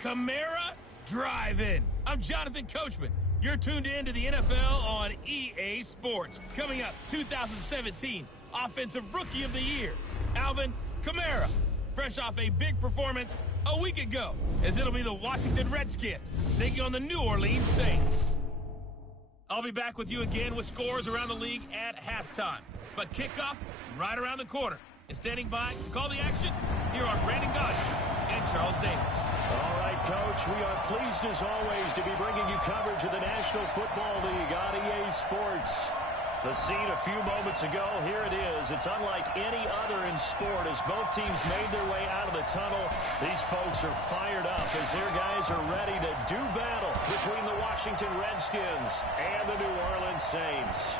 Camara Drive-In. I'm Jonathan Coachman. You're tuned in to the NFL on EA Sports. Coming up, 2017 Offensive Rookie of the Year, Alvin Kamara, fresh off a big performance a week ago, as it'll be the Washington Redskins taking on the New Orleans Saints. I'll be back with you again with scores around the league at halftime. But kickoff right around the corner. And standing by to call the action, here are Brandon Gaudin and Charles Davis. All right, Coach, we are pleased as always to be bringing you coverage of the National Football League on EA Sports. The scene a few moments ago, here it is. It's unlike any other in sport as both teams made their way out of the tunnel. These folks are fired up as their guys are ready to do battle between the Washington Redskins and the New Orleans Saints.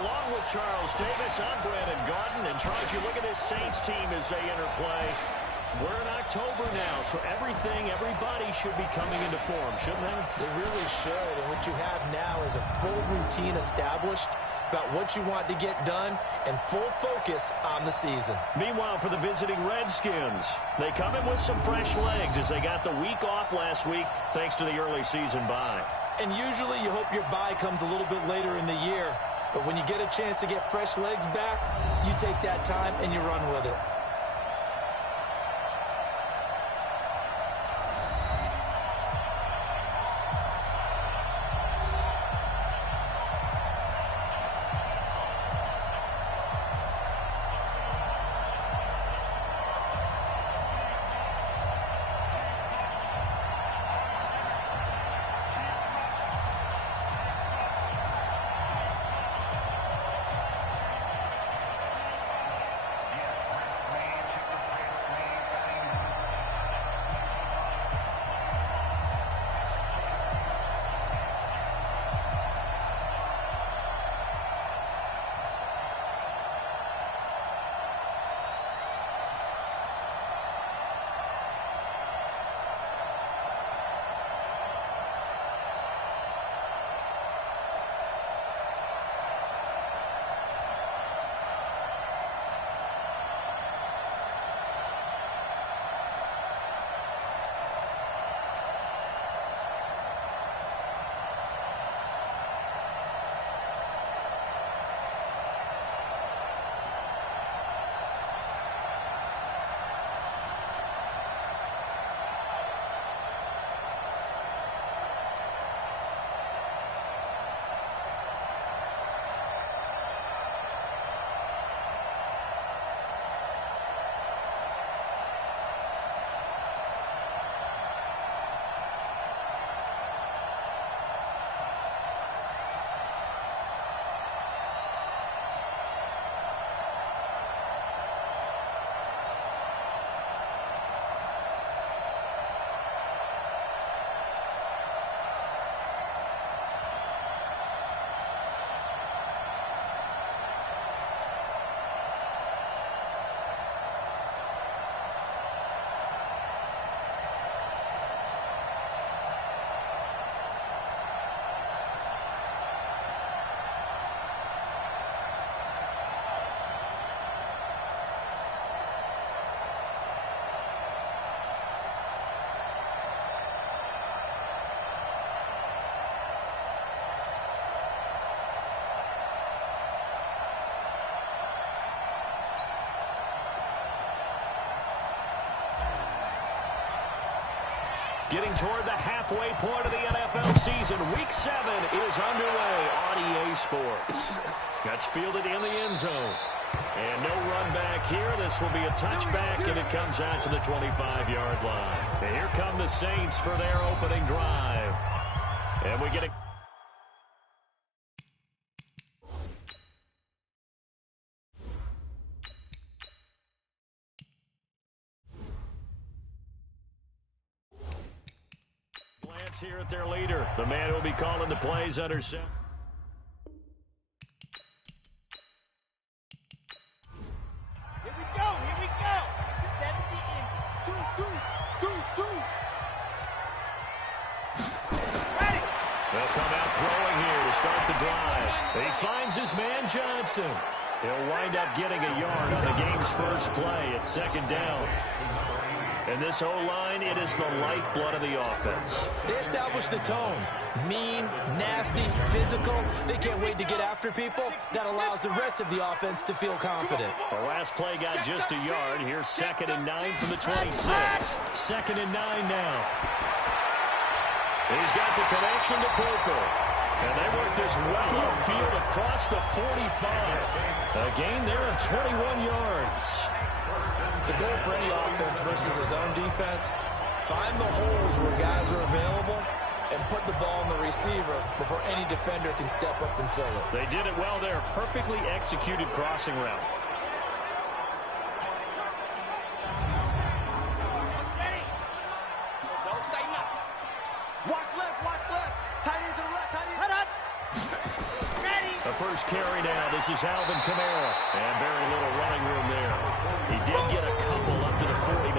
Along with Charles Davis, I'm Brandon Gaudin. And Charles, you look at this Saints team as they enter play. We're in October now, so everybody should be coming into form, shouldn't they? They really should. And what you have now is a full routine established about what you want to get done and full focus on the season. Meanwhile, for the visiting Redskins, they come in with some fresh legs as they got the week off last week thanks to the early season bye. And usually you hope your bye comes a little bit later in the year. But when you get a chance to get fresh legs back, you take that time and you run with it. Getting toward the halfway point of the NFL season, Week 7 is underway on EA Sports. That's fielded in the end zone. And no run back here. This will be a touchback, and it comes out to the 25-yard line. And here come the Saints for their opening drive. And we get a... here at their leader, the man who will be calling the plays under center. Here we go. 70 and do. Ready. They'll come out throwing here to start the drive. He finds his man Johnson. He'll wind up getting a yard on the game's first play at second down. And this O-line, it is the lifeblood of the offense. They establish the tone. Mean, nasty, physical. They can't wait to get after people. That allows the rest of the offense to feel confident. The last play got just a yard. Here's 2nd and 9 from the 26. 2nd and 9 now. He's got the connection to Poker. And they work this well upfield across the 45. A gain there of 21 yards. The goal for any offense versus his own defense, find the holes where guys are available and put the ball in the receiver before any defender can step up and fill it. They did it well there. Perfectly executed crossing route. Ready? Don't say nothing. Watch left, watch left. Tight end to the left, tight end. Head up. Ready? The first carry now. This is Alvin Kamara. And very little running room there. He did get a couple up to the 49.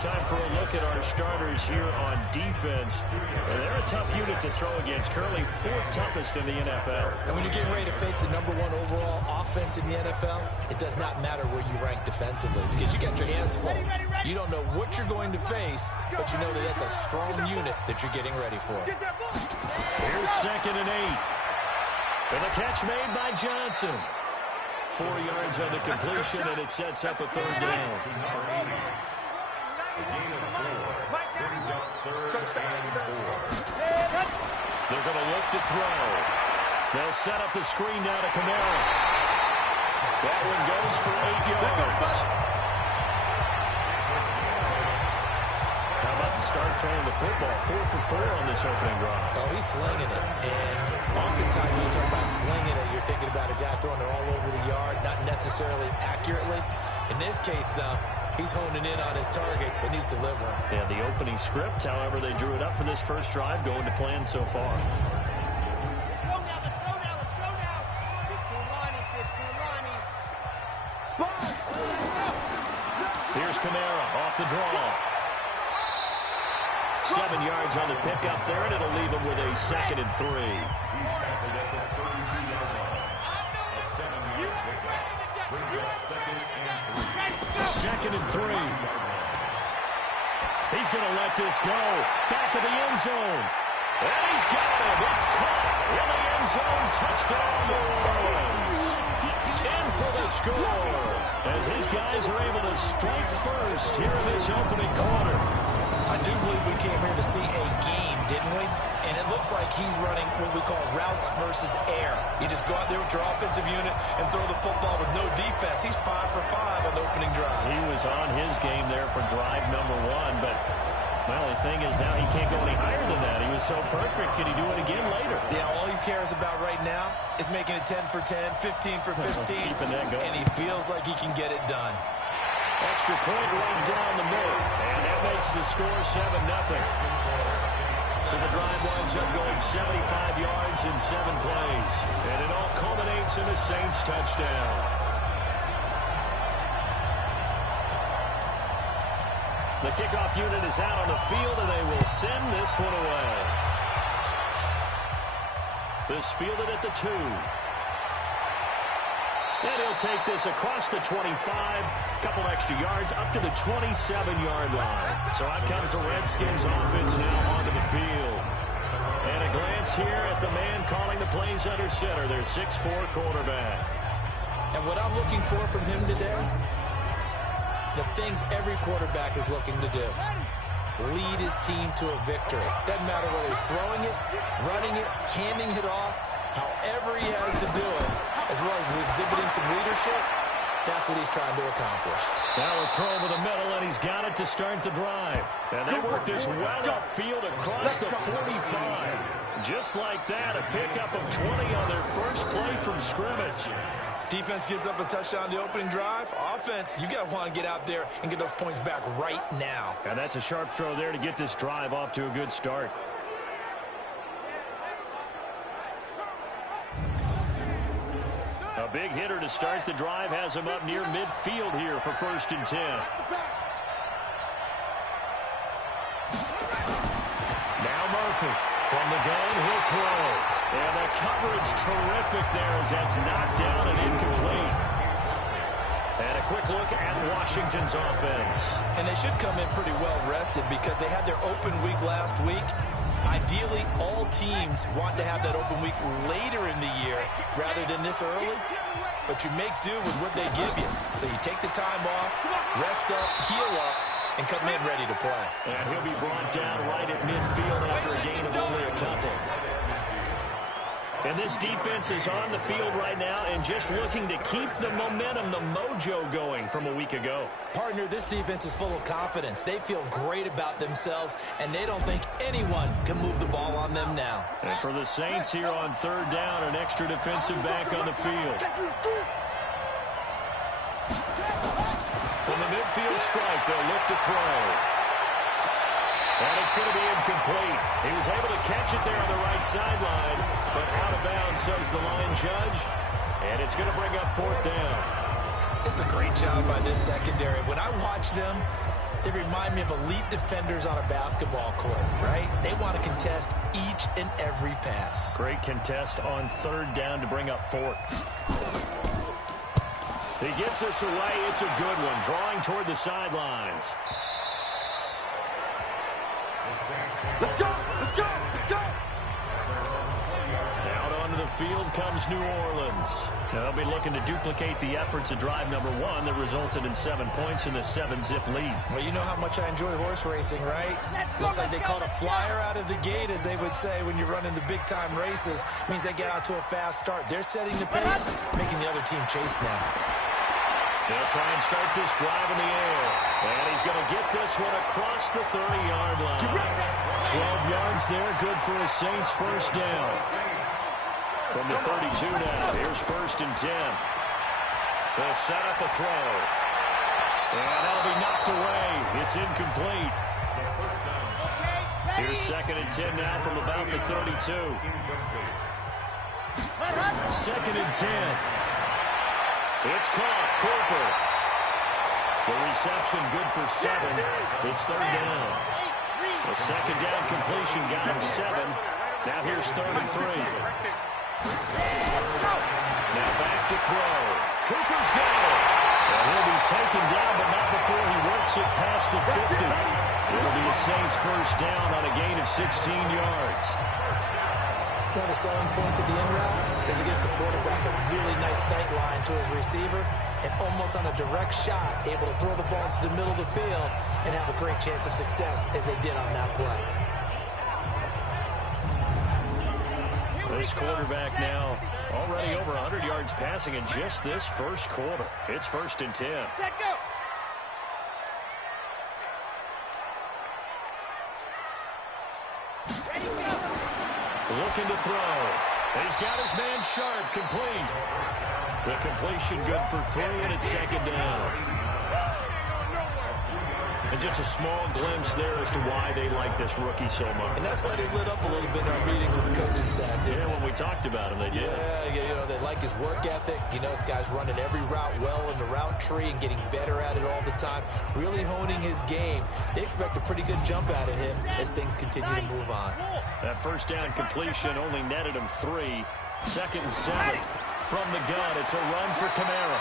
Time for a look at our starters here on defense. And they're a tough unit to throw against. Currently 4th toughest in the NFL. And when you're getting ready to face the #1 overall offense in the NFL, it does not matter where you rank defensively because you got your hands full. You don't know what you're going to face, but you know that that's a strong unit that you're getting ready for. Here's 2nd and 8. And the catch made by Johnson. 4 yards on the completion, and it sets up a 3rd down. They're going to look to throw. They'll set up the screen now to Kamara. That one goes for 8 yards. How about the start throwing the football? 4 for 4 on this opening drive. Oh, he's slinging it. And oftentimes when you talk about slinging it, you're thinking about a guy throwing it all over the yard, not necessarily accurately. In this case, though, he's honing in on his targets, and he's delivering. Yeah, the opening script, however, they drew it up for this first drive, going to plan so far. Let's go now, let's go now, let's go now. 15 lining. Spot. Here's Kamara off the draw. 7 yards on the pickup there, and it'll leave him with a 2nd and 3. Second and 3. He's going to let this go. Back to the end zone. And he's got it. It's caught in the end zone. Touchdown, New Orleans. In for the score. As his guys are able to strike first here in this opening quarter. I do believe we came here to see a game, didn't we? And it looks like he's running what we call routes versus air. You just go out there with your offensive unit and throw the football with no defense. He's 5 for 5 on the opening drive. He was on his game there for drive number 1, but, well, the thing is now he can't go any higher than that. He was so perfect. Can he do it again later? Yeah, all he cares about right now is making it 10 for 10, 15 for 15. Keeping that going. And he feels like he can get it done. Extra point right down the middle, and that makes the score 7-0. So the drive winds up going 75 yards in 7 plays, and it all culminates in a Saints touchdown. The kickoff unit is out on the field, and they will send this one away. This fielded at the 2. And he'll take this across the 25, couple extra yards, up to the 27-yard line. So out comes the Redskins offense now onto the field. And a glance here at the man calling the plays under center, their 6'4 quarterback. And what I'm looking for from him today, the things every quarterback is looking to do. Lead his team to a victory. Doesn't matter whether he's throwing it, running it, handing it off, however he has to do it, as well as exhibiting some leadership, that's what he's trying to accomplish. Now a throw over the middle, and he's got it to start the drive. And they work this well upfield across the 45. Just like that, a pickup of 20 on their first play from scrimmage. Defense gives up a touchdown on the opening drive. Offense, you got to want to get out there and get those points back right now. And that's a sharp throw there to get this drive off to a good start. A big hitter to start the drive has him up near midfield here for 1st and 10. Now Murphy from the gun, he'll throw. And the coverage terrific there as that's knocked down and incomplete. And And a quick look at Washington's offense. And they should come in pretty well rested because they had their open week last week. Ideally, all teams want to have that open week later in the year rather than this early. But you make do with what they give you. So you take the time off, rest up, heal up, and come in ready to play. And he'll be brought down right at midfield after a gain of only a couple. And this defense is on the field right now and just looking to keep the momentum, the mojo going from a week ago. Partner, this defense is full of confidence. They feel great about themselves, and they don't think anyone can move the ball on them now. And for the Saints here on third down, an extra defensive back on the field. From the midfield strike, they'll look to throw. And it's going to be incomplete. He was able to catch it there on the right sideline, but out of bounds, says the line judge. And it's going to bring up fourth down. It's a great job by this secondary. When I watch them, they remind me of elite defenders on a basketball court, right? They want to contest each and every pass. Great contest on third down to bring up fourth. He gets us away. It's a good one, drawing toward the sidelines. Let's go! Let's go! Let's go! Out onto the field comes New Orleans. Now they'll be looking to duplicate the efforts of drive number one that resulted in 7 points in the 7-zip lead. Well, you know how much I enjoy horse racing, right? Looks like they caught a flyer out of the gate, as they would say when you're running the big-time races. Means they get out to a fast start. They're setting the pace, making the other team chase now. They'll try and start this drive in the air. And he's going to get this one across the 30-yard line. 12 yards there, good for a Saints first down. From the 32 now, here's first and 10. They'll set up a throw. And that'll be knocked away. It's incomplete. Here's second and 10 now from about the 32. Second and 10. It's caught. Cooper. The reception good for 7. It's third down. The second down completion got him 7. Now here's third and 3. Now back to throw. Cooper's got it. And he'll be taken down, but not before he works it past the 50. It'll be a Saints first down on a gain of 16 yards. One of the selling points of the in route is against the quarterback, a really nice sight line to his receiver, and almost on a direct shot, able to throw the ball into the middle of the field and have a great chance of success as they did on that play. This quarterback now already over 100 yards passing in just this first quarter. It's first and 10. Set, go! Looking to throw. He's got his man Sharp, complete. The completion good for 3, and it's second down. And just a small glimpse there as to why they like this rookie so much. And that's why they lit up a little bit in our meetings with the coaching staff. Yeah, when we talked about him, they did. Yeah, you know, they like his work ethic. You know, this guy's running every route well in the route tree and getting better at it all the time, really honing his game. They expect a pretty good jump out of him as things continue to move on. That first down completion only netted him 3. Second and 7 from the gun. It's a run for Kamara.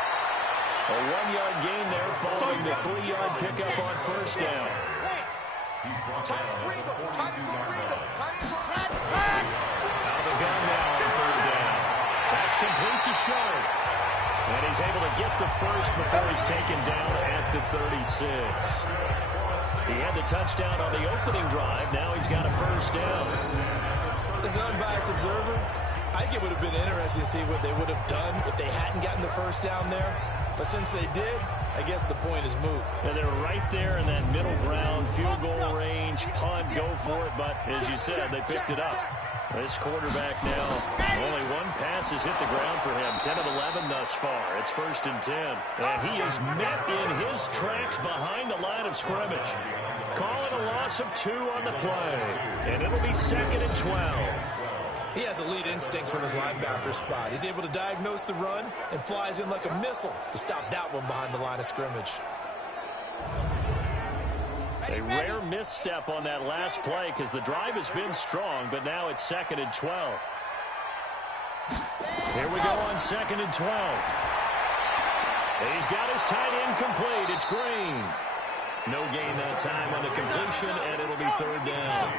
A 1-yard gain there following the 3-yard pickup on first down. Out of the gun now on third down. That's complete to Sharp. And he's able to get the first before he's taken down at the 36. He had the touchdown on the opening drive. Now he's got a first down. As an unbiased observer, I think it would have been interesting to see what they would have done if they hadn't gotten the first down there. But since they did, I guess the point is moot. And they're right there in that middle ground, field goal range, punt, go for it. But as you said, they picked it up. This quarterback now, only one pass has hit the ground for him. 10 of 11 thus far. It's first and 10. And he is met in his tracks behind the line of scrimmage. Calling a loss of 2 on the play. And it'll be second and 12. He has elite instincts from his linebacker spot. He's able to diagnose the run and flies in like a missile to stop that one behind the line of scrimmage. A rare misstep on that last play because the drive has been strong, but now it's second and 12. Here we go on second and 12. He's got his tight end complete. It's Green. No gain that time on the completion, and it'll be third down.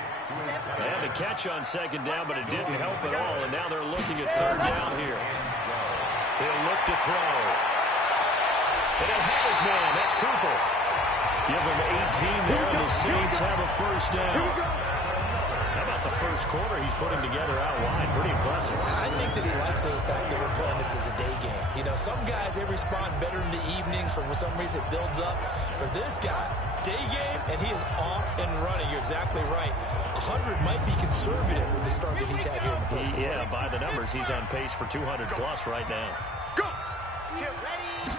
They had the catch on second down, but it didn't help at all, and now they're looking at third down here. He'll look to throw. And he'll have his man. That's Cooper. Give him 18 there, and the Saints have a first down. How about the first quarter he's putting together out wide? Pretty impressive. I think that he likes the fact that we're playing this as a day game. You know, some guys, they respond better in the evenings. For some reason, it builds up. For this guy, day game, and he is off and running. You're exactly right. 100 might be conservative with the start that he's had here in the first quarter. Yeah, by the numbers, he's on pace for 200-plus right now. Go! Get ready,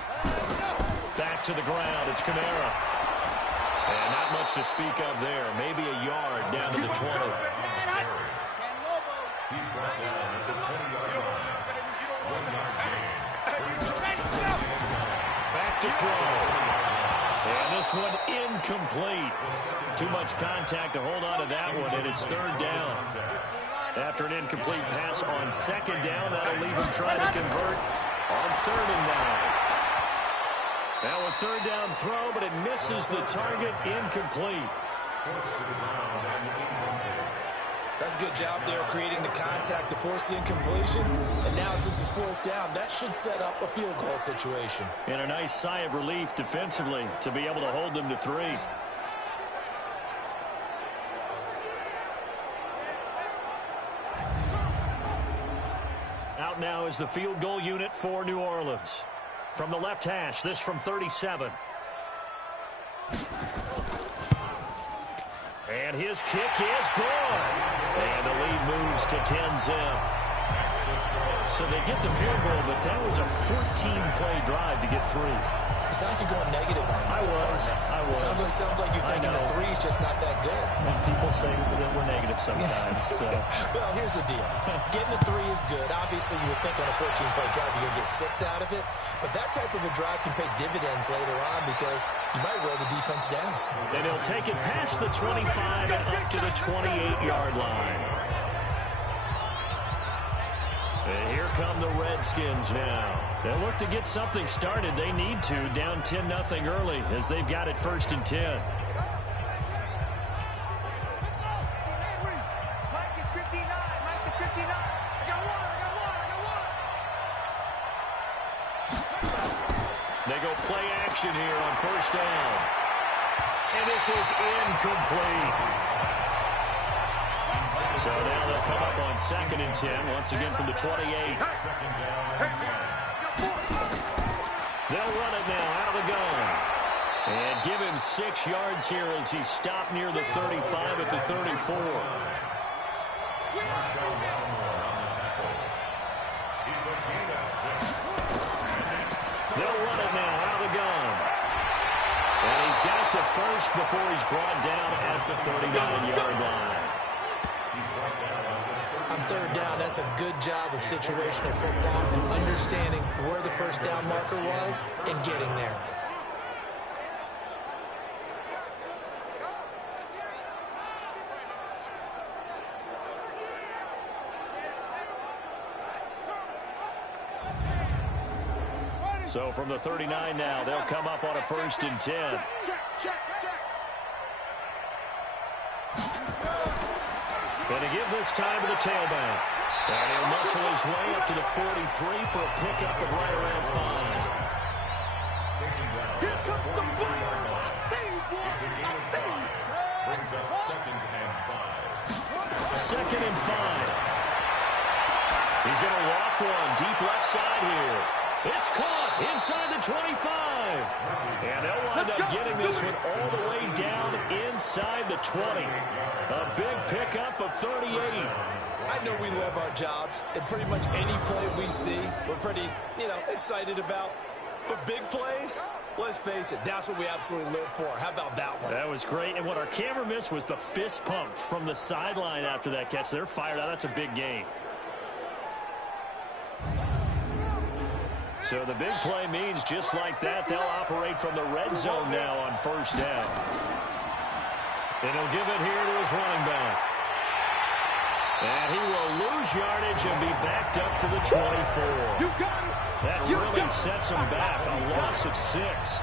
go! Back to the ground. It's Kamara. And not much to speak of there. Maybe a yard down to the 20. Back to throw. And this one incomplete. Too much contact to hold on to that one, and it's third down. After an incomplete pass on second down, that'll leave him trying to convert on third and 9. Now a third down throw, but it misses the target, incomplete. That's a good job there creating the contact to force the incompletion. And now since it's fourth down, that should set up a field goal situation. And a nice sigh of relief defensively to be able to hold them to 3. Out now is the field goal unit for New Orleans. From the left hash, this from 37. And his kick is good. And the lead moves to 10-zip. So they get the field goal, but that was a 14-play drive to get 3. It's not like you're going negative on that. I was. It sounds like you're thinking the 3 is just not that good. And people say that we're negative sometimes. So. Well, here's the deal. Getting the 3 is good. Obviously, you would think on a 14-play drive you're going to get 6 out of it. But that type of a drive can pay dividends later on because you might wear the defense down. And he'll take it past the 25 and up to the 28-yard line. And here come the Redskins now. They'll look to get something started. They need to, down 10-0 early as they've got it 1st and 10. They go play action here on 1st down. And this is incomplete. So now they'll come up on 2nd and 10, once again from the 28. They'll run it now out of the gun. And give him 6 yards here as he's stopped near the 35 at the 34. They'll run it now out of the gun. And he's got the first before he's brought down at the 39-yard line. On 3rd down, that's a good job of situational football and understanding where the 1st down marker was and getting there. So from the 39 now, they'll come up on a 1st and 10. Going to give this time to the tailback. And he'll muscle his way up to the 43 for a pickup of right around 5. Here comes the ball. Brings up 2nd and 5. 2nd and 5. He's going to loft one deep left side here. It's caught inside the 25. And they'll wind up getting this one all the way down inside the 20. A big pickup of 38. I know we love our jobs, and pretty much any play we see, we're pretty, excited about. But big plays, let's face it, that's what we absolutely live for. How about that one? That was great. And what our camera missed was the fist pump from the sideline after that catch. They're fired out. That's a big gain. So the big play means just like that, they'll operate from the red zone now on 1st down. And he'll give it here to his running back. And he will lose yardage and be backed up to the 24. That really sets him back, a loss of 6.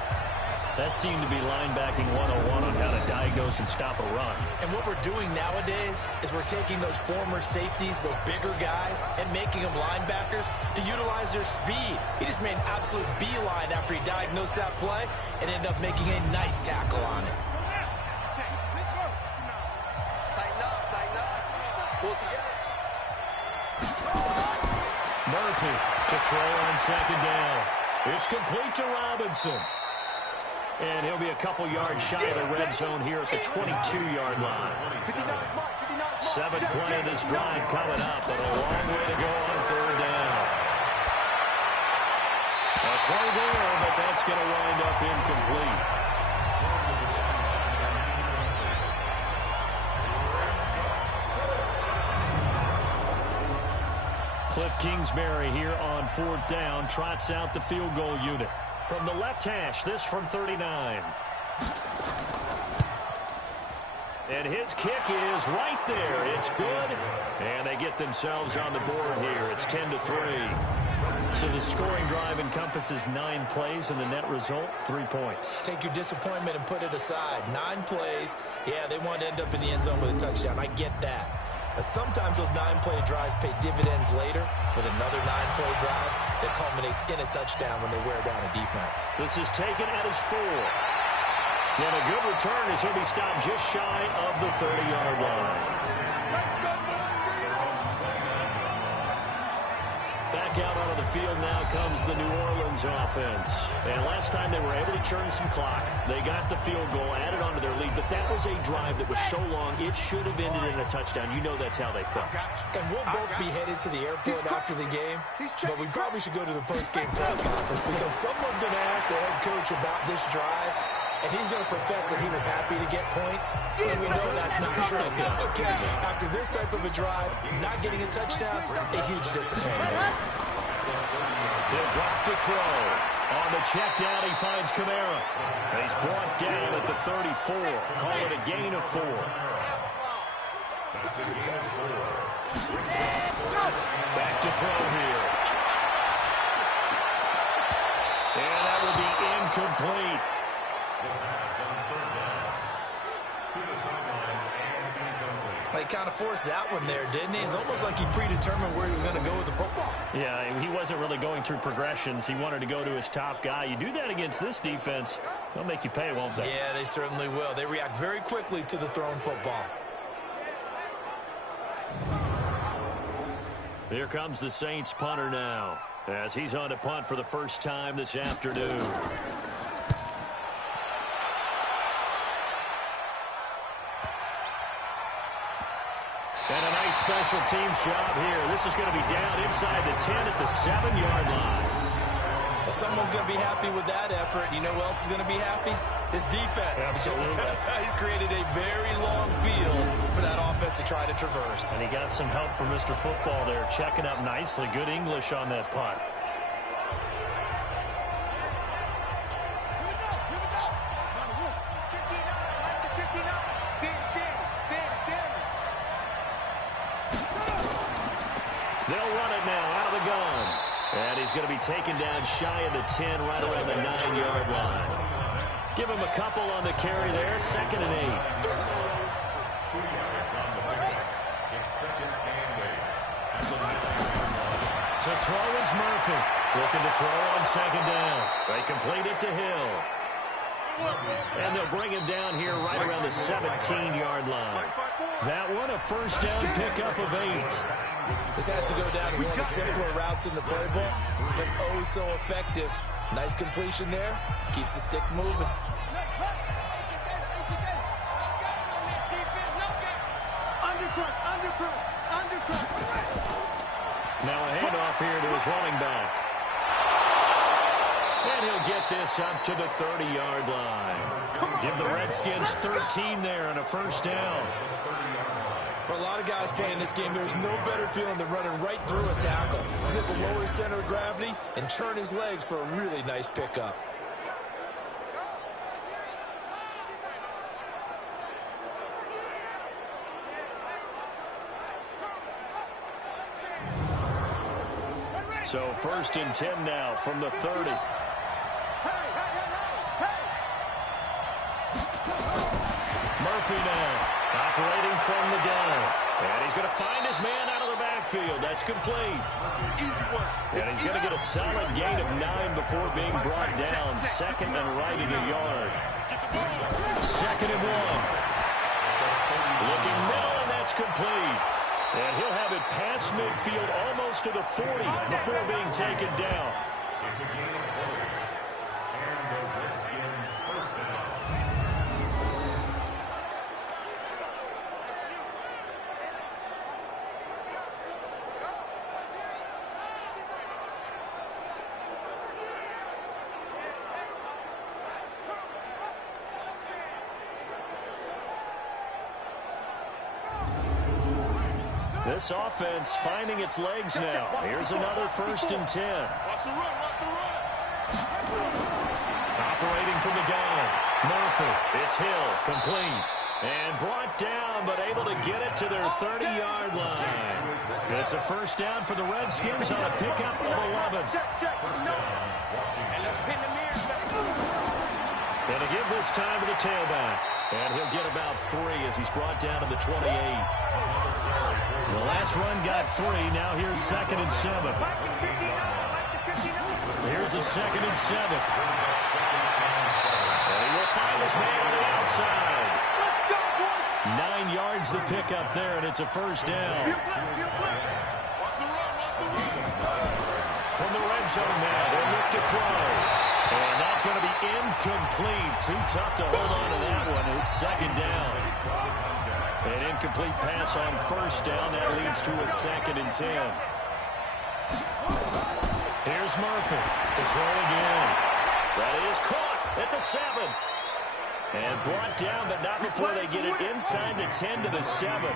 That seemed to be linebacking 101 on how to diagnose and stop a run. And what we're doing nowadays is we're taking those former safeties, those bigger guys, and making them linebackers to utilize their speed. He just made an absolute beeline after he diagnosed that play and ended up making a nice tackle on it. Murphy to throw on second down. It's complete to Robinson. And he'll be a couple yards shy of the red zone here at the 22-yard line. 7th play of this drive coming up, but a long way to go on 3rd down. A throw there, but that's going to wind up incomplete. Cliff Kingsbury here on 4th down, trots out the field goal unit. From the left hash, this from 39. And his kick is right there. It's good. And they get themselves on the board here. It's 10-3. So the scoring drive encompasses 9 plays, and the net result, 3 points. Take your disappointment and put it aside. 9 plays. Yeah, they want to end up in the end zone with a touchdown. I get that. But sometimes those 9-play drives pay dividends later with another 9-play drive that culminates in a touchdown when they wear down a defense. This is taken at his 4. And a good return as he'll be stopped just shy of the 30-yard line. Back out onto the field now comes the New Orleans offense. And last time they were able to churn some clock, they got the field goal, added onto their lead. But that was a drive that was so long, it should have ended in a touchdown. You know that's how they felt. And we'll both be headed to the airport after the game, but we probably should go to the post-game press conference because someone's going to ask the head coach about this drive, and he's going to profess that he was happy to get points, and we know that's not true. Okay, after this type of a drive, not getting a touchdown, a huge disappointment. He'll drop to throw. On the check down, he finds Kamara. He's brought down at the 34. Call it a gain of 4. Back to throw here. And that will be incomplete. He kind of forced that one there, didn't he? It's almost like he predetermined where he was going to go with the football. Yeah, he wasn't really going through progressions. He wanted to go to his top guy. You do that against this defense, they'll make you pay, won't they? Yeah, they certainly will. They react very quickly to the thrown football. Here comes the Saints punter now, as he's on to punt for the first time this afternoon. And a nice special teams job here. This is going to be down inside the 10 at the 7-yard line. Well, someone's going to be happy with that effort. You know who else is going to be happy? His defense. Absolutely. He's created a very long field for that offense to try to traverse. And he got some help from Mr. Football there, checking up nicely. Good English on that punt. They'll run it now out of the gun. And he's going to be taken down shy of the 10, right around the 9-yard line. Give him a couple on the carry there. 2nd and 8. 2 yards on the pickup. It's 2nd and 8. To throw is Murphy. Looking to throw on 2nd down. They complete it to Hill. And they'll bring him down here right around the 17-yard line. That one a first down pickup of 8. This has to go down as one of the simpler routes in the playbook, but oh so effective. Nice completion there. Keeps the sticks moving. Now a handoff here to his running back. And he'll get this up to the 30-yard line. Give the Redskins 13 there and a first down. For a lot of guys playing this game, there's no better feeling than running right through a tackle. He's able to lower his center of gravity and churn his legs for a really nice pickup. So 1st and 10 now from the 30. Murphy now operating from the gun. And he's going to find his man out of the backfield. That's complete. And he's going to get a solid gain of 9 before being brought down. 2nd and riding a yard. 2nd and 1. Looking middle, and that's complete. And he'll have it past midfield almost to the 40 before being taken down. It's a gain of 4. And the Redskins first down. This offense finding its legs now. Here's another 1st and 10. Operating from the gun. Murphy. It's Hill. Complete. And brought down, but able to get it to their 30-yard line. It's a 1st down for the Redskins on a pickup of 11. And to give this time to the tailback. And he'll get about 3 as he's brought down to the 28. The last run got 3. Now here's 2nd and 7. Here's a 2nd and 7. And he will find his man on the outside. 9 yards the pickup there, and it's a 1st down. From the red zone now, they'll look to throw. And that's going to be incomplete. Too tough to hold on to that one. It's 2nd down. An incomplete pass on 1st down. That leads to a 2nd and 10. Here's Murphy to throw again. That is caught at the 7. And brought down, but not before they get it inside the 10 to the 7.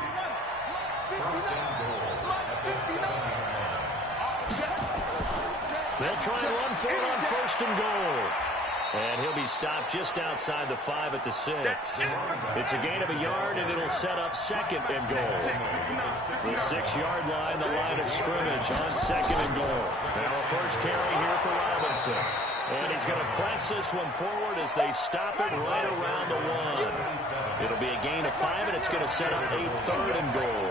They'll try and run for it on 1st and goal. And he'll be stopped just outside the 5 at the 6. It's a gain of a yard, and it'll set up 2nd and goal. The 6-yard line, the line of scrimmage on 2nd and goal. Now a 1st carry here for Robinson. And he's going to press this one forward as they stop it right around the 1. It'll be a gain of 5, and it's going to set up a 3rd and goal.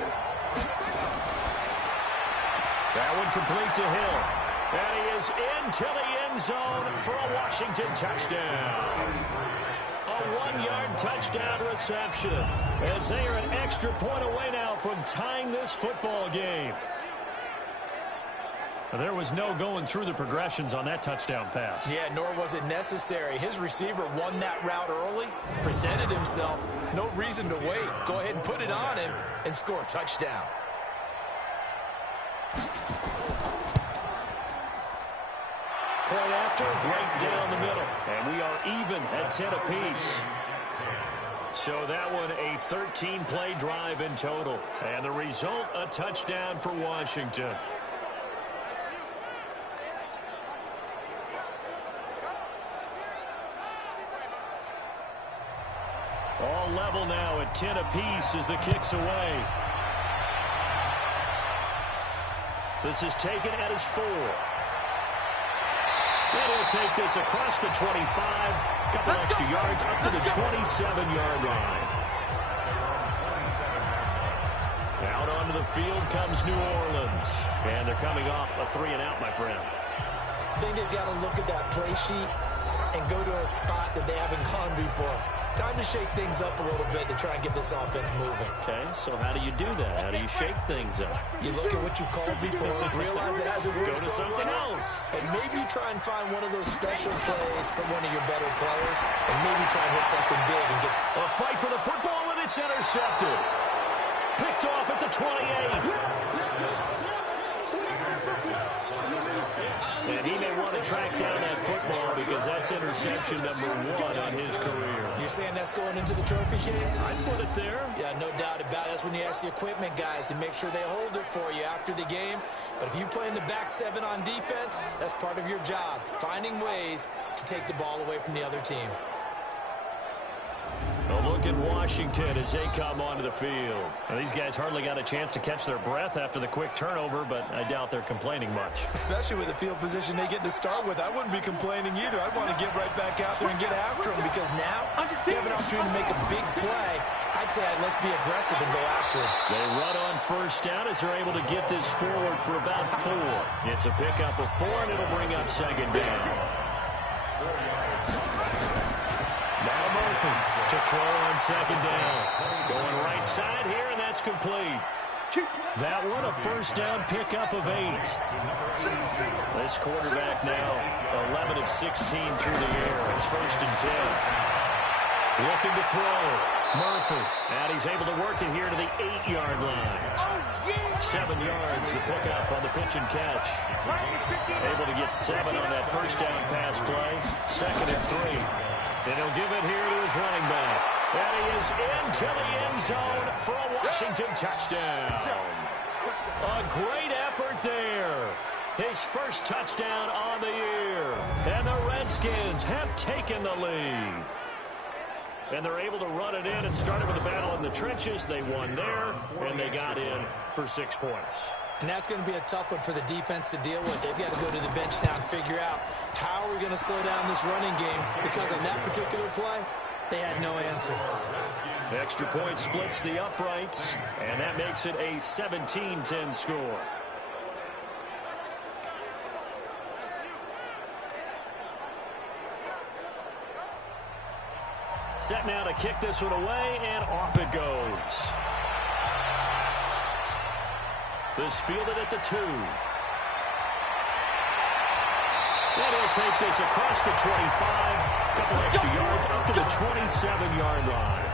That one complete to Hill. And he is into the end zone for a Washington touchdown. A 1-yard touchdown reception as they are an extra point away now from tying this football game. There was no going through the progressions on that touchdown pass. Yeah, nor was it necessary. His receiver won that route early, presented himself. No reason to wait. Go ahead and put it on him and score a touchdown. Play after, right down the middle. And we are even at 10 apiece. So that one a 13-play drive in total. And the result, a touchdown for Washington. All level now at 10 apiece as the kick's away. This is taken at his 4. And he'll take this across the 25, a couple extra yards up to the 27-yard line. Out onto the field comes New Orleans. And they're coming off a 3-and-out, my friend. I think they've got to look at that play sheet and go to a spot that they haven't gone before. Time to shake things up a little bit to try and get this offense moving. Okay, so how do you do that? How do you shake things up? You look at what you've called before, realize it hasn't worked. Go to something else. And maybe try and find one of those special plays from one of your better players, and maybe try and hit something big and get A fight for the football, and it's intercepted. Picked off at the 28. And he may want to track down that football because that's interception number 1 on his career. You're saying that's going into the trophy case? I'd put it there. Yeah, no doubt about it. That's when you ask the equipment guys to make sure they hold it for you after the game. But if you play in the back 7 on defense, that's part of your job, finding ways to take the ball away from the other team. A look in Washington as they come onto the field. Now, these guys hardly got a chance to catch their breath after the quick turnover, but I doubt they're complaining much. Especially with the field position they get to start with. I wouldn't be complaining either. I'd want to get right back out there and get after them because now they have an opportunity to make a big play. I'd say let's be aggressive and go after him. They run on first down as they're able to get this forward for about 4. It's a pickup of 4, and it'll bring up second down. Now Murphy to throw on second down. Going right side here, and that's complete. That one a first down pickup of 8. This quarterback now 11 of 16 through the air. It's first and 10. Looking to throw. Murphy, and he's able to work it here to the 8-yard line. 7 yards, the pickup on the pitch and catch. Able to get 7 on that first down pass play. Second and 3. And he'll give it here to his running back. And he is into the end zone for a Washington touchdown. A great effort there. His first touchdown on the year. And the Redskins have taken the lead. And they're able to run it in. It started with a battle in the trenches. They won there, and they got in for 6 points. And that's going to be a tough one for the defense to deal with. They've got to go to the bench now and figure out how are we going to slow down this running game, because on that particular play, they had no answer. The extra point splits the uprights, and that makes it a 17-10 score. Set now to kick this one away, and off it goes. This fielded at the 2. And he'll take this across the 25. A couple extra yards up to the 27-yard line.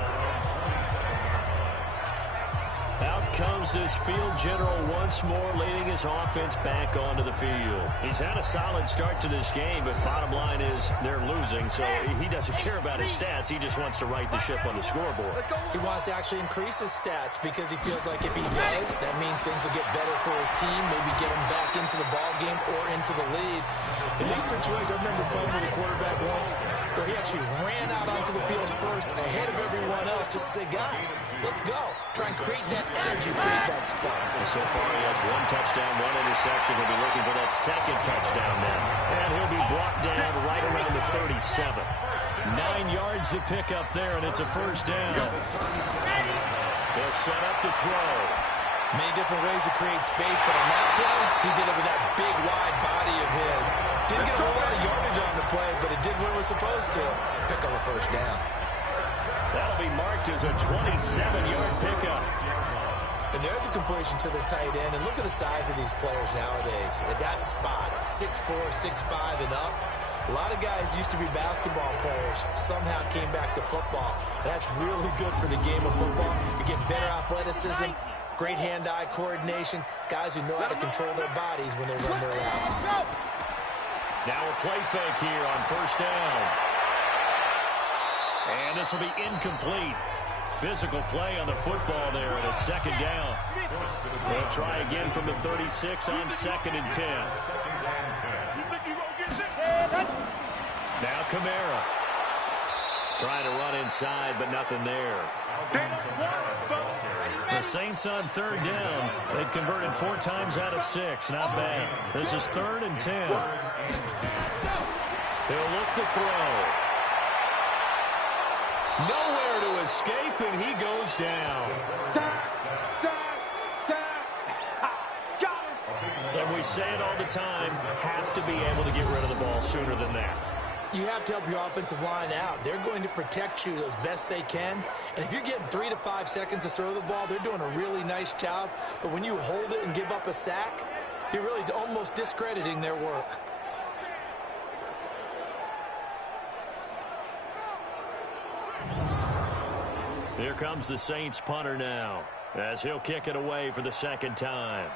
Out comes this field general once more, leading his offense back onto the field. He's had a solid start to this game, but bottom line is they're losing, so he doesn't care about his stats. He just wants to right the ship on the scoreboard. He wants to actually increase his stats because he feels like if he does, that means things will get better for his team, maybe get him back into the ball game or into the lead. In these situations, I remember playing with a quarterback once where he actually ran out onto the field first ahead of everyone else just to say, guys, let's go. Try and create that energy, create that spot. Well, so far he has 1 touchdown, 1 interception. He'll be looking for that second touchdown now. And he'll be brought down right around the 37. 9 yards to pick up there, and it's a first down. He'll set up to throw. Many different ways to create space, but on that play, he did it with that big, wide body of his. Didn't get a whole lot of yardage on the play, but it did what it was supposed to. Pick up a first down. That'll be marked as a 27-yard pickup. And there's a completion to the tight end. And look at the size of these players nowadays. At that spot, 6'4", 6'5", and up. A lot of guys used to be basketball players, somehow came back to football. That's really good for the game of football. You're getting better athleticism, great hand-eye coordination, guys who know how to control their bodies when they run their routes. Now a play fake here on first down. And this will be incomplete. Physical play on the football there, and it's second down. They'll try again from the 36 on second and 10. Now Kamara. Trying to run inside, but nothing there. The Saints on third down. They've converted 4 times out of 6. Not bad. This is third and 10. He'll look to throw. Nowhere to escape, and he goes down. And we say it all the time, have to be able to get rid of the ball sooner than that. You have to help your offensive line out. They're going to protect you as best they can. And if you're getting 3 to 5 seconds to throw the ball, they're doing a really nice job. But when you hold it and give up a sack, you're really almost discrediting their work. Here comes the Saints punter now, as he'll kick it away for the second time.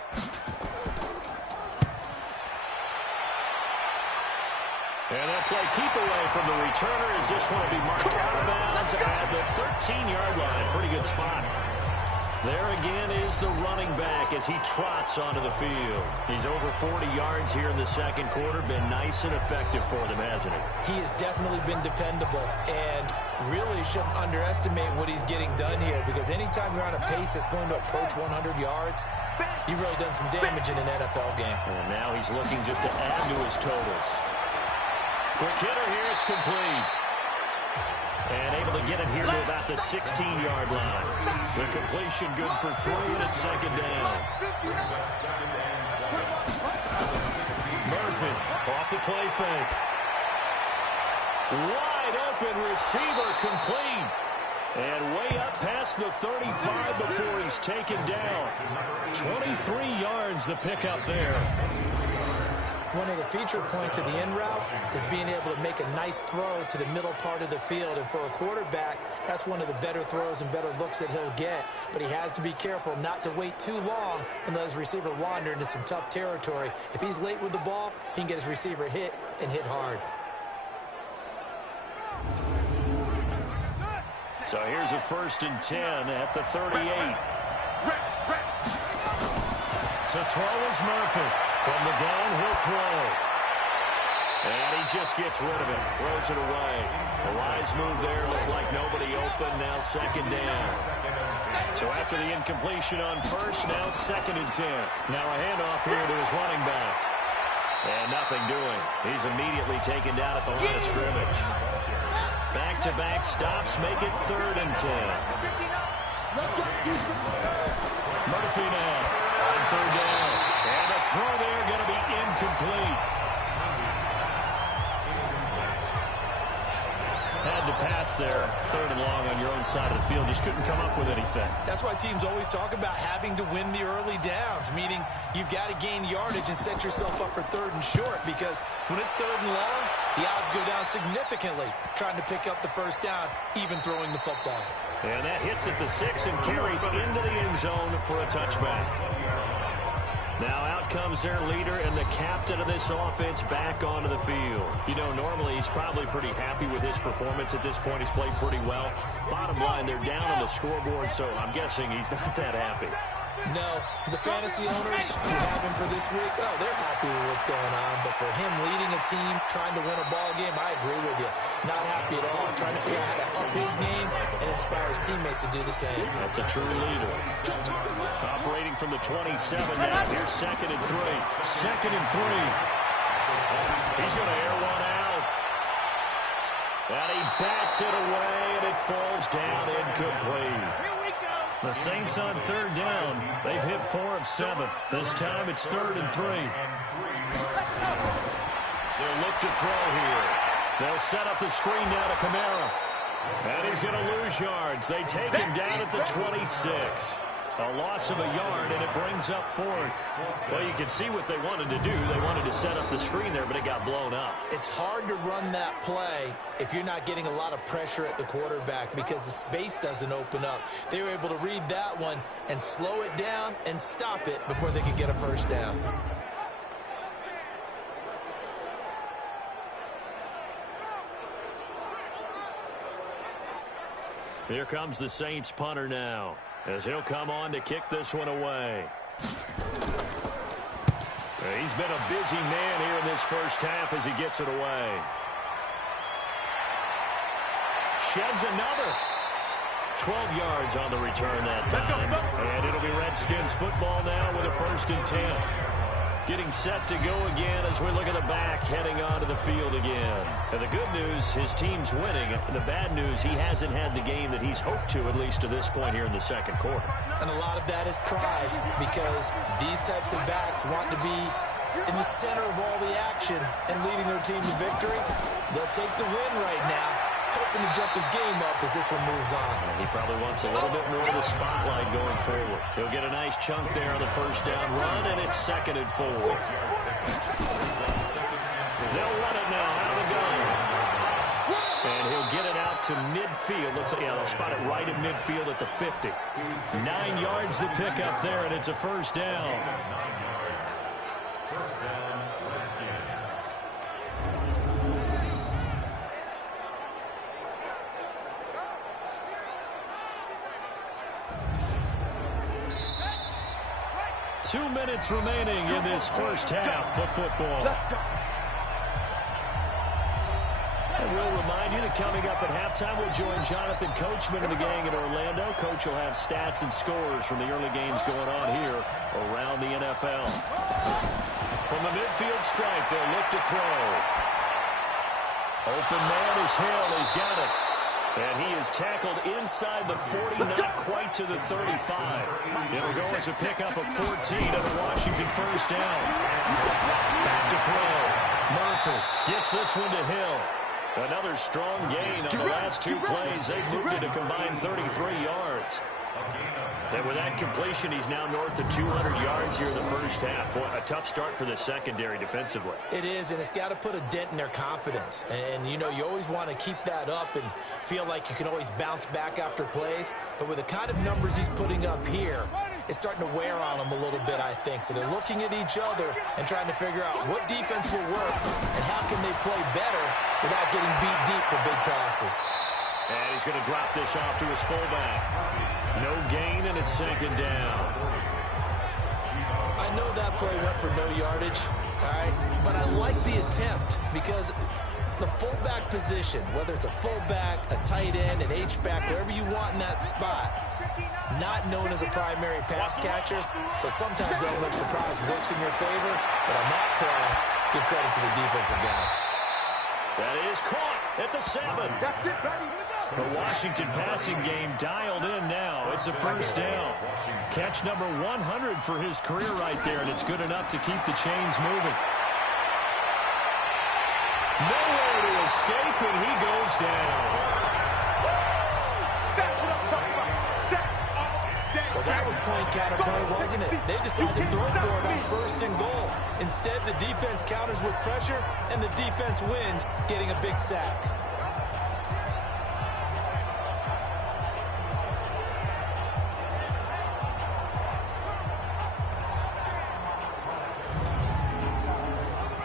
And they'll play keep away from the returner as this one will be marked out of bounds at the 13-yard line. Pretty good spot. There again is the running back as he trots onto the field. He's over 40 yards here in the second quarter. Been nice and effective for them, hasn't he? He has definitely been dependable, and really shouldn't underestimate what he's getting done here, because anytime you're on a pace that's going to approach 100 yards, you've really done some damage in an NFL game. And now he's looking just to add to his totals. Quick hitter here, it's complete. And able to get it here to about the 16-yard line. The completion good for 3, and it's second down. Murphy off the play fake. Wide open receiver, complete. And way up past the 35 before he's taken down. 23 yards the pickup there. One of the feature points of the in route is being able to make a nice throw to the middle part of the field. And for a quarterback, that's one of the better throws and better looks that he'll get. But he has to be careful not to wait too long and let his receiver wander into some tough territory. If he's late with the ball, he can get his receiver hit and hit hard. So here's a 1st and 10 at the 38. To throw is Murphy. From the gun, he'll throw. And he just gets rid of it. Throws it away. A wise move there. Looked like nobody open. Now second down. So after the incompletion on first, now 2nd and 10. Now a handoff here to his running back. And nothing doing. He's immediately taken down at the line of scrimmage. Back-to-back stops make it 3rd and 10. Murphy now on 3rd down. And the throw there going to be incomplete. Had to pass there, 3rd and long on your own side of the field. Just couldn't come up with anything. That's why teams always talk about having to win the early downs, meaning you've got to gain yardage and set yourself up for 3rd and short, because when it's 3rd and long, the odds go down significantly trying to pick up the 1st down, even throwing the football. And that hits at the 6 and carries into the end zone for a touchback. Now out comes their leader and the captain of this offense back onto the field. You know, normally he's probably pretty happy with his performance at this point. He's played pretty well. Bottom line, they're down on the scoreboard, so I'm guessing he's not that happy. No, the fantasy owners who have him for this week, oh, they're happy with what's going on. But for him leading a team, trying to win a ball game, I agree with you. Not happy at all. Trying to figure out how to up his game and inspire his teammates to do the same. That's a true leader. Operating from the 27 now. Here's 2nd and 3. 2nd and 3. He's going to air one out. And he bats it away, and it falls down incomplete. The Saints on 3rd down. They've hit 4 of 7. This time it's 3rd and 3. They'll look to throw here. They'll set up the screen now to Kamara. And he's going to lose yards. They take him down at the 26. A loss of a yard, and it brings up 4th. Well, you can see what they wanted to do. They wanted to set up the screen there, but it got blown up. It's hard to run that play if you're not getting a lot of pressure at the quarterback because the space doesn't open up. They were able to read that one and slow it down and stop it before they could get a 1st down. Here comes the Saints punter now, as he'll come on to kick this one away. He's been a busy man here in this 1st half as he gets it away. Sheds another. 12 yards on the return that time. And it'll be Redskins football now with a 1st and 10. Getting set to go again as we look at the back, heading onto the field again. And the good news, his team's winning. The bad news, he hasn't had the game that he's hoped to, at least to this point here in the 2nd quarter. And a lot of that is pride, because these types of backs want to be in the center of all the action and leading their team to victory. They'll take the win right now, hoping to jump his game up as this one moves on. And he probably wants a little bit more of the spotlight going forward. He'll get a nice chunk there on the 1st down run, and it's 2nd and 4. They'll run it now out of the gun. And he'll get it out to midfield. Let's see, yeah, they'll spot it right in midfield at the 50. 9 yards to pick up there, and it's a 1st down. First down, Redskins. 2 minutes remaining in this first half of football. And we'll remind you that coming up at halftime, we'll join Jonathan Coachman and the gang in Orlando. Coach will have stats and scores from the early games going on here around the NFL. From the midfield stripe, they'll look to throw. Open man is Hill. He's got it. And he is tackled inside the 40, not quite to the 35. It'll go as a pickup of 14 on the Washington first down. Back to throw. Murphy gets this one to Hill. Another strong gain on the last 2 plays. They've moved it a combined 33 yards. And with that completion, he's now north of 200 yards here in the first half. Boy, a tough start for the secondary defensively. It is, and it's got to put a dent in their confidence. And, you know, you always want to keep that up and feel like you can always bounce back after plays. But with the kind of numbers he's putting up here, it's starting to wear on them a little bit, I think. So they're looking at each other and trying to figure out what defense will work and how can they play better without getting beat deep for big passes. And he's going to drop this off to his fullback. No gain, and it's second down. I know that play went for no yardage, all right? But I like the attempt because the fullback position, whether it's a fullback, a tight end, an H-back, wherever you want in that spot, not known as a primary pass catcher. So sometimes the element of surprise works in your favor. But on that play, give credit to the defensive guys. That is caught at the 7. That's it, baby. The Washington passing game dialed in now. It's a first down. Catch number 100 for his career right there, and it's good enough to keep the chains moving. Nowhere to escape, and he goes down. That's what I'm talking about. Sacks all day. Well, that was point counterpoint, wasn't it? They decided to throw for it on first and goal. Instead, the defense counters with pressure, and the defense wins, getting a big sack.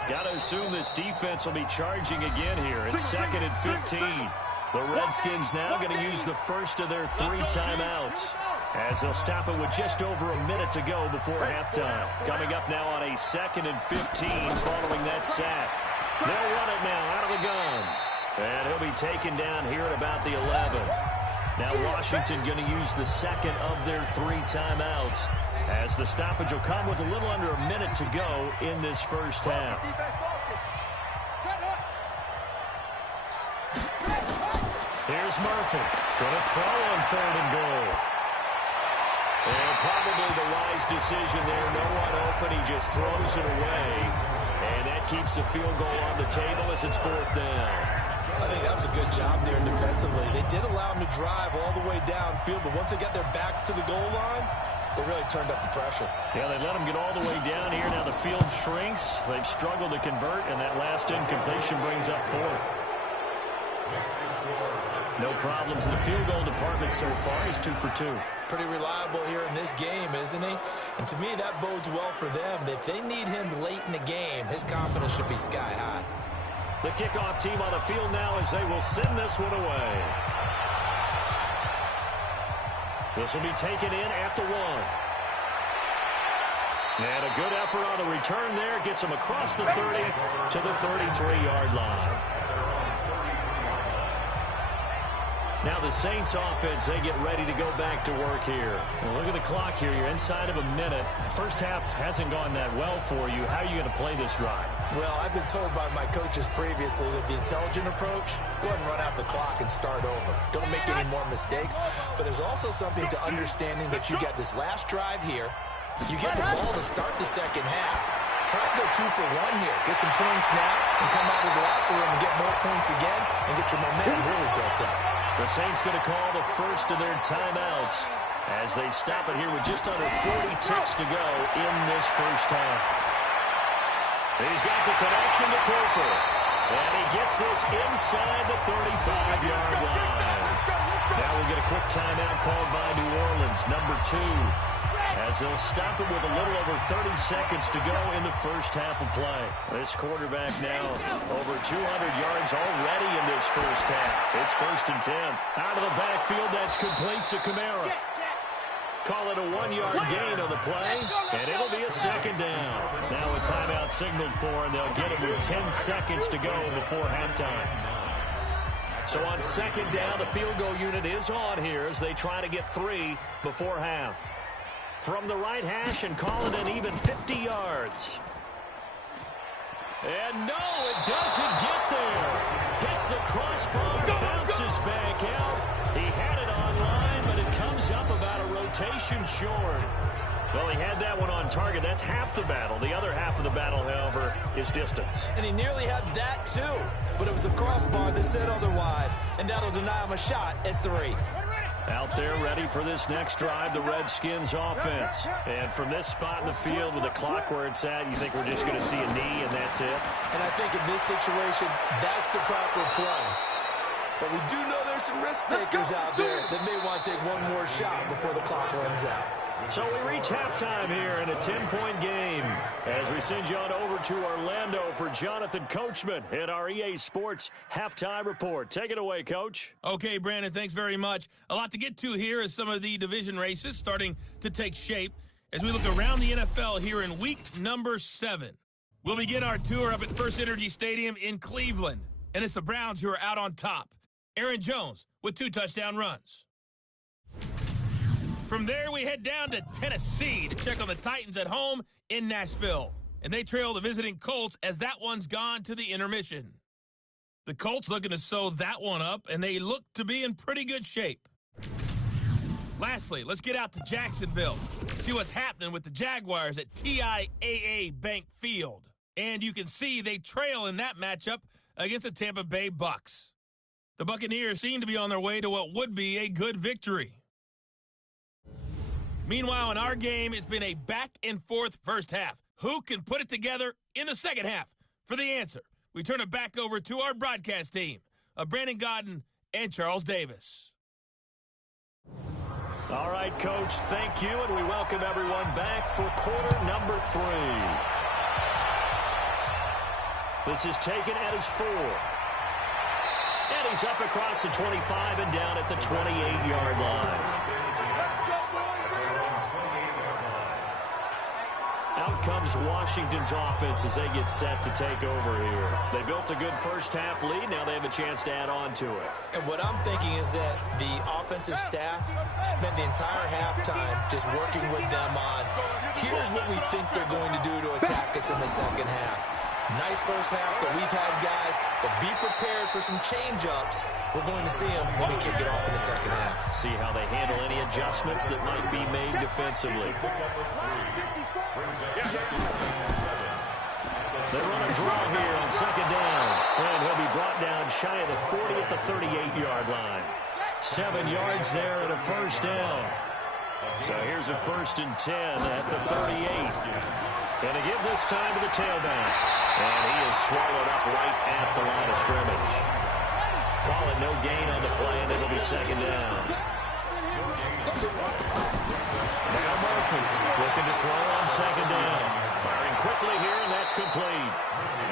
Got to assume this defense will be charging again here. It's 2nd and 15. The Redskins now going to use the first of their 3 timeouts, as they'll stop it with just over a minute to go before halftime. Coming up now on a 2nd and 15 following that sack. They'll run it now out of the gun. And he'll be taken down here at about the 11. Now Washington going to use the second of their 3 timeouts, as the stoppage will come with a little under a minute to go in this first half. Here's Murphy. Going to throw on 3rd and goal. And probably the wise decision there. No one open. He just throws it away. And that keeps the field goal on the table as it's 4th down. I think that was a good job there defensively. They did allow them to drive all the way downfield, but once they got their backs to the goal line, they really turned up the pressure. Yeah, they let them get all the way down here. Now the field shrinks. They've struggled to convert, and that last incompletion brings up 4th. No problems in the field goal department so far. He's 2 for 2. Pretty reliable here in this game, isn't he? And to me, that bodes well for them. If they need him late in the game, his confidence should be sky high. The kickoff team on the field now as they will send this one away. This will be taken in at the 1. And a good effort on the return there. Gets him across the 30 to the 33-yard line. Now the Saints offense, they get ready to go back to work here. Well, look at the clock here. You're inside of a minute. First half hasn't gone that well for you. How are you going to play this drive? Well, I've been told by my coaches previously that the intelligent approach, go ahead and run out the clock and start over. Don't make any more mistakes. But there's also something to understanding that you got this last drive here. You get the ball to start the second half. Try to go 2 for 1 here. Get some points now and come out of the locker room and get more points again and get your momentum really built up. The Saints going to call the first of their timeouts as they stop it here with just under 40 ticks to go in this first half. He's got the connection to Cooper, and he gets this inside the 35-yard line. Now we'll get a quick timeout called by New Orleans, number 2, as they'll stop it with a little over 30 seconds to go in the first half of play. This quarterback now over 200 yards already in this first half. It's 1st and 10. Out of the backfield, that's complete to Kamara. Call it a 1-yard gain on the play, and it'll be a second down. Now a timeout signaled for, and they'll get it with 10 seconds to go before halftime. So on second down, the field goal unit is on here as they try to get 3 before half. From the right hash and call it an even 50 yards. And no, it doesn't get there. Hits the crossbar, bounces back out. He had it online, but it comes up about a rotation short. Well, he had that one on target. That's half the battle. The other half of the battle, however, is distance. And he nearly had that, too. But it was the crossbar that said otherwise, and that'll deny him a shot at 3. Out there ready for this next drive, the Redskins offense. And from this spot in the field with the clock where it's at, you think we're just going to see a knee and that's it? And I think in this situation, that's the proper play. But we do know there's some risk takers out there that may want to take one more shot before the clock runs out. So we reach halftime here in a 10-point game as we send you on over to Orlando for Jonathan Coachman at our EA Sports Halftime Report. Take it away, Coach. Okay, Brandon, thanks very much. A lot to get to here as some of the division races starting to take shape as we look around the NFL here in week number 7. We'll begin our tour up at First Energy Stadium in Cleveland, and it's the Browns who are out on top. Aaron Jones with 2 touchdown runs. From there, we head down to Tennessee to check on the Titans at home in Nashville. And they trail the visiting Colts as that one's gone to the intermission. The Colts looking to sew that one up, and they look to be in pretty good shape. Lastly, let's get out to Jacksonville. See what's happening with the Jaguars at TIAA Bank Field. And you can see they trail in that matchup against the Tampa Bay Bucks. The Buccaneers seem to be on their way to what would be a good victory. Meanwhile, in our game, it's been a back-and-forth first half. Who can put it together in the second half? For the answer, we turn it back over to our broadcast team of Brandon Godden and Charles Davis. All right, Coach, thank you, and we welcome everyone back for quarter number 3. This is taken at his 4. And he's up across the 25 and down at the 28-yard line. Out comes Washington's offense as they get set to take over here. They built a good first-half lead. Now they have a chance to add on to it. And what I'm thinking is that the offensive staff spent the entire halftime just working with them on, here's what we think they're going to do to attack us in the second half. Nice first half that we've had, guys, but be prepared for some change-ups. We're going to see them when we kick it off in the second half. See how they handle any adjustments that might be made defensively. They run a draw here on second down. And he'll be brought down shy of the 40 at the 38-yard line. 7 yards there and a first down. So here's a 1st and 10 at the 38. Going to give this time to the tailback. And he is swallowed up right at the line of scrimmage. Call it no gain on the play, and it'll be second down. Now Murphy looking to throw on second down. Firing quickly here, and that's complete.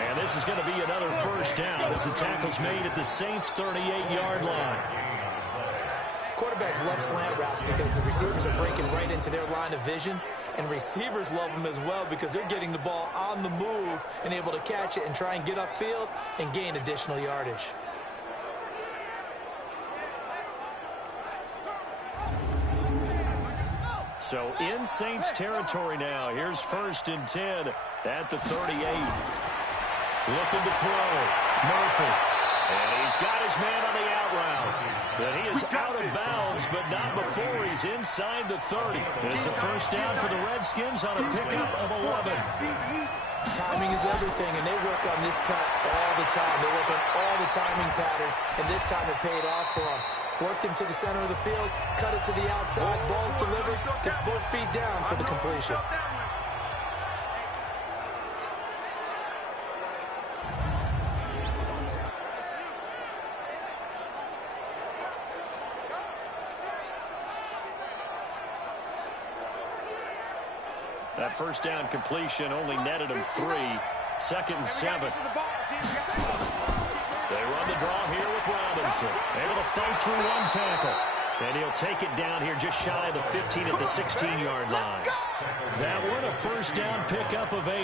And this is going to be another first down as the tackle's made at the Saints' 38-yard line. Quarterbacks love slant routes because the receivers are breaking right into their line of vision, and receivers love them as well because they're getting the ball on the move and able to catch it and try and get upfield and gain additional yardage. So in Saints territory now. Here's 1st and 10 at the 38. Looking to throw. Murphy. And he's got his man on the out route. But he is out of bounds, but not before he's inside the 30. It's a first down for the Redskins on a pickup of 11. Timing is everything, and they work on this cut all the time. They work on all the timing patterns, and this time it paid off for them. Worked him to the center of the field, cut it to the outside, ball's delivered, gets both feet down for the completion. That first down completion only netted him 3. 2nd and 7. They run the draw here with Robinson. Able to fight through one tackle. And he'll take it down here just shy of the 15 at the 16-yard line. That one a first down pickup of 8.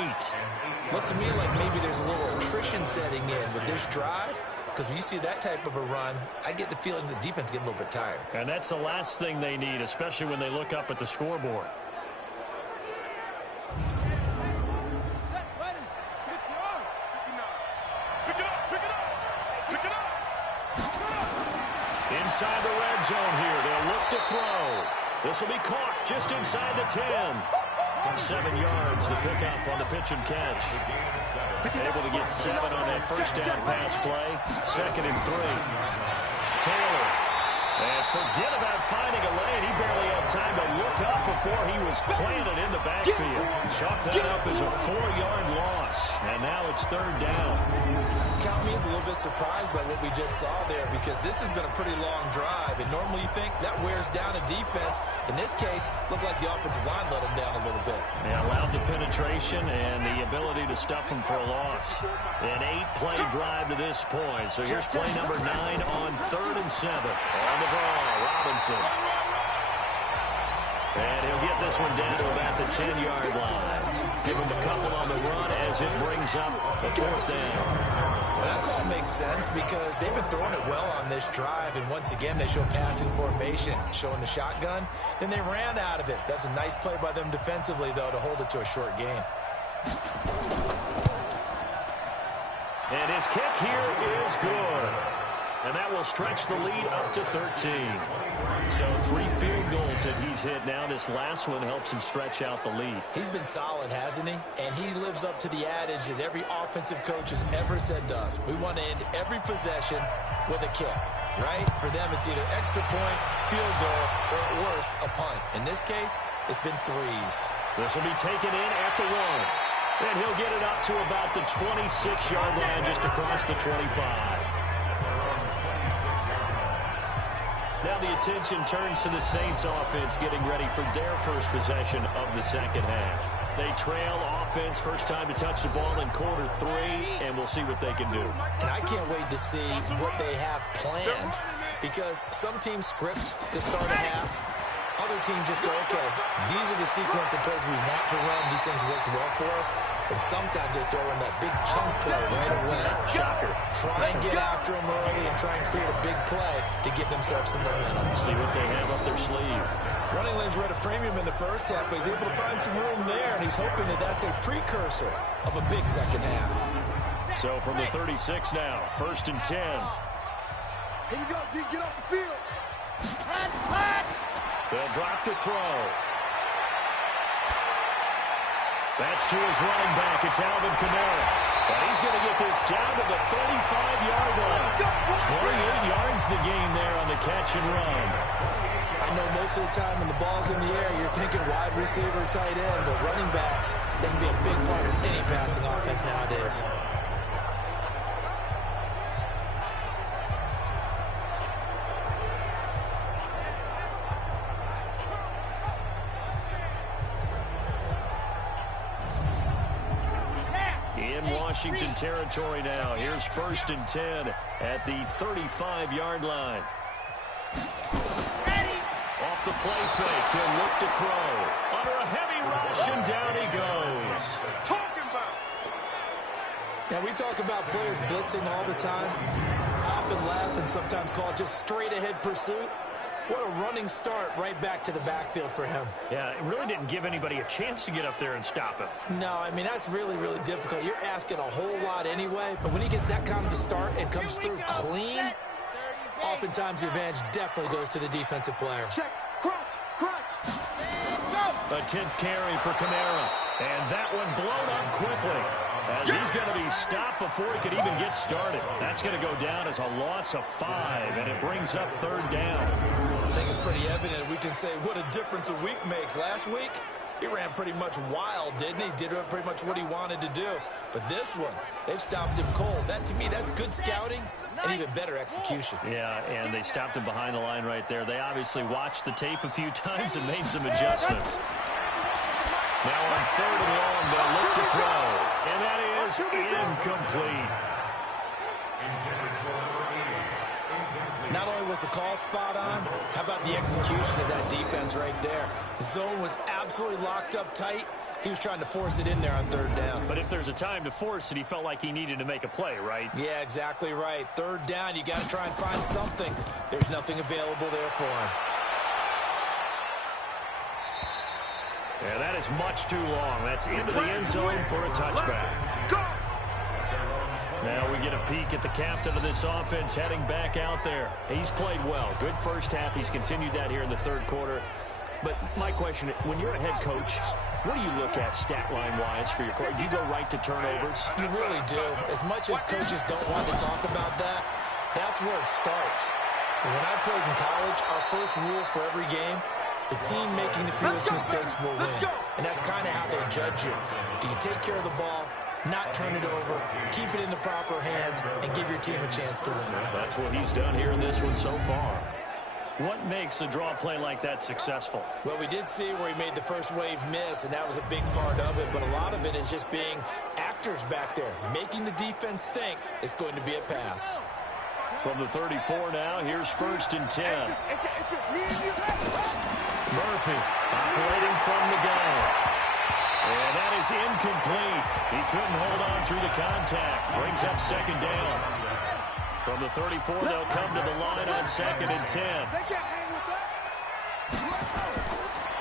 Looks to me like maybe there's a little attrition setting in with this drive. Because when you see that type of a run, I get the feeling the defense getting a little bit tired. And that's the last thing they need, especially when they look up at the scoreboard. Inside the red zone here, they'll look to throw. This will be caught just inside the 10. 7 yards, the pickup on the pitch and catch. Able to get 7 on that first down pass play. 2nd and 3. Taylor. And forget about finding a lane. He barely had time to look up before he was planted in the backfield. Chalk that up as a 4-yard loss. And now it's 3rd down. Count me as a little bit surprised by what we just saw there, because this has been a pretty long drive, and normally you think that wears down a defense. In this case, looked like the offensive line let them down a little bit. They allowed the penetration and the ability to stuff them for a loss. An 8-play drive to this point. So here's play number 9 on 3rd and 7. On the ball, Robinson. And he'll get this one down to about the 10-yard line. Give him a couple on the run as it brings up the 4th down. Well, that call makes sense because they've been throwing it well on this drive, and once again they show passing formation, showing the shotgun. Then they ran out of it. That's a nice play by them defensively, though, to hold it to a short gain. And his kick here is good. And that will stretch the lead up to 13. So 3 field goals that he's hit now. This last one helps him stretch out the lead. He's been solid, hasn't he? And he lives up to the adage that every offensive coach has ever said to us. We want to end every possession with a kick, right? For them, it's either extra point, field goal, or at worst, a punt. In this case, it's been 3s. This will be taken in at the 1. And he'll get it up to about the 26-yard line, just across the 25. Now the attention turns to the Saints offense getting ready for their first possession of the second half. They trail offense, first time to touch the ball in quarter 3, and we'll see what they can do. And I can't wait to see what they have planned, because some teams script to start a half. Other teams just go, okay, these are the sequence of plays we want to run. These things worked well for us. And sometimes they throw in that big chunk play right away. Shocker. Try and get after them early and try and create a big play to give themselves some momentum. See what they have up their sleeve. Running lanes were at a premium in the first half, but he's able to find some room there, and he's hoping that that's a precursor of a big second half. So from the 36 now, 1st and 10. Here we go, D. Get off the field. They'll drop to throw. That's to his running back. It's Alvin Kamara. And he's going to get this down to the 35-yard line. 28 yards the gain there on the catch and run. I know most of the time when the ball's in the air, you're thinking wide receiver, tight end, but running backs, they can be a big part of any passing offense nowadays. Washington territory now. Here's 1st and 10 at the 35-yard line. Off the play fake, he'll look to throw. Under a heavy rush, and down he goes. Now, we talk about players blitzing all the time. I often laugh and sometimes call it just straight-ahead pursuit. What a running start right back to the backfield for him. Yeah, it really didn't give anybody a chance to get up there and stop him. No, I mean, that's really, really difficult. You're asking a whole lot anyway, but when he gets that kind of a start and comes through clean, oftentimes the advantage definitely goes to the defensive player. Check, crunch. A 10th carry for Kamara, and that one blown up quickly. As he's going to be stopped before he could even get started. That's going to go down as a loss of 5, and it brings up 3rd down. I think it's pretty evident. We can say what a difference a week makes. Last week, he ran pretty much wild, didn't he? Did pretty much what he wanted to do. But this one, they've stopped him cold. That, to me, that's good scouting and even better execution. Yeah, and they stopped him behind the line right there. They obviously watched the tape a few times and made some adjustments. Now on 3rd and long, they'll look to throw. And that is incomplete. Not only was the call spot on? How about the execution of that defense right there? The zone was absolutely locked up tight. He was trying to force it in there on third down. But if there's a time to force it, he felt like he needed to make a play, right? Yeah, exactly right. Third down, you got to try and find something. There's nothing available there for him. Yeah, that is much too long. That's into the end zone for a touchback. Now we get a peek at the captain of this offense heading back out there. He's played well. Good first half. He's continued that here in the third quarter. But my question, when you're a head coach, what do you look at stat line-wise for your coach? Do you go right to turnovers? You really do. As much as coaches don't want to talk about that, that's where it starts. When I played in college, our first rule for every game, the team making the fewest mistakes will win. And that's kind of how they judge you. Do you take care of the ball, not turn it over, keep it in the proper hands, and give your team a chance to win? That's what he's done here in this one so far. What makes a draw play like that successful? Well, we did see where he made the first wave miss, and that was a big part of it. But a lot of it is just being actors back there, making the defense think it's going to be a pass. From the 34 now, here's 1st and 10. Murphy operating from the gun. And that is incomplete. He couldn't hold on through the contact. Brings up 2nd down. From the 34, they'll come to the line on 2nd and 10.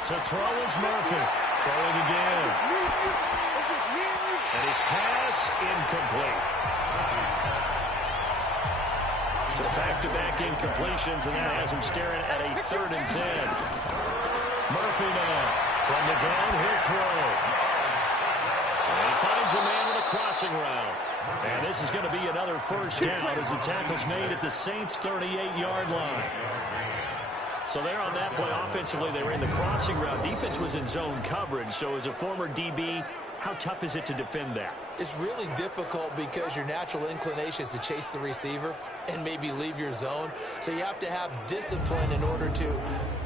To throw is Murphy. Throwing again. And his pass incomplete. So back-to-back incompletions, and that has him staring at a 3rd and 10. Murphy now from the gun, he'll throw. And he finds a man with a crossing route. And this is going to be another 1st down as the tackle's made at the Saints' 38-yard line. So there on that play, offensively, they ran the crossing route. Defense was in zone coverage, so as a former DB, how tough is it to defend that? It's really difficult because your natural inclination is to chase the receiver and maybe leave your zone. So you have to have discipline in order to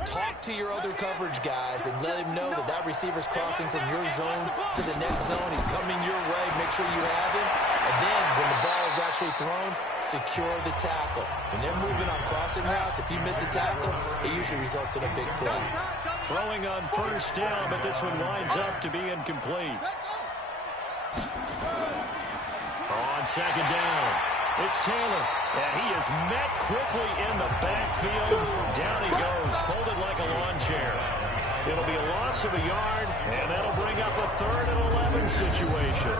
talk to your other coverage guys and let him know that that receiver's crossing from your zone to the next zone. He's coming your way. Make sure you have him. And then when the ball is actually thrown, secure the tackle. When they're moving on crossing routes, if you miss a tackle, it usually results in a big play. Throwing on 1st down, but this one winds up to be incomplete. On 2nd down, it's Taylor. And he is met quickly in the backfield. Down he goes, folded like a lawn chair. It'll be a loss of a yard, and that'll bring up a 3rd and 11 situation.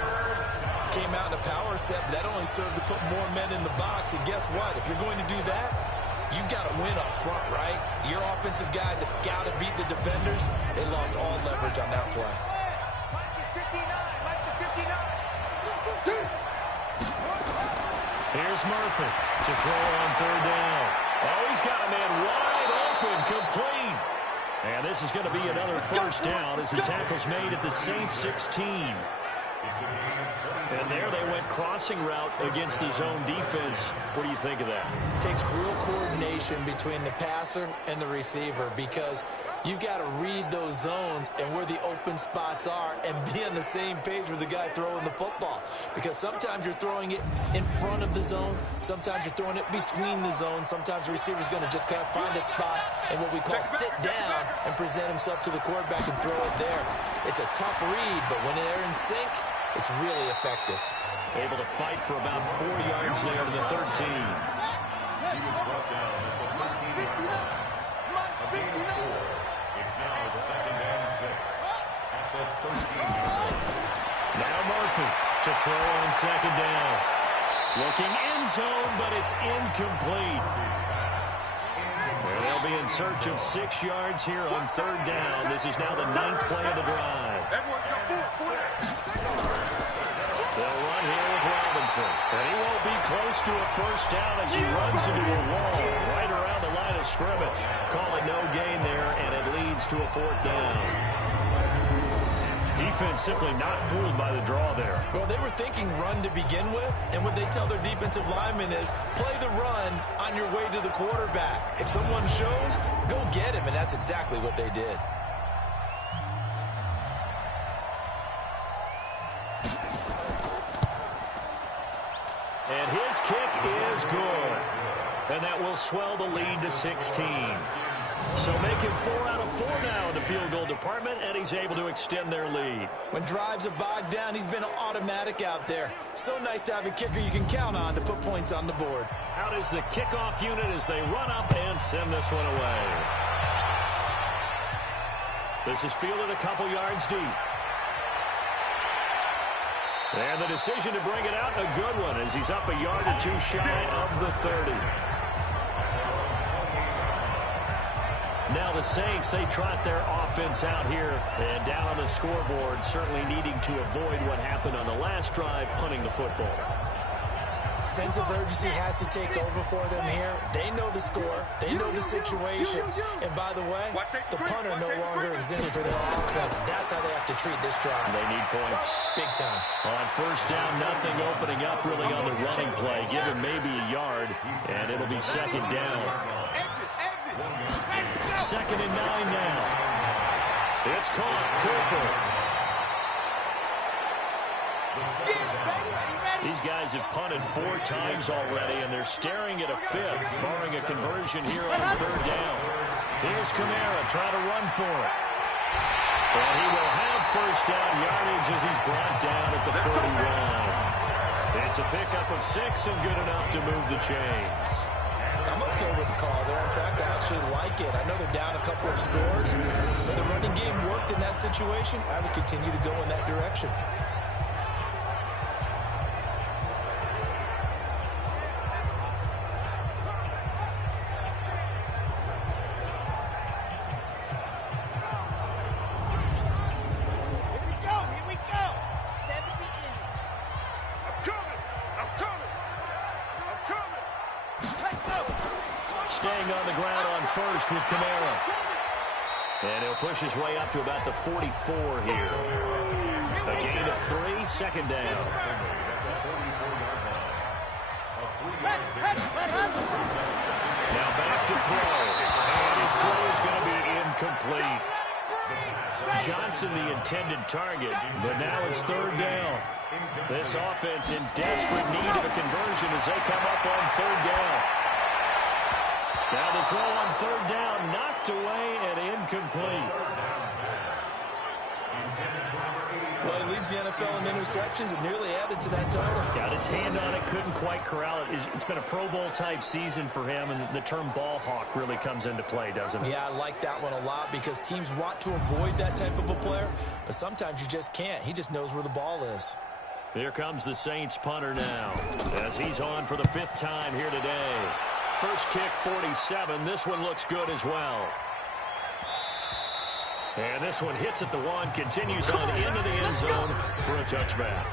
Came out in a power set, but that only served to put more men in the box. And guess what? If you're going to do that, you've got to win up front, right? Your offensive guys have got to beat the defenders. They lost all leverage on that play. Here's Murphy to throw on 3rd down. Oh, he's got a man wide open, complete. And this is going to be another 1st down as the tackle's made at the Saints 16. And there they went crossing route against the zone defense. What do you think of that? It takes real coordination between the passer and the receiver because you've got to read those zones and where the open spots are and be on the same page with the guy throwing the football. Because sometimes you're throwing it in front of the zone. Sometimes you're throwing it between the zones. Sometimes the receiver's going to just kind of find a spot and what we call sit down and present himself to the quarterback and throw it there. It's a tough read, but when they're in sync, it's really effective. Able to fight for about 4 yards there to the 13. He was brought down at the 13-yard line. A gain of 4. It's now 2nd and 6 at the 13-yard line. Now Murphy to throw on 2nd down. Looking end zone, but it's incomplete. And they'll be in search of 6 yards here on 3rd down. This is now the 9th play of the drive. They'll run here with Robinson. And he won't be close to a 1st down as he runs into a wall right around the line of scrimmage. Call it no gain there, and it leads to a 4th down. Defense simply not fooled by the draw there. Well, they were thinking run to begin with, and what they tell their defensive linemen is play the run on your way to the quarterback. If someone shows, go get him, and that's exactly what they did. And his kick is good. And that will swell the lead to 16. So making 4 out of 4 now in the field goal department, and he's able to extend their lead. When drives are bogged down, he's been automatic out there. So nice to have a kicker you can count on to put points on the board. Out is the kickoff unit as they run up and send this one away. This is fielded a couple yards deep. And the decision to bring it out, a good one, as he's up a yard or two shy of the 30. Now the Saints, they trot their offense out here and down on the scoreboard, certainly needing to avoid what happened on the last drive, punting the football. Sense of urgency has to take over for them here. They know the score. They know the situation. And by the way, the punter no longer exists for their offense. That's how they have to treat this drive. They need points. Big time. On first down, nothing opening up really on the running play. Give him maybe a yard, and it'll be second down. Second and 9 now. It's caught. Cooper. These guys have punted 4 times already, and they're staring at a 5th, barring a conversion here on third down. Here's Kamara trying to run for it. And he will have first down yardage as he's brought down at the 41. It's a pickup of 6 and good enough to move the chains. I'm okay with the call there. In fact, I actually like it. I know they're down a couple of scores, but the running game worked in that situation. I would continue to go in that direction. Staying on the ground on first with Kamara. And he'll push his way up to about the 44 here. A gain of 3, second down. Now back to throw. And his throw is going to be incomplete. Johnson the intended target, but now it's third down. This offense in desperate need of a conversion as they come up on third down. Now the throw on third down, knocked away and incomplete. Well, he leads the NFL in interceptions and nearly added to that total. Got his hand on it, couldn't quite corral it. It's been a Pro Bowl type season for him, and the term ball hawk really comes into play, doesn't it? Yeah, I like that one a lot because teams want to avoid that type of a player, but sometimes you just can't. He just knows where the ball is. Here comes the Saints punter now as he's on for the 5th time here today. First kick, 47. This one looks good as well. And this one hits at the 1, continues on into the end zone for a touchback.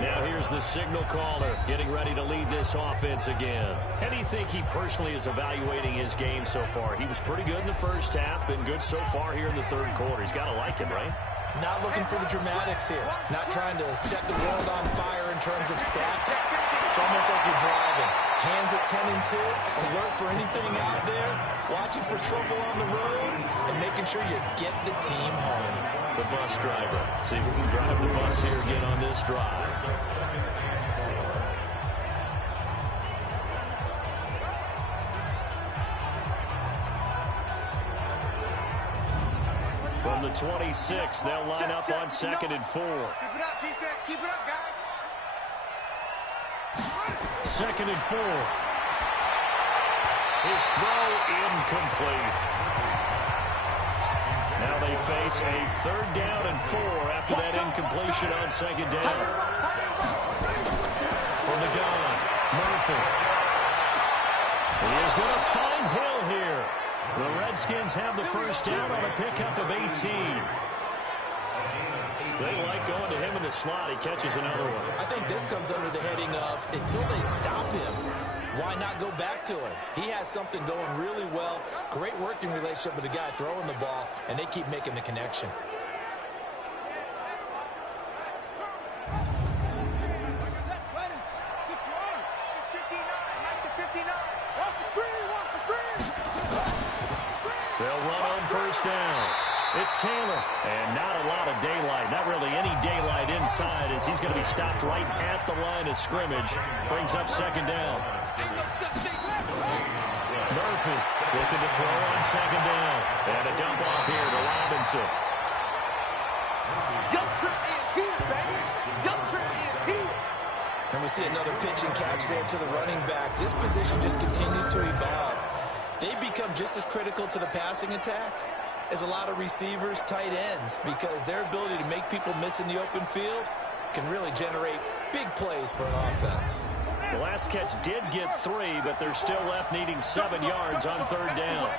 Now here's the signal caller getting ready to lead this offense again. How do you think he personally is evaluating his game so far? He was pretty good in the first half, been good so far here in the third quarter. He's got to like it, right? Not looking for the dramatics here. Not trying to set the world on fire in terms of stats. It's almost like you're driving. Hands at 10 and 2, alert for anything out there, watching for trouble on the road, and making sure you get the team home. The bus driver. See if we can drive the bus here again on this drive. From the 26, they'll line up on 2nd and 4. Keep it up, defense. Keep it up, guys. 2nd and 4. His throw incomplete. Now they face a 3rd down and 4 after that incompletion on 2nd down. From the gun, Murphy. He is going to find Hill here. The Redskins have the first down on a pickup of 18. They like going to him in the slot. He catches another one. I think this comes under the heading of, until they stop him, why not go back to him? He has something going really well. Great working relationship with the guy throwing the ball, and they keep making the connection. They'll run on first down. It's Taylor, and not a lot of daylight, not really any daylight inside as he's going to be stopped right at the line of scrimmage. Brings up 2nd down. Murphy looking to throw on second down. And a dump off here to Robinson. Young Trip is here, baby. Young Trip is here. And we see another pitch and catch there to the running back. This position just continues to evolve. They become just as critical to the passing attack as a lot of receivers, tight ends, because their ability to make people miss in the open field can really generate big plays for an offense. The last catch did get 3, but they're still left needing 7 yards on third down.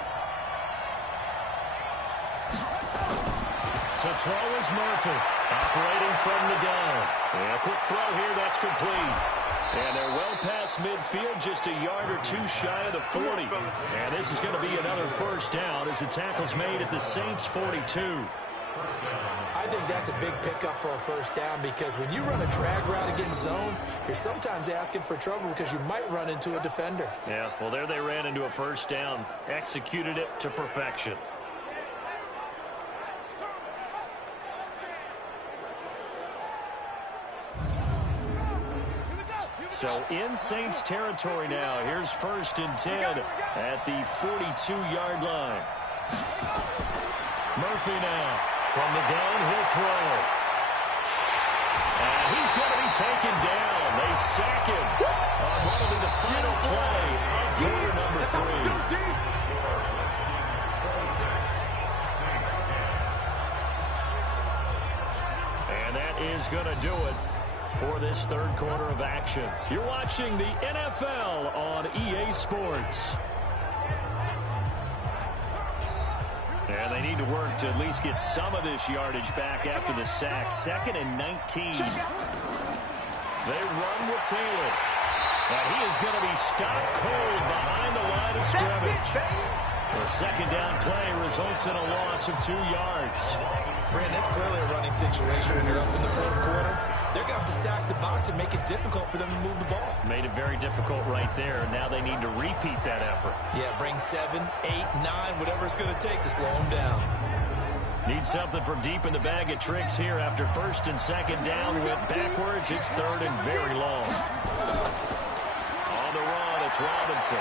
To throw is Murphy, operating from the gun. And a quick throw here, that's complete. And they're well past midfield, just a yard or 2 shy of the 40. And this is going to be another first down as the tackle's made at the Saints' 42. I think that's a big pickup for a first down, because when you run a drag route against zone, you're sometimes asking for trouble because you might run into a defender. Yeah, well, there they ran into a first down, executed it to perfection. So in Saints territory now. Here's 1st and 10 at the 42-yard line. Murphy now from the gun, he'll throw. And he's going to be taken down. They sack him on what will be the final play of quarter number 3. And that is going to do it for this third quarter of action. You're watching the NFL on EA Sports. And they need to work to at least get some of this yardage back after the sack. 2nd and 19. They run with Taylor. And he is going to be stopped cold behind the line of scrimmage. The second down play results in a loss of 2 yards. Brandon, that's clearly a running situation when you're up in the fourth quarter. They're going to have to stack the box and make it difficult for them to move the ball. Made it very difficult right there. Now they need to repeat that effort. Yeah, bring 7, 8, 9, whatever it's going to take to slow them down. Need something from deep in the bag of tricks here after 1st and 2nd down. Went backwards. It's 3rd and very long. On the run, it's Robinson.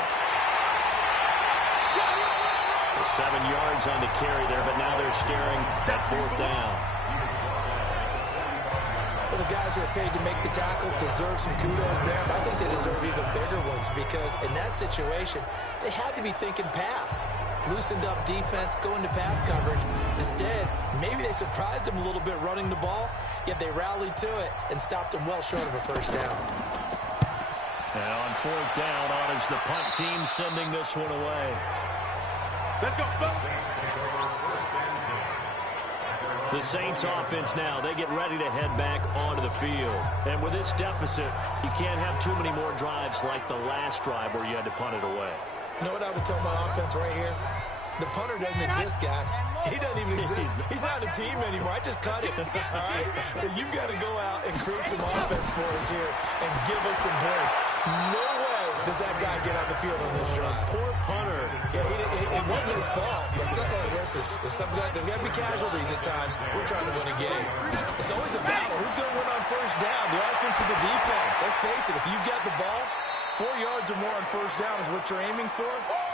7 yards on the carry there, but now they're staring at 4th down. Well, the guys who are paid to make the tackles deserve some kudos there, but I think they deserve even bigger ones, because in that situation, they had to be thinking pass. Loosened up defense, going to pass coverage. Instead, maybe they surprised them a little bit running the ball, yet they rallied to it and stopped them well short of a first down. Now on 4th down, on is the punt team sending this one away. Let's go. The Saints offense now, they get ready to head back onto the field. And with this deficit, you can't have too many more drives like the last drive where you had to punt it away. You know what I would tell my offense right here? The punter doesn't exist, guys. He doesn't even exist. He's not a team anymore. I just cut him, all right? So you've got to go out and create some offense for us here and give us some points. No way does that guy get on the field on this drive. Poor punter. Yeah, it wasn't his fault. But listen, there's something like there got to be casualties at times. We're trying to win a game. It's always a battle. Who's going to win on first down? The offense or the defense? Let's face it. If you've got the ball, 4 yards or more on first down is what you're aiming for.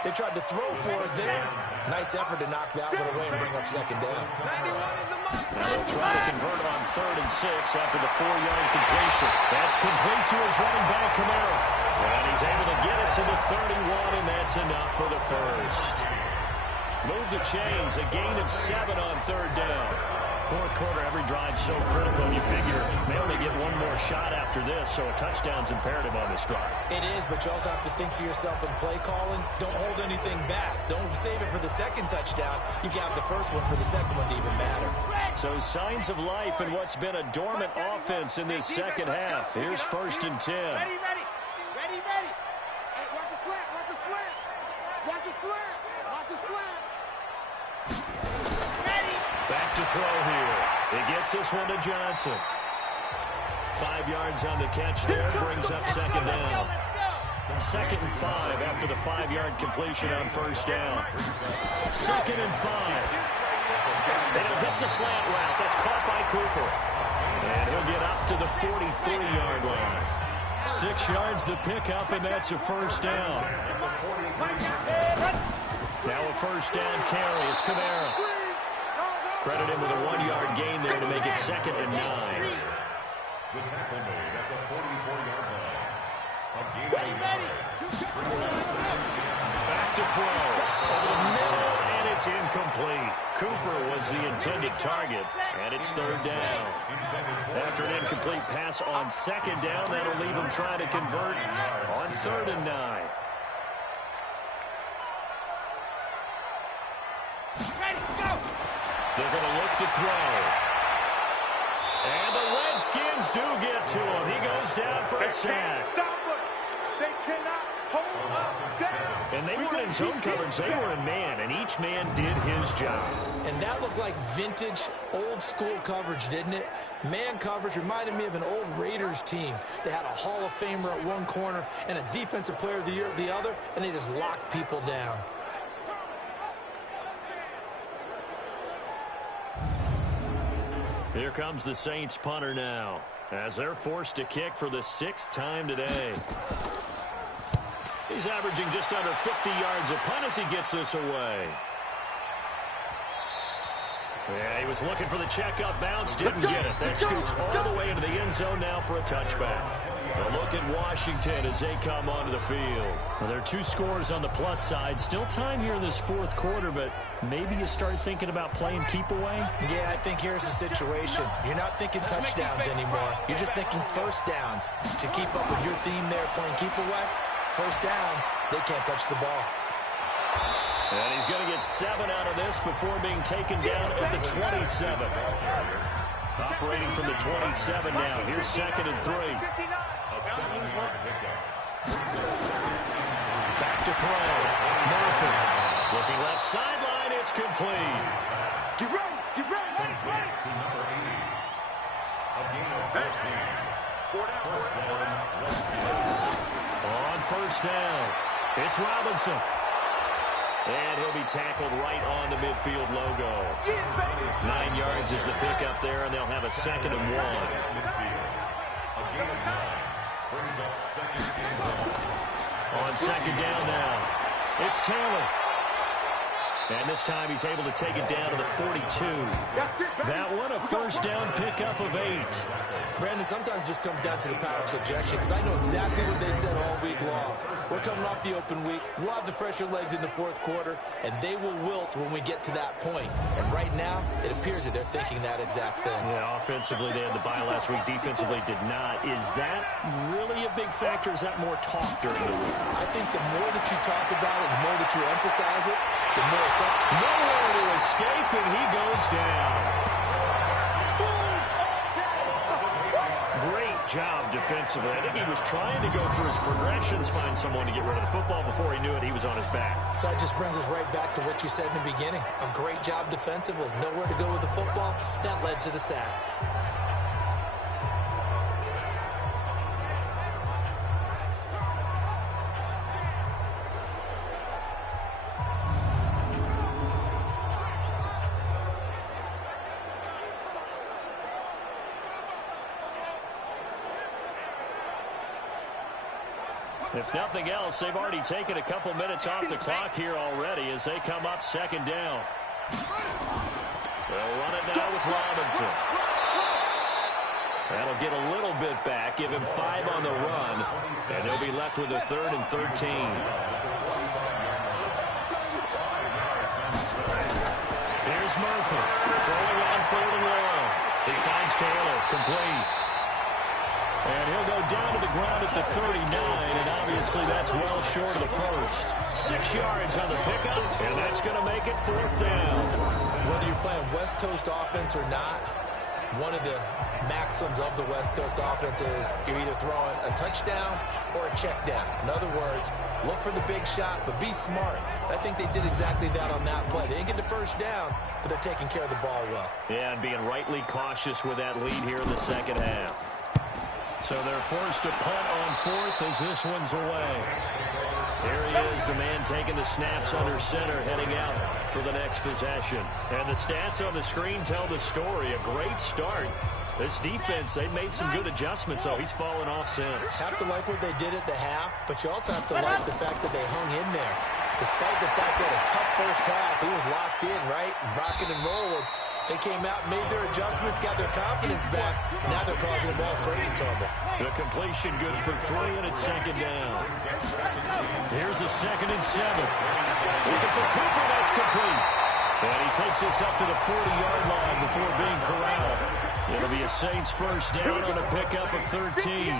They tried to throw for it there. Nice effort to knock that one away and bring up 2nd down. Now they'll try to convert it on 3rd and 6 after the 4-yard completion. That's complete to his running back, Kamara. And he's able to get it to the 31, and that's enough for the first. Move the chains, a gain of 7 on 3rd down. Fourth quarter, every drive's so critical, and you figure they only get one more shot after this, so a touchdown's imperative on this drive. It is, but you also have to think to yourself in play calling, don't hold anything back. Don't save it for the second touchdown. You can have the first one for the second one to even matter. So signs of life in what's been a dormant offense in this second half. Here's 1st and 10. Ready. Hey, watch the slant. Watch the slant. Back to throw here. He gets this one to Johnson. 5 yards on the catch there. Brings up 2nd down. 2nd and 5 after the 5-yard completion on first down. 2nd and 5. And he'll hit the slant route. That's caught by Cooper. And he'll get up to the 43-yard line. 6 yards the pickup, and that's a first down. Now a first down carry. It's Kamara. Credit him with a 1-yard gain there to make it 2nd and 9. The tackle made at the 44-yard line. A gain of 9. Back to throw. Over the middle, and it's incomplete. Cooper was the intended target, and it's 3rd down. After an incomplete pass on 2nd down, that'll leave him trying to convert on 3rd and 9. They're going to look to throw. And the Redskins do get to him. He goes down for a sack. They cannot hold us down. And they weren't in zone coverage. They were in man, and each man did his job. And that looked like vintage, old-school coverage, didn't it? Man coverage reminded me of an old Raiders team. They had a Hall of Famer at one corner and a Defensive Player of the Year at the other, and they just locked people down. Here comes the Saints punter now, as they're forced to kick for the 6th time today. He's averaging just under 50 yards a punt as he gets this away. Yeah, he was looking for the check-up bounce, didn't get it. That scoots all the way into the end zone now for a touchback. A look at Washington as they come onto the field. Well, there are 2 scores on the plus side. Still time here in this 4th quarter, but maybe you start thinking about playing keep away? Yeah, I think here's the situation. You're not thinking touchdowns anymore. You're just thinking first downs. To keep up with your theme there, playing keep away, first downs, they can't touch the ball. And he's going to get 7 out of this before being taken down at the 27. Operating from the 27 now. Here's 2nd and 3. Back to throw. Murphy. Looking left sideline. It's complete. Get ready. Get ready. Ready. Ready. To number 80. A gain of 13. On first down, it's Robinson. And he'll be tackled right on the midfield logo. 9 yards is the pickup there, and they'll have a 2nd and 1. A gain of 9 brings up 2nd and 1. On 2nd down now, it's Taylor. And this time he's able to take it down to the 42. That one, a first down pickup of 8. Brandon, sometimes it just comes down to the power of suggestion, because I know exactly what they said all week long. We're coming off the open week. We'll have the fresher legs in the 4th quarter, and they will wilt when we get to that point. And right now, it appears that they're thinking that exact thing. Yeah, offensively, they had the bye last week. Defensively, did not. Is that really a big factor? Is that more talk during the week? I think the more that you talk about it, the more that you emphasize it, the more so. Nowhere to escape, and he goes down. Great job defensively. I think he was trying to go through his progressions, find someone to get rid of the football. Before he knew it, he was on his back. So that just brings us right back to what you said in the beginning. A great job defensively. Nowhere to go with the football. That led to the sack. If nothing else, they've already taken a couple minutes off the clock here already as they come up 2nd down. They'll run it now with Robinson. That'll get a little bit back, give him 5 on the run, and they'll be left with a 3rd and 13. Here's Murphy, throwing on 3rd and long. He finds Taylor, complete. And he'll go down to the ground at the 39, and obviously that's well short of the first. 6 yards on the pickup, and that's going to make it 4th down. Whether you're playing West Coast offense or not, one of the maxims of the West Coast offense is you're either throwing a touchdown or a check down. In other words, look for the big shot, but be smart. I think they did exactly that on that play. They didn't get the first down, but they're taking care of the ball well. Yeah, and being rightly cautious with that lead here in the 2nd half. So they're forced to punt on 4th as this one's away. Here he is, the man taking the snaps under center, heading out for the next possession. And the stats on the screen tell the story. A great start. This defense, they made some good adjustments, so he's fallen off since. Have to like what they did at the half, but you also have to like the fact that they hung in there. Despite the fact they had a tough first half, he was locked in, right? Rocking and rolling. They came out, made their adjustments, got their confidence back. Now they're causing them all sorts of trouble. The completion good for 3, and it's second down. Here's a 2nd and 7. Looking for Cooper, that's complete. And he takes us up to the 40-yard line before being corralled. It'll be a Saints first down on a pickup of 13. They'll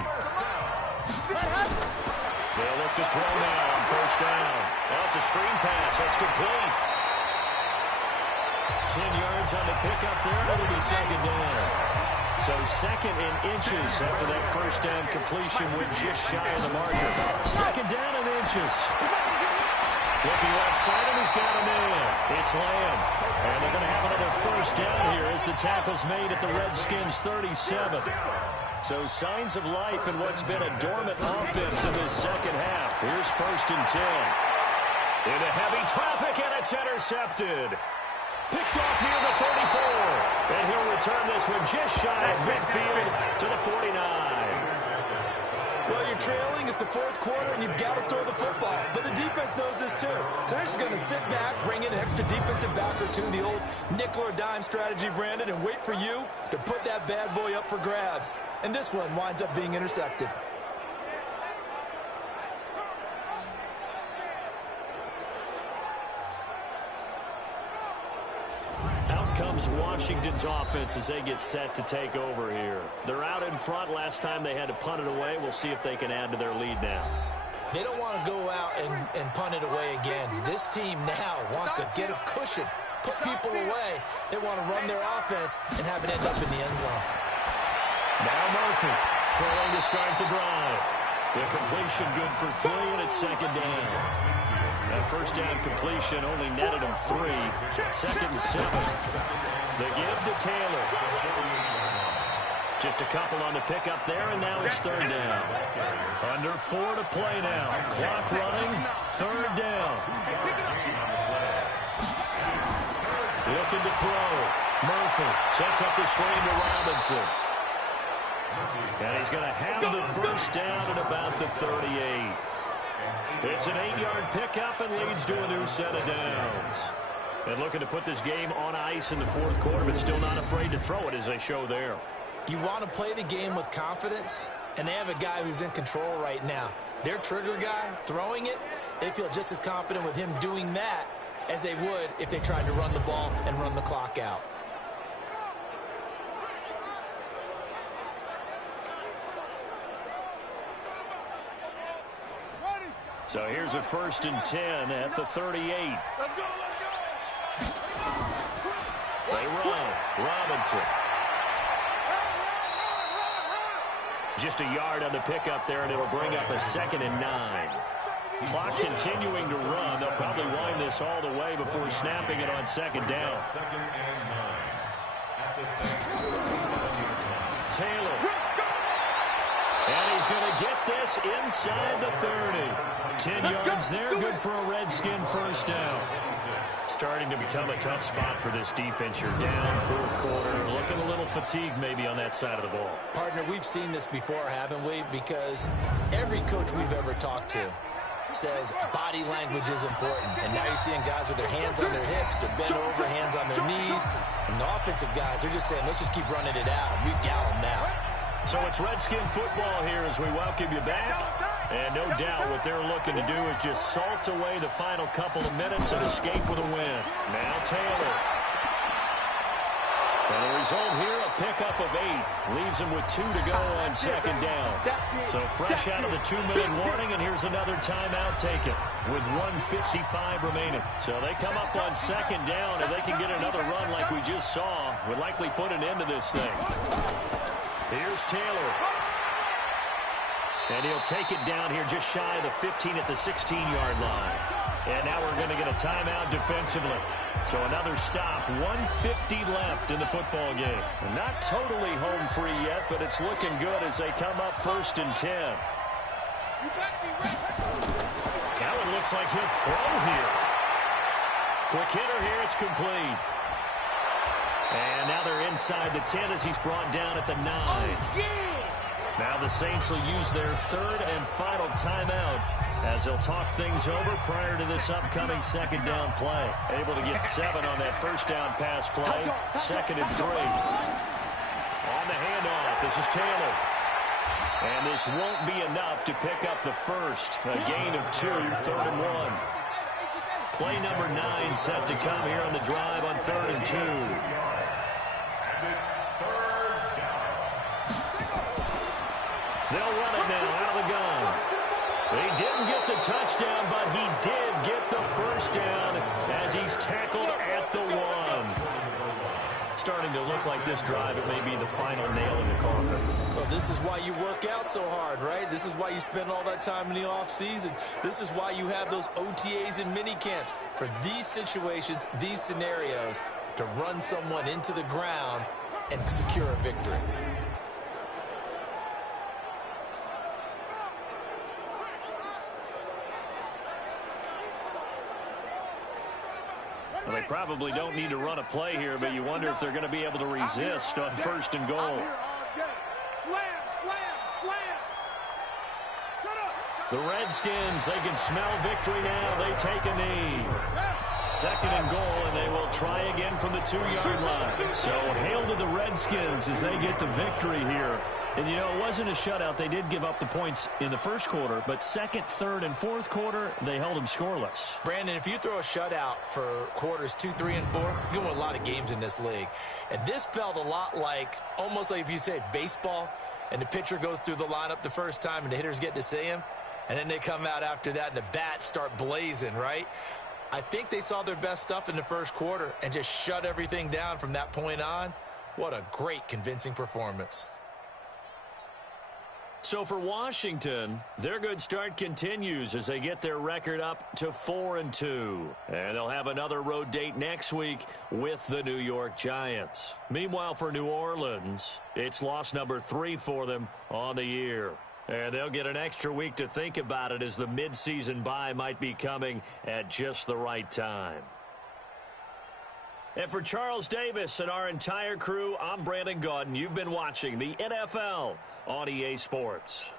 look to throw now on first down. Now it's a screen pass. That's complete. 10 yards on the pickup there, and it'll be second down. So 2nd and inches after that first down completion went just shy of the marker. 2nd down and inches. Looking left side, and he's got him in. It's Lamb. And they're going to have another first down here as the tackle's made at the Redskins 37. So signs of life in what's been a dormant offense in this second half. Here's 1st and 10. Into heavy traffic, and it's intercepted. Picked off near the 34. And he'll return this one just shy of midfield to the 49. Well, you're trailing. It's the 4th quarter, and you've got to throw the football. But the defense knows this, too. So they're just going to sit back, bring in an extra defensive back or two, the old nickel or dime strategy, Brandon, and wait for you to put that bad boy up for grabs. And this one winds up being intercepted. Comes Washington's offense as they get set to take over here. They're out in front. Last time they had to punt it away. We'll see if they can add to their lead now. They don't want to go out and punt it away again. This team now wants to get a cushion, put people away. They want to run their offense and have it end up in the end zone. Now Murphy throwing to start the drive. The completion good for 3, and it's second down. That first down completion only netted him 3. 2nd and 7. The give to Taylor. Just a couple on the pickup there, and now it's 3rd down. Under 4 to play now. Clock running. 3rd down. Looking to throw. Murphy sets up the screen to Robinson. And he's going to have the first down at about the 38. It's an 8-yard pickup and leads to a new set of downs. And looking to put this game on ice in the 4th quarter, but still not afraid to throw it as they show there. You want to play the game with confidence, and they have a guy who's in control right now. Their trigger guy, throwing it, they feel just as confident with him doing that as they would if they tried to run the ball and run the clock out. So here's a 1st and 10 at the 38. Let's go. They run. Robinson. Just a yard on the pickup there, and it'll bring up a 2nd and 9. Clock continuing to run. They'll probably wind this all the way before snapping it on 2nd down. 2nd and 9. At the 6. Taylor. And he's going to get this inside the 30. 10 yards there, good for a Redskin first down. Starting to become a tough spot for this defense. You're down 4th quarter. Looking a little fatigued maybe on that side of the ball. Partner, we've seen this before, haven't we? Because every coach we've ever talked to says body language is important. And now you're seeing guys with their hands on their hips, they're bent over, hands on their knees. And the offensive guys, they're just saying, let's just keep running it out. And we've got them now. So it's Redskin football here as we welcome you back. And no doubt what they're looking to do is just salt away the final couple of minutes and escape with a win. Now Taylor. And the result here, a pickup of 8. Leaves him with 2 to go on 2nd down. So fresh out of the 2-minute warning, and here's another timeout taken with 1:55 remaining. So they come up on 2nd down, and they can get another run like we just saw. Would likely put an end to this thing. Here's Taylor. And he'll take it down here just shy of the 15 at the 16-yard line. And now we're going to get a timeout defensively. So another stop, 1:50 left in the football game. Not totally home free yet, but it's looking good as they come up 1st and 10. Now looks like he'll throw here. Quick hitter here. It's complete. And now they're inside the 10 as he's brought down at the 9. Oh, yeah! Now the Saints will use their third and final timeout as they'll talk things over prior to this upcoming second down play. Able to get 7 on that first down pass play. Second and 3. On the handoff, this is Taylor. And this won't be enough to pick up the first. A gain of 2, third and 1. Play number 9 set to come here on the drive on third and 2. They'll run it now out of the gun. He didn't get the touchdown, but he did get the first down as he's tackled at the 1. Starting to look like this drive, it may be the final nail in the coffin. Well, this is why you work out so hard, right? This is why you spend all that time in the offseason. This is why you have those OTAs and mini camps. For these situations, these scenarios, to run someone into the ground and secure a victory. Well, they probably don't need to run a play here, but you wonder if they're going to be able to resist on first and goal. Slam, slam, slam. Shut up. The Redskins, they can smell victory now. They take a knee. Second and goal, and they will try again from the 2-yard line. So hail to the Redskins as they get the victory here. And, you know, it wasn't a shutout. They did give up the points in the first quarter, but second, third, and fourth quarter, they held them scoreless. Brandon, if you throw a shutout for quarters 2, 3, and 4, you win a lot of games in this league. And this felt a lot like, almost like if you said baseball, and the pitcher goes through the lineup the first time, and the hitters get to see him, and then they come out after that, and the bats start blazing, right? I think they saw their best stuff in the first quarter and just shut everything down from that point on. What a great, convincing performance. So for Washington, their good start continues as they get their record up to 4-2. And they'll have another road date next week with the New York Giants. Meanwhile, for New Orleans, it's loss number 3 for them on the year. And they'll get an extra week to think about it as the midseason bye might be coming at just the right time. And for Charles Davis and our entire crew, I'm Brandon Gaudin. You've been watching the NFL on EA Sports.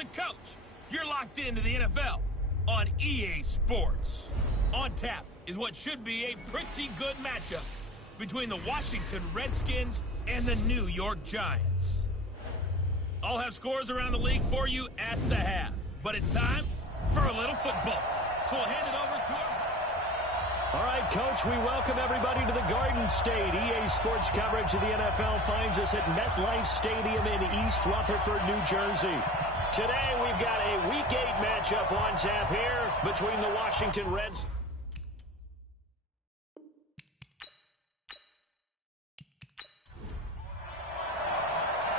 the coach. You're locked into the NFL on EA Sports. On tap is what should be a pretty good matchup between the Washington Redskins and the New York Giants. I'll have scores around the league for you at the half, but it's time for a little football. So we'll hand it over to our... All right, Coach, we welcome everybody to the Garden State. EA Sports coverage of the NFL finds us at MetLife Stadium in East Rutherford, New Jersey. Today, we've got a Week 8 matchup on tap here between the Washington Reds.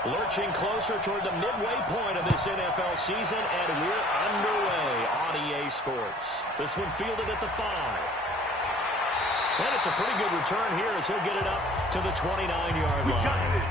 Lurching closer toward the midway point of this NFL season, and we're underway on EA Sports. This one fielded at the 5. And it's a pretty good return here as he'll get it up to the 29-yard line.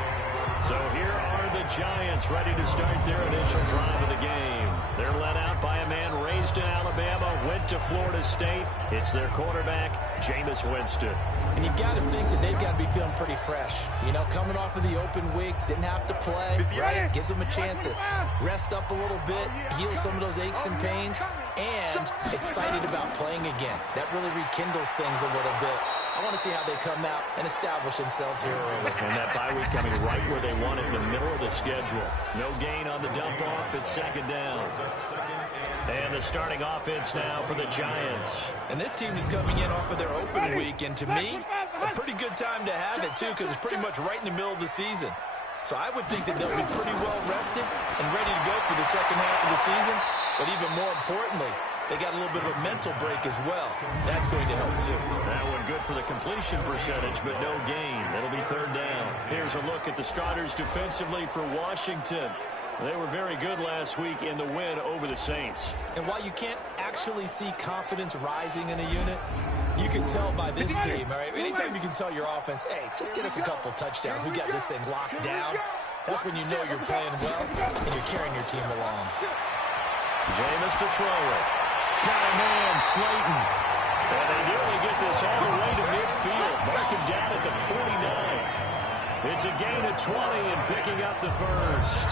So here are the Giants ready to start their initial drive of the game. They're led out by a man raised in Alabama, went to Florida State. It's their quarterback, Jameis Winston. And you've got to think that they've got to be feeling pretty fresh. You know, coming off of the open week, didn't have to play, right? Gives them a chance to rest up a little bit, heal some of those aches and pains, and excited about playing again. That really rekindles things a little bit. I want to see how they come out and establish themselves here early. And that bye week coming right where they want it, in the middle of the schedule. No gain on the dump off. It's second down. And the starting offense now for the Giants. And this team is coming in off of their open week, and to me, a pretty good time to have it, too, because it's pretty much right in the middle of the season. So I would think that they'll be pretty well rested and ready to go for the second half of the season. But even more importantly, they got a little bit of a mental break as well. That's going to help, too. That one good for the completion percentage, but no gain. It'll be third down. Here's a look at the starters defensively for Washington. They were very good last week in the win over the Saints. And while you can't actually see confidence rising in a unit, you can tell by this team, all right? Anytime you can tell your offense, hey, just get us a couple touchdowns. We got this thing locked down. That's when you know you're playing well and you're carrying your team along. Jameis to throw it. Got a man, Slayton. And they nearly get this all the way to midfield. Mark him down at the 49. It's a gain of 20 and picking up the first.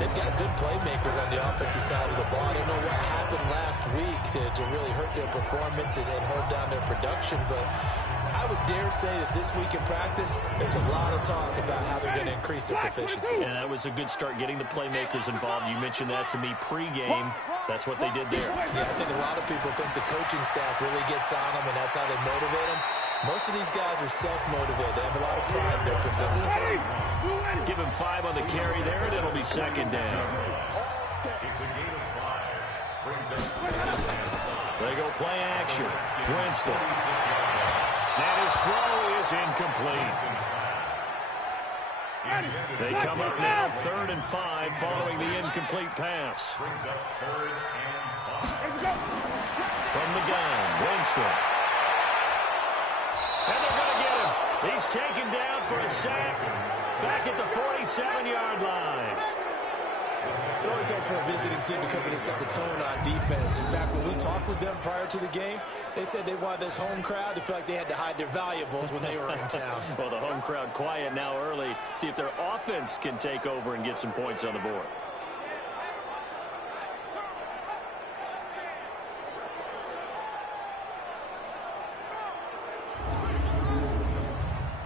They've got good playmakers on the offensive side of the ball. I don't know what happened last week to really hurt their performance and hold down their production, but I would dare say that this week in practice, there's a lot of talk about how they're going to increase their proficiency. And that was a good start getting the playmakers involved. You mentioned that to me pregame. That's what they did there. Yeah, I think a lot of people think the coaching staff really gets on them, and that's how they motivate them. Most of these guys are self-motivated. They have a lot of pride in their performance. Give him 5 on the carry there, and it'll be second down. They go play action. Winston. And his throw is incomplete. They come up now, 3rd and 5, following the incomplete pass. From the gun, Winston. And they're going to get him. He's taken down for a sack back at the 47-yard line. It always helps for a visiting team to come in and set the tone on defense. In fact, when we talked with them prior to the game, they said they wanted this home crowd to feel like they had to hide their valuables when they were in town. Well, the home crowd quiet now early. See if their offense can take over and get some points on the board.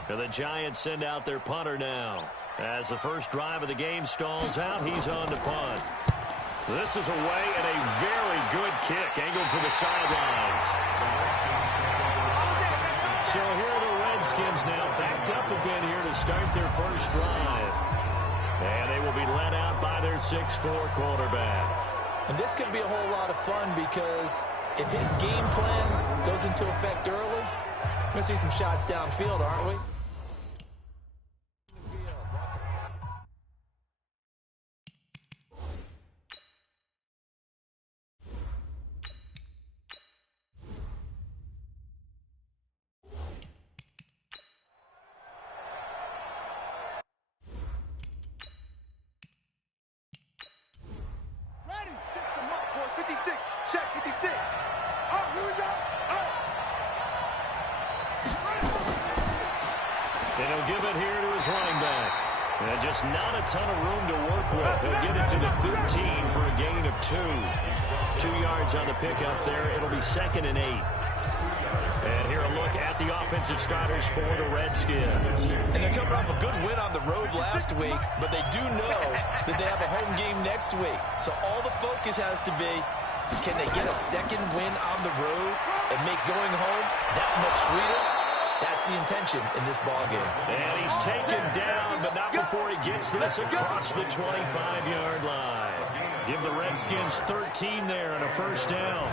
And the Giants send out their punter now. As the first drive of the game stalls out, he's on to punt. This is away and a very good kick angled for the sidelines. So here are the Redskins now backed up a bit here to start their first drive. And they will be led out by their 6'4" quarterback. And this could be a whole lot of fun because if his game plan goes into effect early, we're going to see some shots downfield, aren't we? And he'll give it here to his running back. And just not a ton of room to work with. They'll get it to the 15 for a gain of 2. 2 yards on the pickup there. It'll be 2nd and 8. And here a look at the offensive starters for the Redskins. And they're coming off a good win on the road last week, but they do know that they have a home game next week. So all the focus has to be, can they get a second win on the road and make going home that much sweeter? That's the intention in this ballgame. And he's taken down, but not before he gets this across the 25-yard line. Give the Redskins 13 there and a first down.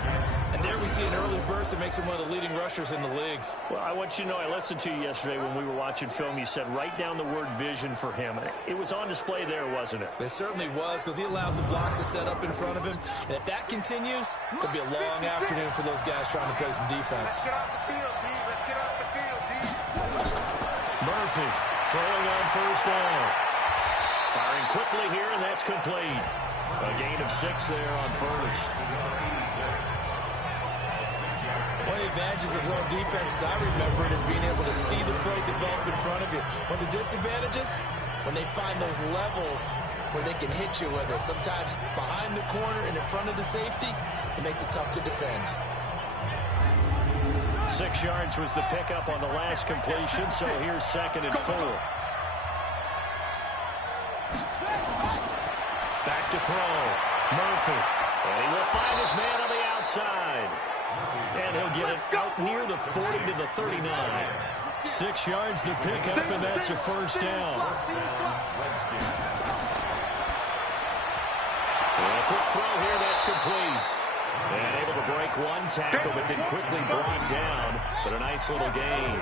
And there we see an early burst that makes him one of the leading rushers in the league. Well, I want you to know, I listened to you yesterday when we were watching film. You said write down the word vision for him. It was on display there, wasn't it? It certainly was, because he allows the blocks to set up in front of him. And if that continues, it'll be a long afternoon for those guys trying to play some defense. Let's get off the field, D. Let's get off the field, D. Murphy throwing on first down. Firing quickly here, and that's complete. A gain of 6 there on first. One of the advantages of zone defense, as I remember it, is being able to see the play develop in front of you. One of the disadvantages, when they find those levels where they can hit you with it, sometimes behind the corner and in front of the safety, it makes it tough to defend. 6 yards was the pickup on the last completion, so here's 2nd and 4. Back to throw. Murphy. And he will find his man on the outside. And he'll get it out near the 40 to the 39. 6 yards the pickup, and that's a first down. And a quick throw here, that's complete. And able to break one tackle, but then quickly brought down. But a nice little gain.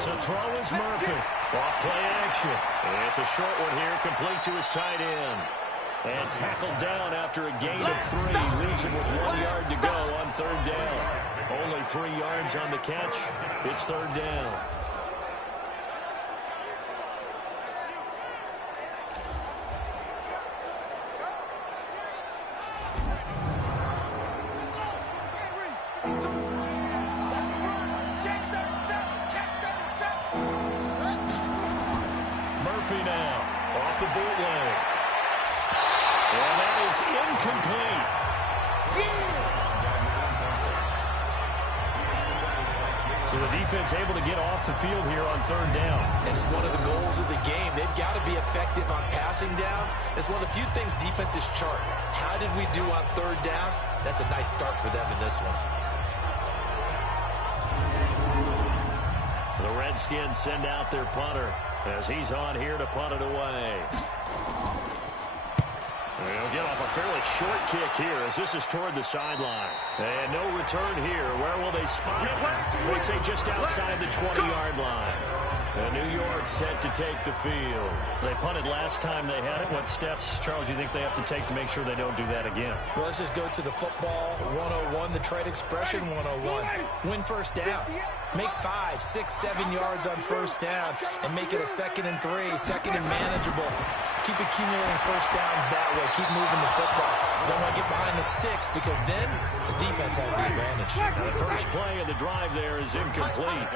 To throw is Murphy. Off play action. And it's a short one here, complete to his tight end. And tackled down after a gain of 3. Leaves him with 1 yard to go on 3rd down. Only 3 yards on the catch. It's 3rd down. Murphy now off the bootleg. And that is incomplete. So the defense able to get off the field here on 3rd down. And it's one of the goals of the game. They've got to be effective on passing downs. It's one of the few things defenses chart. How did we do on 3rd down? That's a nice start for them in this one. The Redskins send out their punter as he's on here to punt it away. They'll get off a fairly short kick here as this is toward the sideline. And no return here. Where will they spot it? They say just outside the 20-yard line. And New York set to take the field. They punted last time they had it. What steps, Charles, you think they have to take to make sure they don't do that again? Well, let's just go to the football 101, the trade expression 101. Win first down. Make 5, 6, 7 yards on first down and make it a 2nd and 3, 2nd and manageable. Keep accumulating first downs that way. Keep moving the football. You don't want to get behind the sticks because then the defense has the advantage. Now the first play of the drive there is incomplete.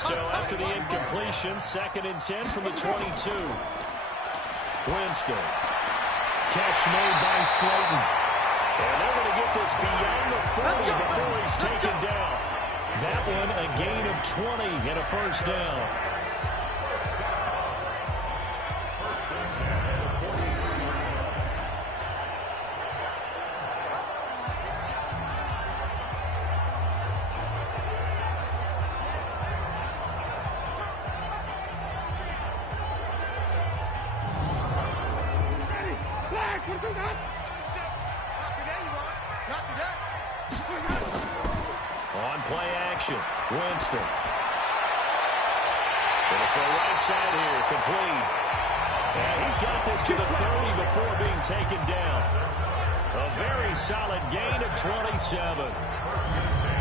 So after the incompletion, 2nd and 10 from the 22. Winston. Catch made by Slayton. And they're going to get this beyond the 40 before he's taken down. That one a gain of 20 and a first down. On play action, Winston. Gonna throw right side here, complete. And he's got this to the 30 before being taken down. A very solid gain of 27.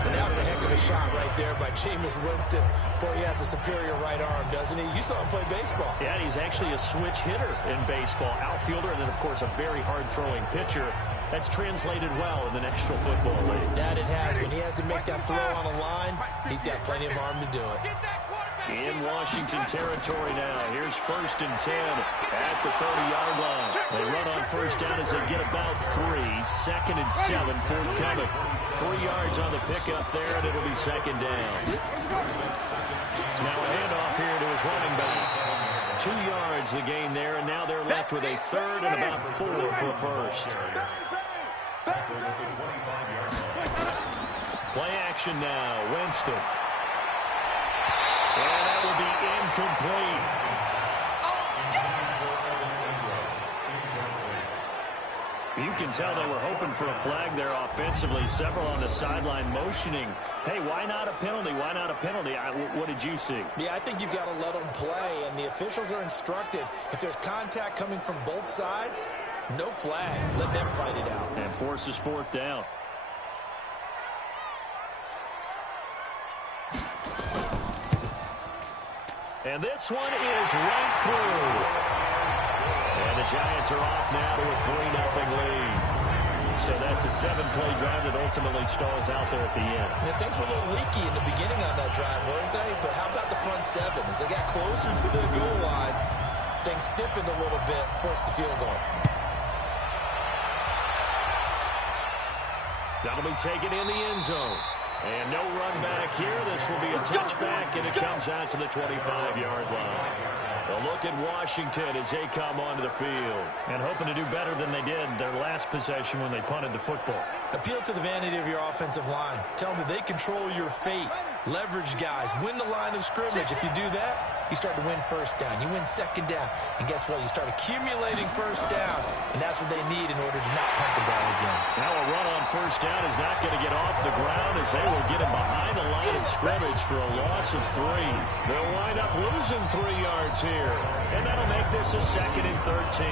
And that was a heck of a shot right there by Jameis Winston. Boy, he has a superior right arm, doesn't he? You saw him play baseball. Yeah, he's actually a switch hitter in baseball. Outfielder, and then, of course, a very hard-throwing pitcher. That's translated well in the National Football League. That it has. When he has to make that throw on a line, he's got plenty of arm to do it. In Washington territory now. Here's 1st and 10 at the 30-yard line. They run on first down as they get about 3. 2nd and 7 forthcoming. 3 yards on the pickup there, and it'll be 2nd down. Now a handoff here to his running back. 2 yards the gain there, and now they're left with a 3rd and about 4 for a first. Play action now. Winston. And that will be incomplete. You can tell they were hoping for a flag there offensively. Several on the sideline motioning. Hey, why not a penalty? Why not a penalty? What did you see? Yeah, I think you've got to let them play, and the officials are instructed. If there's contact coming from both sides, no flag. Let them fight it out. And forces 4th down. And this one is right through. And the Giants are off now to a 3-0 lead. So that's a 7-play drive that ultimately stalls out there at the end. Yeah, things were a little leaky in the beginning on that drive, weren't they? But how about the front 7? As they got closer to the goal line, things stiffened a little bit, forced the field goal. That'll be taken in the end zone. And no run back here. This will be a touchback, and it comes out to the 25-yard line. A look at Washington as they come onto the field. And hoping to do better than they did their last possession when they punted the football. Appeal to the vanity of your offensive line. Tell them that they control your fate. Leverage guys. Win the line of scrimmage. If you do that, you start to win first down. You win second down. And guess what? You start accumulating first downs. And that's what they need in order to not punt the ball again. Now a run on first down is not going to get off the ground as they will get him behind the line of scrimmage for a loss of 3. They'll wind up losing 3 yards here. And that'll make this a 2nd and 13.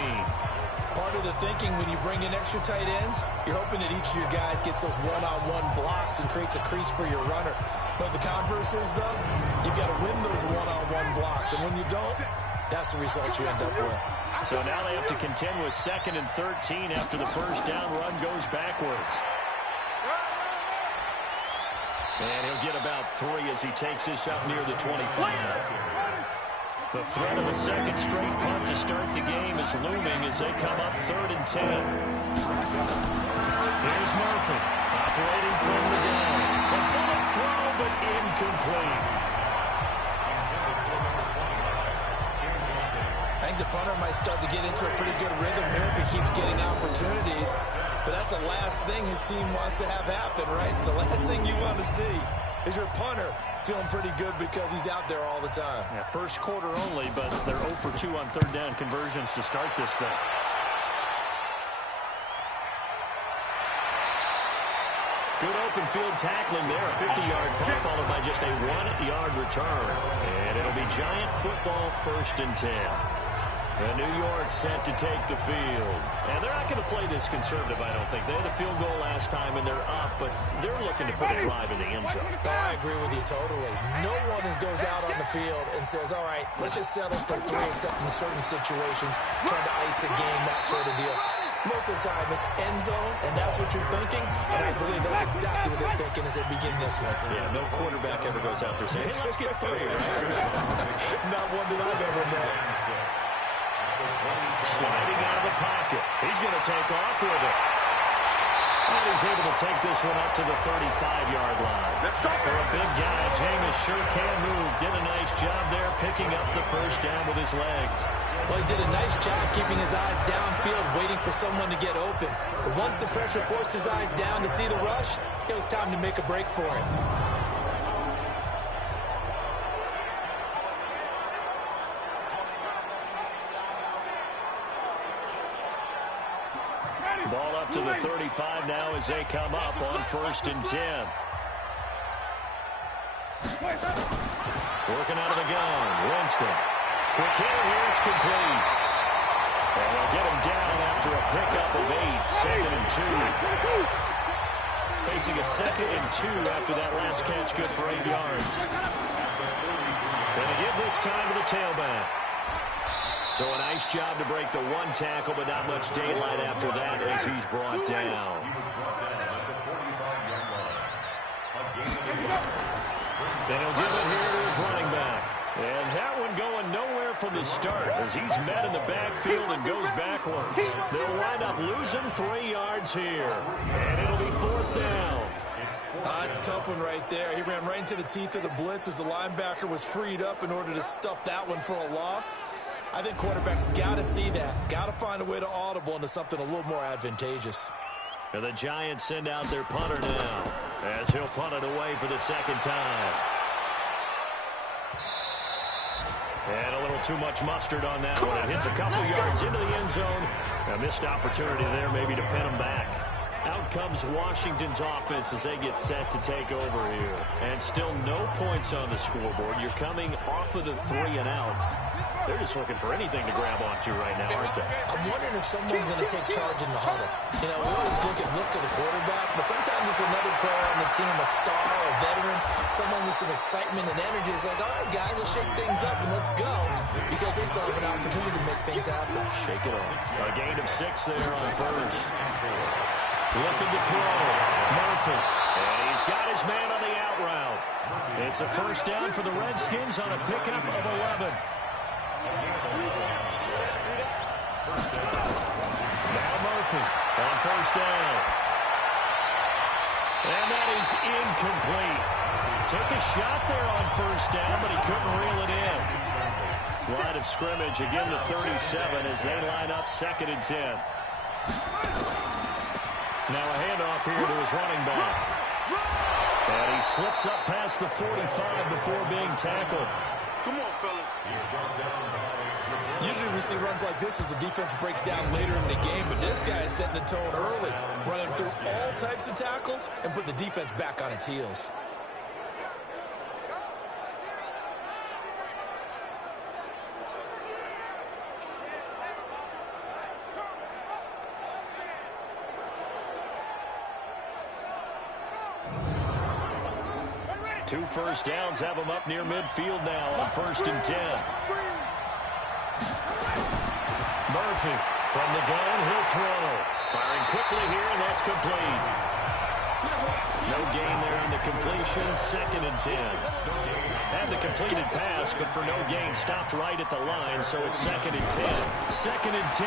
Part of the thinking when you bring in extra tight ends, you're hoping that each of your guys gets those one-on-one blocks and creates a crease for your runner. But the converse is, though, you've got to win those one-on-one blocks. And when you don't, that's the result you end up with. So now they have to contend with 2nd and 13 after the first down run goes backwards. And he'll get about 3 as he takes this up near the 25. The threat of a second straight punt to start the game is looming as they come up 3rd and 10. Here's Murphy operating from the gun. A bullet throw, but incomplete. I think the punter might start to get into a pretty good rhythm here if he keeps getting opportunities. But that's the last thing his team wants to have happen, right? The last thing you want to see is your punter feeling pretty good because he's out there all the time. Yeah, first quarter only, but they're 0 for 2 on 3rd down conversions to start this thing. Good open field tackling there. A 50-yard punt followed by just a 1-yard return. And it'll be Giant football 1st and 10. And New York set to take the field. And they're not going to play this conservative, I don't think. They had a field goal last time, and they're up, but they're looking to put a drive in the end zone. I agree with you totally. No one goes out on the field and says, all right, let's just settle for 3 except in certain situations, trying to ice a game, that sort of deal. Most of the time, it's end zone, and that's what you're thinking, and I believe that's exactly what they're thinking as they begin this one. Yeah, no quarterback ever goes out there saying, hey, let's get 3, right? Not one that I've ever met. Sliding out of the pocket. He's going to take off with it. And he's able to take this one up to the 35-yard line. For a big guy, Jameis sure can move. Did a nice job there picking up the first down with his legs. Well, he did a nice job keeping his eyes downfield, waiting for someone to get open. But once the pressure forced his eyes down to see the rush, it was time to make a break for him. Ball up to the 35 now as they come up on 1st and 10. Working out of the gun, Winston. Quick hit here, it's complete. And they'll get him down after a pickup of 8, 2nd and 2. Facing a 2nd and 2 after that last catch, good for 8 yards. Going to give this time to the tailback. So a nice job to break the one tackle, but not much daylight after that as he's brought down. He was brought down at the 45-yard line. A gain of 8. Then he'll give it here to his running back. And that one going nowhere from the start as he's met in the backfield and goes backwards. They'll wind up losing 3 yards here. And it'll be 4th down. It's a tough one right there. He ran right into the teeth of the blitz as the linebacker was freed up in order to stuff that one for a loss. I think quarterbacks got to see that. Got to find a way to audible into something a little more advantageous. And the Giants send out their punter now as he'll punt it away for the 2nd time. And a little too much mustard on that one. It hits a couple yards into the end zone. A missed opportunity there maybe to pin him back. Out comes Washington's offense as they get set to take over here. And still no points on the scoreboard. You're coming off of the 3 and out. They're just looking for anything to grab onto right now, aren't they? I'm wondering if someone's going to take charge in the huddle. You know, we always look to the quarterback, but sometimes it's another player on the team, a star, a veteran, someone with some excitement and energy. It's like, all right, guys, let's shake things up and let's go, because they still have an opportunity to make things happen. Shake it off. A gain of 6 there on 1st. Looking to throw. Murphy. And he's got his man on the out route. It's a 1st down for the Redskins on a pickup of 11. Now Murphy on 1st down. And that is incomplete. Took a shot there on 1st down, but he couldn't reel it in. Line of scrimmage, again the 37 as they line up 2nd and 10. Now a handoff here to his running back. And he slips up past the 45 before being tackled. Come on, fellas. Usually we see runs like this as the defense breaks down later in the game, but this guy is setting the tone early, running through all types of tackles and putting the defense back on its heels. Two 1st downs have him up near midfield now on 1st and 10. Murphy from the gun, he'll throw. Firing quickly here, and that's complete. No gain there on the completion, 2nd and 10. Had the completed pass, but for no gain, stopped right at the line, so it's 2nd and 10. 2nd and 10.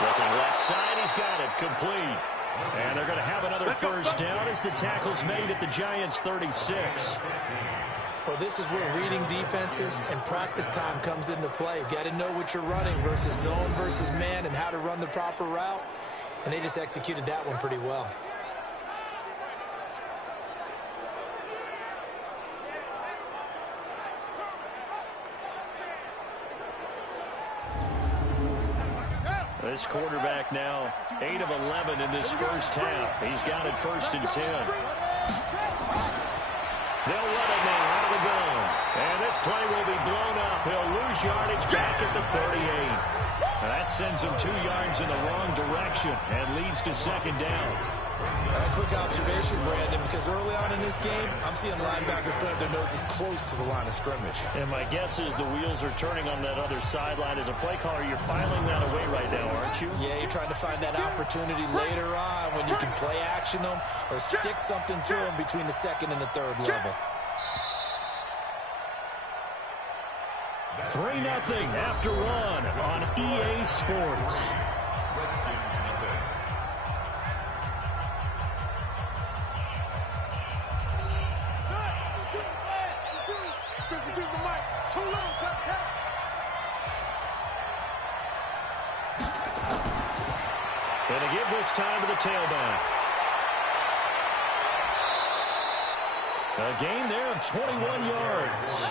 Looking left side, he's got it, complete. And they're going to have another 1st down as the tackle's made at the Giants' 36. Well, this is where reading defenses and practice time comes into play. You've got to know what you're running versus zone versus man and how to run the proper route. And they just executed that one pretty well. This quarterback now 8 of 11 in this 1st half. He's got it 1st and 10. They'll run it now out of the gun. And this play will be blown up. He'll lose yardage back at the 38. And that sends him 2 yards in the wrong direction and leads to 2nd down. A quick observation, Brandon, because early on in this game, I'm seeing linebackers putting their noses close to the line of scrimmage. And my guess is the wheels are turning on that other sideline. As a play caller, you're filing that away right now, aren't you? Yeah, you're trying to find that opportunity later on when you can play action them or stick something to them between the 2nd and the 3rd level. 3-0 after 1 on EA Sports. Gonna give this time to the tailback. A gain there of 21 yards.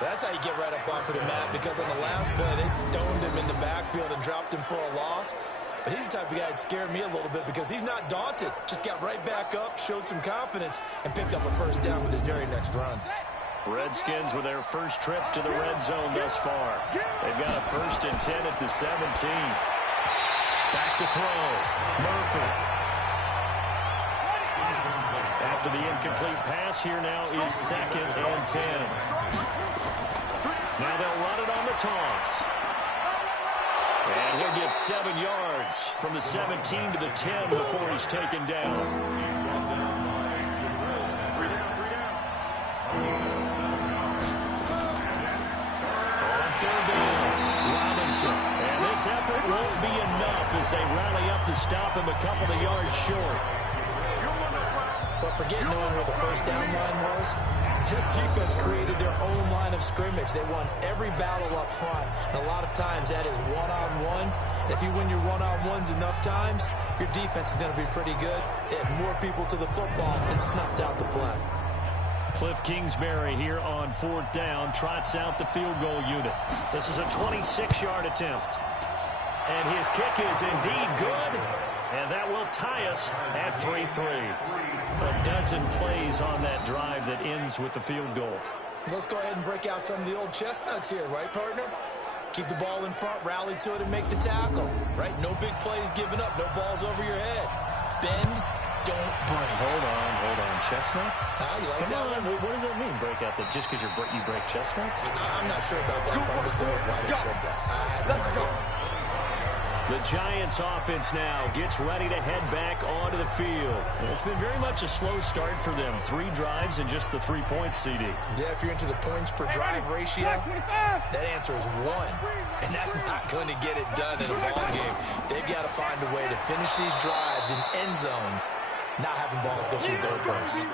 That's how you get right up onto the mat, because on the last play, they stoned him in the backfield and dropped him for a loss. But he's the type of guy that scared me a little bit because he's not daunted. Just got right back up, showed some confidence, and picked up a 1st down with his very next run. Redskins with their first trip to the red zone thus far. They've got a 1st and 10 at the 17. Back to throw. Murphy. After the incomplete pass, here now is 2nd and 10. Now they'll run it on the toss. And he'll get 7 yards from the 17 to the 10 before he's taken down. And this effort won't be enough as they rally up to stop him a couple of yards short. But forget knowing where the first down line was. This defense created their own line of scrimmage. They won every battle up front. And a lot of times that is one-on-one. If you win your one-on-ones enough times, your defense is going to be pretty good. They had more people to the football and snuffed out the play. Cliff Kingsbury here on 4th down trots out the field goal unit. This is a 26-yard attempt. And his kick is indeed good. And that will tie us at 3-3. A dozen plays on that drive that ends with the field goal. Let's go ahead and break out some of the old chestnuts here, right, partner? Keep the ball in front, rally to it, and make the tackle, right? No big plays given up, no balls over your head. Bend, don't break. Hold on. Chestnuts? You like that one? What does that mean, break out? That just because you break chestnuts? I'm not sure about that. I'm just going with why they said that. I have no idea. The Giants offense now gets ready to head back onto the field. And it's been very much a slow start for them. 3 drives and just the 3 points, CD. Yeah, if you're into the points per drive ratio, that answer is 1. And that's not going to get it done in a ball game. They've got to find a way to finish these drives in end zones, not having balls go through the goalposts.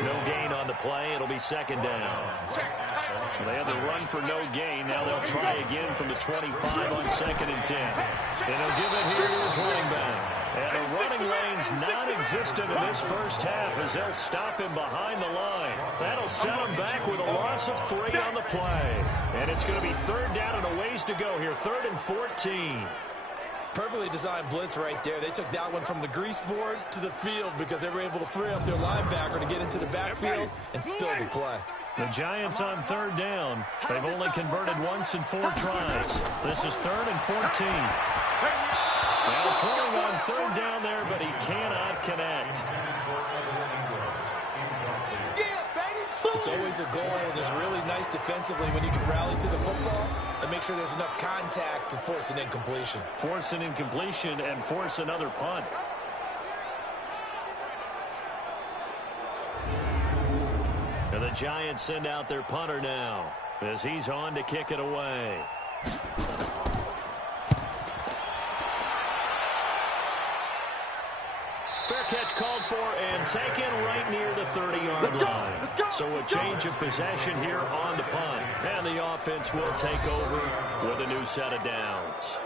No gain on the play. It'll be 2nd down. They had the run for no gain. Now they'll try again from the 25 on 2nd and 10. And they'll give it here to his running back. And the running lane's non-existent in this first half as they'll stop him behind the line. That'll set him back with a loss of 3 on the play. And it's going to be 3rd down and a ways to go here. 3rd and 14. Perfectly designed blitz right there. They took that one from the grease board to the field because they were able to free up their linebacker to get into the backfield and spill the play. The Giants on 3rd down. They've only converted once in 4 tries. This is 3rd and 14. Now throwing on 3rd down there, but he cannot connect. It's always a goal, and it's really nice defensively when you can rally to the football and make sure there's enough contact to force an incompletion. Force an incompletion and force another punt. And the Giants send out their punter now as he's on to kick it away. Fair catch called for and taken right near the 30-yard line. So a change of possession here on the punt. And the offense will take over with a new set of downs.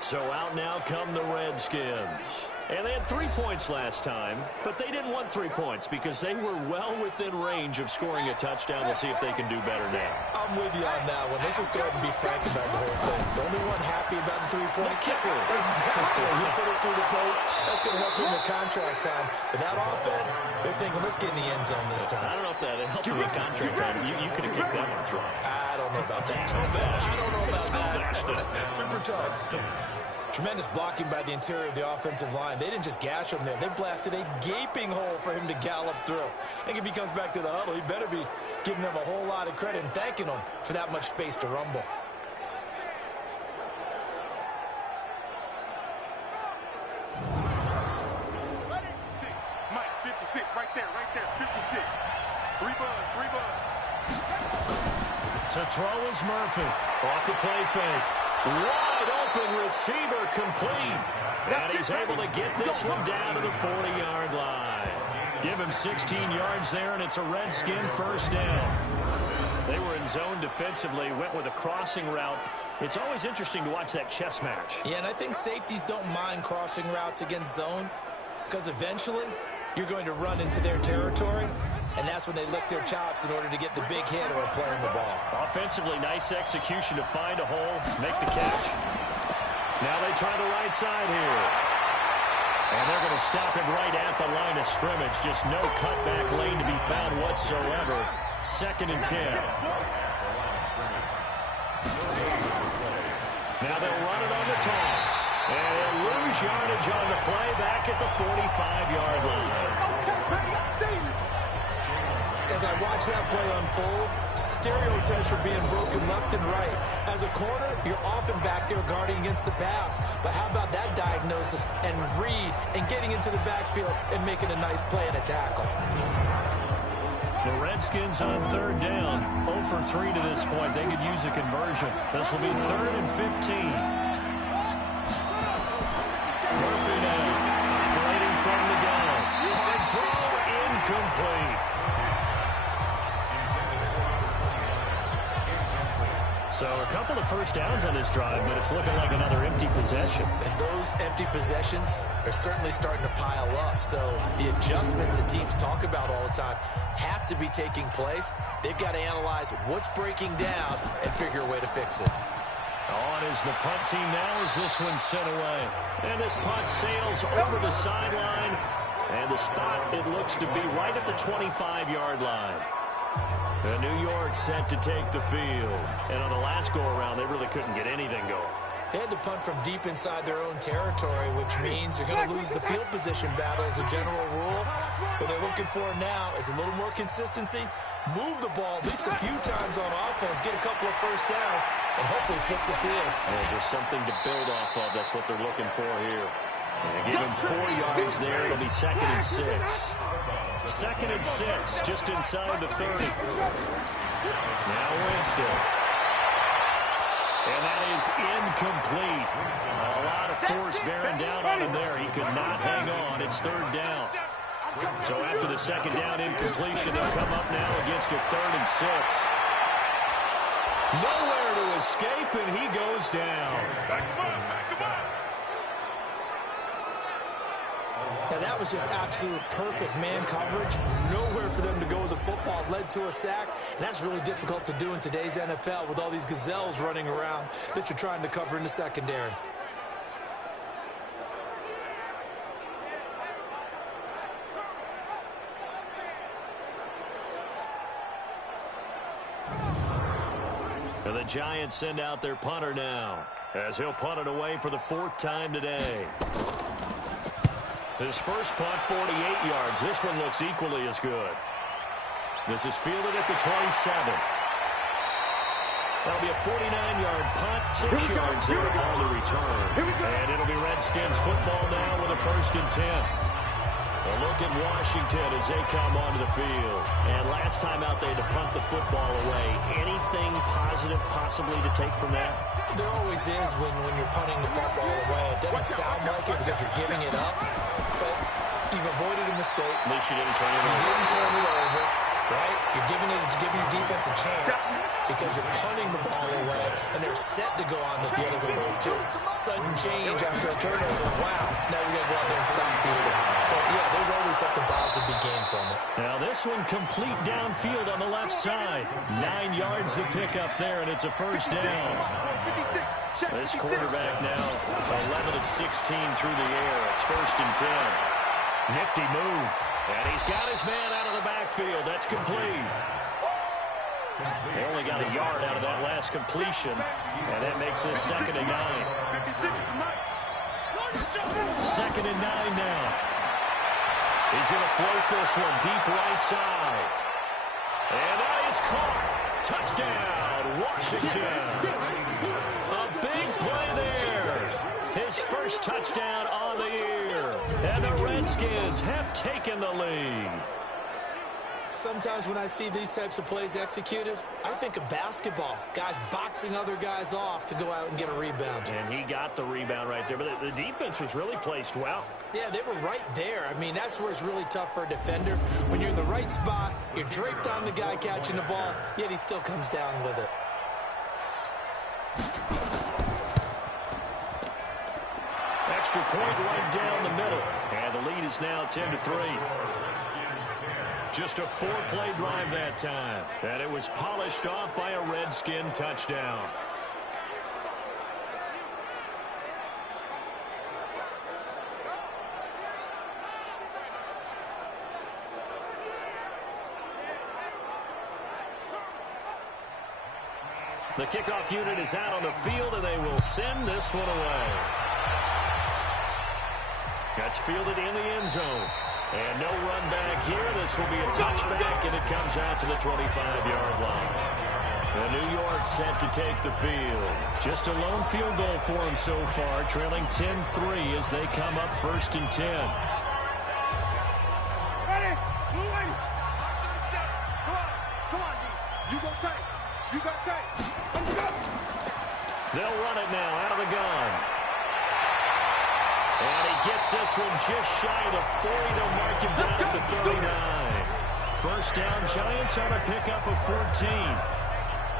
So out now come the Redskins. And they had 3 points last time, but they didn't want 3 points because they were well within range of scoring a touchdown. We'll see if they can do better now. I'm with you on that one. Let's just go ahead and be frank about the whole thing. The only one happy about the 3-point kicker. Exactly. You put it through the post. That's going to help you in the contract time. But that offense, they're thinking, let's get in the end zone this time. I don't know if that helped you in contract time. You could have kicked that one through. I don't know about that. I don't know about that. Super tough. Tremendous blocking by the interior of the offensive line. They didn't just gash him there. They blasted a gaping hole for him to gallop through. I think if he comes back to the huddle, he better be giving them a whole lot of credit and thanking them for that much space to rumble. Mike, 56, right there, 56. 3 bud. To throw is Murphy. Off the play fake. Wide open receiver complete. And he's able to get this one down to the 40-yard line. Give him 16 yards there, and it's a Redskin first down. They were in zone defensively, went with a crossing route. It's always interesting to watch that chess match. Yeah, and I think safeties don't mind crossing routes against zone because eventually you're going to run into their territory, and that's when they lick their chops in order to get the big hit or playing the ball. Offensively, nice execution to find a hole, make the catch. Now they try the right side here. And they're going to stop him right at the line of scrimmage. Just no cutback lane to be found whatsoever. 2nd and 10. Now they'll run it on the toss. And they'll lose yardage on the play back at the 45-yard line. as I watch that play unfold, stereotypes are being broken left and right. As a corner, you're often back there guarding against the pass. But how about that diagnosis and read and getting into the backfield and making a nice play and a tackle? The Redskins on third down, 0 for 3 to this point. They could use a conversion. This will be 3rd and 15. Murphy now, operating from the gun. Hard throw, incomplete. So a couple of first downs on this drive, but it's looking like another empty possession. And those empty possessions are certainly starting to pile up. So the adjustments that teams talk about all the time have to be taking place. They've got to analyze what's breaking down and figure a way to fix it. On is the punt team now as this one's sent away. And this punt sails over the sideline. And the spot, it looks to be right at the 25-yard line. And New York set to take the field. And on the last go-around, they really couldn't get anything going. They had to punt from deep inside their own territory, which means you're going to lose the field position battle as a general rule. What they're looking for now is a little more consistency, move the ball at least a few times on offense, get a couple of first downs, and hopefully flip the field. And just something to build off of. That's what they're looking for here. They give him 4 yards there. It'll be 2nd and 6. 2nd and 6, just inside the 30. Now Winston. And that is incomplete. A lot of force bearing down on him there. He could not hang on. It's 3rd down. So after the 2nd down incompletion, they'll come up now against a 3rd and 6. Nowhere to escape, and he goes down. And that was just absolute perfect man coverage. Nowhere for them to go with the football. It led to a sack. And that's really difficult to do in today's NFL with all these gazelles running around that you're trying to cover in the secondary. And the Giants send out their punter now, as he'll punt it away for the 4th time today. His first punt, 48 yards. This one looks equally as good. This is fielded at the 27. That'll be a 49-yard punt, 6 yards there on the return. And it'll be Redskins football now with a 1st and 10. A look at Washington as they come onto the field. And last time out, they had to punt the football away. Anything positive possibly to take from that? There always is when you're punting the football away. It doesn't sound like it because you're giving it up, but you've avoided a mistake. At least you didn't turn it over. You didn't turn it over, right? You're giving your defense a chance because you're punting the ball away, and they're set to go on the field as opposed to sudden change after a turnover. Wow, now we got to go out there and stop people. So, yeah, there's always something positive to be gained from it. Now this one complete downfield on the left side. 9 yards to pick up there, and it's a 1st down. This quarterback now, 11 of 16 through the air. It's 1st and 10. Nifty move. And he's got his man out of the backfield. That's complete. They only got a yard out of that last completion, and that makes this 2nd and 9. 2nd and 9 now. He's going to float this one deep right side. And that is caught. Touchdown, Washington. A big play there. His first touchdown on the year. And the Redskins have taken the lead. Sometimes when I see these types of plays executed, I think of basketball. Guys boxing other guys off to go out and get a rebound. And he got the rebound right there. But the defense was really placed well. Yeah, they were right there. I mean, that's where it's really tough for a defender. When you're in the right spot, you're draped on the guy catching the ball, yet he still comes down with it. Extra point right down the middle. And the lead is now 10-3. Just a 4-play drive that time. And it was polished off by a Redskin touchdown. The kickoff unit is out on the field, and they will send this one away. That's fielded in the end zone. And no run back here. This will be a touchback, and it comes out to the 25-yard line. And New York set to take the field. Just a lone field goal for them so far, trailing 10-3 as they come up 1st and 10. Ready? Come on, D. You go tight. You got tight. Let's go. They'll run it now out of the gun. And he gets this one just shy of the 40. They'll mark him down at the 39. First down, Giants on a pickup of 14.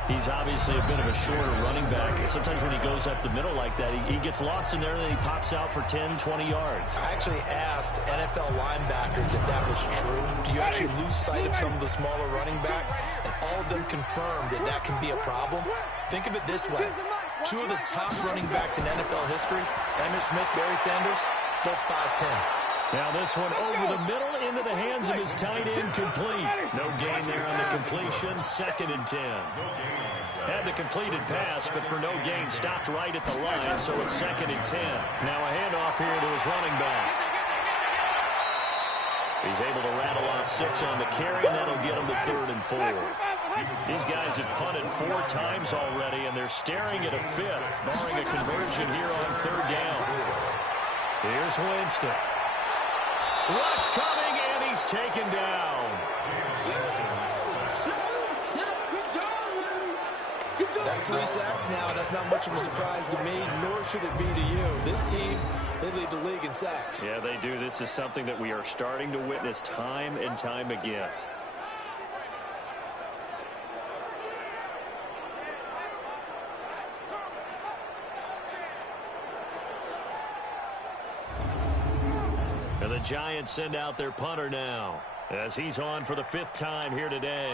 He's obviously a bit of a shorter running back. Sometimes when he goes up the middle like that, he gets lost in there, and then he pops out for 10, 20 yards. I actually asked NFL linebackers if that was true. Do you actually lose sight of some of the smaller running backs? And all of them confirmed that that can be a problem. Think of it this way. 2 of the top running backs in NFL history, Emmitt Smith, Barry Sanders, both 5'10". Now this one over the middle into the hands of his tight end, complete. No gain there on the completion, 2nd and 10. Had the completed pass, but for no gain, stopped right at the line, so it's 2nd and 10. Now a handoff here to his running back. He's able to rattle off 6 on the carry, and that'll get him to 3rd and 4. These guys have punted 4 times already, and they're staring at a 5th, barring a conversion here on 3rd down. Here's Winston. Rush coming, and he's taken down. That's 3 sacks now. That's not much of a surprise to me, nor should it be to you. This team, they lead the league in sacks. Yeah, they do. This is something that we are starting to witness time and time again. And the Giants send out their punter now as he's on for the 5th time here today.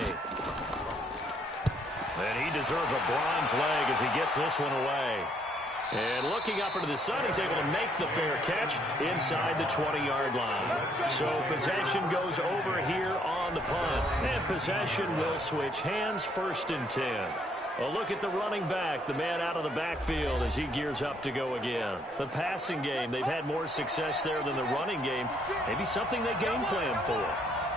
And he deserves a bronze leg as he gets this one away. And looking up into the sun, he's able to make the fair catch inside the 20-yard line. So possession goes over here on the punt. And possession will switch hands, 1st and 10. A look at the running back, the man out of the backfield as he gears up to go again. The passing game, they've had more success there than the running game. Maybe something they game plan for.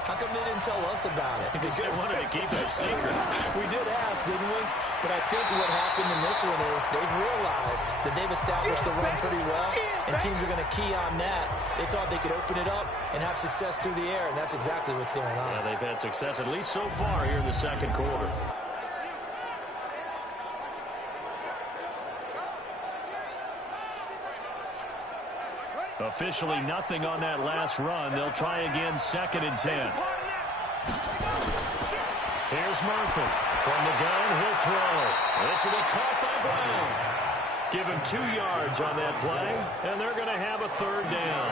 How come they didn't tell us about it? Because they wanted to keep it a secret. We did ask, didn't we? But I think what happened in this one is they've realized that they've established the run pretty well, and teams are going to key on that. They thought they could open it up and have success through the air, and that's exactly what's going on. Yeah, they've had success, at least so far, here in the 2nd quarter. Officially nothing on that last run. They'll try again, 2nd and 10. Here's Murphy. From the gun, he'll throw. This will be caught by Brown. Give him 2 yards on that play, and they're going to have a 3rd down.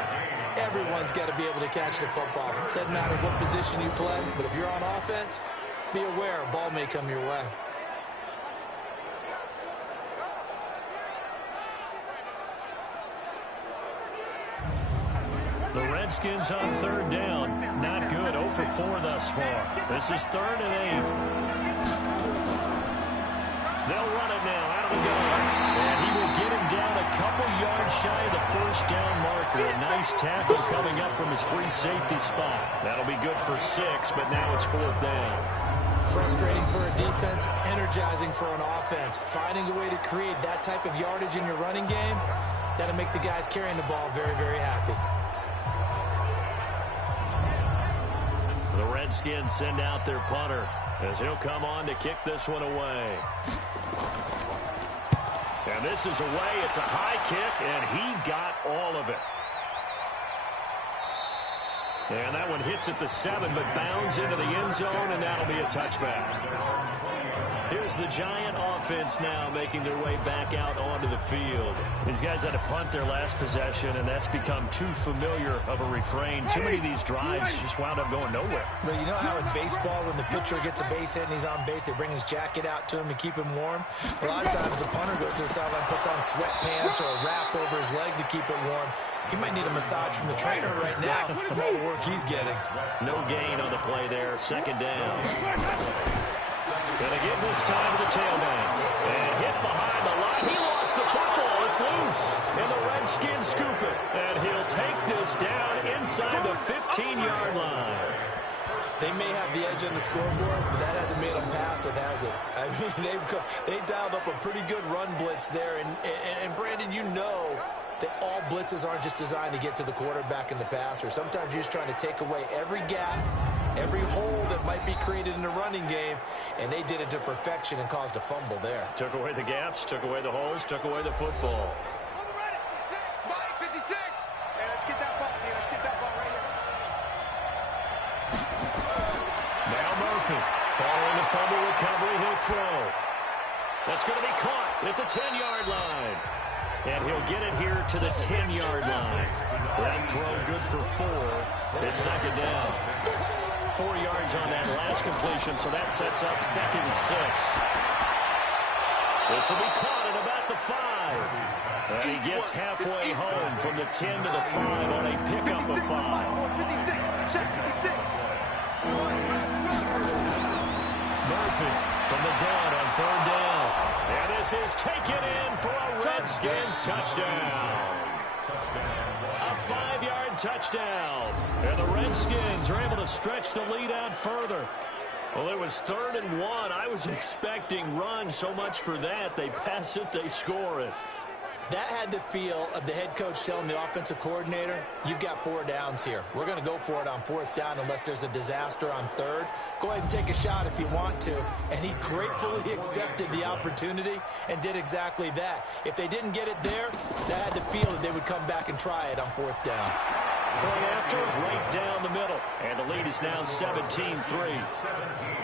Everyone's got to be able to catch the football. Doesn't matter what position you play, but if you're on offense, be aware a ball may come your way. The Redskins on 3rd down. Not good. 0 for 4 thus far. This is 3rd and 8. They'll run it now out of the gun. And he will get him down a couple yards shy of the 1st down marker. A nice tackle coming up from his free safety spot. That'll be good for 6, but now it's 4th down. Frustrating for a defense, energizing for an offense. Finding a way to create that type of yardage in your running game, that'll make the guys carrying the ball very, very happy. The Redskins send out their punter as he'll come on to kick this one away. And this is away. It's a high kick, and he got all of it. And that one hits at the 7, but bounds into the end zone, and that'll be a touchback. Here's the Giant offense now making their way back out onto the field. These guys had to punt their last possession, and that's become too familiar of a refrain. Too many of these drives just wound up going nowhere. But you know how in baseball, when the pitcher gets a base hit and he's on base, they bring his jacket out to him to keep him warm? A lot of times the punter goes to the sideline, puts on sweatpants or a wrap over his leg to keep it warm. He might need a massage from the trainer right now from all the work he's getting. No gain on the play there. 2nd down. Gonna give this time to the tailback. And hit behind the line. He lost the football. It's loose. And the Redskins scoop it. And he'll take this down inside the the 15-yard line. They may have the edge on the scoreboard, but that hasn't made them passive, has it? I mean, they dialed up a pretty good run blitz there. And Brandon, you know that all blitzes aren't just designed to get to the quarterback and the passer. Sometimes you're just trying to take away every gap, every hole that might be created in the running game, and they did it to perfection and caused a fumble there. Took away the gaps, took away the holes, took away the football. Mike, 56. Hey, let's get that ball, man. Let's get that ball right here. Now Murphy, following the fumble recovery, he'll throw. That's going to be caught at the 10-yard line. And he'll get it here to the 10-yard line. That throw good for 4. It's second down. 4 yards on that last completion, so that sets up 2nd and 6. This will be caught at about the 5. And he gets halfway home from the 10 to the 5 on a pickup of 5. Murphy from the gun on 3rd down. And this is taken in for a Redskins touchdown. A 5-yard touchdown. And the Redskins are able to stretch the lead out further. Well, it was 3rd and 1. I was expecting run, so much for that. They pass it, they score it. That had the feel of the head coach telling the offensive coordinator, you've got 4 downs here. We're going to go for it on 4th down unless there's a disaster on 3rd. Go ahead and take a shot if you want to. And he gratefully accepted the opportunity and did exactly that. If they didn't get it there, that had the feel that they would come back and try it on 4th down. Point after, right down the middle. And the lead is now 17-3.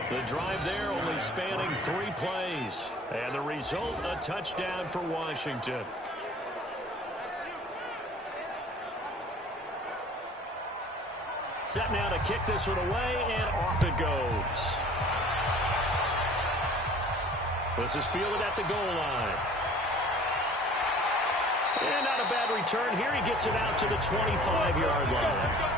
The drive there only spanning 3 plays. And the result, a touchdown for Washington. Set now to kick this one away, and off it goes. This is fielded at the goal line. And not a bad return here. He gets it out to the 25-yard line.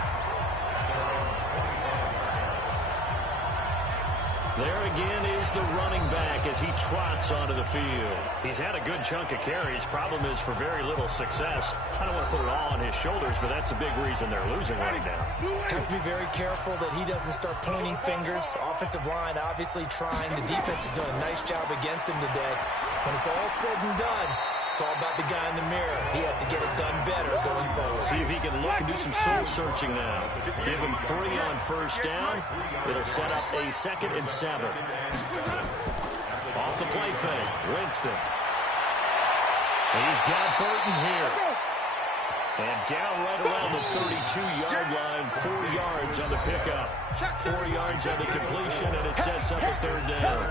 There again is the running back as he trots onto the field. He's had a good chunk of carries. Problem is for very little success. I don't want to put it all on his shoulders, but that's a big reason they're losing right now. Have to be very careful that he doesn't start pointing fingers. Offensive line obviously trying. The defense is doing a nice job against him today. When it's all said and done, it's all about the guy in the mirror. He has to get it done better going forward. See if he can look and do some soul searching now. Give him 3 on 1st down. It'll set up a 2nd and 7. Off the play fake, Winston. He's got Burton here. And down right around the 32-yard line, 4 yards on the pickup. 4 yards on the completion, and it sets up a 3rd down.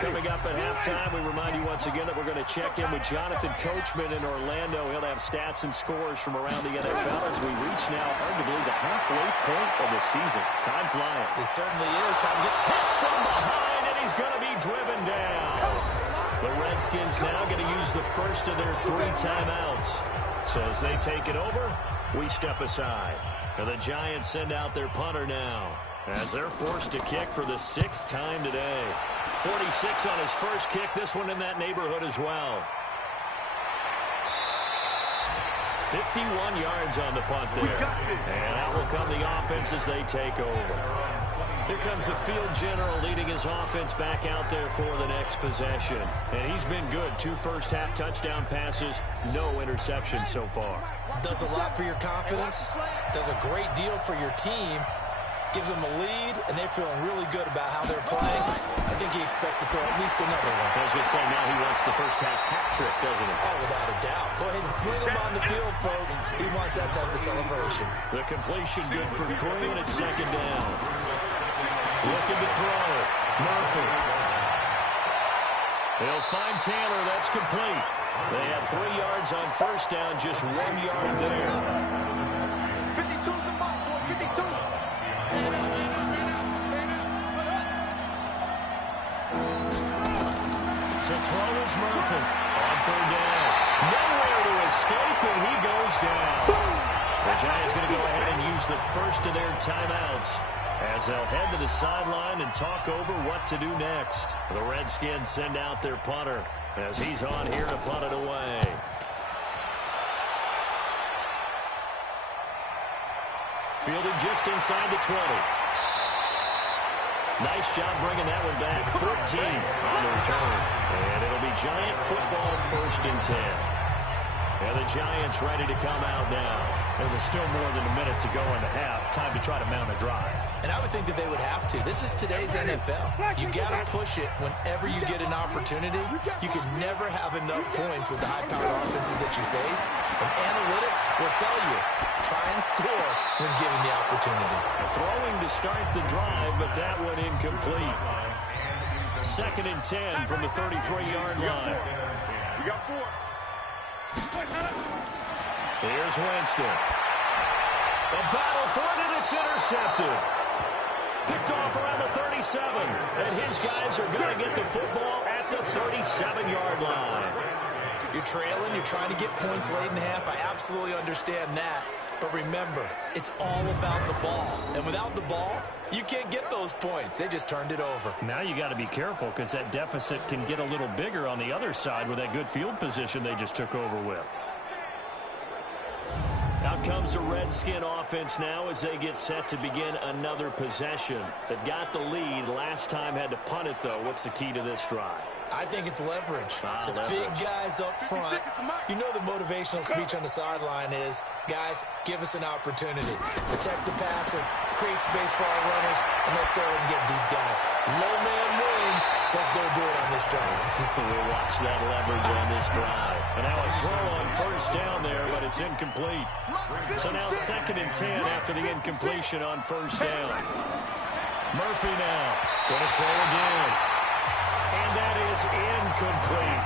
Coming up at halftime, we remind you once again that we're going to check in with Jonathan Coachman in Orlando. He'll have stats and scores from around the NFL as we reach now arguably the halfway point of the season. Time flying. It certainly is. Time to get hit from behind, and he's going to be driven down. The Redskins now going to use the first of their 3 timeouts. So as they take it over, we step aside. And the Giants send out their punter now as they're forced to kick for the 6th time today. 46 on his first kick. This one in that neighborhood as well. 51 yards on the punt there. And out will come the offense as they take over. Here comes the field general leading his offense back out there for the next possession. And he's been good. 2 first-half touchdown passes, no interceptions so far. Does a lot for your confidence. Does a great deal for your team. Gives them a lead, and they're feeling really good about how they're playing. I think he expects to throw at least another one. I was going to say, now he wants the first-half hat trick, doesn't he? Oh, without a doubt. Go ahead and fling him on the field, folks. He wants that type of celebration. The completion good for 3, and it's 2nd down. Looking to throw. Murphy. He'll find Taylor. That's complete. They had 3 yards on 1st down, just 1 yard there. 52's the mark, boy. 52. To throw is Murphy on 3rd down. Nowhere to escape, and he goes down. The Giants going to go ahead and use the first of their timeouts as they'll head to the sideline and talk over what to do next. The Redskins send out their punter as he's on here to punt it away. Fielded just inside the 20. Nice job bringing that one back. 14 on the return. And it'll be Giant football, 1st and 10. And the Giants ready to come out now. There was still more than a minute to go in the half. Time to try to mount a drive. And I would think that they would have to. This is today's NFL. You got to push it whenever you get an opportunity. You can never have enough points with the high-powered offenses that you face. And analytics will tell you, try and score when given the opportunity. Throwing to start the drive, but that one incomplete. 2nd and 10 from the 33-yard line. We got 4. Here's Winston. The battle for it, and it's intercepted. Picked off around the 37. And his guys are going to get the football at the 37-yard line. You're trailing. You're trying to get points late in the half. I absolutely understand that. But remember, it's all about the ball. And without the ball, you can't get those points. They just turned it over. Now you got to be careful because that deficit can get a little bigger on the other side with that good field position they just took over with. Out comes the Redskin offense now as they get set to begin another possession. They've got the lead. Last time had to punt it, though. What's the key to this drive? I think it's leverage. The big guys up front. You know the motivational speech on the sideline is, guys, give us an opportunity. Protect the passer, create space for our runners, and let's go ahead and get these guys. Low man wins. Let's go do it on this drive. We'll watch that leverage on this drive. And now a throw on 1st down there, but it's incomplete. So now 2nd and 10 after the incompletion on 1st down. Murphy now going to throw again. And that is incomplete.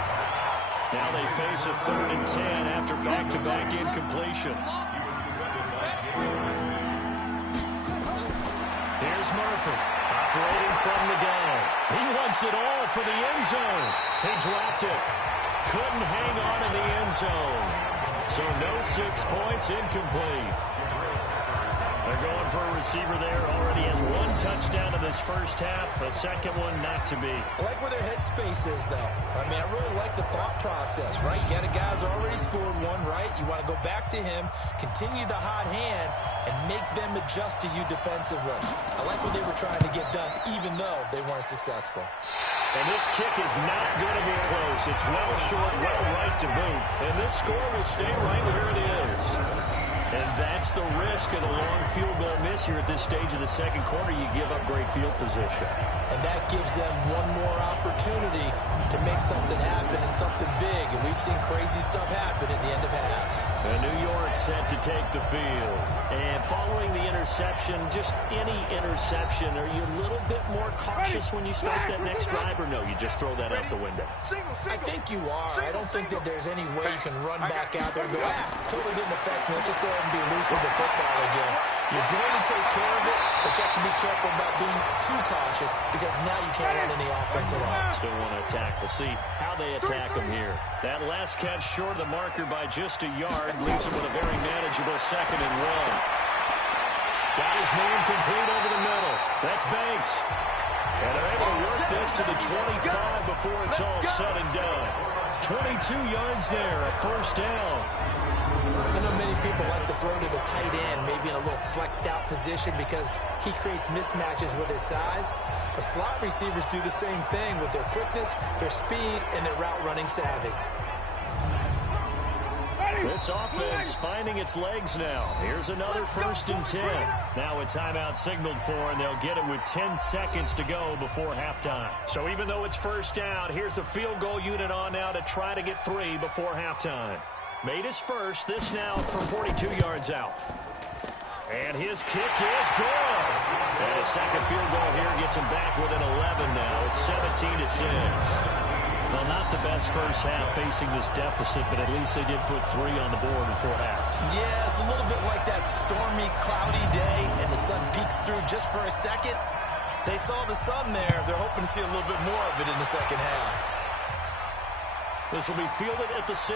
Now they face a 3rd and 10 after back-to-back incompletions. Here's Murphy operating from the gun. He wants it all for the end zone. He dropped it. Couldn't hang on in the end zone. So no 6 points, incomplete. They're going for a receiver there. Already has 1 touchdown in this 1st half. A 2nd one not to be. I like where their headspace is, though. I mean, I really like the thought process, right? You got a guy who's already scored 1, right? You want to go back to him, continue the hot hand, and make them adjust to you defensively. I like what they were trying to get done, even though they weren't successful. And this kick is not going to be close. It's well short, well right to boot. And this score will stay right where it is. And that's the risk of the long field goal miss here at this stage of the 2nd quarter. You give up great field position. And that gives them one more opportunity to make something happen and something big. And we've seen crazy stuff happen at the end of halves. And New York set to take the field. And following the interception, just any interception, are you a little bit more cautious when you start that next drive, or no, you just throw that out the window? I think you are. I don't think that there's any way you can run back out there and go, totally didn't affect me. Let's just go ahead and be loose with the football again. You're going to take care of it, but you have to be careful about being too cautious because now you can't run any offense at all. Still want to attack. We'll see how they attack them here. That last catch short of the marker by just a yard leaves him with a very manageable 2nd and 1. Got his man complete over the middle. That's Banks. And they're able to work this to the 25 before it's all said and done. 22 yards there, a 1st down. I know many people like to throw to the tight end, maybe in a little flexed out position because he creates mismatches with his size. But slot receivers do the same thing with their quickness, their speed, and their route running savvy. This offense finding its legs now. Here's another 1st and 10. Now a timeout signaled for, and they'll get it with 10 seconds to go before halftime. So even though it's 1st down, here's the field goal unit on now to try to get 3 before halftime. Made his first, this now from 42 yards out. And his kick is good. And a 2nd field goal here gets him back within 11 now. It's 17-6. Well, not the best 1st half facing this deficit, but at least they did put 3 on the board before half. Yeah, it's a little bit like that stormy, cloudy day, and the sun peeks through just for a second. They saw the sun there. They're hoping to see a little bit more of it in the 2nd half. This will be fielded at the 6.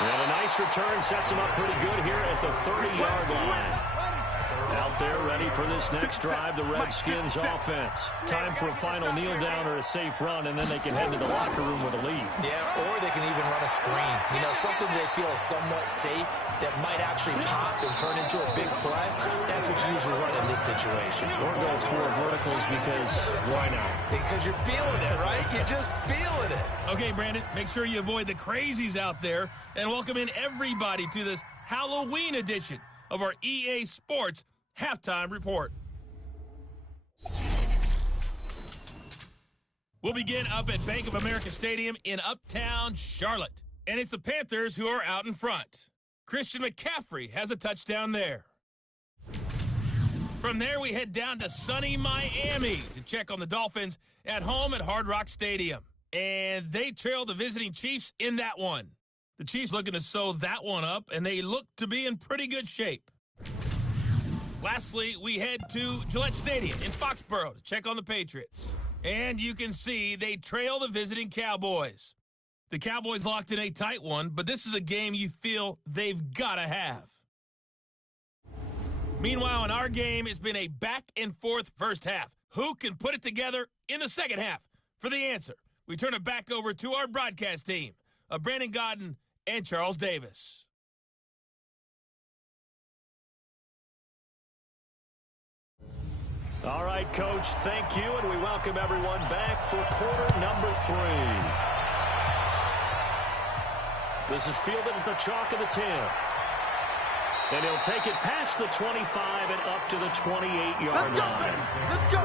And a nice return sets him up pretty good here at the 30-yard line. Out there ready for this next drive, the Redskins offense. Time for a final kneel down or a safe run, and then they can head to the locker room with a lead. Yeah, or they can even run a screen. You know, something they feel is somewhat safe that might actually pop and turn into a big play. That's what you usually run in this situation. Or go for verticals because why not? Because you're feeling it, right? You're just feeling it. Okay, Brandon, make sure you avoid the crazies out there and welcome in everybody to this Halloween edition of our EA Sports Halftime Report. We'll begin up at Bank of America Stadium in Uptown Charlotte. And it's the Panthers who are out in front. Christian McCaffrey has a touchdown there. From there, we head down to sunny Miami to check on the Dolphins at home at Hard Rock Stadium. And they trail the visiting Chiefs in that one. The Chiefs looking to sew that one up, and they look to be in pretty good shape. Lastly, we head to Gillette Stadium in Foxborough to check on the Patriots. And you can see they trail the visiting Cowboys. The Cowboys locked in a tight one, but this is a game you feel they've got to have. Meanwhile, in our game, it's been a back-and-forth first half. Who can put it together in the second half? For the answer, we turn it back over to our broadcast team of Brandon Godden and Charles Davis. All right, Coach, thank you, and we welcome everyone back for quarter number 3. This is fielded at the chalk of the 10. And he'll take it past the 25 and up to the 28-yard line. Let's go.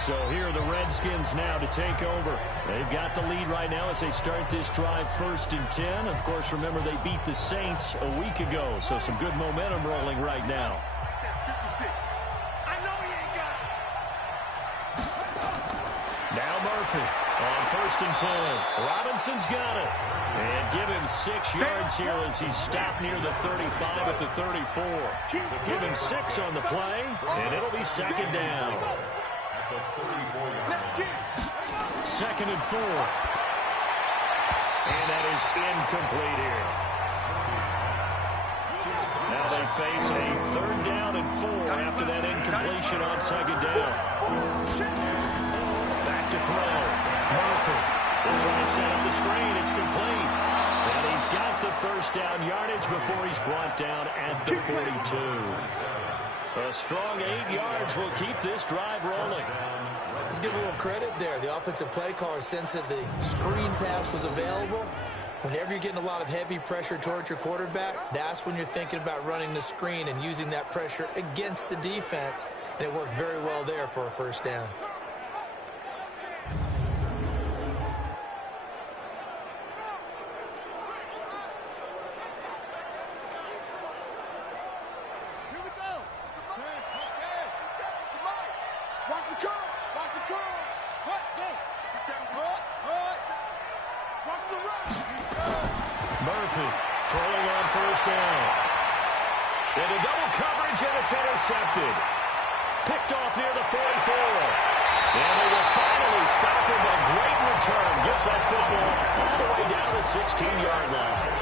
So here are the Redskins now to take over. They've got the lead right now as they start this drive 1st and 10. Of course, remember they beat the Saints a week ago, so some good momentum rolling right now. 56. I know he ain't got it. Now Murphy on 1st and 10. Robinson's got it. And give him 6 yards here as he's stopped near the 35 at the 34. Give him 6 on the play, and it'll be 2nd down. Second and 4. And that is incomplete here. Now they face a 3rd down and 4 after that incompletion on 2nd down. Back to throw. Murphy will try and set up the screen. It's complete. And he's got the 1st down yardage before he's brought down at the 42. A strong 8 yards will keep this drive rolling. Let's give a little credit there. The offensive play caller sensed that the screen pass was available. Whenever you're getting a lot of heavy pressure towards your quarterback, that's when you're thinking about running the screen and using that pressure against the defense. And it worked very well there for a 1st down. Murphy throwing on 1st down. Into double coverage, and it's intercepted. Picked off near the 44. And they will finally stop him. A great return. Gets that football all the way down the 16-yard line.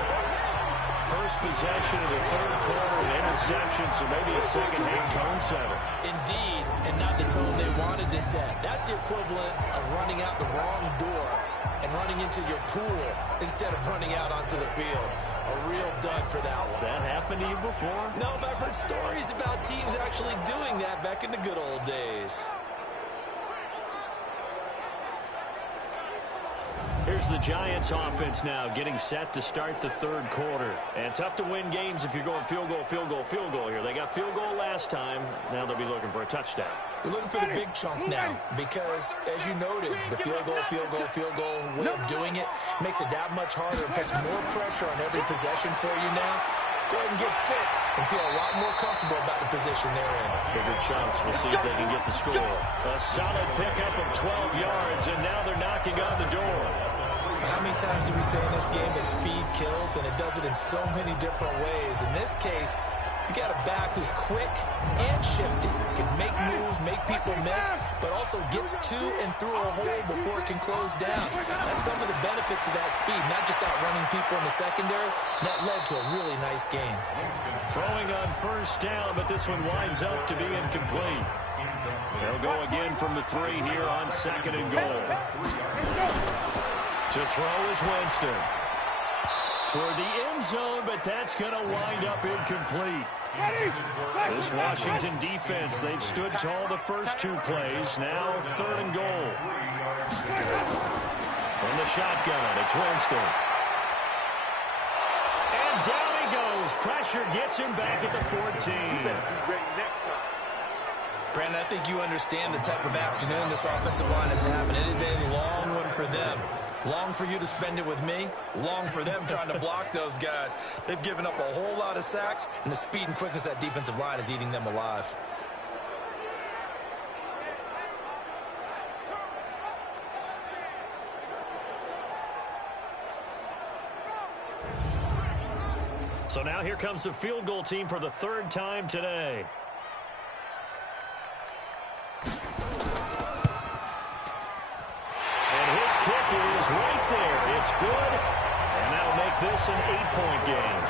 First possession of the 3rd quarter, an interception, so maybe a second-half tone setter. Indeed, and not the tone they wanted to set. That's the equivalent of running out the wrong door and running into your pool instead of running out onto the field. A real dud for that one. Has that happened to you before? No, but I've heard stories about teams actually doing that back in the good old days. Here's the Giants offense now getting set to start the 3rd quarter. And tough to win games if you're going field goal, field goal, field goal here. They got field goal last time. Now they'll be looking for a touchdown. You're looking for the big chunk now because, as you noted, the field goal way of doing it makes it that much harder and puts more pressure on every possession for you now. Go ahead and get 6 and feel a lot more comfortable about the position they're in. Bigger chunks. We'll see if they can get the score. A solid pickup of 12 yards, and now they're knocking on the door. How many times do we say in this game that speed kills, and it does it in so many different ways? In this case, You got a back who's quick and shifty, can make moves, make people miss, but also gets to and through a hole before it can close down. That's some of the benefits of that speed, not just outrunning people in the secondary. That led to a really nice game. Throwing on first down, but this one winds up to be incomplete. They'll go again from the 3 here on 2nd and goal. To throw is Winston. Toward the end zone, but that's going to wind up incomplete. This Washington defense, they've stood tall the first 2 plays. Now 3rd and goal. From the shotgun, it's Winston. And down he goes. Pressure gets him back at the 14. Brandon, I think you understand the type of afternoon this offensive line is having. It is a long one for them. Long for you to spend it with me. Long for them trying to block those guys. They've given up a whole lot of sacks, and the speed and quickness of that defensive line is eating them alive. So now here comes the field goal team for the 3rd time today. Kick is right there. It's good. And that'll make this an 8-point game.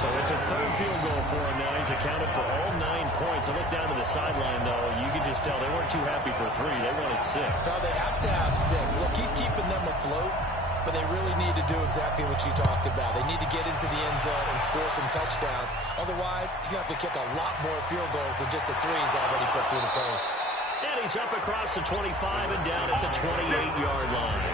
So it's a 3rd field goal for him now. He's accounted for all 9 points. I look down to the sideline, though. You can just tell they weren't too happy for 3. They wanted 6. So they have to have 6. Look, he's keeping them afloat, but they really need to do exactly what you talked about. They need to get into the end zone and score some touchdowns. Otherwise, he's going to have to kick a lot more field goals than just the 3 he's already put through the post. And he's up across the 25 and down at the 28-yard line.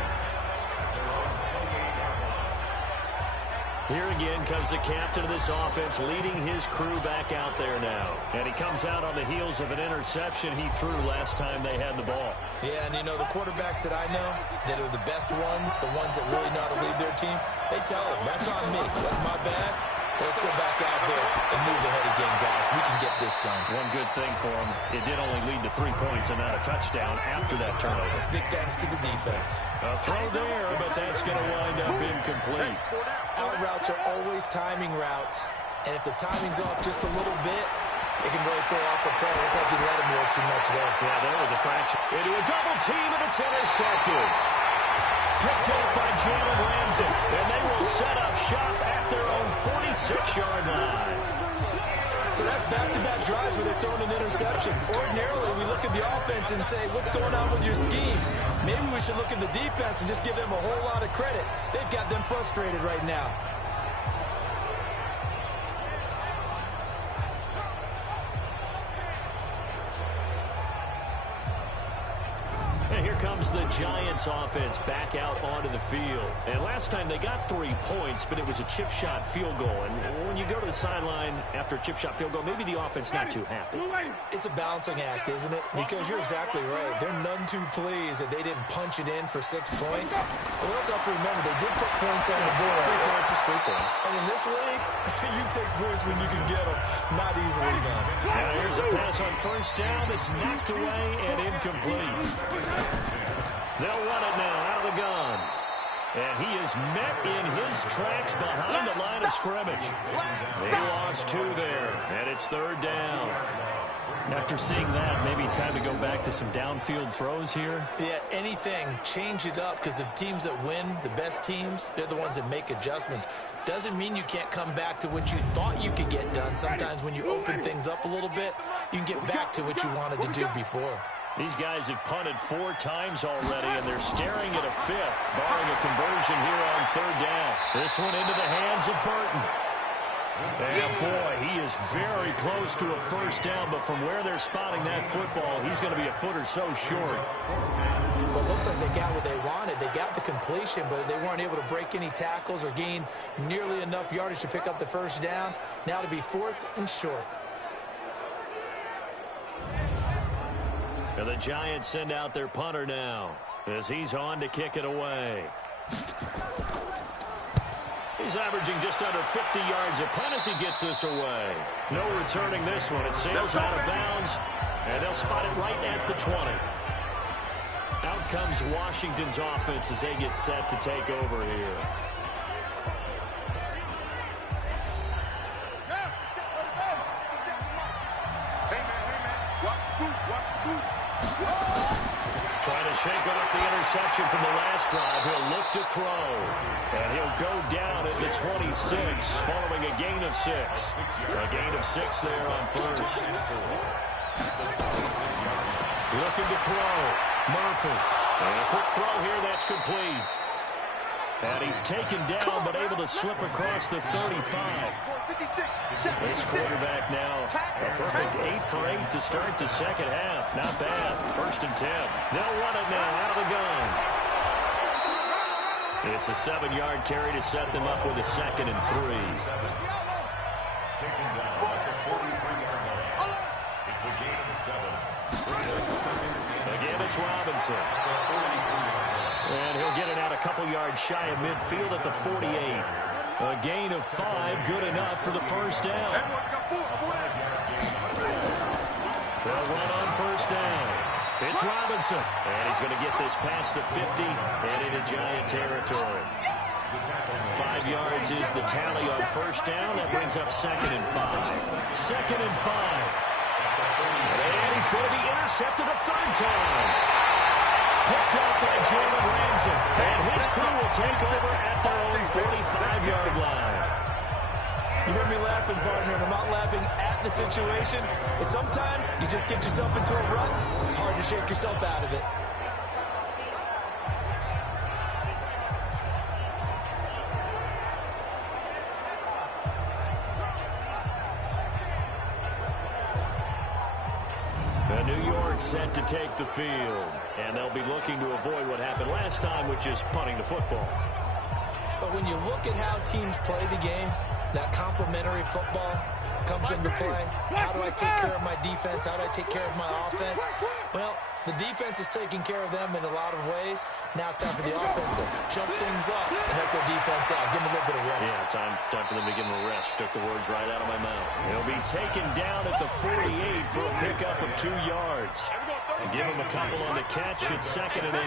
Here again comes the captain of this offense, leading his crew back out there now. And he comes out on the heels of an interception he threw last time they had the ball. Yeah, and you know, the quarterbacks that I know that are the best ones, the ones that really know how to lead their team, they tell them, that's on me. That's my bad. Let's go back out there and move ahead again, guys. We can get this done. One good thing for him, it did only lead to 3 points and not a touchdown after that turnover. Big thanks to the defense. A throw there, but that's going to wind up incomplete. Out routes are always timing routes, and if the timing's off just a little bit, it can really throw off a play. It looked like he let him roll too much there. Yeah, there was a fraction. Into a double team, and it's intercepted. Picked up by Jalen Ramsey, and they will set up shop at their own 46-yard line. So that's back-to-back drives where they're throwing an interception. Ordinarily, we look at the offense and say, what's going on with your scheme? Maybe we should look at the defense and just give them a whole lot of credit. They've got them frustrated right now. And here comes the Giants offense back out onto the field. And last time they got 3 points, but it was a chip shot field goal. And when you go to the sideline after a chip shot field goal, maybe the offense not too happy. It's a balancing act, isn't it? Because you're exactly right. They're none too pleased that they didn't punch it in for 6 points. But we also have to remember they did put points on the board. 3 points is 3 points. And in this league, you take points when you can get them. Not easily done. Now here's a pass on first down that's knocked away and incomplete. They'll run it now out of the gun. And he is met in his tracks behind the line of scrimmage. They lost 2 there, and it's 3rd down. After seeing that, maybe time to go back to some downfield throws here. Yeah, anything. Change it up, because the teams that win, the best teams, they're the ones that make adjustments. Doesn't mean you can't come back to what you thought you could get done. Sometimes when you open things up a little bit, you can get back to what you wanted to do before. These guys have punted 4 times already, and they're staring at a 5th, barring a conversion here on 3rd down. This one into the hands of Burton. And boy, he is very close to a first down, but from where they're spotting that football, he's going to be a foot or so short. Well, it looks like they got what they wanted. They got the completion, but they weren't able to break any tackles or gain nearly enough yardage to pick up the first down. Now to be 4th and short. And the Giants send out their punter now as he's on to kick it away. He's averaging just under 50 yards a punt as he gets this away. No returning this one. It sails out of bounds, and they'll spot it right at the 20. Out comes Washington's offense as they get set to take over here. shake off the interception from the last drive. He'll look to throw. And he'll go down at the 26 following a gain of 6. A gain of 6 there on first. Looking to throw. Murphy. And a quick throw here. That's complete. And he's taken down, but able to slip across the 35. This quarterback now, a perfect 8 for 8 to start the second half. Not bad. 1st and 10. They'll run it now out of the gun. It's a 7-yard carry to set them up with a 2nd and 3. Taken down at the 43-yard line. It's a gain of 7. Again, it's Robinson. And he'll get it out a couple yards shy of midfield at the 48. A gain of 5, good enough for the first down. They'll run on first down. It's Robinson. And he's going to get this past the 50 and into Giant territory. 5 yards is the tally on first down. That brings up 2nd and 5. 2nd and 5. And he's going to be intercepted a 3rd time. Picked up by Jalen Ramsey. And his crew will take over at their own 45-yard line. You heard me laughing, partner, and I'm not laughing at the situation. But sometimes you just get yourself into a rut. It's hard to shake yourself out of it. New York set to take the field, and they'll be looking to avoid what happened last time, which is punting the football. But when you look at how teams play the game, that complementary football comes into play. How do I take care of my defense? How do I take care of my offense? Well, the defense is taking care of them in a lot of ways. Now it's time for the offense to jump things up and help their defense out. Give them a little bit of rest. Yeah, time for them to give them a rest. Took the words right out of my mouth. He'll be taken down at the 48 for a pickup of 2 yards. Give him a couple on the catch. It's 2nd and 8.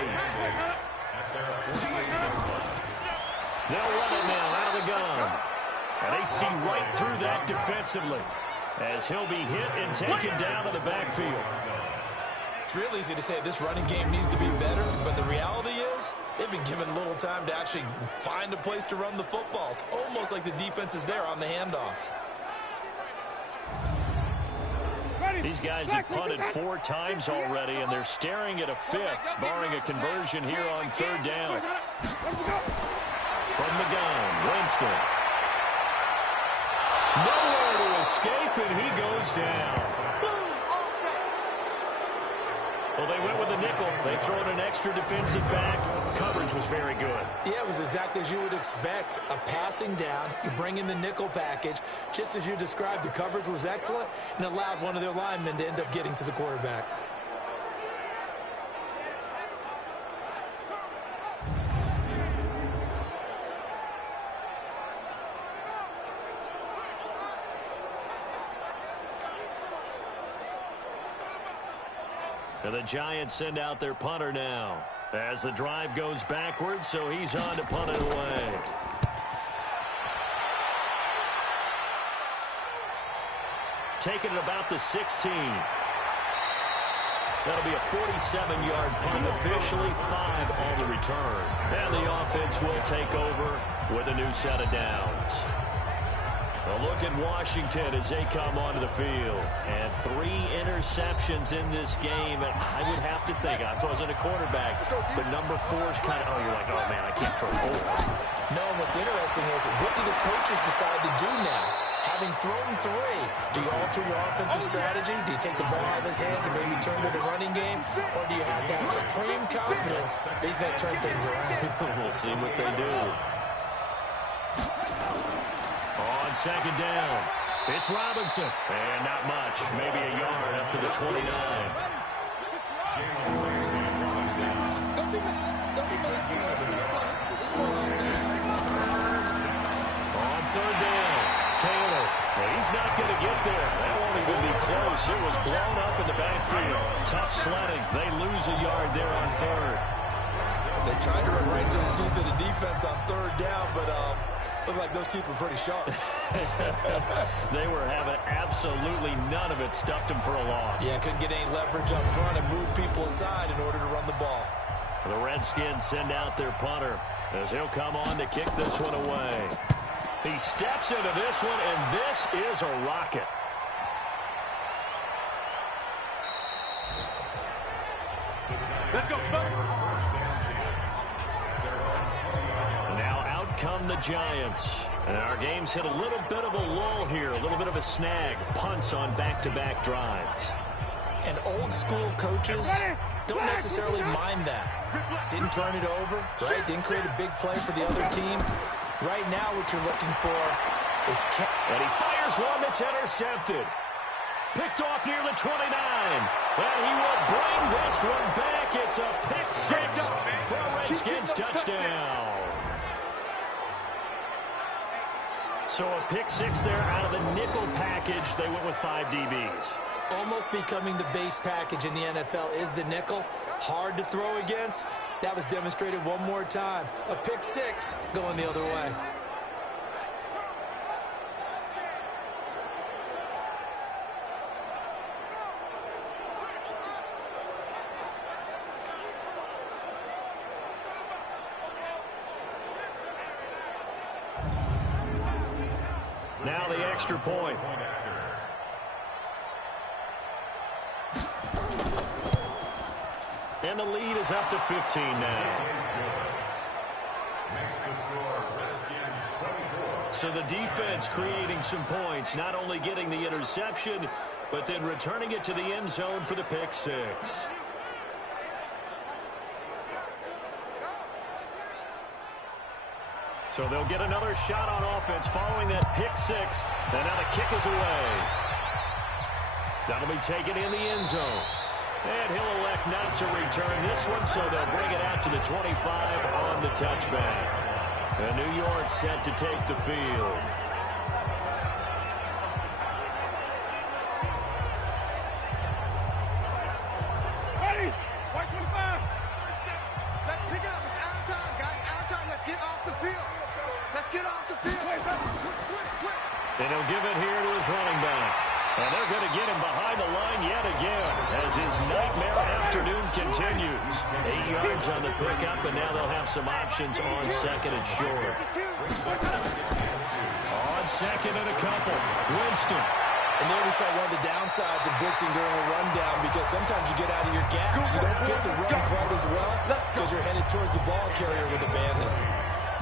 They'll run it now out of the gun. And they see right through that defensively as he'll be hit and taken down to the backfield. It's real easy to say this running game needs to be better, but the reality is they've been given little time to actually find a place to run the football. It's almost like the defense is there on the handoff. These guys have punted 4 times already, and they're staring at a 5th, barring a conversion here on 3rd down. From the gun, Winston. Nowhere to escape, and he goes down. Well, they went with a nickel. They throw in an extra defensive back. Coverage was very good. Yeah, it was exactly as you would expect. A passing down. You bring in the nickel package. Just as you described, the coverage was excellent and allowed one of their linemen to end up getting to the quarterback. And the Giants send out their punter now as the drive goes backwards, so he's on to punt it away. Taking it about the 16. That'll be a 47-yard punt, officially 5 on the return. And the offense will take over with a new set of downs. A look at Washington as they come onto the field. And 3 interceptions in this game. And I would have to think, I wasn't a quarterback, but number 4 is kind of, you're like, oh, man, I can't throw 4. No, and what's interesting is, what do the coaches decide to do now? Having thrown 3, do you alter your offensive strategy? Do you take the ball out of his hands and maybe turn to the running game? Or do you have that supreme confidence that he's going to turn things around? We'll see what they do. On 2nd down, it's Robinson. And not much, maybe a yard up to the 29. On 3rd down, Taylor. He's not going to get there. That won't even be close. It was blown up in the backfield. Tough sledding. They lose a yard there on 3rd. They tried to run right to the teeth of the defense on 3rd down, but looked like those teeth were pretty sharp. They were having absolutely none of it. Stuffed them for a loss. Yeah, couldn't get any leverage up front and move people aside in order to run the ball. The Redskins send out their punter as he'll come on to kick this one away. He steps into this one, and this is a rocket. Let's go, Now out come the Giants. And our game's hit a little bit of a lull here, a little bit of a snag. Punts on back-to-back drives. And old-school coaches don't necessarily mind that. Didn't turn it over, right? Didn't create a big play for the other team. Right now what you're looking for is... And he fires one that's intercepted. Picked off near the 29. And he will bring this one back. It's a pick six for a Redskins touchdown. So a pick six there out of the nickel package. They went with 5 DBs. Almost becoming the base package in the NFL is the nickel. Hard to throw against. That was demonstrated one more time. A pick six going the other way. Now the extra point. And the lead is up to 15 now. So the defense creating some points, not only getting the interception, but then returning it to the end zone for the pick six. So they'll get another shot on offense following that pick six. And now the kick is away. That'll be taken in the end zone. And he'll elect not to return this one, so they'll bring it out to the 25 on the touchback. And New York set to take the field. Ready? White 25. Let's pick it up. It's out of time, guys. Out of time. Let's get off the field. Let's get off the field. Switch. And he'll give it here to his running back. And they're going to get him behind the line yet again as his nightmare afternoon continues. 8 yards on the pickup, and now they'll have some options on second and short. On second and a couple, Winston. And there we saw one of the downsides of blitzing during a rundown, because sometimes you get out of your gaps. You don't fit the run quite as well because you're headed towards the ball carrier with abandon.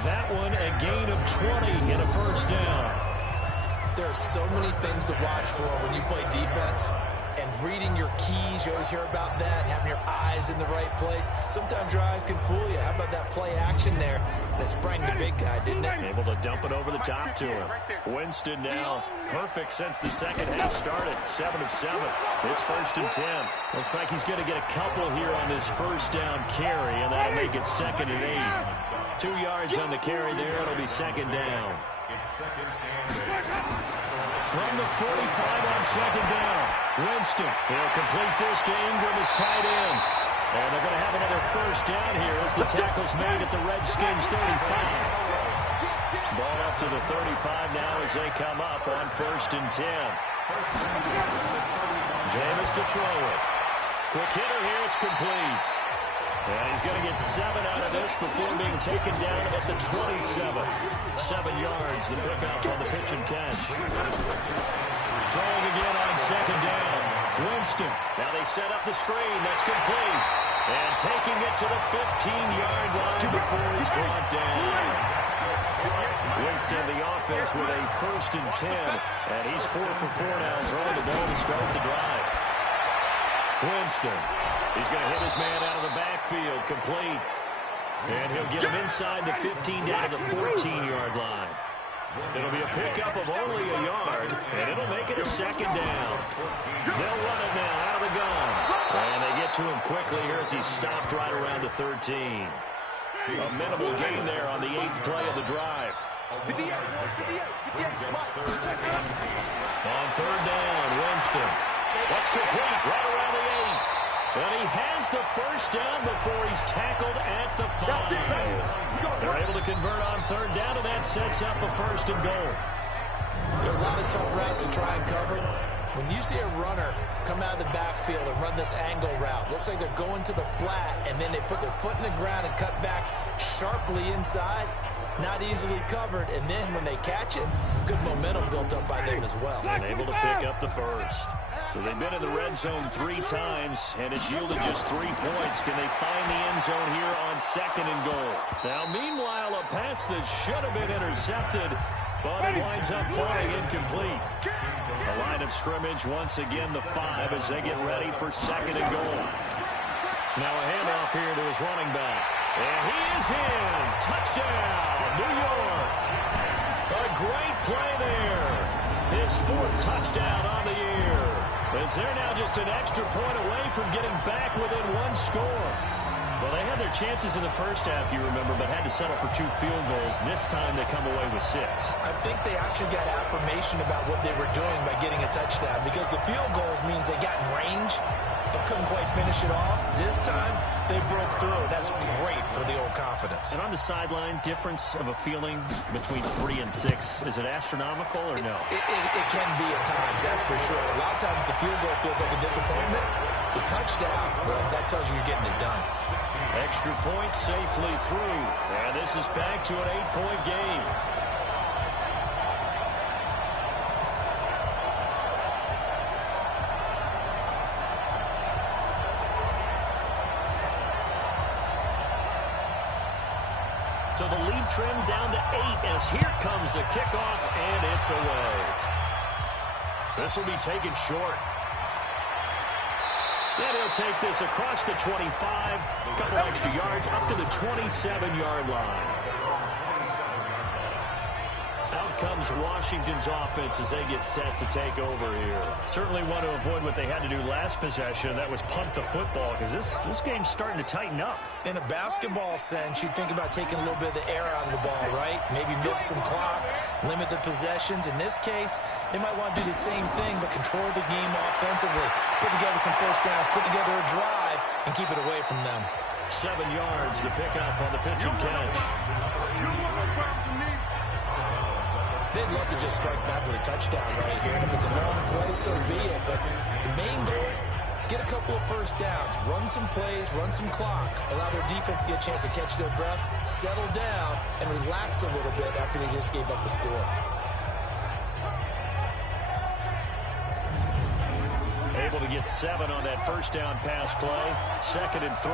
That one a gain of 20 and a first down. There are so many things to watch for when you play defense, and reading your keys, you always hear about that, and having your eyes in the right place. Sometimes your eyes can fool you. How about that play action there? And it sprang the big guy, didn't it? Able to dump it over the top to him. Winston now perfect since the second half started. 7 of 7. It's first and 10. Looks like he's going to get a couple here on this first down carry, and that'll make it second and 8. 2 yards on the carry there. It'll be second down. From the 45 on second down, Winston. He'll complete this to Ingram as tight end. And they're going to have another first down here as the tackle's made at the Redskins 35. Ball up to the 35 now as they come up on first and 10. Jameis to throw it. Quick hitter here, it's complete. And he's going to get 7 out of this before being taken down at the 27. 7 yards, the pickup on the pitch and catch. Throwing again on second down. Winston. Now they set up the screen. That's complete. And taking it to the 15-yard line before he's brought down. Winston, the offense with a first and 10. And he's 4 for 4 now, throwing the ball to start the drive. Winston. He's going to hit his man out of the backfield, complete. And he'll get him inside the 15 down to the 14-yard line. It'll be a pickup of only a yard, and it'll make it a second down. They'll run it now out of the gun. And they get to him quickly here as he's stopped right around the 13. A minimal gain there on the 8th play of the drive. On third down, Winston. That's complete right around the 8. And he has the first down before he's tackled at the 5. They're able to convert on third down, and that sets up a first and goal. There are a lot of tough routes to try and cover. When you see a runner come out of the backfield and run this angle route, looks like they're going to the flat, and then they put their foot in the ground and cut back sharply inside, not easily covered, and then when they catch it, good momentum built up by them as well. And able to pick up the first. So they've been in the red zone 3 times, and it's yielded just 3 points. Can they find the end zone here on 2nd and goal? Now, meanwhile, a pass that should have been intercepted, but it winds up falling incomplete. The line of scrimmage, once again, the 5 as they get ready for 2nd and goal. Now a handoff here to his running back. And he is in. Touchdown, New York. A great play there. His 4th touchdown on the year. As they're now just an extra point away from getting back within 1 score. Well, they had their chances in the first half, you remember, but had to settle for 2 field goals. This time they come away with 6. I think they actually got affirmation about what they were doing by getting a touchdown, because the field goals means they got in range but couldn't quite finish it off. This time, they broke through. That's great for the old confidence. And on the sideline, difference of a feeling between 3 and 6, is it astronomical or no? It can be at times, that's for sure. A lot of times the field goal feels like a disappointment. The touchdown, well, that tells you you're getting it done. Extra point safely through. And this is back to an 8-point game. So the lead trimmed down to 8 as here comes the kickoff, and it's away. This will be taken short. And he'll take this across the 25, a couple extra yards, up to the 27-yard line. Out comes Washington's offense as they get set to take over here. Certainly want to avoid what they had to do last possession. That was punt the football, because this game's starting to tighten up. In a basketball sense, you think about taking a little bit of the air out of the ball, right? Maybe milk some clock, limit the possessions. In this case, they might want to do the same thing, but control the game offensively. Put together some first downs, put together a drive, and keep it away from them. 7 yards, the pickup on the pitch and catch. They'd love to just strike back with a touchdown right here. And if it's a long play, so be it. But the main goal, get a couple of first downs, run some plays, run some clock, allow their defense to get a chance to catch their breath, settle down, and relax a little bit after they just gave up the score. Able to get 7 on that first down pass play. 2nd and 3.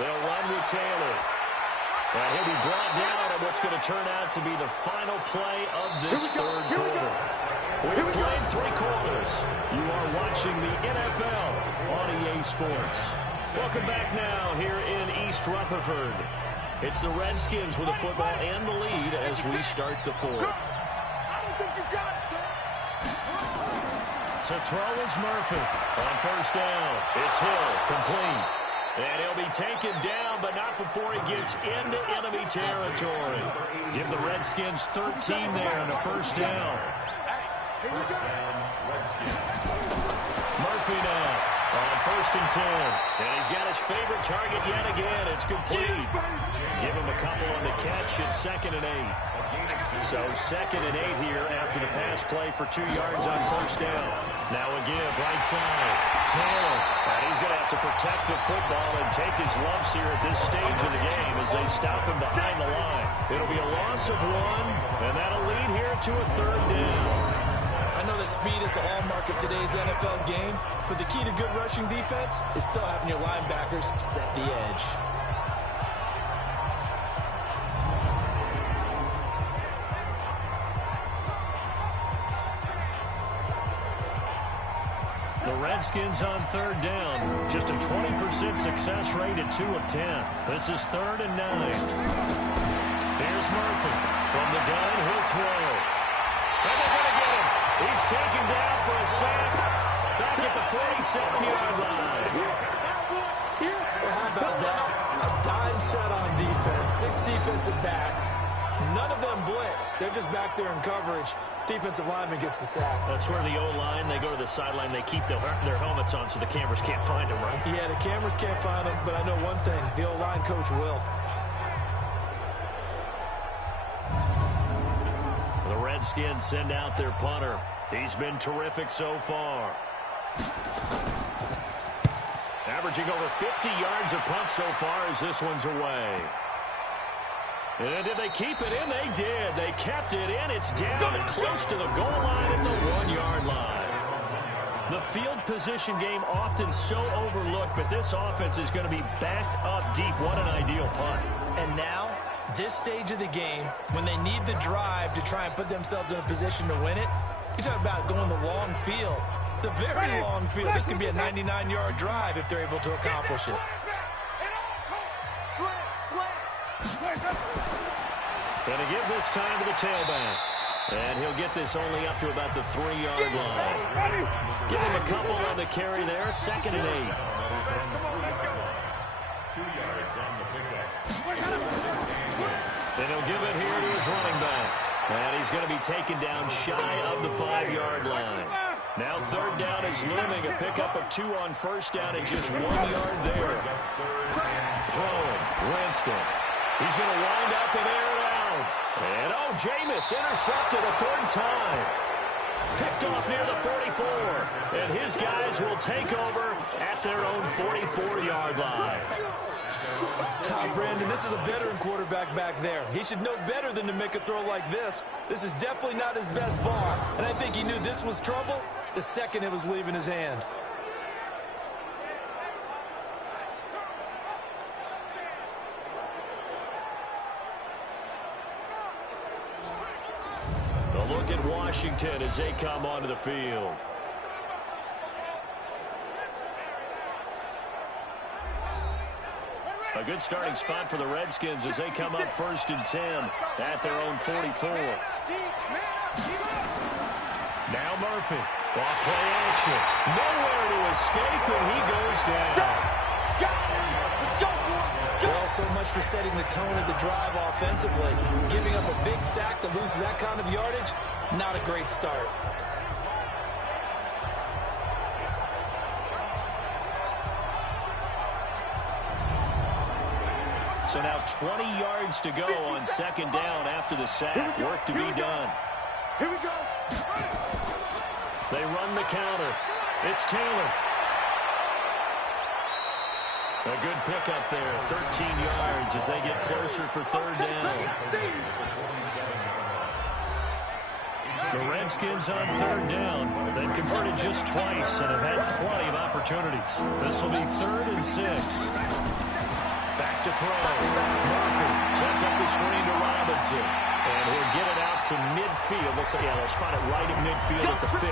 They'll run with Taylor. And he'll be brought down at what's going to turn out to be the final play of this third quarter. We've played 3 quarters. You are watching the NFL on EA Sports. Welcome back now here in East Rutherford. It's the Redskins with the football and the lead as we start the 4th. I don't think you got it, son. To throw is Murphy. On first down, it's Hill, complete. And he'll be taken down, but not before he gets into enemy territory. Give the Redskins 13 there and a first down. Murphy now on 1st and 10. And he's got his favorite target yet again. It's complete. Give him a couple on the catch. It's 2nd and 8. So 2nd and 8 here after the pass play for 2 yards on first down. Now a give right side. Taylor. And he's going to have to protect the football and take his lumps here at this stage of the game as they stop him behind the line. It'll be a loss of 1, and that'll lead here to a 3rd down. I know that speed is the hallmark of today's NFL game, but the key to good rushing defense is still having your linebackers set the edge. The Redskins on 3rd down. Just a 20% success rate at 2 of 10. This is 3rd and 9. Here's Murphy. From the gun, he'll throw. And they're going to get him. He's taken down for a sack. Back at the 47-yard line. Well, how about that? A dime set on defense. 6 defensive backs. None of them blitz. They're just back there in coverage. Defensive lineman gets the sack. That's where the O-line, they go to the sideline, they keep their helmets on so the cameras can't find them, right? Yeah, the cameras can't find them, but I know one thing. The O-line coach will. Redskins send out their punter. He's been terrific so far. Averaging over 50 yards a punt so far as this one's away. And did they keep it in? They did. They kept it in. It's down and close to the goal line at the 1-yard line. The field position game often so overlooked, but this offense is going to be backed up deep. What an ideal punt. And now, this stage of the game, when they need the drive to try and put themselves in a position to win it, you talk about going the long field, the very long field. This could be a 99-yard drive if they're able to accomplish it. Going to give this time to the tailback. And he'll get this only up to about the 3-yard line. Give him a couple on the carry there. 2nd and 8. 2 yards on the pickup. And he'll give it here to his running back. And he's going to be taken down shy of the 5-yard line. Now 3rd down is looming. A pickup of 2 on 1st down and just 1 yard there. Throwing. Winston. He's going to wind up and air it out. And, oh, Jameis intercepted a 3rd time. Picked off near the 44. And his guys will take over at their own 44-yard line. Brandon, this is a veteran quarterback back there. He should know better than to make a throw like this. This is definitely not his best ball. And I think he knew this was trouble the second it was leaving his hand. A look at Washington as they come onto the field. A good starting spot for the Redskins as they come up 1st and 10 at their own 44. Now Murphy. Off play action. Nowhere to escape, and he goes down. Well, so much for setting the tone of the drive offensively. Giving up a big sack that loses that kind of yardage, not a great start. So now 20 yards to go on 2nd down after the sack. Work to be done. Here we go. They run the counter. It's Taylor. A good pickup there. 13 yards as they get closer for 3rd down. The Redskins on 3rd down. They've converted just twice and have had plenty of opportunities. This will be 3rd and 6. Back to throw. Murphy sets up the screen to Robinson. And he'll get it out to midfield. Looks like, yeah, they'll spot it right at midfield at the 50.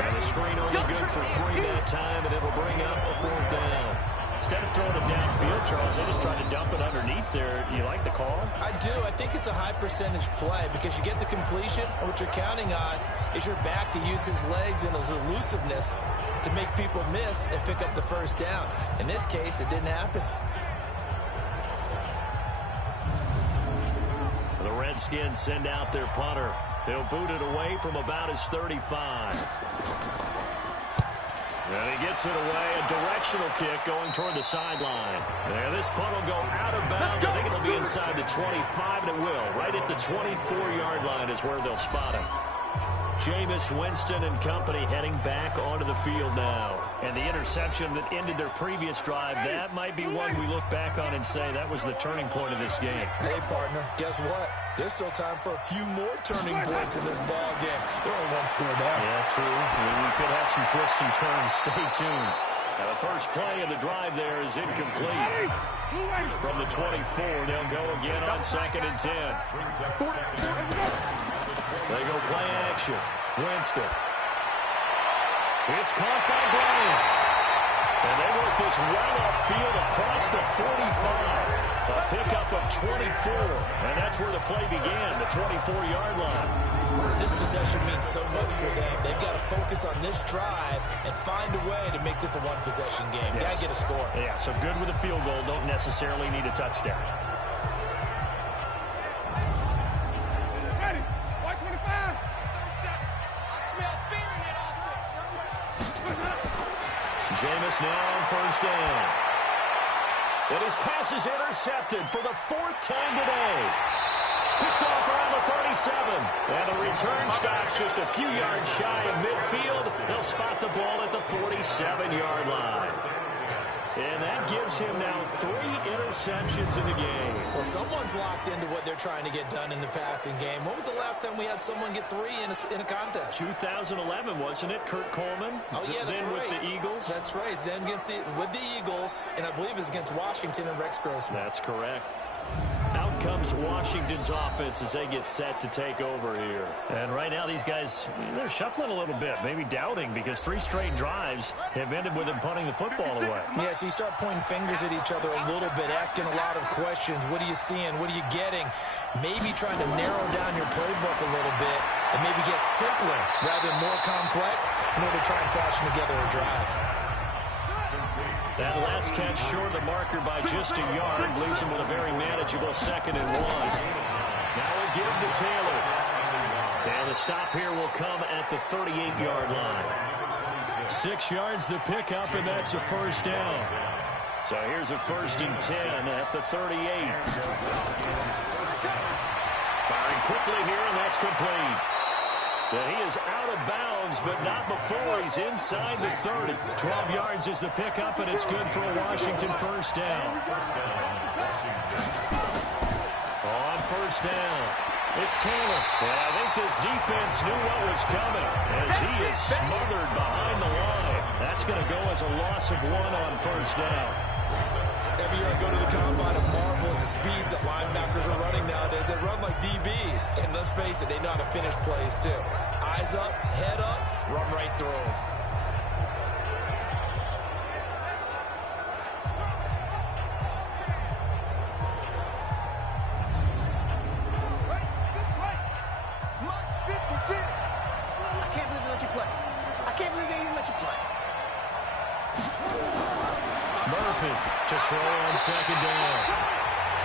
And the screen only good for 3 that time, and it'll bring up a 4th down. Instead of throwing it downfield, Charles, they just tried to dump it underneath there. You like the call? I do. I think it's a high percentage play because you get the completion, and what you're counting on is your back to use his legs and his elusiveness to make people miss and pick up the 1st down. In this case, it didn't happen. The Redskins send out their punter. He'll boot it away from about his 35. And he gets it away. A directional kick going toward the sideline. And this punt will go out of bounds. I think it'll be inside the 25, and it will. Right at the 24-yard line is where they'll spot him. Jameis Winston and company heading back onto the field now. And the interception that ended their previous drive, that might be one we look back on and say that was the turning point of this game. Hey, partner, guess what? There's still time for a few more turning points in this ball game. They're only 1 score down. Yeah, true. We could have some twists and turns. Stay tuned. Now, the first play of the drive there is incomplete. From the 24, they'll go again on 2nd and 10. They go play action. Winston. It's caught by Bryant. And they work this well upfield across the 45. A pickup of 24. And that's where the play began, the 24-yard line. This possession means so much for them. They've got to focus on this drive and find a way to make this a one-possession game. Yes. Got to get a score. Yeah, so good with a field goal. Don't necessarily need a touchdown. Ready. White 25. I smell fear in that offense. Jameis now on 1st down. And his pass is intercepted for the 4th time today. Picked off around the 37. And the return stops just a few yards shy of midfield. They'll spot the ball at the 47-yard line. And that gives him now 3 interceptions in the game. Well, someone's locked into what they're trying to get done in the passing game. When was the last time we had someone get 3 in a contest? 2011, wasn't it? Kurt Coleman? Oh, yeah, that's then right. With the Eagles? That's right. Then with the Eagles, and I believe it's against Washington and Rex Grossman. That's correct. Out comes Washington's offense as they get set to take over here. And right now, these guys, they're shuffling a little bit, maybe doubting, because 3 straight drives have ended with them punting the football away. Yeah, so you start pointing fingers at each other a little bit, asking a lot of questions. What are you seeing? What are you getting? Maybe trying to narrow down your playbook a little bit and maybe get simpler rather than more complex in order to try and fashion together a drive. That last catch short of the marker by just a yard leaves him with a very manageable 2nd and 1. Now we'll give to Taylor. And the stop here will come at the 38-yard line. 6 yards the pickup, and that's a first down. So here's a 1st and 10 at the 38. Firing quickly here, and that's complete. And he is out of bounds, but not before he's inside the 30. 12 yards is the pickup, and it's good for a Washington first down. On first down, it's Taylor. And I think this defense knew what was coming as he is smothered behind the line. That's going to go as a loss of 1 on first down. Every year I go to the combine and marvel at the speeds that linebackers are running nowadays. They run like DBs. And let's face it, they know how to finish plays too. Eyes up, head up, run right through them. March 56. I can't believe they let you play. I can't believe they even let you play. Murphy to throw on 2nd down.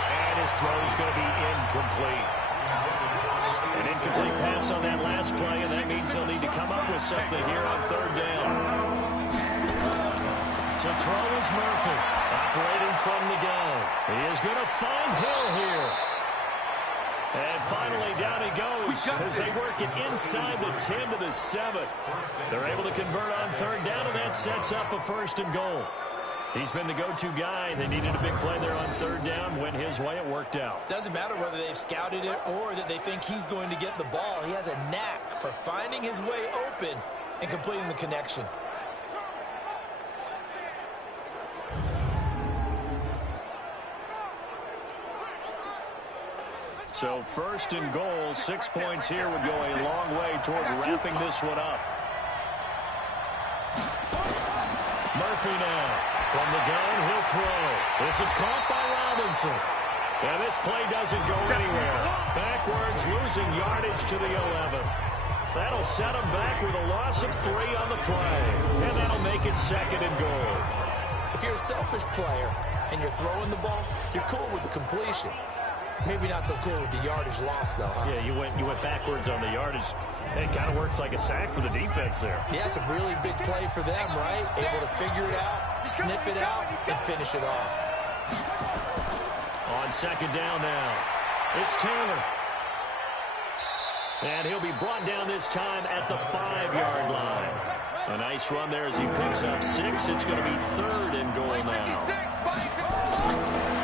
And his throw is going to be incomplete. An incomplete pass on that last play, and that means they'll need to come up with something here on 3rd down. To throw is Murphy, operating from the gun. He is going to find Hill here. And finally, down he goes as they work it inside the 10 to the 7. They're able to convert on 3rd down, and that sets up a 1st and goal. He's been the go-to guy. They needed a big play there on 3rd down. Went his way. It worked out. Doesn't matter whether they've scouted it or that they think he's going to get the ball. He has a knack for finding his way open and completing the connection. So 1st and goal, 6 points here would go a long way toward wrapping this one up. Murphy now. From the gun, he'll throw. This is caught by Robinson. And this play doesn't go anywhere. Backwards, losing yardage to the 11. That'll set him back with a loss of 3 on the play. And that'll make it 2nd and goal. If you're a selfish player and you're throwing the ball, you're cool with the completion. Maybe not so cool with the yardage loss, though, huh? Yeah, you went backwards on the yardage. It kind of works like a sack for the defense there. Yeah, it's a really big play for them, right? Able to figure it out, sniff it out, and finish it off. On 2nd down now, it's Taylor. And he'll be brought down this time at the 5-yard line. A nice run there as he picks up 6. It's going to be 3rd and goal now.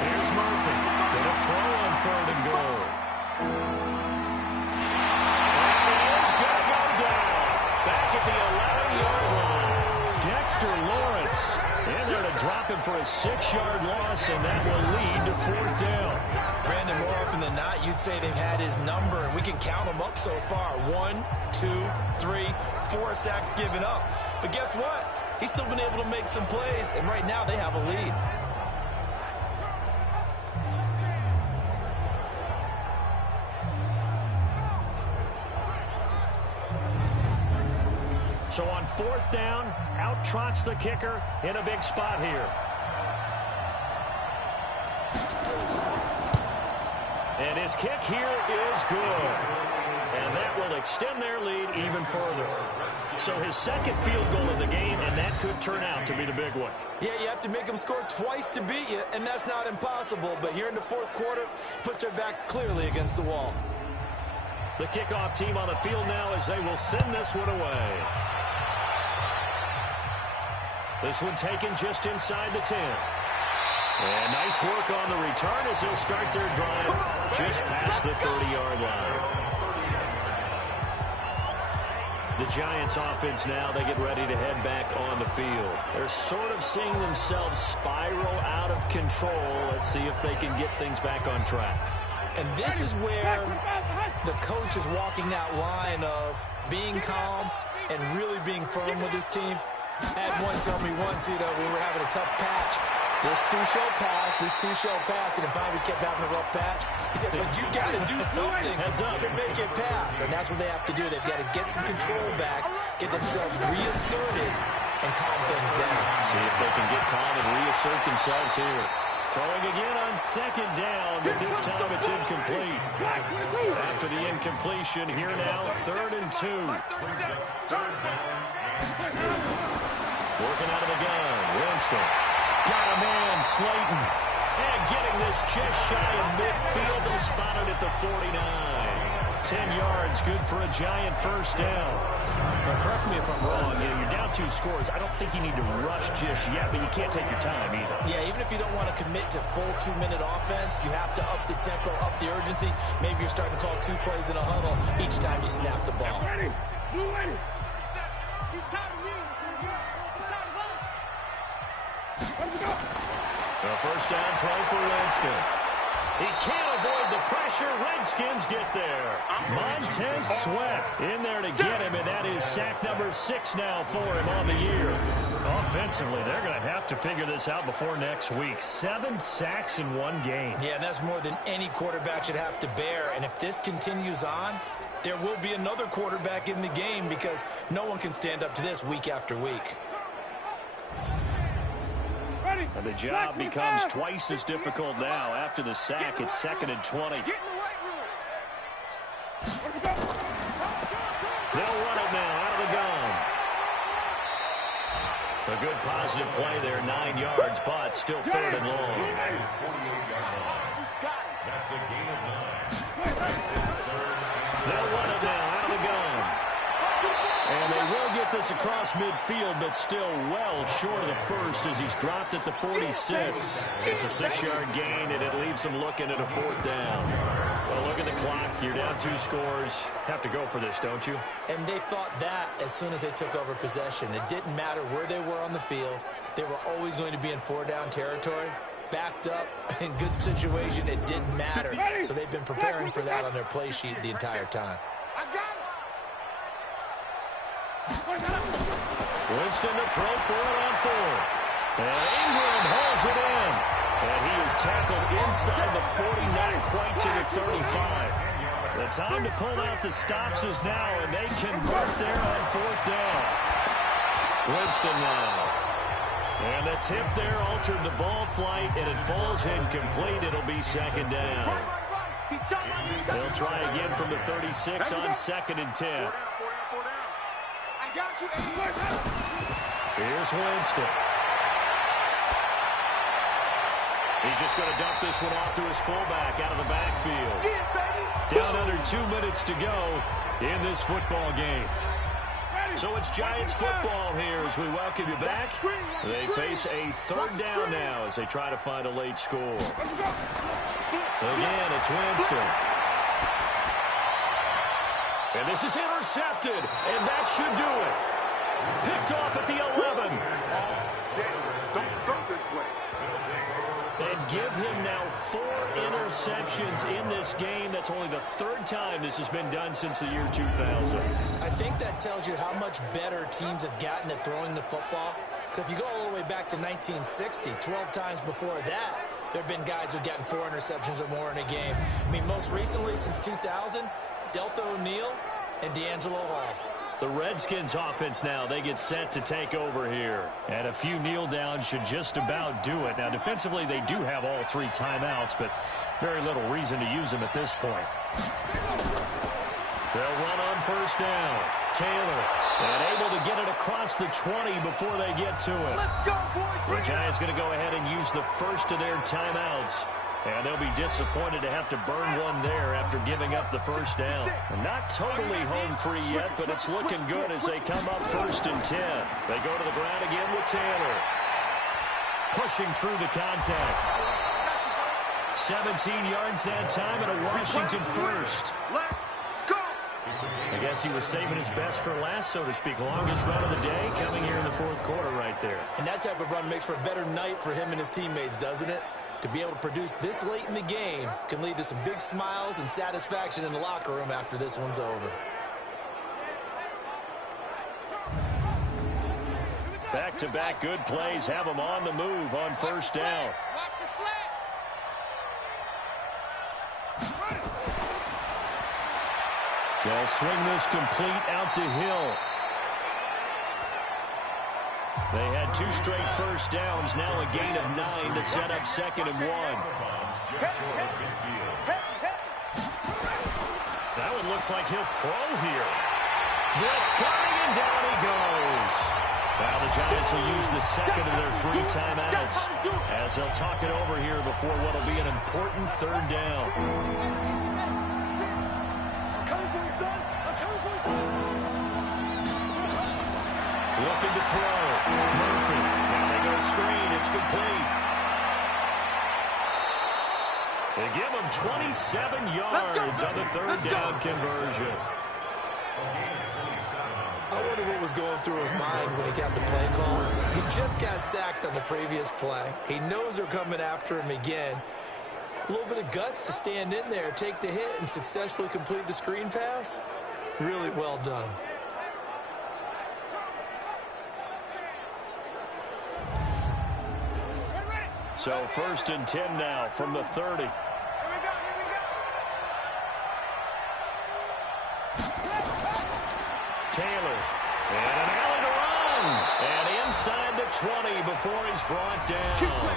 Here's Murphy. Going to throw on 3rd and goal. Back at the 11-yard line. Dexter Lawrence in there to drop him for a 6-yard loss, and that will lead to 4th down. Brandon, more often than not, you'd say they've had his number, and we can count them up so far. 1, 2, 3, 4 sacks given up. But guess what? He's still been able to make some plays, and right now they have a lead. So on 4th down, out trots the kicker in a big spot here. And his kick here is good. And that will extend their lead even further. So his second field goal of the game, and that could turn out to be the big one. Yeah, you have to make them score twice to beat you, and that's not impossible. But here in the fourth quarter, puts their backs clearly against the wall. The kickoff team on the field now as they will send this one away. This one taken just inside the 10. And nice work on the return as they'll start their drive just past the 30-yard line. The Giants offense now, they get ready to head back on the field. They're sort of seeing themselves spiral out of control. Let's see if they can get things back on track. And this is where the coach is walking that line of being calm and really being firm with his team. I had one tell me once, we were having a tough patch. This two shall pass, and if I kept having a rough patch, he said, but you got to do something to make it pass. And that's what they have to do. They've got to get some control back, get themselves reasserted, and calm things down. See if they can get calm and reassert themselves here. Throwing again on second down, but this time it's incomplete. After the incompletion, here now, 3rd and 2. Working out of the gun, Winston. Got a man, Slayton. And getting this just shy of midfield. They'll spot it at the 49. 10 yards, good for a Giant first down. Now, correct me if I'm wrong. You're down 2 scores. I don't think you need to rush just yet, but you can't take your time either. Yeah, even if you don't want to commit to full 2-minute offense, you have to up the tempo, up the urgency. Maybe you're starting to call 2 plays in a huddle each time you snap the ball. Ready. Blue ready. He's tired of you. He's tired of us. Let's go. A first down throw for Redskins. He can't avoid the pressure. Redskins get there. Montez Sweat in there to get him, and that is sack number 6 now for him on the year. Offensively, they're going to have to figure this out before next week. 7 sacks in 1 game. Yeah, and that's more than any quarterback should have to bear. And if this continues on, there will be another quarterback in the game because no one can stand up to this week after week. And the job becomes twice as difficult now. After the sack, it's 2nd and 20. Get in the weight room. They'll run it now out of the gun. A good positive play there, 9 yards, but still 3rd and long. That's a gain of 9. They'll run it now out of the gun. And they will get this across midfield, but still well short of the first as he's dropped at the 46. It's a 6-yard gain, and it leaves them looking at a 4th down. Well, look at the clock. You're down 2 scores. Have to go for this, don't you? And they thought that as soon as they took over possession. It didn't matter where they were on the field. They were always going to be in 4-down territory. Backed up, in good situation, it didn't matter. So they've been preparing for that on their play sheet the entire time. I got it. Winston to throw for it on 4. And Ingram hauls it in. And he is tackled inside the 40, not quite to the 35. The time to pull out the stops is now, and they convert there on 4th down. Winston now. And the tip there altered the ball flight, and it falls incomplete. It'll be 2nd down. They'll try again from the 36 on 2nd and 10. Got you. Here's Winston. He's just going to dump this one off to his fullback out of the backfield. Down under 2 minutes to go in this football game. So it's Giants football here as we welcome you back. They face a 3rd down now as they try to find a late score. Again, it's Winston. And this is intercepted, and that should do it. Picked off at the 11. Don't throw this way. And give him now 4 interceptions in this game. That's only the 3rd time this has been done since the year 2000. I think that tells you how much better teams have gotten at throwing the football. Because if you go all the way back to 1960, 12 times before that, there have been guys who've gotten 4 interceptions or more in a game. I mean, most recently, since 2000, Delta O'Neal and D'Angelo Hall. The Redskins offense now, they get set to take over here. And a few kneel downs should just about do it. Now, defensively, they do have all 3 timeouts, but very little reason to use them at this point. They'll run on first down. Taylor, and able to get it across the 20 before they get to it. Let's go, boys. The Giants going to go ahead and use the first of their timeouts. And they'll be disappointed to have to burn one there after giving up the first down. Not totally home free yet, but it's looking good as they come up 1st and 10. They go to the ground again with Taylor. Pushing through the contact. 17 yards that time and a Washington first. Let's go. I guess he was saving his best for last, so to speak. Longest run of the day coming here in the 4th quarter right there. And that type of run makes for a better night for him and his teammates, doesn't it? To be able to produce this late in the game can lead to some big smiles and satisfaction in the locker room after this one's over. Back-to-back good plays have them on the move on first down. Watch the slant. They'll swing this complete out to Hill. They had 2 straight first downs, now a gain of 9 to set up 2nd and 1. That one looks like he'll throw here. Blitz coming, and down he goes. Now the Giants will use the 2nd of their 3 timeouts as they'll talk it over here before what will be an important 3rd down. I'm coming for you, son. I'm coming for you, son. Looking to throw. Murphy. Now they go screen. It's complete. They give him 27 yards on the 3rd down conversion. I wonder what was going through his mind when he got the play call. He just got sacked on the previous play. He knows they're coming after him again. A little bit of guts to stand in there, take the hit, and successfully complete the screen pass. Really well done. So 1st and 10 now from the 30. Taylor. And an alley to run. And inside the 20 before he's brought down.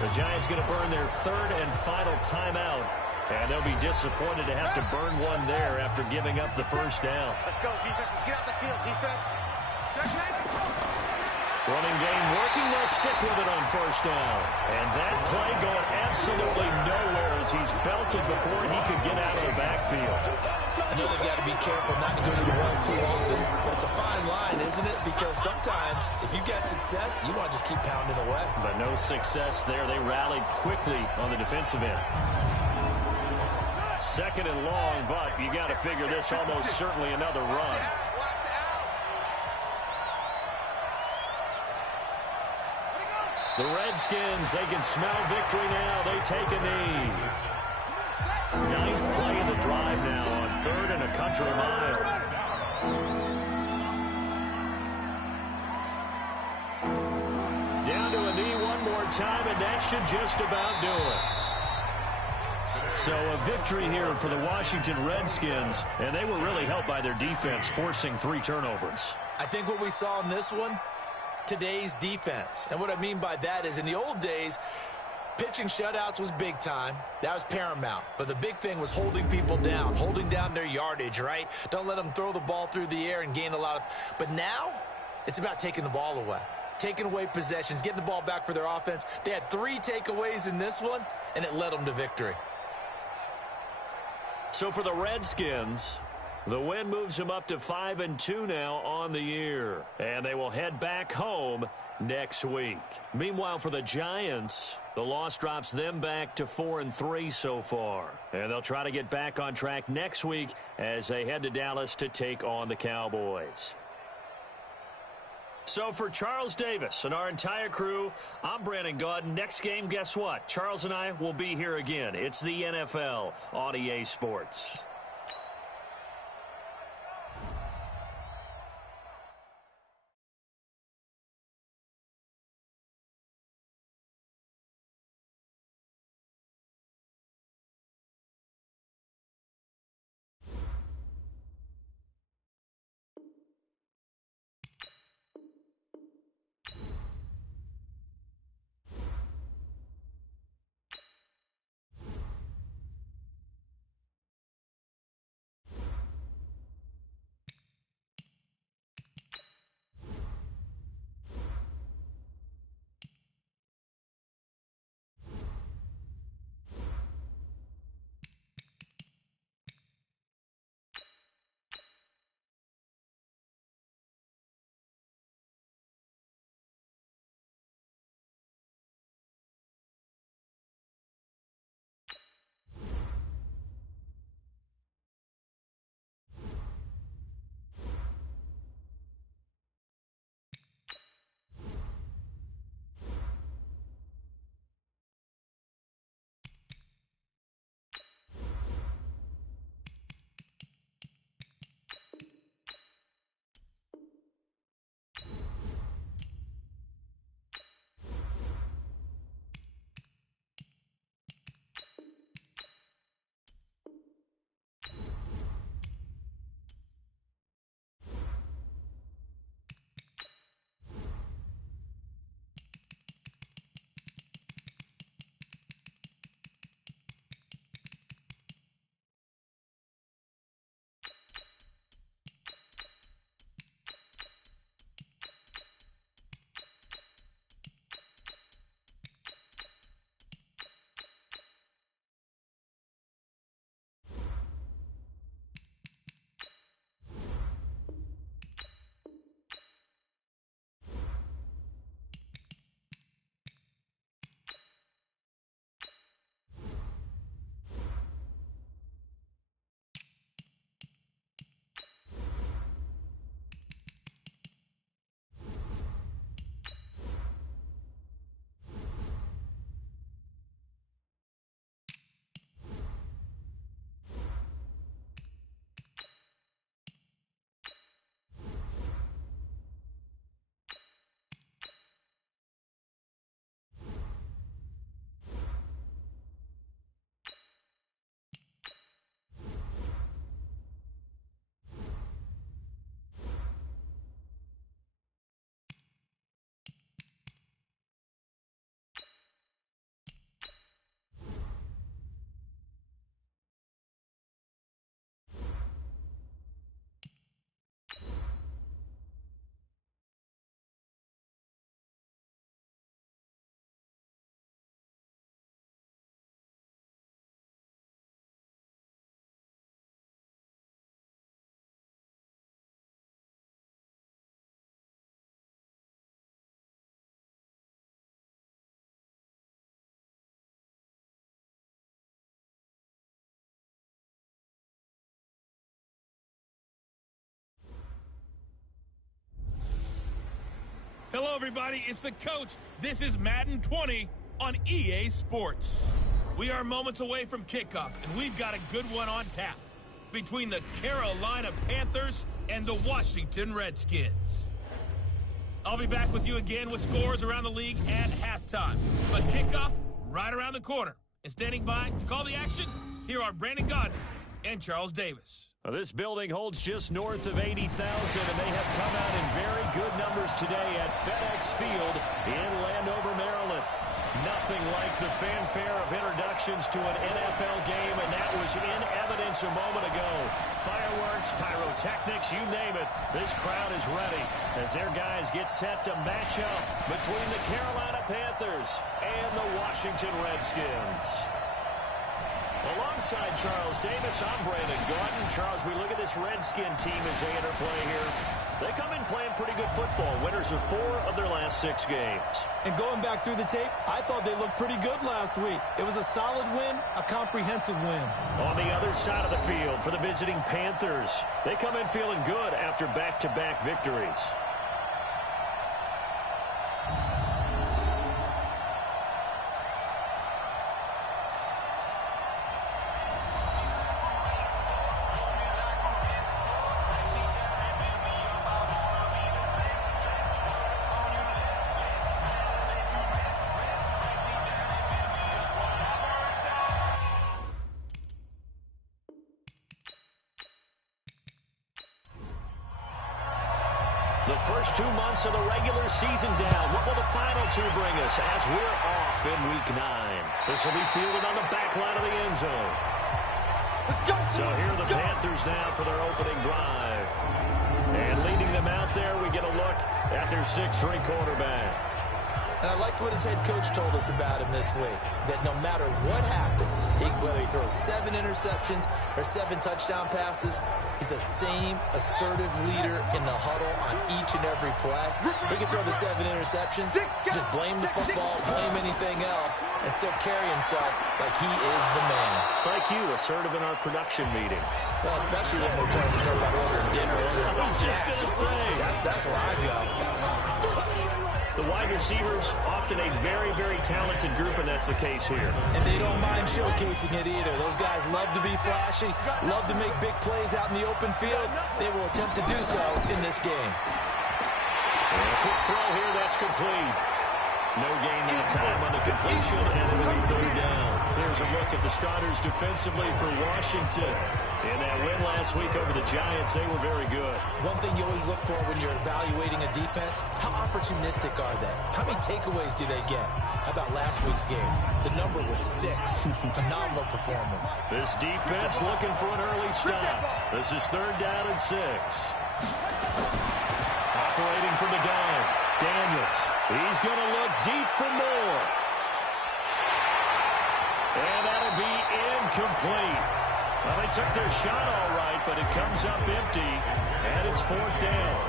The Giants going to burn their 3rd and final timeout. And they'll be disappointed to have to burn one there after giving up the first down. Let's go, defense. Let's get out the field, defense. Running game working. They'll stick with it on first down. And that play going absolutely nowhere as he's belted before he could get out of the backfield. I know they've got to be careful not to go to the run too often, but it's a fine line, isn't it? Because sometimes if you get success, you want to just keep pounding away. But no success there. They rallied quickly on the defensive end. 2nd and long, but you got to figure this almost certainly another run. The Redskins, they can smell victory now. They take a knee. 9th play of the drive now on 3rd and a country mile. Down to a knee one more time, and that should just about do it. So a victory here for the Washington Redskins, and they were really helped by their defense, forcing 3 turnovers. I think what we saw in this one, today's defense. And what I mean by that is in the old days, pitching shutouts was big time. That was paramount. But the big thing was holding people down, holding down their yardage, right? Don't let them throw the ball through the air and gain a lot of... But now, it's about taking the ball away. Taking away possessions, getting the ball back for their offense. They had 3 takeaways in this one, and it led them to victory. So for the Redskins, the win moves them up to 5-2 now on the year. And they will head back home next week. Meanwhile, for the Giants, the loss drops them back to 4-3 so far. And they'll try to get back on track next week as they head to Dallas to take on the Cowboys. So for Charles Davis and our entire crew, I'm Brandon Gaudin. Next game, guess what? Charles and I will be here again. It's the NFL on EA Sports. Hello, everybody. It's the coach. This is Madden 20 on EA Sports. We are moments away from kickoff, and we've got a good one on tap between the Carolina Panthers and the Washington Redskins. I'll be back with you again with scores around the league at halftime. But kickoff right around the corner. And standing by to call the action, here are Brandon Gardner and Charles Davis. Well, this building holds just north of 80,000, and they have come out in very good numbers today at FedEx Field in Landover, Maryland. Nothing like the fanfare of introductions to an NFL game, and that was in evidence a moment ago. Fireworks, pyrotechnics, you name it. This crowd is ready as their guys get set to match up between the Carolina Panthers and the Washington Redskins. Alongside Charles Davis, I'm Brandon Gordon. Charles, we look at this Redskin team as they interplay here. They come in playing pretty good football. Winners of 4 of their last 6 games. And going back through the tape, I thought they looked pretty good last week. It was a solid win, a comprehensive win. On the other side of the field for the visiting Panthers, they come in feeling good after back-to-back victories. The first 2 months of the regular season down. What will the final 2 bring us as we're off in Week 9? This will be fielded on the back line of the end zone. Let's go. So here are the Panthers now for their opening drive. And leading them out there, we get a look at their 6'3" quarterback. And I liked what his head coach told us about him this week, that no matter what happens, whether he throws 7 interceptions or 7 touchdown passes, he's the same assertive leader in the huddle on each and every play. He can throw the 7 interceptions, just blame the football, blame anything else, and still carry himself like he is the man. It's like you, assertive in our production meetings. Well, especially when we're talking about ordering dinner. I was just going to say. That's where I go. The wide receivers, often a very, very talented group, and that's the case here. And they don't mind showcasing it either. Those guys love to be flashy, love to make big plays out in the open field. They will attempt to do so in this game. And a quick throw here, that's complete. No gain that time on the completion, and it'll be 3rd down. There's a look at the starters defensively for Washington. In that win last week over the Giants, they were very good. One thing you always look for when you're evaluating a defense, how opportunistic are they? How many takeaways do they get? How about last week's game? The number was 6. Phenomenal performance. This defense looking for an early stop. This is 3rd down and 6. Operating from the gun, Daniels. He's going to look deep for more. And that'll be incomplete. Well, they took their shot all right, but it comes up empty, and it's 4th down.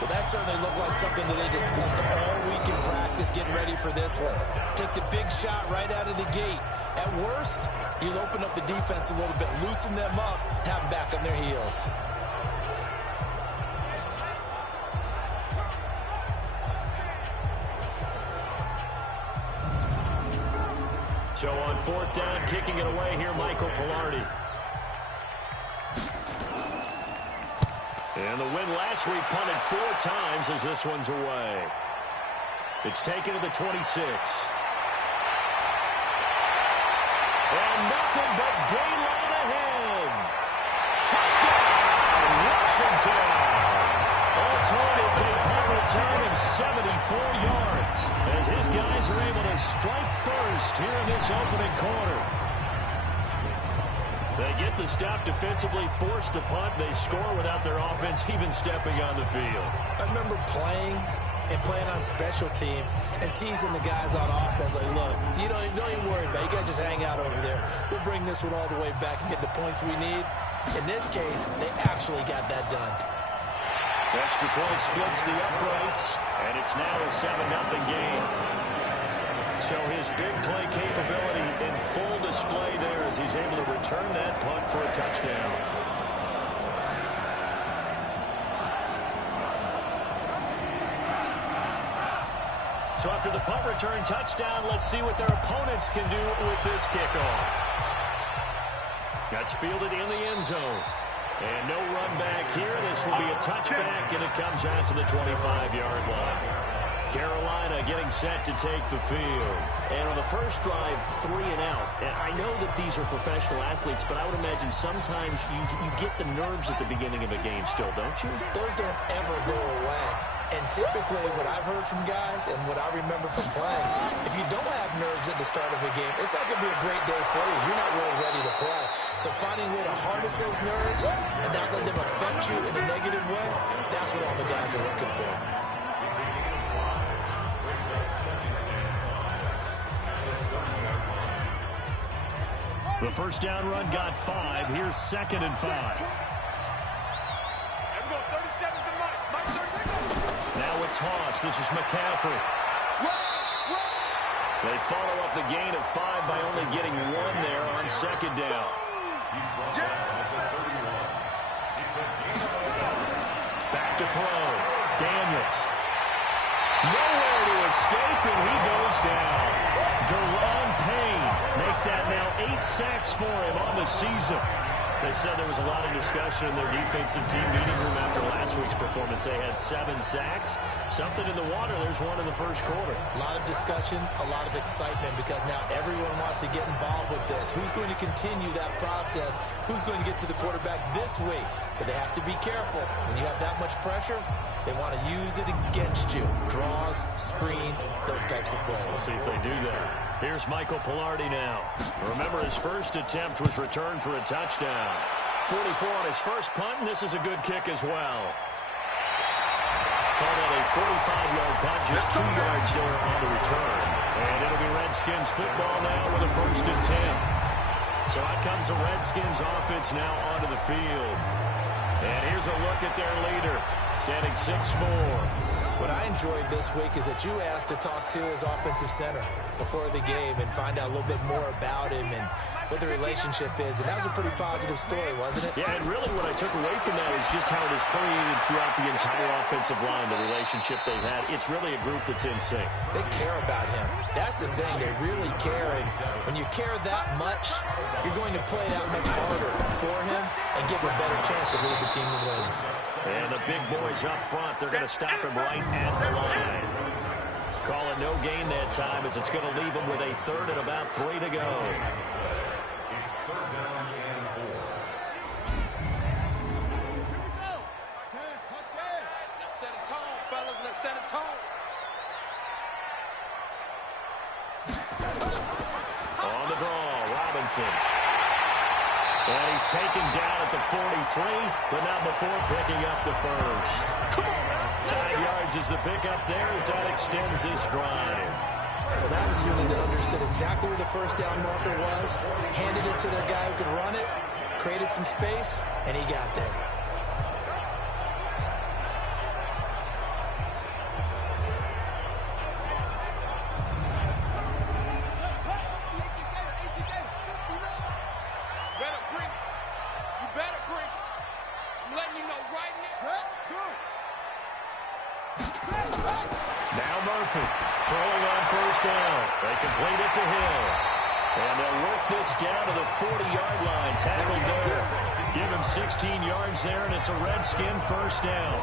Well, that certainly looked like something that they discussed all week in practice, getting ready for this one. Take the big shot right out of the gate. At worst, you'll open up the defense a little bit, loosen them up, have them back on their heels. So on 4th down, kicking it away here, Michael Pilardi. And the win last week punted 4 times as this one's away. It's taken to the 26. And nothing but daylight ahead. Touchdown, Washington. All told, it's a punt return of 74 yards as his guys are able to strike first here in this opening quarter. They get the stop defensively, force the punt. They score without their offense even stepping on the field. I remember playing on special teams and teasing the guys on offense like, look, you don't even worry about it. You guys just hang out over there. We'll bring this one all the way back and get the points we need. In this case, they actually got that done. Extra point splits the uprights, and it's now a 7-0 game. So his big play capability in full display there as he's able to return that punt for a touchdown. So after the punt return touchdown, let's see what their opponents can do with this kickoff. That's fielded in the end zone. And no run back here. This will be a touchback, and it comes out to the 25-yard line. Carolina getting set to take the field. And on the first drive, 3 and out. And I know that these are professional athletes, but I would imagine sometimes you get the nerves at the beginning of a game still, don't you? Those don't ever go away. And typically what I've heard from guys and what I remember from playing, if you don't have nerves at the start of a game, it's not going to be a great day for you. You're not really ready to play. So finding a way to harness those nerves and not let them affect you in a negative way, that's what all the guys are looking for. The first down run got 5. Here's 2nd and 5. Now a toss. This is McCaffrey. They follow up the gain of 5 by only getting 1 there on 2nd down. Back to throw. Daniels. Nowhere to escape, and he goes down. Deron Payne make that now 8 sacks for him on the season. They said there was a lot of discussion in their defensive team meeting room after last week's performance. They had 7 sacks. Something in the water. There's one in the first quarter. A lot of discussion, a lot of excitement, because now everyone wants to get involved with this. Who's going to continue that process? Who's going to get to the quarterback this week? But they have to be careful. When you have that much pressure, they want to use it against you. Draws, screens, those types of plays. Let's see if they do that. Here's Michael Pilardi now. Remember, his first attempt was returned for a touchdown. 44 on his first punt, and this is a good kick as well. Call that a 45-yard punt, just 2 yards there on the return. And it'll be Redskins football now with a 1st and 10. So out comes the Redskins offense now onto the field. And here's a look at their leader, standing 6'4". What I enjoyed this week is that you asked to talk to his offensive center before the game and find out a little bit more about him and what the relationship is. And that was a pretty positive story, wasn't it? Yeah, and really what I took away from that is just how it has permeated throughout the entire offensive line, the relationship they've had. It's really a group that's in sync. They care about him. That's the thing. They really care. And when you care that much, you're going to play that much harder for him and give him a better chance to lead the team to wins. And the big boys up front, they're going to stop him right at the line. Call it no gain that time, as it's going to leave him with a 3rd and about 3 to go. It's 3rd down and 4. Let's set a tone, fellas. Let's set a tone. On the draw, Robinson. And he's taken down at the 43, but not before picking up the 1st. 5 yards is the pickup there as that extends this drive. Well, that was a unit that understood exactly where the 1st down marker was, handed it to their guy who could run it, created some space, and he got there. Throwing on 1st down. They complete it to Hill. And they'll work this down to the 40-yard line. Tackled there. Give him 16 yards there, and it's a Redskin 1st down.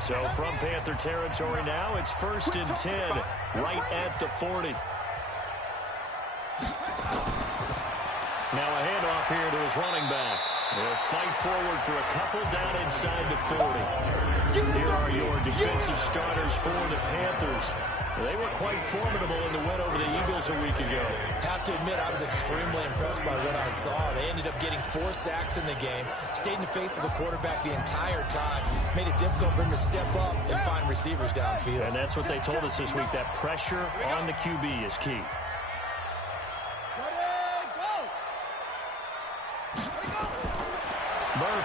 So from Panther territory now, it's 1st and 10, right at the 40. Now a handoff here to his running back. They'll fight forward for a couple down inside the 40. Here are your defensive starters for the Panthers. They were quite formidable in the win over the Eagles a week ago. Have to admit, I was extremely impressed by what I saw. They ended up getting 4 sacks in the game, stayed in the face of the quarterback the entire time, made it difficult for him to step up and find receivers downfield. And that's what they told us this week, that pressure on the QB is key. Ready, go!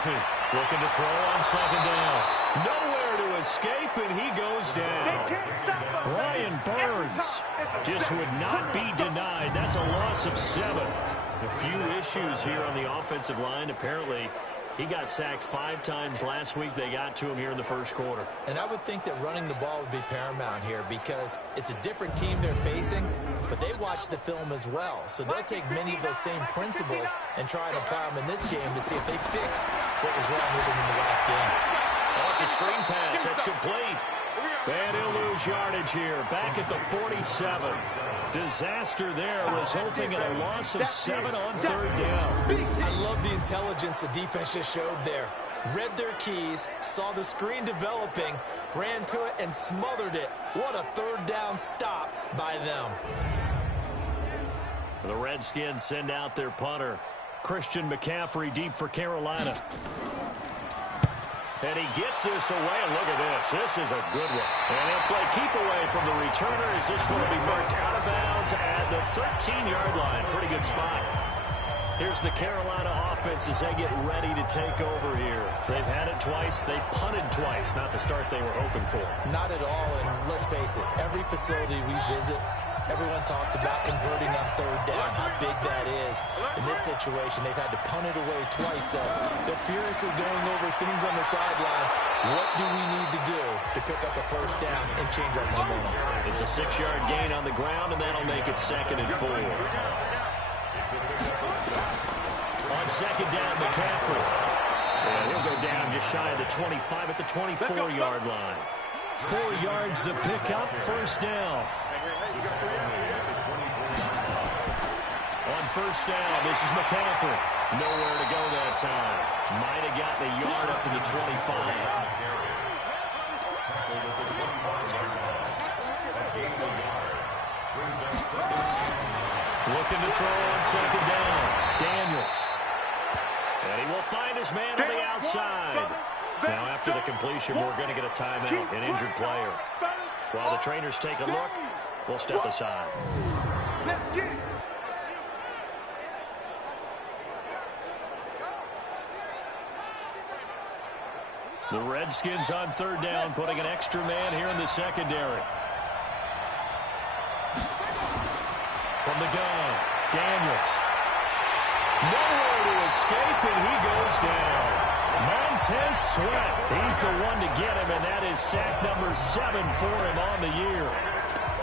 Murphy looking to throw on second down. Nowhere to escape, and he goes down. Brian Burns just would not be denied. That's a loss of 7. A few issues here on the offensive line. Apparently, he got sacked 5 times last week. They got to him here in the first quarter. And I would think that running the ball would be paramount here because it's a different team they're facing, but they watch the film as well. So they'll take many of those same principles and try and apply them in this game to see if they fixed what was wrong with them in the last game. Oh, it's a screen pass. It's complete. And he'll lose yardage here. Back at the 47. Disaster there, resulting in a loss of 7 on third down. I love the intelligence the defense just showed there. Read their keys, saw the screen developing, ran to it, and smothered it. What a third down stop by them. The Redskins send out their punter. Christian McCaffrey deep for Carolina. And he gets this away, and look at this. This is a good one. And he'll play keep away from the returner as this one will be marked out of bounds at the 13-yard line. Pretty good spot. Here's the Carolina offense as they get ready to take over here. They've had it twice. They've punted twice. Not the start they were hoping for. Not at all, and let's face it, every facility we visit, everyone talks about converting on third down, how big that is. In this situation, they've had to punt it away twice, so they're furiously going over things on the sidelines. What do we need to do to pick up a first down and change our momentum? It's a 6-yard gain on the ground, and that'll make it 2nd and 4. On second down, McCaffrey. And he'll go down just shy of the 25 at the 24-yard line. 4 yards the pickup, first down. On first down, this is McCaffrey. Nowhere to go that time. Might have gotten a yard up to the 25. Looking to throw on second down. Daniels. And he will find his man on the outside. Now after the completion, we're going to get a timeout, an injured player. While the trainers take a look, we'll step aside. Let's get it. The Redskins on third down, putting an extra man here in the secondary. From the gun, Daniels. Nowhere to escape, and he goes down. Montez Sweat, he's the one to get him, and that is sack number 7 for him on the year.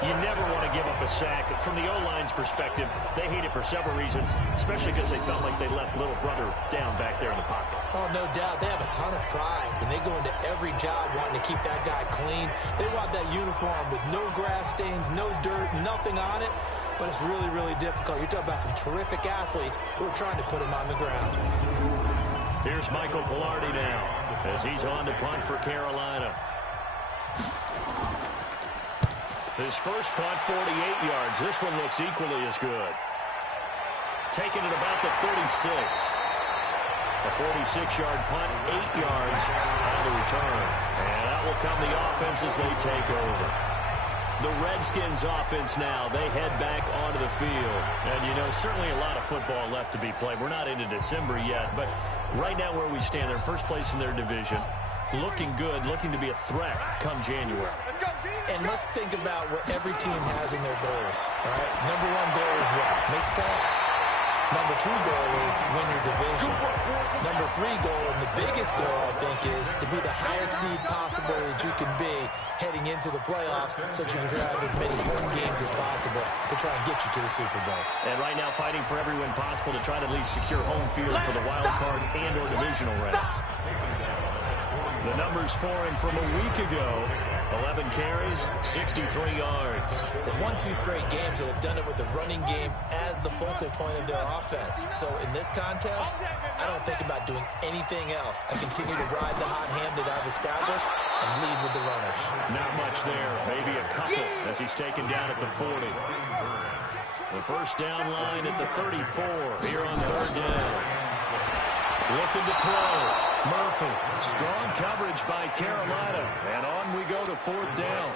You never want to give up a sack. From the O-line's perspective, they hate it for several reasons, especially because they felt like they let little brother down back there in the pocket. Oh, no doubt. They have a ton of pride, and they go into every job wanting to keep that guy clean. They want that uniform with no grass stains, no dirt, nothing on it, but it's really, really difficult. You're talking about some terrific athletes who are trying to put him on the ground. Here's Michael Pilardi now as he's on to punt for Carolina. His first punt, 48 yards. This one looks equally as good. Taking it about the 36. A 46-yard punt, 8 yards on the return. And out will come the offense as they take over. The Redskins offense now, they head back onto the field. And, you know, certainly a lot of football left to be played. We're not into December yet, but right now where we stand, they're first place in their division. Looking good, looking to be a threat come January. And let's think about what every team has in their goals. All right? Number 1 goal is what? Make the playoffs. Number 2 goal is win your division. Number 3 goal, and the biggest goal, I think, is to be the highest seed possible that you can be heading into the playoffs so that you can have as many home games as possible to try and get you to the Super Bowl. And right now fighting for every win possible to try to at least secure home field for the wild card and or divisional round. The numbers for him from a week ago, 11 carries, 63 yards. They've won 2 straight games, and they've done it with the running game as the focal point of their offense. So in this contest, I don't think about doing anything else. I continue to ride the hot hand that I've established and lead with the runners. Not much there, maybe a couple as he's taken down at the 40. The first down line at the 34 here on third down. Looking to throw. Murphy, strong coverage by Carolina, and on we go to fourth down.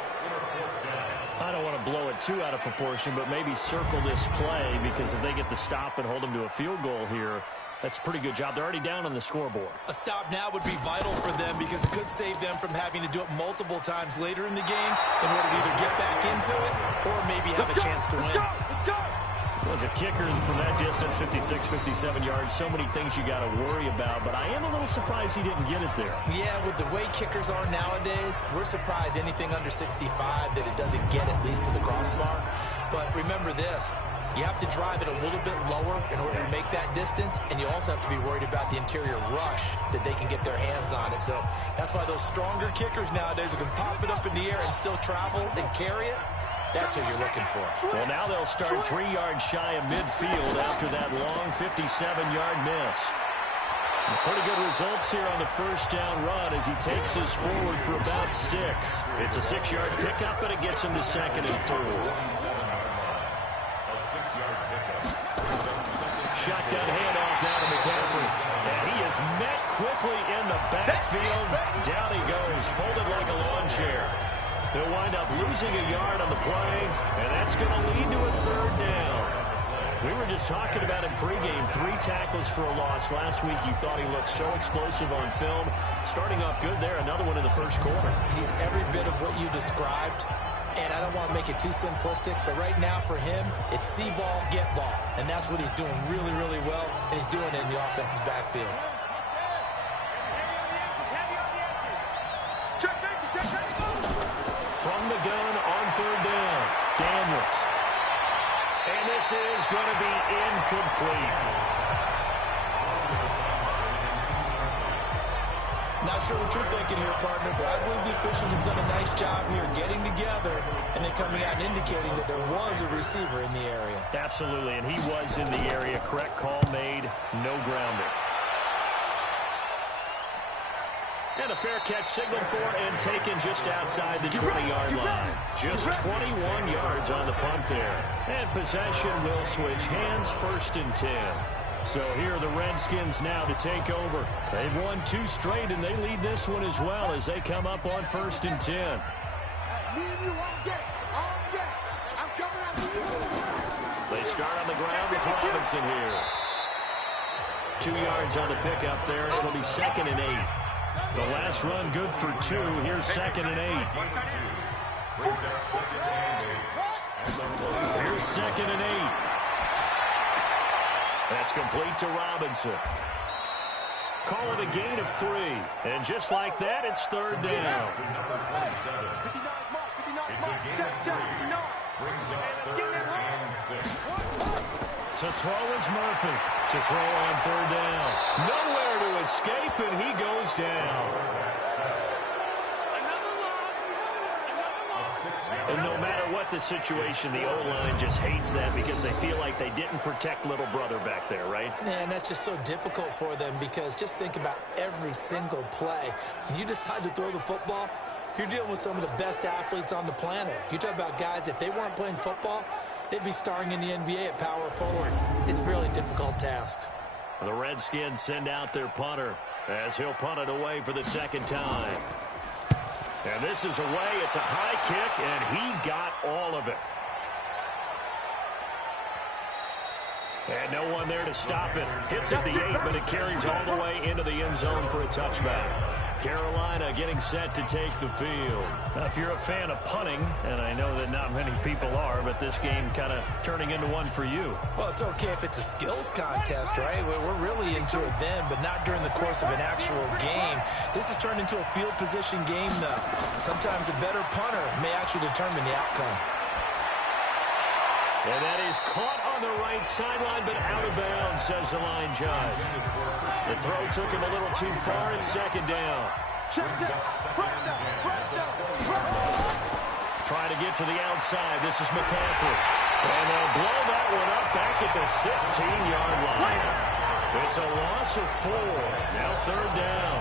I don't want to blow it too out of proportion, but maybe circle this play because if they get the stop and hold them to a field goal here, That's a pretty good job. They're already down on the scoreboard. A stop now would be vital for them because it could save them from having to do it multiple times later in the game in order to either get back into it or maybe have a chance to win. Well, as a kicker from that distance, 56, 57 yards, so many things you got to worry about, but I am a little surprised he didn't get it there. Yeah, with the way kickers are nowadays, we're surprised anything under 65 that it doesn't get at least to the crossbar. But remember this, you have to drive it a little bit lower in order to make that distance, and you also have to be worried about the interior rush that they can get their hands on it. So that's why those stronger kickers nowadays who can pop it up in the air and still travel and carry it, that's what you're looking for. Well, now they'll start 3 yards shy of midfield after that long 57-yard miss. Pretty good results here on the first down run as he takes us forward for about 6. It's a 6-yard pickup, but it gets him to 2nd and 4. Shotgun handoff now to McCaffrey. And he is met quickly in the backfield. Down he goes, folded like a lawn chair. They'll wind up losing a yard on the play, and that's going to lead to a 3rd down. We were just talking about in pregame, 3 tackles for a loss. Last week you thought he looked so explosive on film. Starting off good there, another one in the first quarter. He's every bit of what you described, and I don't want to make it too simplistic, but right now for him, it's see ball, get ball. And that's what he's doing really, really well, and he's doing it in the offense's backfield. From the gun on 3rd down, Daniels. And this is going to be incomplete. Not sure what you're thinking here, partner, but I believe the officials have done a nice job here getting together and then coming out and indicating that there was a receiver in the area. Absolutely, and he was in the area. Correct call made, no grounding. And a fair catch signaled for and taken just outside the 20-yard line. Just 21 yards on the punt there. And possession will switch hands, 1st and 10. So here are the Redskins now to take over. They've won 2 straight, and they lead this one as well as they come up on 1st and 10. They start on the ground with Robinson here. 2 yards on the pickup there. It'll be 2nd and 8. The last run good for 2. Here's 2nd and 8. Here's 2nd and 8. That's complete to Robinson. Call it a gain of 3. And just like that, it's 3rd down. To throw is Murphy. To throw on 3rd down. Nowhere to escape, and he goes down. And no matter what the situation, the O-line just hates that because they feel like they didn't protect little brother back there, right? Man, that's just so difficult for them because just think about every single play. When you decide to throw the football, you're dealing with some of the best athletes on the planet. You talk about guys, if they weren't playing football, they'd be starring in the NBA at power forward. It's a really difficult task. The Redskins send out their punter as he'll punt it away for the 2nd time. And this is away. It's a high kick, and he got all of it. And no one there to stop it. Hits at the 8, but it carries all the way into the end zone for a touchback. Carolina getting set to take the field. Now, if you're a fan of punting, and I know that not many people are, but this game kind of turning into one for you. Well, it's okay if it's a skills contest, right? We're really into it then, but not during the course of an actual game. This has turned into a field position game, though. Sometimes a better punter may actually determine the outcome. And that is caught on the right sideline, but out of bounds, says the line judge. The throw took him a little too far. It's 2nd down. Trying to get to the outside. This is McCaffrey. And they'll blow that one up back at the 16-yard line. It's a loss of 4. Now 3rd down.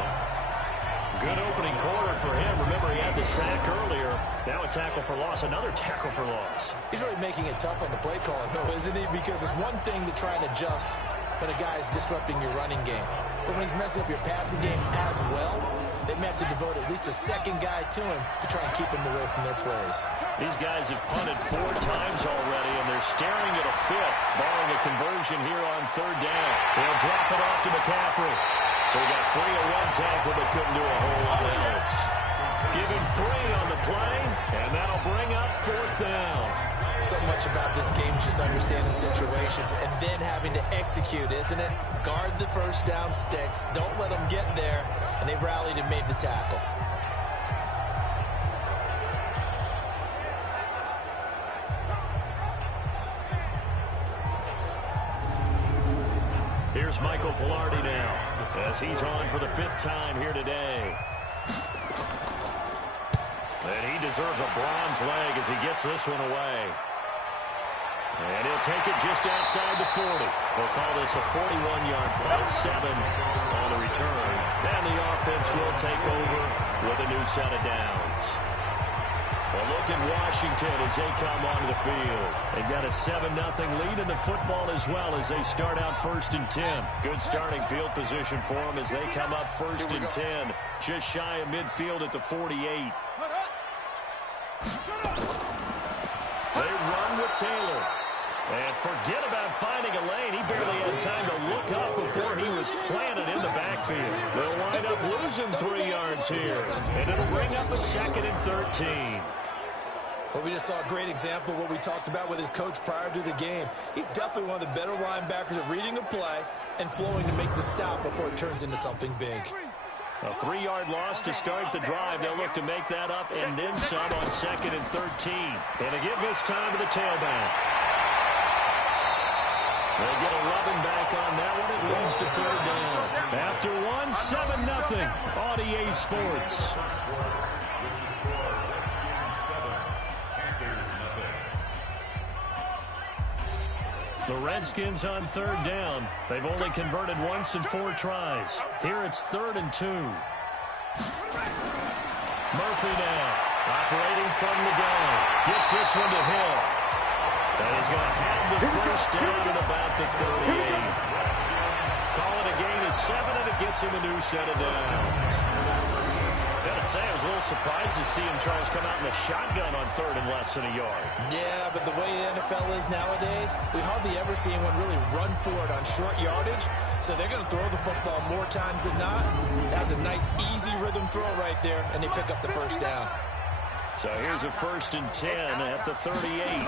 Good opening quarter for him. Remember, he had the sack earlier. Now a tackle for loss. Another tackle for loss. He's really making it tough on the play call, though, isn't he? Because it's one thing to try and adjust when a guy is disrupting your running game. But when he's messing up your passing game as well, they may have to devote at least a second guy to him to try and keep him away from their plays. These guys have punted 4 times already, and they're staring at a 5th, barring a conversion here on 3rd down. They'll drop it off to McCaffrey. So he got 3 on 1 tackle, but couldn't do a whole lot else. Give him 3 on the play, and that'll bring up 4th down. So much about this game is just understanding situations and then having to execute, isn't it? Guard the first down sticks. Don't let them get there. And they rallied and made the tackle. Here's Michael Pilardi now, as he's on for the 5th time here today. And he deserves a bronze leg as he gets this one away. And he'll take it just outside the 40. They'll call this a 41-yard punt, 7 on the return. And the offense will take over with a new set of downs. Well, look at Washington as they come onto the field. They've got a 7-0 lead in the football as well as they start out 1st and 10. Good starting field position for them as they come up 1st and 10. Just shy of midfield at the 48. They run with Taylor. And forget about finding a lane. He barely had time to look up before he was planted in the backfield. They'll wind up losing 3 yards here. And it'll bring up a 2nd and 13. Well, we just saw a great example of what we talked about with his coach prior to the game. He's definitely one of the better linebackers at reading a play and flowing to make the stop before it turns into something big. A 3-yard loss to start the drive. They'll look to make that up and then some on 2nd and 13. And to give this time to the tailback. They get 11 back on that one. It leads to 3rd down. After 1, 7-0 on EA Sports. The Redskins on 3rd down. They've only converted once in 4 tries. Here it's 3rd and 2. Murphy now, operating from the gun. Gets this one to Hill. And he's going to have the first down at about the 38. Call it a gain of 7, and it gets him a new set of downs. Gotta say, I was a little surprised to see him, Charles, come out in the shotgun on 3rd and less than a yard. Yeah, but the way the NFL is nowadays, we hardly ever see anyone really run for it on short yardage. So they're going to throw the football more times than not. That's a nice, easy rhythm throw right there, and they pick up the first down. So here's a 1st and 10 at the 38.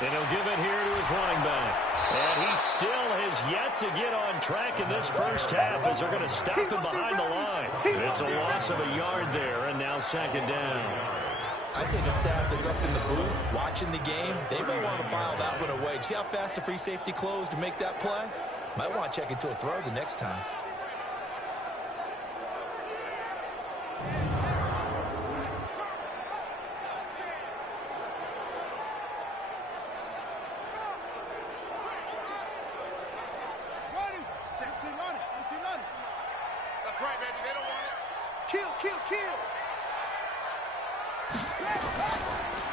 And he'll give it here to his running back. And he still has yet to get on track in this first half as they're going to stop him behind the line. It's a loss of a yard there, and now 2nd down. I'd say the staff that's up in the booth watching the game, they may want to file that one away. See how fast the free safety closed to make that play? Might want to check into a throw the next time. That's right, baby. They don't want it. Kill, kill, kill.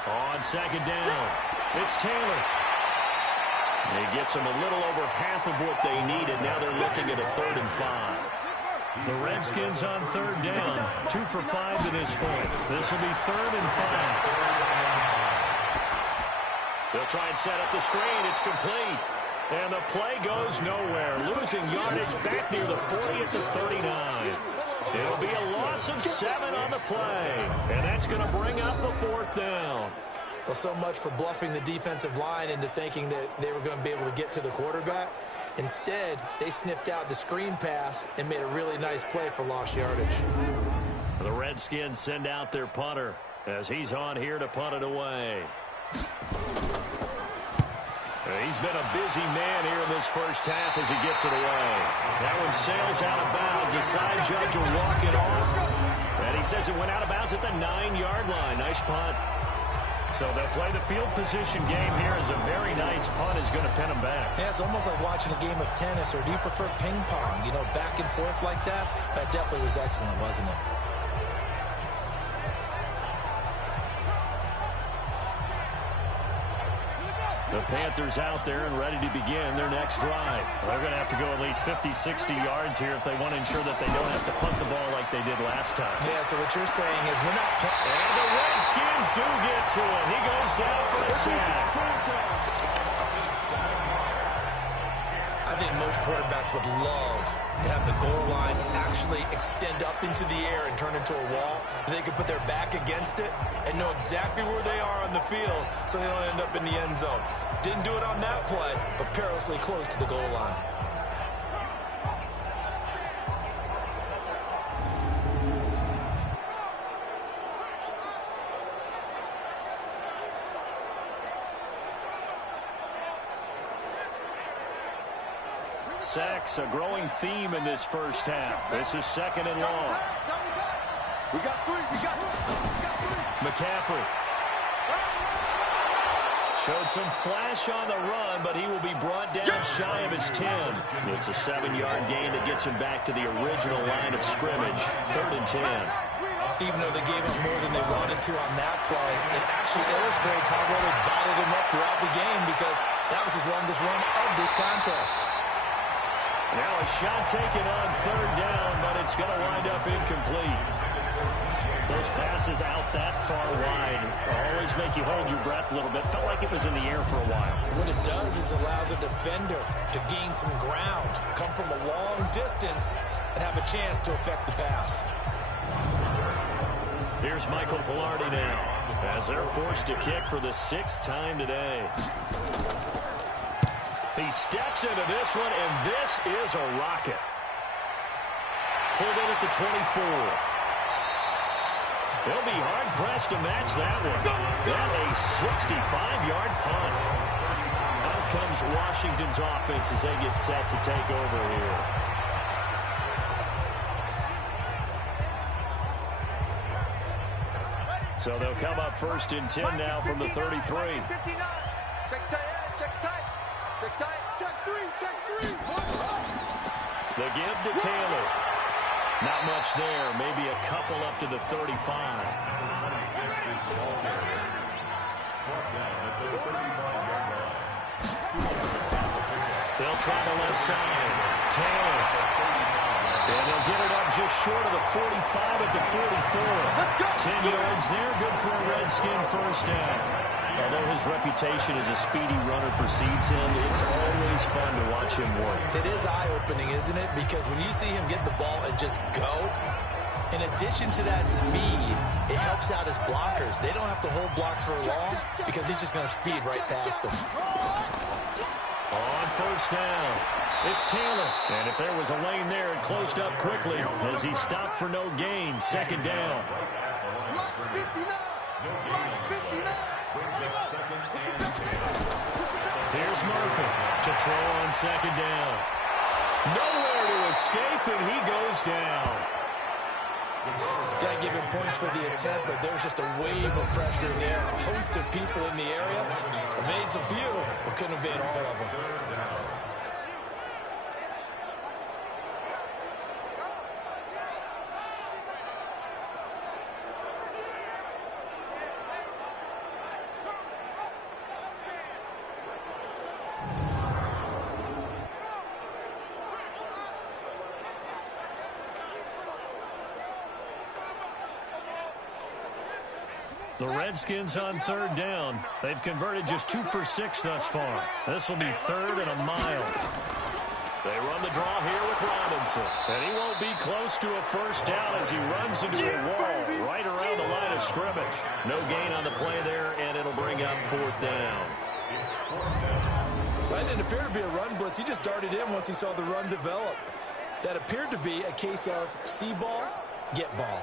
On 2nd down, it's Taylor. He gets them a little over half of what they needed. Now they're looking at a 3rd and 5. The Redskins on 3rd down, 2 for 5 to this point. This will be 3rd and 5. They'll try and set up the screen. It's complete. And the play goes nowhere. Losing yardage back near the 40 at the 39. It'll be a loss of 7 on the play. And that's going to bring up a 4th down. Well, so much for bluffing the defensive line into thinking that they were going to be able to get to the quarterback. Instead, they sniffed out the screen pass and made a really nice play for lost yardage. The Redskins send out their punter as he's on here to punt it away. He's been a busy man here in this first half as he gets it away. That one sails out of bounds. The side judge will walk it off. And he says it went out of bounds at the 9-yard line. Nice punt. So they'll play the field position game here as a very nice punt is going to pin them back. Yeah, it's almost like watching a game of tennis, or do you prefer ping pong? You know, back and forth like that? That definitely was excellent, wasn't it? The Panthers out there and ready to begin their next drive. They're going to have to go at least 50, 60 yards here if they want to ensure that they don't have to punt the ball like they did last time. Yeah, so what you're saying is we're not... And the Redskins do get to him. He goes down for a sack. I think most quarterbacks would love to have the goal line actually extend up into the air and turn into a wall. They could put their back against it and know exactly where they are on the field so they don't end up in the end zone. Didn't do it on that play, but perilously close to the goal line. Sacks, a growing theme in this first half. This is second and long. We got three. McCaffrey showed some flash on the run, but he will be brought down shy of his 10. It's a 7-yard gain that gets him back to the original line of scrimmage. 3rd and 10. Even though they gave up more than they wanted to on that play, it actually illustrates how well they bottled him up throughout the game because that was his longest run of this contest. Now a shot taken on 3rd down, but it's going to wind up incomplete. Those passes out that far wide always make you hold your breath a little bit. Felt like it was in the air for a while. What it does is allows a defender to gain some ground, come from a long distance, and have a chance to affect the pass. Here's Michael Pilardi now as they're forced to kick for the 6th time today. He steps into this one, and this is a rocket. Pulled in at the 24. They'll be hard-pressed to match that one. Then a 65-yard punt. Out comes Washington's offense as they get set to take over here. So they'll come up 1st and 10 now from the 33. Check three. The give to Taylor. Not much there. Maybe a couple up to the 35. They'll try the left side. Taylor. And they'll get it up just short of the 45 at the 44. 10 yards there. Good for a Redskin first down. Although his reputation as a speedy runner precedes him, it's always fun to watch him work. It is eye-opening, isn't it? Because when you see him get the ball and just go, in addition to that speed, it helps out his blockers. They don't have to hold blocks for long because he's just going to speed right past them. On 1st down, it's Taylor. And if there was a lane there, it closed up quickly as he stopped for no gain. 2nd down. Here's Murphy to throw on 2nd down. Nowhere to escape, and he goes down. Got to give him points for the attempt, but there's just a wave of pressure there. A host of people in the area. Evades a few, but couldn't evade all of them. The Redskins on 3rd down. They've converted just 2 for 6 thus far. This will be 3rd and a mile. They run the draw here with Robinson. And he won't be close to a first down as he runs into a wall right around the line of scrimmage. No gain on the play there, and it'll bring up 4th down. That didn't appear to be a run blitz. He just darted in once he saw the run develop. That appeared to be a case of see ball, get ball.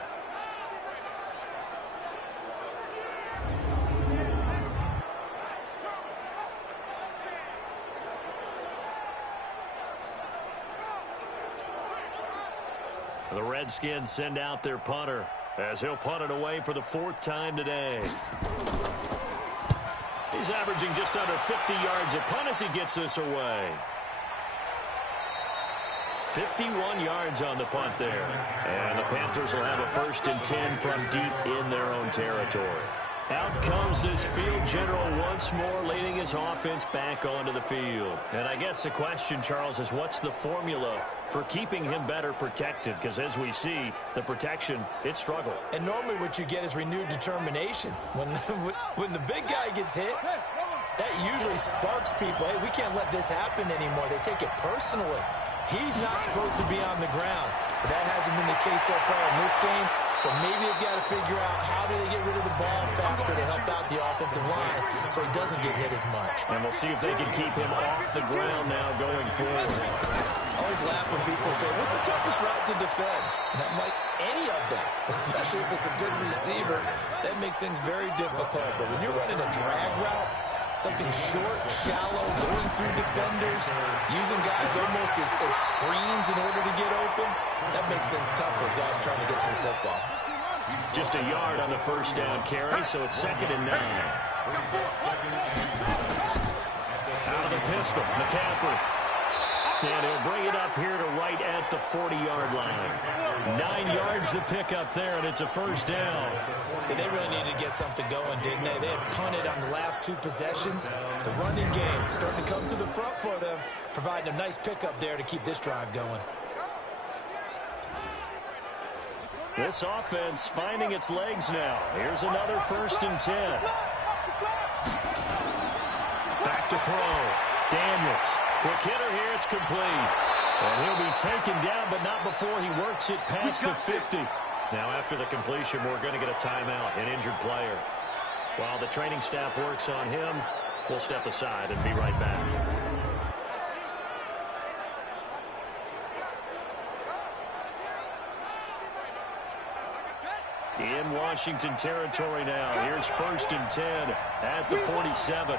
The Redskins send out their punter as he'll punt it away for the 4th time today. He's averaging just under 50 yards a punt as he gets this away. 51 yards on the punt there. And the Panthers will have a 1st and 10 from deep in their own territory. Out comes this field general once more, leading his offense back onto the field. And I guess the question, Charles, is what's the formula for keeping him better protected? Because as we see, the protection, it struggled. And normally what you get is renewed determination. When the big guy gets hit, that usually sparks people. Hey, we can't let this happen anymore. They take it personally. He's not supposed to be on the ground. But that hasn't been the case so far in this game. So maybe they've got to figure out how do they get rid of the ball faster to help out the offensive line so he doesn't get hit as much. And we'll see if they can keep him off the ground now going forward. I always laugh when people say, what's the toughest route to defend? And I'm like, any of them, especially if it's a good receiver. That makes things very difficult. But when you're running a drag route, something short, shallow, going through defenders, using guys almost as screens in order to get open, that makes things tough for guys trying to get to the football. Just a yard on the first down carry, so it's 2nd and 9. Out of the pistol, McCaffrey. And he'll bring it up here to right at the 40-yard line. 9 yards to pick up there, and it's a first down. And they really needed to get something going, didn't they? They had punted on the last 2 possessions. The running game starting to come to the front for them, providing a nice pickup there to keep this drive going. This offense finding its legs now. Here's another 1st and 10. Back to throw. Daniels. Quick hitter here. It's complete. And he'll be taken down, but not before he works it past the 50. Now, after the completion, we're going to get a timeout, an injured player. While the training staff works on him, we'll step aside and be right back. In Washington territory now. Here's 1st and 10 at the 47.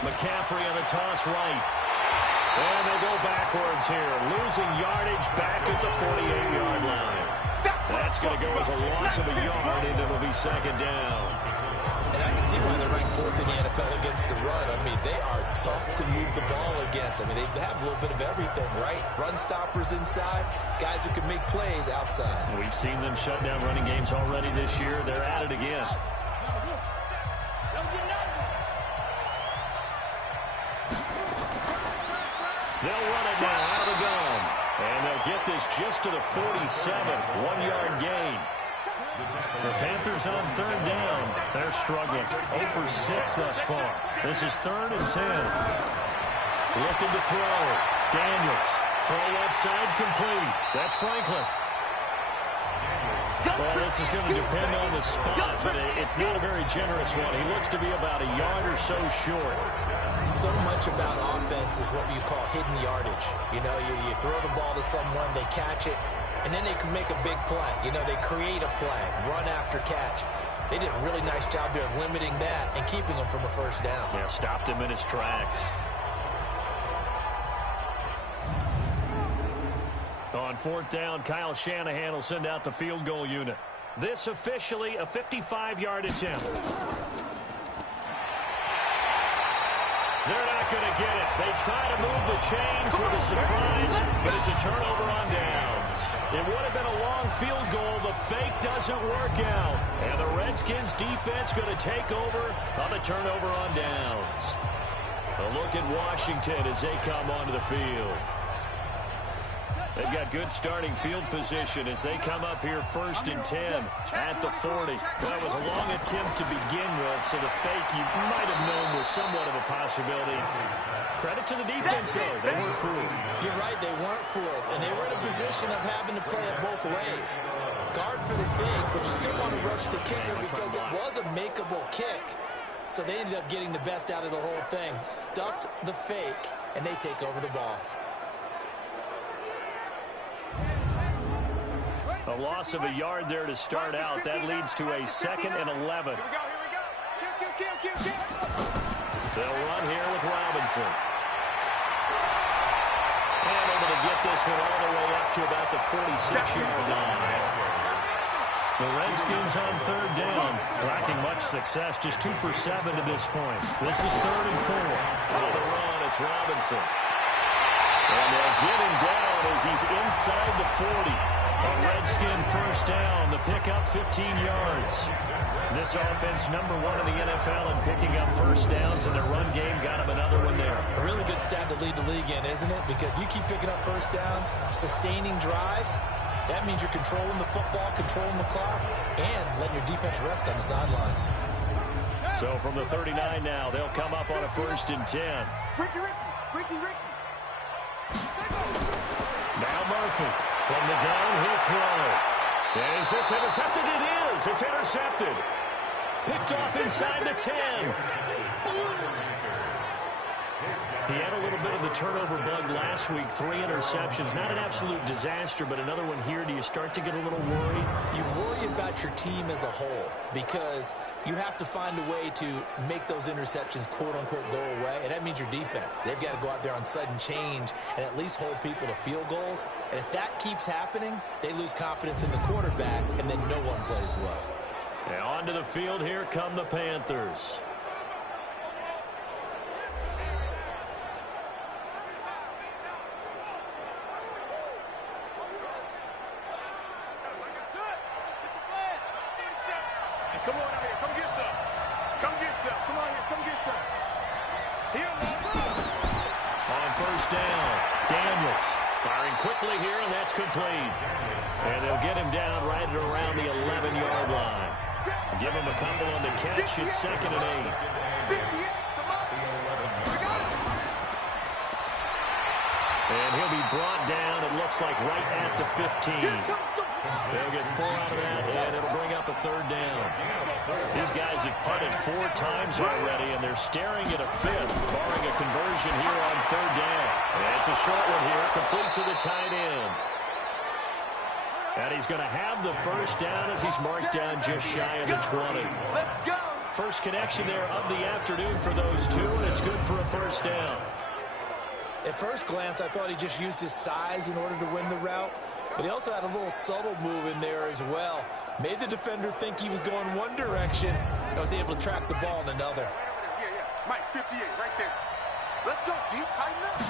McCaffrey on the toss right. And they go backwards here. Losing yardage back at the 48-yard line. That's going to go as a loss of a yard, and it'll be 2nd down. And I can see why they're ranked 4th in the NFL against the run. I mean, they are tough to move the ball against. I mean, they have a little bit of everything, right? Run stoppers inside, guys who can make plays outside. And we've seen them shut down running games already this year. They're at it again. They'll run it now out of the gun. And they'll get this just to the 47. 1-yard gain. The Panthers on 3rd down. They're struggling. 0 for 6 thus far. This is 3rd and 10. Looking to throw. Daniels. Throw left side complete. That's Franklin. Well, this is going to depend on the spot, but it's not a very generous one. He looks to be about a yard or so short. So much about offense is what you call hidden yardage. You know, you throw the ball to someone, they catch it, and then they can make a big play. You know, they create a play, run after catch. They did a really nice job there of limiting that and keeping him from a 1st down. Yeah, stopped him in his tracks. On 4th down, Kyle Shanahan will send out the field goal unit. This officially a 55-yard attempt. They're not going to get it. They try to move the chains with a surprise, but it's a turnover on downs. It would have been a long field goal. The fake doesn't work out. And the Redskins defense going to take over on the turnover on downs. A look at Washington as they come onto the field. They've got good starting field position as they come up here 1st and 10 at the 40. Well, that was a long attempt to begin with, so the fake you might have known was somewhat of a possibility. Credit to the defense, though. They weren't fooled. You're right, they weren't fooled, and they were in a position of having to play it both ways. Guard for the fake, but you still want to rush the kicker because it was a makeable kick. So they ended up getting the best out of the whole thing. Stuffed the fake, and they take over the ball. A loss of a yard there to start out. That leads to a 2nd and 11. They'll run here with Robinson. And able to get this one all the way up to about the 46-yard line. The Redskins on 3rd down, lacking much success, just 2 for 7 to this point. This is 3rd and 4. On the run, it's Robinson. And they'll get him down as he's inside the 40. A Redskin 1st down. The pickup 55 15 yards. This offense number 1 in the NFL in picking up first downs, and their run game got him another one there. A really good stat to lead the league in, isn't it? Because you keep picking up first downs, sustaining drives, that means you're controlling the football, controlling the clock, and letting your defense rest on the sidelines. So from the 39 now, they'll come up on a 1st and 10. Ricky. Now Murphy from the gun, he'll throw. Is this intercepted? It is. It's intercepted. Picked off inside the 10. He had a little bit of the turnover bug last week. 3 interceptions. Not an absolute disaster, but another one here. Do you start to get a little worried? You worry about your team as a whole because you have to find a way to make those interceptions, quote-unquote, go away, and that means your defense. They've got to go out there on sudden change and at least hold people to field goals. And if that keeps happening, they lose confidence in the quarterback, and then no one plays well. Now onto the field. Here come the Panthers. Come on out here. Come get some. Come get some. Come on here. Come get some. Here, on 1st down, Daniels firing quickly here, and that's complete. And they'll get him down right at around the 11-yard line. Give him a couple on the catch. It's 2nd and 8. And he'll be brought down, it looks like, right at the 15. They'll get 4 out of that, and it'll bring up a 3rd down. These guys have punted 4 times already, and they're staring at a 5th, barring a conversion here on 3rd down. And it's a short one here, complete to the tight end. And he's going to have the 1st down as he's marked down just shy of the 20. Let's go. First connection there of the afternoon for those two, and it's good for a 1st down. At first glance, I thought he just used his size in order to win the route, but he also had a little subtle move in there as well. Made the defender think he was going one direction and was able to track the ball in another. Yeah. Mike, 58, right there. Let's go, deep, tighten up.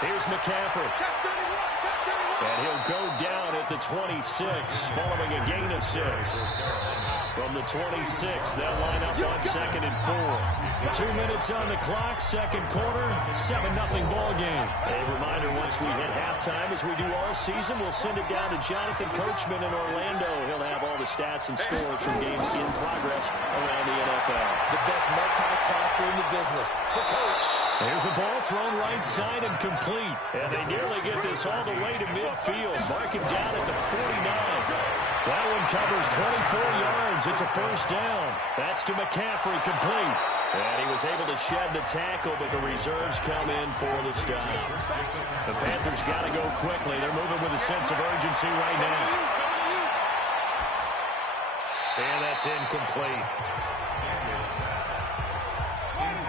Here's McCaffrey. Check 31. And he'll go down at the 26, following a gain of 6. From the 26, they'll line up on 2nd and 4. 2 minutes on the clock, 2nd quarter, 7-0 ball game. A reminder, once we hit halftime, as we do all season, we'll send it down to Jonathan Coachman in Orlando. He'll have all the stats and scores from games in progress around the NFL. The best multitasker in the business, the coach. There's a ball thrown right side and complete. And they nearly get this all the way to midfield. Mark him down at the 49. That one covers 24 yards. It's a 1st down. That's to McCaffrey, complete. And he was able to shed the tackle, but the reserves come in for the stop. The Panthers got to go quickly. They're moving with a sense of urgency right now. And that's incomplete.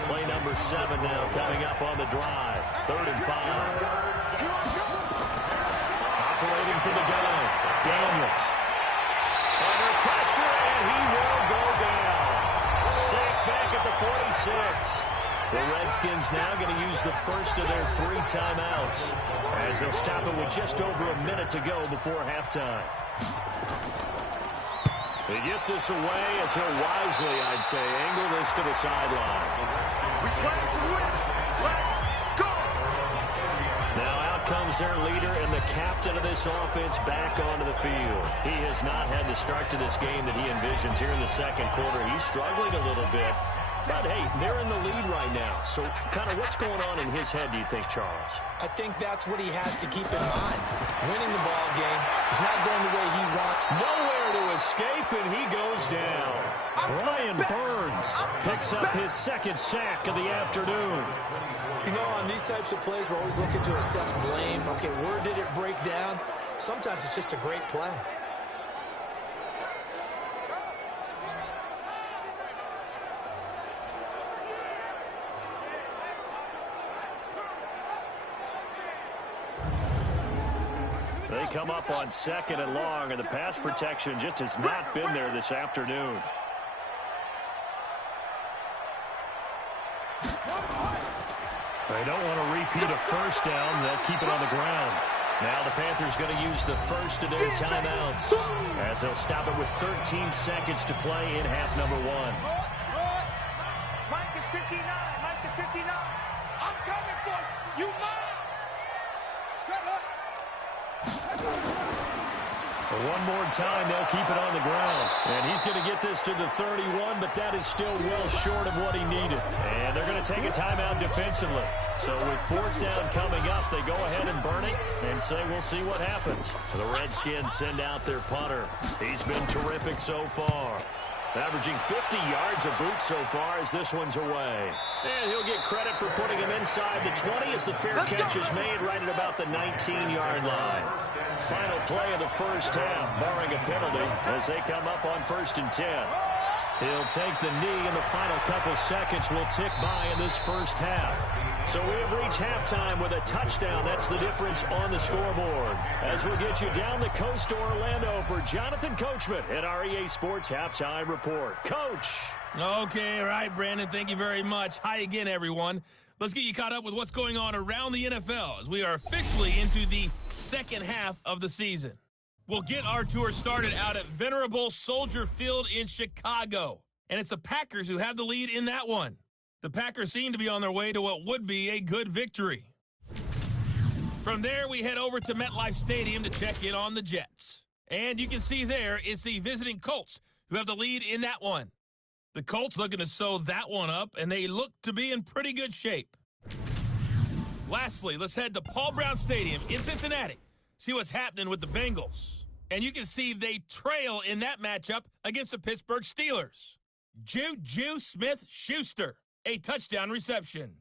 Play number 7 now coming up on the drive. 3rd and 5. Operating for the gun. Daniels. Under pressure, and he will go down. Sacked back at the 46. The Redskins now going to use the first of their 3 timeouts as they'll stop it with just over a minute to go before halftime. He gets this away as he'll wisely, I'd say, angle this to the sideline. We play to win. Let's go. Now out comes their leader and the captain of this offense back onto the field. He has not had the start to this game that he envisions here in the 2nd quarter. He's struggling a little bit. But, hey, they're in the lead right now. So, kind of what's going on in his head, do you think, Charles? I think that's what he has to keep in mind. Winning the ball game is not going the way he wants. Nowhere to escape, and he goes down. Brian Burns picks up his 2nd sack of the afternoon. You know, on these types of plays, we're always looking to assess blame. Okay, where did it break down? Sometimes it's just a great play. They come up on 2nd and long, and the pass protection just has not been there this afternoon. They don't want to repeat a 1st down. They'll keep it on the ground. Now the Panthers going to use the first of their timeouts as as they'll stop it with 13 seconds to play in half number one. Mike is 59. Mike is 59. I'm coming for you. You mine. Shut up. One more time, they'll keep it on the ground. And he's going to get this to the 31, but that is still well short of what he needed. And they're going to take a timeout defensively. So with fourth down coming up, they go ahead and burn it and say we'll see what happens. The Redskins send out their punter. He's been terrific so far. Averaging 50 yards a boot so far as this one's away. And he'll get credit for putting him inside the 20 as the fair catch is made right at about the 19-yard line. Final play of the first half, barring a penalty, as they come up on 1st and 10. He'll take the knee, and the final couple seconds will tick by in this first half. So we have reached halftime with a touchdown. That's the difference on the scoreboard. As we'll get you down the coast to Orlando for Jonathan Coachman at our EA Sports Halftime Report. Coach. Okay, all right, Brandon, thank you very much. Hi again, everyone. Let's get you caught up with what's going on around the NFL as we are officially into the second half of the season. We'll get our tour started out at Venerable Soldier Field in Chicago. And it's the Packers who have the lead in that one. The Packers seem to be on their way to what would be a good victory. From there, we head over to MetLife Stadium to check in on the Jets. And you can see there it's the visiting Colts who have the lead in that one. The Colts looking to sew that one up, and they look to be in pretty good shape. Lastly, let's head to Paul Brown Stadium in Cincinnati. See what's happening with the Bengals. And you can see they trail in that matchup against the Pittsburgh Steelers. Juju Smith-Schuster, a touchdown reception.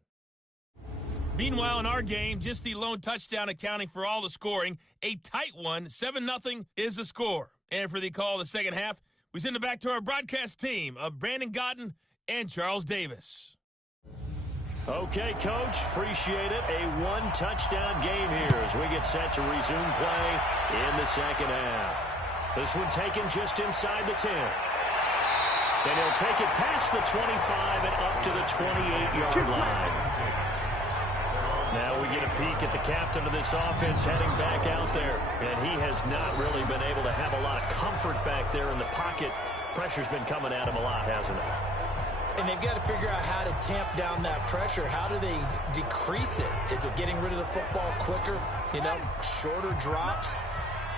Meanwhile, in our game, just the lone touchdown accounting for all the scoring. A tight one, 7-0 is the score. And for the call of the second half, we send it back to our broadcast team of Brandon Godden and Charles Davis. Okay, Coach, appreciate it. A one-touchdown game here as we get set to resume play in the second half. This one taken just inside the 10. And he'll take it past the 25 and up to the 28-yard line. Now we get a peek at the captain of this offense heading back out there. And he has not really been able to have a lot of comfort back there in the pocket. Pressure's been coming at him a lot, hasn't it? And they've got to figure out how to tamp down that pressure. How do they decrease it? Is it getting rid of the football quicker? You know, shorter drops?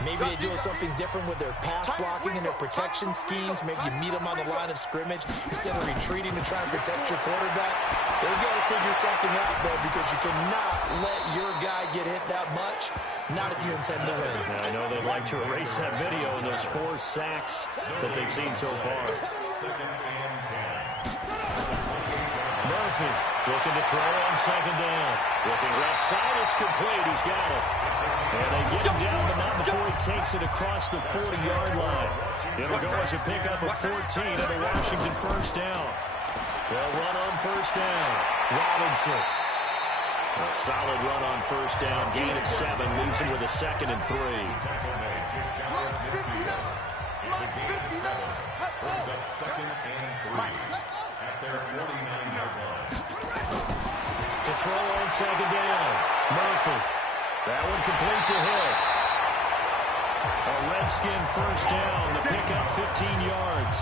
Maybe they do something different with their pass blocking and their protection schemes. Maybe you meet them on the line of scrimmage instead of retreating to try and protect your quarterback. They've got to figure something out, though, because you cannot let your guy get hit that much, not if you intend to win. Now, I know they'd like to erase that video and those 4 sacks that they've seen so far. Murphy looking to throw on second down. Looking left side, it's complete. He's got it. And they get him down, but not before he takes it across the 40-yard line. It'll go as a pickup of 14 and a Washington first down. They'll run on first down. Robinson. A solid run on first down. Gain of 7. Leaves him with a 2nd and 3. It's a gain of 7. Brings up 2nd and 3 at their 49-yard line. To throw on second down. Murphy. That one complete to Hill. A Redskin first down. The pickup 15 yards.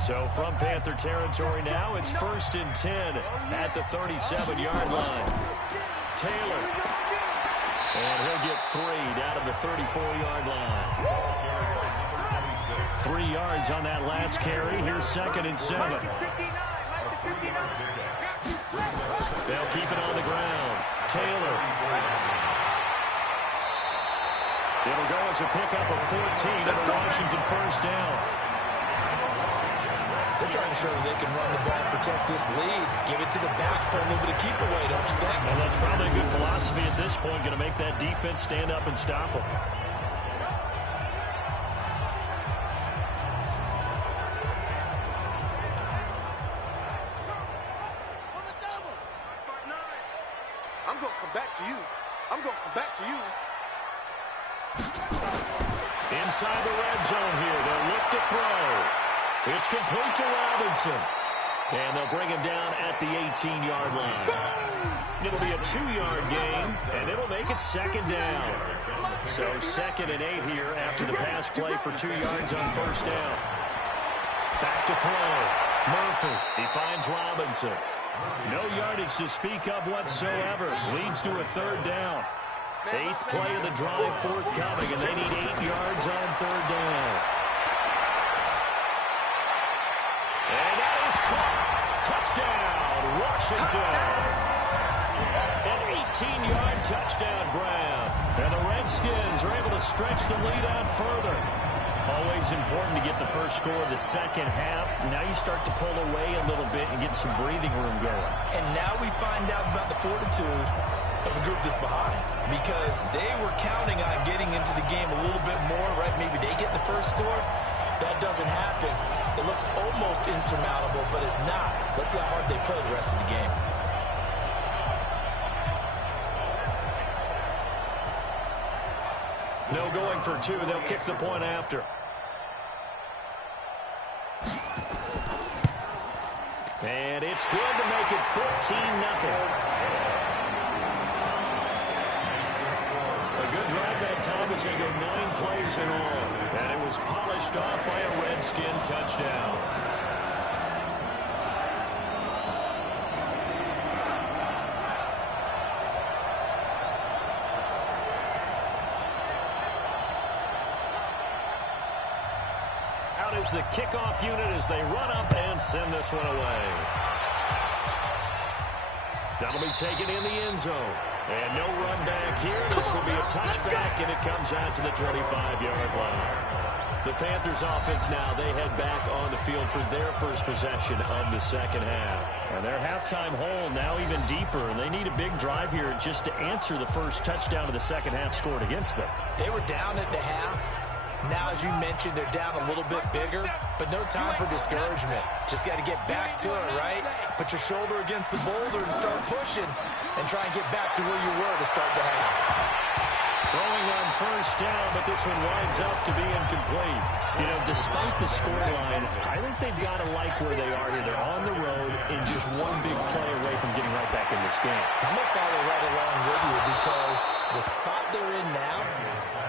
So from Panther territory now, it's 1st and 10 at the 37-yard line. Taylor. And he'll get 3 down to the 34-yard line. 3 yards on that last carry. Here's 2nd and 7. They'll keep it on the ground. Taylor. It'll go as a pickup of 14 and a Washington first down. They're trying to show that they can run the ball, protect this lead, give it to the backs, put a little bit of keep away, don't you think? And that's probably a good philosophy at this point, going to make that defense stand up and stop them. going to come back to you. I'm going to come back to you. Inside the red zone here. They'll look to throw. It's complete to Robinson. And they'll bring him down at the 18-yard line. It'll be a 2-yard gain, and it'll make it second down. So 2nd and 8 here after the pass play for 2 yards on first down. Back to throw. Murphy. He finds Robinson. No yardage to speak of whatsoever. Leads to a 3rd down. 8th play of the drive forthcoming, and they need 8 yards on 3rd down. And that is caught. Touchdown, Washington. An 18-yard touchdown grab. And the Redskins are able to stretch the lead out further. Always important to get the first score of the second half. Now you start to pull away a little bit and get some breathing room going. And now we find out about the fortitude of a group that's behind, because they were counting on getting into the game a little bit more, right? Maybe they get the first score. That doesn't happen. It looks almost insurmountable, but it's not. Let's see how hard they play the rest of the game. No going for 2. They'll kick the point after. And it's good to make it 14-0. A good drive that time as they go 9 plays in all. And it was polished off by a Redskin touchdown. Out is the kickoff unit as they run up and send this one away. That'll be taken in the end zone. And no run back here. This will be a touchback, and it comes out to the 25-yard line. The Panthers offense now, they head back on the field for their first possession of the second half. And their halftime hole now even deeper, and they need a big drive here just to answer the first touchdown of the second half scored against them. They were down at the half. Now, as you mentioned, they're down a little bit bigger, but no time for discouragement. Just got to get back to it, right? Put your shoulder against the boulder and start pushing and try and get back to where you were to start the half. Throwing on first down, but this one winds up to be incomplete. You know, despite the scoreline, I think they've got to like where they are here. They're on the road and just one big play away from getting right back in this game. I'm going to follow right along with you because the spot they're in now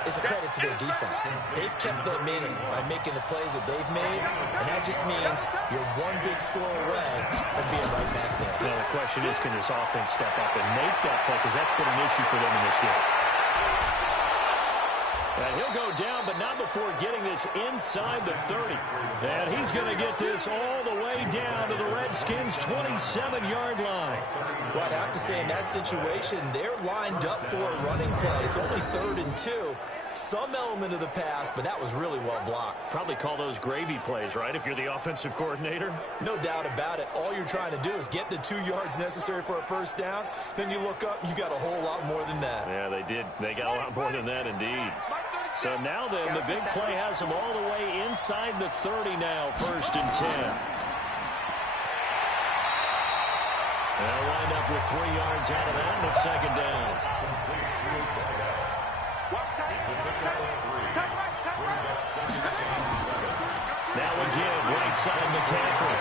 is a credit to their defense. They've kept them in it by making the plays that they've made, and that just means you're one big score away from being right back there. Well, the question is, can this offense step up and make that play, because that's been an issue for them in this game. And he'll go down, but not before getting this inside the 30. And he's going to get this all the way down to the Redskins' 27-yard line. Well, I'd have to say in that situation, they're lined up for a running play. It's only 3rd and 2. Some element of the pass, but that was really well blocked. Probably call those gravy plays, right, if you're the offensive coordinator? No doubt about it. All you're trying to do is get the 2 yards necessary for a first down. Then you look up, you got a whole lot more than that. Yeah, they did. They got a lot more than that, indeed. So now then, the big play has them all the way inside the 30 now, 1st and 10. They'll wind up with 3 yards out of that, and it's second down. Now a give, right side McCaffrey.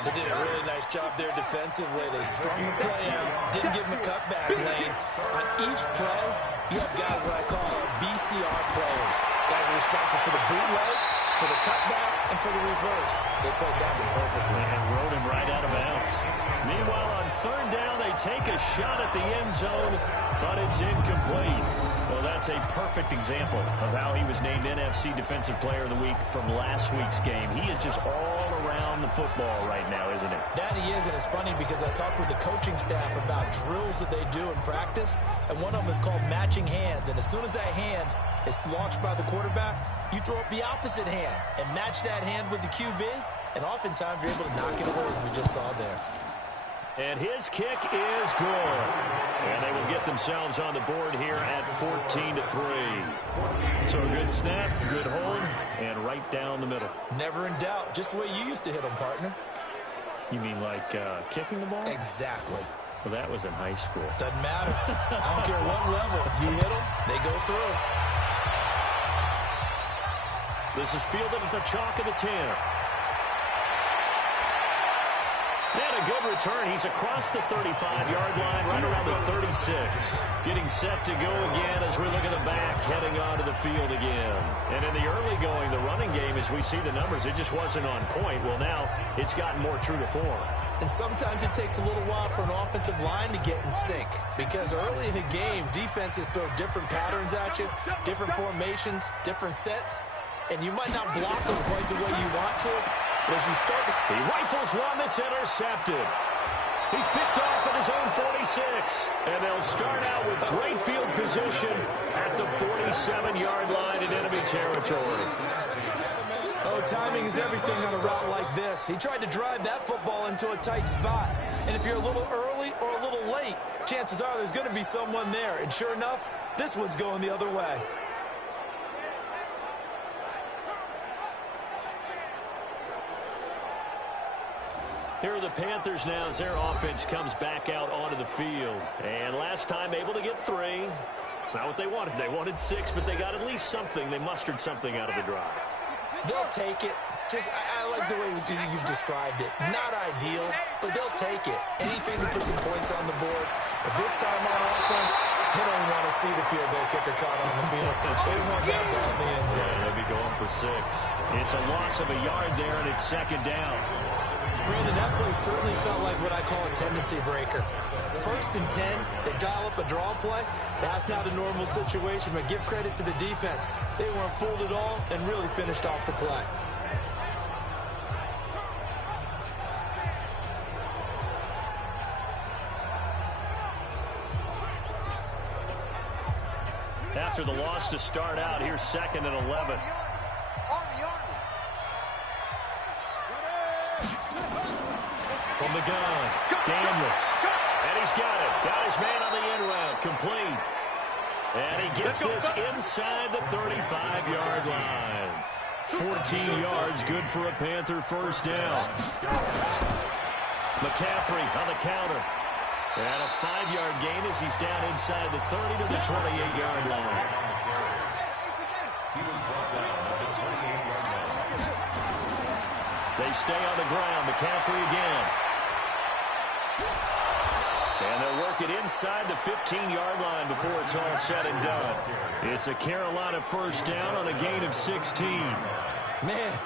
They did a really nice job there defensively. They strung the play out, didn't give him a cutback lane. On each play, you have guys what I call BCR players. Guys are responsible for the bootleg, for the cutback, and for the reverse. They played that one perfectly. And rode him right out of bounds. Meanwhile, on 3rd down, they take a shot at the end zone, but it's incomplete. Well, that's a perfect example of how he was named NFC Defensive Player of the Week from last week's game. He is just all around the football right now, isn't it? That he is, and it's funny because I talked with the coaching staff about drills that they do in practice, and one of them is called matching hands. And as soon as that hand is launched by the quarterback, you throw up the opposite hand and match that hand with the QB, and oftentimes you're able to knock it away, as we just saw there. And his kick is good. And they will get themselves on the board here at 14-3. So a good snap, good hold, and right down the middle. Never in doubt. Just the way you used to hit them, partner. You mean like kicking the ball? Exactly. Well, that was in high school. Doesn't matter. I don't care what level. You hit them, they go through. This is fielded at the chalk of the 10. And a good return. He's across the 35-yard line, right around the 36. Getting set to go again as we look at the back, heading onto the field again. And in the early going, the running game, as we see the numbers, it just wasn't on point. Well, now it's gotten more true to form. And sometimes it takes a little while for an offensive line to get in sync, because early in the game, defenses throw different patterns at you, different formations, different sets, and you might not block them quite the way you want to. But as you start to... He rifles one that's intercepted. He's picked off at his own 46. And they'll start out with great field position at the 47-yard line in enemy territory. Oh, timing is everything on a route like this. He tried to drive that football into a tight spot. And if you're a little early or a little late, chances are there's going to be someone there. And sure enough, this one's going the other way. Here are the Panthers now as their offense comes back out onto the field. And last time able to get 3. It's not what they wanted. They wanted 6, but they got at least something. They mustered something out of the drive. They'll take it. I like the way you've described it. Not ideal, but they'll take it. Anything to put some points on the board. But this time on offense, they don't want to see the field goal kicker trot on the field. They want that ball in the end zone. Yeah, they'll be going for 6. It's a loss of a yard there, and it's second down. Brandon, that play certainly felt like what I call a tendency breaker. 1st and 10, they dial up a draw play. That's not a normal situation, but give credit to the defense. They weren't fooled at all and really finished off the play. After the loss to start out, here's 2nd and 11. From the gun, Daniels. And he's got it. Got his man on the end route. Complete. And he gets this inside the 35-yard line. 14 yards, good for a Panther first down. McCaffrey on the counter. And a 5-yard gain as he's down inside the 30 to the 28-yard line. They stay on the ground. McCaffrey again. And they'll work it inside the 15-yard line before it's all said and done. It's a Carolina first down on a gain of 16. Man,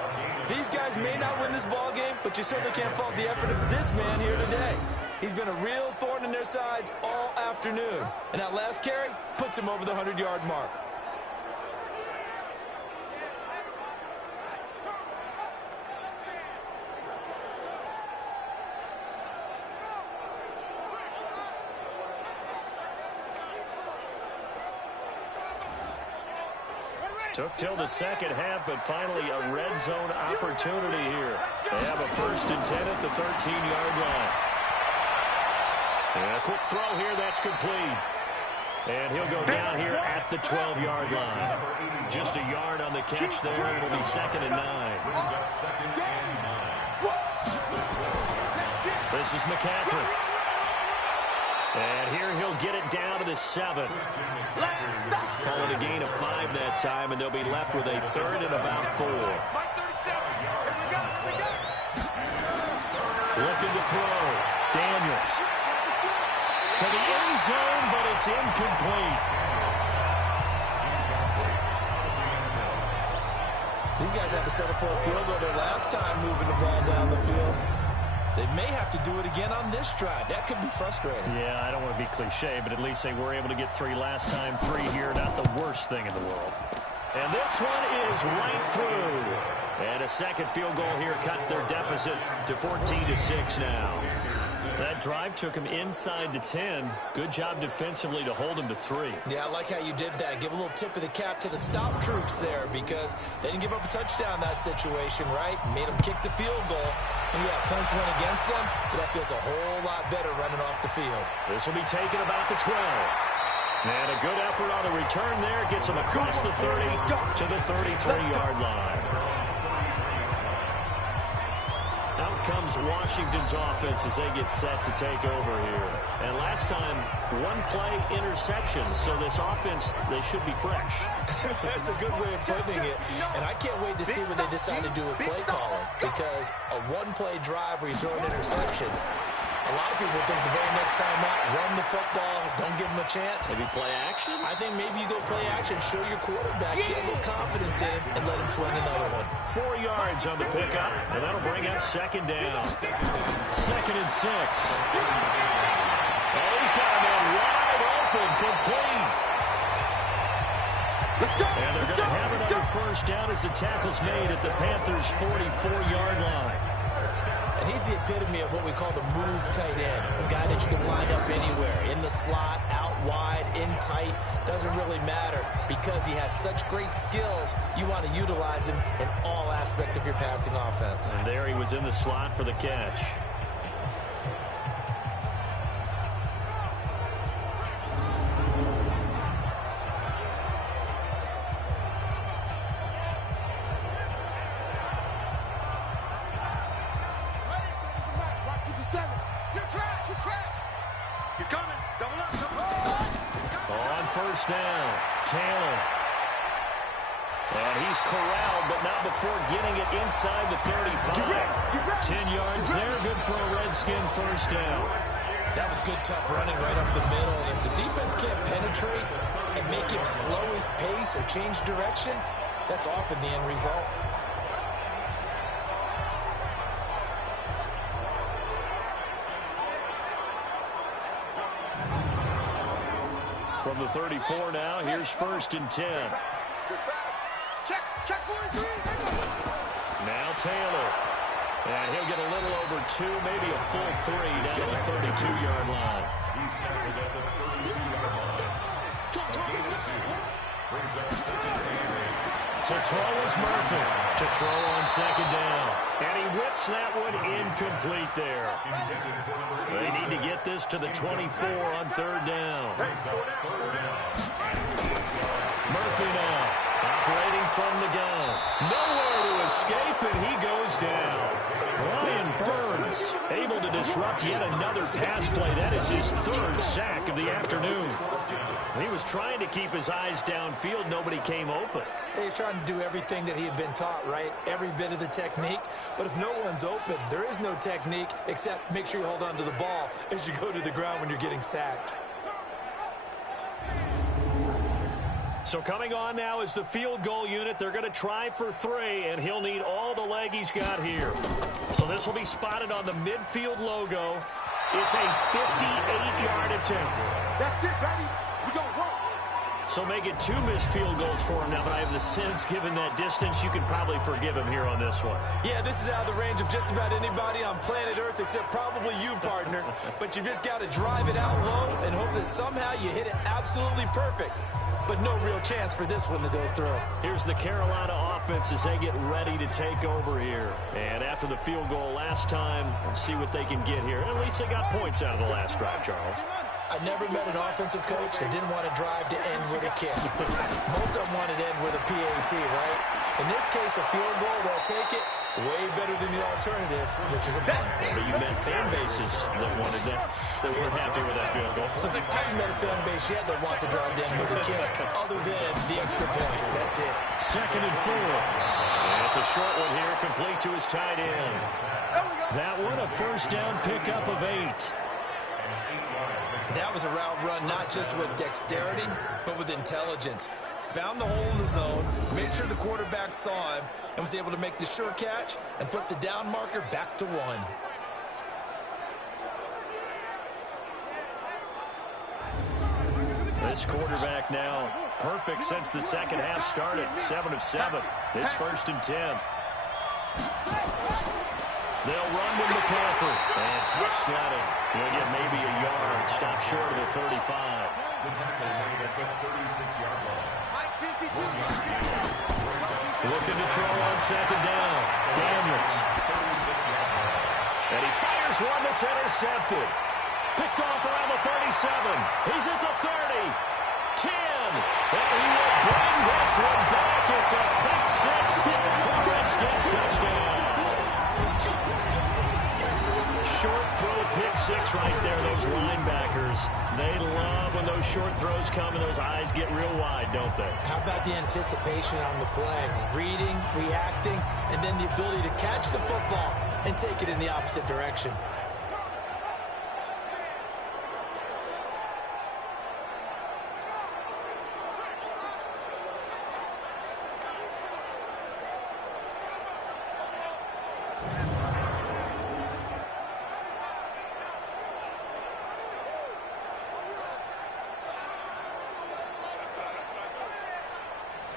these guys may not win this ball game, but you certainly can't fault the effort of this man here today. He's been a real thorn in their sides all afternoon. And that last carry puts him over the 100-yard mark. Took till the second half, but finally a red zone opportunity here. They have a 1st and 10 at the 13-yard line. And a quick throw here, that's complete. And he'll go down here at the 12-yard line. Just a yard on the catch there. It'll be 2nd and 9. This is McCaffrey. And here he'll get it down to the 7. Call it a gain of 5 that time, and they'll be left with a 3rd and about 4. Looking to throw. Daniels. To the end zone, but it's incomplete. These guys had to settle for a field goal their last time moving the ball down the field. They may have to do it again on this drive. That could be frustrating. Yeah, I don't want to be cliche, but at least they were able to get 3 last time. 3 here, not the worst thing in the world. And this one is right through. And a second field goal here cuts their deficit to 14-6 now. That drive took him inside the 10. Good job defensively to hold him to 3. Yeah, I like how you did that. Give a little tip of the cap to the stop troops there, because they didn't give up a touchdown in that situation, right? Made them kick the field goal. And yeah, points went against them, but that feels a whole lot better running off the field. This will be taken about the 12. And a good effort on the return there. Gets him across the 30 to the 33-yard line. Out comes Washington's offense as they get set to take over here. And last time, one-play interception, so this offense, they should be fresh. That's a good way of putting it. And I can't wait to see what they decide to do with play calling, because a one-play drive where you throw an interception, a lot of people think the very next time out, run the football, don't give them a chance. Maybe play action? I think maybe you go play action, show your quarterback, get a little confidence in him, and let him fling another one. 4 yards on the pickup, and that'll bring up second down. 2nd and 6. Oh, he's got a man wide open, complete. And they're going to have another first down as the tackle's made at the Panthers' 44-yard line. And he's the epitome of what we call the move tight end, a guy that you can line up anywhere, in the slot, out wide, in tight, doesn't really matter. Because he has such great skills, you want to utilize him in all aspects of your passing offense. And there he was in the slot for the catch. First down, Taylor. And he's corralled, but not before getting it inside the 35. 10 yards there, good for a Redskin first down. That was good, tough running right up the middle. If the defense can't penetrate and make him slow his pace or change direction, that's often the end result. From the 34 now, here's 1st and 10. Check 43. Now Taylor. And he'll get a little over 2, maybe a full 3 down to the 32-yard line. To throw is Murphy. To throw on second down. And he whips that one incomplete there. They need to get this to the 24 on 3rd down. Murphy now, operating from the gun. Nowhere to escape, and he goes down. Brian Burns able to disrupt yet another pass play. That is his 3rd sack of the afternoon. He was trying to keep his eyes downfield. Nobody came open. He's trying to do everything that he had been taught, right? Every bit of the technique. But if no one's open, there is no technique except make sure you hold on to the ball as you go to the ground when you're getting sacked. So coming on now is the field goal unit. They're going to try for 3, and he'll need all the leg he's got here. So this will be spotted on the midfield logo. It's a 58-yard attempt. That's it, baby. We gonna work. So make it 2 missed field goals for him now, but I have the sense, given that distance, you can probably forgive him here on this one. Yeah, this is out of the range of just about anybody on planet Earth except probably you, partner. But you just got to drive it out low and hope that somehow you hit it absolutely perfect. But no real chance for this one to go through. Here's the Carolina offense as they get ready to take over here. And after the field goal last time, we'll see what they can get here. At least they got points out of the last drive, Charles. I never met an offensive coach that didn't want to drive to end with a kick. Most of them wanted to end with a PAT, right? In this case, a field goal, they'll take it. Way better than the alternative, which is a punt. But you met fan bases that wanted that weren't happy with that field goal. I haven't met a fan base yet that wants to drive to end with a kick, other than the extra point. That's it. 2nd and 4. And it's a short one here, complete to his tight end. That one, a first down pickup of 8. That was a route run not just with dexterity, but with intelligence. Found the hole in the zone, made sure the quarterback saw him, and was able to make the sure catch and flip the down marker back to 1. This quarterback now perfect since the second half started. 7 of 7. It's 1st and 10. They'll run with McCaffrey. And tough sledding. He'll get maybe a yard. Stop short of the 35. The tackle made at the 36-yard line. Looking to throw on second down. Daniels. And he fires one that's intercepted. Picked off around the 37. He's at the 30. 10. And he will bring this one back. It's a pick 6 for Redskins touchdown. short throw pick six right there, those linebackers. They love when those short throws come and those eyes get real wide, don't they? How about the anticipation on the play? Reading, reacting, and then the ability to catch the football and take it in the opposite direction.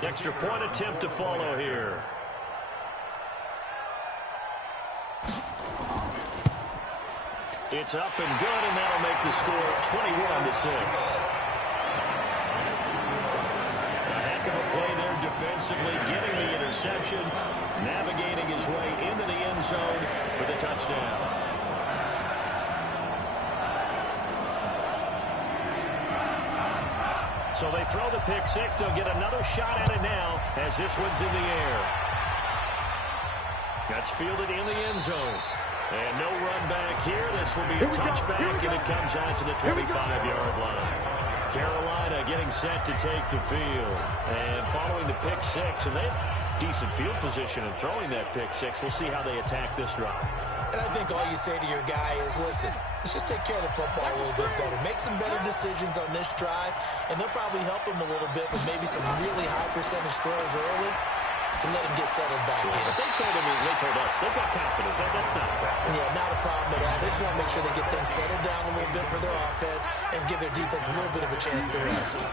Extra point attempt to follow here. It's up and good, and that'll make the score 21-6. A heck of a play there defensively, getting the interception, navigating his way into the end zone for the touchdown. So they throw the pick six. They'll get another shot at it now as this one's in the air. That's fielded in the end zone. And no run back here. This will be a touchback, and it comes out to the 25-yard line. Carolina getting set to take the field. And following the pick six, and they have decent field position in throwing that pick six. We'll see how they attack this drive. And I think all you say to your guy is, listen, let's just take care of the football a little bit better. Make some better decisions on this drive, and they'll probably help him a little bit with maybe some really high percentage throws early to let him get settled back in. But they told us, they've got confidence. That's not a problem. Yeah, not a problem at all. They just want to make sure they get things settled down a little bit for their offense and give their defense a little bit of a chance to rest.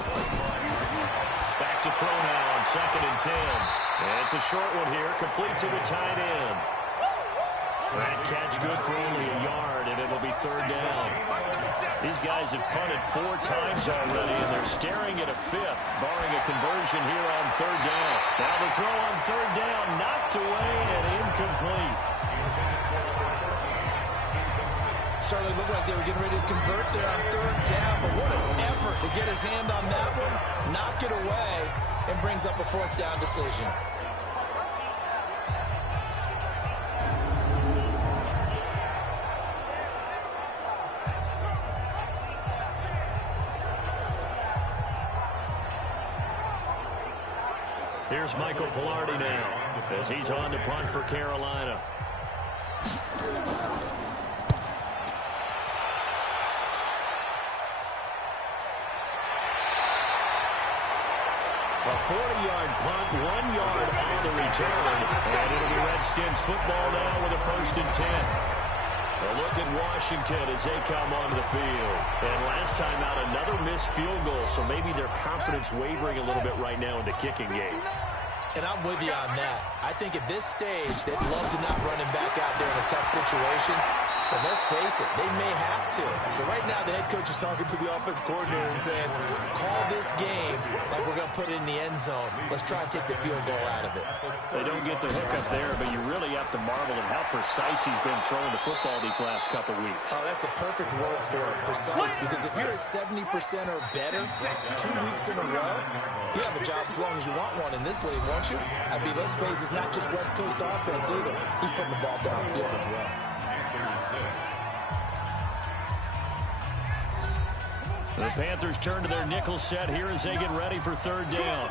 Back to throw now on 2nd and 10. And it's a short one here, complete to the tight end. That catch good for only a yard, and it'll be 3rd down. These guys have punted 4 times already, and they're staring at a 5th, barring a conversion here on 3rd down. Now the throw on 3rd down, knocked away and incomplete. Certainly looked like they were getting ready to convert there on 3rd down, but what an effort to get his hand on that one, knock it away, and brings up a 4th down decision. Here's Michael Pilardi now as he's on to punt for Carolina. A 40-yard punt, 1 yard on the return. And it'll be Redskins football now with a 1st and 10. A look at Washington as they come onto the field. And last time out, another missed field goal, so maybe their confidence wavering a little bit right now in the kicking game. And I'm with you on that. I think at this stage, they'd love to not run him back out there in a tough situation. But let's face it, they may have to. So right now, the head coach is talking to the offense coordinator and saying, call this game like we're going to put it in the end zone. Let's try and take the field goal out of it. They don't get the hookup there, but you really have to marvel at how precise he's been throwing the football these last couple weeks. Oh, that's a perfect word for it, precise. Because if you're at 70% or better 2 weeks in a row, you have a job as long as you want one in this league, won't you? I mean, let's face it, it's not just West Coast offense either. He's putting the ball downfield as well. The Panthers turn to their nickel set here as they get ready for 3rd down.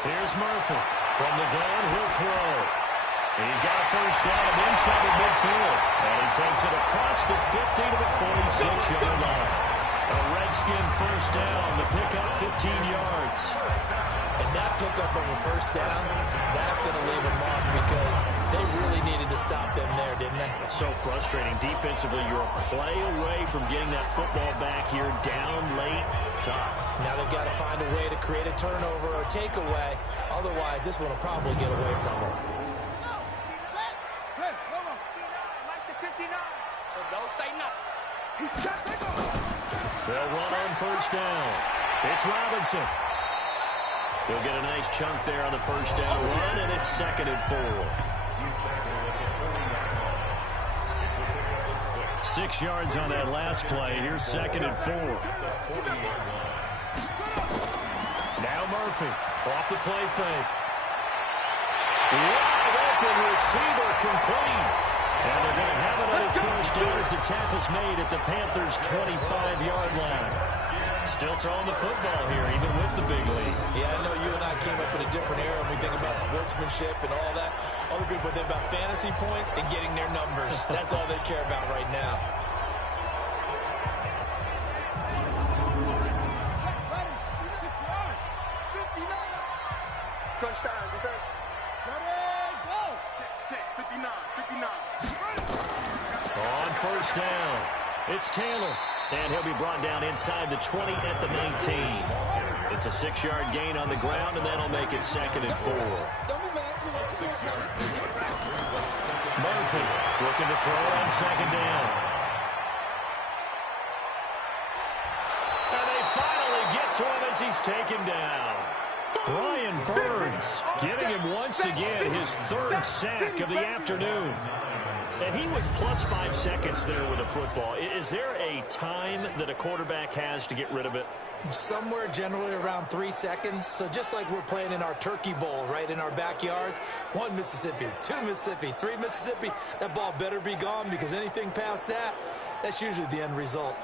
Here's Murphy. From the gun, he'll throw. He's got a 1st down and inside of midfield. And he takes it across the 50 to the 46-yard line. A Redskin 1st down to pick up 15 yards. And that pickup of a 1st down, that's going to leave a mark because they really needed to stop them there, didn't they? So frustrating. Defensively, you're a play away from getting that football back here down late. Tough. Now they've got to find a way to create a turnover or a takeaway. Otherwise, this one will probably get away from them. Like the 59. So don't say nothing. He's just They'll run on 1st down. It's Robinson. He'll get a nice chunk there on the 1st down run, and it's 2nd and 4. 6 yards on that last play. Here's 2nd and 4. Now Murphy off the play fake. Wide open receiver complete. And they're going to have another first down as the tackle's made at the Panthers' 25-yard line. Still throwing the football here, even with the big lead. Yeah, I know you and I came up in a different era when we think about sportsmanship and all that. Other people think about fantasy points and getting their numbers. That's all they care about right now. Touchdown, defense. Ready, go. Check, 59, 59. On first down, it's Taylor. And he'll be brought down inside the 20 at the 19. It's a 6-yard gain on the ground, and that'll make it 2nd and 4. Murphy looking to throw on 2nd down. And they finally get to him as he's taken down. Brian Burns giving him once again his 3rd sack of the afternoon. And he was plus 5 seconds there with a football. Is there a time that a quarterback has to get rid of it? Somewhere generally around 3 seconds. So just like we're playing in our turkey bowl, right, in our backyards, 1 Mississippi, 2 Mississippi, 3 Mississippi, that ball better be gone because anything past that, that's usually the end result.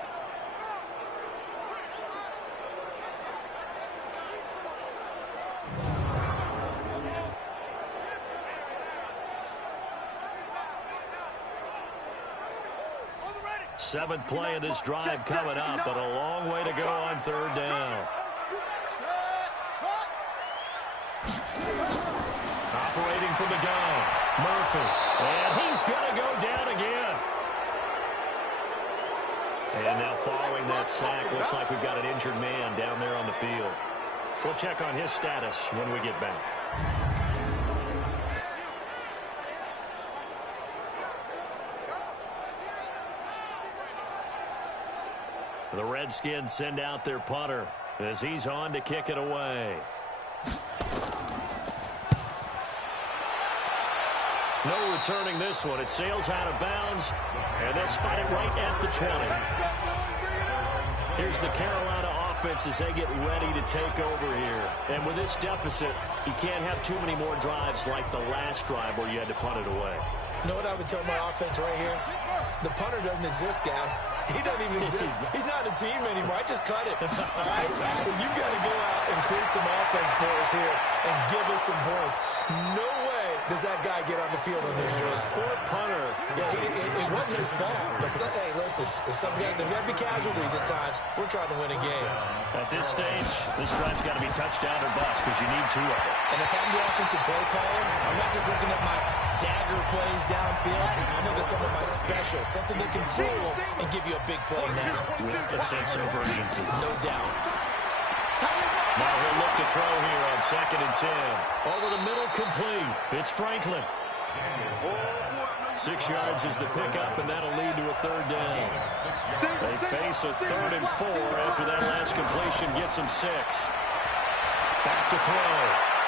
Seventh play of this drive coming up, but a long way to go on 3rd down. Operating from the gun, Murphy, and he's going to go down again. And now following that sack, looks like we've got an injured man down there on the field. We'll check on his status when we get back. The Redskins send out their punter as he's on to kick it away. No returning this one. It sails out of bounds, and they'll spot it right at the 20. Here's the Carolina offense as they get ready to take over here. And with this deficit, you can't have too many more drives like the last drive where you had to punt it away. You know what I would tell my offense right here? The punter doesn't exist, guys. He doesn't even exist. He's not a team anymore. I just cut it. All right? So you've got to go out and create some offense for us here and give us some points. No way does that guy get on the field on this drive. Poor punter. Yeah, it wasn't his fault. But hey, listen, there's got to be casualties at times. We're trying to win a game. At this stage, this drive's got to be touchdown or bust because you need 2 of them. And if I'm the offensive play caller, I'm not just looking at my dagger plays downfield. I'm looking at some of my specials, something that can fool and give you a big play now. With a sense of urgency. No doubt. Now he'll look to throw here on 2nd and 10. Over the middle, complete. It's Franklin. 6 yards is the pickup, and that'll lead to a 3rd down. They face a 3rd and 4 after that last completion gets them 6. Back to throw.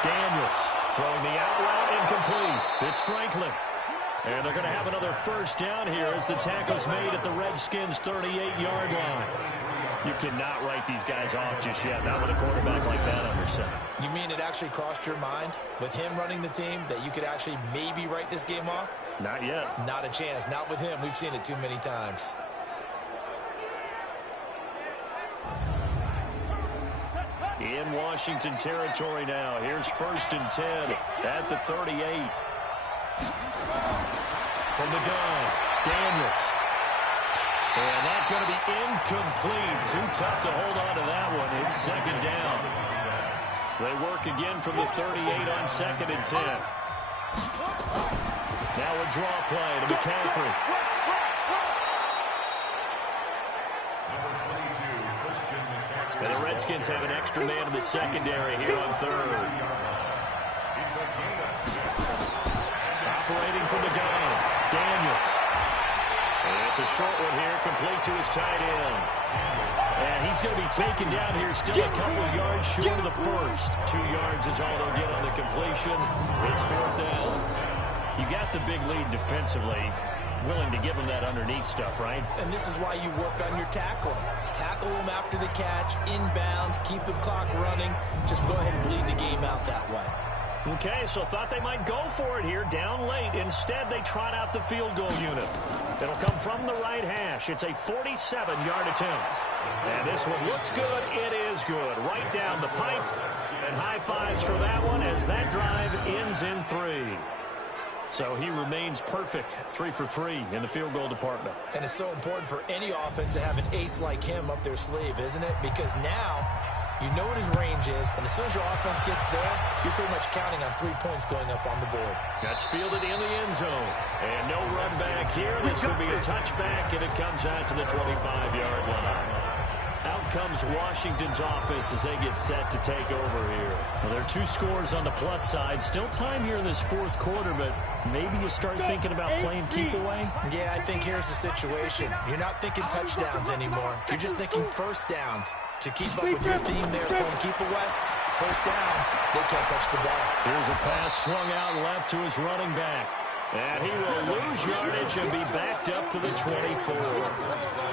Daniels throwing the out route, incomplete. It's Franklin. And they're going to have another first down here as the tackle's made at the Redskins' 38-yard line. You cannot write these guys off just yet, not with a quarterback like that under center. You mean it actually crossed your mind with him running the team that you could actually maybe write this game off? Not yet. Not a chance. Not with him. We've seen it too many times. In Washington territory now. Here's 1st and 10 at the 38. From the gun, Daniels. And that's going to be incomplete. Too tough to hold on to that one. It's 2nd down. They work again from the 38 on 2nd and 10. Now a draw play to McCaffrey. And the Redskins have an extra man in the secondary here on 3rd. Operating from the gun, Daniels. And it's a short one here, complete to his tight end. And he's going to be taken down here, still a couple yards short of the first. 2 yards is all they'll get on the completion. It's 4th down. You got the big lead defensively. Willing to give them that underneath stuff, right? And this is why you work on your tackling. Tackle them after the catch, inbounds, keep the clock running. Just go ahead and bleed the game out that way. Okay, so thought they might go for it here, down late. Instead, they trot out the field goal unit. It'll come from the right hash. It's a 47-yard attempt. And this one looks good. It is good. Right down the pipe. And high fives for that one as that drive ends in 3. So he remains perfect, 3 for 3 in the field goal department. And it's so important for any offense to have an ace like him up their sleeve, isn't it? Because now you know what his range is, and as soon as your offense gets there, you're pretty much counting on 3 points going up on the board. That's fielded in the end zone. And no run back here. This will be a touchback, and it comes out to the 25-yard line. Out comes Washington's offense as they get set to take over here. Well, there are 2 scores on the plus side. Still time here in this 4th quarter, but maybe you start thinking about playing keep away? Yeah, I think here's the situation. You're not thinking touchdowns anymore. You're just thinking first downs. To keep up with your theme there, playing keep away, first downs, they can't touch the ball. Here's a pass swung out left to his running back. And he will lose yardage and be backed up to the 24.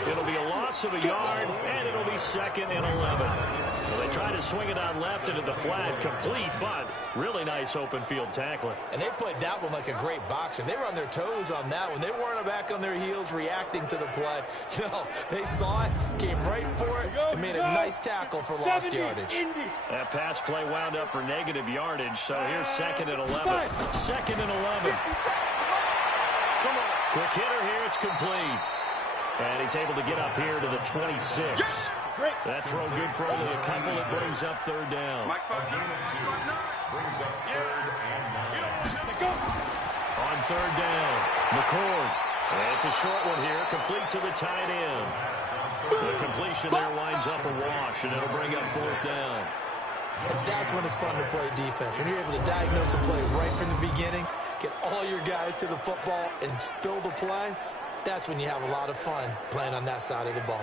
It'll be a loss of a yard, and it'll be 2nd and 11. Well, they try to swing it out left into the flat, complete, but really nice open field tackling. And they played that one like a great boxer. They were on their toes on that one. They weren't back on their heels reacting to the play. No, they saw it, came right for it, and made a nice tackle for lost yardage. That pass play wound up for negative yardage, so here's 2nd and 11. 2nd and 11. Quick hitter here, it's complete. And he's able to get up here to the 26. That throw good for only a couple. It brings up 3rd down. Brings up 3rd and 9. On 3rd down, McCord. And it's a short one here, complete to the tight end. The completion there winds up a wash, and it'll bring up 4th down. And that's when it's fun to play defense. When you're able to diagnose a play right from the beginning, get all your guys to the football and spill the play, that's when you have a lot of fun playing on that side of the ball.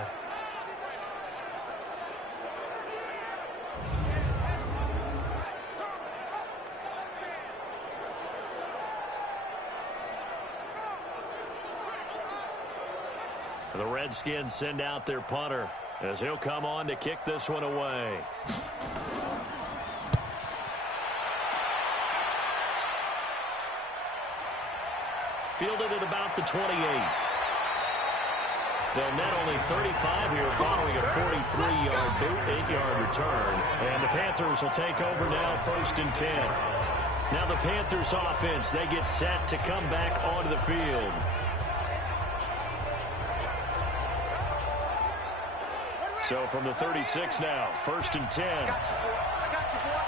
The Redskins send out their punter as he'll come on to kick this one away. Fielded at about the 28. They'll net only 35 here following a 43-yard boot, 8-yard return. And the Panthers will take over now, 1st and 10. Now the Panthers offense, they get set to come back onto the field. So from the 36 now, 1st and 10. I got you, boy.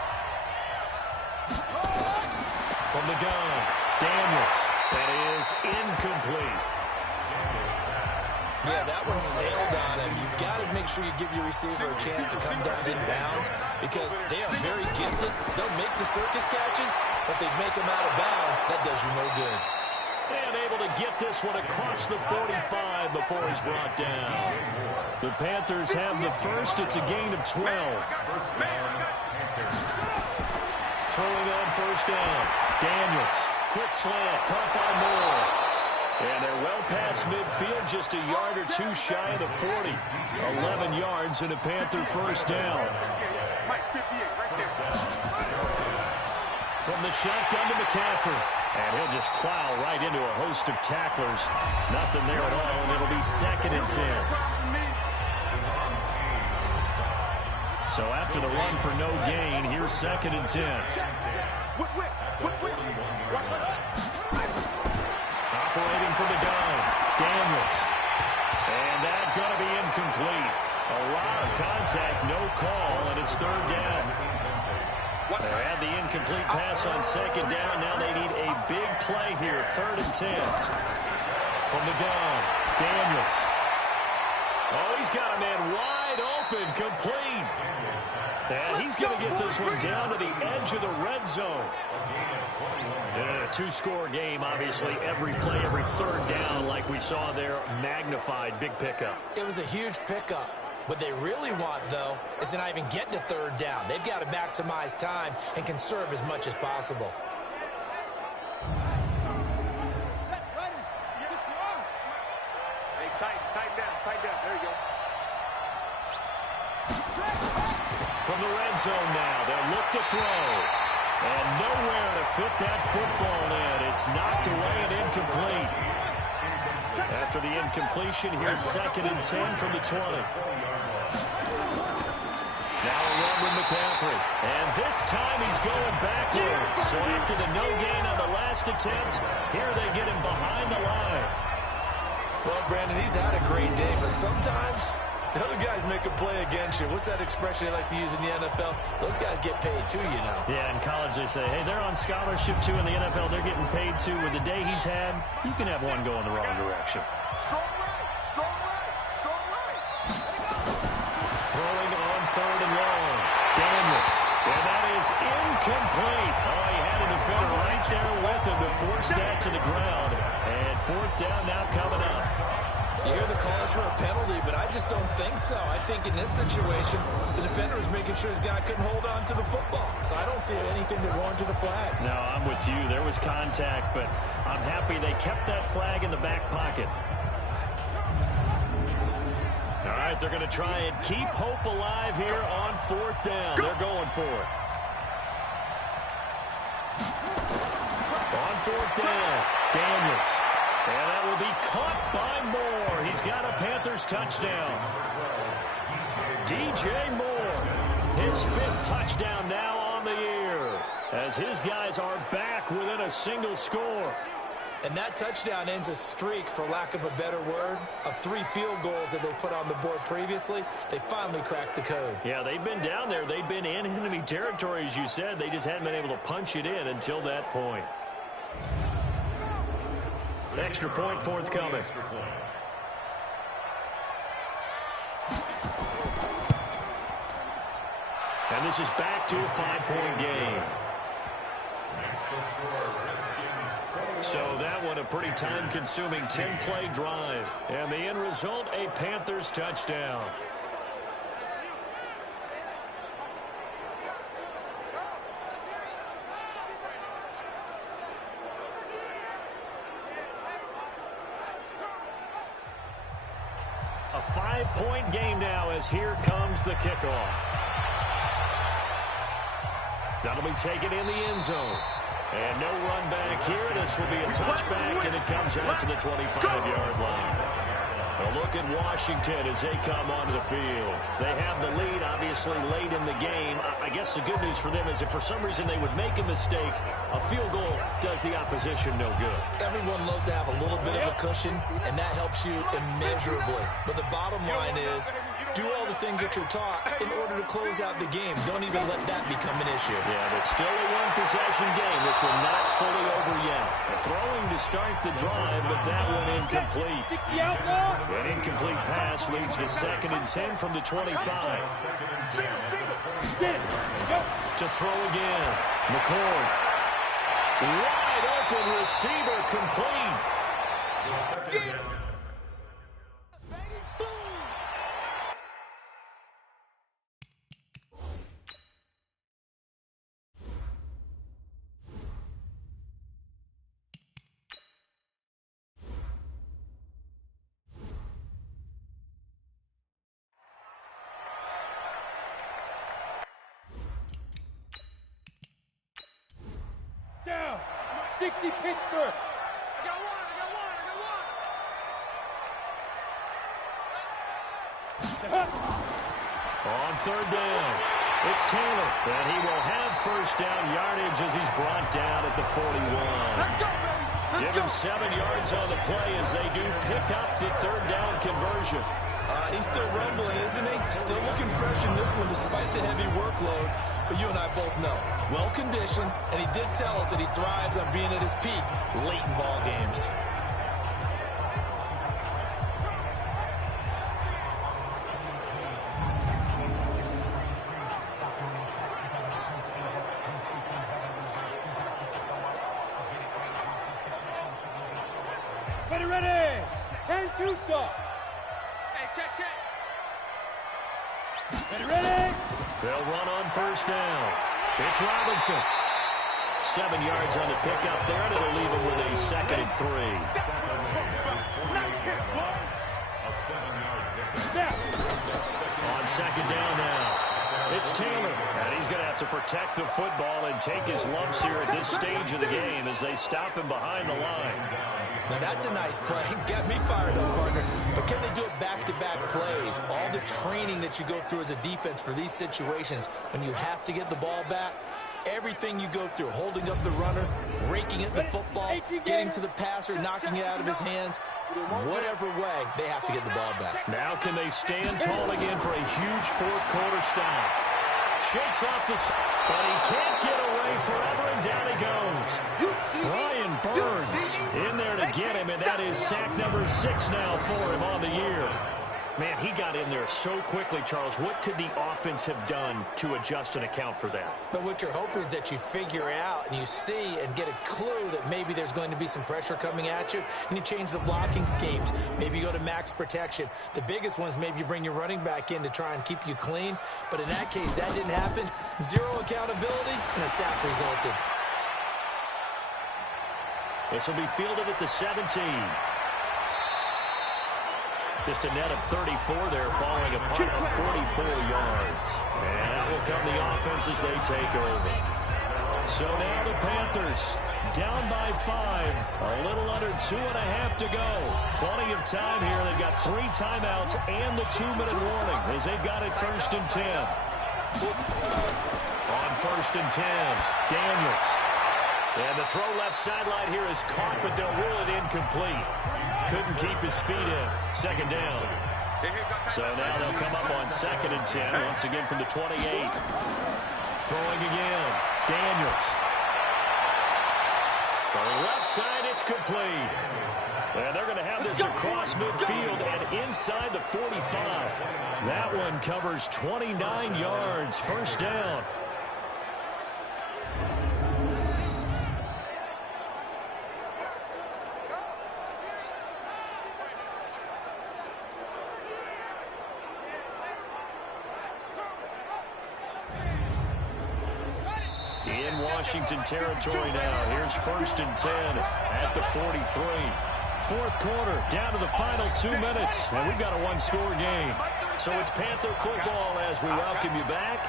From the gun, Daniels. That is incomplete. Yeah, that one sailed on him. You've got to make sure you give your receiver a chance to come down inbounds because they are very gifted. They'll make the circus catches, but they make them out of bounds. That does you no good. And able to get this one across the 45 before he's brought down. The Panthers have the first. It's a gain of 12. Throwing on 1st down. Daniels. Quick slant. Caught by Moore. And they're well past midfield, just a yard or 2 shy of the 40. 11 yards and a Panther 1st down. From the shotgun to McCaffrey. And he'll just plow right into a host of tacklers. Nothing there at all, and it'll be 2nd and 10. So after the run for no gain, here's 2nd and 10. Operating from the gun, Daniels. And that's going to be incomplete. A lot of contact, no call, and it's 3rd down. They had the incomplete pass on 2nd down. Now they need a big play here, 3rd and 10. From the gun, Daniels. Oh, he's got a man wide open, complete. And he's going to get this one down to the edge of the red zone. And a 2-score game, obviously. Every play, every 3rd down, like we saw there, magnified. Big pickup. It was a huge pickup. What they really want, though, is to not even get to 3rd down. They've got to maximize time and conserve as much as possible. Hey, tighten down. There you go. From the red zone now, they'll look to throw. And nowhere to fit that football in. It's knocked away and incomplete. After the incompletion, here's 2nd and 10 from the 20. Now a run with McCaffrey. And this time he's going backwards. So after the no gain on the last attempt, here they get him behind the line. Well, Brandon, he's had a great day, but sometimes the other guys make a play against you. What's that expression they like to use in the NFL? Those guys get paid too, you know. Yeah, in college they say, hey, they're on scholarship too. In the NFL, they're getting paid too. With the day he's had, you can have one go in the wrong direction. Strong right, strong right, strong right. Throwing on 3rd and long. Daniels. And that is incomplete. Oh, he had a defender right there with him to force that to the ground. And 4th down now coming up. You hear the calls for a penalty, but I just don't think so. I think in this situation, the defender was making sure his guy couldn't hold on to the football. So I don't see anything that warranted a flag. No, I'm with you. There was contact, but I'm happy they kept that flag in the back pocket. All right, they're going to try and keep hope alive here on 4th down. They're going for it. On 4th down, Daniels. And that will be caught by Moore. He's got a Panthers touchdown. DJ Moore, his 5th touchdown now on the year, as his guys are back within a single score. And that touchdown ends a streak, for lack of a better word, of 3 field goals that they put on the board previously. They finally cracked the code. Yeah, they've been down there. They've been in enemy territory, as you said. They just hadn't been able to punch it in until that point. Extra point forthcoming. And this is back to a 5-point game. So that one a pretty time-consuming 10-play drive. And the end result, a Panthers touchdown. A 5-point game now as here comes the kickoff. That'll be taken in the end zone. And no run back here. This will be a touchback, and it comes out to the 25-yard line. A look at Washington as they come onto the field. They have the lead, obviously, late in the game. I guess the good news for them is if for some reason they would make a mistake, a field goal does the opposition no good. Everyone loves to have a little bit of a cushion, and that helps you immeasurably. But the bottom line is, do all the things that you're taught in order to close out the game. Don't even let that become an issue. Yeah, but still a one-possession game. This one not fully over yet. A throwing to start the drive, but that one incomplete. An incomplete pass leads to 2nd and 10 from the 25. To throw again. McCoy. Wide open receiver complete. Down. 60 Pittsburgh. I got one. On 3rd down, it's Taylor, and he will have 1st down yardage as he's brought down at the 41. Give him 7 yards on the play as they do pick up the 3rd down conversion. He's still rumbling, isn't he? Still looking fresh in this one despite the heavy workload. But you and I both know, well-conditioned, and he did tell us that he thrives on being at his peak late in ball games. Ready. 10-2 stop. Hey, check. Ready. They'll run on 1st down. It's Robinson. 7 yards on the pickup there, and it'll leave him with a 2nd and 3. A 7-yard pickup. On 2nd down now. It's Taylor, and he's going to have to protect the football and take his lumps here at this stage of the game as they stop him behind the line. Now, that's a nice play. Got me fired up, partner. But can they do it back-to-back plays? All the training that you go through as a defense for these situations, when you have to get the ball back, everything you go through, holding up the runner, raking at the football, getting to the passer, knocking it out of his hands, whatever way, they have to get the ball back. Now can they stand tall again for a huge fourth-quarter stop? Shakes off the... But he can't get away forever, and down he goes. Brian Burns in there to get him, and that is sack number 6 now for him on the year. Man, he got in there so quickly, Charles. What could the offense have done to adjust and account for that? But what you're hoping is that you figure out and you see and get a clue that maybe there's going to be some pressure coming at you, and you change the blocking schemes. Maybe you go to max protection. The biggest one is maybe you bring your running back in to try and keep you clean. But in that case, that didn't happen. Zero accountability, and a sack resulted. This will be fielded at the 17. Just a net of 34 there, following a punt of 44 yards. And that will come the offense as they take over. So now the Panthers down by 5. A little under 2.5 to go. Plenty of time here. They've got 3 timeouts and the 2-minute warning as they've got it 1st and 10. On 1st and 10, Daniels. And the throw left sideline here is caught, but they'll rule it incomplete. Couldn't keep his feet in. 2nd down. So now they'll come up on 2nd and 10. Once again from the 28. Throwing again. Daniels. For the left side, it's complete. And they're going to have this across midfield and inside the 45. That one covers 29 yards. 1st down. In Washington territory now. Here's 1st and 10 at the 43. 4th quarter, down to the final 2 minutes, and we've got a 1-score game. So it's Panther football as we welcome you back.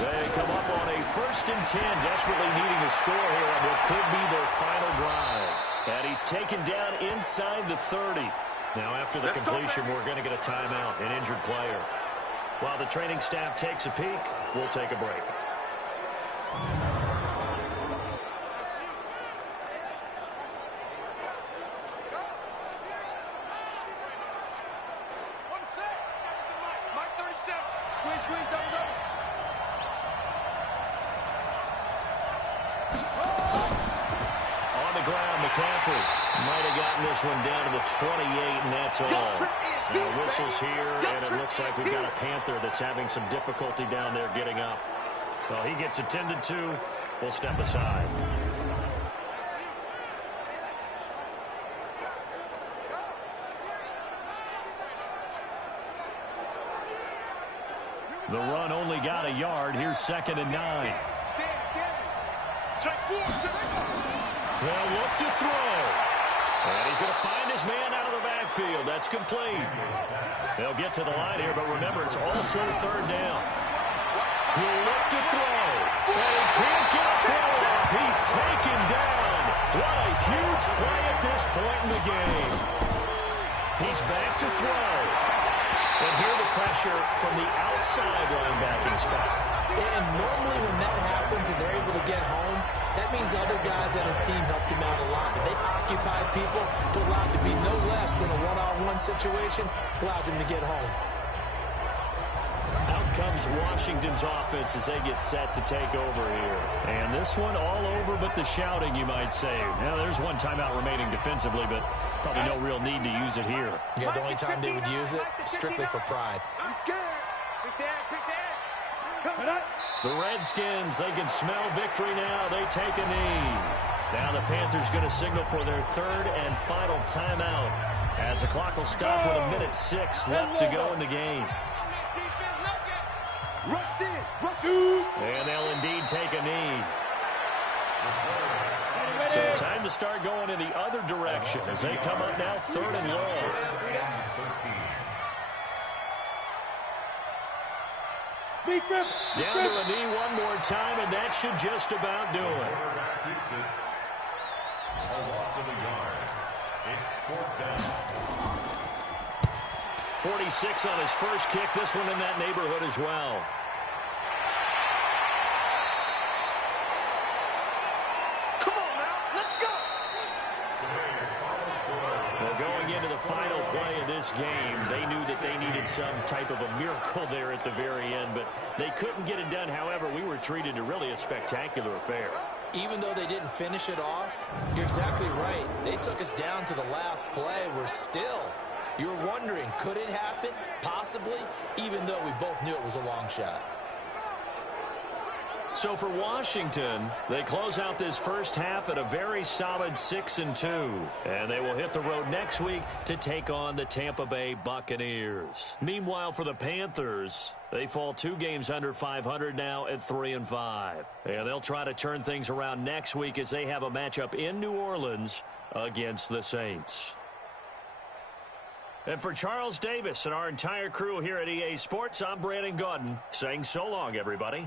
They come up on a 1st and 10, desperately needing a score here on what could be their final drive. And he's taken down inside the 30. Now after the completion, we're going to get a timeout, an injured player. While the training staff takes a peek, we'll take a break. Squeeze, double. On the ground, McCaffrey might have gotten this one down to the 28, and that's all. Now whistles here, and it looks like we've got a Panther that's having some difficulty down there getting up. Well, he gets attended to. We'll step aside. The run only got a yard. Here's 2nd and 9. They'll look to throw. And he's going to find his man out of the backfield. That's complete. They'll get to the line here, but remember, it's also 3rd down. He'll look to throw. And he can't get a throw off. He's taken down. What a huge play at this point in the game. He's back to throw. And here the pressure from the outside linebacking spot. And normally when that happens and they're able to get home, that means the other guys on his team helped him out a lot. But they occupied people to allow it to be no less than a one-on-one situation, allows him to get home. Out comes Washington's offense as they get set to take over here. And this one all over but the shouting, you might say. Now, there's one timeout remaining defensively, but probably no real need to use it here. Yeah, the only time they would use it, strictly for pride. He's scared. Quick edge. The Redskins, they can smell victory now. They take a knee. Now the Panthers going to signal for their 3rd and final timeout as the clock will stop with 1:06 left to go in the game. And they'll indeed take a knee. So time to start going in the other direction as they come up now 3rd and long. Down to a knee one more time, and that should just about do it. A loss of a yard. It's 4th down. 46 on his first kick. This one in that neighborhood as well. Come on now, let's go. Well, going into the final play of this game, they knew that they needed some type of a miracle there at the very end, but they couldn't get it done. However, we were treated to really a spectacular affair. Even though they didn't finish it off, you're exactly right. They took us down to the last play. You were wondering, could it happen? Possibly, even though we both knew it was a long shot. So for Washington, they close out this first half at a very solid 6-2. And they will hit the road next week to take on the Tampa Bay Buccaneers. Meanwhile, for the Panthers, they fall 2 games under 500 now at 3-5. And they'll try to turn things around next week as they have a matchup in New Orleans against the Saints. And for Charles Davis and our entire crew here at EA Sports, I'm Brandon Gaudin saying so long, everybody.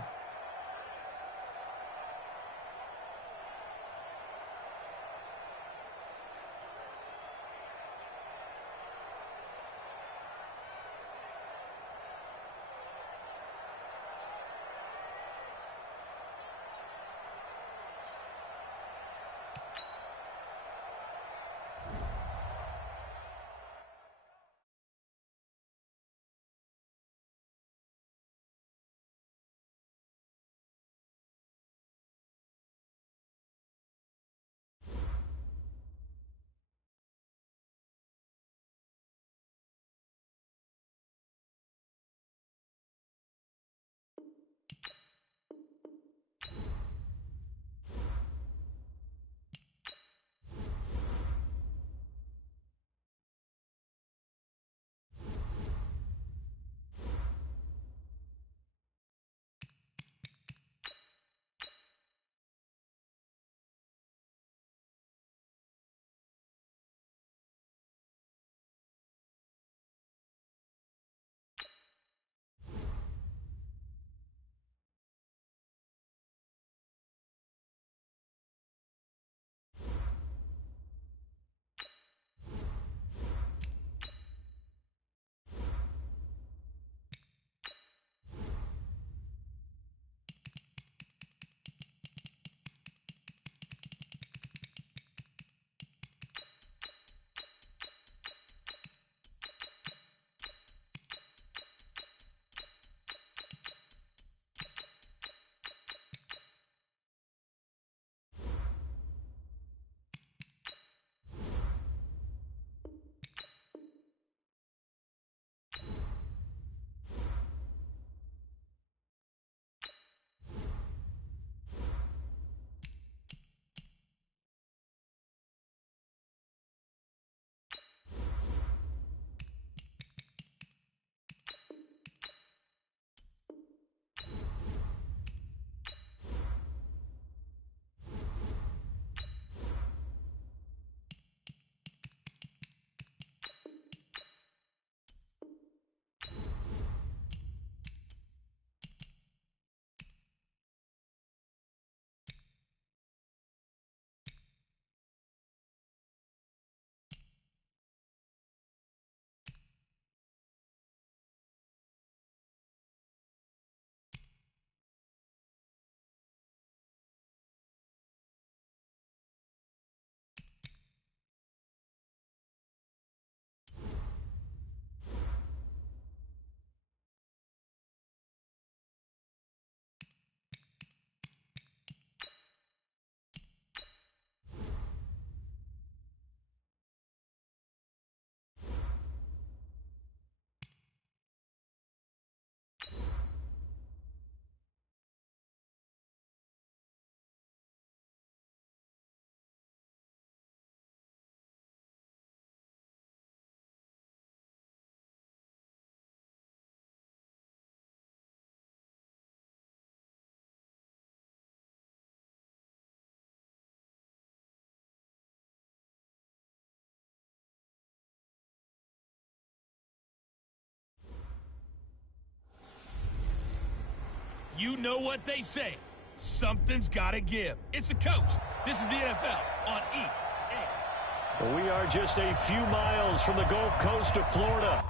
You know what they say. Something's got to give. It's the coach. This is the NFL on EA. We are just a few miles from the Gulf Coast of Florida.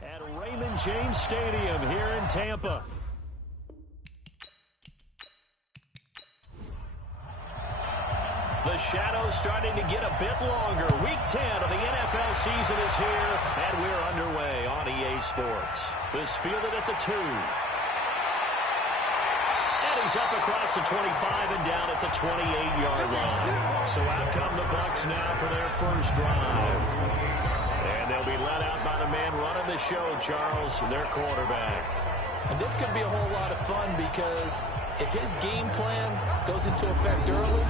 At Raymond James Stadium here in Tampa. The shadow's starting to get a bit longer. Week 10 of the NFL season is here, and we're underway on EA Sports. This fielded at the 2. And he's up across the 25 and down at the 28-yard line. So out come the Bucs now for their first drive. And they'll be let out by the man running the show, Charles, their quarterback. And this could be a whole lot of fun because if his game plan goes into effect early,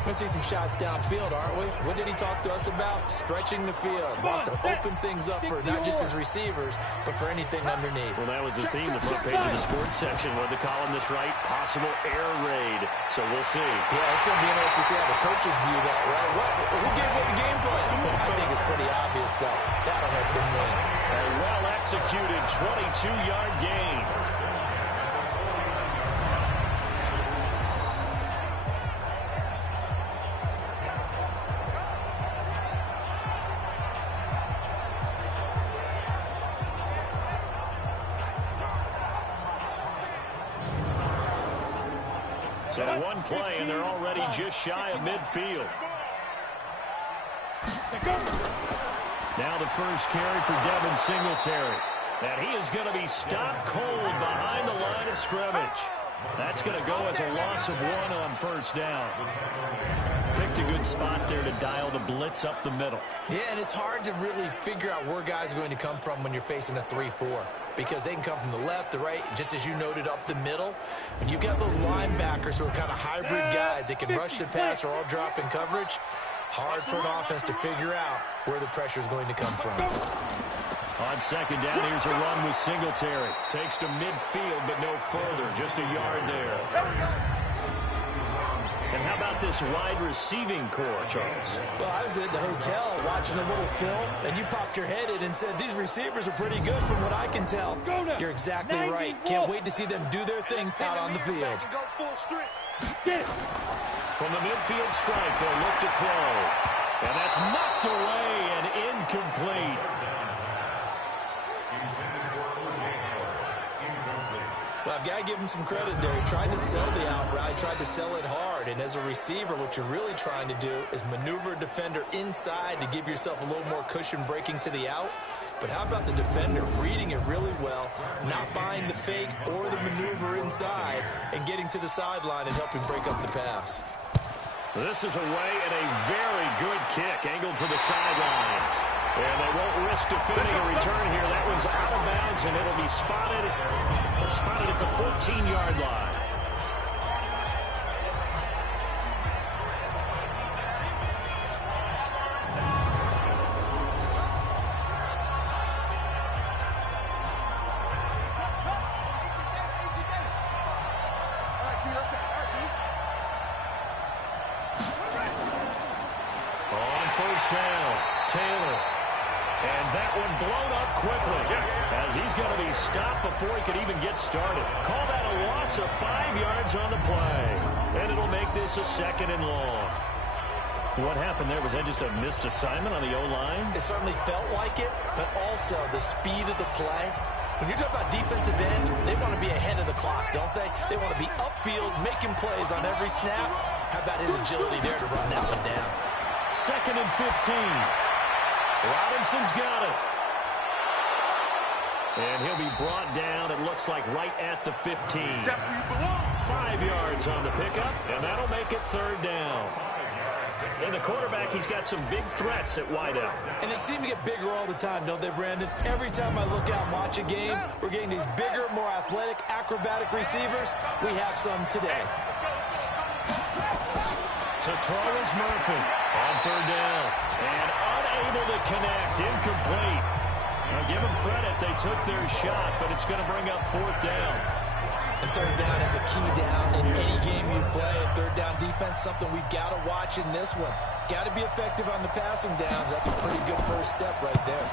we're going to see some shots downfield, aren't we? What did he talk to us about? Stretching the field. Wants to open things up for not just his receivers, but for anything underneath. Well, that was the theme, the front page of the sports section. What the column this right? Possible air raid. So we'll see. Yeah, it's going to be interesting to see how the coaches view that, right? Who gave away the game plan? I think it's pretty obvious, though. That'll help them win. A well-executed 22-yard gain. So one play, and they're already just shy of midfield. Now the first carry for Devin Singletary. And he is going to be stopped cold behind the line of scrimmage. That's going to go as a loss of 1 on first down. Picked a good spot there to dial the blitz up the middle. Yeah, and it's hard to really figure out where guys are going to come from when you're facing a 3-4. Because they can come from the left, the right, just as you noted, up the middle. When you've got those linebackers who are kind of hybrid guys, they can rush the pass or all drop in coverage. Hard for an offense to figure out where the pressure is going to come from. On second down, here's a run with Singletary. Takes to midfield, but no further. Just a yard there. And how about this wide receiving core, Charles? Well, I was at the hotel watching a little film, and you popped your head in and said, these receivers are pretty good from what I can tell. You're exactly right. Can't wait to see them do their thing out on the field. From the midfield strike, they'll look to throw. And that's knocked away and incomplete. Well, I've got to give him some credit there. He tried to sell the outright, tried to sell it hard. And as a receiver, what you're really trying to do is maneuver a defender inside to give yourself a little more cushion breaking to the out. But how about the defender reading it really well, not buying the fake or the maneuver inside, and getting to the sideline and helping break up the pass? This is away and a very good kick, angled for the sidelines. And they won't risk defending a return here. That one's out of bounds, and it'll be spotted at the 14-yard line. On first down, Taylor. And that one blown up quickly as he's going to be stopped before he could even get started. Call that a loss of 5 yards on the play. And it'll make this a second and long. What happened there? Was that just a missed assignment on the O-line? It certainly felt like it, but also the speed of the play. When you're talking about defensive end, they want to be ahead of the clock, don't they? They want to be upfield, making plays on every snap. How about his agility there to run that one down? Second and 15. Robinson's got it. And he'll be brought down, it looks like, right at the 15. 5 yards on the pickup, and that'll make it third down. And the quarterback, he's got some big threats at wideout. And they seem to get bigger all the time, don't they, Brandon? Every time I look out and watch a game, we're getting these bigger, more athletic, acrobatic receivers. We have some today. To throw is Murphy on third down. And unable to connect, incomplete. Now give them credit, they took their shot, but it's going to bring up fourth down. And third down is a key down in any game you play. And third down defense, something we've got to watch in this one. Got to be effective on the passing downs. That's a pretty good first step right there.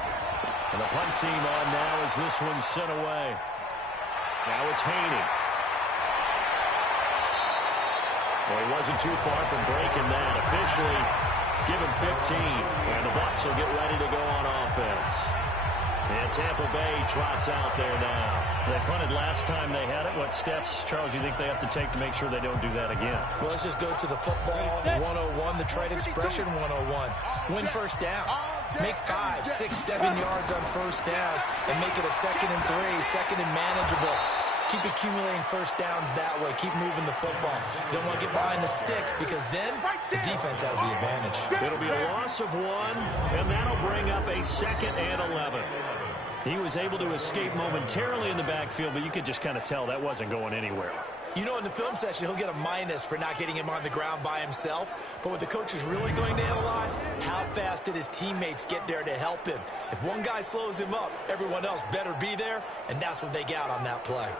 And the punt team on now as this one's sent away. Now it's Haney. Well, he wasn't too far from breaking that. Officially, give him 15. And the Bucs will get ready to go on offense. And Tampa Bay trots out there now. They punted last time they had it. What steps, Charles, you think they have to take to make sure they don't do that again? Well, let's just go to the football 101, the trade expression 101. Win first down. Make 5, 6, 7 yards on first down and make it a 2nd and 3, 2nd and manageable. Keep accumulating first downs that way. Keep moving the football. You don't want to get behind the sticks because then the defense has the advantage. It'll be a loss of 1, and that'll bring up a 2nd and 11. He was able to escape momentarily in the backfield, but you could just kind of tell that wasn't going anywhere. You know, in the film session, he'll get a minus for not getting him on the ground by himself. But what the coach is really going to analyze, how fast did his teammates get there to help him? If one guy slows him up, everyone else better be there, and that's what they got on that play.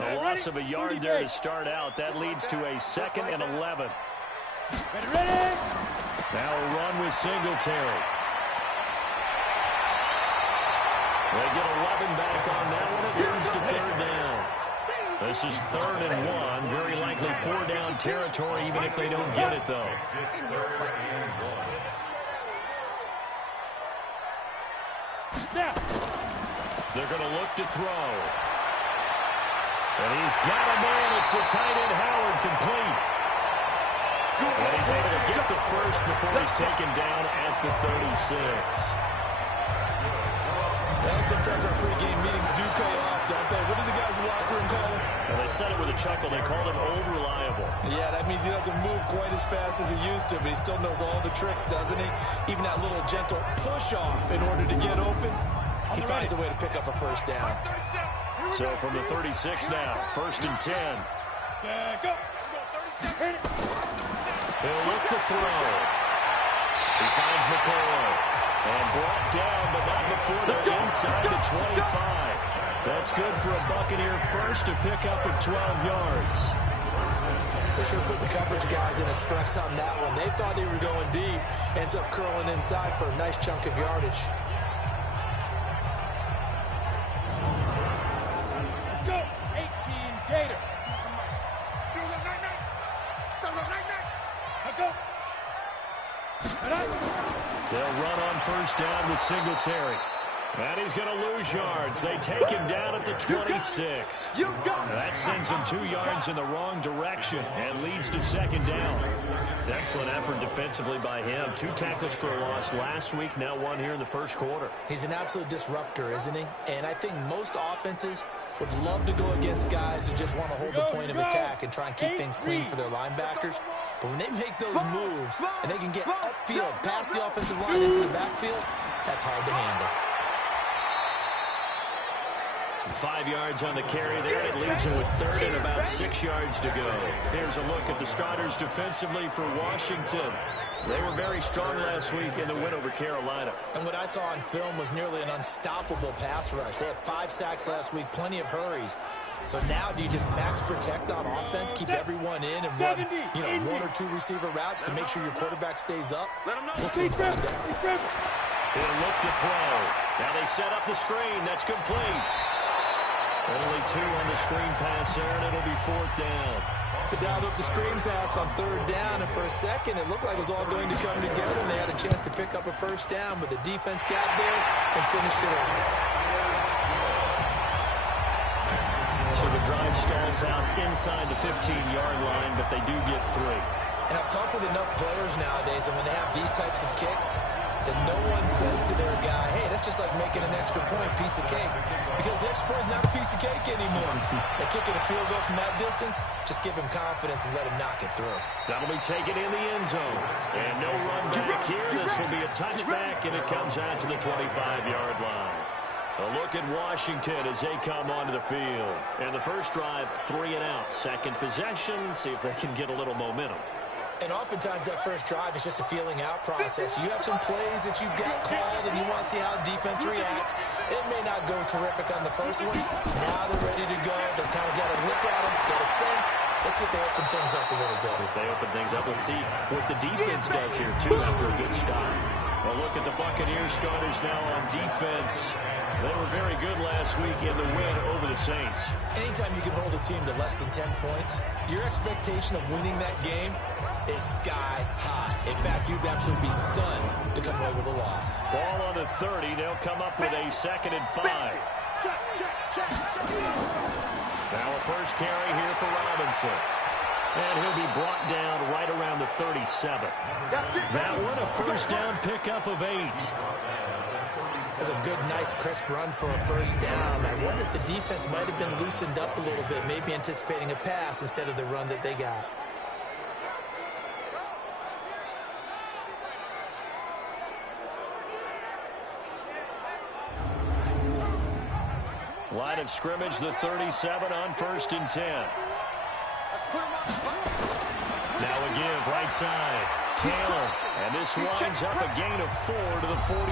A loss of a yard there to start out. That leads to a 2nd and 11. Ready. Now a run with Singletary. They get 11 back on that one. It leads to 3rd down. This is 3rd and 1. Very likely 4-down territory, even if they don't get it, though. They're going to look to throw. And he's got a man. It's the tight end, Howard, complete. And he's able to get the first before he's taken down at the 36. Well, sometimes our pregame meetings do pay off, don't they? What do the guys in the locker room call him? Well, they said it with a chuckle. They called him Old Reliable. Yeah, that means he doesn't move quite as fast as he used to, but he still knows all the tricks, doesn't he? Even that little gentle push-off in order to get open, he finds a way to pick up a first down. So from the 36 now, 1st and 10. Go. He'll look to throw. He finds McCoy. And brought down, but not before they're inside the 25. That's good for a Buccaneer first to pick up at 12 yards. They sure put the coverage guys in a stress on that one. They thought they were going deep. Ends up curling inside for a nice chunk of yardage. Go. 18 Gator. Go. They'll run on first down with Singletary. And he's going to lose yards. They take him down at the 26. That sends him 2 yards in the wrong direction and leads to 2nd down. Excellent effort defensively by him. 2 tackles for a loss last week, now 1 here in the first quarter. He's an absolute disruptor, isn't he? And I think most offenses would love to go against guys who just want to hold the point of attack and try and keep things clean for their linebackers. But when they make those moves and they can get upfield, past the offensive line into the backfield, that's hard to handle. 5 yards on the carry there. It leaves him with 3rd and about 6 yards to go. Here's a look at the starters defensively for Washington. They were very strong last week in the win over Carolina. And what I saw on film was nearly an unstoppable pass rush. They had 5 sacks last week, plenty of hurries. So now do you just max protect on offense, keep everyone in and run, 1 or 2 receiver routes to make sure your quarterback stays up? We'll see. He'll look to throw. Now they set up the screen. That's complete. Only 2 on the screen pass there, and it'll be 4th down. They dialed up the screen pass on 3rd down, and for a second it looked like it was all going to come together, and they had a chance to pick up a first down, but the defense got there and finished it off. So the drive stalls out inside the 15-yard line, but they do get 3. And I've talked with enough players nowadays, and when they have these types of kicks, then no one says to their guy, hey, that's just like making an extra point, piece of cake. Because the extra point is not a piece of cake anymore. They're kicking a field goal from that distance, just give him confidence and let him knock it through. That'll be taken in the end zone. And no run back here. This will be a touchback, and it comes out to the 25-yard line. A look at Washington as they come onto the field. And the first drive, 3 and out. Second possession, see if they can get a little momentum. And oftentimes that first drive is just a feeling out process. You have some plays that you've got called and you want to see how defense reacts. It may not go terrific on the first one. Now they're ready to go. They kind of got to look at them, get a sense. Let's see if they open things up a little bit. See if they open things up. Let's see what the defense does here, too, after a good start. A look at the Buccaneers starters now on defense. They were very good last week in the win over the Saints. Anytime you can hold a team to less than 10 points, your expectation of winning that game is sky high. In fact, you'd absolutely be stunned to come away with a loss. Ball on the 30. They'll come up with a 2nd and 5. Now a first carry here for Robinson. And he'll be brought down right around the 37. That one, a first down pickup of 8. That's a good, nice, crisp run for a first down. I wonder if the defense might have been loosened up a little bit, maybe anticipating a pass instead of the run that they got. Line of scrimmage, the 37 on 1st and 10. Now a give, right side. Taylor, and this winds up a gain of 4 to the 41.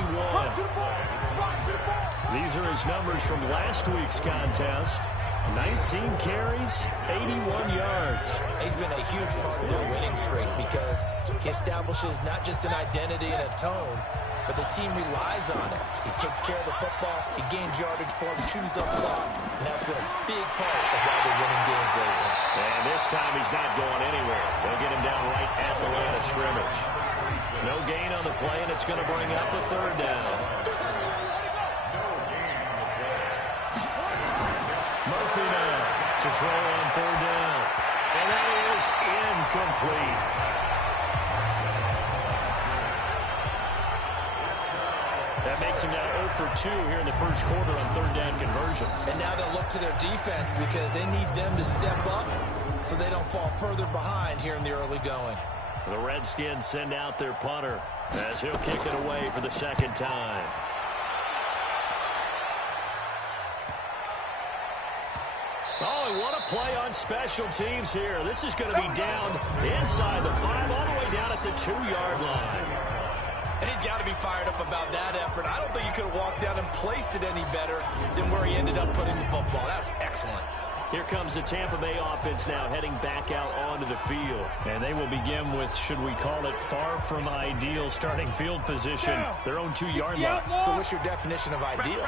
These are his numbers from last week's contest. 19 carries, 81 yards. He's been a huge part of their winning streak because he establishes not just an identity and a tone, but the team relies on it. He takes care of the football, he gains yardage for him, chews up clock, and that's been a big part of why they're winning games lately. And this time he's not going anywhere. They'll get him down right at the line of scrimmage. No gain on the play, and it's going to bring up a 3rd down. Murphy now to throw on 3rd down. And that is incomplete. That makes him now 0 for 2 here in the first quarter on 3rd down conversions. And now they'll look to their defense because they need them to step up so they don't fall further behind here in the early going. The Redskins send out their punter as he'll kick it away for the 2nd time. Oh, and what a play on special teams here. This is going to be down inside the 5, all the way down at the 2-yard line. And he's got to be fired up about that effort. I don't think he could have walked down and placed it any better than where he ended up putting the football. That's excellent. Here comes the Tampa Bay offense now heading back out onto the field. And they will begin with, should we call it, far from ideal starting field position, their own 2-yard line. So what's your definition of ideal?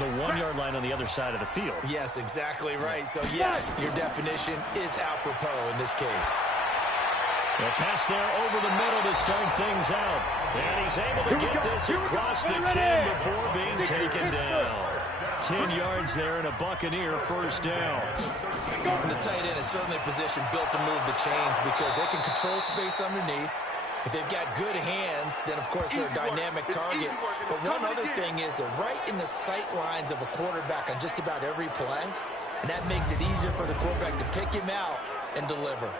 The 1-yard line on the other side of the field. Yes, exactly right. So, yes, your definition is apropos in this case. A pass there over the middle to start things out. And he's able to get this across the 10 before being taken down. 10 yards there and a Buccaneer first down. And the tight end is certainly a position built to move the chains because they can control space underneath. If they've got good hands, then, of course, they're a dynamic target. But one other thing is they're right in the sight lines of a quarterback on just about every play. And that makes it easier for the quarterback to pick him out and deliver.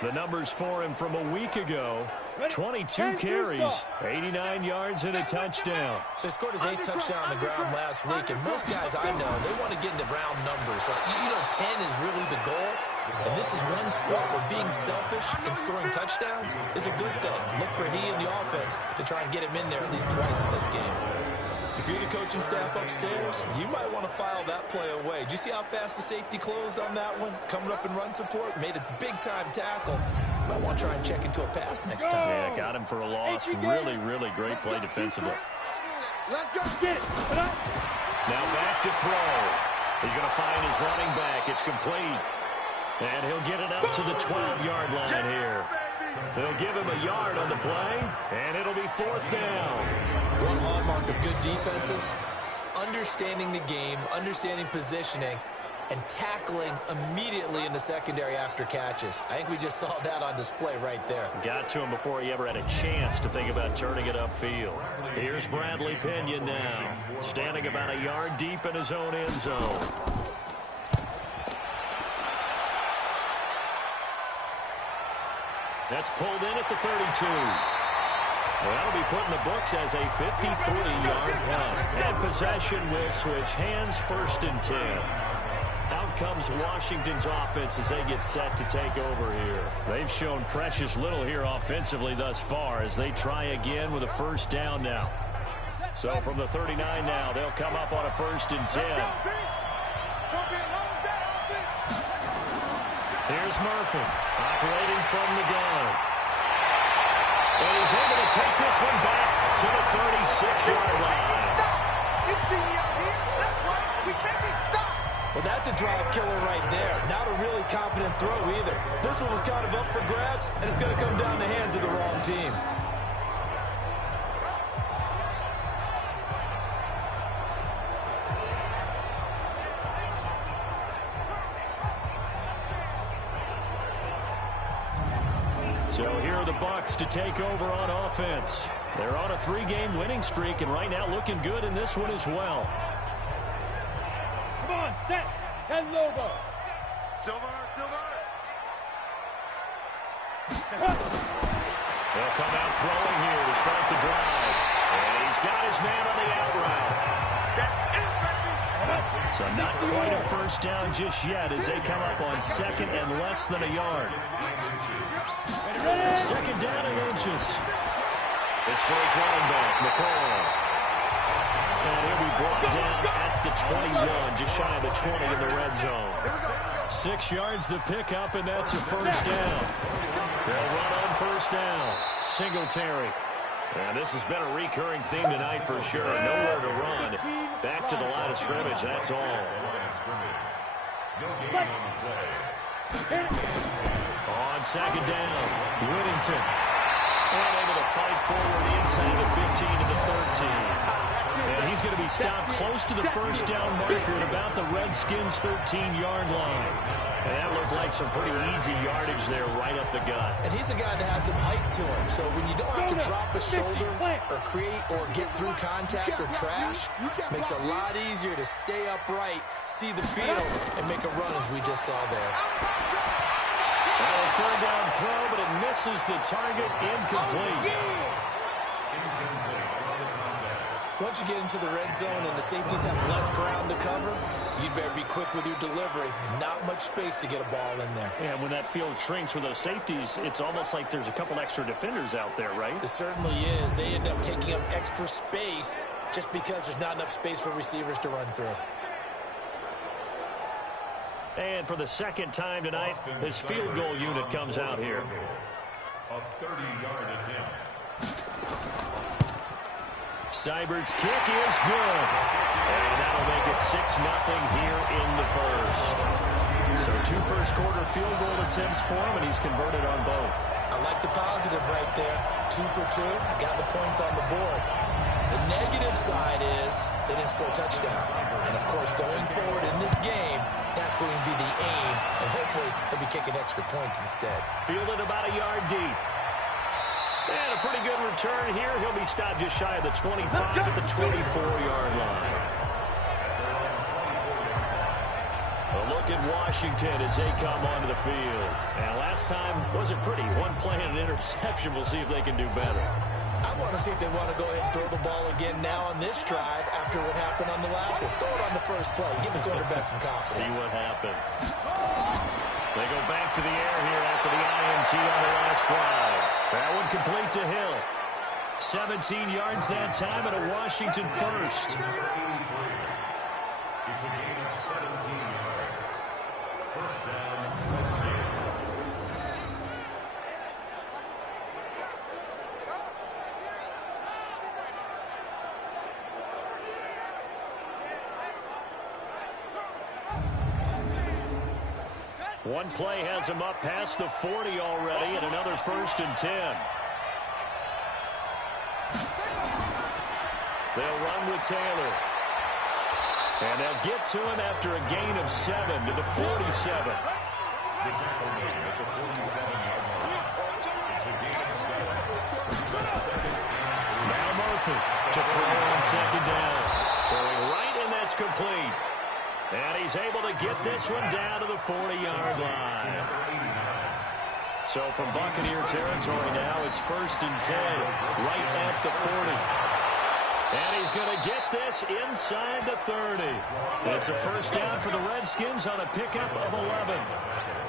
The numbers for him from a week ago, 22 carries, 89 yards, and a touchdown. So he scored his 8th touchdown on the ground last week, and most guys I know, they want to get into round numbers. So, 10 is really the goal, and this is one sport where being selfish and scoring touchdowns is a good thing. Look for he and the offense to try and get him in there at least twice in this game. If you're the coaching staff upstairs, you might want to file that play away. Did you see how fast the safety closed on that one? Coming up in run support, made a big-time tackle. Might want to try and check into a pass next time. Yeah, got him for a loss. Really, really great play defensively. Let's go. Now back to throw. He's going to find his running back. It's complete. And he'll get it up to the 12-yard line here. They'll give him a yard on the play, and it'll be 4th down. One hallmark of good defenses is understanding the game, understanding positioning, and tackling immediately in the secondary after catches. I think we just saw that on display right there. Got to him before he ever had a chance to think about turning it upfield. Here's Bradley Pinion now, standing about a yard deep in his own end zone. That's pulled in at the 32. Well, that'll be put in the books as a 53-yard punt. And possession will switch hands, 1st and 10. Out comes Washington's offense as they get set to take over here. They've shown precious little here offensively thus far as they try again with a 1st down now. So from the 39 now, they'll come up on a 1st and 10. Here's Murphy operating from the gun. And he's able to take this one back to the 36-yard line. You see me out here? That's right. We can't be stopped. Well, that's a drive killer right there. Not a really confident throw either. This one was kind of up for grabs, and it's going to come down the hands of the wrong team. So here are the Bucs to take over on offense. They're on a 3-game winning streak, and right now looking good in this one as well. Come on, set. 10 logo. Silver. They'll come out throwing here to start the drive. And he's got his man on the out route. So not quite a first down just yet as they come up on second and less than a yard. Second down and inches. This for his running back, McCall. And he'll be brought down at the 21, just shy of the 20 in the red zone. 6 yards the pickup, and that's a first down. They'll run on first down. Singletary. And this has been a recurring theme tonight for sure. Nowhere to run. Back to the line of scrimmage, that's all. On second down, Whittington. Able to fight forward inside the 15 to the 13. And he's going to be stopped close to the first down marker at about the Redskins' 13-yard line. And that looked like some pretty easy yardage there right up the gut. And he's a guy that has some height to him. So when you don't have to drop a shoulder or create or get through contact or trash, makes it a lot easier to stay upright, see the field, and make a run as we just saw there. Well, a third down throw, but it misses the target. Incomplete. Once you get into the red zone and the safeties have less ground to cover, you'd better be quick with your delivery. Not much space to get a ball in there. Yeah, when that field shrinks for those safeties, it's almost like there's a couple extra defenders out there, right? It certainly is. They end up taking up extra space just because there's not enough space for receivers to run through. And for the second time tonight, this field goal unit comes out here. A 30-yard attempt. Seibert's kick is good. And that'll make it 6-0 here in the first. So 2 first-quarter field goal attempts for him, and he's converted on both. I like the positive right there. 2 for 2, got the points on the board. The negative side is they didn't score touchdowns. And, of course, going forward in this game, that's going to be the aim, and hopefully he'll be kicking extra points instead. Fielded about a yard deep. And a pretty good return here. He'll be stopped just shy of the 25 at the 24-yard line. A look at Washington as they come onto the field. And last time wasn't pretty. One play and an interception. We'll see if they can do better. I want to see if they want to go ahead and throw the ball again now on this drive after what happened on the last one. Throw it on the first play. Give the quarterback some confidence. See what happens. They go back to the air here after the INT on the last drive. That one complete to Hill. 17 yards that time and a Washington first. It's a gain of 17 yards. First down, Redskins. One play has him up past the 40 already, and another 1st and 10. They'll run with Taylor. And they'll get to him after a gain of 7 to the 47. The tackle made at the 47-yard line. It's a gain of 7. Now Murphy to throw on second down. Throwing right, and that's complete. And he's able to get this one down to the 40-yard line. So from Buccaneer territory now, it's 1st and 10, right at the 40. And he's going to get this inside the 30. It's a first down for the Redskins on a pickup of 11.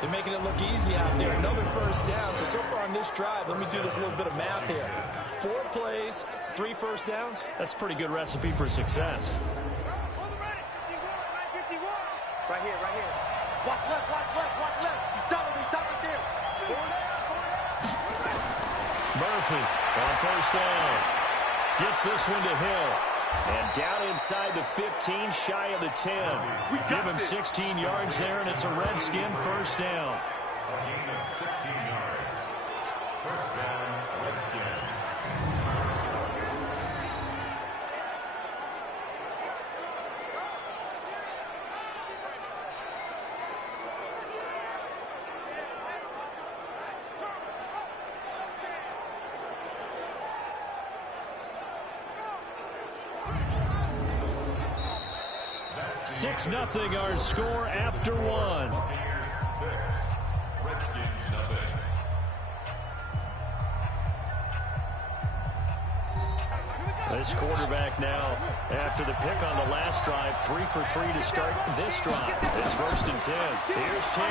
They're making it look easy out there. Another first down. So far on this drive, let me do this little bit of math here. 4 plays, 3 first downs. That's a pretty good recipe for success. Right here, right here. Watch left, watch left, watch left. He's stopping right there. Murphy first down. Gets this one to Hill. And down inside the 15, shy of the 10. Give him 16 yards there, and it's a Redskin first down. A gain of 16 yards. First down, Redskins. Six 0 our score after one. Buccaneers 6, Redskins 0. This quarterback now, after the pick on the last drive, 3 for 3 to start this drive. It's first and 10. Here's 10.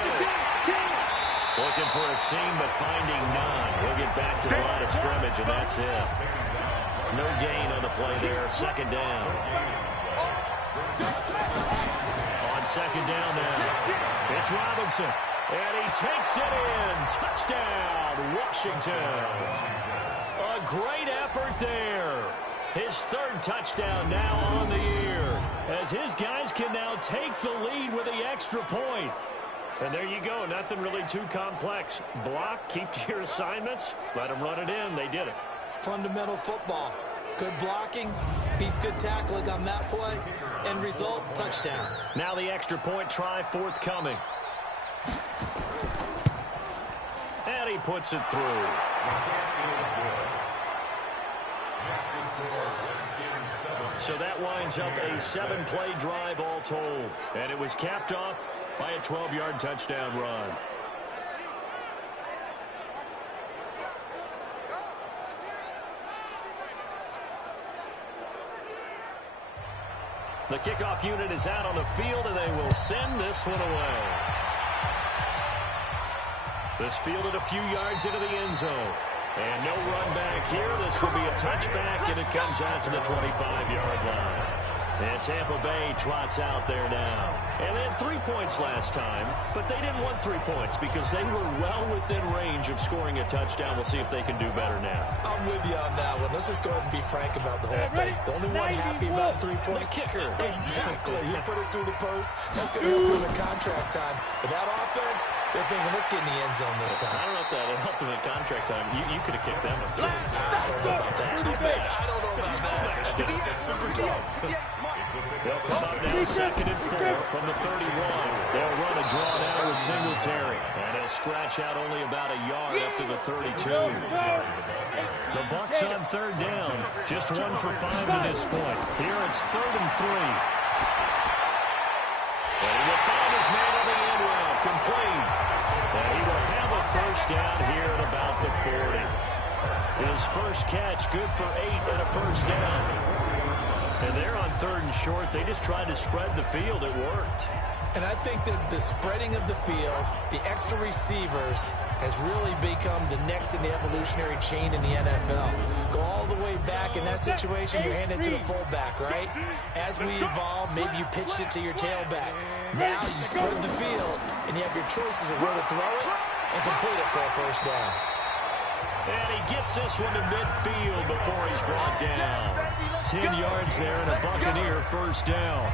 Looking for a seam, but finding none. He'll get back to the line of scrimmage, and that's it. No gain on the play there. Second down. On second down now, it's Robinson, and he takes it in. Touchdown, Washington. A great effort there. His third touchdown now on the year, as his guys can now take the lead with the extra point. And there you go, nothing really too complex. Block, keep to your assignments, let them run it in. They did it. Fundamental football. Good blocking, beats good tackling on that play. End result, touchdown. Now the extra point try forthcoming. And he puts it through. So that winds up a 7-play drive all told. And it was capped off by a 12-yard touchdown run. The kickoff unit is out on the field, and they will send this one away. This fielded a few yards into the end zone. And no run back here. This will be a touchback, and it comes out to the 25-yard line. And Tampa Bay trots out there now. And they had 3 points last time, but they didn't want 3 points because they were well within range of scoring a touchdown. We'll see if they can do better now. I'm with you on that one. Let's just go ahead and be frank about the whole thing. The only one happy about 3-point kicker. Exactly. You put it through the post. That's going to help you in the contract time. But that offense, they're thinking, let's get in the end zone this time. I don't know if that helped them in contract time. You could have kicked them a three. I don't know about that. I don't know about that. It's super tough. They'll come up now, 2nd and 4 from the 31. They'll run a draw now with Singletary. And he'll scratch out only about a yard up to the 32. The Bucs on 3rd down. Just 1 for 5 to this point. Here it's 3rd and 3. And he will find his man on the end round. Complete. And he will have a first down here at about the 40. His first catch, good for 8 and a first down. And they're on 3rd and short. They just tried to spread the field. It worked. And I think that the spreading of the field, the extra receivers, has really become the next in the evolutionary chain in the NFL. Go all the way back in that situation, you hand it to the fullback, right? As we evolve, maybe you pitched it to your tailback. Now you spread the field, and you have your choices of where to throw it and complete it for a first down. And he gets this one to midfield before he's brought down. 10 yards there and a Buccaneer first down.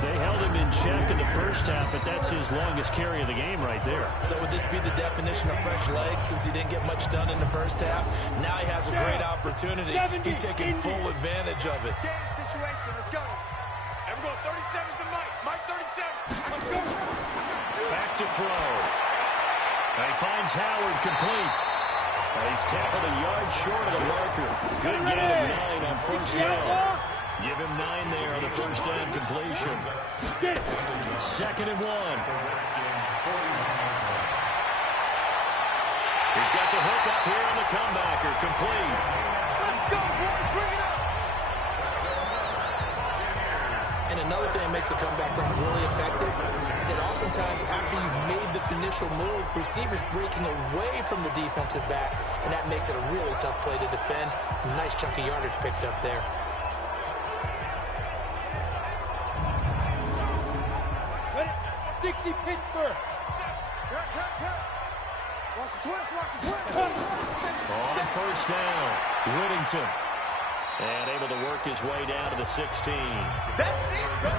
They held him in check in the first half, but that's his longest carry of the game right there. So would this be the definition of fresh legs since he didn't get much done in the first half? Now he has a great opportunity. He's taking full advantage of it. Situation, let's go. And we're going 37 to Mike. Mike 37. Let's go. Back to throw. And he finds Howard complete. He's tackled a yard short of the marker. Good gain of 9 on first down. Give him 9 there on the first down completion. 2nd and 1. He's got the hook up here on the comebacker. Complete. Let's go, boys. Bring it up. And another thing that makes the comeback run really effective is that oftentimes after you've made the initial move, receivers breaking away from the defensive back, and that makes it a really tough play to defend. A nice chunk of yardage picked up there. Ready? 60 Pittsburgh. Watch the twist, watch the twist. On first down. Whittington. And able to work his way down to the 16.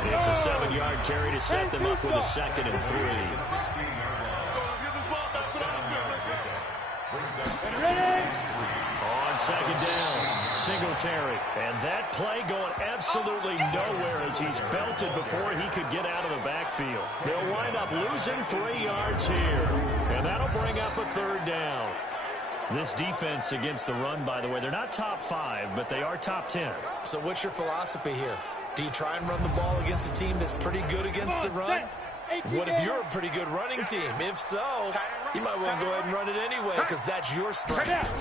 It's a 7-yard carry to set them up with a 2nd and 3. On 2nd down, Singletary. And that play going absolutely nowhere as he's belted before he could get out of the backfield. They'll wind up losing 3 yards here. And that'll bring up a 3rd down. This defense against the run, by the way, they're not top 5, but they are top 10. So what's your philosophy here? Do you try and run the ball against a team that's pretty good against the run? What if you're a pretty good running team? If so, you might well go ahead and run it anyway because that's your strength.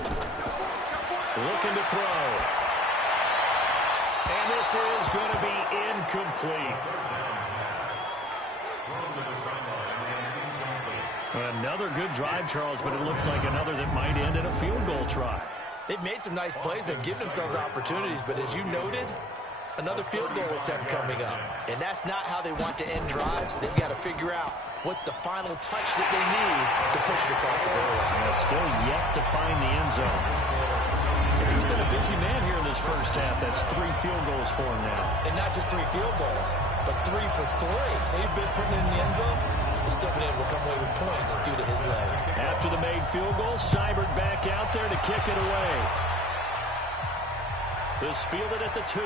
Looking to throw. And this is going to be incomplete. Another good drive, Charles, but it looks like another that might end in a field goal try. They've made some nice plays. They've given themselves opportunities, but as you noted, another field goal attempt coming up. And that's not how they want to end drives. They've got to figure out what's the final touch that they need to push it across the goal line. Still yet to find the end zone. So he's been a busy man here in this first half. That's 3 field goals for him now. And not just 3 field goals, but 3 for 3. So he's been putting it in the end zone. He's still been able to come away with points due to his leg. After the made field goal, Seibert back out there to kick it away. This fielded at the 2.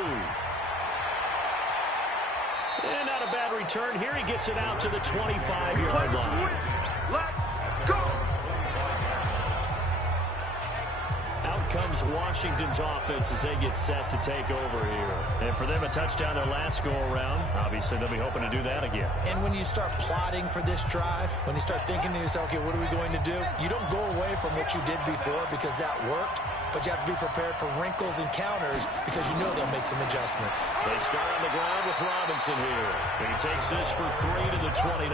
And not a bad return here. He gets it out to the 25-yard line. Let's go! Out comes Washington's offense as they get set to take over here. And for them, a touchdown their last go-around. Obviously, they'll be hoping to do that again. And when you start plotting for this drive, when you start thinking to yourself, okay, what are we going to do? You don't go away from what you did before because that worked, but you have to be prepared for wrinkles and counters because you know they'll make some adjustments. They start on the ground with Robinson here. He takes this for 3 to the 29.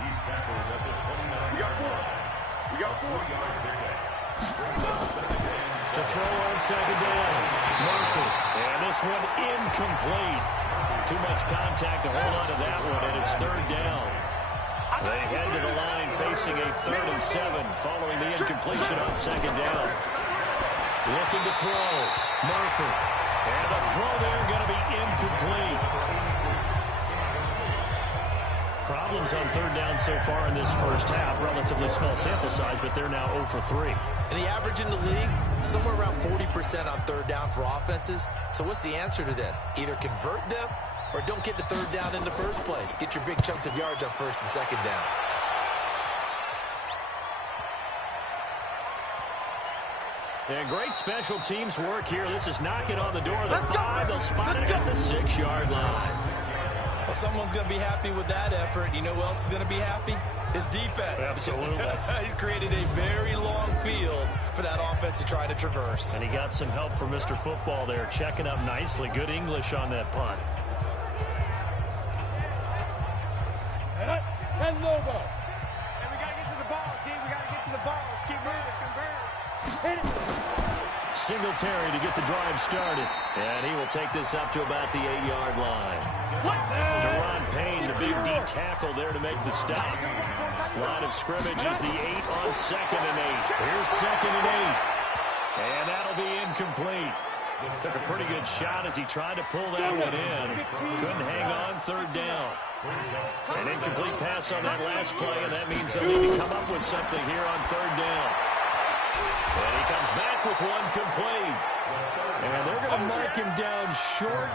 He's tackled at the 29-yard line. We got 4. To throw on 2nd down, Murphy. And this one incomplete. Too much contact to hold on to that one, and it's 3rd down. They head to the line facing a 3rd and 7 following the incompletion on 2nd down. Looking to throw, Murphy. And the throw there going to be incomplete. Problems on 3rd down so far in this first half. Relatively small sample size, but they're now 0 for 3. And the average in the league, somewhere around 40% on 3rd down for offenses. So what's the answer to this? Either convert them or don't get the 3rd down in the first place. Get your big chunks of yards on 1st and 2nd down. And great special teams work here. This is knocking on the door of the 5. They'll spot it at the 6-yard line. Well, someone's going to be happy with that effort. You know who else is going to be happy? His defense. Absolutely. He's created a very long field for that offense to try to traverse. And he got some help from Mr. Football there, checking up nicely. Good English on that punt. 10 logo. And we got to get to the ball, team. We got to get to the ball. Let's keep moving. Hit it. Singletary to get the drive started. And he will take this up to about the 8-yard line. Deron Payne, the big D tackle there to make the stop. Line of scrimmage is the 8 on 2nd and 8. Here's 2nd and 8. And that'll be incomplete. Took a pretty good shot as he tried to pull that one in. Couldn't hang on 3rd down. An incomplete pass on that last play, and that means they'll need to come up with something here on 3rd down. And he comes back with one complete. And they're going to mark him down short,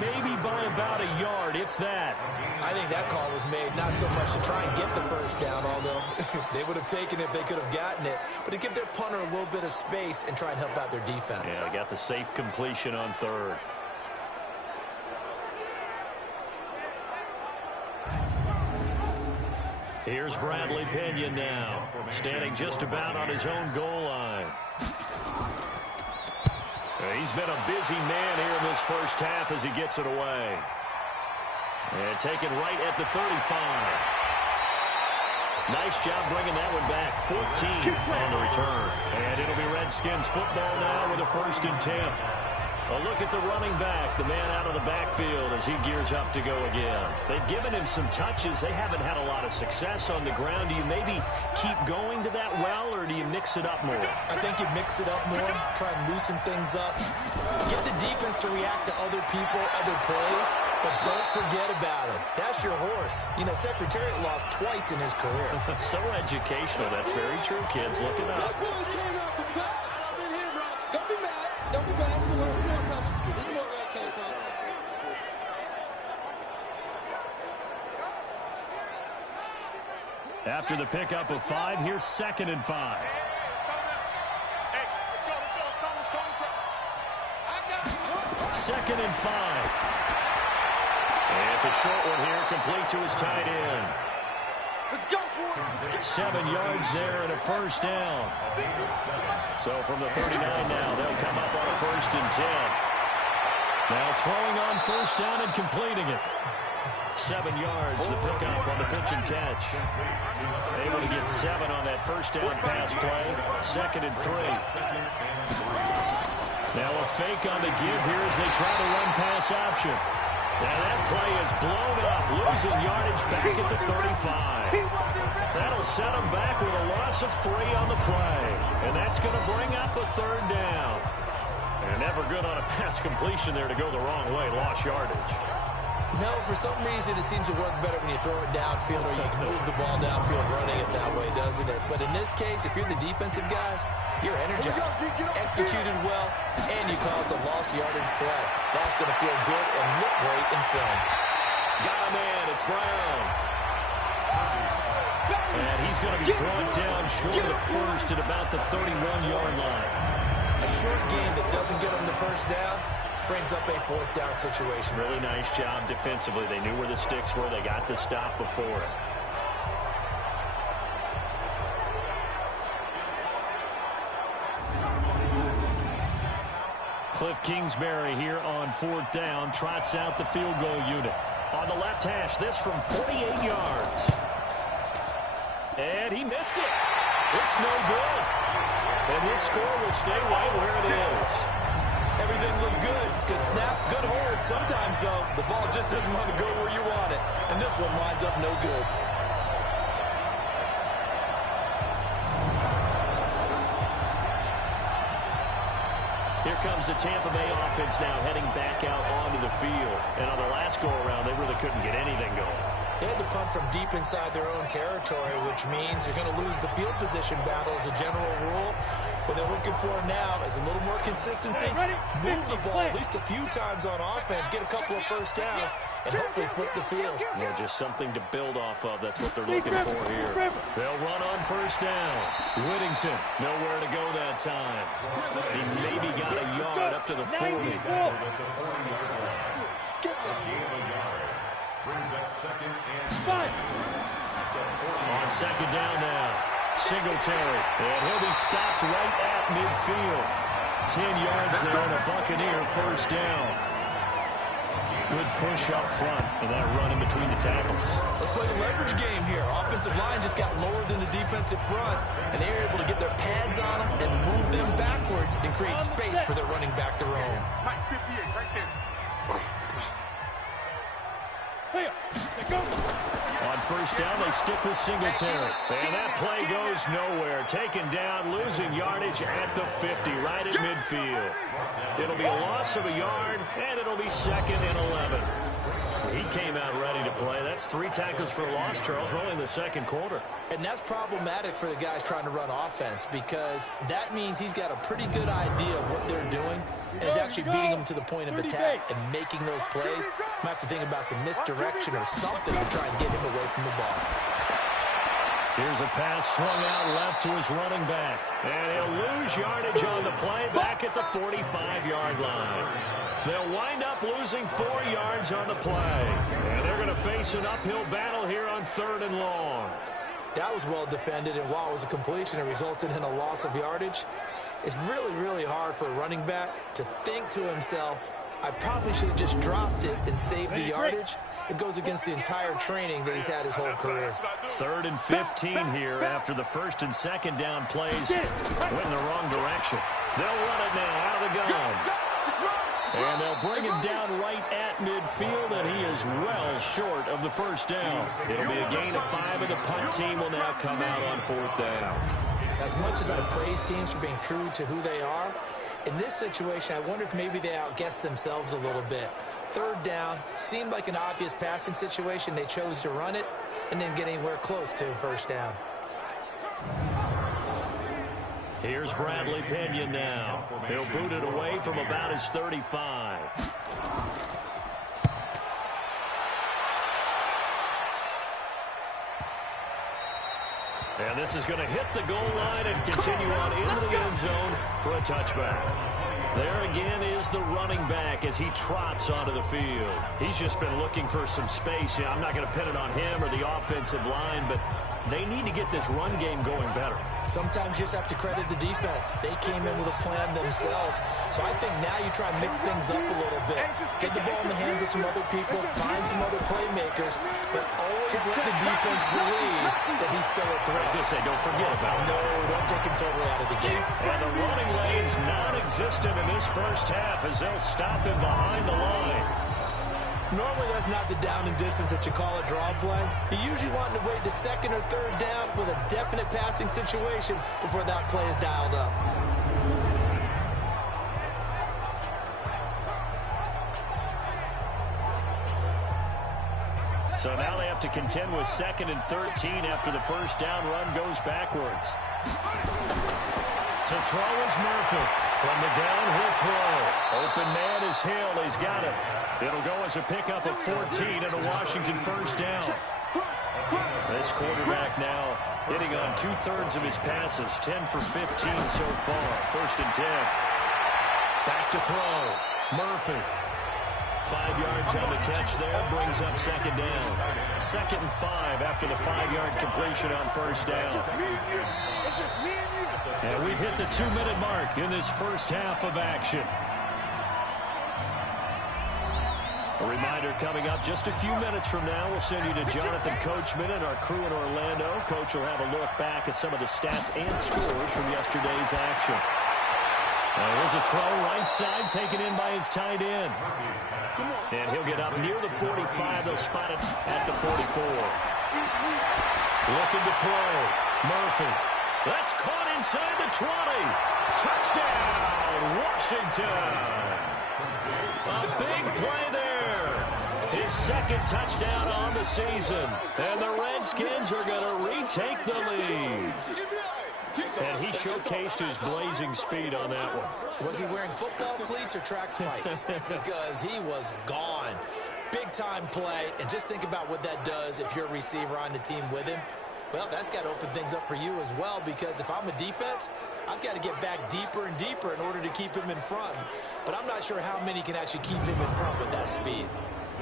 maybe by about a yard, if that. I think that call was made not so much to try and get the 1st down, although they would have taken it if they could have gotten it, but to give their punter a little bit of space and try and help out their defense. Yeah, they got the safe completion on 3rd. Here's Bradley Pinion now, standing just about on his own goal line. He's been a busy man here in this first half as he gets it away. And taken right at the 35. Nice job bringing that one back. 14 on the return. And it'll be Redskins football now with a 1st and 10. A look at the running back, the man out of the backfield as he gears up to go again. They've given him some touches. They haven't had a lot of success on the ground. Do you maybe keep going to that well, or do you mix it up more? I think you mix it up more, try and loosen things up. Get the defense to react to other people, other plays, but don't forget about it. That's your horse. You know, Secretariat lost twice in his career. So educational. That's very true, kids. Look it up. Don't be mad. Don't be mad. This is where that came from. After the pickup of 5, here's 2nd and 5. Second and 5. And it's a short one here, complete to his tight end. Let's go, boys. 7 yards there and a first down. So from the 39 now, they'll come up on a 1st and 10. Now throwing on 1st down and completing it. 7 yards, the pickup on the pitch and catch. Able to get 7 on that 1st down pass play. 2nd and 3. Now a fake on the give here as they try to run pass option. Now that play is blown up, losing yardage back at the 35. That'll set them back with a loss of 3 on the play. And that's going to bring up a 3rd down. And never good on a pass completion there to go the wrong way, lost yardage. No, for some reason it seems to work better when you throw it downfield or you can move the ball downfield running it that way, doesn't it? But in this case, if you're the defensive guys, you're energized, executed well, and you caused a lost yardage play. That's going to feel good and look great in film. Got a man, it's Brown. And he's going to be brought down short of the first at about the 31-yard line. A short game that doesn't get them the first down brings up a 4th down situation. Really nice job defensively. They knew where the sticks were. They got the stop before it. Cliff Kingsbury here on 4th down. Trots out the field goal unit. On the left hash, this from 48 yards. And he missed it. It's no good. And this score will stay right where it is. Everything looked good. Good snap, good hold. Sometimes, though, the ball just doesn't want to go where you want it. And this one winds up no good. Here comes the Tampa Bay offense now heading back out onto the field. And on the last go-around, they really couldn't get anything going. They had to punt from deep inside their own territory, which means you're going to lose the field position battle as a general rule. What they're looking for now is a little more consistency, move the ball at least a few times on offense, get a couple of first downs, and hopefully flip the field. Yeah, just something to build off of. That's what they're looking for here. They'll run on 1st down. Whittington, nowhere to go that time. He maybe got a yard up to the 40. Brings up 2nd and 5. On 2nd down now. Singletary, and he'll be stopped right at midfield. 10 yards there and a Buccaneer 1st down. Good push up front and that run in between the tackles. Let's play the leverage game here. Offensive line just got lower than the defensive front, and they were able to get their pads on them and move them backwards and create space for their running back to roam. Mike 58, right there. On 1st down, they stick with Singletary. And that play goes nowhere. Taken down, losing yardage at the 50, right at midfield. It'll be a loss of a yard, and it'll be 2nd and 11. He came out ready to play. That's 3 tackles for a loss, Charles, rolling the 2nd quarter. And that's problematic for the guys trying to run offense because that means he's got a pretty good idea of what they're doing and is actually beating them to the point of attack and making those plays. Might have to think about some misdirection or something to try and get him away from the ball. Here's a pass swung out left to his running back. And he'll lose yardage on the play back at the 45-yard line. They'll wind up losing 4 yards on the play. And they're going to face an uphill battle here on 3rd and long. That was well defended, and while it was a completion, it resulted in a loss of yardage. It's really, really hard for a running back to think to himself, I probably should have just dropped it and saved the yardage. It goes against the entire training that he's had his whole career. 3rd and 15 here after the 1st and 2nd down plays went in the wrong direction. They'll run it now out of the gun. And they'll bring him down right at midfield, and he is well short of the first down. It'll be a gain of 5, and the punt team will now come out on 4th down. As much as I praise teams for being true to who they are, in this situation, I wonder if maybe they outguessed themselves a little bit. 3rd down seemed like an obvious passing situation. They chose to run it and didn't get anywhere close to 1st down. Here's Bradley Pinion now. He'll boot it away from about his 35. And this is going to hit the goal line and continue on into the end zone for a touchback. There again is the running back as he trots onto the field. He's just been looking for some space. I'm not going to pin it on him or the offensive line, but they need to get this run game going better. Sometimes you just have to credit the defense. They came in with a plan themselves. So I think now you try and mix things up a little bit. Get the ball in the hands of some other people, find some other playmakers, but always let the defense believe that he's still a threat. I was going to say, don't forget about it. No, don't take him totally out of the game. And the running lane's non-existent in this first half as they'll stop him behind the line. Normally, that's not the down and distance that you call a draw play. You usually want to wait to 2nd or 3rd down with a definite passing situation before that play is dialed up. So now they have to contend with 2nd and 13 after the first down run goes backwards. To throw is Murphy. From the downhill throw. Open man is Hill. He's got it. It'll go as a pickup of 14 and a Washington first down. This quarterback now hitting on 2/3 of his passes. 10 for 15 so far. 1st and 10. Back to throw. Murphy. 5 yards on the catch there. Brings up 2nd down. 2nd and 5 after the 5-yard completion on 1st down. And we've hit the 2-minute mark in this first half of action. A reminder coming up just a few minutes from now. We'll send you to Jonathan Coachman and our crew in Orlando. Coach will have a look back at some of the stats and scores from yesterday's action. There's a throw right side taken in by his tight end. And he'll get up near the 45. They'll spot it at the 44. Looking to throw. Murphy. That's caught inside the 20. Touchdown, Washington. A big play there. His 2nd touchdown on the season. And the Redskins are going to retake the lead. And he showcased his blazing speed on that one. Was he wearing football cleats or track spikes? Because he was gone. Big-time play. And just think about what that does if you're a receiver on the team with him. Well, that's got to open things up for you as well, because if I'm a defense, I've got to get back deeper and deeper in order to keep him in front. But I'm not sure how many can actually keep him in front with that speed.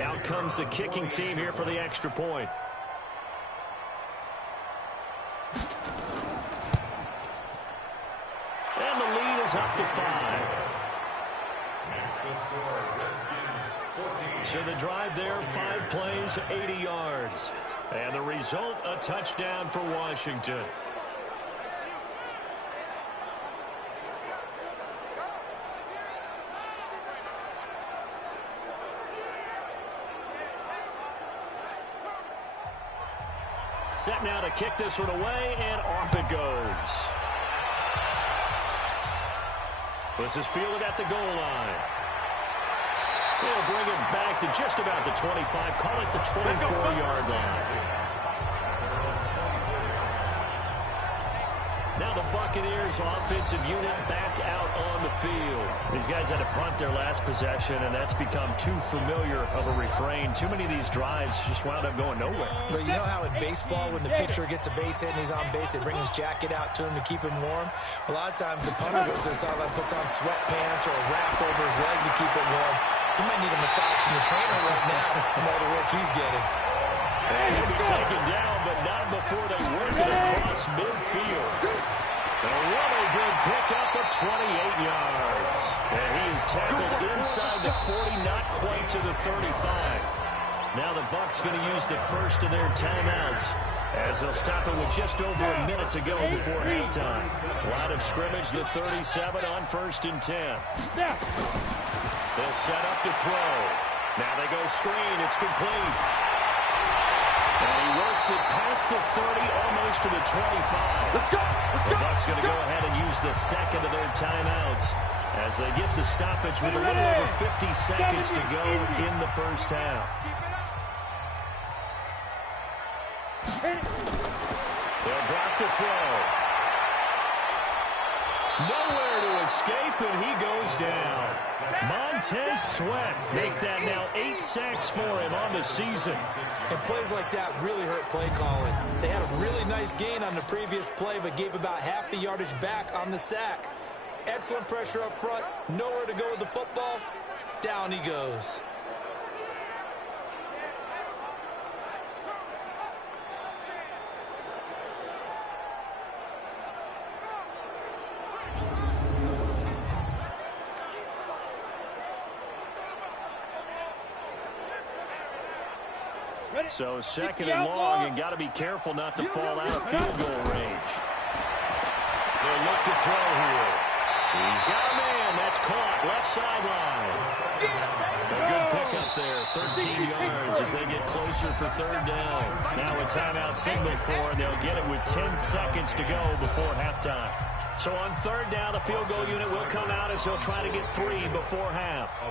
Out comes the kicking team here for the extra point. And the lead is up to 5. So the drive there, 5 plays, 80 yards. And the result, a touchdown for Washington. Set now to kick this one away, and off it goes. This is fielded at the goal line. They'll bring it back to just about the 25. Call it the 24-yard line. Now the Buccaneers offensive unit back out on the field. These guys had to punt their last possession, and that's become too familiar of a refrain. Too many of these drives just wound up going nowhere. But you know how in baseball, when the pitcher gets a base hit and he's on base, they bring his jacket out to him to keep him warm? A lot of times the punter goes to the sideline, puts on sweatpants or a wrap over his leg to keep it warm. He might need a massage from the trainer right now from all the work he's getting. And he'll be taken down, but not before they work it across midfield. A really good pickup of 28 yards. And he is tackled inside the 40, not quite to the 35. Now the Bucs going to use the first of their timeouts. As they'll stop it with just over a minute to go before halftime. Line of scrimmage, the 37 on 1st and 10. They'll set up to throw. Now they go screen. It's complete. And he works it past the 30, almost to the 25. Let's go! The Bucs going to go ahead and use the second of their timeouts as they get the stoppage with a little over 50 seconds to go in the first half. They'll drop to throw. Nowhere to escape, and he goes down. Montez Sweat make that now 8 sacks for him on the season. And plays like that really hurt play calling. They had a really nice gain on the previous play, but gave about half the yardage back on the sack. Excellent pressure up front. Nowhere to go with the football. Down he goes. So 2nd and long, and got to be careful not to fall out of field goal range. They'll look to throw here. He's got a man. That's caught. Left sideline. A good pickup there. 13 yards as they get closer for 3rd down. Now a timeout signal for, and they'll get it with 10 seconds to go before halftime. So on 3rd down, the field goal unit will come out as they'll try to get 3 before half.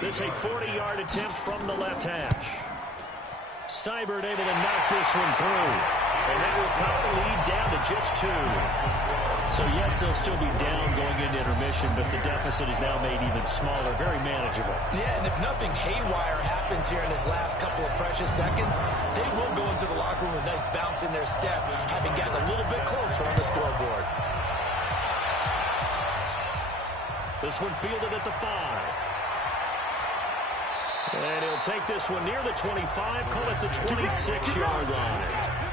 This is a 40-yard attempt from the left hash. Seibert able to knock this one through. And that will cut the lead down to just 2. So, yes, they'll still be down going into intermission, but the deficit is now made even smaller, very manageable. Yeah, and if nothing haywire happens here in his last couple of precious seconds, they will go into the locker room with a nice bounce in their step, having gotten a little bit closer on the scoreboard. This one fielded at the 5. And he'll take this one near the 25, call it the 26-yard line.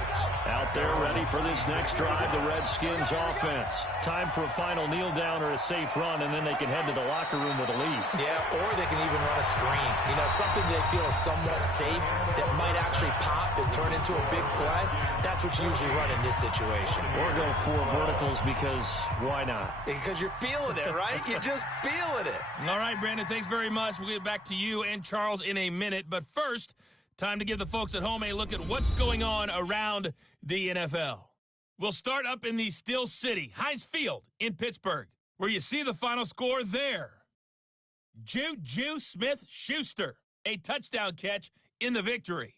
Out there ready for this next drive, the Redskins offense. Time for a final kneel down or a safe run, and then they can head to the locker room with a lead. Yeah, or they can even run a screen. You know, something they feel is somewhat safe that might actually pop and turn into a big play. That's what you usually run in this situation. Or go 4 verticals because why not? Because you're feeling it, right? You're just feeling it. All right, Brandon, thanks very much. We'll get back to you and Charles in a minute. But first, time to give the folks at home a look at what's going on around the NFL. We'll start up in the Steel City, Heinz Field in Pittsburgh, where you see the final score there. Juju Smith-Schuster, a touchdown catch in the victory.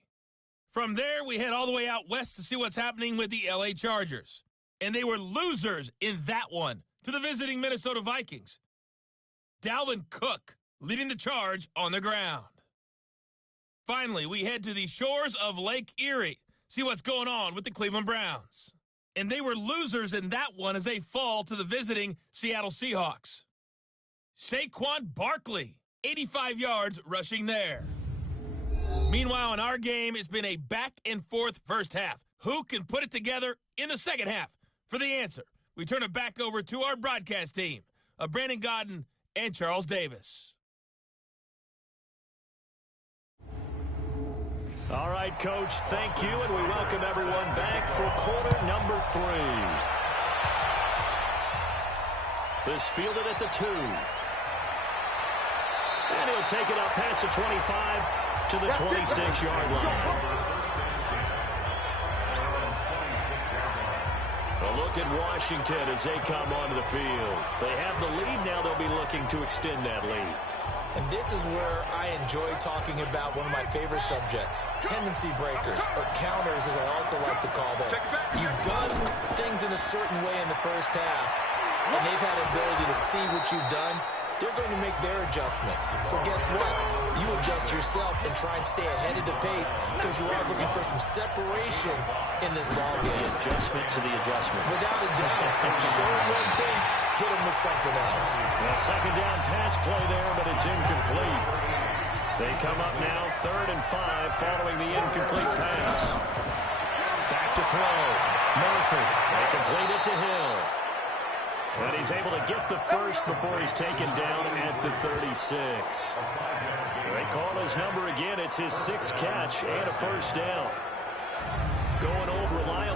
From there, we head all the way out west to see what's happening with the LA Chargers. And they were losers in that one to the visiting Minnesota Vikings. Dalvin Cook leading the charge on the ground. Finally, we head to the shores of Lake Erie, see what's going on with the Cleveland Browns. And they were losers in that one as they fall to the visiting Seattle Seahawks. Saquon Barkley, 85 yards rushing there. Meanwhile, in our game, it's been a back-and-forth first half. Who can put it together in the second half? For the answer, we turn it back over to our broadcast team of Brandon Godden and Charles Davis. All right, Coach, thank you, and we welcome everyone back for quarter number 3. This fielded at the 2. And he'll take it up past the 25 to the 26-yard line. A look at Washington as they come onto the field. They have the lead. Now they'll be looking to extend that lead. And this is where I enjoy talking about one of my favorite subjects, tendency breakers, or counters as I also like to call them. You've done things in a certain way in the first half, and they've had the ability to see what you've done. They're going to make their adjustments. So guess what? You adjust yourself and try and stay ahead of the pace because you are looking for some separation in this ball game. Adjustment to the adjustment. Without a doubt. Show them one thing, hit them with something else. Well, second down pass play there, but it's incomplete. They come up now 3rd and 5 following the incomplete pass. Back to throw. Murphy. They complete it to Hill. And he's able to get the first before he's taken down at the 36. They call his number again. It's his 6th catch and a first down. Going old reliable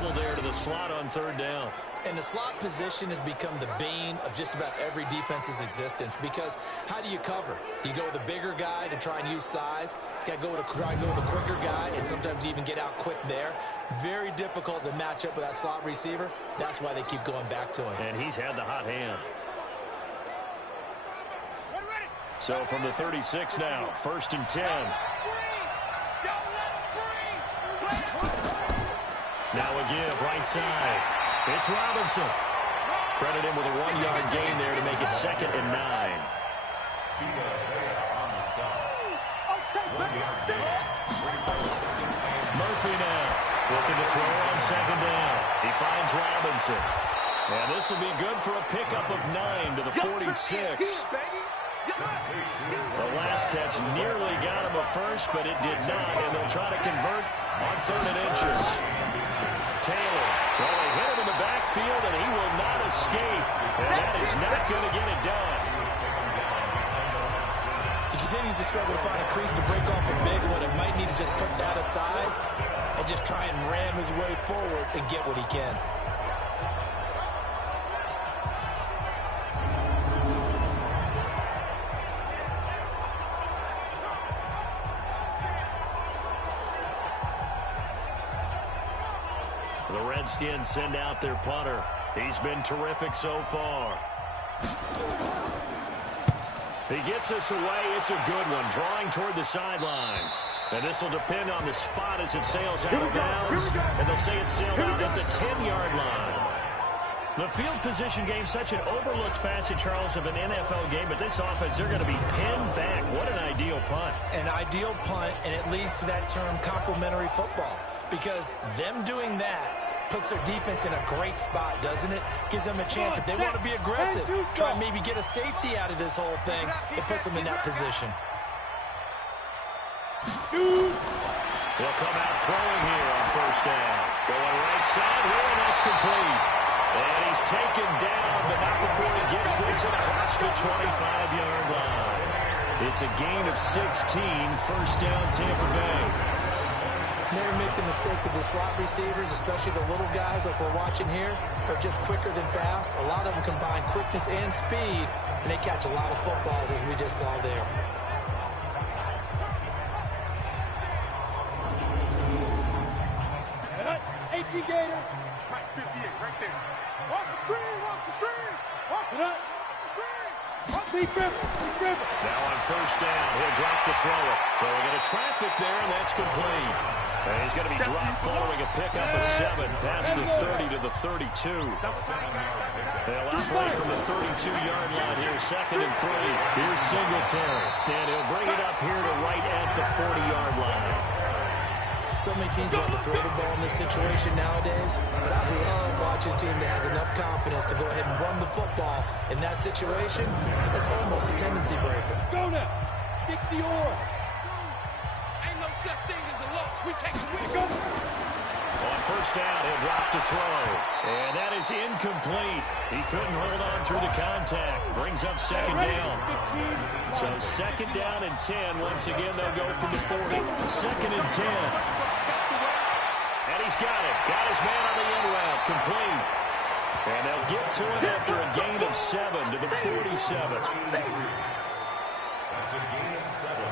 slot on third down. And the slot position has become the bane of just about every defense's existence, because how do you cover? Do you go with a bigger guy to try and use size? Got to try and go with a quicker guy, and sometimes you even get out quick there. Very difficult to match up with that slot receiver. That's why they keep going back to him. And he's had the hot hand. So from the 36 now, 1st and 10. Now a give, right side. It's Robinson. Credit him with a 1-yard gain there to make it 2nd and 9. Murphy now looking to throw on 2nd down. He finds Robinson. And this will be good for a pickup of 9 to the 46. The last catch nearly got him a first, but it did not, and they'll try to convert on 3rd and inches. Taylor, well, they hit him in the backfield, and he will not escape, and that is not going to get it done. He continues to struggle to find a crease to break off a big one, and might need to just put that aside and just try and ram his way forward and get what he can. The Redskins send out their punter. He's been terrific so far. He gets us away. It's a good one, drawing toward the sidelines. And this will depend on the spot as it sails out of bounds. And they'll say it sailed out at the 10-yard line. The field position game, such an overlooked facet, Charles, of an NFL game. But this offense, they're going to be pinned back. What an ideal punt. An ideal punt, and it leads to that term complementary football. Because them doing that puts their defense in a great spot, doesn't it? Gives them a chance. If they want to be aggressive, try and maybe get a safety out of this whole thing, it puts them in that position. They'll come out throwing here on 1st down. Going right side here, and that's complete. And he's taken down, but not before he gets this across the 25-yard line. It's a gain of 16, 1st down, Tampa Bay. Never make the mistake that the slot receivers, especially the little guys like we're watching here, are just quicker than fast. A lot of them combine quickness and speed, and they catch a lot of footballs, as we just saw there. Gator. Right 58, right there. Watch the screen, watch the screen. Watch it up. Deep river. Now on 1st down, he'll drop to throw it. So we got a traffic there, and that's complete. And he's going to be dropped following a pickup of 7 past the 30 to the 32. They'll operate from the 32-yard line here, 2nd and 3. Here's Singletary, and he'll bring it up here to right at the 40-yard line. So many teams want to throw the ball in this situation nowadays, but I love watching a team that has enough confidence to go ahead and run the football in that situation. That's almost a tendency breaker. Go now. 60 or. Ain't no such thing as a loss. We take the win. Go. On 1st down, he'll drop to throw. And that is incomplete. He couldn't hold on through the contact. Brings up 2nd down. So 2nd down and 10. Once again, they'll go from the 40. 2nd and 10. And he's got it. Got his man on the end route. Complete. And they'll get to it after a gain of 7 to the 47. That's a gain of 7.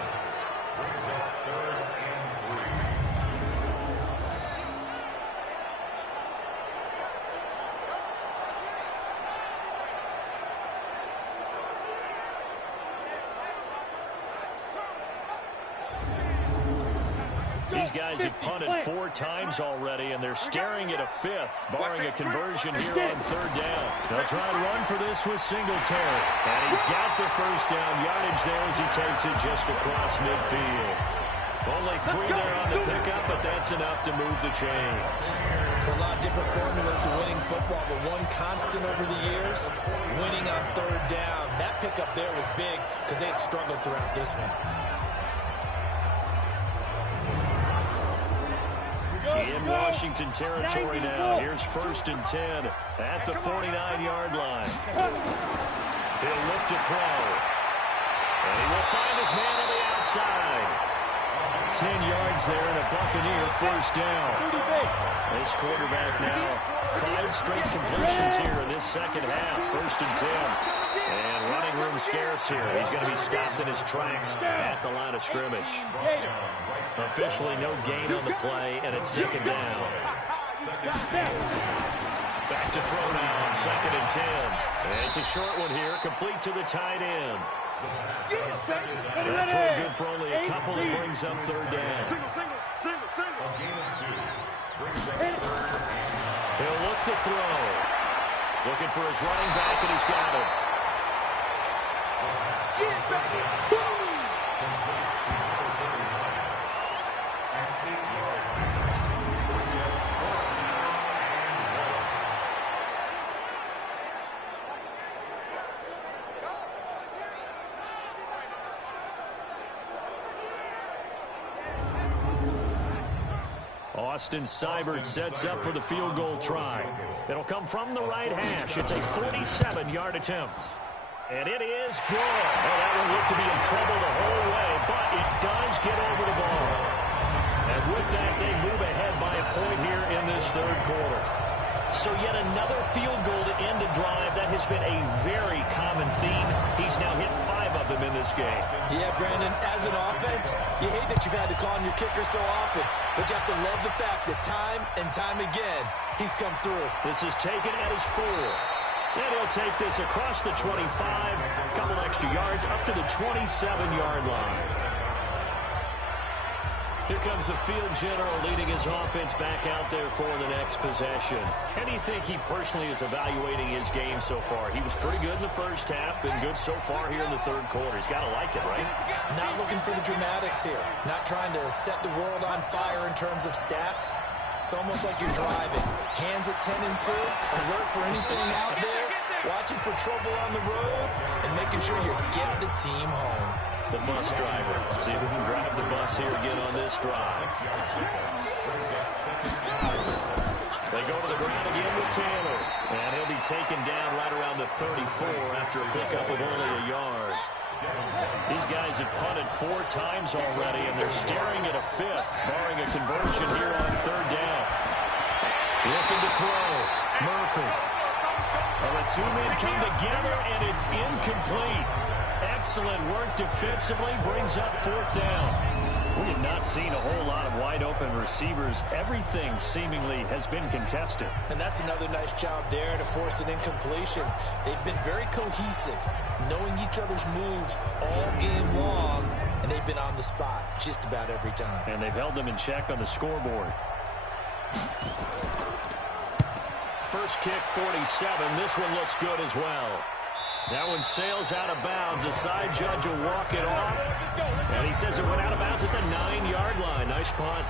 Brings up 3rd and 3. These guys have punted 4 times already, and they're staring at a 5th, barring a conversion here on 3rd down. They'll try and run for this with Singletary. And he's got the 1st down yardage there as he takes it just across midfield. Only 3 there on the pickup, but that's enough to move the chains. There are a lot of different formulas to winning football, but one constant over the years, winning on 3rd down. That pickup there was big because they had struggled throughout this one. In Washington territory now. Here's 1st and 10 at the 49-yard line. He'll look to throw. And he will find his man on the outside. 10 yards there and a Buccaneer first down. This quarterback now 5 straight completions here in this second half. 1st and 10. And running room scarce here. He's going to be stopped in his tracks at the line of scrimmage. Officially no gain on the play, and it's 2nd down. Back to throw now on 2nd and 10. And it's a short one here, complete to the tight end. That throw good for only a couple. It brings up 3rd down. He'll look to throw. Looking for his running back, and he's got it. Austin Seibert sets up for the field goal try. It'll come from the right hash. It's a 47-yard attempt. And it is good. Well, that one looked to be in trouble the whole way, but it does get over the ball. And with that, they move ahead by a point here in this 3rd quarter. So yet another field goal to end a drive. That has been a very common theme. He's now hit 5 of them in this game. Yeah, Brandon, as an offense, you hate that you've had to call on your kicker so often, but you have to love the fact that time and time again, he's come through. This is taken at his 4. And he'll take this across the 25, a couple extra yards, up to the 27-yard line. Here comes the field general leading his offense back out there for the next possession. How do you think he personally is evaluating his game so far? He was pretty good in the first half, been good so far here in the 3rd quarter. He's got to like it, right? Not looking for the dramatics here. Not trying to set the world on fire in terms of stats. It's almost like you're driving. Hands at 10 and 2, alert for anything out there, watching for trouble on the road, and making sure you get the team home. The bus driver. See if we can drive the bus here again on this drive. They go to the ground again with Taylor. And he'll be taken down right around the 34 after a pickup of only a yard. These guys have punted 4 times already, and they're staring at a 5th, barring a conversion here on 3rd down. Looking to throw. Murphy. Well, the 2 men come together, and it's incomplete. Excellent work defensively, brings up 4th down. We have not seen a whole lot of wide-open receivers. Everything seemingly has been contested. And that's another nice job there to force an incompletion. They've been very cohesive, knowing each other's moves all game long, and they've been on the spot just about every time. And they've held them in check on the scoreboard. First kick, 47. This one looks good as well. That one sails out of bounds. The side judge will walk it off. And he says it went out of bounds at the 9-yard line. Nice punt.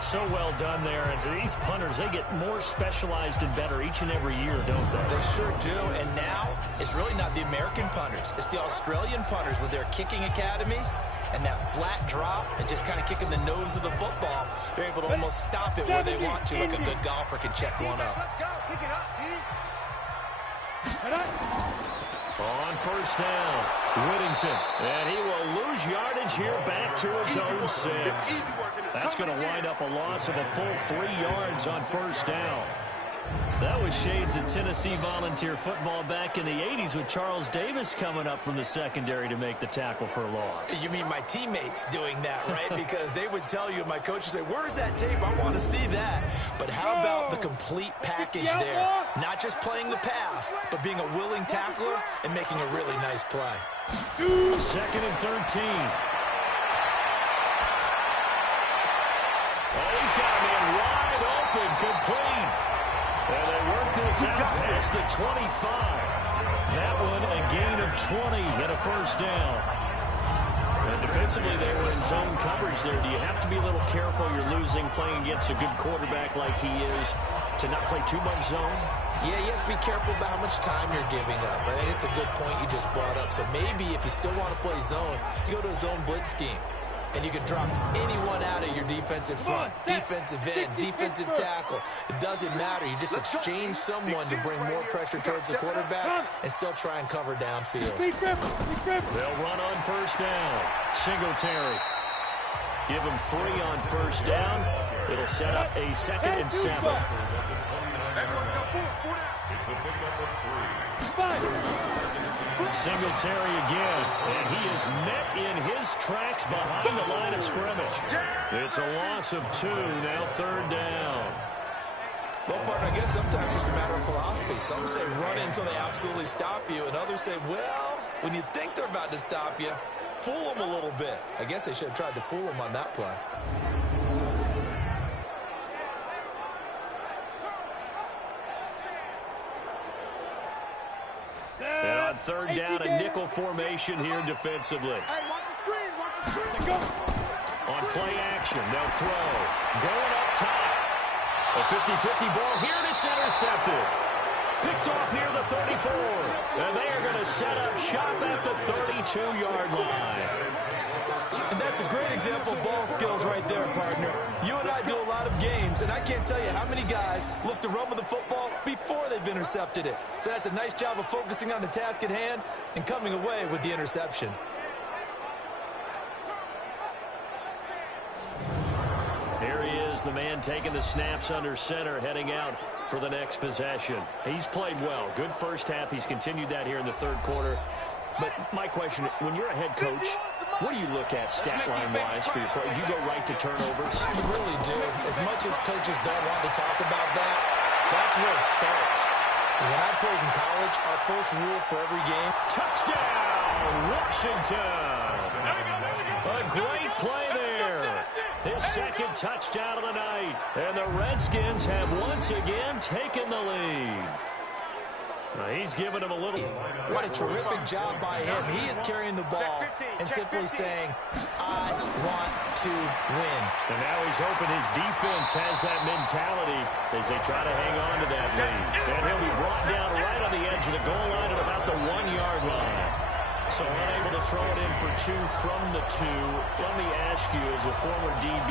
So well done there. And these punters, they get more specialized and better each and every year, don't they? They sure do. And now, it's really not the American punters. It's the Australian punters with their kicking academies and that flat drop and just kind of kicking the nose of the football. They're able to almost stop it where they want to, like a good golfer can check one up. Let's go. Pick it up, On first down, Whittington, and he will lose yardage here back to his own 6. That's going to wind up a loss of a full 3 yards on first down. That was shades of Tennessee volunteer football back in the 80s with Charles Davis coming up from the secondary to make the tackle for a loss. You mean my teammates doing that, right? Because they would tell you, my coach would say, where's that tape? I want to see that. But how about the complete package there? Not just playing the pass, but being a willing tackler and making a really nice play. 2nd and 13. Oh, he's got a man wide open, complete. And they work this out past the 25. That one a gain of 20 and a first down. And defensively, they were in zone coverage there. Do you have to be a little careful? You're losing, playing against a good quarterback like he is, to not play too much zone? Yeah, you have to be careful about how much time you're giving up. I think it's a good point you just brought up. So maybe if you still want to play zone, you go to a zone blitz scheme. And you can drop anyone out of your defensive front, defensive end, defensive tackle. It doesn't matter. You just exchange someone to bring more pressure towards the quarterback and still try and cover downfield. They'll run on first down. Singletary. Give him 3 on first down. It'll set up a 2nd and 7. It's a pickup of 3. Singletary again, and he is met in his tracks behind the line of scrimmage. It's a loss of 2, now 3rd down. Well, partner, I guess sometimes it's just a matter of philosophy. Some say run until they absolutely stop you, and others say, well, when you think they're about to stop you, fool them a little bit. I guess they should have tried to fool them on that play. And on 3rd down, a nickel formation here defensively. Hey, watch the screen, watch the screen. Go. On play action, they'll throw. Going up top. A 50-50 ball here, and it's intercepted. Picked off near the 34. And they are going to set up shop at the 32-yard line. And that's a great example of ball skills right there, partner. You and I do a lot of games, and I can't tell you how many guys look to run with the football before they've intercepted it. So that's a nice job of focusing on the task at hand and coming away with the interception. Here he is, the man taking the snaps under center, heading out for the next possession. He's played well. Good first half. He's continued that here in the 3rd quarter. But my question, when you're a head coach, what do you look at stat line-wise for your play? Do you go right to turnovers? You really do. As much as coaches don't want to talk about that, that's where it starts. When I played in college, our first rule for every game, touchdown, Washington. A great play there. His 2nd touchdown of the night. And the Redskins have once again taken the lead. He's giving him a little. What a terrific job by him. He is carrying the ball and simply saying, I want to win. And now he's hoping his defense has that mentality as they try to hang on to that lead. And he'll be brought down right on the edge of the goal line at about the 1-yard line. So unable to throw it in for 2 from the 2. Let me ask you, as a former DB,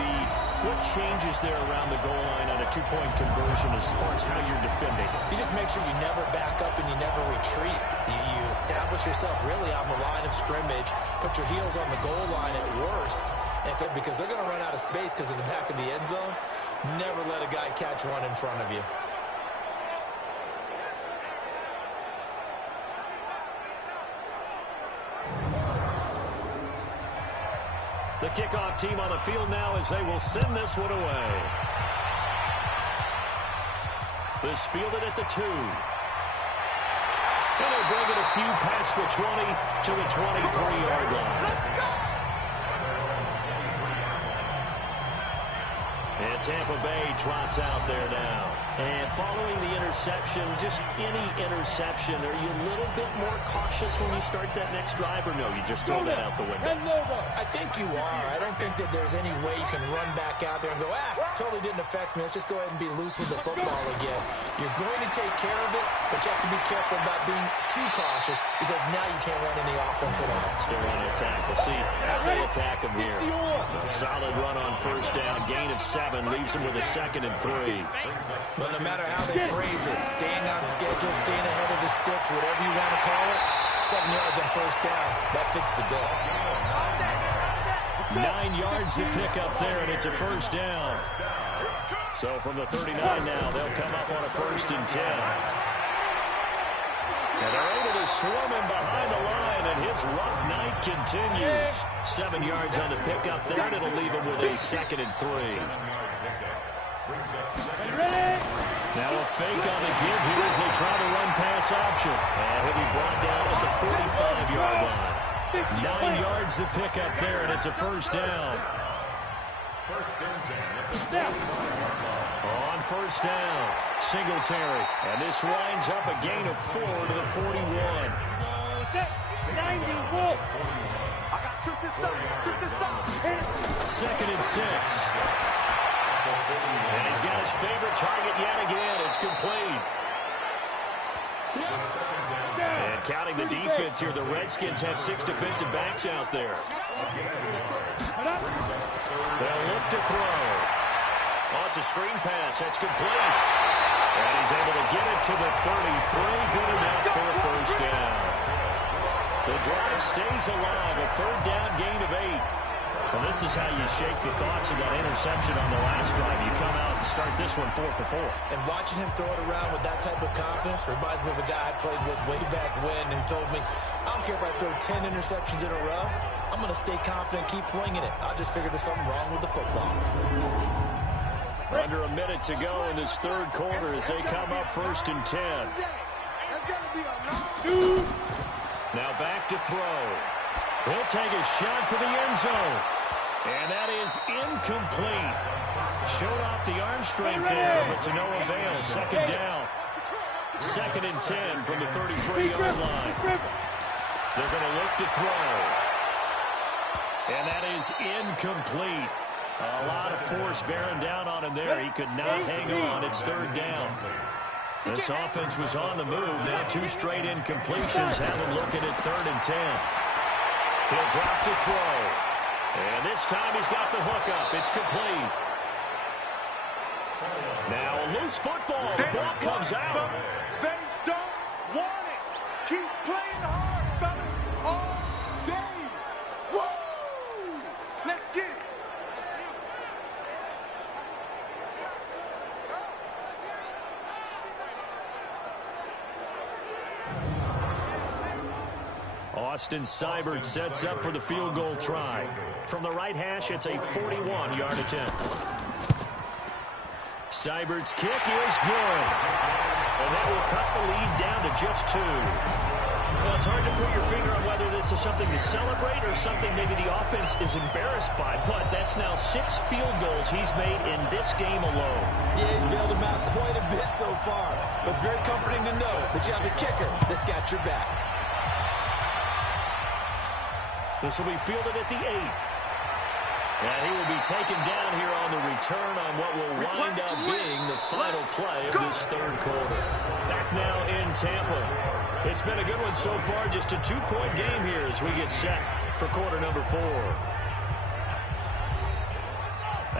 what changes there around the goal line on a 2-point conversion as far as how you're defending? You just make sure you never back up and you never retreat. You establish yourself really on the line of scrimmage, put your heels on the goal line at worst, because they're going to run out of space because of the back of the end zone. Never let a guy catch one in front of you. The kickoff team on the field now as they will send this one away. This fielded at the 2. And they'll bring it a few past the 20 to the 23-yard line. And Tampa Bay trots out there now. And following the interception, just any interception, are you a little bit more cautious when you start that next drive, or no, you just throw that out the window? I think you are. I don't think that there's any way you can run back out there and go, totally didn't affect me. Let's just go ahead and be loose with the football again. You're going to take care of it, but you have to be careful about being too cautious because now you can't run any offense at all. Still want to attack. We'll see how they attack him here. A solid run on first down. Gain of 7 leaves him with a 2nd and 3. But no matter how they phrase it, staying on schedule, staying ahead of the sticks, whatever you want to call it, 7 yards on first down, that fits the bill. 9 yards to pick up there, and it's a first down. So from the 39 now, they'll come up on a 1st and 10. And they're able to swarm him behind the line, and his rough night continues. 7 yards on the pickup there, and it'll leave him with a 2nd and 3. Now a fake on the give here as they try to run pass option. And he'll be brought down at the 45-yard line. 9 yards to pick up there, and it's a first down. On first down, Singletary. And this winds up a gain of 4 to the 41. 2nd and 6. And he's got his favorite target yet again. It's complete. And counting the defense here, the Redskins have 6 defensive backs out there. They'll look to throw. Oh, it's a screen pass. That's complete. And he's able to get it to the 33. Good enough for a first down. The drive stays alive. A 3rd down gain of 8. Well, this is how you shake the thoughts of that interception on the last drive. You come out and start this one 4 for 4. And watching him throw it around with that type of confidence reminds me of a guy I played with way back when who told me, I don't care if I throw 10 interceptions in a row. I'm going to stay confident, keep flinging it. I just figured there's something wrong with the football. Under a minute to go in this third quarter as they come up 1st and 10. Now back to throw. He'll take a shot for the end zone. And that is incomplete. Showed off the arm strength there, but to no avail. 2nd down. 2nd and 10 from the 33-yard line. They're going to look to throw. And that is incomplete. A lot of force bearing down on him there. He could not hang on. It's 3rd down. This offense was on the move. Now 2 straight incompletions have him looking at 3rd and 10. He'll drop to throw. And this time he's got the hook up. It's complete. Now a loose football. The ball comes out. They don't want it. Keep playing hard, fellas, all day. Woo! Let's get it. Austin Seibert sets up for the field goal try. From the right hash, it's a 41-yard attempt. Seibert's kick is good. And that will cut the lead down to just 2. Well, it's hard to put your finger on whether this is something to celebrate or something maybe the offense is embarrassed by. But that's now 6 field goals he's made in this game alone. Yeah, he's bailed them out quite a bit so far. But it's very comforting to know that you have a kicker that's got your back. This will be fielded at the 8. And he will be taken down here on the return on what will wind up being the final play of this third quarter. Back now in Tampa. It's been a good one so far. Just a 2-point game here as we get set for quarter number 4.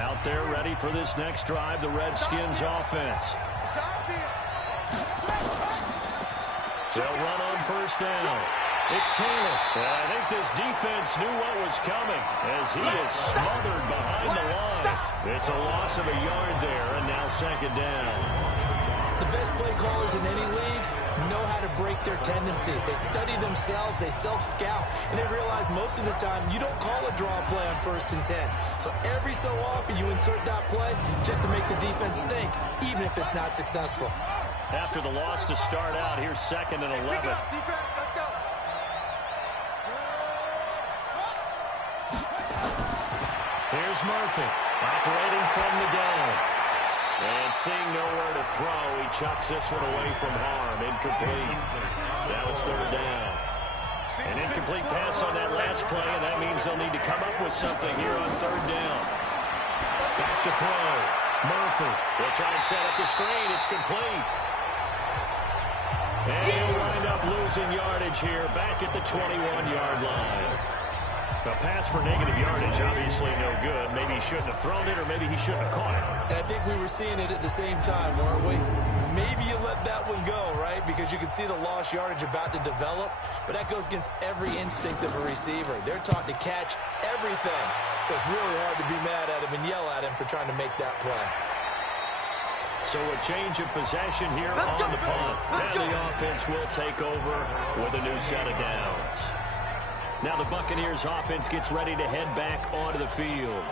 Out there ready for this next drive, the Redskins offense. They'll run on 1st down. It's Taylor. And I think this defense knew what was coming as he is smothered behind the line. It's a loss of a yard there, and now 2nd down. The best play callers in any league know how to break their tendencies. They study themselves, they self-scout, and they realize most of the time you don't call a draw play on 1st and 10. So every so often you insert that play just to make the defense think, even if it's not successful. After the loss to start out, here's 2nd and 11. Defense, let's go. Here's Murphy, operating from the gun. And seeing nowhere to throw, he chucks this one away from harm. Incomplete. Now it's 3rd down. An incomplete pass on that last play, and that means they'll need to come up with something here on 3rd down. Back to throw. Murphy will try and set up the screen. It's complete. And he'll wind up losing yardage here back at the 21-yard line. A pass for negative yardage, obviously no good. Maybe he shouldn't have thrown it, or maybe he shouldn't have caught it. And I think we were seeing it at the same time, weren't we? Maybe you let that one go, right? Because you can see the lost yardage about to develop. But that goes against every instinct of a receiver. They're taught to catch everything. So it's really hard to be mad at him and yell at him for trying to make that play. So a change of possession here on the punt. Now the offense will take over with a new set of downs. Now the Buccaneers offense gets ready to head back onto the field.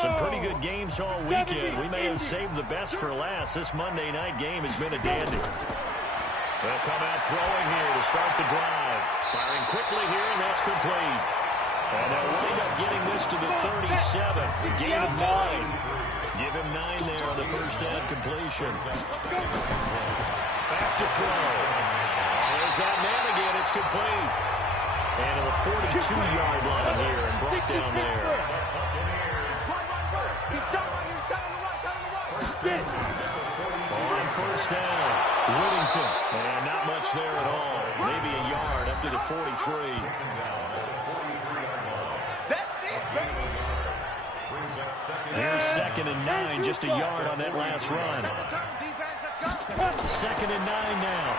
Some pretty good games all weekend. We may have saved the best for last. This Monday night game has been a dandy. They'll come out throwing here to start the drive. Firing quickly here, and that's complete. And they'll wind up getting this to the 37. Gain of 9. Give him 9 there on the 1st down completion. Back to throw. There's that man again. It's complete. And to the 42-yard line here and brought down there. On 1st down, Whittington. And not much there at all. Maybe a yard up to the 43. That's it, baby. Here's 2nd and 9, just a yard on that last run. 2nd and 9 now.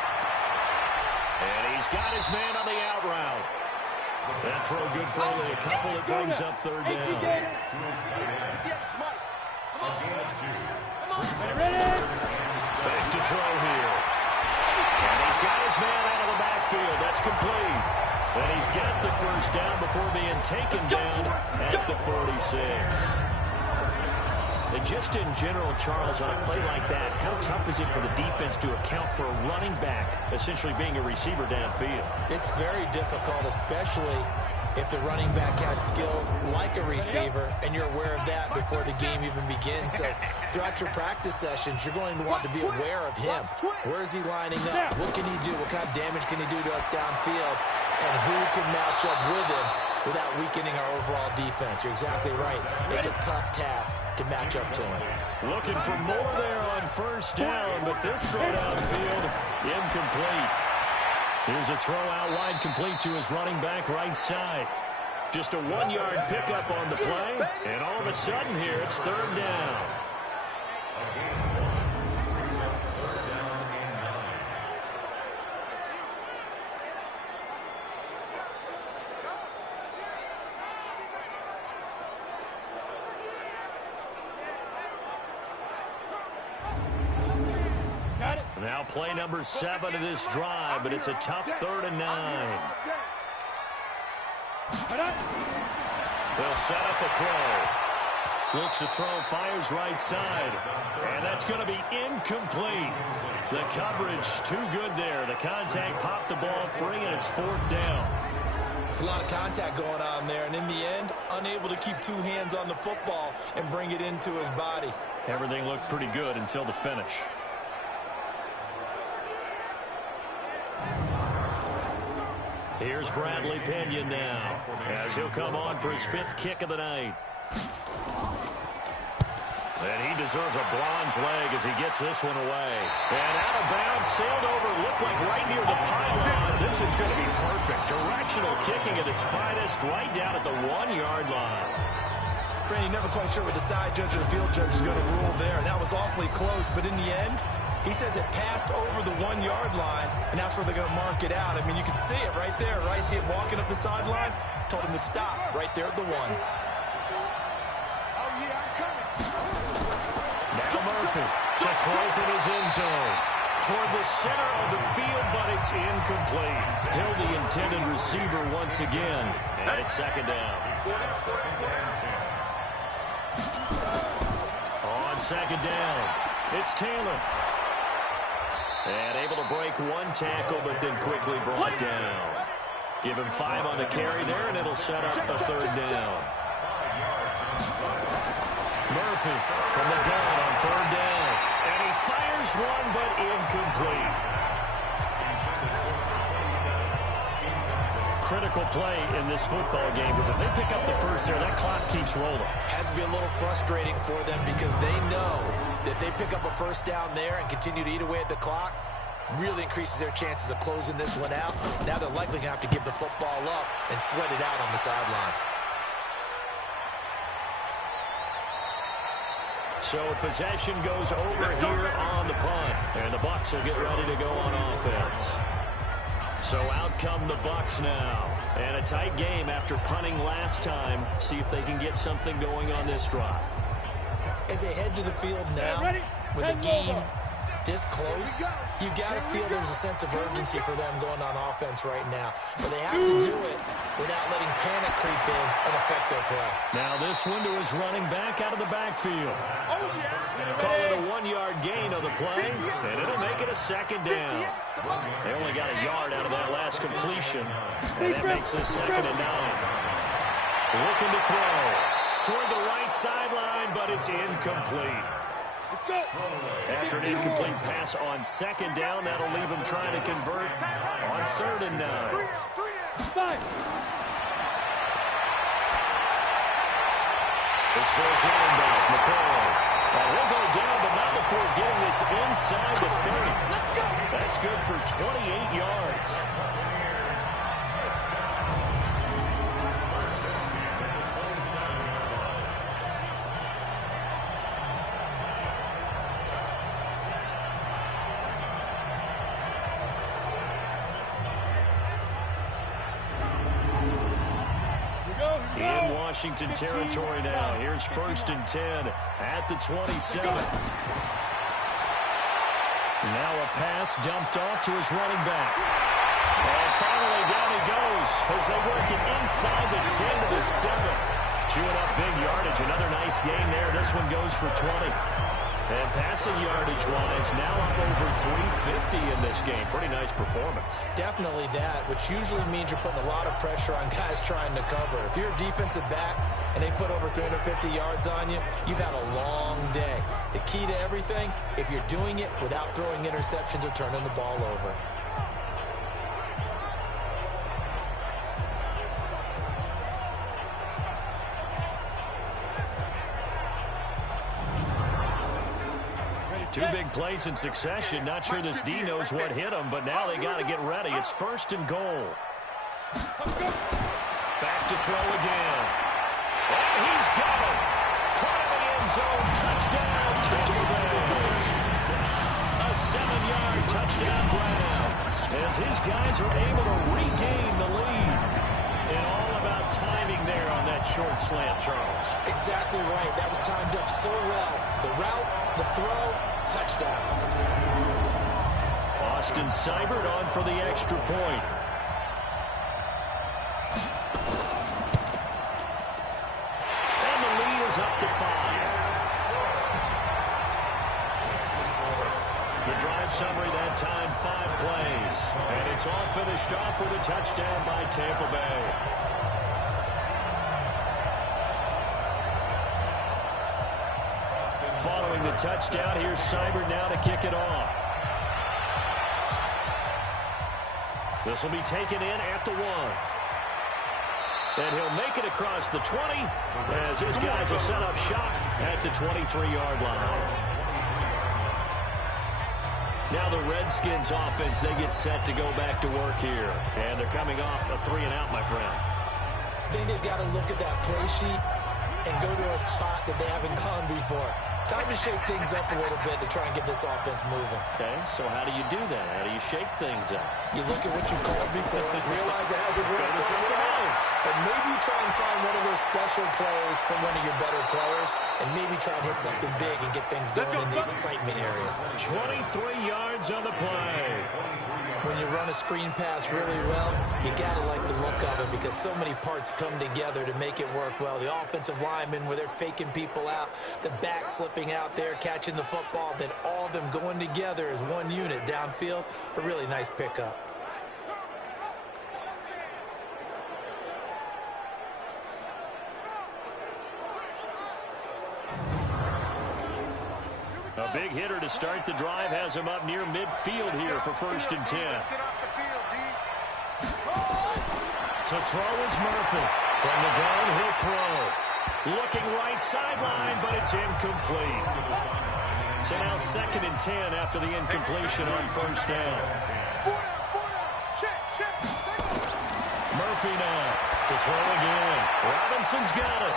And he's got his man on the out route. That throw good for only a couple. It brings up third down. Back to throw here. And he's got his man out of the backfield. That's complete. And he's got the first down before being taken down at the 46. And just in general, Charles, on a play like that, how tough is it for the defense to account for a running back essentially being a receiver downfield? It's very difficult, especially if the running back has skills like a receiver, and you're aware of that before the game even begins. So throughout your practice sessions, you're going to want to be aware of him. Where is he lining up? What can he do? What kind of damage can he do to us downfield? And who can match up with him without weakening our overall defense? You're exactly right. It's a tough task to match up to him. Looking for more there on first down, but this throw downfield incomplete. Here's a throw out wide, complete to his running back right side. Just a 1-yard pickup on the play, and all of a sudden here it's third down. Now play number 7 of this drive, but it's a tough 3rd and 9. They'll set up a throw. Looks to throw, fires right side. And that's going to be incomplete. The coverage too good there. The contact popped the ball free, and it's 4th down. It's a lot of contact going on there, and in the end, unable to keep 2 hands on the football and bring it into his body. Everything looked pretty good until the finish. Here's Bradley Pinion now, as he'll come on for his 5th kick of the night. And he deserves a bronze leg as he gets this one away. And out of bounds, sailed over, looked like right near the pylon. This is going to be perfect. Directional kicking at its finest, right down at the 1-yard line. Brandon, never quite sure what the side judge or the field judge is going to rule there. That was awfully close, but in the end, he says it passed over the 1-yard line, and that's where they're going to mark it out. I mean, you can see it right there, right? See it walking up the sideline? Told him to stop right there at the 1. Oh, yeah, I'm coming. Now Murphy to throw from his end zone. Toward the center of the field, but it's incomplete. Hill, the intended receiver once again, and it's 2nd down. On 2nd down, it's Taylor. And able to break 1 tackle, but then quickly brought down. Give him 5 on the carry there, and it'll set up a 3rd down. Murphy from the gun on 3rd down. And he fires one, but incomplete. Critical play in this football game, because if they pick up the first there, that clock keeps rolling. Has to be a little frustrating for them because they know that they pick up a first down there and continue to eat away at the clock, really increases their chances of closing this one out. Now they're likely going to have to give the football up and sweat it out on the sideline. So possession goes over here on the punt, and the Bucs will get ready to go on offense. So out come the Bucs now. And a tight game after punting last time. See if they can get something going on this drive. As they head to the field now, with the game this close, you've got to feel there's a sense of urgency for them going on offense right now. But they have to do it without letting panic creep in and affect their play. Now this one to his running back out of the backfield. Call it a 1-yard gain on the play, and it'll make it a 2nd down. They only got a yard out of that last completion, and that makes this 2nd and 9. Looking to throw toward the right sideline, but it's incomplete. After an incomplete pass on 2nd down, that'll leave him trying to convert on 3rd and 9. This first running back, McCall. He'll go down, but not before getting this inside the 30. That's good for 28 yards. Washington territory now. Here's 1st and 10 at the 27. Now a pass dumped off to his running back. And finally down he goes as they work it inside the 10 to the 7. Chewing up big yardage. Another nice gain there. This one goes for 20. And passing yardage-wise, now up over 350 in this game. Pretty nice performance. Definitely that, which usually means you're putting a lot of pressure on guys trying to cover. If you're a defensive back and they put over 350 yards on you, you've had a long day. The key to everything, if you're doing it without throwing interceptions or turning the ball over. Two big plays in succession. Not sure this D knows what hit him, but now they got to get ready. It's 1st and goal. Back to throw again. And he's got it. Caught in the end zone. Touchdown, Tampa Bay. A 7-yard touchdown grab as his guys are able to regain the lead. And all about timing there on that short slant, Charles. Exactly right. That was timed up so well. The route, the throw, touchdown. Austin Seibert on for the extra point. And the lead is up to 5. The drive summary that time, 5 plays. And it's all finished off with a touchdown by Tampa Bay. Following the touchdown, here's Seibert now to kick it off. This will be taken in at the 1. And he'll make it across the 20 as his guys will set up shop at the 23-yard line. Now the Redskins offense, they get set to go back to work here. And they're coming off a 3-and-out, my friend. I think they've got to look at that play sheet and go to a spot that they haven't gone before. Time to shake things up a little bit to try and get this offense moving. Okay, so how do you do that? How do you shake things up? You look at what you've called before, realize it hasn't worked something else. And maybe try and find one of those special plays from one of your better players, and maybe try and hit something big and get things going in the excitement area. 23 yards on the play. When you run a screen pass really well, you got to like the look of it because so many parts come together to make it work well. The offensive linemen, where they're faking people out, the back slipping out there, catching the football, then all of them going together as one unit downfield. A really nice pickup. A big hitter to start the drive has him up near midfield here for 1st and 10. To throw is Murphy. From the ground, he'll throw. Looking right sideline, but it's incomplete. So now 2nd and 10 after the incompletion on 1st down. Murphy now to throw again. Robinson's got it.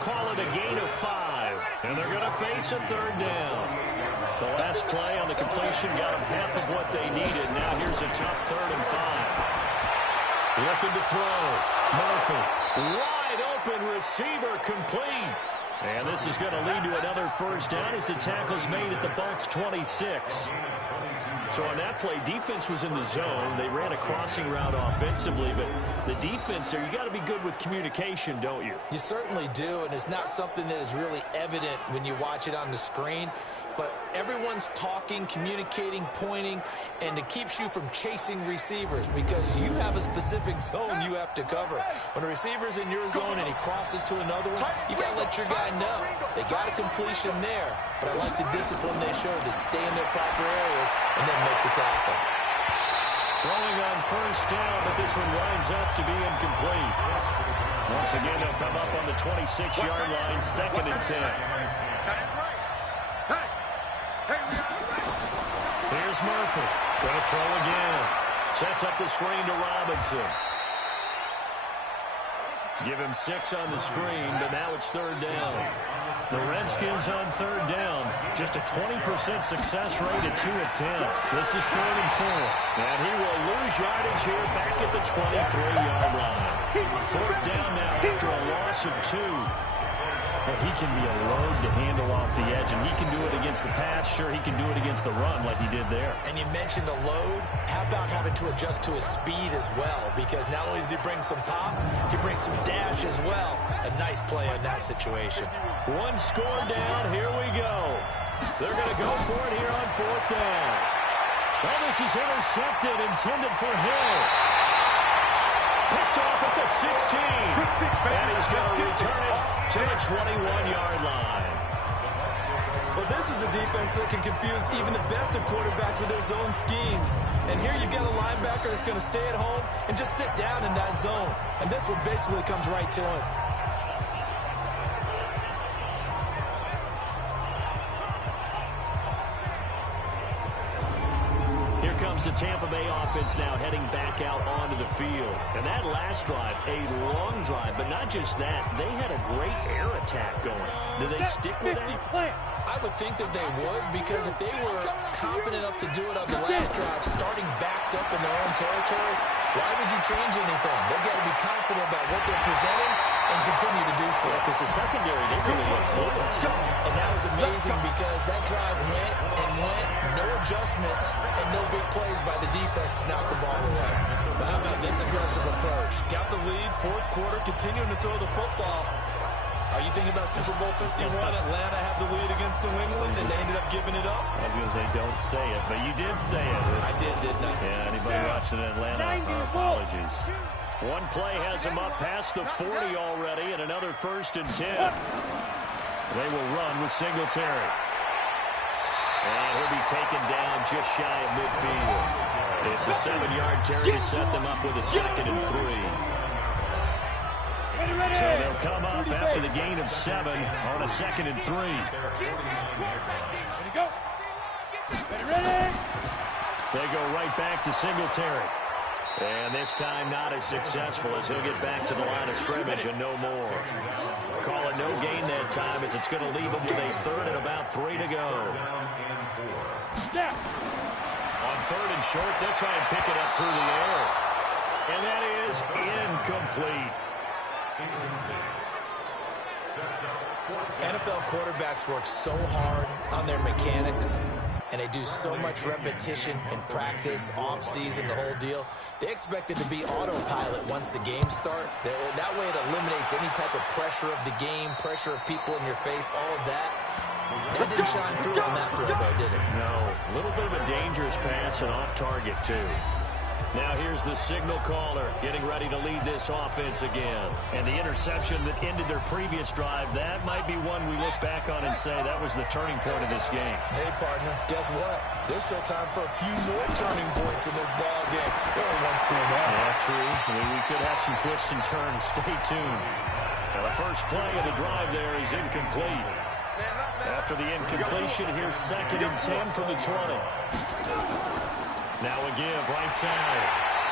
Call it a gain of 5, and they're going to face a 3rd down. The last play on the completion got them half of what they needed. Now here's a tough 3rd and 5. Looking to throw. Murphy, wide open receiver, complete. And this is going to lead to another 1st down as the tackle's made at the Bucs 26. So on that play, defense was in the zone. They ran a crossing route offensively, but the defense there, you got to be good with communication, don't you? You certainly do, and it's not something that is really evident when you watch it on the screen. But everyone's talking, communicating, pointing, and it keeps you from chasing receivers because you have a specific zone you have to cover. When a receiver's in your zone and he crosses to another one, you got to let your guy know. They got a completion there, but I like the discipline they showed to stay in their proper areas and then make the tackle. Throwing on 1st down, but this one winds up to be incomplete. Once again, they'll come up on the 26-yard line, 2nd and 10. Here's Murphy. Going to throw again. Sets up the screen to Robinson. Give him 6 on the screen, but now it's 3rd down. The Redskins on 3rd down. Just a 20% success rate at 2 of 10. This is 3rd and 4. And he will lose yardage here back at the 23-yard line. 4th down now after a loss of 2. But he can be a load to handle off the edge, and he can do it against the pass. Sure, he can do it against the run like he did there. And you mentioned a load. How about having to adjust to his speed as well? Because not only does he bring some pop, he brings some dash as well. A nice play in that situation. 1 score down. Here we go. They're going to go for it here on 4th down. Well, this is intercepted, intended for Hill. Picked off at the 16. And he's going to return it to the 21-yard line. Well, this is a defense that can confuse even the best of quarterbacks with their zone schemes. And here you've got a linebacker that's going to stay at home and just sit down in that zone. And this one basically comes right to him. The Tampa Bay offense now heading back out onto the field. And that last drive, a long drive, but not just that. They had a great air attack going. Do they stick with that? I would think that they would, because if they were confident enough to do it on the last drive, starting backed up in their own territory, why would you change anything? They've got to be confident about what they're presenting and continue to do so. Because the secondary, they really look close. And that was amazing because that drive went and went, no adjustments, and no big plays by the defense to knock the ball away. But how about this aggressive approach? Got the lead, 4th quarter, continuing to throw the football. Are you thinking about Super Bowl 51? Atlanta had the lead against New England, and they ended up giving it up? I was going to say, don't say it, but you did say it. I did, didn't I? Yeah, anybody watching Atlanta, our apologies. One play has him up past the 40 already, and another 1st and 10. They will run with Singletary. And he'll be taken down just shy of midfield. It's a 7-yard carry to set them up with a 2nd and 3. So they'll come up after the gain of 7 on a 2nd and 3. They go right back to Singletary. And this time not as successful as he'll get back to the line of scrimmage and no more. Call it no gain that time as it's going to leave him with a 3rd and about 3 to go. On 3rd and short, they'll try and pick it up through the air. And that is incomplete. NFL quarterbacks work so hard on their mechanics, and they do so much repetition in practice, off-season, the whole deal. They expect it to be autopilot once the games start. That way it eliminates any type of pressure of the game, pressure of people in your face, all of that. That didn't shine through on that throw, though, did it? No. A little bit of a dangerous pass and off target, too. Now here's the signal caller getting ready to lead this offense again. And the interception that ended their previous drive, that might be one we look back on and say that was the turning point of this game. Hey, partner, guess what? There's still time for a few more turning points in this ball game. They're only 1 score now. Yeah, true. I mean, we could have some twists and turns. Stay tuned. Now the first play of the drive there is incomplete. After the incompletion, here's 2nd and 10 from the 20. Now a give right side.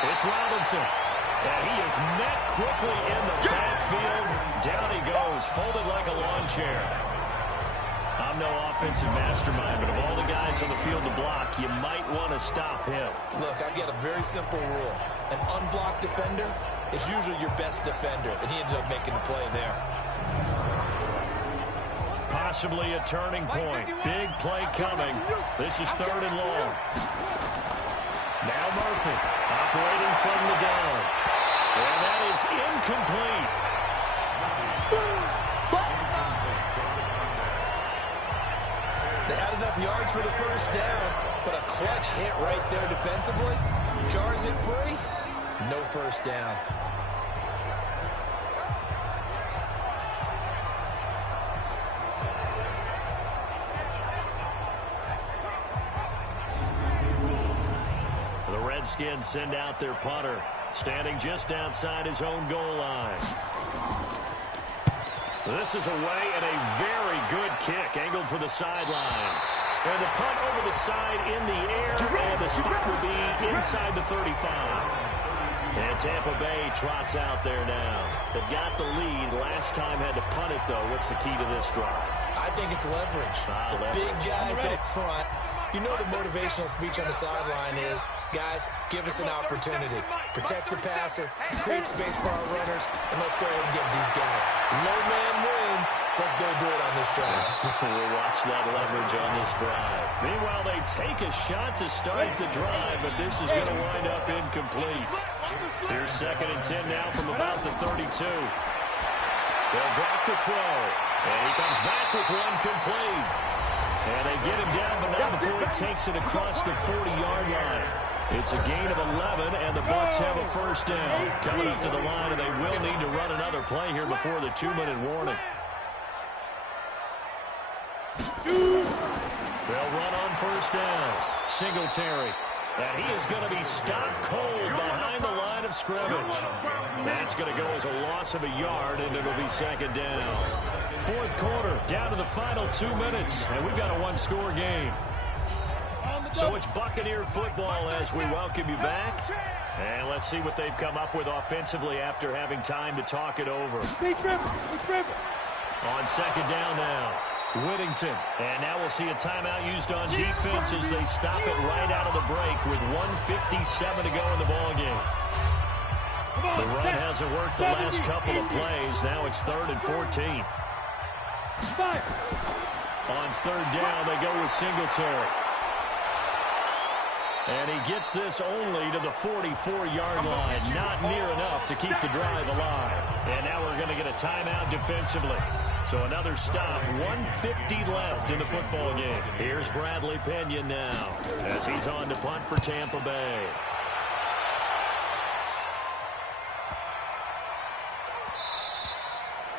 It's Robinson. And he is met quickly in the backfield. Down he goes, folded like a lawn chair. I'm no offensive mastermind, but of all the guys on the field to block, you might want to stop him. Look, I've got a very simple rule. An unblocked defender is usually your best defender, and he ended up making the play there. Possibly a turning point. Big play coming. This is 3rd and long. Now Murphy operating from the gun. And that is incomplete. They had enough yards for the 1st down, but a clutch hit right there defensively. Jars it free. No 1st down. Redskins send out their punter, standing just outside his own goal line. This is away and a very good kick, angled for the sidelines. And the punt over the side in the air, and the spot will be inside the 35. And Tampa Bay trots out there now. They've got the lead. Last time had to punt it, though. What's the key to this drive? I think it's leverage. The big guys up front. You know the motivational speech on the sideline is, guys, give us an opportunity. Protect the passer, create space for our runners, and let's go ahead and get these guys. Low man wins. Let's go do it on this drive. We'll watch that leverage on this drive. Meanwhile, they take a shot to start the drive, but this is going to wind up incomplete. Here's 2nd and 10 now from about the 32. They'll drop the throw, and he comes back with one complete. And they get him down, but not before he takes it across the 40-yard line. It's a gain of 11, and the Bucs have a first down. Coming up to the line, and they will need to run another play here before the 2-minute warning. They'll run on first down. Singletary. And he is going to be stopped cold behind the line of scrimmage. That's going to go as a loss of a yard, and it'll be 2nd down. 4th quarter, down to the final 2 minutes, and we've got a one-score game. So it's Buccaneer football as we welcome you back. And let's see what they've come up with offensively after having time to talk it over. On 2nd down now. Whittington. And now we'll see a timeout used on defense as they stop it right out of the break with 1:57 to go in the ballgame. The run hasn't worked the last couple of plays. Now it's 3rd and 14. On 3rd down, they go with Singletary. And he gets this only to the 44-yard line. Not near enough to keep the drive alive. And now we're going to get a timeout defensively. So another stop, 1:50 left in the football game. Here's Bradley Pinion now as he's on to punt for Tampa Bay.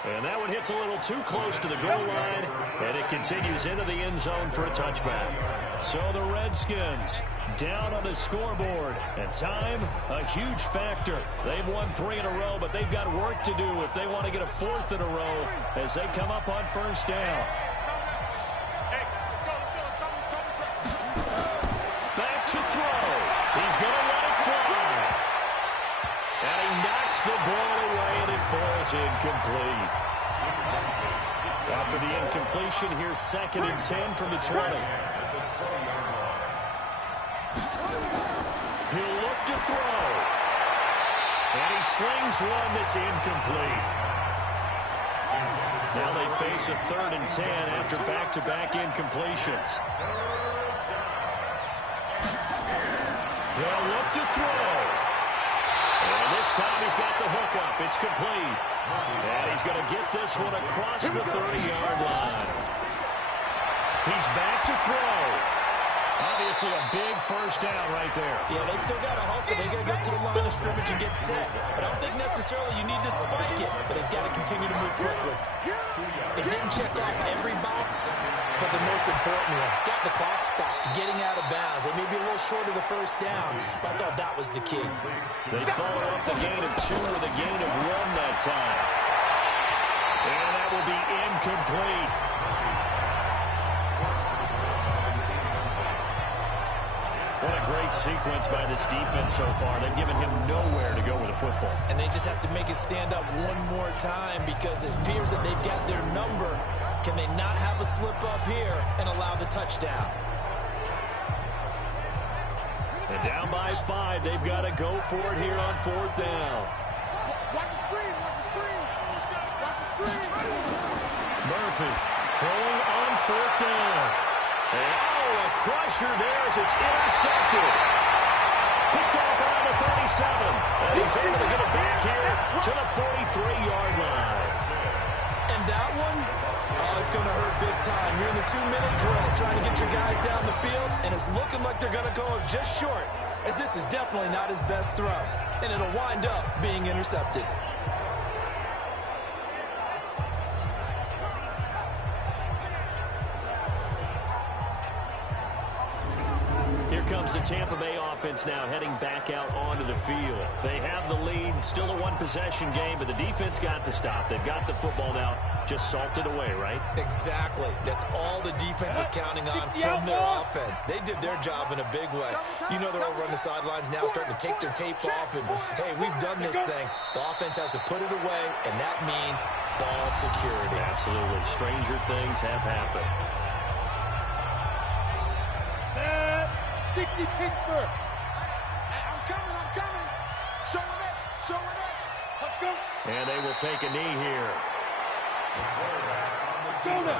And that one hits a little too close to the goal line, and it continues into the end zone for a touchback. So the Redskins down on the scoreboard, and time, a huge factor. They've won 3 in a row, but they've got work to do if they want to get a 4th in a row as they come up on first down. Back to throw. He's going to let it fly. And he knocks the ball away, and it falls incomplete. After the incompletion, here's 2nd and 10 from the 20. He'll look to throw. And he slings one that's incomplete. Now they face a 3rd and 10 after back-to-back incompletions. They'll look to throw. And this time he's got the hook up. It's complete. And he's going to get this one across the 30-yard line. He's back to throw. Obviously a big first down right there. Yeah, they still got to hustle. They got to get to the line of scrimmage and get set. But I don't think necessarily you need to spike it, but they've got to continue to move quickly. It didn't check off every box, but the most important one. Got the clock stopped, getting out of bounds. They may be a little short of the first down, but I thought that was the key. They follow up the gain of 2 with a gain of 1 that time. And that will be incomplete. What a great sequence by this defense so far. They've given him nowhere to go with the football. And they just have to make it stand up one more time because it appears that they've got their number. Can they not have a slip up here and allow the touchdown? And down by 5, they've got to go for it here on 4th down. Watch the screen, watch the screen. Watch the screen. Murphy throwing on 4th down. And, a crusher there as it's intercepted. Picked off around the 37. And he's able to get it back here to the 43-yard line. And that one, it's going to hurt big time. You're in the 2-minute drill trying to get your guys down the field, and it's looking like they're going to go just short, as this is definitely not his best throw. And it'll wind up being intercepted. comes the Tampa Bay offense now heading back out onto the field. They have the lead, still a one-possession game, but the defense got to stop. They've got the football now, just salted away, right? Exactly. That's all the defense is counting on from their offense. They did their job in a big way. You know they're over on the sidelines now starting to take their tape off, and, hey, we've done this thing. The offense has to put it away, and that means ball security. Absolutely. Stranger things have happened. 60 Pittsburgh. I'm coming. Show it. Let's go. And they will take a knee here.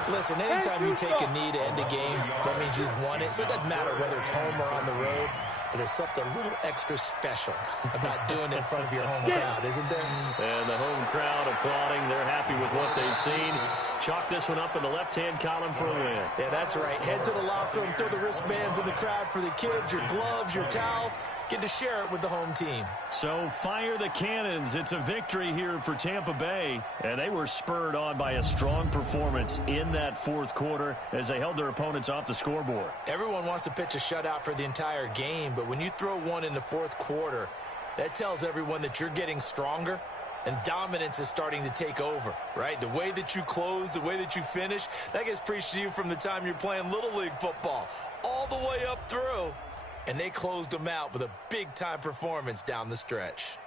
Listen, anytime you take a knee to end a game, that means you've won it. So it doesn't matter whether it's home or on the road. But there's something a little extra special about doing it in front of your home crowd, isn't there? And the home crowd applauding. They're happy with what they've seen. Chalk this one up in the left-hand column for a win. Yeah, that's right. Head to the locker room, throw the wristbands in the crowd for the kids, your gloves, your towels. Get to share it with the home team. So fire the cannons. It's a victory here for Tampa Bay. And they were spurred on by a strong performance in that fourth quarter as they held their opponents off the scoreboard. Everyone wants to pitch a shutout for the entire game, but when you throw one in the fourth quarter, that tells everyone that you're getting stronger and dominance is starting to take over, right? The way that you close, the way that you finish, that gets preached to you from the time you're playing Little League football all the way up through. And they closed them out with a big-time performance down the stretch.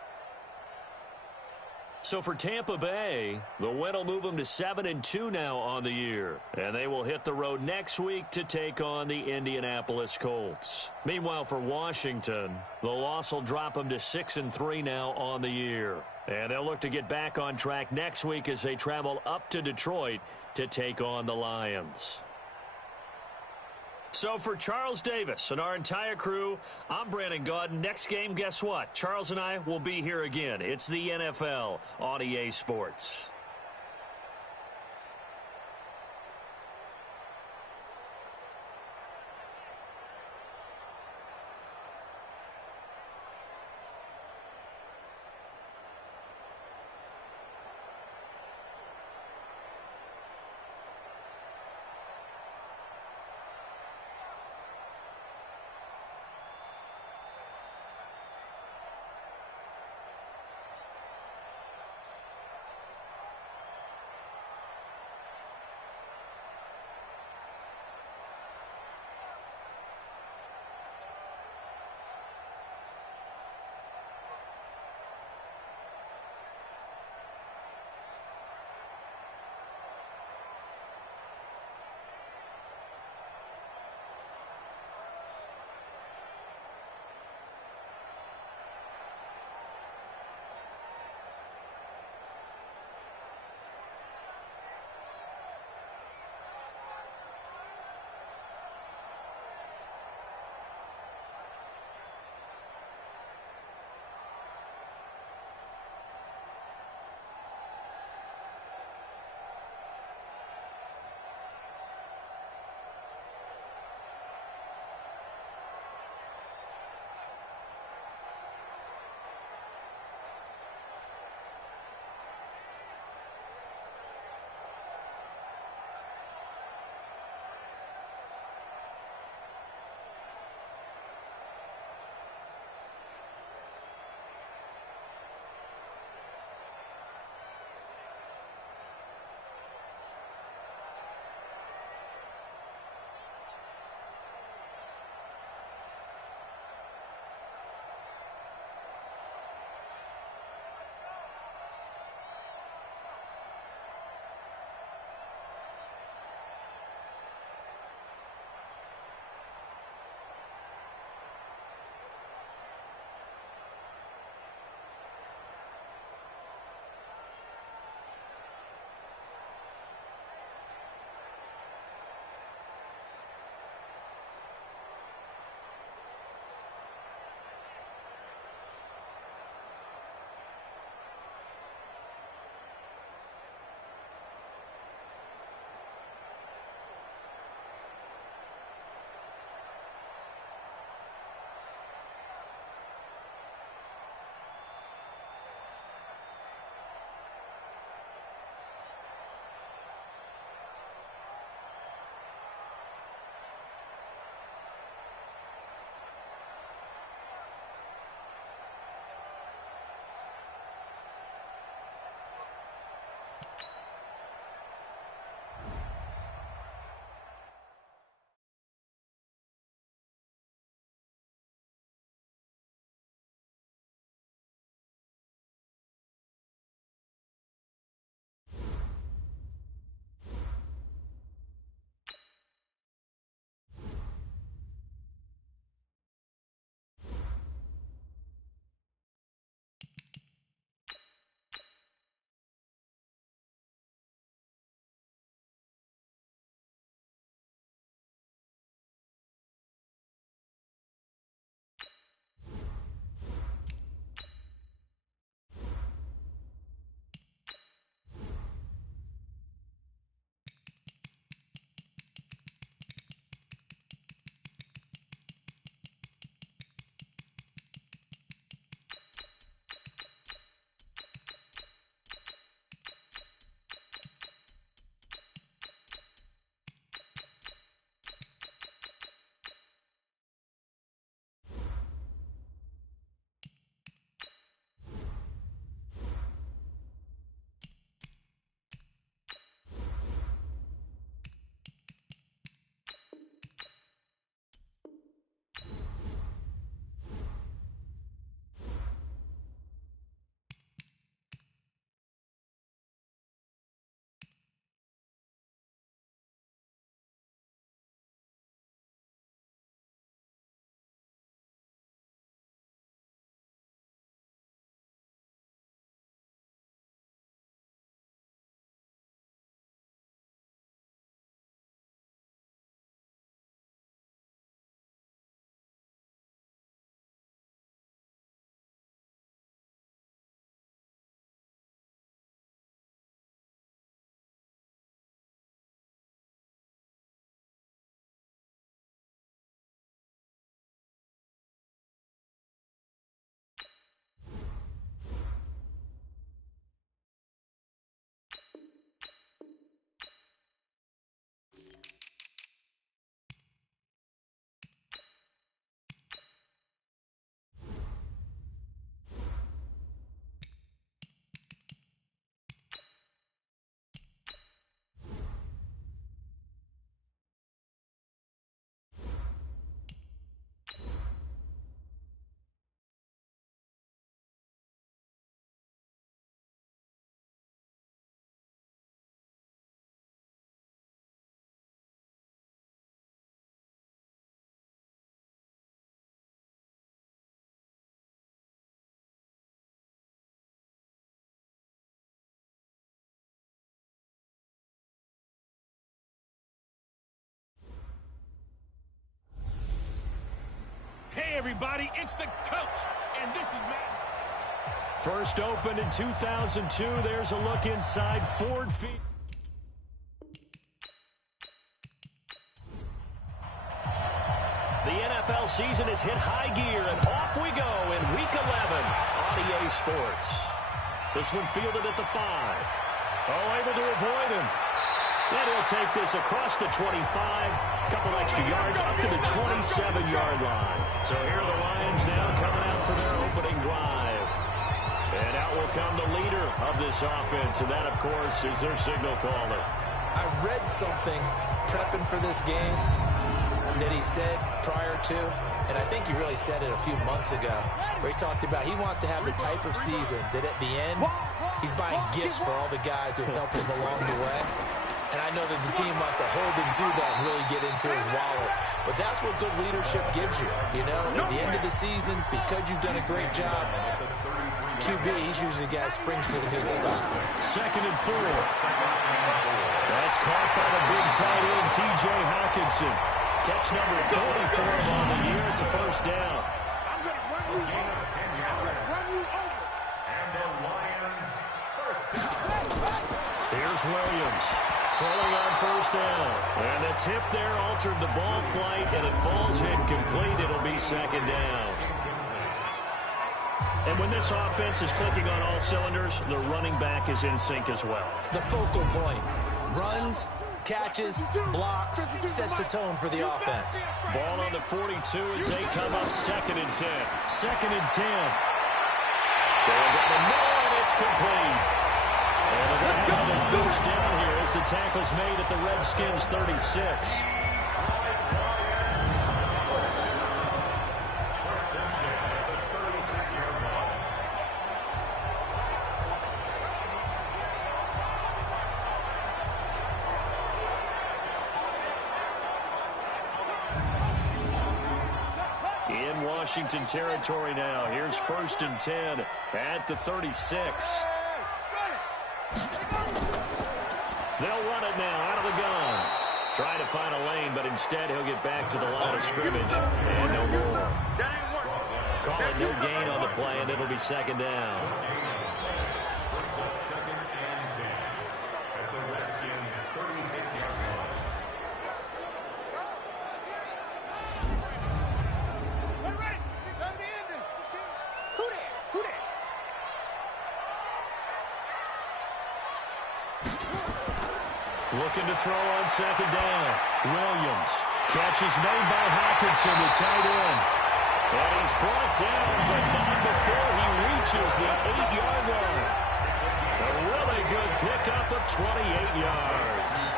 So for Tampa Bay, the win will move them to 7-2 now on the year. And they will hit the road next week to take on the Indianapolis Colts. Meanwhile, for Washington, the loss will drop them to 6-3 now on the year. And they'll look to get back on track next week as they travel up to Detroit to take on the Lions. So for Charles Davis and our entire crew, I'm Brandon Gaudin. Next game, guess what? Charles and I will be here again. It's the NFL on EA Sports. everybody, it's the coach, and this is Madden. First opened in 2002. There's a look inside Ford Field. The NFL season has hit high gear, and off we go in Week 11 on EA Sports. This one fielded at the 5. Oh, able to avoid him. And he'll take this across the 25. A couple extra yards up to the 27-yard line. So here are the Lions now coming out for their opening drive. And out will come the leader of this offense, and that, of course, is their signal caller. I read something prepping for this game that he said prior to, and I think he really said it a few months ago, where he talked about he wants to have the type of season that at the end, he's buying gifts for all the guys who helped him along the way. And I know that the team wants to hold him to that and really get into his wallet. But that's what good leadership gives you. You know, at the end of the season, because you've done a great job, QB, he's usually the guy that springs for the good stuff. 2nd and 4. That's caught by the big tight end, T.J. Hawkinson. Catch number 44 on the year. It's a first down. I'm going to run you over. I'm going to run you over. And the Lions first down. Here's Williams throwing on first down. And the tip there altered the ball flight, and it falls incomplete. It'll be 2nd down. And when this offense is clicking on all cylinders, the running back is in sync as well. The focal point. Runs, catches, blocks, sets the tone for the offense. Ball on the 42 as they come up 2nd and 10. 2nd and 10. Going down the middle, and it's complete. And another first down here as the tackle's made at the Redskins 36. In Washington territory now. Here's 1st and 10 at the 36. They'll run it now out of the gun. Trying to find a lane, but instead he'll get back to the line of scrimmage. And no more. Call it no gain on the play, and it'll be 2nd down. 2nd and 10 at the Redskins 36-yard line. Looking to throw on 2nd down. Williams. Catch is made by Hawkinson, the tight end. And he's brought down, but not before he reaches the 8-yard line. A really good pickup of 28 yards.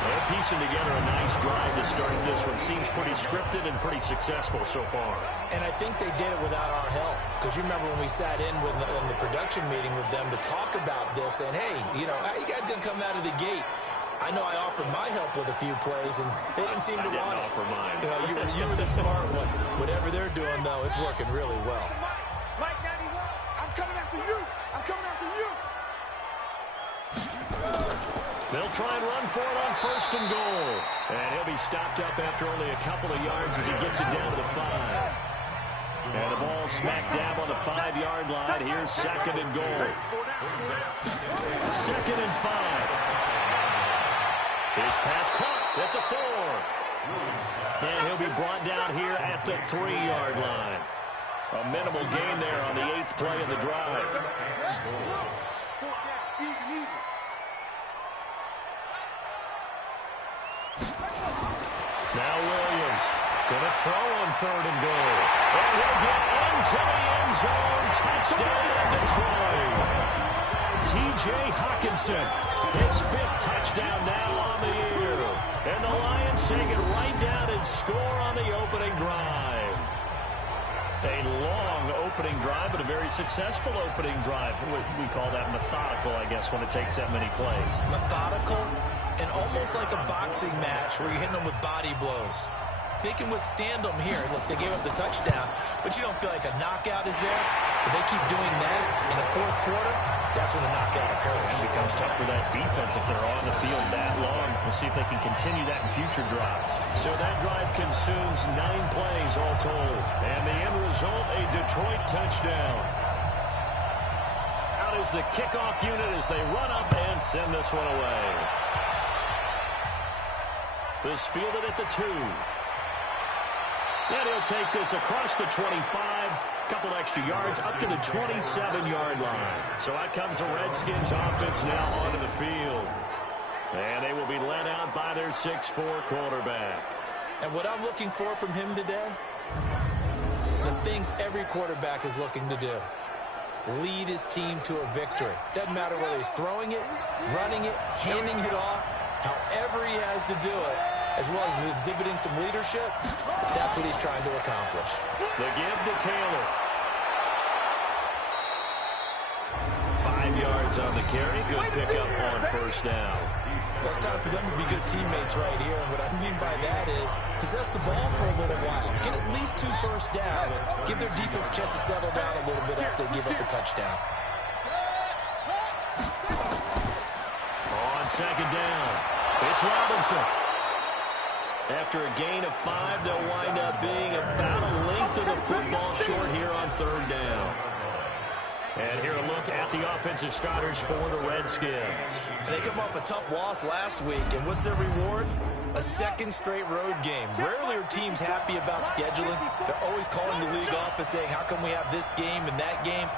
They're piecing together a nice drive to start this one. Seems pretty scripted and pretty successful so far. And I think they did it without our help. Because you remember when we sat in the production meeting with them to talk about this, and hey, you know, how you guys going to come out of the gate? I know I offered my help with a few plays, and they didn't seem to want it. I didn't offer mine. You know, you were the smart one. Whatever they're doing, though, it's working really well. Mike 91, I'm coming after you. I'm coming after you. They'll try and run for it on 1st and goal. And he'll be stopped up after only a couple of yards as he gets it down to the 5. And the ball smack dab on the 5-yard line. Here's 2nd and goal. 2nd and 5. His pass caught at the 4. And he'll be brought down here at the 3-yard line. A minimal gain there on the 8th play of the drive. Now Williams going to throw on 3rd and goal. And he'll get into the end zone. Touchdown, Detroit. T.J. Hawkinson, his 5th touchdown now on the year. And the Lions take it right down and score on the opening drive. A long opening drive, but a very successful opening drive. We call that methodical, I guess, when it takes that many plays. Methodical and almost like a boxing match where you're hitting them with body blows. They can withstand them here. Look, they gave up the touchdown, but you don't feel like a knockout is there. But they keep doing that in the 4th quarter. that's when the knockout occurs. It becomes tough for that defense if they're on the field that long. We'll see if they can continue that in future drives. So that drive consumes 9 plays all told. And the end result, a Detroit touchdown. Out is the kickoff unit as they run up and send this one away. This fielded at the 2. And he'll take this across the 25. Couple extra yards up to the 27-yard line. So out comes the Redskins offense now onto the field. And they will be led out by their 6'4" quarterback. And what I'm looking for from him today, the things every quarterback is looking to do. Lead his team to a victory. Doesn't matter whether he's throwing it, running it, handing it off, however he has to do it, as well as exhibiting some leadership, that's what he's trying to accomplish. The give to Taylor. 5 yards on the carry. Good pickup on first down. Well, it's time for them to be good teammates right here. And what I mean by that is possess the ball for a little while. Get at least 2 first downs. Give their defense a chance to settle down a little bit after they give up a touchdown. On second down, it's Robinson. After a gain of 5, they'll wind up being about a length of the football short here on third down. And here a look at the offensive starters for the Redskins. And they come off a tough loss last week, and what's their reward? A second straight road game. Rarely are teams happy about scheduling. They're always calling the league office saying, how come we have this game and that game?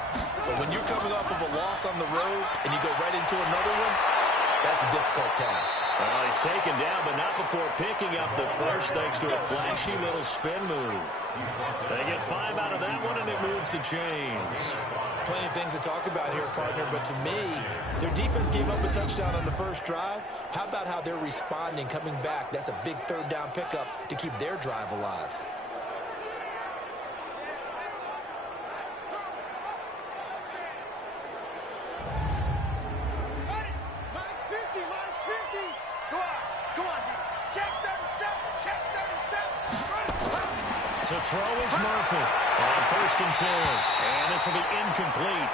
But when you're coming off of a loss on the road and you go right into another one, that's a difficult task. Well, he's taken down, but not before picking up the first thanks to a flashy little spin move. They get 5 out of that one, and it moves the chains. Plenty of things to talk about here, partner, but to me, their defense gave up a touchdown on the first drive. How about how they're responding, coming back? That's a big third down pickup to keep their drive alive. To throw is Murphy on first and 10. And this will be incomplete.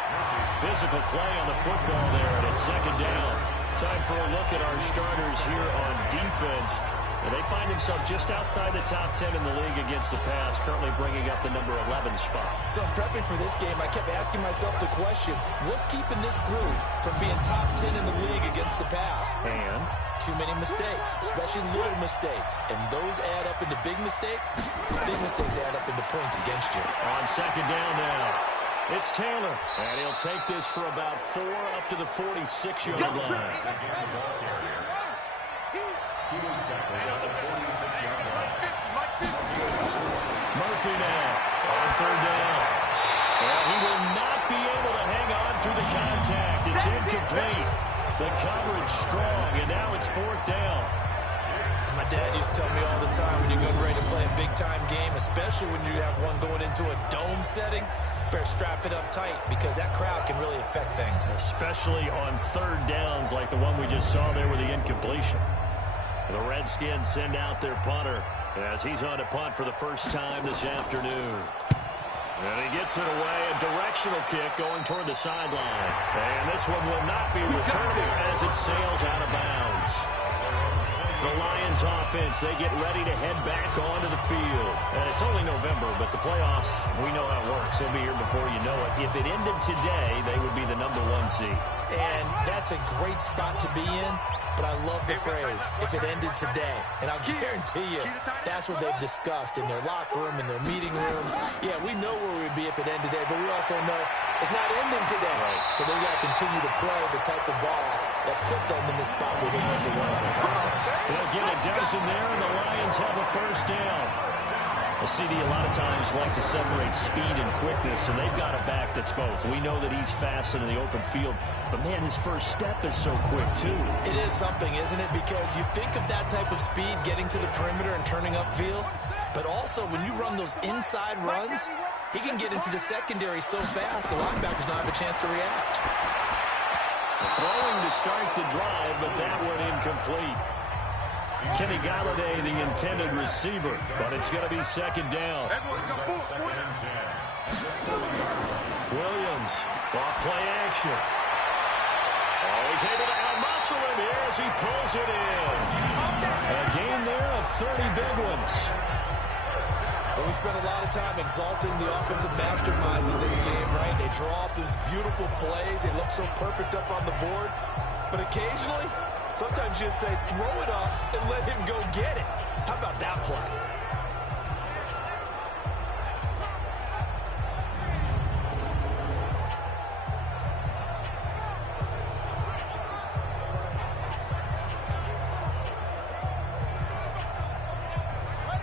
Physical play on the football there, and it's second down. Time for a look at our starters here on defense. And they find themselves just outside the top 10 in the league against the pass, currently bringing up the number 11 spot. So in prepping for this game, I kept asking myself the question, what's keeping this group from being top 10 in the league against the pass? And too many mistakes, especially little mistakes. And those add up into big mistakes. Big mistakes add up into points against you. On second down now, it's Taylor. And he'll take this for about 4 up to the 46-yard line. He was tackled at the 46-yard line. Murphy now on third down. Well, he will not be able to hang on through the contact. It's incomplete. The coverage strong, and now it's fourth down. As my dad used to tell me all the time, when you're getting ready to play a big-time game, especially when you have one going into a dome setting, better strap it up tight because that crowd can really affect things. Especially on third downs like the one we just saw there with the incompletion. The Redskins send out their punter as he's on to punt for the first time this afternoon. And he gets it away, a directional kick going toward the sideline. And this one will not be returnable as it sails out of bounds. The Lions offense, they get ready to head back onto the field. And it's only November, but the playoffs, we know how it works. They'll be here before you know it. If it ended today, they would be the number 1 seed. And that's a great spot to be in. But I love the phrase, if it ended today. And I'll guarantee you, that's what they've discussed in their locker room, in their meeting rooms. Yeah, we know where we'd be if it ended today, but we also know it's not ending today. Right. So they've got to continue to play the type of ball that put them in the spot where they're number 1 in the conference. They'll get a dozen there, and the Lions have a first down. The CD a lot of times like to separate speed and quickness, and they've got a back that's both. We know that he's fast in the open field, but, man, his first step is so quick, too. It is something, isn't it? Because you think of that type of speed getting to the perimeter and turning upfield, but also when you run those inside runs, he can get into the secondary so fast the linebackers don't have a chance to react. Throwing to start the drive, but that one incomplete. Kenny Galladay, the intended receiver, but it's going to be second down. Williams, off play action. is able to outmuscle him here as he pulls it in. A gain there of 30 big ones. Well, we spent a lot of time exalting the offensive masterminds in this game, right? They draw up these beautiful plays. They look so perfect up on the board. But occasionally, sometimes you just say, throw it up and let him go get it. How about that play?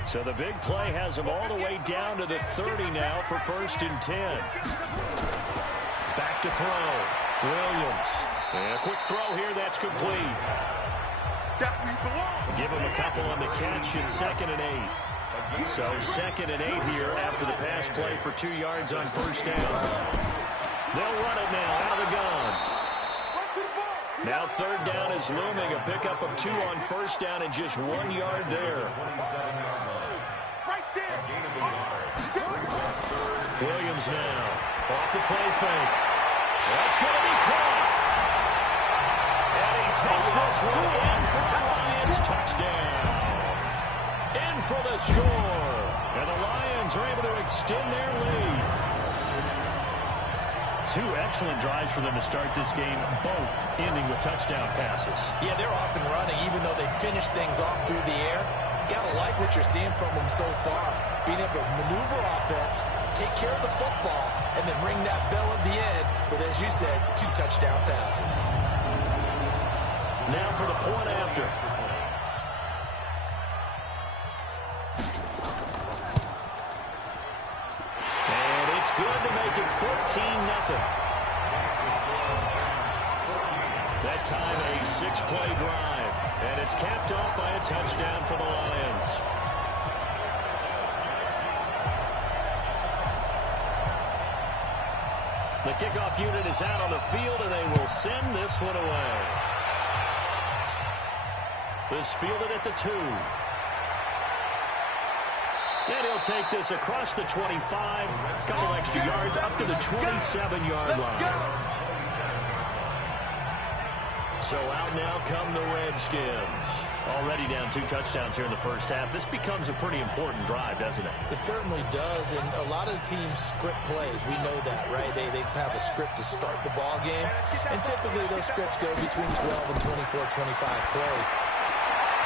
So the big play has him all the way down to the 30 now for 1st and 10. Back to throw. Williams. And a quick throw here. That's complete. Give him a couple on the catch. It's 2nd and 8. So 2nd and 8 here after the pass play for 2 yards on 1st down. They'll run it now out of the gun. Now 3rd down is looming. A pickup of 2 on 1st down and just 1 yard there. Williams now off the play fake. That's going to be caught. And he takes this one in for the Lions. Touchdown. In for the score. And the Lions are able to extend their lead. 2 excellent drives for them to start this game, both ending with touchdown passes. Yeah, they're off and running, even though they finish things off through the air. You got to like what you're seeing from them so far. Being able to maneuver offense, take care of the football, and then ring that bell at the end with, as you said, 2 touchdown passes. Now for the point after. And it's good to make it 14-0. That time a 6-play drive. And it's capped off by a touchdown for the Lions. The kickoff unit is out on the field, and they will send this one away. This fielded at the 2. And he'll take this across the 25. A couple extra yards up to the 27-yard line. So out now come the Redskins. Already down 2 touchdowns here in the first half. This becomes a pretty important drive, doesn't it? It certainly does, and a lot of teams script plays. We know that, right? They have a script to start the ball game, and typically those scripts go between 12 and 24, 25 plays.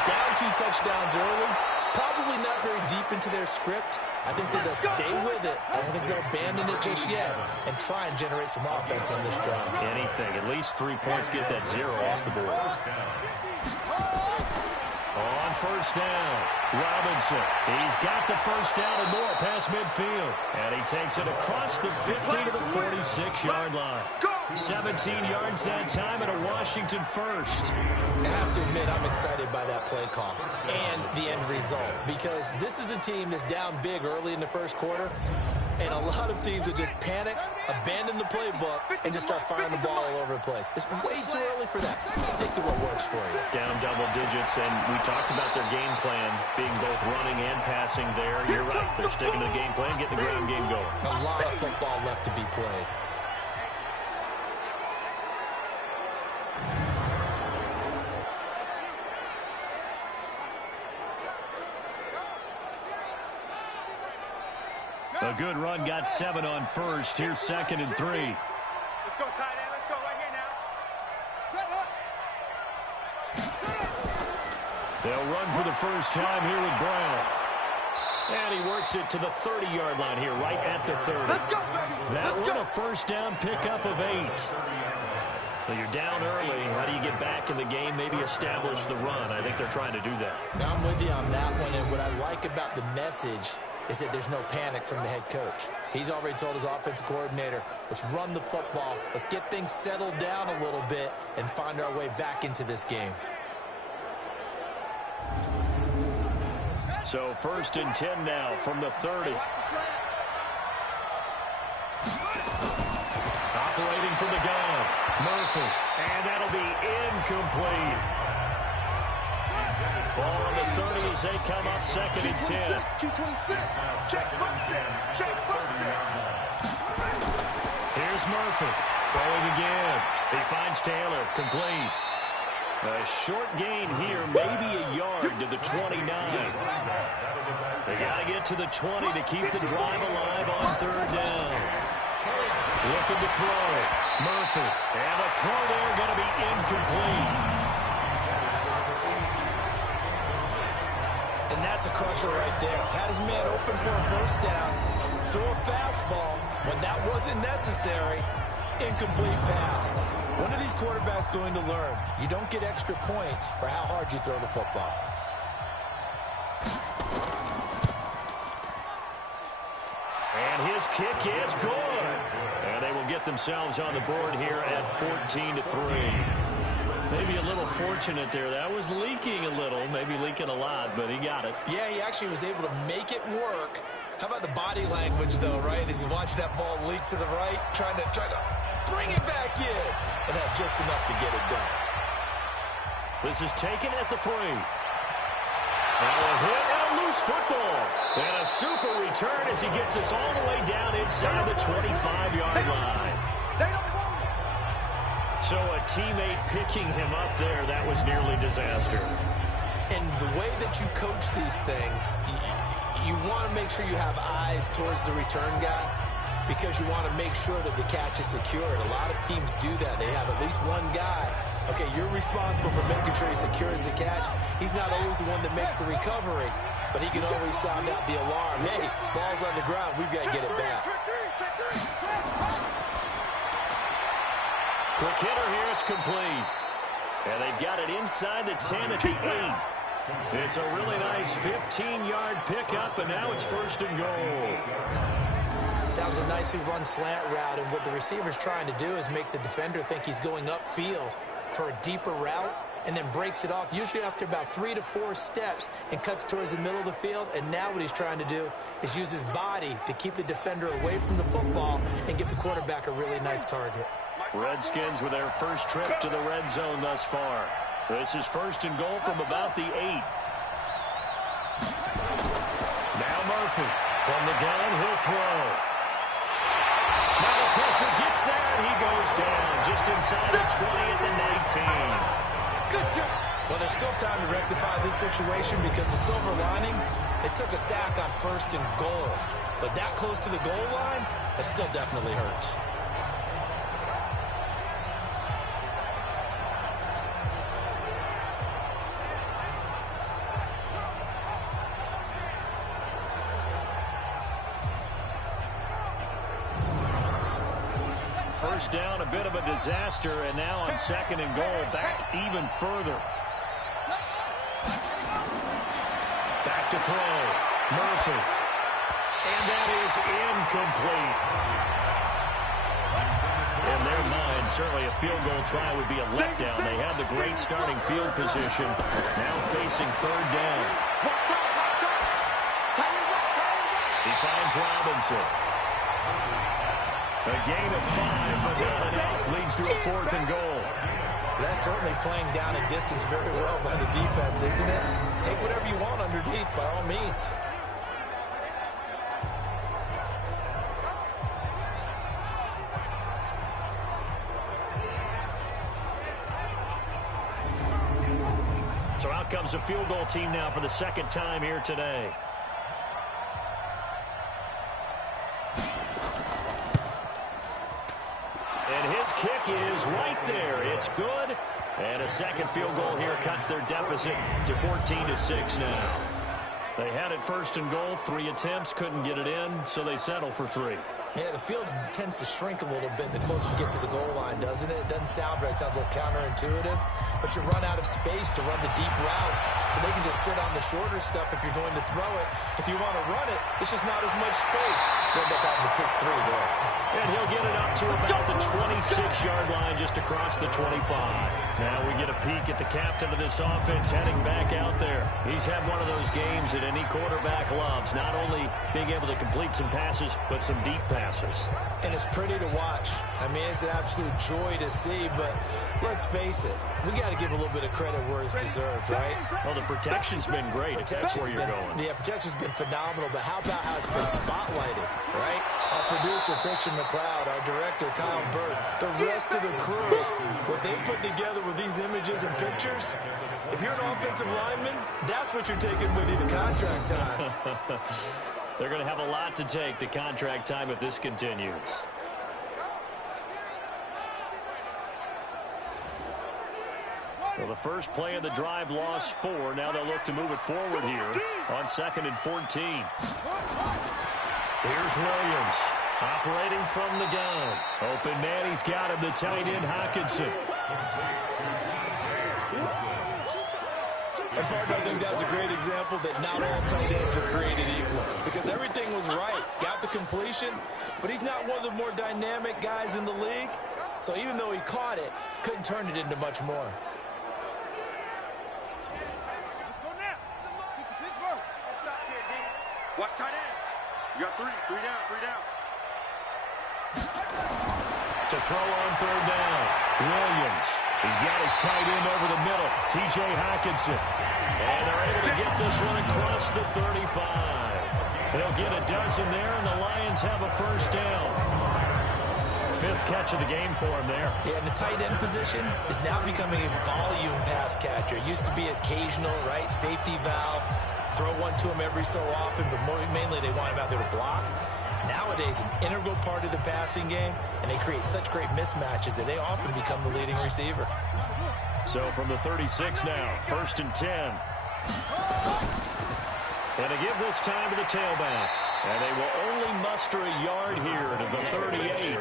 Down 2 touchdowns early, probably not very deep into their script. I think that they'll stay with it. I don't think they'll abandon it just yet and try and generate some offense on this drive. Anything. At least 3 points, get that 0 off the board. On 1st down, Robinson. He's got the 1st down and more past midfield. And he takes it across the 50 to the 46-yard line. 17 yards that time and a Washington first. I have to admit, I'm excited by that play call and the end result, because this is a team that's down big early in the first quarter, and a lot of teams will just panic, abandon the playbook, and just start firing the ball all over the place. It's way too early for that. Stick to what works for you. Down double digits, and we talked about their game plan being both running and passing there. You're right. They're sticking to the game plan, getting the ground game going. A lot of football left to be played. A good run, got 7 on 1st. Here's 2nd and 3. Let's go, tight end. Let's go right here now. They'll run for the first time here with Brown. And he works it to the 30-yard line here, right at the 30. Let's go, baby. That one a 1st down pickup of 8. So you're down early. How do you get back in the game? Maybe establish the run. I think they're trying to do that. Now I'm with you on that one, and what I like about the message is that there's no panic from the head coach. He's already told his offensive coordinator, let's run the football, let's get things settled down a little bit and find our way back into this game. So 1st and 10 now from the 30. Operating from the gun, Murphy, and that'll be incomplete. Ball on the 30 as they come up 2nd and 10. Check, Here's Murphy. Throwing again. He finds Taylor. Complete. A short gain here, maybe a yard to the 29. They got to get to the 20 to keep the drive alive on third down. Looking to throw. Murphy. And the throw there going to be incomplete. And that's a crusher right there. Had his man open for a first down. Throw a fastball when that wasn't necessary. Incomplete pass. When are these quarterbacks going to learn? You don't get extra points for how hard you throw the football. And his kick is good. And they will get themselves on the board here at 14-3. Maybe a little fortunate there. That was leaking a little, maybe leaking a lot, but he got it. Yeah, he actually was able to make it work. How about the body language, though, right? As he watched that ball leak to the right, trying to bring it back in, and had just enough to get it done. This is taken at the 3. And a hit and a loose football. And a super return as he gets us all the way down inside the 25-yard line. So a teammate picking him up there, that was nearly disaster. And the way that you coach these things, you want to make sure you have eyes towards the return guy because you want to make sure that the catch is secured. A lot of teams do that. They have at least one guy. Okay, you're responsible for making sure he secures the catch. He's not always the one that makes the recovery, but he can always sound out the alarm. Hey, ball's on the ground. We've got to get it back. Quick hitter here. It's complete. And they've got it inside the 10 at the 8. It's a really nice 15-yard pickup, and now it's first and goal. That was a nicely run slant route, and what the receiver's trying to do is make the defender think he's going upfield for a deeper route and then breaks it off, usually after about 3 to 4 steps, and cuts towards the middle of the field. And now what he's trying to do is use his body to keep the defender away from the football and get the quarterback a really nice target. Redskins with their first trip to the red zone thus far. This is first and goal from about the 8. Now Murphy from the gun, he'll throw. Now the pressure gets there, and he goes down just inside the 20 at the 19. Good job. Well, there's still time to rectify this situation because the silver lining, it took a sack on first and goal. But that close to the goal line, that still definitely hurts. First down, a bit of a disaster, and now on second and goal, back even further. Back to throw. Murphy. And that is incomplete. In their mind, certainly a field goal try would be a letdown. They had the great starting field position. Now facing third down. He finds Robinson. A gain of 5, but not enough. Leads to a fourth and goal. That's certainly playing down a distance very well by the defense, isn't it? Take whatever you want underneath, by all means. So out comes a field goal team now for the second time here today. And his kick is right there. It's good. And a second field goal here cuts their deficit to 14-6 now. They had it first and goal. 3 attempts, couldn't get it in, so they settle for 3. Yeah, the field tends to shrink a little bit the closer you get to the goal line, doesn't it? It doesn't sound right. It sounds a little counterintuitive. But you run out of space to run the deep routes, so they can just sit on the shorter stuff if you're going to throw it. If you want to run it, it's just not as much space. You end up having to take 3 there. And he'll get it up to about the 26-yard line just across the 25. Now we get a peek at the captain of this offense heading back out there. He's had one of those games that any quarterback loves, not only being able to complete some passes, but some deep passes. passes. And it's pretty to watch. I mean, it's an absolute joy to see, but let's face it, we got to give a little bit of credit where it's deserved, right? Well, the protection's been great, if that's where you're going. Yeah, protection's been phenomenal, but how about how it's been spotlighted, right? Our producer, Christian McLeod, our director, Kyle Burt, the rest of the crew, what they put together with these images and pictures, if you're an offensive lineman, that's what you're taking with you to contract time. They're going to have a lot to take to contract time if this continues. Well, the first play of the drive lost 4. Now they'll look to move it forward here on 2nd and 14. Here's Williams operating from the gun. Open man, he's got him, the tight end Hockenson. And partner, I think that was a great example that not all tight ends are created equal, because everything was right. Got the completion, but he's not one of the more dynamic guys in the league. So even though he caught it, couldn't turn it into much more. Let's go now. Get to Pittsburgh. Stop here, D. Watch tight end. You got 3 down, 3 down. To throw on 3rd down, Williams. He's got his tight end over the middle, T.J. Hockenson. And they're able to get this one across the 35. They'll get a dozen there, and the Lions have a first down. 5th catch of the game for him there. Yeah, and the tight end position is now becoming a volume pass catcher. It used to be occasional, right? Safety valve. Throw one to him every so often, but mainly they want him out there to block. Nowadays, an integral part of the passing game, and they create such great mismatches that they often become the leading receiver. So from the 36 now, 1st and 10. And to give this time to the tailback. And they will only muster a yard here to the 38.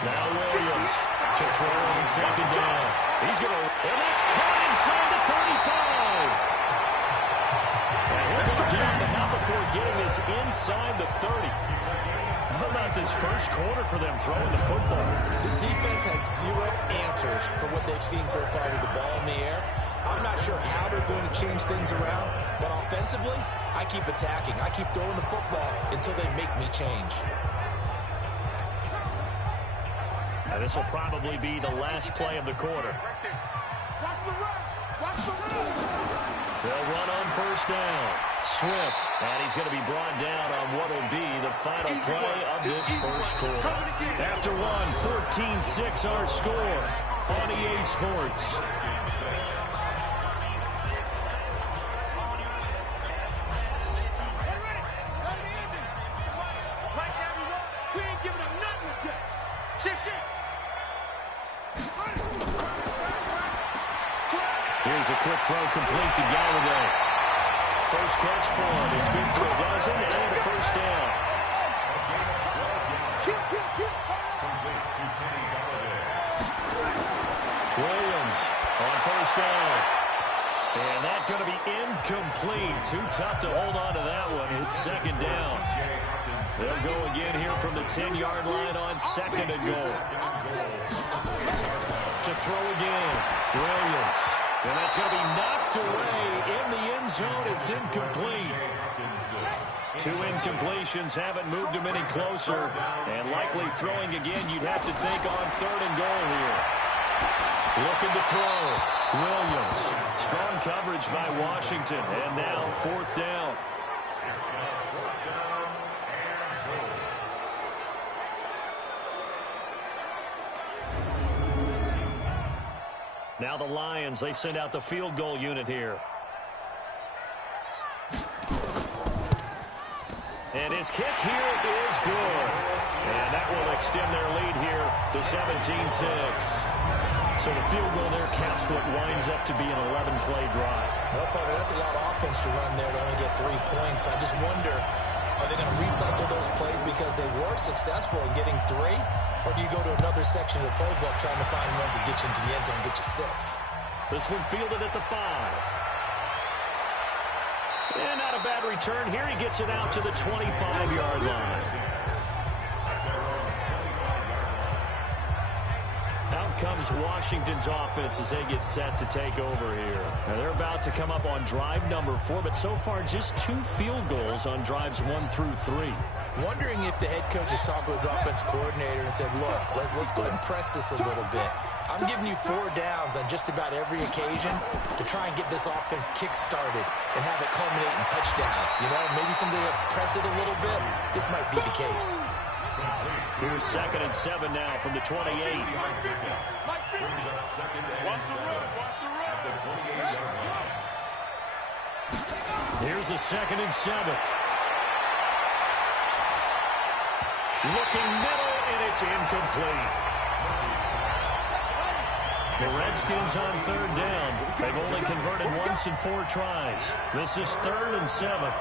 Now Williams to throw on 2nd down. He's going to, and that's caught inside the 35. And he'll go down the mouth before getting this inside the 30. How about this first quarter for them throwing the football? This defense has 0 answers for what they've seen so far with the ball in the air. I'm not sure how they're going to change things around, but offensively, I keep attacking. I keep throwing the football until they make me change. And this will probably be the last play of the quarter. Watch the run. Watch the run. They'll run on 1st down. Swift, and he's going to be brought down on what will be the final play of this first quarter. After 14-6 our score on EA Sports. Here's a quick throw complete to Galloway. First catch for him. It's good for a dozen and a first down. Williams on 1st down. And that's going to be incomplete. Too tough to hold on to that one. It's 2nd down. They'll go again here from the 10-yard line on 2nd and goal. To throw again, Williams. And that's going to be knocked away in the end zone. It's incomplete. 2 incompletions haven't moved him any closer. And likely throwing again, you'd have to think on 3rd and goal here. Looking to throw. Williams. Strong coverage by Washington. And now 4th down. Now the Lions, they send out the field goal unit here. And his kick here is good. And that will extend their lead here to 17-6. So the field goal there caps what winds up to be an 11-play drive. Well, partner, that's a lot of offense to run there to only get 3 points. So I just wonder, are they going to recycle those plays because they were successful in getting 3? Or do you go to another section of the playbook trying to find ones that get you into the end zone and get you 6? This one fielded at the 5. And not a bad return here. He gets it out to the 25-yard line. Out out comes Washington's offense as they get set to take over here. Now they're about to come up on drive number 4, but so far just 2 field goals on drives 1 through 3. Wondering if the head coach has talked with his offensive coordinator and said, look, let's go ahead and press this a little bit. I'm giving you 4 downs on just about every occasion to try and get this offense kick-started and have it culminate in touchdowns. You know, maybe something to press it a little bit. This might be the case. Here's 2nd and 7 now from the 28. Brings up 2nd and 7 at the 28-yard line. Here's the 2nd and 7. Looking middle, and it's incomplete. The Redskins on 3rd down. They've only converted once in 4 tries. This is 3rd and 7.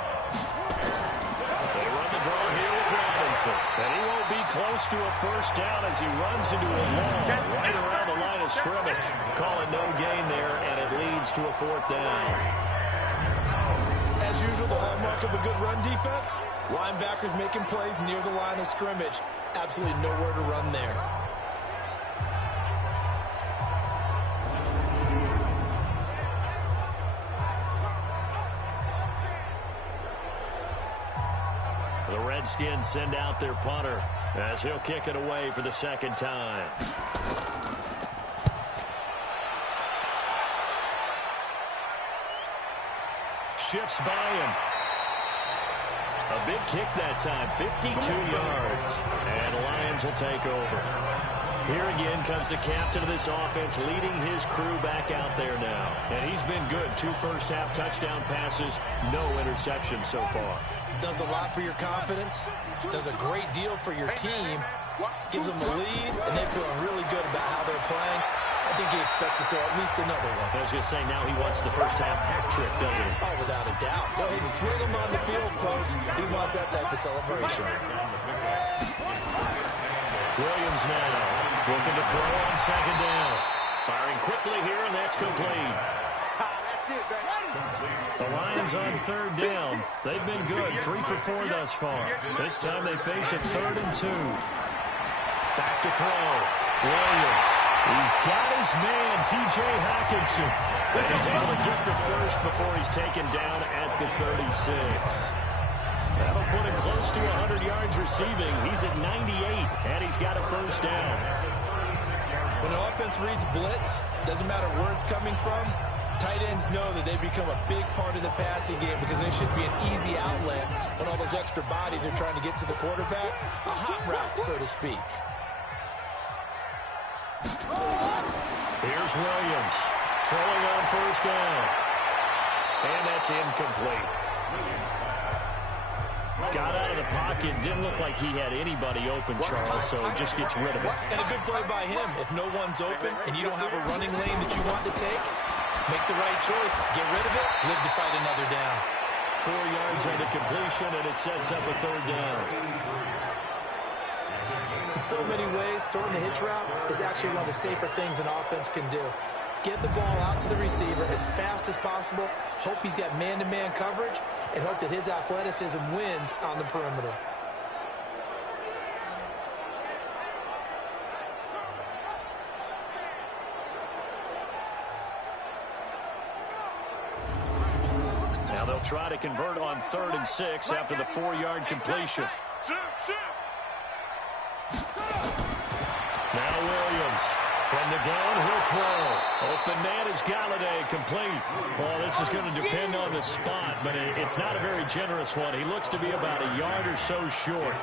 They run the draw here with Robinson. And he won't be close to a 1st down as he runs into a wall right around the line of scrimmage. Calling no gain there, and it leads to a 4th down. As usual, the hallmark of a good run defense, linebackers making plays near the line of scrimmage. Absolutely nowhere to run there. The Redskins send out their punter as he'll kick it away for the 2nd time. Shifts by him. A big kick that time, 52 yards. And the Lions will take over. Here again comes the captain of this offense leading his crew back out there now. And he's been good. 2 first-half touchdown passes, no interceptions so far. Does a lot for your confidence, does a great deal for your team, gives them the lead, and they feel really good about how they're playing. I think he expects to throw at least another one. I was going to say, now he wants the first-half hat trick, doesn't he? Oh, without a doubt. Go ahead and fling him on the field, folks. He wants that type of celebration. Williams now looking to throw on 2nd down. Firing quickly here, and that's complete. The Lions on 3rd down. They've been good, 3 for 4 thus far. This time they face a 3rd and 2. Back to throw. Williams. He's got his man, T.J. Hawkinson. And he's able to get the first before he's taken down at the 36. That'll put him close to 100 yards receiving. He's at 98, and he's got a 1st down. When the offense reads blitz, doesn't matter where it's coming from, tight ends know that they become a big part of the passing game because they should be an easy outlet when all those extra bodies are trying to get to the quarterback. A hot route, so to speak. Here's Williams throwing on 1st down. And that's incomplete. Got out of the pocket. Didn't look like he had anybody open, Charles, so just gets rid of it. And a good play by him. If no one's open and you don't have a running lane that you want to take, make the right choice. Get rid of it. Live to fight another down. 4 yards on the completion, and it sets up a 3rd down. In so many ways, throwing the hitch route is actually one of the safer things an offense can do. Get the ball out to the receiver as fast as possible, hope he's got man-to-man coverage, and hope that his athleticism wins on the perimeter. Now they'll try to convert on 3rd and 6 after the 4-yard completion. Now Williams from the downhill throw. Open man is Galladay, complete. Well, this is going to depend on the spot, but it's not a very generous one. He looks to be about a yard or so short.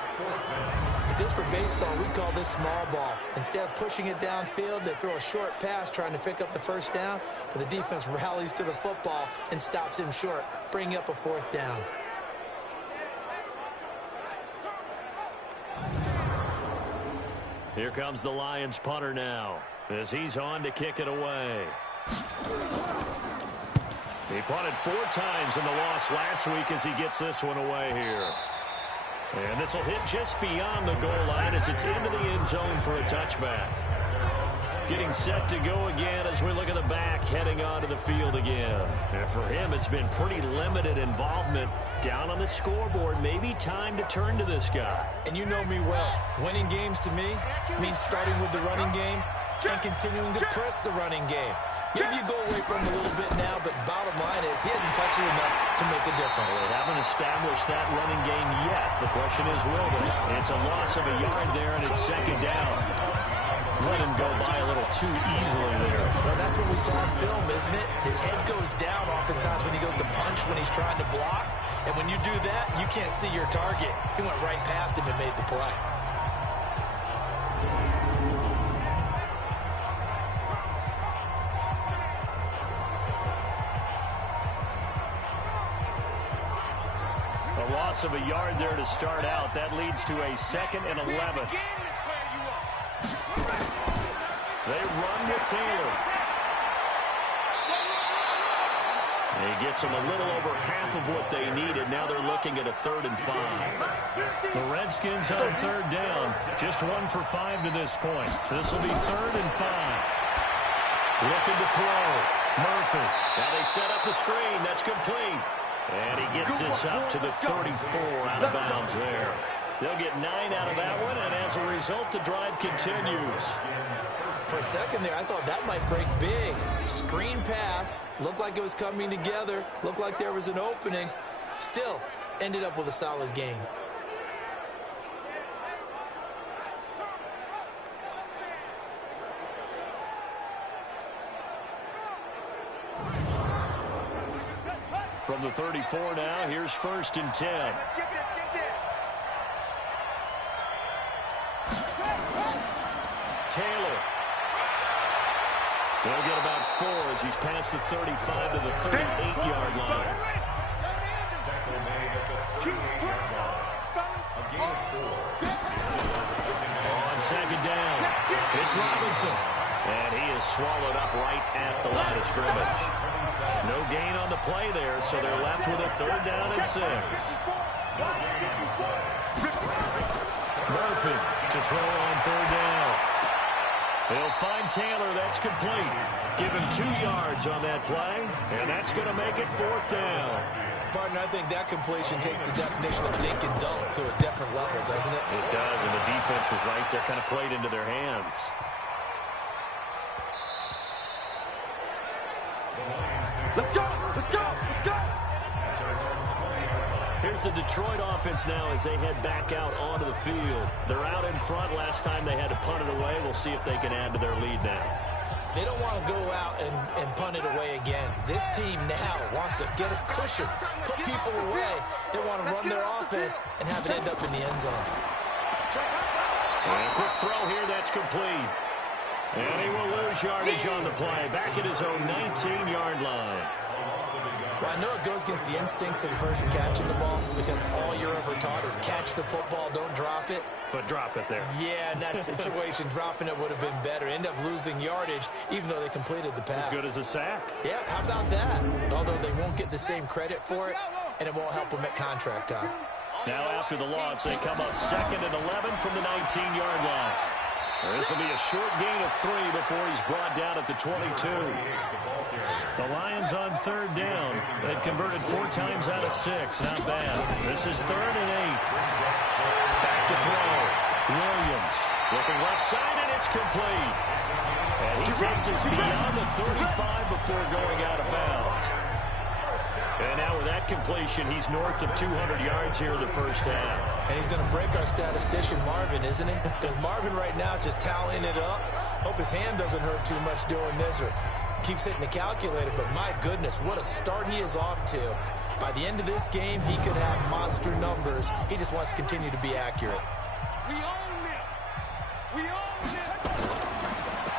If this were baseball, we'd call this small ball. Instead of pushing it downfield, they throw a short pass trying to pick up the 1st down, but the defense rallies to the football and stops him short, bringing up a 4th down. Here comes the Lions punter now as he's on to kick it away. He punted 4 times in the loss last week as he gets this one away here. And this will hit just beyond the goal line as it's into the end zone for a touchback. Getting set to go again as we look at the back heading onto the field again. And for him, it's been pretty limited involvement down on the scoreboard. Maybe time to turn to this guy. And you know me well. Winning games to me means starting with the running game and continuing to press the running game. Maybe you go away from him a little bit now, but bottom line is he hasn't touched it enough to make a difference. They haven't established that running game yet. The question is, will they? It's a loss of a yard there, and it's second down. Let him go by a little too easily there. Well, that's what we saw on film, isn't it? His head goes down oftentimes when he goes to punch, when he's trying to block. And when you do that, you can't see your target. He went right past him and made the play. A loss of a yard there to start out. That leads to a 2nd and 11. They run with Taylor. He gets them a little over half of what they needed. Now they're looking at a 3rd and 5. The Redskins on 3rd down. Just 1 for 5 to this point. This will be 3rd and 5. Looking to throw. Murphy. Now they set up the screen. That's complete. And he gets this up to the 34 out of bounds there. They'll get 9 out of that one, and as a result, the drive continues. For a second there, I thought that might break big. Screen pass. Looked like it was coming together. Looked like there was an opening. Still, ended up with a solid game. From the 34 now, here's 1st and 10. Let's get this. Taylor. They'll get about 4 as he's past the 35 to the 38-yard line. Tackle made at the 38-yard line. A gain of 4. On 2nd down, it's Robinson. And he is swallowed up right at the line of scrimmage. No gain on the play there, so they're left with a 3rd down and 6. Murphy to throw on 3rd down. They'll find Taylor. That's complete. Give him 2 yards on that play, and that's going to make it 4th down. Partner, I think that completion takes the definition of dink and dunk to a different level, doesn't it? It does, and the defense was right there, kind of played into their hands. Let's go. Let's go. Let's go. Here's the Detroit offense now as they head back out onto the field. They're out in front. Last time they had to punt it away. We'll see if they can add to their lead now. They don't want to go out and punt it away again. This team now wants to get a cushion, put people away. They want to run their offense and have it end up in the end zone. And a quick throw here. That's complete. And he will lose yardage on the play. Back at his own 19-yard line. Well, I know it goes against the instincts of the person catching the ball because all you're ever taught is catch the football, don't drop it. But drop it there. Yeah, in that situation, dropping it would have been better. End up losing yardage even though they completed the pass. As good as a sack. Yeah, how about that? Although they won't get the same credit for it, and it won't help them at contract time. Now after the loss, they come up 2nd and 11 from the 19-yard line. This will be a short gain of 3 before he's brought down at the 22. The Lions on 3rd down. They've converted 4 times out of 6. Not bad. This is 3rd and 8. Back to throw. Williams looking left side, and it's complete. And he takes us beyond the 35 before going out of bounds. And now with that completion, he's north of 200 yards here in the first half. And he's going to break our statistician, Marvin, isn't he? Because Marvin right now is just tallying it up. Hope his hand doesn't hurt too much doing this or keeps hitting the calculator. But my goodness, what a start he is off to. By the end of this game, he could have monster numbers. He just wants to continue to be accurate. We own this. We own this.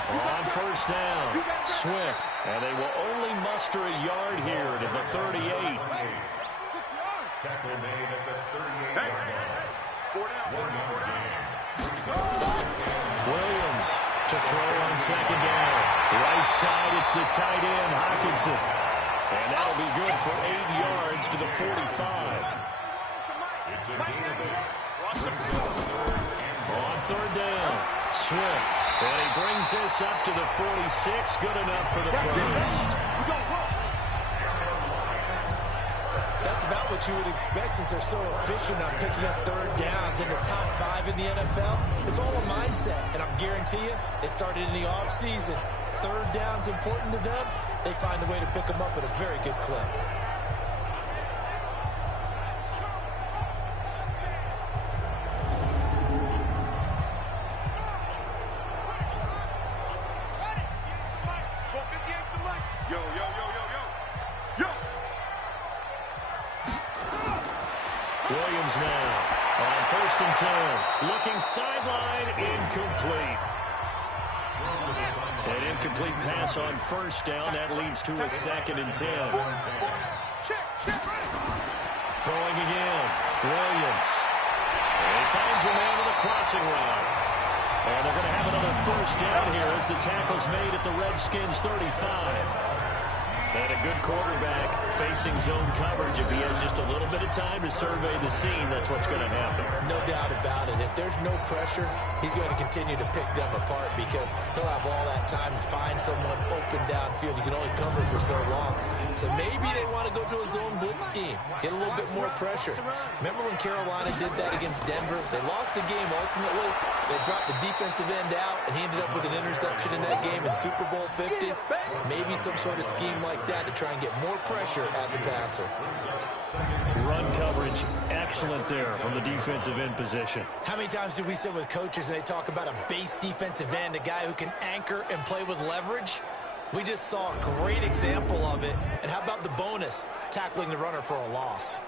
On 1st down, Swift. And they will only muster a yard here to the 38. Tackle made at the 38-yard line. 4 down. 1 yard gain. Williams to throw on 2nd down. Right side, it's the tight end, Hockenson. And that'll be good for 8 yards to the 45. It's a gain of 8. On 3rd down, Swift. And he brings this up to the 46. Good enough for the first. That's about what you would expect since they're so efficient on picking up 3rd downs in the top 5 in the NFL. It's all a mindset, and I guarantee you, it started in the offseason. Third down's important to them. They find a way to pick them up at a very good clip. Williams now on 1st and 10. Looking sideline, incomplete. An incomplete pass on 1st down. That leads to a 2nd and 10. Throwing again. Williams. And he finds a man with a crossing route. And they're going to have another 1st down here as the tackle's made at the Redskins 35. And a good quarterback facing zone coverage. If he has just a little bit of time to survey the scene, that's what's going to happen. No doubt about it. If there's no pressure, he's going to continue to pick them apart because he'll have all that time to find someone open downfield. He can only cover for so long. So maybe they want to go to a zone blitz scheme, get a little bit more pressure. Remember when Carolina did that against Denver? They lost the game ultimately. They dropped the defensive end out, and he ended up with an interception in that game in Super Bowl 50. Maybe some sort of scheme like that to try and get more pressure at the passer. Run coverage, excellent there from the defensive end position. How many times do we sit with coaches and they talk about a base defensive end, a guy who can anchor and play with leverage? We just saw a great example of it. And how about the bonus, tackling the runner for a loss?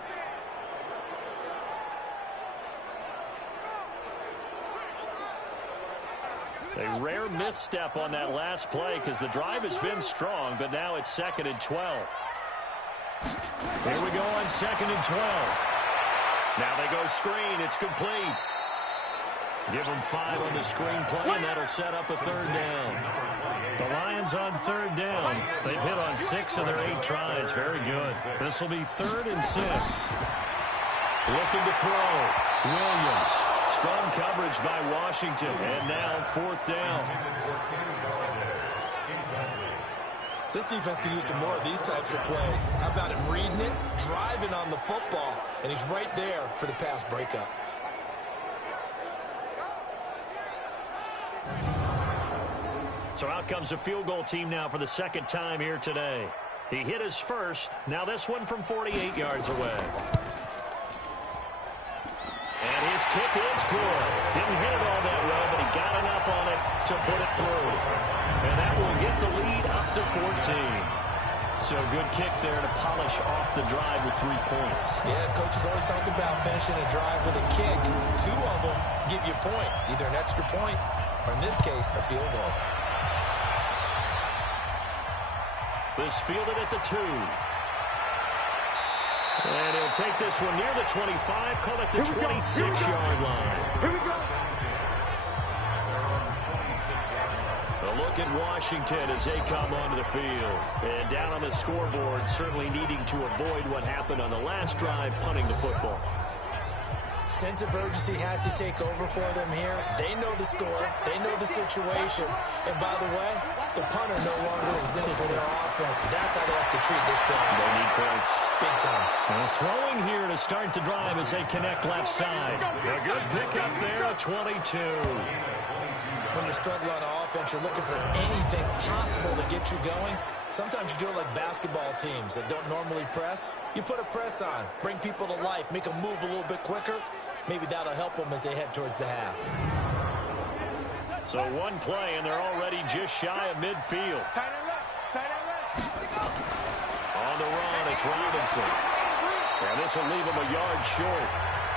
A rare misstep on that last play because the drive has been strong, but now it's 2nd and 12. Here we go on 2nd and 12. Now they go screen. It's complete. Give them 5 on the screen play, and that'll set up a 3rd down. The Lions on 3rd down. They've hit on 6 of their 8 tries. Very good. This will be 3rd and 6. Looking to throw. Williams. Strong coverage by Washington. And now 4th down. This defense could use some more of these types of plays. How about him reading it, driving on the football, and he's right there for the pass breakup. So out comes a field goal team now for the 2nd time here today. He hit his first. Now this one from 48 yards away. And his kick is good. Didn't hit it all that well, but he got enough on it to put it through. And that will get the lead up to 14. So good kick there to polish off the drive with 3 points. Yeah, coaches always talk about finishing a drive with a kick. 2 of them give you points, either an extra point or, in this case, a field goal. This fielded at the 2. And he'll take this one near the 25, call it the 26-yard line. Here we go. A look at Washington as they come onto the field. And down on the scoreboard, certainly needing to avoid what happened on the last drive, punting the football. Sense of urgency has to take over for them here. They know the score. They know the situation. And by the way, the punter no longer exists for their offense. That's how they have to treat this drive. They need points. Big time. And throwing here to start the drive as they connect left side. A good pickup there, a 22. When you're struggling on offense, you're looking for anything possible to get you going. Sometimes you do it like basketball teams that don't normally press. You put a press on, bring people to life, make them move a little bit quicker. Maybe that'll help them as they head towards the half. So one play, and they're already just shy of midfield. Tight end left. Tight end left. On the run, it's Robinson. And this will leave him a yard short.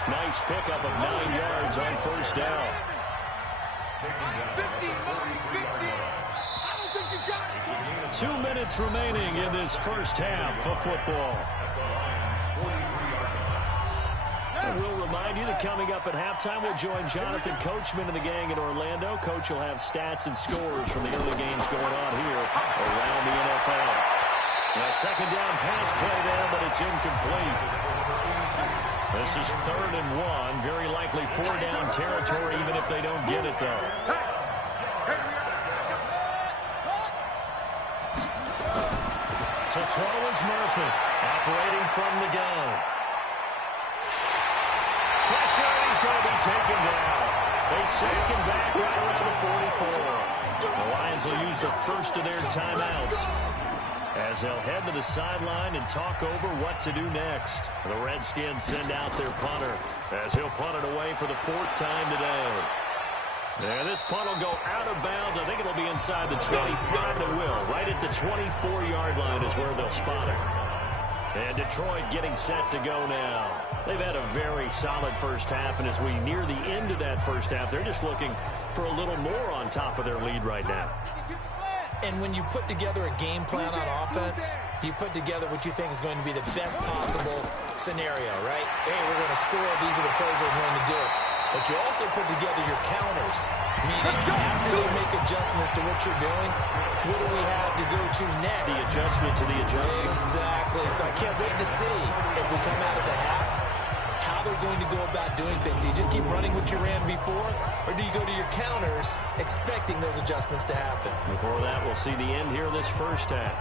Nice pickup of 9 yards on 1st down. 50. I don't think you got it. 2 minutes remaining in this first half of football. And we'll remind you that coming up at halftime, we'll join Jonathan Coachman and the gang in Orlando. Coach will have stats and scores from the early games going on here around the NFL. Now, 2nd down pass play there, but it's incomplete. This is 3rd and 1. Very likely 4-down territory, even if they don't get it, though. To throw is Murphy, operating from the gun. Pressure, he's going to be taken down. They sack him back right around the 44. The Lions will use the first of their timeouts as they'll head to the sideline and talk over what to do next. The Redskins send out their punter as he'll punt it away for the 4th time today. And this punt will go out of bounds. I think it'll be inside the 25, and it will. Right at the 24-yard line is where they'll spot it. And Detroit getting set to go now. They've had a very solid first half, and as we near the end of that first half, they're just looking for a little more on top of their lead right now. And when you put together a game plan on offense, you put together what you think is going to be the best possible scenario, right? Hey, we're going to score. These are the plays we're going to do. But you also put together your counters, meaning after they make adjustments to what you're doing, what do we have to go to next? The adjustment to the adjustment. Exactly. So I can't wait to see if we come out of the half, how they're going to go about doing things. Do you just keep running what you ran before, or do you go to your counters expecting those adjustments to happen? Before that, we'll see the end here of this first half.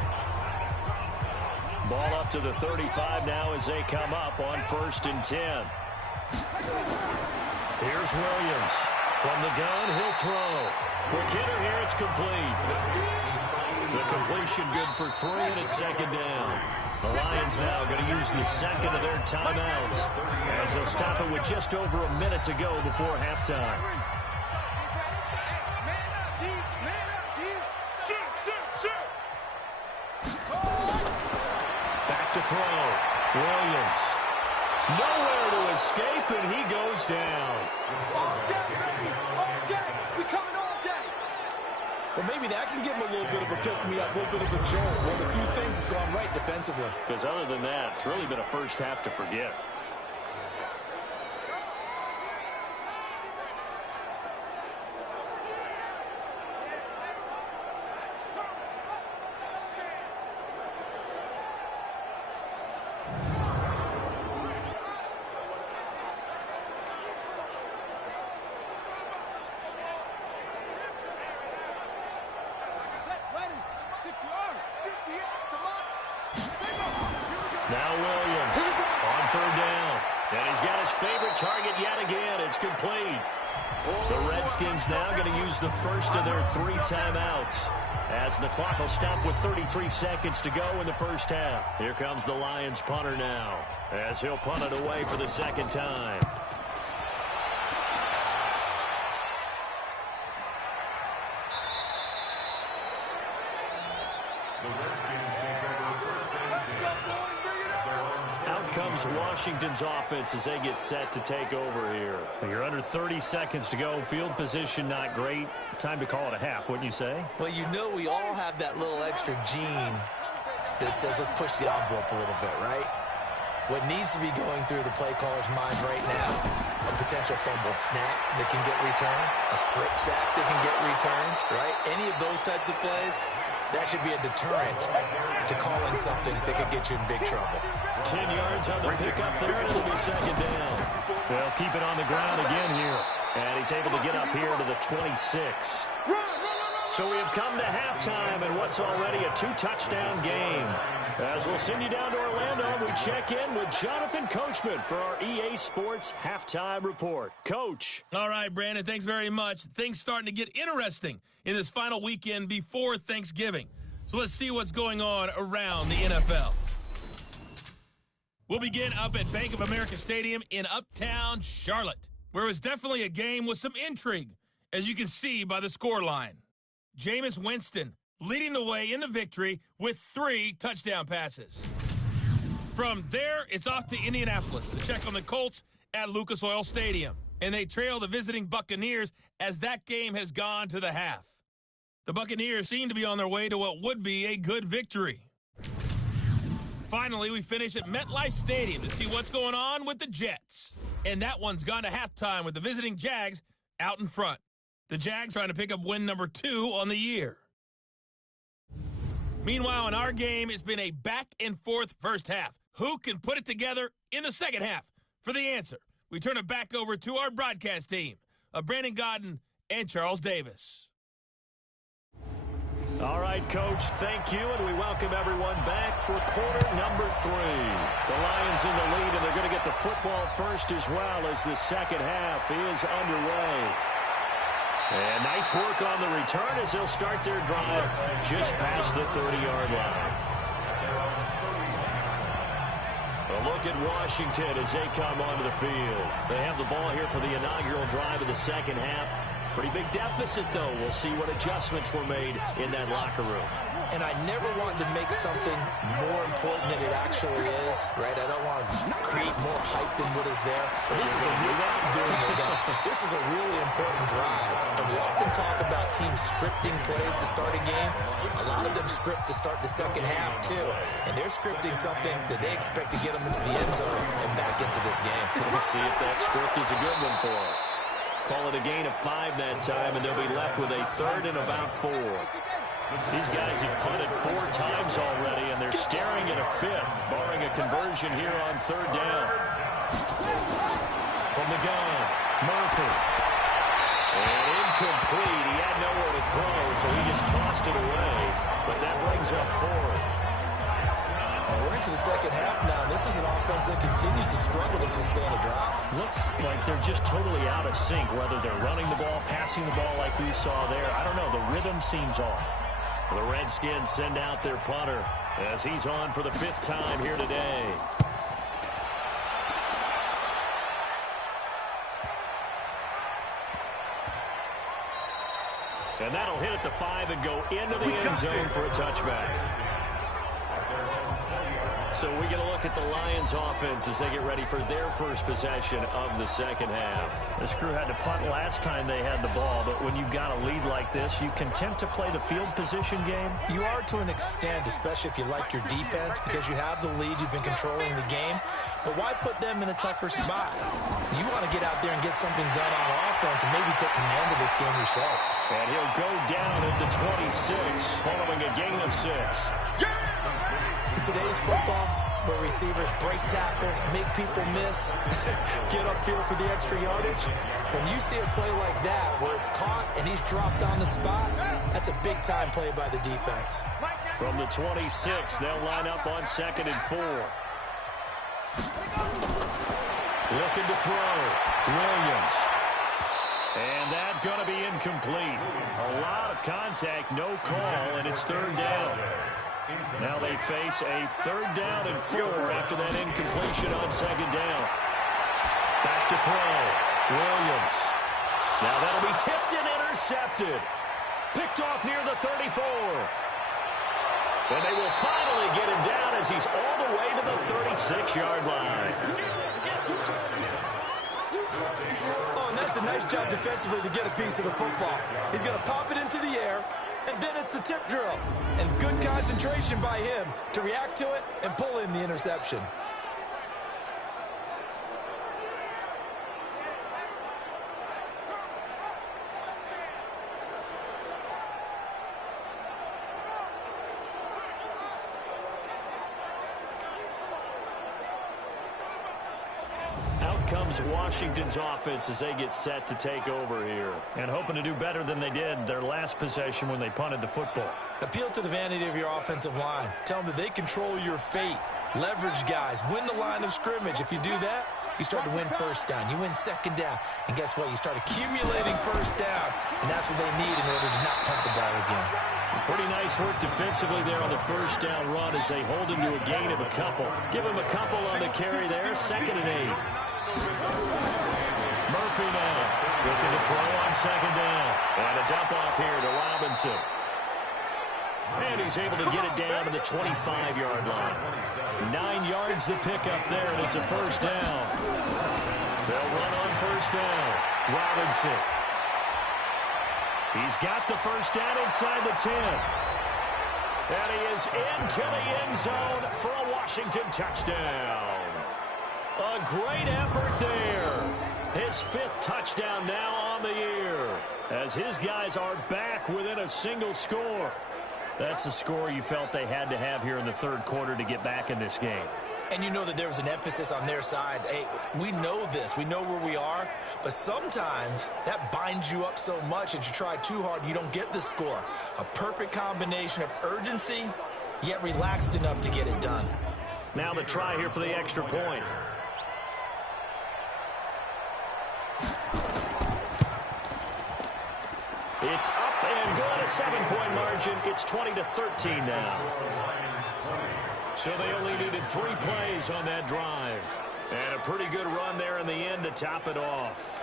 Ball up to the 35 now as they come up on 1st and 10. Here's Williams. From the gun, he'll throw. Quick hitter here, it's complete. The completion good for 3, and it's 2nd down. The Lions now going to use the 2nd of their timeouts as they'll stop it with just over a minute to go before halftime. Back to throw. Williams. Nowhere to escape, and he goes down. All day. We coming all day. Well, maybe that can give him a little bit of a pick-me-up, a little bit of a jolt. Well, a few things has gone right defensively. Because other than that, it's really been a first half to forget. Now Williams on 3rd down. And he's got his favorite target yet again. It's complete. The Redskins now going to use the first of their 3 timeouts as the clock will stop with 33 seconds to go in the first half. Here comes the Lions punter now as he'll punt it away for the 2nd time. Comes Washington's offense as they get set to take over here. You're under 30 seconds to go. Field position not great. Time to call it a half, wouldn't you say? Well, you know we all have that little extra gene that says let's push the envelope a little bit, right? What needs to be going through the play caller's mind right now, a potential fumbled snap that can get returned, a strip sack that can get returned, right? Any of those types of plays, that should be a deterrent to calling something that could get you in big trouble. 10 yards on the pickup there, and it'll be 2nd down. Well, keep it on the ground again here. And he's able to get up here to the 26. So we have come to halftime in what's already a 2-touchdown game. As we'll send you down to Orlando, we check in with Jonathan Coachman for our EA Sports Halftime Report. Coach. All right, Brandon, thanks very much. Things starting to get interesting in this final weekend before Thanksgiving. So let's see what's going on around the NFL. We'll begin up at Bank of America Stadium in Uptown Charlotte, where it was definitely a game with some intrigue, as you can see by the scoreline. Jameis Winston leading the way in the victory with 3 touchdown passes. From there, it's off to Indianapolis to check on the Colts at Lucas Oil Stadium, and they trail the visiting Buccaneers as that game has gone to the half. The Buccaneers seem to be on their way to what would be a good victory. Finally, we finish at MetLife Stadium to see what's going on with the Jets. And that one's gone to halftime with the visiting Jags out in front. The Jags trying to pick up win number 2 on the year. Meanwhile, in our game, it's been a back-and-forth first half. Who can put it together in the second half? For the answer, we turn it back over to our broadcast team of Brandon Godden and Charles Davis. All right, Coach, thank you, and we welcome everyone back for quarter number 3. The Lions in the lead, and they're going to get the football first as well as the second half is underway. And nice work on the return as they'll start their drive just past the 30-yard line. A look at Washington as they come onto the field. They have the ball here for the inaugural drive of the second half. Pretty big deficit, though. We'll see what adjustments were made in that locker room. And I never want to make something more important than it actually is, right? I don't want to create more hype than what is there. But this is a really important drive. And we often talk about teams scripting plays to start a game. A lot of them script to start the second half, too. And they're scripting something that they expect to get them into the end zone and back into this game. We'll see if that script is a good one for them. Call it a gain of 5 that time, and they'll be left with a 3rd and about 4. These guys have punted 4 times already, and they're staring at a 5th, barring a conversion here on 3rd down. From the gun, Murphy. And incomplete. He had nowhere to throw, so he just tossed it away. But that brings up 4th. And we're into the second half now. This is an offense that continues to struggle to sustain a drive. Looks like they're just totally out of sync, whether they're running the ball, passing the ball like we saw there. I don't know. The rhythm seems off. The Redskins send out their punter as he's on for the 5th time here today. And that'll hit at the 5 and go into the end zone for a touchback. So we get a look at the Lions offense as they get ready for their first possession of the second half. This crew had to punt last time they had the ball, but when you've got a lead like this, you content to play the field position game? You are to an extent, especially if you like your defense, because you have the lead, you've been controlling the game. But why put them in a tougher spot? You want to get out there and get something done on offense and maybe take command of this game yourself. And he'll go down at the 26, following a gain of 6. In today's football, where receivers break tackles, make people miss, get up here for the extra yardage, when you see a play like that where it's caught and he's dropped on the spot, that's a big-time play by the defense. From the 26, they'll line up on 2nd and 4. Looking to throw. Williams. And that's going to be incomplete. A lot of contact, no call, and it's 3rd down. Now they face a 3rd down and 4 after that incompletion on 2nd down. Back to throw. Williams. Now that'll be tipped and intercepted. Picked off near the 34. And they will finally get him down as he's all the way to the 36-yard line. Oh, and that's a nice job defensively to get a piece of the football. He's going to pop it into the air, and then it's the tip drill. And good concentration by him to react to it and pull in the interception. Comes Washington's offense as they get set to take over here. And hoping to do better than they did their last possession when they punted the football. Appeal to the vanity of your offensive line. Tell them that they control your fate. Leverage guys. Win the line of scrimmage. If you do that, you start to win 1st down. You win 2nd down. And guess what? You start accumulating 1st downs. And that's what they need in order to not punt the ball again. Pretty nice work defensively there on the 1st down run as they hold him to a gain of a couple. Give him a couple on the carry there. 2nd and 8. Murphy now looking to throw on 2nd down. And a dump off here to Robinson. And he's able to get it down to the 25-yard line. 9 yards to pick up there, and it's a 1st down. They'll run on 1st down. Robinson. He's got the 1st down inside the 10. And he is into the end zone for a Washington touchdown. A great effort there. His 5th touchdown now on the year as his guys are back within a single score. That's a score you felt they had to have here in the 3rd quarter to get back in this game. And you know that there was an emphasis on their side. Hey, we know this. We know where we are. But sometimes that binds you up so much that you try too hard, you don't get the score. A perfect combination of urgency, yet relaxed enough to get it done. Now the try here for the extra point. It's up and good, a 7-point margin. It's 20-13 now. So they only needed 3 plays on that drive. And a pretty good run there in the end to top it off.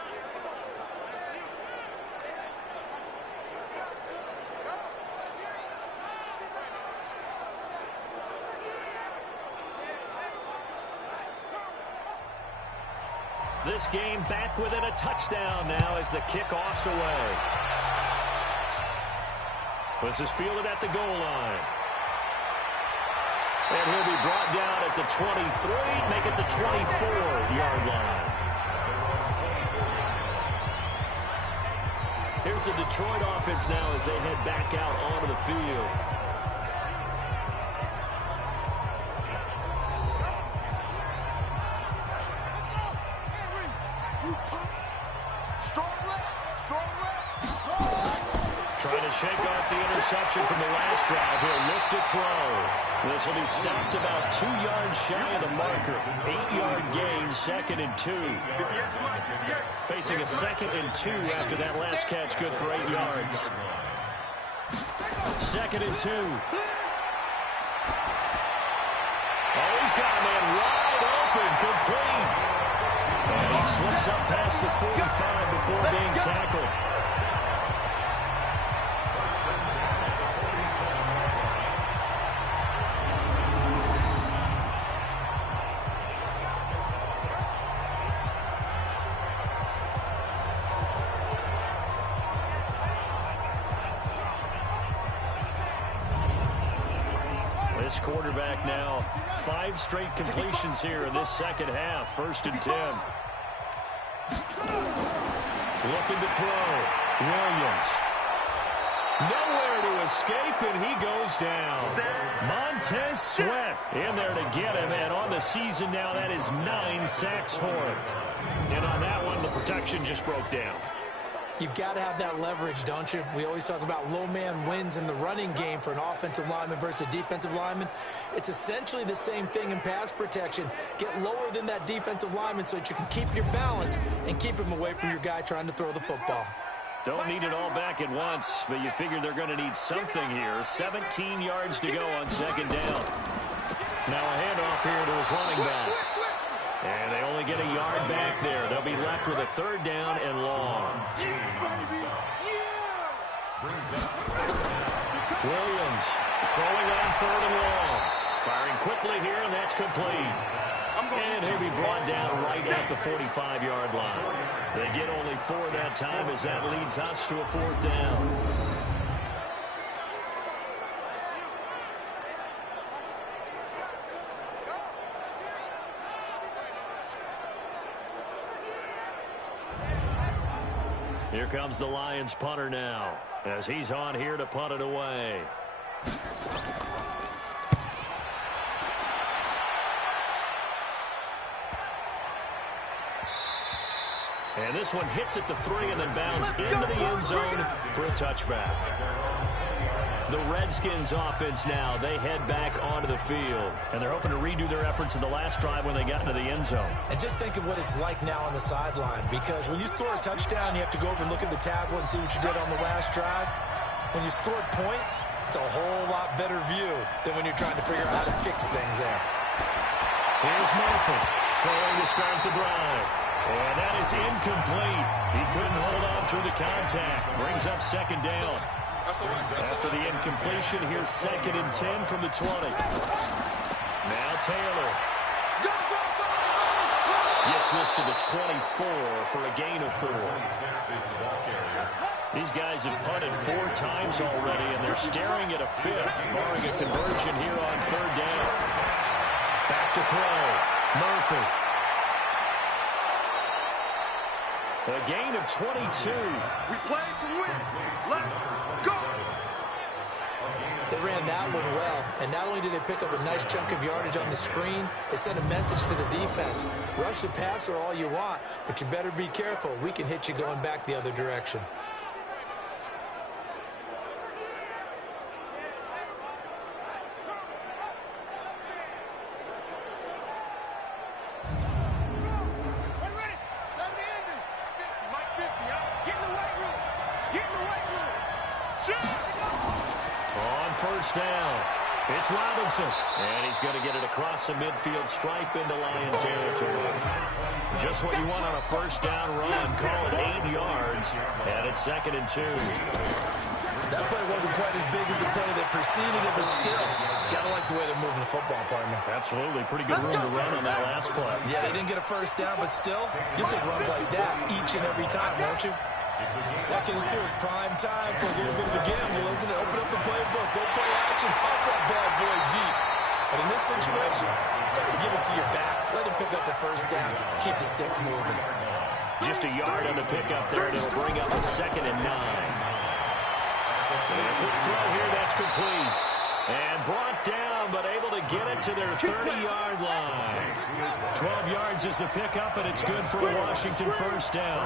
This game back within a touchdown now as the kickoff's away. This is fielded at the goal line. And he'll be brought down at the 23, make it the 24-yard line. Here's the Detroit offense now as they head back out onto the field. Trying to shake off the interception from the last drive. He'll look to throw. This will be stopped about 2 yards shy of the marker. 8-yard gain, 2nd and 2. Facing a 2nd and 2 after that last catch, good for 8 yards. 2nd and 2. Oh, he's got a man wide open, complete. And he slips up past the 45 before being tackled. This quarterback now, 5 straight completions here in this second half. 1st and 10. Looking to throw. Williams. Nowhere to escape, and he goes down. Montez Sweat in there to get him, and on the season now, that is 9 sacks for him. And on that one, the protection just broke down. You've got to have that leverage, don't you? We always talk about low man wins in the running game for an offensive lineman versus a defensive lineman. It's essentially the same thing in pass protection. Get lower than that defensive lineman so that you can keep your balance and keep him away from your guy trying to throw the football. Don't need it all back at once, but you figure they're going to need something here. 17 yards to go on 2nd down. Now a handoff here to his running back. And they only get a yard back there. They'll be left with a 3rd down and long. Williams throwing on 3rd and long. Firing quickly here, and that's complete. And he'll be brought down right at the 45-yard line. They get only 4 that time as that leads us to a 4th down. Here comes the Lions punter now as he's on here to punt it away. And this one hits at the 3 and then bounds into the end zone for a touchback. The Redskins offense now, they head back onto the field. And they're hoping to redo their efforts in the last drive when they got into the end zone. And just think of what it's like now on the sideline, because when you score a touchdown, you have to go over and look at the tablet and see what you did on the last drive. When you scored points, it's a whole lot better view than when you're trying to figure out how to fix things there. Here's Murphy throwing to start the drive. And that is incomplete. He couldn't hold on through the contact. Brings up 2nd down. After the incompletion, here's 2nd and 10 from the 20. Now Taylor gets this to the 24 for a gain of 4. These guys have punted 4 times already, and they're staring at a 5th, barring a conversion here on 3rd down. Back to throw. Murphy. A gain of 22. We play to win. Let's go. They ran that one well, and not only did they pick up a nice chunk of yardage on the screen, they sent a message to the defense. Rush the passer all you want, but you better be careful. We can hit you going back the other direction. Get in the weight room. Get in the weight room. On first down, it's Robinson. And he's going to get it across the midfield stripe into Lion territory. Just what you want on a first down run. Call it 8 yards. And it's 2nd and 2. That play wasn't quite as big as the play that preceded it, but still, gotta like the way they're moving the football, partner. Absolutely. Pretty good room to run on that last play. Yeah, they didn't get a first down, but still, you take runs like that each and every time, won't you? 2nd and 2 is prime time for a little bit of a gamble, isn't it? Open up the playbook, go play action, toss that bad boy deep. But in this situation, go ahead and give it to your back. Let him pick up the first down. Keep the sticks moving. Just a yard on the pickup there, and it'll bring up a 2nd and 9. And a quick throw here, that's complete. And brought down, but able to get it to their 30-yard line. 12 yards is the pickup, and it's good for a Washington first down.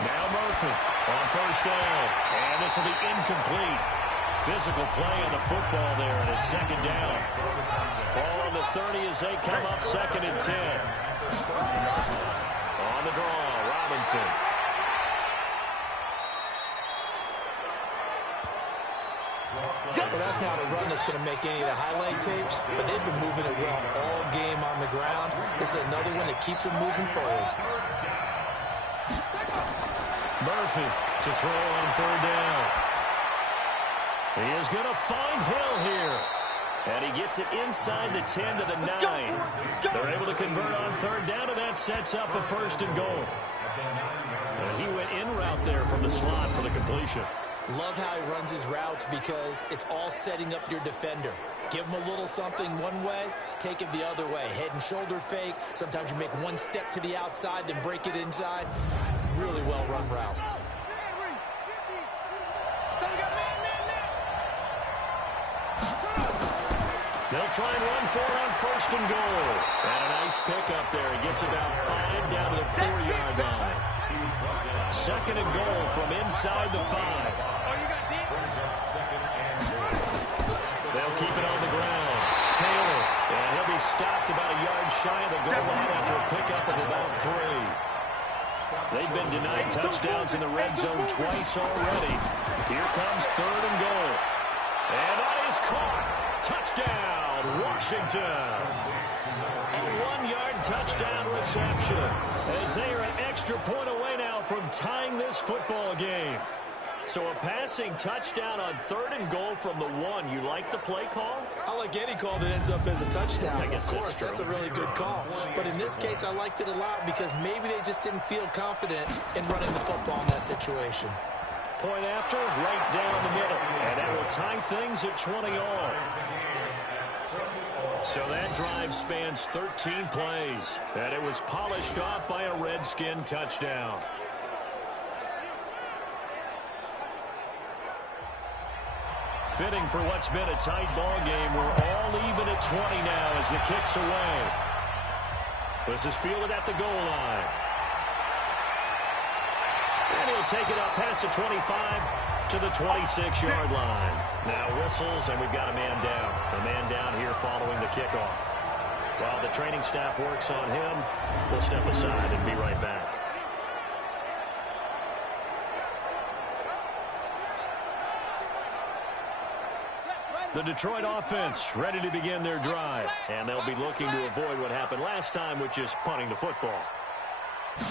Now Murphy on first down. And this will be incomplete. Physical play on the football there, and it's 2nd down. Ball on the 30 as they come up 2nd and 10. On the draw, Robinson. Well, that's not a run that's going to make any of the highlight tapes, but they've been moving it well all game on the ground. This is another one that keeps them moving forward. Murphy to throw on 3rd down. He is going to find Hill here. And he gets it inside the 10 to the 9. They're able to convert on 3rd down, and that sets up a 1st and goal. And he went in route there from the slot for the completion. Love how he runs his routes because it's all setting up your defender. Give him a little something one way, take it the other way. Head and shoulder fake. Sometimes you make one step to the outside, then break it inside. Really well-run route. They'll try and run for it on 1st and goal. And a nice pickup there. He gets about 5 down to the 4-yard line. 2nd and goal from inside the 5. They'll keep it on the ground. Taylor, and he'll be stopped about a yard shy of the goal line after a pickup of about 3. They've been denied touchdowns in the red zone twice already. Here comes 3rd and goal. And that is caught. Touchdown, Washington. A 1-yard touchdown reception as they are an extra point away now from tying this football game. So a passing touchdown on 3rd and goal from the 1. You like the play call? I like any call that ends up as a touchdown. I guess of course, that's a really good call. But in this case, I liked it a lot because maybe they just didn't feel confident in running the football in that situation. Point after, right down the middle. And that will tie things at 20 all. So that drive spans 13 plays. And it was polished off by a Redskin touchdown. Fitting for what's been a tight ball game. We're all even at 20 now as the kick's away. This is fielded at the goal line. And he'll take it up past the 25 to the 26-yard line. Now whistles, and we've got a man down. A man down here following the kickoff. While the training staff works on him, we'll step aside and be right back. The Detroit offense ready to begin their drive. And they'll be looking to avoid what happened last time, which is punting the football.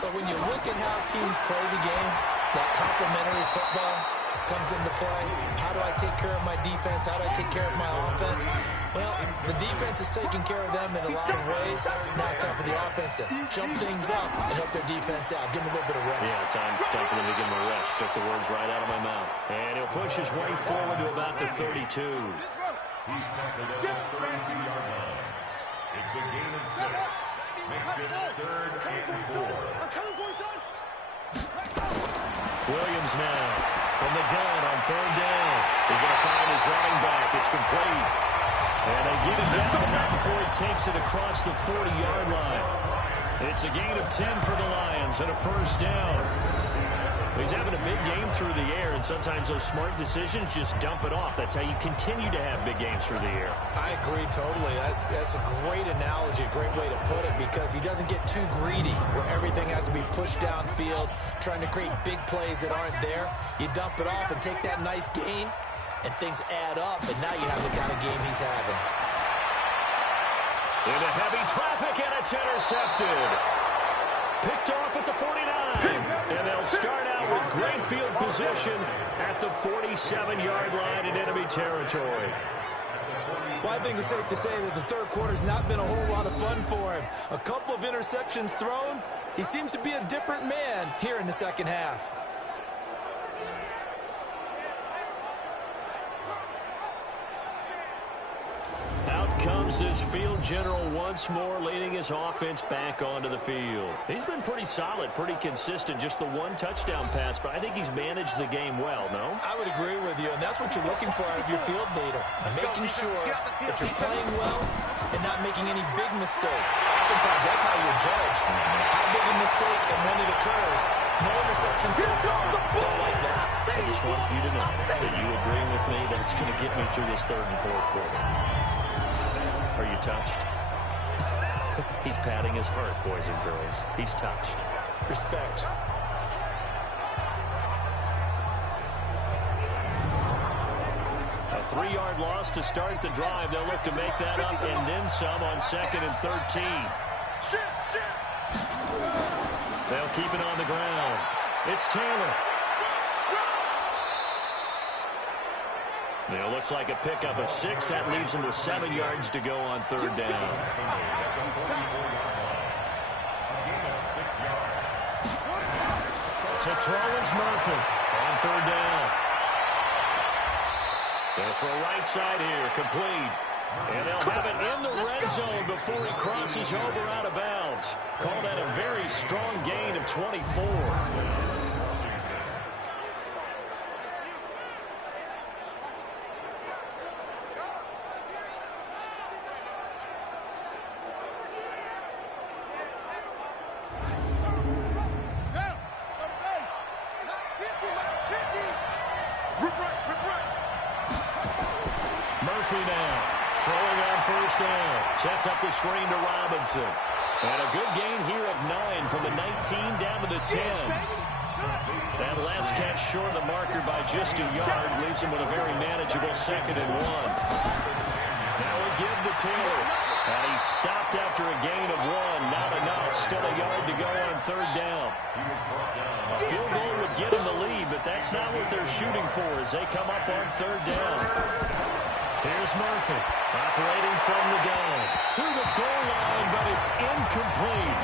But when you look at how teams play the game, that complementary football comes into play. How do I take care of my defense? How do I take care of my offense? Well, the defense is taking care of them in a lot of ways. Now it's time for the offense to jump things up and help their defense out. Give them a little bit of rest. Yeah, it's time for them to give them a rest. Took the words right out of my mouth. And he'll push his way forward to about the 32. He's tackled at the 32-yard line. It's a gain of 6. Makes it 3rd and 4. Williams now from the gun on 3rd down. He's going to find his running back. It's complete. And they get him down, but not before he takes it across the 40-yard line. It's a gain of 10 for the Lions and a first down. He's having a big game through the air, and sometimes those smart decisions just dump it off. That's how you continue to have big games through the air. I agree totally. That's a great analogy, a great way to put it, because he doesn't get too greedy where everything has to be pushed downfield, trying to create big plays that aren't there. You dump it off and take that nice gain, and things add up, and now you have the kind of game he's having. Into heavy traffic, and it's intercepted. Picked off at the 49, and they'll start out with great field position at the 47-yard line in enemy territory. Well, I think it's safe to say that the third quarter's not been a whole lot of fun for him. A couple of interceptions thrown. He seems to be a different man here in the second half. Out comes this field general once more, leading his offense back onto the field. He's been pretty solid, pretty consistent, just the one touchdown pass, but I think he's managed the game well, no? I would agree with you, and that's what you're looking for out of your field leader. Making sure that you're playing well and not making any big mistakes. Oftentimes, that's how you're judged. How big a mistake and when it occurs. No interception so far. Don't like that. I just want you to know that you agreeing with me that's going to get me through this third and fourth quarter. Are you touched? He's patting his heart, boys and girls. He's touched. Respect. A 3-yard loss to start the drive. They'll look to make that up and then some on 2nd and 13. They'll keep it on the ground. It's Taylor. It looks like a pickup of 6. That leaves him with 7 yards to go on third down. To throw is Murphy on third down. And for a right side here, complete. And they'll have it in the red zone before he crosses over out of bounds. Call that a very strong gain of 24. Murphy now throwing on first down. Sets up the screen to Robinson. And a good gain here of 9 from the 19 down to the 10. That last catch short of the marker by just a yard leaves him with a very manageable 2nd and 1. Now a give to Taylor. And he stopped after a gain of 1. Not enough. Still a yard to go on third down. A field goal would get him the lead, but that's not what they're shooting for as they come up on third down. Here's Murphy, operating from the gun. To the goal line, but it's incomplete.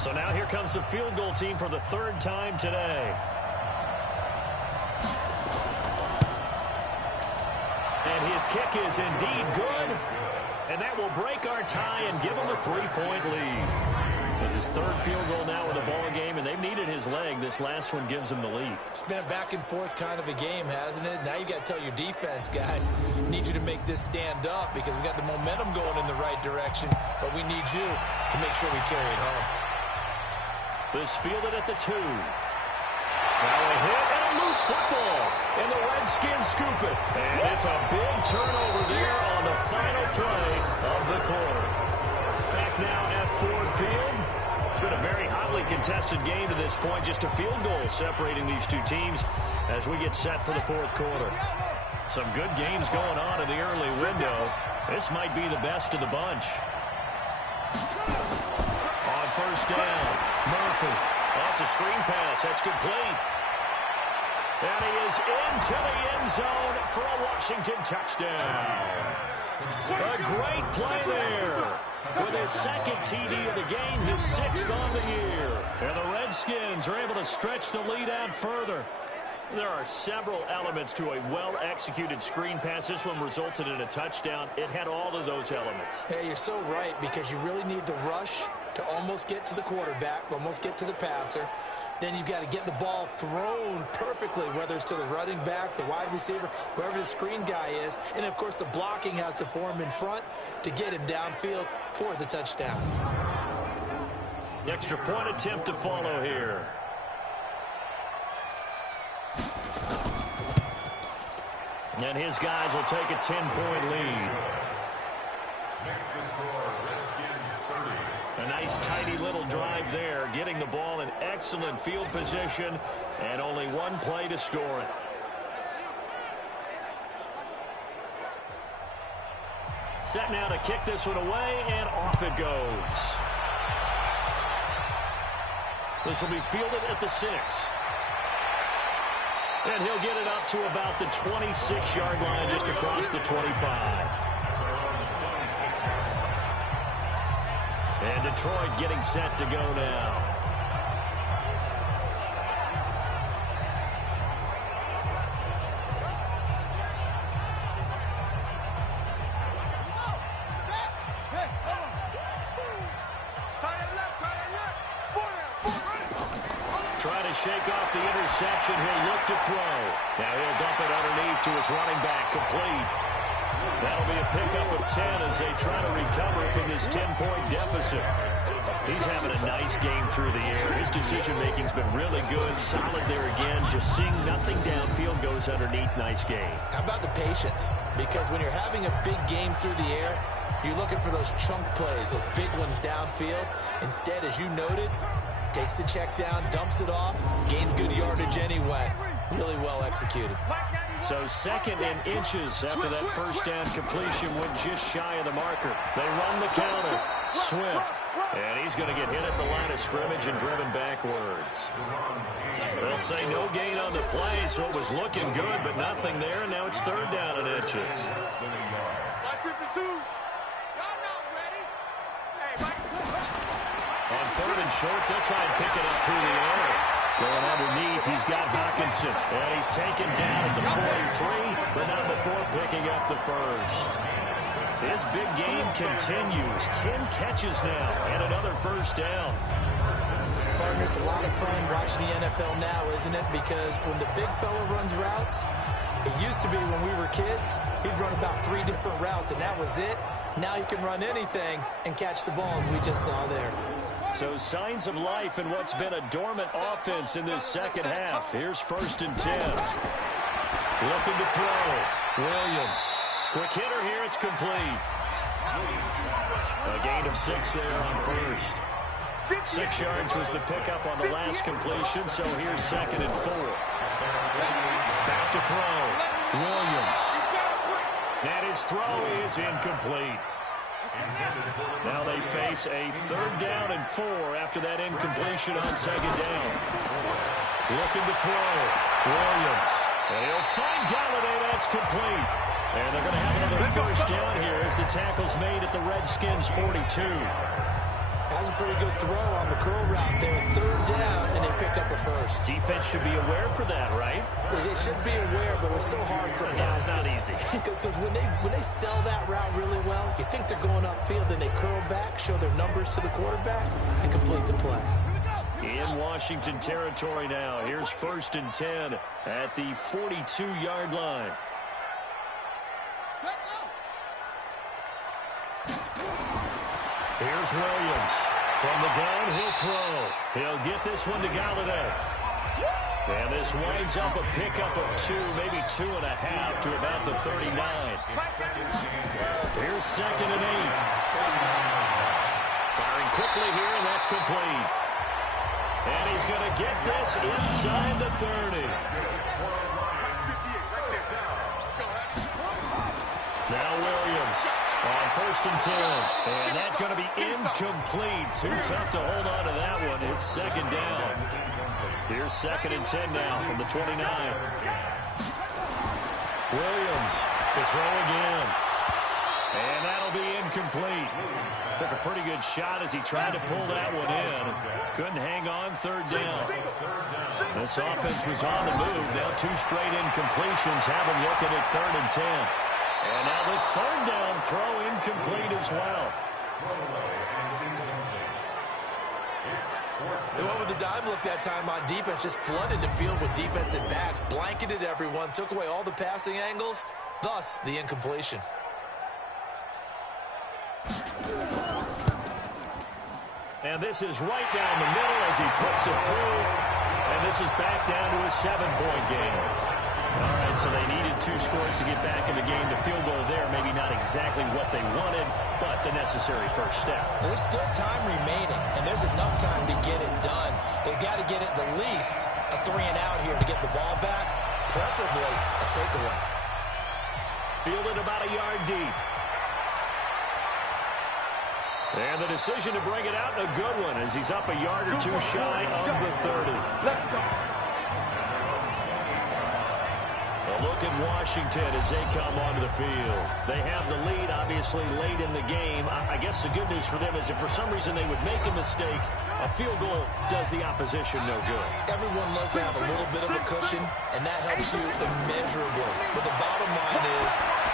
So now here comes the field goal team for the 3rd time today. And his kick is indeed good. And that will break our tie and give him a 3-point lead. So it's his 3rd field goal now in the ball game, and they've needed his leg. This last one gives him the lead. It's been a back and forth kind of a game, hasn't it? Now you got to tell your defense, guys, need you to make this stand up because we got the momentum going in the right direction, but we need you to make sure we carry it home. This fielded at the 2. Now a hit and a loose football. And the Redskins scoop it. And it's a big turnover there on the final play of the quarter. Back now at Ford Field. It's been a very hotly contested game to this point. Just a field goal separating these two teams as we get set for the 4th quarter. Some good games going on in the early window. This might be the best of the bunch. On first down, Murphy. That's a screen pass. That's complete. And he is into the end zone for a Washington touchdown. A great play there. With his 2nd TD of the game, his 6th on the year. And the Redskins are able to stretch the lead out further. There are several elements to a well-executed screen pass. This one resulted in a touchdown. It had all of those elements. Hey, you're so right, because you really need the rush to almost get to the quarterback, almost get to the passer. Then you've got to get the ball thrown perfectly, whether it's to the running back, the wide receiver, whoever the screen guy is. And, of course, the blocking has to form in front to get him downfield for the touchdown. The extra point attempt to follow here. And his guys will take a 10-point lead. Next to score, Redskins 30. A nice, tidy little drive there, getting the ball in excellent field position, and only one play to score it. Set now to kick this one away, and off it goes. This will be fielded at the 6. And he'll get it up to about the 26-yard line, just across the 25. And Detroit getting set to go now. Trying to shake off the interception. He'll look to throw. Now he'll dump it underneath to his running back, complete. That'll be a pickup of 10 as they try to recover from this 10-point deficit. He's having a nice game through the air. His decision-making's been really good. Solid there again. Just seeing nothing downfield, goes underneath. Nice game. How about the patience? Because when you're having a big game through the air, you're looking for those chunk plays, those big ones downfield. Instead, as you noted, takes the check down, dumps it off, gains good yardage anyway. Really well executed. So 2nd and inches after that first down completion, went just shy of the marker. They run the counter. Swift. And he's going to get hit at the line of scrimmage and driven backwards. They'll say no gain on the play, so it was looking good, but nothing there, and now it's 3rd down and inches. On 3rd and short, they'll try and pick it up through the air. Going underneath, he's got Hawkinson. And he's taken down at the 43, but not before picking up the first. His big game continues. 10 catches now and another first down. Partners, a lot of fun watching the NFL now, isn't it? Because when the big fella runs routes, it used to be when we were kids, he'd run about 3 different routes, and that was it. Now he can run anything and catch the ball, as we just saw there. So signs of life in what's been a dormant offense in this second half. Here's 1st and 10. Looking to throw. Williams. Quick hitter here. It's complete. A gain of 6 there on 1st. 6 yards was the pickup on the last completion, so here's 2nd and 4. Back to throw. Williams. And his throw is incomplete. Now they face a 3rd down and 4 after that incompletion on 2nd down. Looking to throw. Williams. And he'll find Galladay. That's complete. And they're going to have another first down here as the tackle's made at the Redskins 42. That's a pretty good throw on the curl route there. 3rd down, and they pick up a first. Defense should be aware for that, right? They should be aware, but it's so hard sometimes. Yeah, it's not easy. Because when they sell that route really well, you think they're going upfield, then they curl back, show their numbers to the quarterback, and complete the play. In Washington territory now. Here's 1st and 10 at the 42-yard line. Here's Williams. From the gun, he'll throw. He'll get this one to Galladay. And this winds up a pickup of 2, maybe 2.5 to about the 39. Here's 2nd and 8. Firing quickly here, and that's complete. And he's going to get this inside the 30. Now Williams on 1st and 10. And that's going to be incomplete. Too tough to hold on to that one. It's 2nd down. Here's 2nd and 10 now from the 29. Williams to throw again. And that'll be incomplete. Took a pretty good shot as he tried to pull that one in. Couldn't hang on third down. This offense was on the move. Now 2 straight incompletions have him looking at 3rd and 10. And now the 3rd down throw incomplete as well. They went with the dime look that time on defense, just flooded the field with defensive backs, blanketed everyone, took away all the passing angles, thus the incompletion. And this is right down the middle as he puts it through. And this is back down to a 7-point game. All right, so they needed 2 scores to get back in the game. The field goal there, maybe not exactly what they wanted, but the necessary first step. There's still time remaining, and there's enough time to get it done. They've got to get it the least a 3-and-out here to get the ball back, preferably a takeaway. Fielded about a yard deep. And the decision to bring it out, a good one, as he's up a yard or 2 shy of the 30. Let's go. A look at Washington as they come onto the field. They have the lead, obviously, late in the game. I guess the good news for them is if for some reason they would make a mistake, a field goal does the opposition no good. Everyone loves to have a little bit of a cushion, and that helps you immeasurably. But the bottom line is,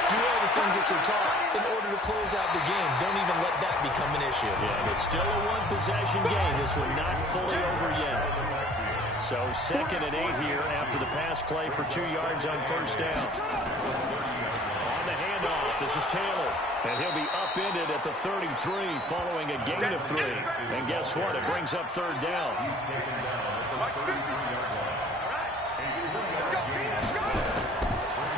do all the things that you're taught in order to close out the game. Don't even let that become an issue. Yeah, but still a 1-possession game. This one not fully over yet. So 2nd and 8 here after the pass play for 2 yards on first down. On the handoff, this is Taylor. And he'll be upended at the 33 following a gain of 3. And guess what? It brings up 3rd down.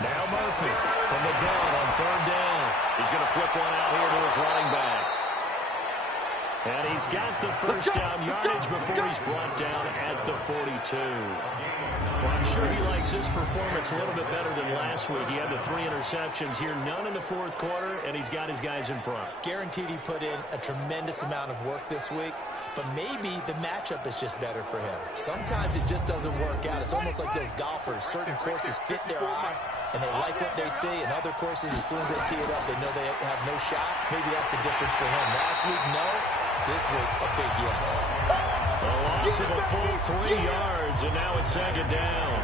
Now Murphy from the gun on 3rd down. He's going to flip one out here to his running back. And he's got the first down yardage before he's brought down at the 42. Well, I'm sure he likes his performance a little bit better than last week. He had the 3 interceptions here, none in the 4th quarter, and he's got his guys in front. Guaranteed he put in a tremendous amount of work this week, but maybe the matchup is just better for him. Sometimes it just doesn't work out. It's almost like those golfers. Certain courses fit their eye, and they like what they see, and other courses, as soon as they tee it up, they know they have no shot. Maybe that's the difference for him. Last week, no. This week, a big yes. A loss of a full 3 yards, and now it's 2nd down.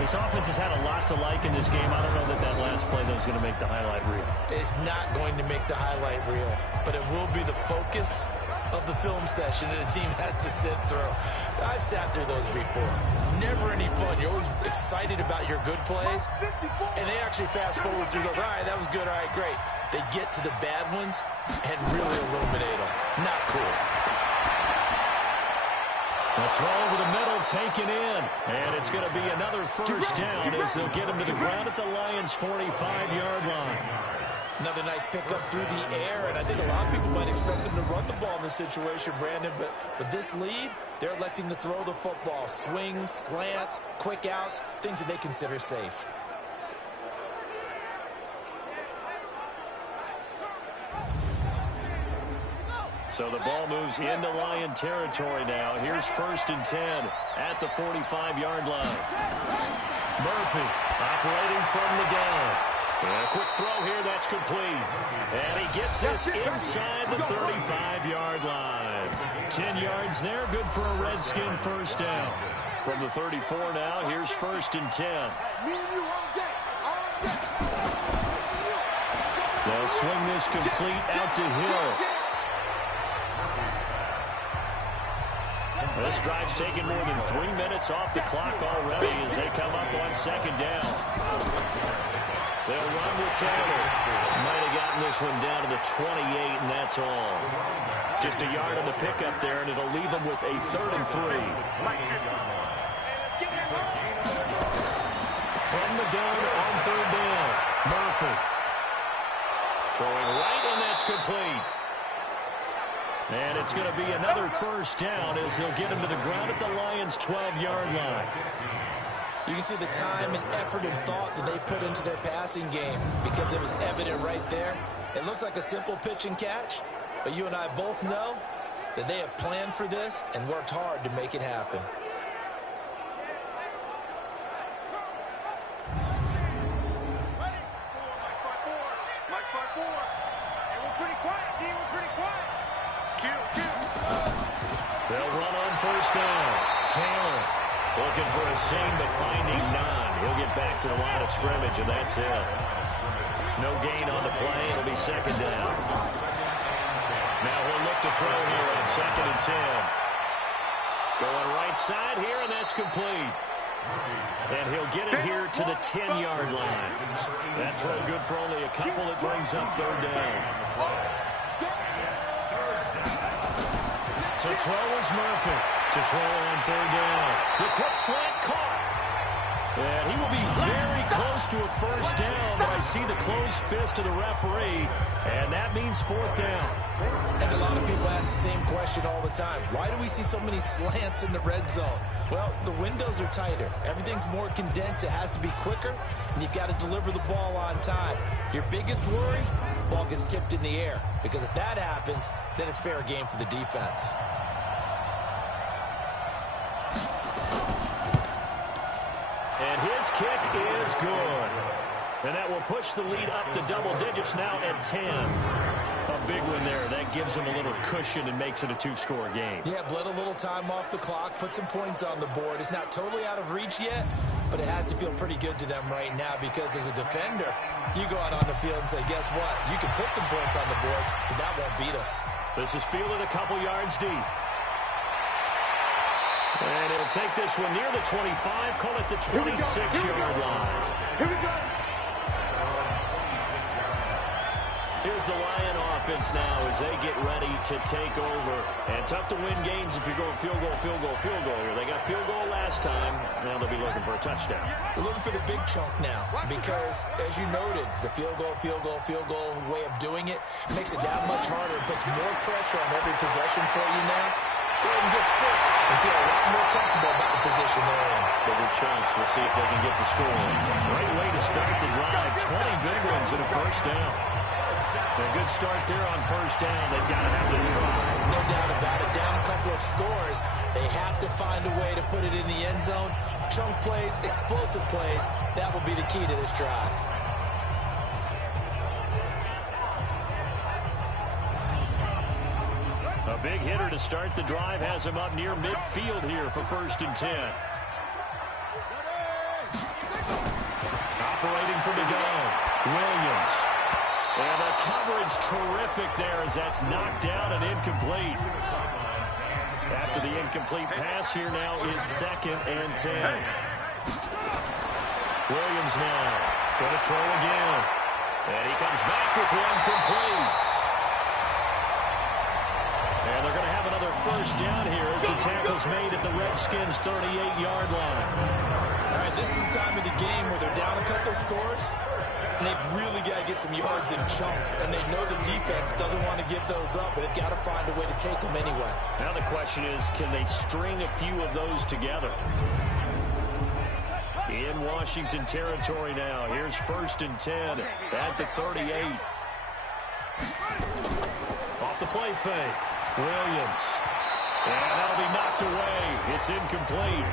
This offense has had a lot to like in this game. I don't know that that last play, though, is going to make the highlight reel. It's not going to make the highlight reel, but it will be the focus of the film session that the team has to sit through. I've sat through those before. Never any fun. You're always excited about your good plays, and they actually fast forward through those. All right, that was good. All right, great. They get to the bad ones and really illuminate them. Not cool. The throw over the middle taken in. And it's going to be another first down as they'll get him to the ground at the Lions' 45-yard line. Another nice pickup through the air, and I think a lot of people might expect them to run the ball in this situation, Brandon, but with this lead, they're electing to throw the football. Swings, slants, quick outs, things that they consider safe. So the ball moves into Lion territory now. Here's 1st and 10 at the 45-yard line. Murphy operating from the gun. And a quick throw here, that's complete. And he gets this inside the 35-yard line. 10 yards there, good for a Redskin first down. From the 34 now, here's 1st and 10. They'll swing this complete out to Hill. This drive's taken more than 3 minutes off the clock already as they come up on 2nd down. They'll run with Taylor. Might have gotten this one down to the 28, and that's all. Just a yard on the pickup there, and it'll leave them with a 3rd and 3. From the gun on 3rd down, Murphy. Throwing right, and that's complete. And it's going to be another first down as they'll get him to the ground at the Lions' 12-yard line. You can see the time and effort and thought that they put into their passing game because it was evident right there. It looks like a simple pitch and catch, but you and I both know that they have planned for this and worked hard to make it happen. We're pretty quiet, D. We're pretty quiet. They'll run on first down. Taylor looking for a seam, but finding none. He'll get back to the line of scrimmage, and that's it. No gain on the play. It'll be second down. Now he'll look to throw here on 2nd and 10. Going right side here, and that's complete. And he'll get it here to the 10-yard line. That throw good for only a couple. It brings up third down. To throw is Murphy. To throw on third down. The quick slant caught. And he will be very close to a first down, but I see the closed fist of the referee, and that means 4th down. And a lot of people ask the same question all the time. Why do we see so many slants in the red zone? Well, the windows are tighter. Everything's more condensed. It has to be quicker, and you've got to deliver the ball on time. Your biggest worry, ball gets tipped in the air, because if that happens, then it's fair game for the defense. And his kick is good. And that will push the lead up to double digits now at 10. A big one there. That gives him a little cushion and makes it a 2-score game. Yeah, bled a little time off the clock, put some points on the board. It's not totally out of reach yet, but it has to feel pretty good to them right now, because as a defender, you go out on the field and say, guess what? You can put some points on the board, but that won't beat us. This is fielded a couple yards deep. And he'll take this one near the 25, call it the 26-yard line. Here we go. Here's the Lion offense now as they get ready to take over. And tough to win games if you're going field goal, field goal, field goal here. They got field goal last time. Now they'll be looking for a touchdown. They're looking for the big chunk now, because, as you noted, the field goal way of doing it makes it that much harder. It puts more pressure on every possession for you now. Go ahead and get 6 and feel a lot more comfortable about the position they're in. Bigger chunks. We'll see if they can get the score. Great way to start the drive. 20 big ones and a first down. A good start there on first down. They've got to have this drive. No doubt about it. Down a couple of scores. They have to find a way to put it in the end zone. Chunk plays, explosive plays. That will be the key to this drive. A big hitter to start the drive has him up near midfield here for 1st and 10. Operating from the gun, Williams. And the coverage terrific there as that's knocked down and incomplete. After the incomplete pass, here now is 2nd and 10. Williams now going to throw again. And he comes back with one complete. And they're going to have another first down here as the tackle's made at the Redskins' 38-yard line. All right, this is the time of the game where they're down a couple scores, and they've really got to get some yards in chunks, and they know the defense doesn't want to give those up, but they've got to find a way to take them anyway. Now the question is, can they string a few of those together? In Washington territory now. Here's 1st and 10 at the 38. Off the play fake. Williams. And that'll be knocked away. It's incomplete.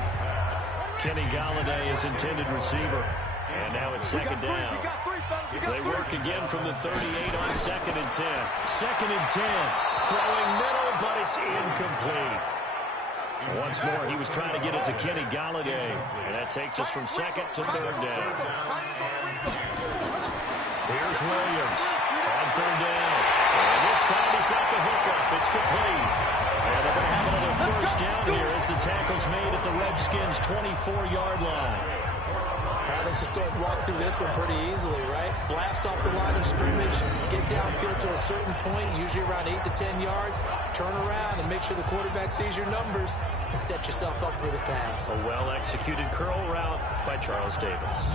Kenny Galladay is intended receiver. And now it's 2nd down. They work again from the 38 on 2nd and 10. 2nd and 10. Throwing middle, but it's incomplete. Once more, he was trying to get it to Kenny Galladay. And that takes us from 2nd to 3rd down. Here's Williams on 3rd down. And this time he's got the hookup. It's complete. And they're going to have another first down here as the tackle's made at the Redskins' 24-yard line. All right, let's just go and walk through this one pretty easily, right? Blast off the line of scrimmage, get downfield to a certain point, usually around 8 to 10 yards, turn around and make sure the quarterback sees your numbers and set yourself up for the pass. A well-executed curl route by Charles Davis.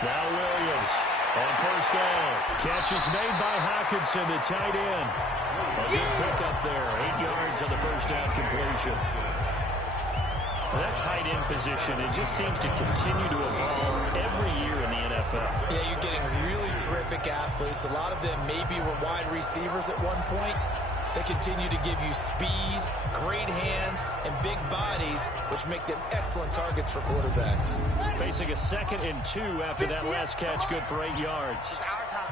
Now Williams on first down. Catch is made by Hockenson, the tight end. A good pickup there. 8 yards on the first down completion. That tight end position, it just seems to continue to evolve every year in the NFL. Yeah, you're getting really terrific athletes. A lot of them maybe were wide receivers at one point. They continue to give you speed, great hands, and big bodies, which make them excellent targets for quarterbacks. Facing a 2nd and 2 after that last catch, good for 8 yards. It's our time.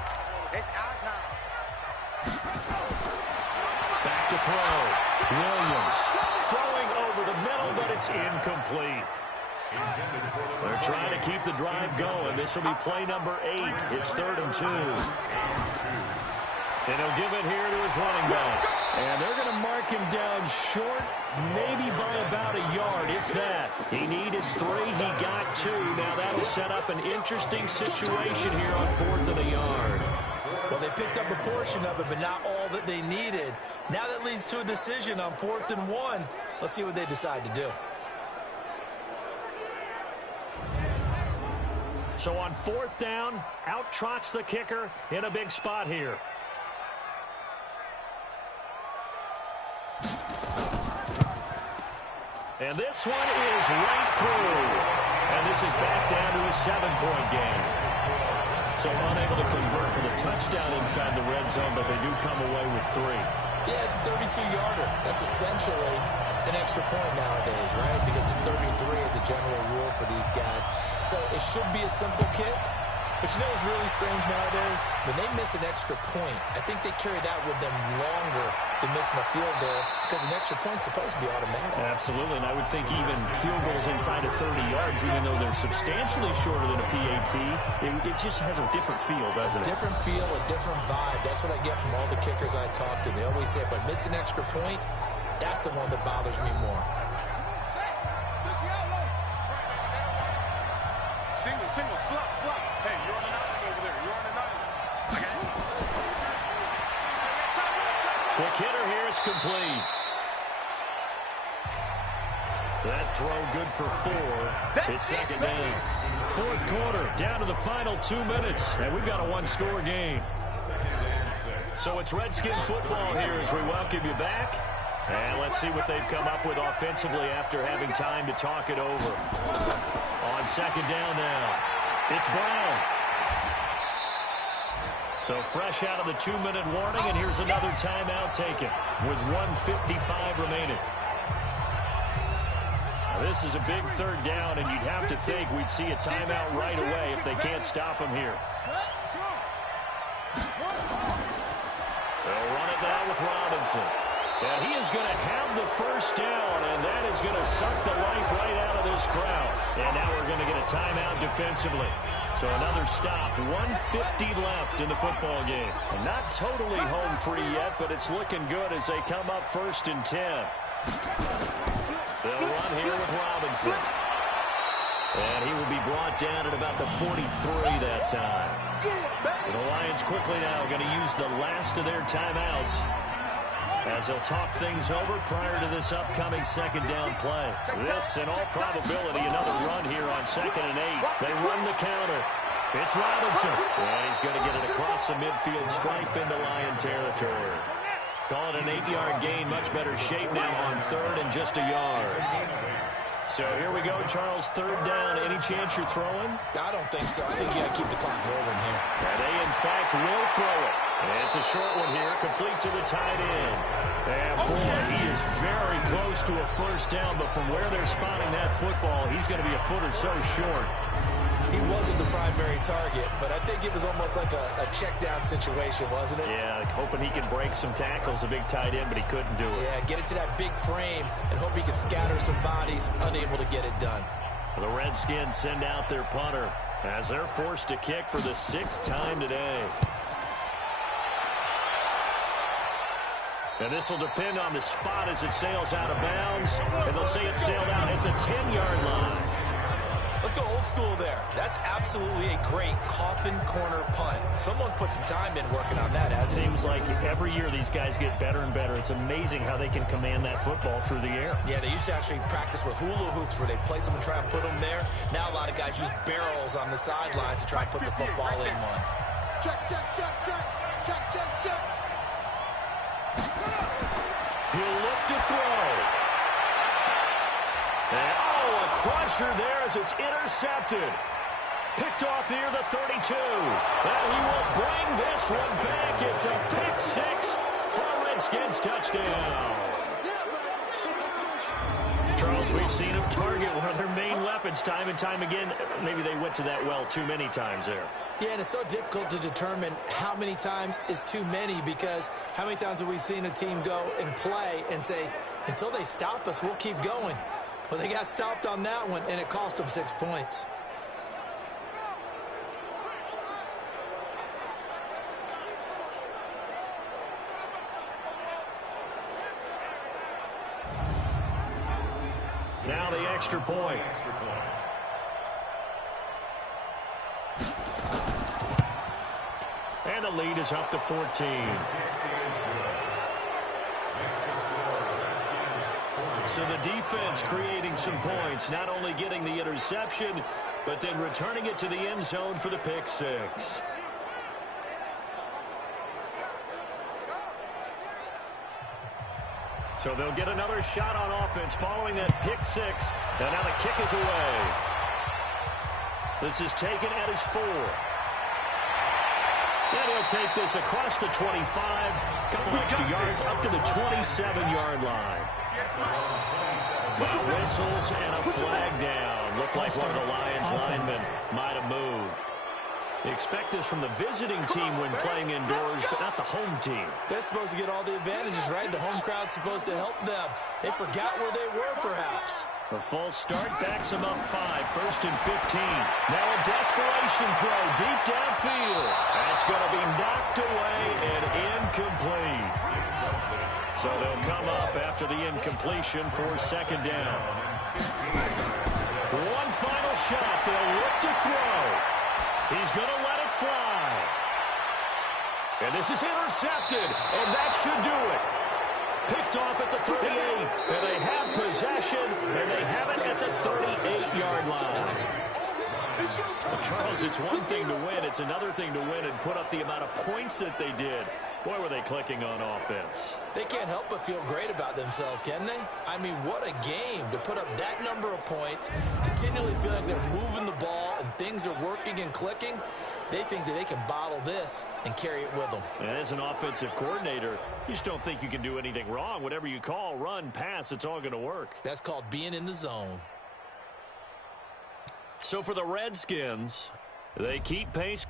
It's our time. Back to throw. Williams throwing over the middle, but it's incomplete. They're trying to keep the drive going. This will be play number 8. It's 3rd and 2. And he'll give it here to his running back. And they're going to mark him down short, maybe by about a yard, if that. He needed 3. He got 2. Now that'll set up an interesting situation here on 4th and a yard. Well, they picked up a portion of it, but not all that they needed. Now that leads to a decision on 4th and 1. Let's see what they decide to do. So on 4th down, out trots the kicker in a big spot here. And this one is right through. And this is back down to a 7-point game. So unable to convert for the touchdown inside the red zone, but they do come away with 3. Yeah, it's a 32-yarder. That's essentially an extra point nowadays, right? Because it's 33 as a general rule for these guys. So it should be a simple kick. But you know what's really strange nowadays? When they miss an extra point, I think they carry that with them longer than missing a field goal because an extra point's supposed to be automatic. Absolutely, and I would think even field goals inside of 30 yards, even though they're substantially shorter than a PAT, it just has a different feel, doesn't it? A different feel, a different vibe. That's what I get from all the kickers I talk to. They always say if I miss an extra point, that's the one that bothers me more. Single, slot. Hey, you're on an island over there. You're on an island. Okay. Quick hitter here. It's complete. That throw good for 4. It's 2nd down. 4th quarter, down to the final 2 minutes, and we've got a 1-score game. So it's Redskin football here as we welcome you back. And let's see what they've come up with offensively after having time to talk it over. On 2nd down now, it's Brown. So fresh out of the 2-minute warning, and here's another timeout taken with 1:55 remaining. Now, this is a big 3rd down, and you'd have to think we'd see a timeout right away if they can't stop him here. They'll run it now with Robinson. And he is going to have the 1st down, and that is going to suck the life right out of this crowd. And now we're going to get a timeout defensively. So another stop, 1:50 left in the football game. And not totally home free yet, but it's looking good as they come up 1st and 10. They'll run here with Robinson. And he will be brought down at about the 43 that time. And the Lions quickly now going to use the last of their timeouts as they'll talk things over prior to this upcoming 2nd down play. This, in all probability, another run here on 2nd and 8. They run the counter. It's Robinson. And he's going to get it across the midfield stripe into Lion territory. Call it an 8-yard gain. Much better shape now on 3rd and just a yard. So here we go, Charles, 3rd down. Any chance you're throwing? I don't think so. I think you got to keep the clock rolling here. And they, in fact, will throw it. And it's a short one here, complete to the tight end. And, boy, he is very close to a 1st down, but from where they're spotting that football, he's going to be a foot or so short. He wasn't the primary target, but I think it was almost like a check-down situation, wasn't it? Yeah, hoping he could break some tackles, a big tight end, but he couldn't do it. Yeah, get it to that big frame and hope he could scatter some bodies, unable to get it done. The Redskins send out their punter as they're forced to kick for the 6th time today. And this will depend on the spot as it sails out of bounds, and they'll say it sailed out at the 10-yard line. Let's go old school there. That's absolutely a great coffin corner punt. Someone's put some time in working on that, hasn't it? Seems like every year these guys get better and better. It's amazing how they can command that football through the air. Yeah, they used to actually practice with hula hoops where they place them and try and put them there. Now a lot of guys use barrels on the sidelines to try and put the football in one. Check. He'll look to throw. And, a crusher there as it's intercepted. Picked off near the 32. And he will bring this one back. It's a pick 6 for Redskins touchdown. Charles, we've seen them target one of their main weapons time and time again. Maybe they went to that well too many times there. Yeah, and it's so difficult to determine how many times is too many, because how many times have we seen a team go and play and say, until they stop us, we'll keep going. Well, they got stopped on that one, and it cost them 6 points. Now the extra point. And the lead is up to 14. So the defense creating some points, not only getting the interception, but then returning it to the end zone for the pick six. So they'll get another shot on offense following that pick six. And now the kick is away. This is taken at his 4. And he'll take this across the 25. Couple extra yards up to the 27-yard line. Whistles and a flag down. Looked like one of the Lions linemen might have moved. They expect this from the visiting team when playing indoors, but not the home team. They're supposed to get all the advantages, right? The home crowd's supposed to help them. They forgot where they were, perhaps. The false start backs them up 5, 1st and 15. Now a desperation throw deep downfield. That's going to be knocked away and incomplete. So they'll come up after the incompletion for 2nd down. One final shot. They'll look to throw. He's going to let it fly. And this is intercepted, and that should do it. Picked off at the 38, and they have possession, and they have it at the 38-yard line. Well, Charles, it's one thing to win. It's another thing to win and put up the amount of points that they did. Boy, were they clicking on offense. They can't help but feel great about themselves, can they? I mean, what a game to put up that number of points, continually feel like they're moving the ball and things are working and clicking. They think that they can bottle this and carry it with them. And as an offensive coordinator, you just don't think you can do anything wrong. Whatever you call, run, pass, it's all going to work. That's called being in the zone. So for the Redskins, they keep pace.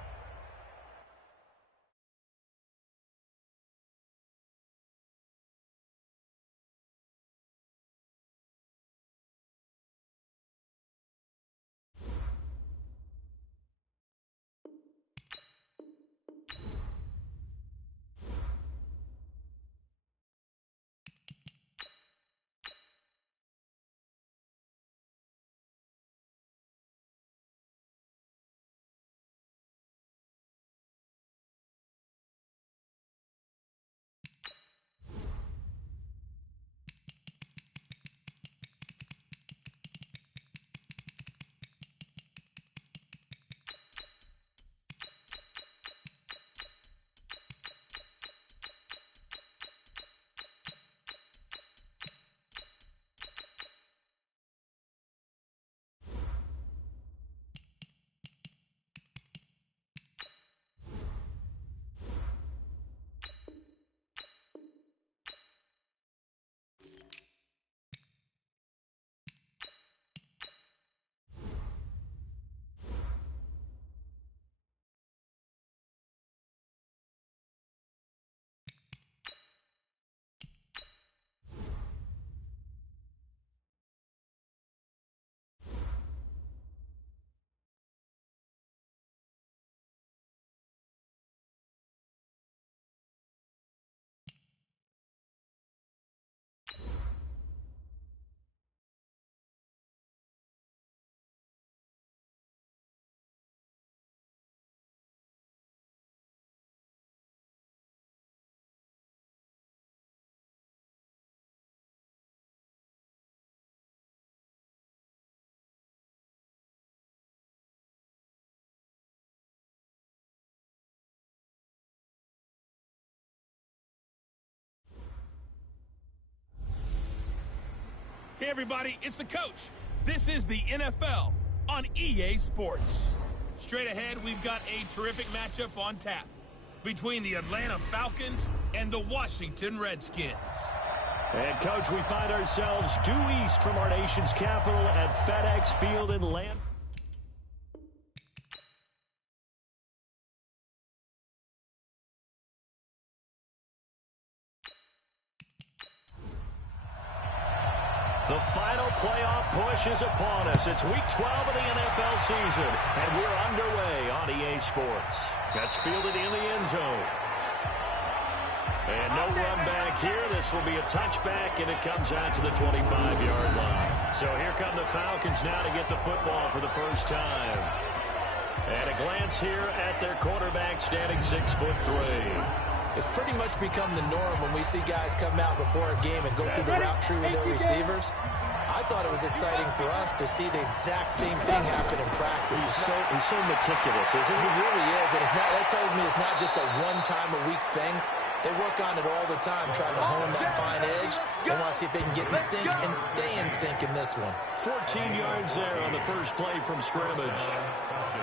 Hey, everybody, it's the coach. This is the NFL on EA Sports. Straight ahead, we've got a terrific matchup on tap between the Atlanta Falcons and the Washington Redskins. And, Coach, we find ourselves due east from our nation's capital at FedEx Field in Atlanta. The final playoff push is upon us. It's Week 12 of the NFL season, and we're underway on EA Sports. That's fielded in the end zone. And no run back here. This will be a touchback, and it comes out to the 25-yard line. So here come the Falcons now to get the football for the first time. And a glance here at their quarterback standing 6'3". It's pretty much become the norm when we see guys come out before a game and go through the route tree with their receivers. I thought it was exciting for us to see the exact same thing happen in practice. He's so meticulous, isn't he? He really is, and that tells me it's not just a one-time-a-week thing. They work on it all the time, trying to hone that fine edge. They want to see if they can get in sync and stay in sync in this one. 14 yards there on the first play from scrimmage.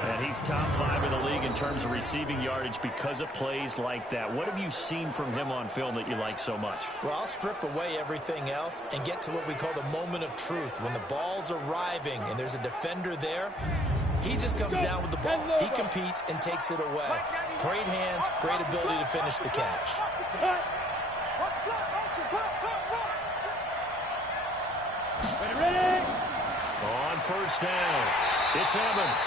And he's top 5 in the league in terms of receiving yardage because of plays like that. What have you seen from him on film that you like so much? Well, I'll strip away everything else and get to what we call the moment of truth. When the ball's arriving and there's a defender there, he just comes down with the ball. He competes and takes it away. Great hands, great ability to finish the catch. On first down, it's Evans.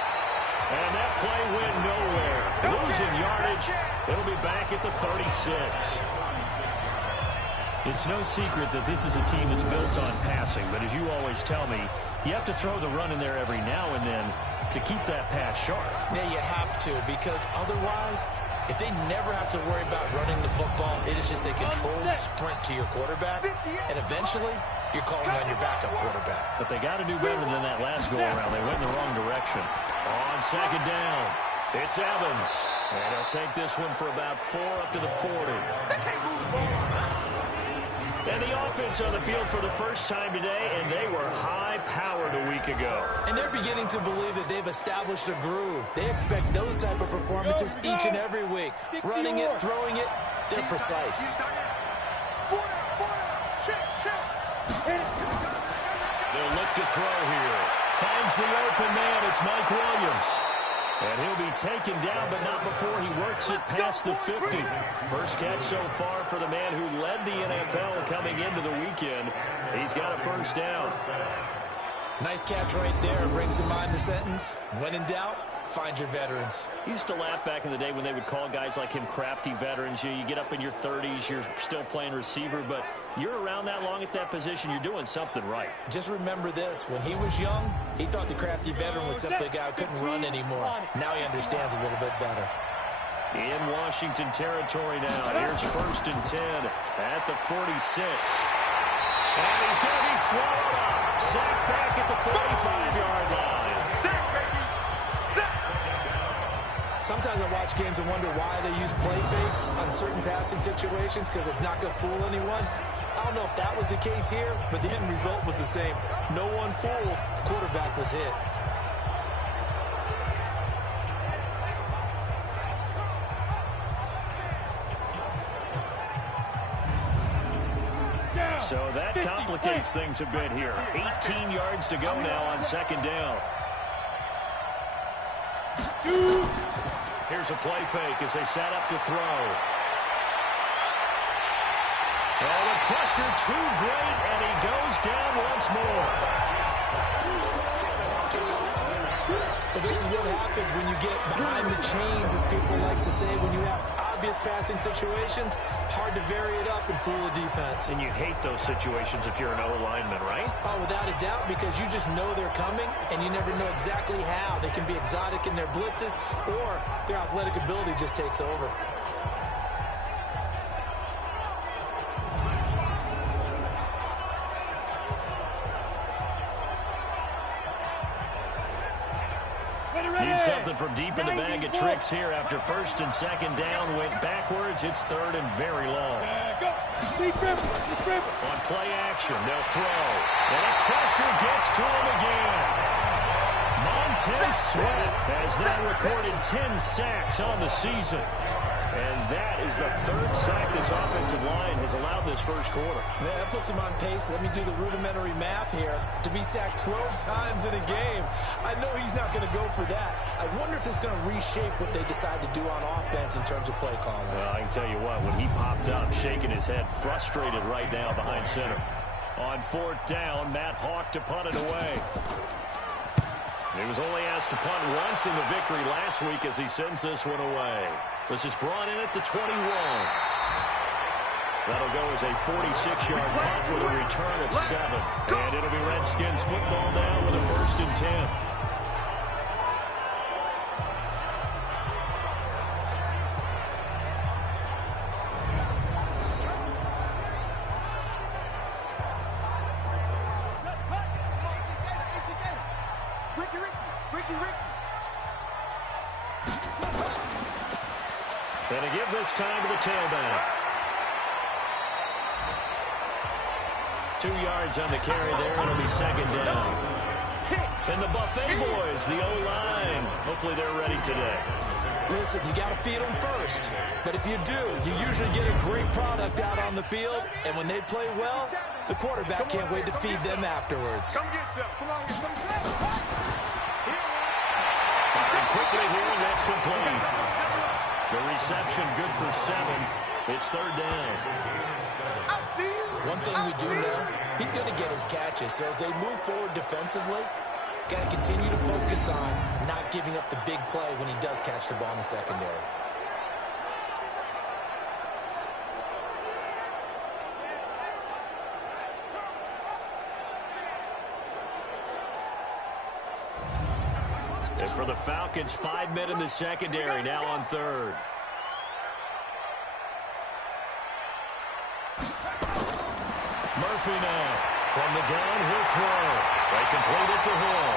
And that play went nowhere. Losing yardage. It'll be back at the 36. It's no secret that this is a team that's built on passing, but as you always tell me, you have to throw the run in there every now and then to keep that pass sharp. Yeah, you have to, because otherwise, if they never have to worry about running the football, it is just a controlled sprint to your quarterback, and eventually, you're calling on your backup quarterback. But they got to do better than that last go-around. They went in the wrong direction. On second down, it's Evans. And he'll take this one for about 4 up to the 40. And the offense on the field for the first time today, and they were high-powered a week ago. And they're beginning to believe that they've established a groove. They expect those type of performances each and every week. Running it, throwing it, they're precise. They'll look to throw here. Finds the open man. It's Mike Williams. And he'll be taken down, but not before he works it past the 50. First catch so far for the man who led the NFL coming into the weekend. He's got a first down. Nice catch right there. Brings to mind the sentence, when in doubt, find your veterans. You used to laugh back in the day when they would call guys like him crafty veterans. You get up in your 30s, you're still playing receiver, but you're around that long at that position, you're doing something right. Just remember this, when he was young, he thought the crafty veteran was simply a guy who couldn't run anymore. Now he understands a little bit better. In Washington territory now, here's 1st and 10 at the 46. And he's going to be swallowed up. Sacked back at the 45-yard line. Sometimes I watch games and wonder why they use play fakes on certain passing situations, because it's not going to fool anyone. I don't know if that was the case here, but the end result was the same. No one fooled. The quarterback was hit. So that complicates things a bit here. 18 yards to go now on second down. Here's a play fake as they set up to throw. Oh, the pressure too great, and he goes down once more. Well, this is what happens when you get behind the chains, as people like to say, when you have obvious passing situations, hard to vary it up and fool a defense. And you hate those situations if you're an O-lineman, right? Oh, without a doubt, because you just know they're coming, and you never know exactly how. They can be exotic in their blitzes, or their athletic ability just takes over. Need something from deep in the bag of tricks here after 1st and 2nd down. Went backwards. It's 3rd and very long. On play action, they'll throw. And the pressure gets to him again. Montez Sweat has now recorded 10 sacks on the season. And that is the third sack this offensive line has allowed this first quarter. Man, that puts him on pace. Let me do the rudimentary math here. To be sacked 12 times in a game, I know he's not going to go for that. I wonder if it's going to reshape what they decide to do on offense in terms of play calling. Well, I can tell you what, when he popped up, shaking his head, frustrated right now behind center. On fourth down, Matt Hawk to punt it away. He was only asked to punt once in the victory last week as he sends this one away. This is brought in at the 21. That'll go as a 46-yard punt with a return of 7. And it'll be Redskins football now with a 1st and 10. And to give this time to the tailback. 2 yards on the carry there. It'll be 2nd down. And the Buffet boys, the O-line. Hopefully they're ready today. Listen, you got to feed them first. But if you do, you usually get a great product out on the field. And when they play well, the quarterback can't wait to feed them afterwards. Come get some. Come on, come Firing quickly here, and that's complete. The reception good for 7. It's 3rd down. One thing we do know, he's going to get his catches. So as they move forward defensively, got to continue to focus on not giving up the big play when he does catch the ball in the secondary. And for the Falcons, 5 men in the secondary, now on 3rd. Murphy now from the gun, he'll throw. They complete it to Hill.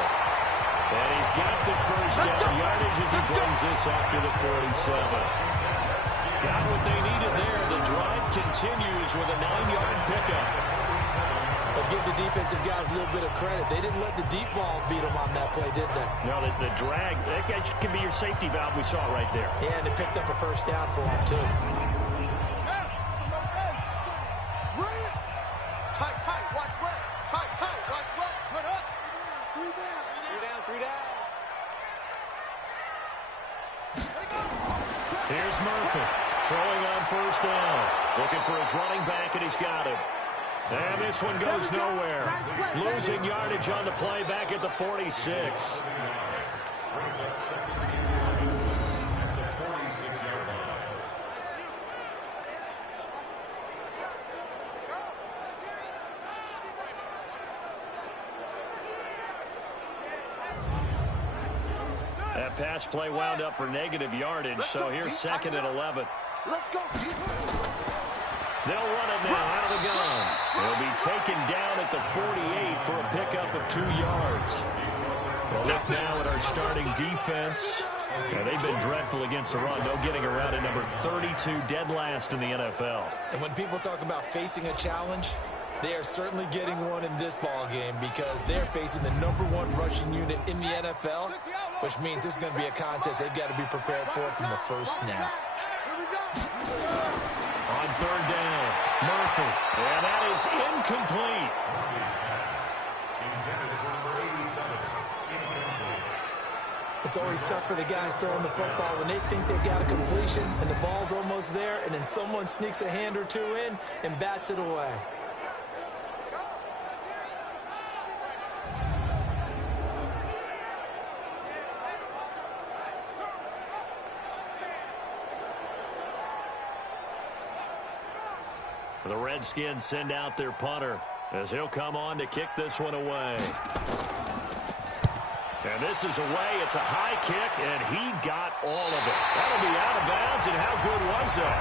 And he's got the 1st down yardage as he brings this up to the 47. Got what they needed there. The drive continues with a 9-yard pickup. But give the defensive guys a little bit of credit. They didn't let the deep ball beat them on that play, did they? No, the drag, that guy can be your safety valve. We saw it right there. Yeah, and it picked up a 1st down for them, too. Tight, watch left. Tight, watch left. Put up. 3 down. 3 down. Here's Murphy throwing on 1st down. Looking for his running back, and he's got it. And this one goes nowhere. Losing yardage on the play back at the 46. That pass play wound up for negative yardage, so here's 2nd and 11. Let's go. They'll run it now out of the gun. They'll be taken down at the 48 for a pickup of 2 yards. We'll look now at our starting defense. Yeah, they've been dreadful against the run. No getting around at number 32, dead last in the NFL. And when people talk about facing a challenge, they are certainly getting one in this ball game because they're facing the #1 rushing unit in the NFL, which means this is going to be a contest they've got to be prepared for from the first snap. On 3rd down, Murphy. And that is incomplete. It's always tough for the guys throwing the football when they think they've got a completion and the ball's almost there, and then someone sneaks a hand or two in and bats it away. The Redskins send out their punter as he'll come on to kick this one away. And this is away. It's a high kick, and he got all of it. That'll be out of bounds, and how good was that?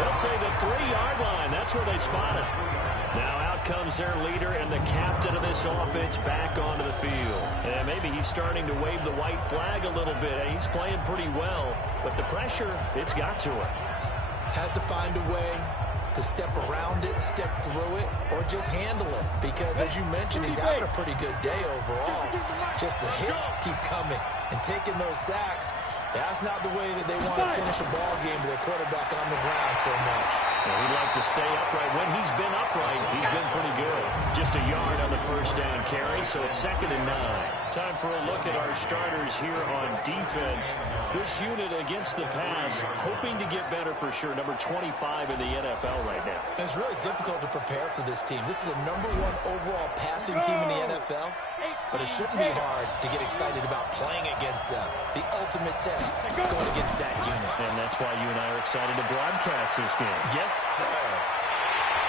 They'll say the 3-yard line. That's where they spot it. Now out comes their leader and the captain of this offense back onto the field. And maybe he's starting to wave the white flag a little bit. He's playing pretty well, but the pressure, it's got to him. Has to find a way to step around it, step through it, or just handle it. Because, as you mentioned, he's having a pretty good day overall. Just the hits keep coming and taking those sacks. That's not the way that they want to finish a ball game with their quarterback on the ground so much. Well, he'd like to stay upright. When he's been upright, he's been pretty good. Just a yard on the first down carry, so it's 2nd and 9. Time for a look at our starters here on defense. This unit against the pass, hoping to get better for sure. Number 25 in the NFL right now. And it's really difficult to prepare for this team. This is the #1 overall passing team in the NFL, but it shouldn't be hard to get excited about playing against them. The ultimate test going against that unit. And that's why you and I are excited to broadcast this game. Yes, sir.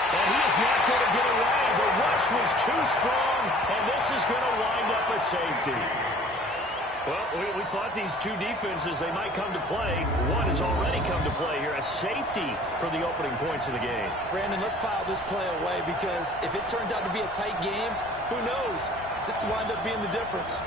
And he is not going to get away. The rush was too strong, and this is going to wind up a safety. Well, we thought these two defenses, they might come to play. One has already come to play here, a safety for the opening points of the game. Brandon, let's file this play away because if it turns out to be a tight game, who knows? This could wind up being the difference.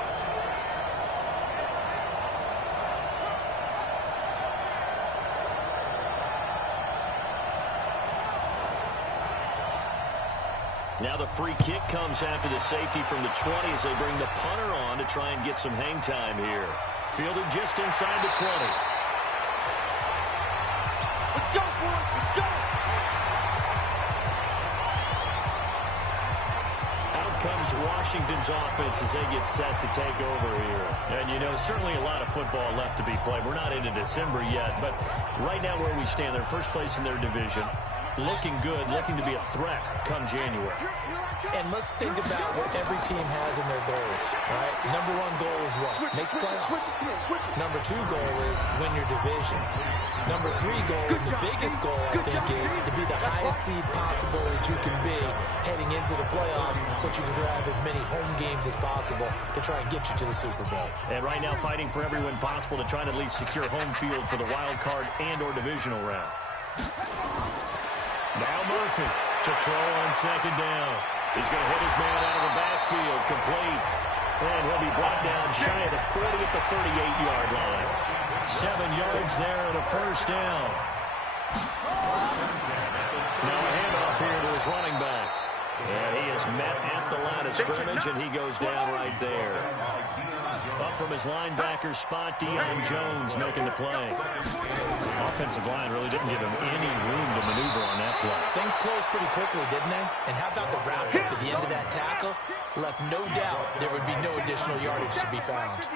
Now the free kick comes after the safety from the 20 as they bring the punter on to try and get some hang time here. Fielded just inside the 20. Let's go, boys. Let's go. Out comes Washington's offense as they get set to take over here. And, you know, certainly a lot of football left to be played. We're not into December yet, but right now where we stand, they're first place in their division. Looking good, looking to be a threat come January. And let's think about what every team has in their goals, right? #1 goal is what? Make the playoffs. #2 goal is win your division. #3 goal, the biggest goal, I think, is to be the highest seed possible that you can be heading into the playoffs so that you can drive as many home games as possible to try and get you to the Super Bowl. And right now fighting for every win possible to try and at least secure home field for the wild card and or divisional round. Now Murphy to throw on 2nd down. He's going to hit his man out of the backfield, complete. And he'll be brought down shy of the 40 at the 38-yard line. 7 yards there and a first down. Now a handoff here to his running back. And he is met at the line of scrimmage, and he goes down right there. Up from his linebacker spot, Deion Jones making the play. Offensive line really didn't give him any room to maneuver on that play. Things closed pretty quickly, didn't they? And how about the route at the end of that tackle? Left no doubt there would be no additional yardage to be found.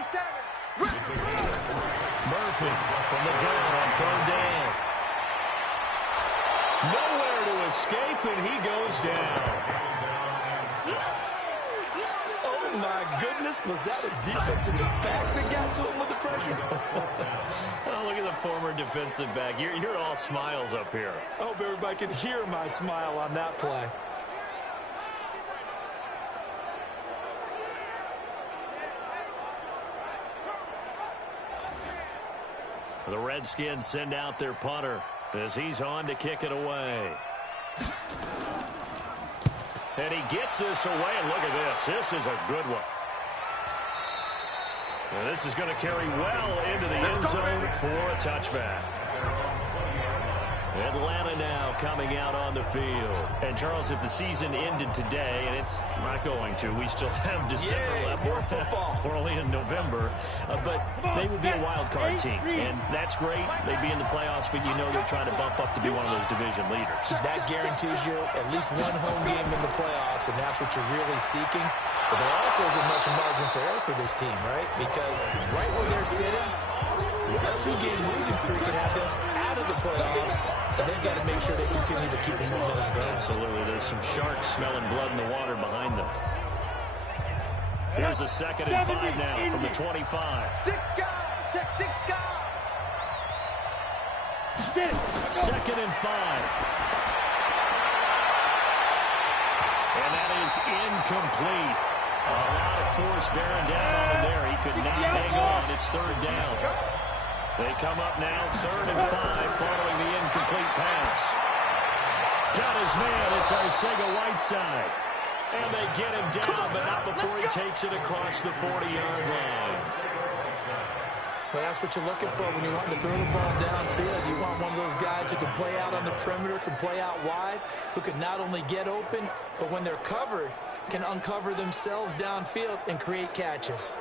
Murphy from the gun on 3rd down. Nowhere to escape, and he goes down. Oh, my goodness. Was that a defensive back that got to him with the pressure? Oh, look at the former defensive back. You're all smiles up here. I hope everybody can hear my smile on that play. The Redskins send out their punter as he's on to kick it away. And he gets this away, and look at this. This is a good one. And this is going to carry well into the end zone for a touchback. Atlanta now coming out on the field. And, Charles, if the season ended today, and it's not going to, we still have December left. More football. We're only in November. But they would be a wild card team, and that's great. They'd be in the playoffs, but you know they're trying to bump up to be one of those division leaders. That guarantees you at least one home game in the playoffs, and that's what you're really seeking. But there also isn't much margin for error for this team, right? Because right where they're sitting, a 2-game losing streak could have them out of the playoffs, so they've got to make sure they continue to keep the momentum going. Absolutely. There's some sharks smelling blood in the water behind them. Here's a 2nd and 5 now from the 25. 6 guys. Check 6 guys. 2nd and 5. And that is incomplete. A lot of force bearing down on him there. He could not hang on. It's 3rd down. They come up now, 3rd and 5, following the incomplete pass. Got his man. It's Arcega-Whiteside. And they get him down, but not before he takes it across the 40-yard line. Well, that's what you're looking for when you want to throw the ball downfield. You want one of those guys who can play out on the perimeter, can play out wide, who can not only get open, but when they're covered, can uncover themselves downfield and create catches.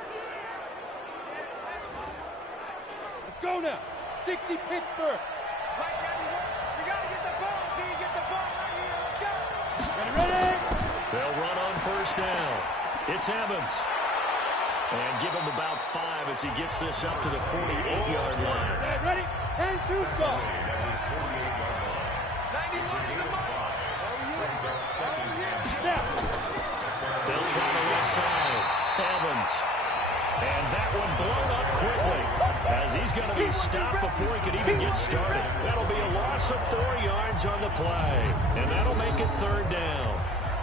go now. 60 Pittsburgh. Right, Randy, you gotta get the ball. Can you get the ball right here? Let's go. Ready? They'll run on first down. It's Evans. And give him about 5 as he gets this up to the 48-yard line. Ready? 10-2 stop. 91 in the ball. They'll try the left side. Evans. And that one blown up quickly as he's going to be stopped before he could even get started. That'll be a loss of 4 yards on the play. And that'll make it third down.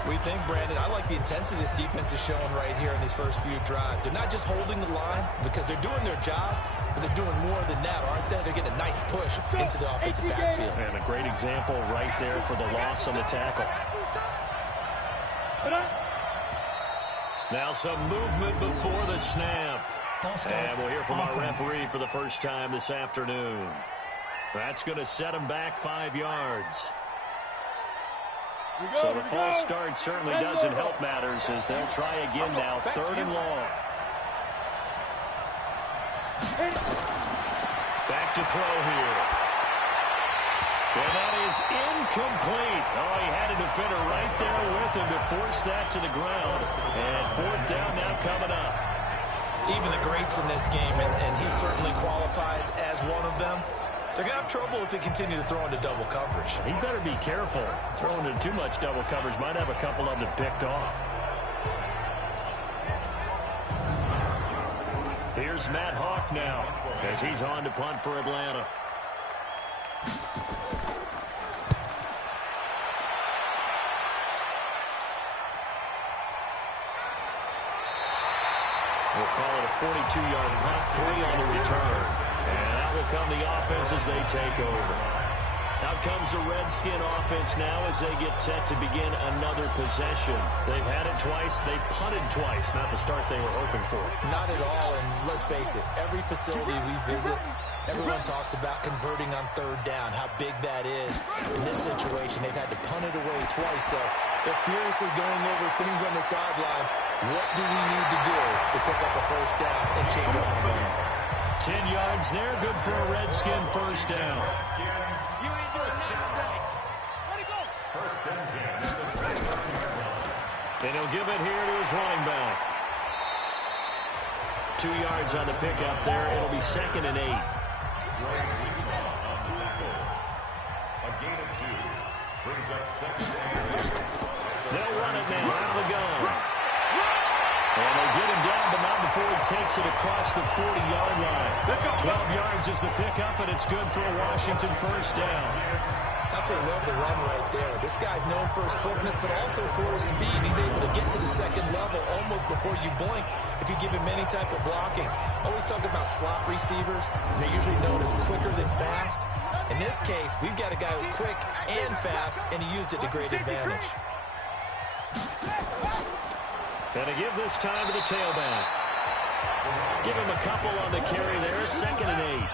We think, Brandon, I like the intensity this defense is showing right here in these first few drives. They're not just holding the line because they're doing their job, but they're doing more than that, aren't they? They're getting a nice push into the offensive backfield. And a great example right there for the loss on the tackle. Now some movement before the snap. And we'll hear from our referee for the first time this afternoon. That's going to set him back 5 yards. So the false start certainly doesn't help matters as they'll try again now, third and long. Back to throw here. And that is incomplete. Oh, he had a defender right there with him to force that to the ground. And fourth down now coming up. Even the greats in this game, and he certainly qualifies as one of them, they're going to have trouble if they continue to throw into double coverage. He better be careful. Throwing into too much double coverage might have a couple of them picked off. Here's Matt Hawk now as he's on to punt for Atlanta. We'll call it a 42-yard punt, 3 on the return. And out will come the offense as they take over. Out comes the Redskin offense now as they get set to begin another possession. They've had it twice. They've punted twice. Not the start they were hoping for. Not at all, and let's face it, every facility we visit, everyone talks about converting on third down, how big that is. In this situation, they've had to punt it away twice, so they're furiously going over things on the sidelines. What do we need to do to pick up a first down and change our momentum? 10 yards there, good for a Redskin first down. And he'll give it here to his running back. 2 yards on the pickup there. It'll be 2nd and 8. A gain of 2 brings up 2nd and 8. They'll run it now out of the gun. And they'll get him down, but not before he takes it across the 40-yard line. 12 yards is the pickup, and it's good for a Washington first down. Absolutely love the run right there. This guy's known for his quickness, but also for his speed. He's able to get to the second level almost before you blink if you give him any type of blocking. Always talk about slot receivers. They're usually known as quicker than fast. In this case, we've got a guy who's quick and fast, and he used it to great advantage. Gonna give this time to the tailback. Give him a couple on the carry there. 2nd and 8.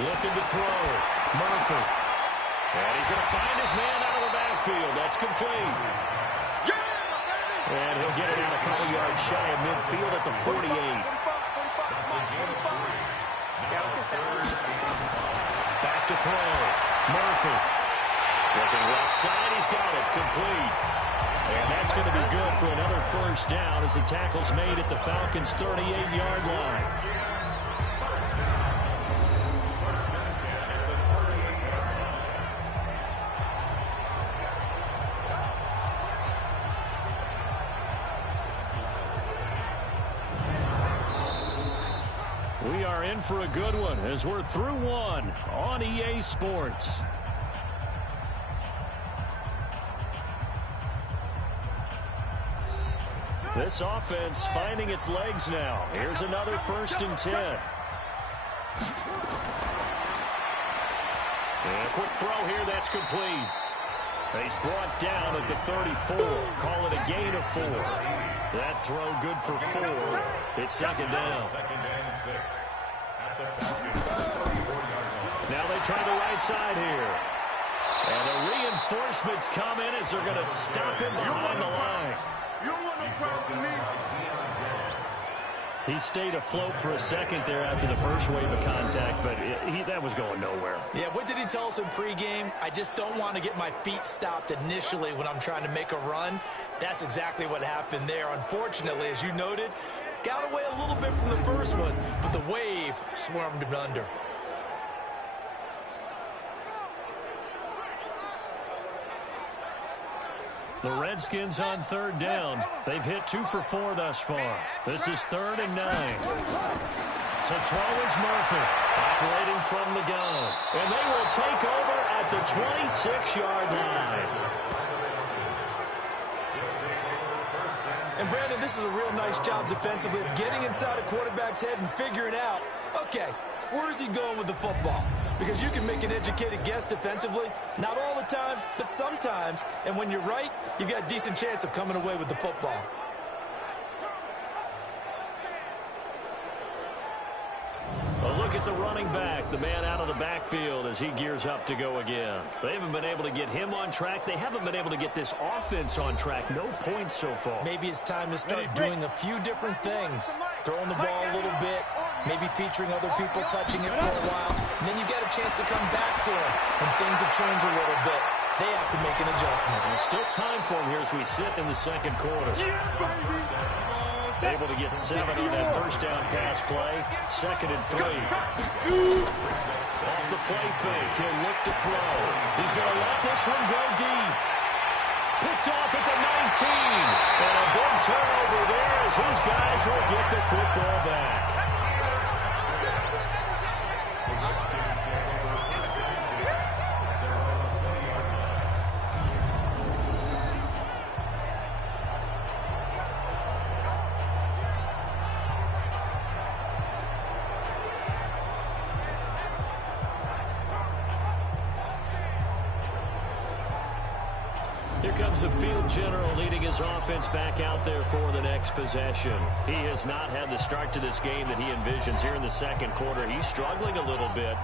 Looking to throw. Murphy. And he's going to find his man out of the backfield. That's complete. And he'll get it out a couple yards shy of midfield at the 48. Back to throw. Murphy. Looking left side. He's got it. Complete. And that's going to be good for another first down as the tackle's made at the Falcons' 38-yard line. We are in for a good one as we're through one on EA Sports. This offense finding its legs now. Here's another 1st and 10. And a quick throw here, that's complete. He's brought down at the 34. Call it a gain of 4. That throw good for 4. It's 2nd down. 2nd and 6. At the Now they try the right side here. And the reinforcements come in as they're going to stop him behind the line. You don't want no problem from me. He stayed afloat for a second there after the first wave of contact, but that was going nowhere. Yeah, what did he tell us in pregame? I just don't want to get my feet stopped initially when I'm trying to make a run. That's exactly what happened there. Unfortunately, as you noted, got away a little bit from the first one, but the wave swarmed him under. The Redskins on third down. They've hit 2 for 4 thus far. This is 3rd and 9. To throw is Murphy, operating from the gun. And they will take over at the 26-yard line. And Brandon, this is a real nice job defensively of getting inside a quarterback's head and figuring out, okay, where's he going with the football? Because you can make an educated guess defensively, not all the time, but sometimes. And when you're right, you've got a decent chance of coming away with the football. A look at the running back, the man out of the backfield as he gears up to go again. They haven't been able to get him on track. They haven't been able to get this offense on track. No points so far. Maybe it's time to start doing a few different things. Throwing the ball a little bit, maybe featuring other people touching it for a while. And then you get a chance to come back to him when things have changed a little bit. They have to make an adjustment. There's still time for him here as we sit in the second quarter. Able to get 7 on that first down pass play. 2nd and 3. Off the play fake. He'll look to throw. He's going to let this one go deep. Picked off at the 19. And a big turnover there as his guys will get the football back. Here comes the field general leading his offense back out there for the next possession. He has not had the start to this game that he envisions here in the second quarter. He's struggling a little bit.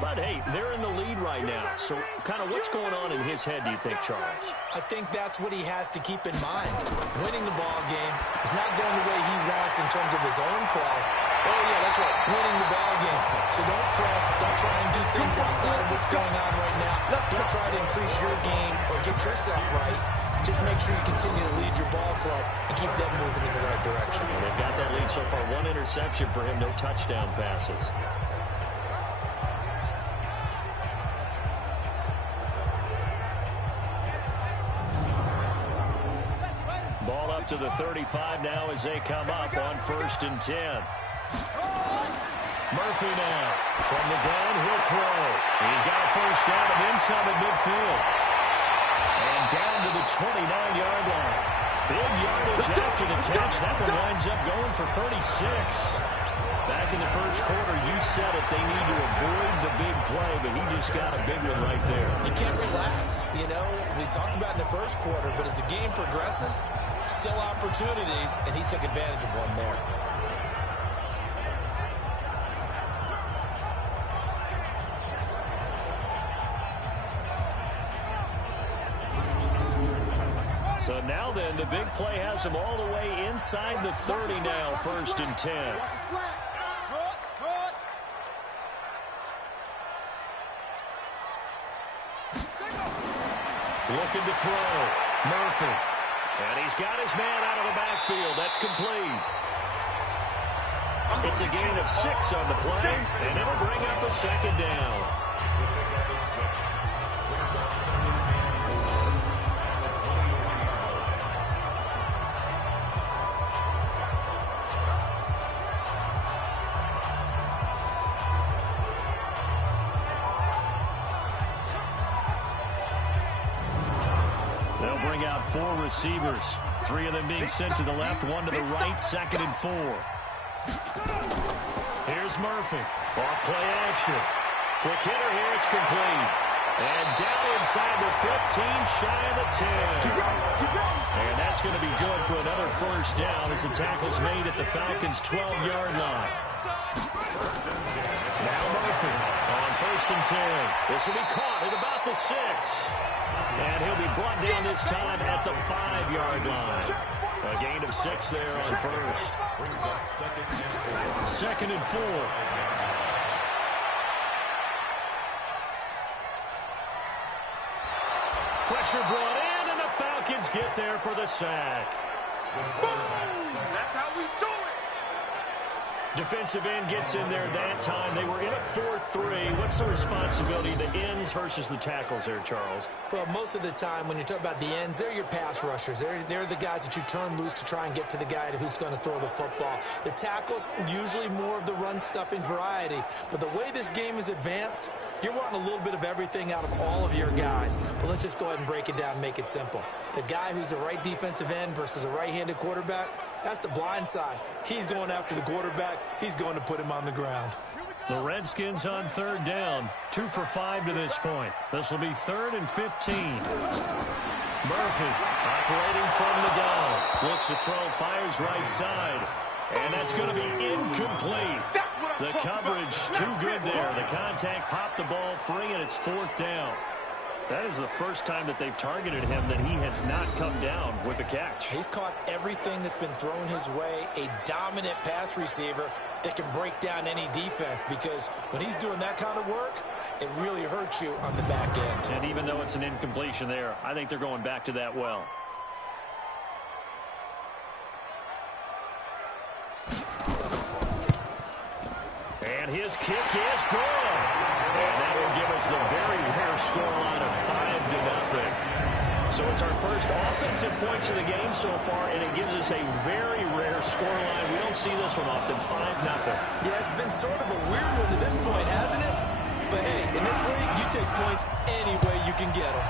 But, hey, they're in the lead right now. So, kind of what's going on in his head, do you think, Charles? I think that's what he has to keep in mind. Winning the ball game is not going the way he wants in terms of his own play. Oh, yeah, that's right, winning the ball game. So don't press, don't try and do things outside of what's going on right now. Don't try to increase your game or get yourself right. Just make sure you continue to lead your ball club and keep them moving in the right direction. Well, they've got that lead so far. 1 interception for him, no touchdown passes. Ball up to the 35 now as they come up on 1st and 10. Murphy now from the gun, he'll throw. He's got a first down and inside of midfield. And down to the 29-yard line. Big yardage after the catch. That one winds up going for 36. Back in the first quarter, you said it. They need to avoid the big play, but he just got a big one right there. You can't relax. You know, we talked about in the first quarter, but as the game progresses, still opportunities, and he took advantage of one there. So now then, the big play has him all the way inside the 30 now, 1st and 10. Looking to throw. Murphy. And he's got his man out of the backfield. That's complete. It's a gain of 6 on the play, and it'll bring up a 2nd down. They'll bring out 4 receivers. 3 of them being sent to the left, 1 to the right, 2nd and 4. Here's Murphy. Off play action. Quick hitter here, it's complete. And down inside the 15, shy of the 10. And that's going to be good for another first down as the tackle's made at the Falcons' 12-yard line. Now Murphy on 1st 1st and 10. This will be caught at about the 6. And he'll be brought down this time at the 5-yard line. A gain of 6 there on 1st. 2nd and 4. Pressure brought in, and the Falcons get there for the sack. Boom! That's how we do it. Defensive end gets in there that time. They were in a 4-3. What's the responsibility, the ends versus the tackles there, Charles? Well, most of the time when you talk about the ends, they're your pass rushers. They're the guys that you turn loose to try and get to the guy who's going to throw the football. The tackles, usually more of the run-stuffing variety. But the way this game is advanced, you're wanting a little bit of everything out of all of your guys. But let's just go ahead and break it down and make it simple. The guy who's the right defensive end versus a right-handed quarterback, that's the blind side. He's going after the quarterback. He's going to put him on the ground. The Redskins on 3rd down. 2 for 5 to this point. This will be 3rd and 15. Murphy operating from the gun. Looks to throw, fires right side. And that's going to be incomplete. The coverage too good there. The contact popped the ball free, and it's 4th down. That is the first time that they've targeted him that he has not come down with a catch. He's caught everything that's been thrown his way. A dominant pass receiver that can break down any defense, because when he's doing that kind of work, it really hurts you on the back end. And even though it's an incompletion there, I think they're going back to that well. And his kick is good. And that will give us the very rare scoreline of 5-0. So it's our first offensive points of the game so far, and it gives us a very rare scoreline. We don't see this one often, 5-0. Yeah, it's been sort of a weird one to this point, hasn't it? But hey, in this league, you take points any way you can get them.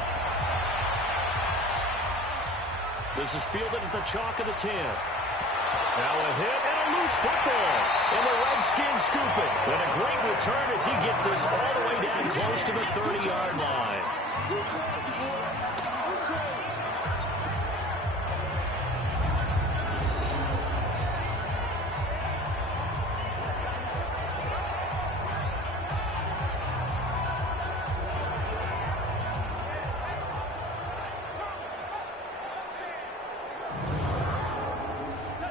This is fielded at the chalk of the 10. Now a hit and a loose football. And the Redskins scoop it. And a great return as he gets this all the way down close to the 30-yard line.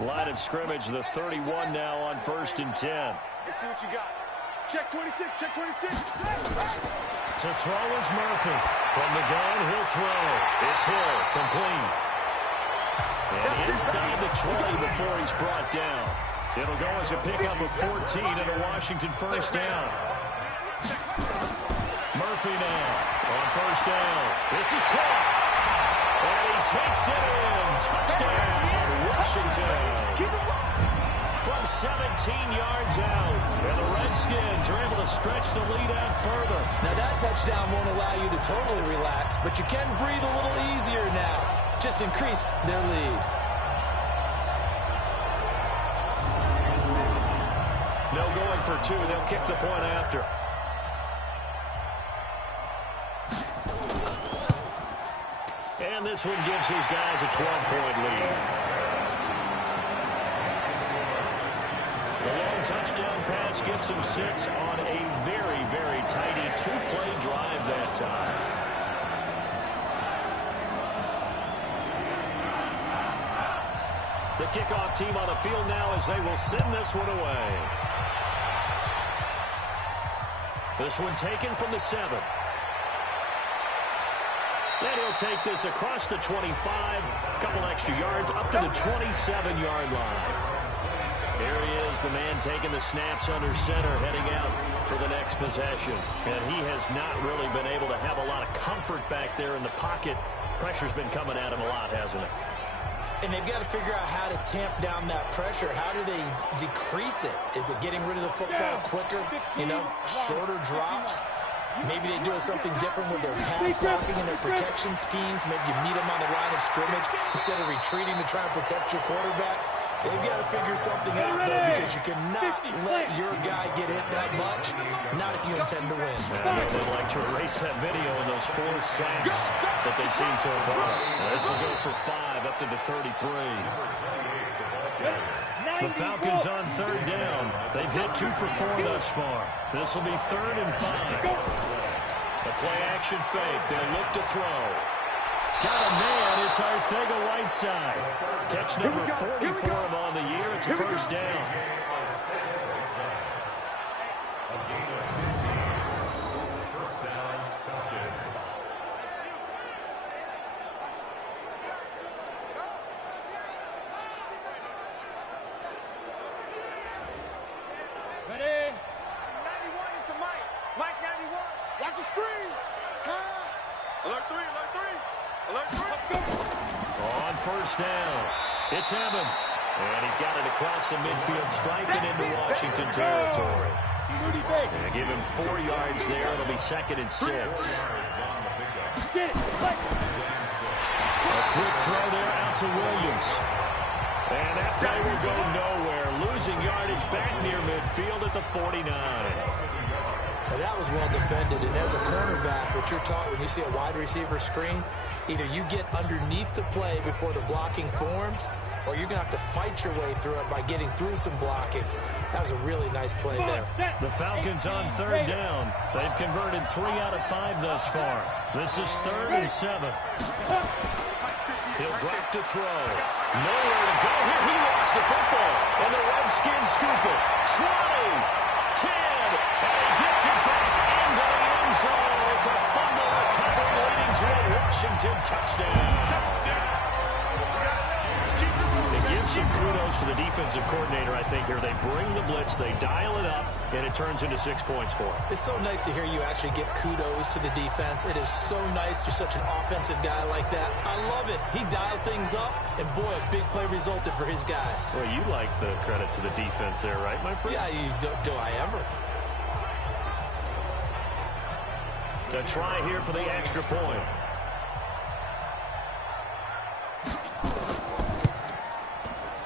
Line of scrimmage, the 31 now on 1st and 10. Let's see what you got. Check 26, check 26. To throw is Murphy. From the gun, he'll throw. It's Hill, complete. And inside the 20 before he's brought down. It'll go as a pickup of 14 and a Washington 1st down. Murphy now on 1st down. This is caught. And he takes it in. Touchdown, Washington. From 17 yards out. And the Redskins are able to stretch the lead out further. Now that touchdown won't allow you to totally relax, but you can breathe a little easier now. Just increased their lead. No going for 2. They'll kick the point after. And this one gives his guys a 12-point lead. The long touchdown pass gets him 6 on a very, very tidy 2-play drive that time. The kickoff team on the field now as they will send this one away. This one taken from the 7. And he'll take this across the 25, a couple extra yards, up to the 27-yard line. There he is, the man taking the snaps under center, heading out for the next possession. And he has not really been able to have a lot of comfort back there in the pocket. Pressure's been coming at him a lot, hasn't it? And they've got to figure out how to tamp down that pressure. How do they decrease it? Is it getting rid of the football quicker? You know, shorter drops? Maybe they do something different with their pass blocking and their protection schemes. Maybe you meet them on the line of scrimmage instead of retreating to try and protect your quarterback. They've got to figure something out, though, because you cannot let your guy get hit that much, not if you intend to win. They'd like to erase that video in those 4 sacks that they've seen so far. This will go for 5 up to the 33. The Falcons on third down. They've hit 2 for 4 thus far. This will be 3rd and 5. The play-action fake. They'll look to throw. Got a man. It's Arcega-Whiteside. Catch number 44 of on the year. It's a first down. On first down, it's Evans. And he's got it across the midfield stripe and into Washington territory. And give him 4 yards there. It'll be 2nd and 6. A quick throw there out to Williams. And that play will go nowhere. Losing yardage back near midfield at the 49. That was well defended, and as a cornerback, what you're taught when you see a wide receiver screen, either you get underneath the play before the blocking forms, or you're going to have to fight your way through it by getting through some blocking. That was a really nice play there. The Falcons on third down. They've converted 3 out of 5 thus far. This is 3rd and 7. He'll drop to throw. Nowhere to go here. He lost the football, and the Redskins scoop it. 20. 10, and he gets it back into the end zone. It's a fumble recovery leading to a Washington touchdown. It gives some kudos to the defensive coordinator, I think, here. They bring the blitz, they dial it up, and it turns into 6 points for him. It's so nice to hear you actually give kudos to the defense. It is so nice you're such an offensive guy like that. I love it. He dialed things up, and boy, a big play resulted for his guys. Well, you like the credit to the defense there, right, my friend? Yeah, do I ever? To try here for the extra point.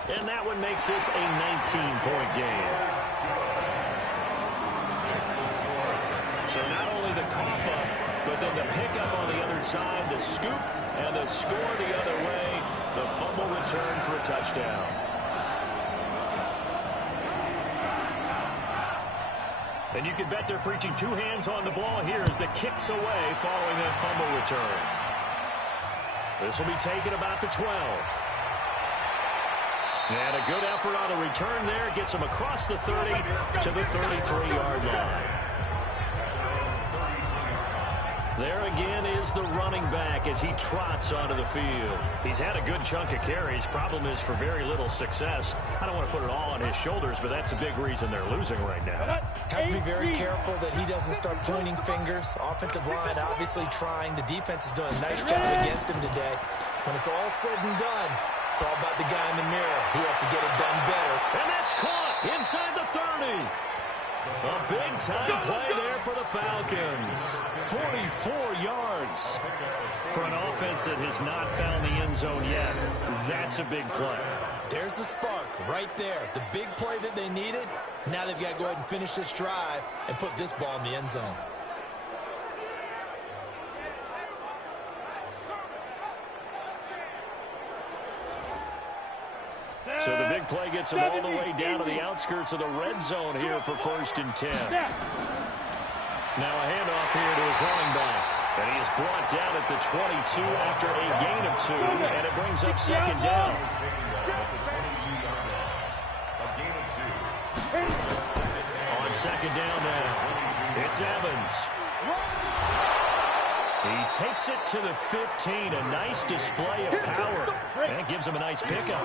And that one makes this a 19-point game. So not only the cough up, but then the pickup on the other side, the scoop, and the score the other way. The fumble return for a touchdown. And you can bet they're preaching 2 hands on the ball here as the kick's away following that fumble return. This will be taken about the 12. And a good effort on the return there. Gets him across the 30 to the 33-yard line. There again is the running back as he trots onto the field. He's had a good chunk of carries. Problem is for very little success. I don't want to put it all on his shoulders, but that's a big reason they're losing right now. Have to be very careful that he doesn't start pointing fingers. Offensive line obviously trying. The defense is doing a nice job against him today. When it's all said and done, it's all about the guy in the mirror. He has to get it done better. And that's caught inside the 30. A big-time play there for the Falcons. 44 yards for an offense that has not found the end zone yet. That's a big play. There's the spark right there. The big play that they needed. Now they've got to go ahead and finish this drive and put this ball in the end zone. So the big play gets them all the way down to the outskirts of the red zone here for 1st and 10. Now a handoff here to his running back. And he is brought down at the 22 after a gain of 2. And it brings up 2nd down. On 2nd down now, it's Evans. He takes it to the 15. A nice display of power. And it gives him a nice pickup.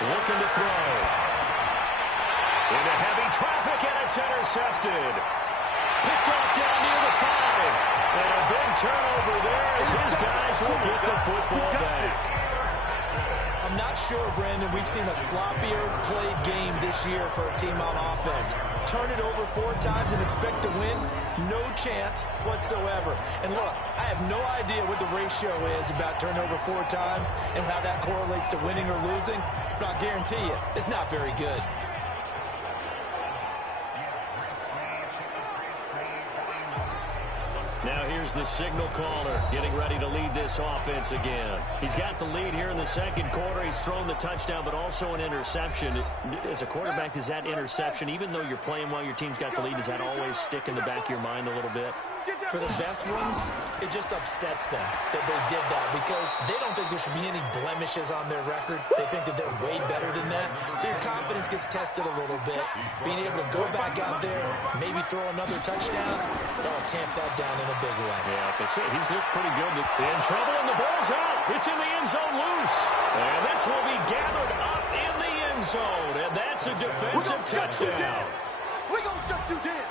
Looking to throw. Into heavy traffic, and it's intercepted. Picked off down near the 5. And a big turnover there as his guys will get the football back. I'm not sure, Brandon, we've seen a sloppier played game this year for a team on offense. Turn it over 4 times and expect to win? No chance whatsoever. And look, I have no idea what the ratio is about turnover 4 times and how that correlates to winning or losing, but I'll guarantee you, it's not very good. Now here's the signal caller, getting ready to lead this offense again. He's got the lead here in the second quarter. He's thrown the touchdown, but also an interception. As a quarterback, does that interception, even though you're playing while your team's got the lead, does that always stick in the back of your mind a little bit? For the best ones, it just upsets them that they did that because they don't think there should be any blemishes on their record. They think that they're way better than that. So your confidence gets tested a little bit. Being able to go back out there, maybe throw another touchdown, that'll tamp that down in a big way. Yeah, like I said, he's looked pretty good. In trouble, and the ball's out. It's in the end zone loose. And this will be gathered up in the end zone. And that's a defensive touchdown. We're going to shut you down.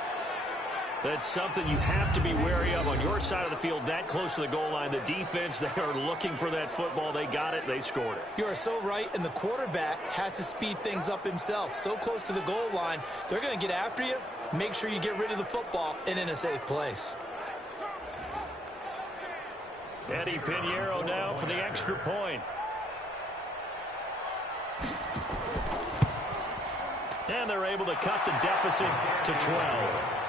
That's something you have to be wary of on your side of the field, that close to the goal line. The defense, they are looking for that football. They got it. They scored it. You are so right, and the quarterback has to speed things up himself. So close to the goal line, they're going to get after you. Make sure you get rid of the football and in a safe place. Eddie Pinheiro now for the extra point. And they're able to cut the deficit to 12.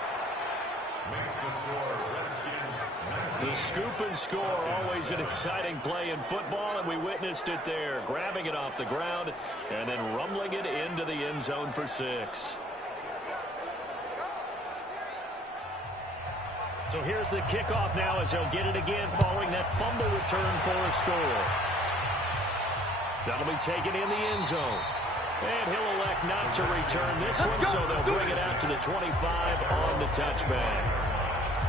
The scoop and score, always an exciting play in football, and we witnessed it there. Grabbing it off the ground and then rumbling it into the end zone for 6. So here's the kickoff now as they'll get it again following that fumble return for a score. That'll be taken in the end zone. And he'll elect not to return this one, so they'll bring it out to the 25 on the touchback.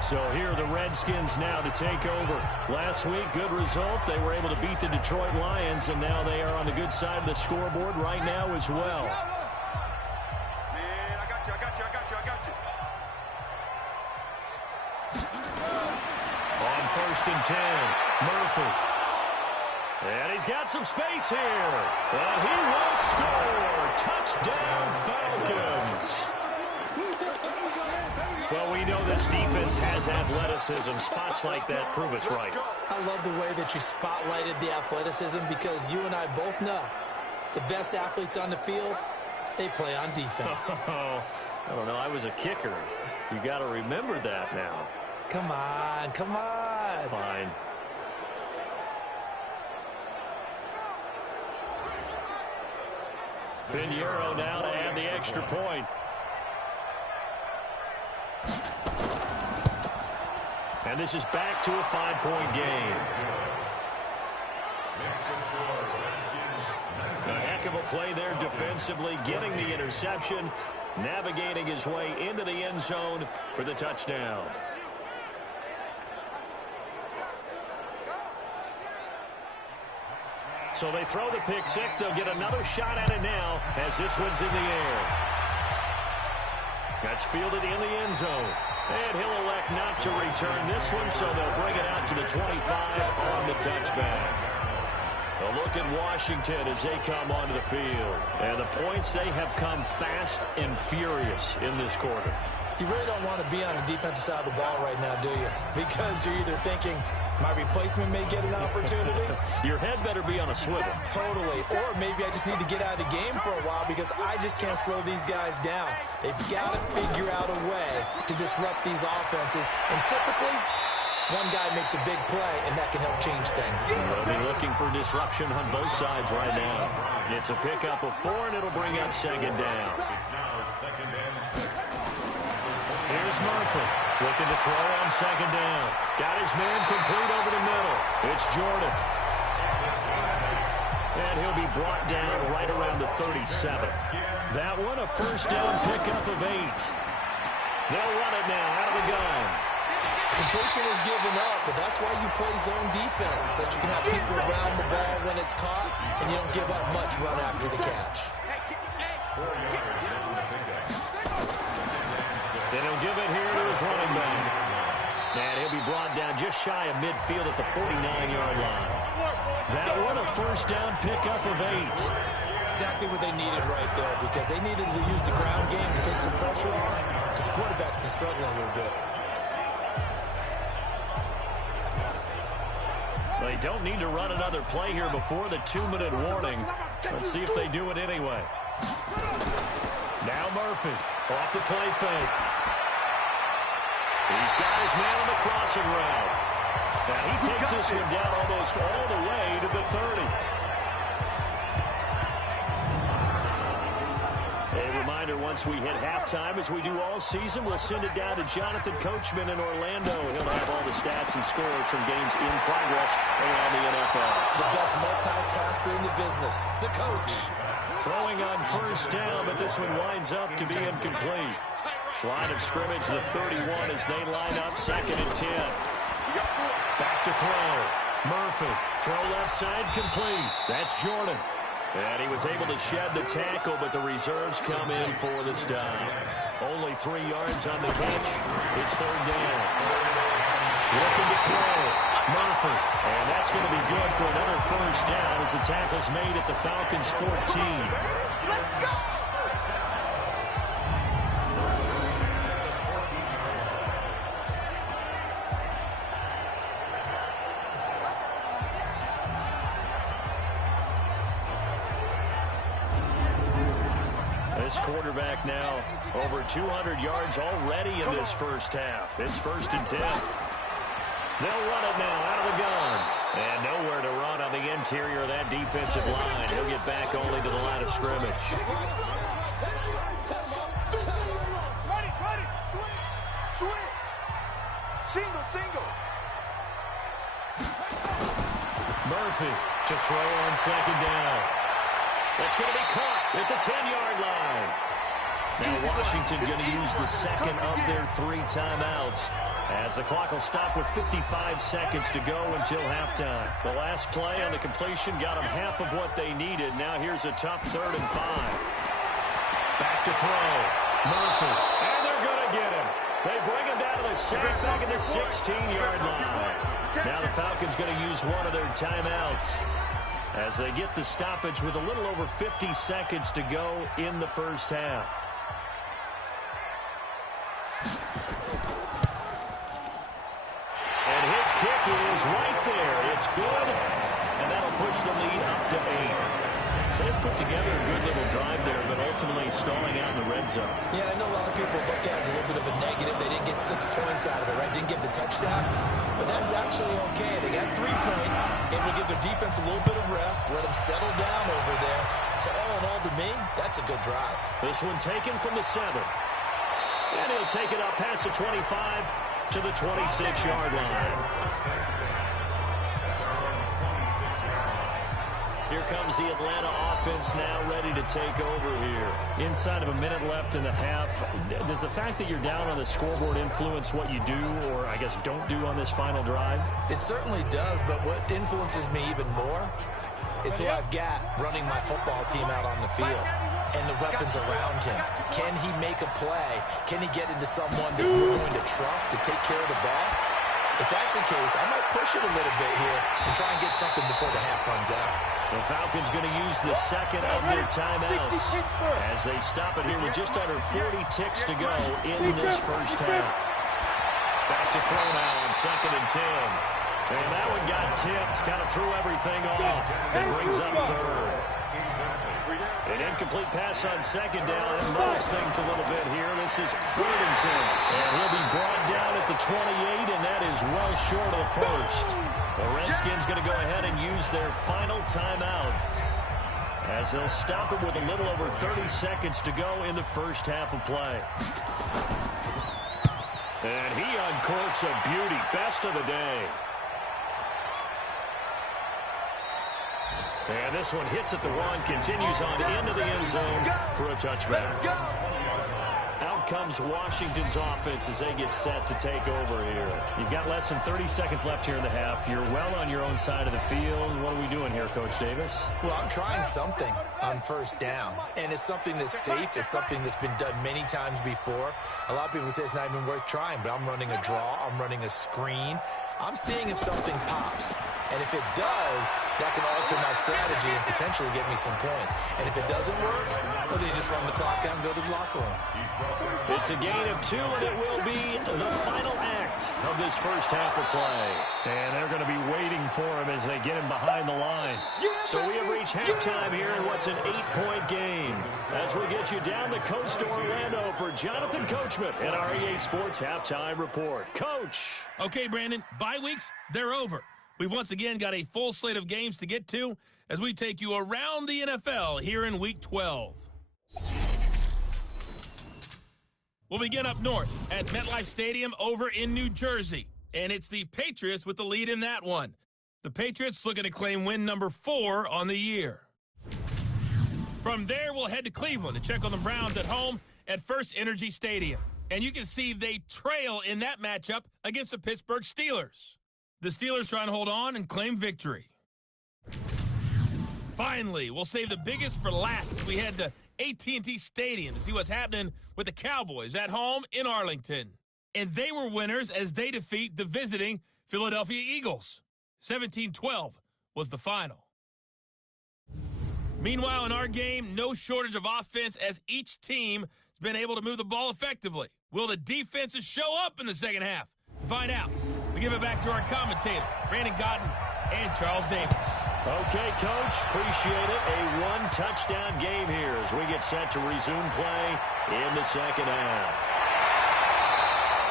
So here are the Redskins now to take over. Last week, good result. They were able to beat the Detroit Lions, and now they are on the good side of the scoreboard right now as well. Man, I got you. On 1st and 10, Murphy. And he's got some space here. And he will score. Touchdown, Falcons. Well, we know this defense has athleticism. Spots like that prove us right. I love the way that you spotlighted the athleticism because you and I both know the best athletes on the field, they play on defense. I don't know. I was a kicker. You got to remember that now. Come on. Fine. Pinheiro now to add the extra point. And this is back to a 5-point game. A heck of a play there defensively, getting the interception, navigating his way into the end zone for the touchdown. So they throw the pick six. They'll get another shot at it now as this one's in the air. That's fielded in the end zone. And he'll elect not to return this one, so they'll bring it out to the 25 on the touchback. A look at Washington as they come onto the field. And the points, they have come fast and furious in this quarter. You really don't want to be on the defensive side of the ball right now, do you? Because you're either thinking, my replacement may get an opportunity. Your head better be on a swivel. Totally. Or maybe I just need to get out of the game for a while because I just can't slow these guys down. They've got to figure out a way to disrupt these offenses. And typically, one guy makes a big play, and that can help change things. They'll be looking for disruption on both sides right now. It's a pickup of 4, and it'll bring up 2nd down. It's now 2nd and 6. Here's Murphy looking to throw on 2nd down. Got his man complete over the middle. It's Jordan. And he'll be brought down right around the 37. That one, a 1st down pickup of 8. They'll run it now out of the gun. Completion is given up, but that's why you play zone defense, so that you can have people around the ball when it's caught, and you don't give up much run after the catch. 4 yards after the pickup. And he'll give it here to his running back. And he'll be brought down just shy of midfield at the 49-yard line. That one, a 1st down pickup of 8. Exactly what they needed right there, because they needed to use the ground game to take some pressure off, because the quarterback's been struggling a little bit. They don't need to run another play here before the 2-minute warning. Let's see if they do it anyway. Now Murphy off the play fake. He's got his man on the crossing route. Now he takes this one down almost all the way to the 30. A reminder, once we hit halftime, as we do all season, we'll send it down to Jonathan Coachman in Orlando. He'll have all the stats and scores from games in progress around the NFL. The best multitasker in the business, the coach. Throwing on first down, but this one winds up to be incomplete. Line of scrimmage, the 31, as they line up, 2nd and 10. Back to throw. Murphy, throw left side, complete. That's Jordan. And he was able to shed the tackle, but the reserves come in for the stop. Only 3 yards on the catch. It's 3rd down. Looking to throw. Murphy. And that's going to be good for another first down as the tackle's made at the Falcons' 14. Let's go! This quarterback now over 200 yards already in this first half. It's 1st and 10. They'll run it now out of the gun. And nowhere to run on the interior of that defensive line. He'll get back only to the line of scrimmage. Ready. Switch. Single. Murphy to throw on 2nd down. That's going to be caught at the 10-yard line. Now Washington going to use the 2nd of their 3 timeouts, as the clock will stop with 55 seconds to go until halftime. The last play on the completion got them half of what they needed. Now here's a tough 3rd and 5. Back to throw. Murphy. And they're going to get him. They bring him down to the sack back at the 16-yard line. Now the Falcons going to use one of their timeouts as they get the stoppage with a little over 50 seconds to go in the first half. And his kick is right there. It's good, and that'll push the lead up to 8. So they put together a good little drive there, but ultimately stalling out in the red zone. Yeah, I know a lot of people look at it as a little bit of a negative. They didn't get 6 points out of it, right? Didn't get the touchdown. But that's actually okay. They got 3 points, and will give their defense a little bit of rest, let them settle down over there. So all in all, to me, that's a good drive. This one taken from the 7. And he'll take it up past the 25 to the 26-yard line. Here comes the Atlanta offense now ready to take over here. Inside of a minute left in the half, does the fact that you're down on the scoreboard influence what you do, or I guess don't do on this final drive? It certainly does, but what influences me even more is who I've got running my football team out on the field and the weapons around him. Can he make a play? Can he get into someone that we're going to trust to take care of the ball? If that's the case, I might push it a little bit here and try and get something before the half runs out. The Falcons going to use the 2nd of their timeouts as they stop it here with just under 40 ticks to go in this first half. Back to throw now on 2nd and 10. And that one got tipped, kind of threw everything off. It brings up 3rd. An incomplete pass on 2nd down. That moves things a little bit here. This is 3rd and 10. And he'll be brought down at the 28, and that is well short of the first. The Redskins going to go ahead and use their final timeout as they'll stop it with a little over 30 seconds to go in the first half of play. And he uncorks a beauty. Best of the day. And this one hits at the 1, continues on into the end zone for a touchback. Out comes Washington's offense as they get set to take over here. You've got less than 30 seconds left here in the half. You're well on your own side of the field. What are we doing here, Coach Davis? Well, I'm trying something on first down, and it's something that's safe. It's something that's been done many times before. A lot of people say it's not even worth trying, but I'm running a draw. I'm running a screen. I'm seeing if something pops. And if it does, that can alter my strategy and potentially get me some points. And if it doesn't work, well, then you just run the clock out and go to the locker room. It's a gain of 2, and it will be the final act of this first half of play. And they're going to be waiting for him as they get him behind the line. So we have reached halftime here in what's an 8-point game. As we get you down the coast to Orlando for Jonathan Coachman and our EA Sports Halftime Report. Coach. Okay, Brandon, bye weeks, they're over. We've once again got a full slate of games to get to as we take you around the NFL here in Week 12. We'll begin up north at MetLife Stadium over in New Jersey. And it's the Patriots with the lead in that one. The Patriots looking to claim win number 4 on the year. From there, we'll head to Cleveland to check on the Browns at home at First Energy Stadium. And you can see they trail in that matchup against the Pittsburgh Steelers. The Steelers trying to hold on and claim victory. Finally, we'll save the biggest for last as we head to AT&T Stadium to see what's happening with the Cowboys at home in Arlington. And they were winners as they defeat the visiting Philadelphia Eagles. 17-12 was the final. Meanwhile, in our game, no shortage of offense as each team has been able to move the ball effectively. Will the defenses show up in the second half? Find out. We give it back to our commentator, Brandon Godden and Charles Davis. Okay, Coach, appreciate it. A one-touchdown game here as we get set to resume play in the second half.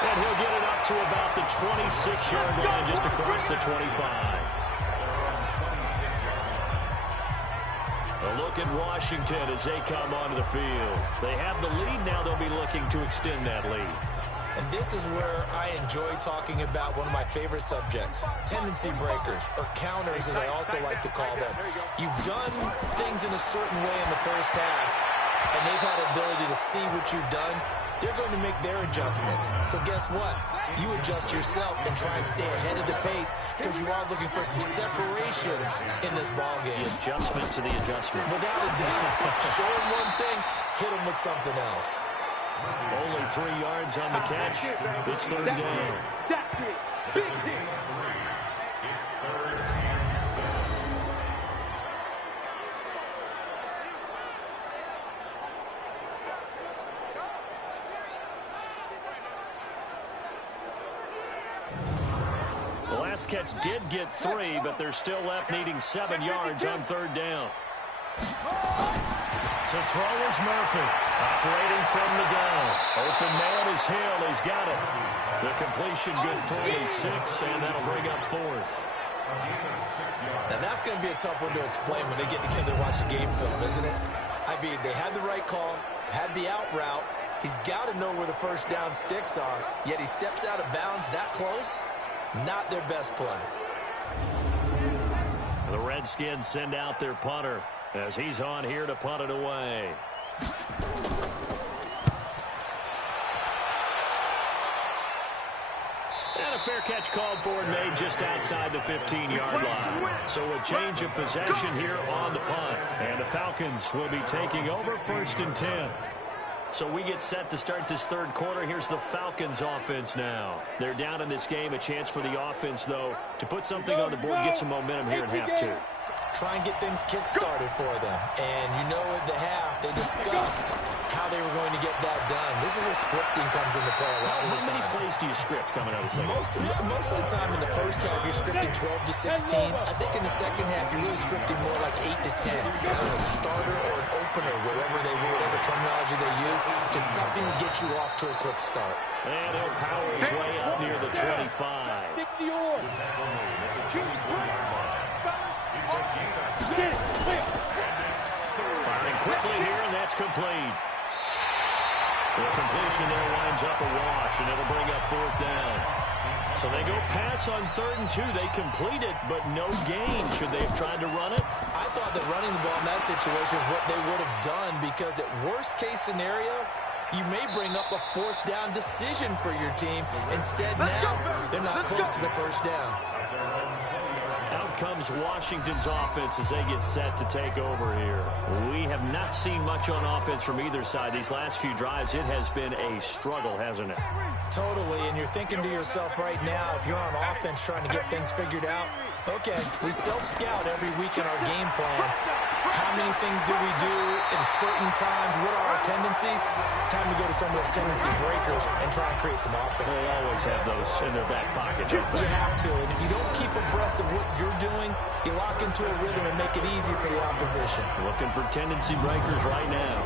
And he'll get it up to about the 26-yard line, just across the 25. A look at Washington as they come onto the field. They have the lead now. They'll be looking to extend that lead. And this is where I enjoy talking about one of my favorite subjects, tendency breakers, or counters as I also like to call them. You've done things in a certain way in the first half, and they've had the ability to see what you've done. They're going to make their adjustments. So guess what? You adjust yourself and try and stay ahead of the pace because you are looking for some separation in this ball game. The adjustment to the adjustment. Without a doubt. Show them one thing, hit them with something else. Only 3 yards on the catch. It's third down. That's it. Big hit. It's third and 6. The last catch did get 3, but they're still left needing 7 yards on third down. To throw is Murphy. Operating from the gun. Open man is Hill. He's got it. The completion good for a 6, and that'll bring up 4th. Now that's going to be a tough one to explain when they get together and watch the game film, isn't it? I mean, they had the right call, had the out route. He's got to know where the first down sticks are, yet he steps out of bounds that close. Not their best play. The Redskins send out their punter as he's on here to punt it away. And a fair catch called for and made just outside the 15-yard line. So a change of possession here on the punt. And the Falcons will be taking over 1st and 10. So we get set to start this third quarter. Here's the Falcons offense now. They're down in this game. A chance for the offense, though, to put something on the board, get some momentum here in half 2. Try and get things kick-started for them. And you know at the half, they discussed how they were going to get that done. This is where scripting comes into play a lot of the time. How many plays do you script coming out of the second? Most of the time in the first half, you're scripting 12 to 16. I think in the second half, you're really scripting more like 8 to 10. Kind of a starter or an opener, whatever terminology they use. Just something to get you off to a quick start. And he'll power his way out near the 25. 60 yards. Firing quickly here, and that's complete. The completion there winds up a wash, and it'll bring up 4th down. So they go pass on 3rd and 2. They complete it, but no gain. Should they have tried to run it? I thought that running the ball in that situation is what they would have done because at worst-case scenario, you may bring up a 4th down decision for your team. Instead, now, they're not close to the first down. comes Washington's offense as they get set to take over here. We have not seen much on offense from either side. These last few drives, it has been a struggle, hasn't it? Totally, and you're thinking to yourself right now, if you're on offense trying to get things figured out, okay, we self-scout every week in our game plan. How many things do we do at certain times? What are our tendencies? Time to go to some of those tendency breakers and try and create some offense. They always have those in their back pocket, don't they? You have to, and if you don't keep abreast of what you're doing, you lock into a rhythm and make it easy for the opposition. Looking for tendency breakers right now.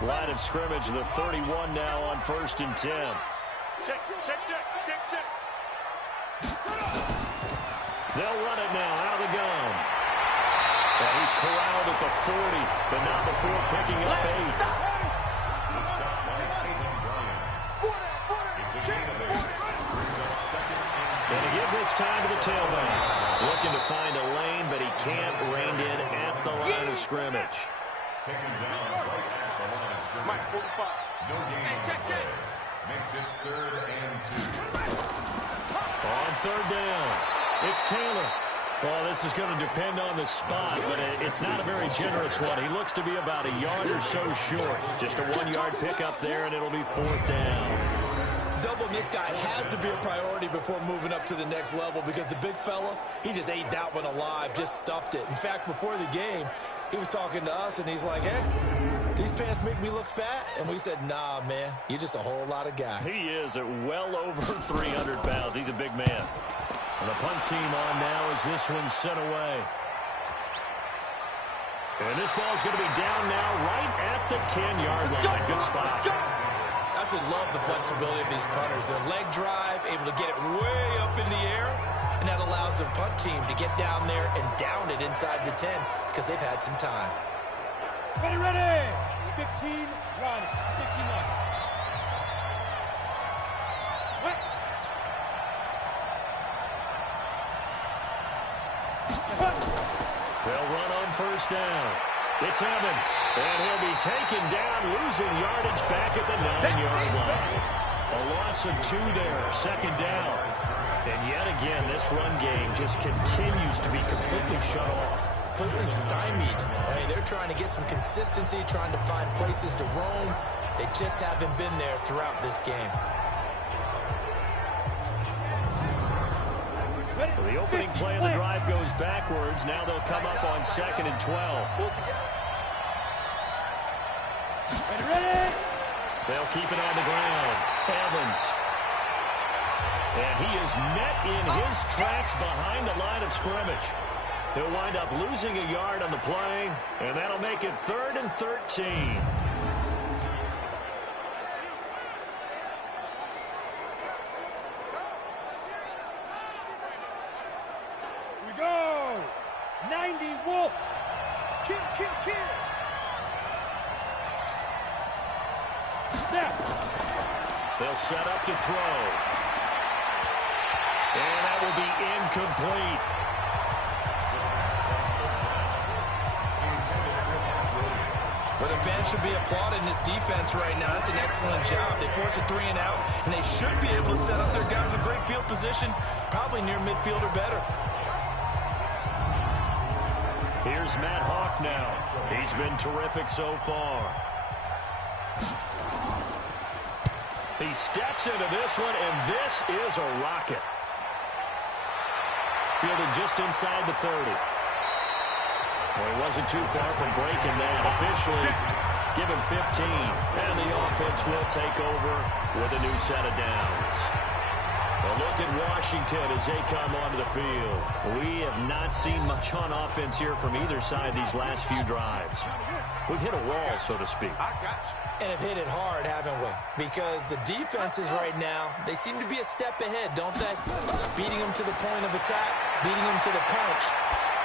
Line of scrimmage, the 31 now on 1st and 10. Check. They'll run it now out of the gun. And he's corralled at the 40, but not before picking up 8. Going to give this time to the tailback. Looking to find a lane, but he can't rein in at the line of scrimmage. Taken down right at the line of scrimmage. Mike 45. No gain on the play. Makes it 3rd and 2. On 3rd down, it's Taylor. Well, this is going to depend on the spot, but it's not a very generous one. He looks to be about a yard or so short. Just a 1-yard pickup there, and it'll be 4th down. Doubling this guy has to be a priority before moving up to the next level because the big fella, he just ate that one alive, just stuffed it. In fact, before the game, he was talking to us, and he's like, hey, these pants make me look fat? And we said, nah, man, you're just a whole lot of guy. He is at well over 300 pounds. He's a big man. And the punt team on now as this one's sent away. And this ball's going to be down now right at the 10-yard line. Good spot. I actually love the flexibility of these punters. Their leg drive, able to get it way up in the air, and that allows the punt team to get down there and down it inside the 10 because they've had some time. Ready. 15, run. 15, run. What? They'll run on 1st down. It's Evans, and he'll be taken down, losing yardage back at the 9-yard line. A loss of 2 there, 2nd down. And yet again, this run game just continues to be completely shut off. Completely stymied. I mean, they're trying to get some consistency, trying to find places to roam. They just haven't been there throughout this game. So the opening play of the drive goes backwards. Now they'll come up on 2nd and 12. Ready. They'll keep it on the ground. Evans. And he is met in his tracks behind the line of scrimmage. He'll wind up losing a yard on the play, and that'll make it 3rd and 13. We go. 90 Wolf. Kill. Snap. They'll set up to throw. And that will be incomplete. Well, the fans should be applauding this defense right now. That's an excellent job. They force a 3 and out, and they should be able to set up their guys in great field position, probably near midfield or better. Here's Matt Hawk now. He's been terrific so far. He steps into this one, and this is a rocket. Fielded just inside the 30. Well, he wasn't too far from breaking that. Officially, give him 15. And the offense will take over with a new set of downs. A look at Washington as they come onto the field. We have not seen much on offense here from either side these last few drives. We've hit a wall, so to speak. And have hit it hard, haven't we? Because the defenses right now, they seem to be a step ahead, don't they? Beating them to the point of attack, beating them to the punch.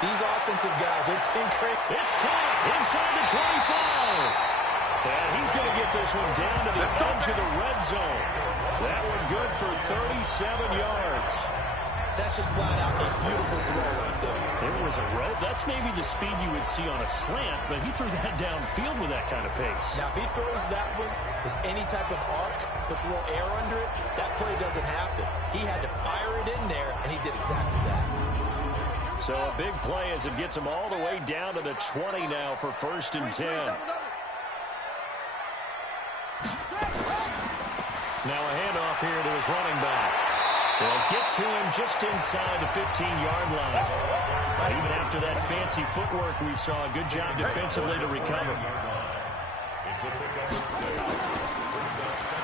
These offensive guys, they're tinkering. It's caught inside the 25. And he's going to get this one down to the edge of the red zone. That one good for 37 yards. That's just flat out a beautiful throw right there. There was a rope. That's maybe the speed you would see on a slant, but he threw that downfield with that kind of pace. Now, if he throws that one with any type of arc, puts a little air under it, that play doesn't happen. He had to fire it in there, and he did exactly that. So a big play as it gets him all the way down to the 20 now for 1st and 10. Now a handoff here to his running back. They'll get to him just inside the 15-yard line. But even after that fancy footwork, we saw a good job defensively to recover.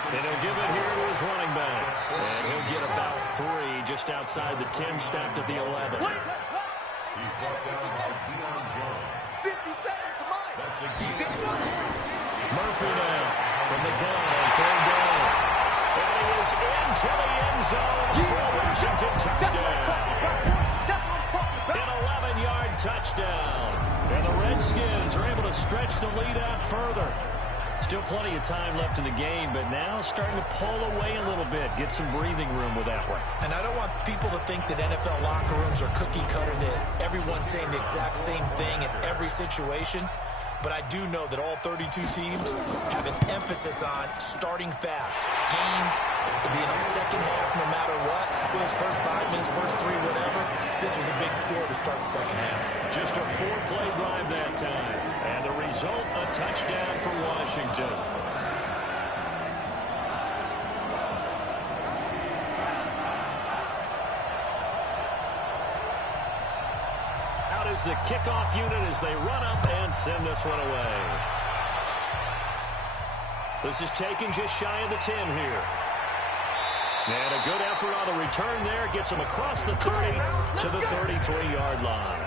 And he'll give it here to his running back. And he'll get about 3 just outside the 10, stopped at the 11. He's brought down by Deion Jones. 50 seconds to mine. That's a gain. Murphy now from the gun on 3rd down. And he is into the end zone for a Washington touchdown. An 11-yard touchdown. And the Redskins are able to stretch the lead out further. Still plenty of time left in the game, but now starting to pull away a little bit, get some breathing room with that one. And I don't want people to think that NFL locker rooms are cookie cutter, that everyone's saying the exact same thing in every situation. But I do know that all 32 teams have an emphasis on starting fast. Game, second half, no matter what. It was first 5 minutes, first 3, whatever. This was a big score to start the second half. Just a 4-play drive that time. And the result, a touchdown for Washington. Out is the kickoff unit as they run up and send this one away. This is taken just shy of the 10 here. And a good effort on the return there. Gets him across the 30 to the 33-yard line.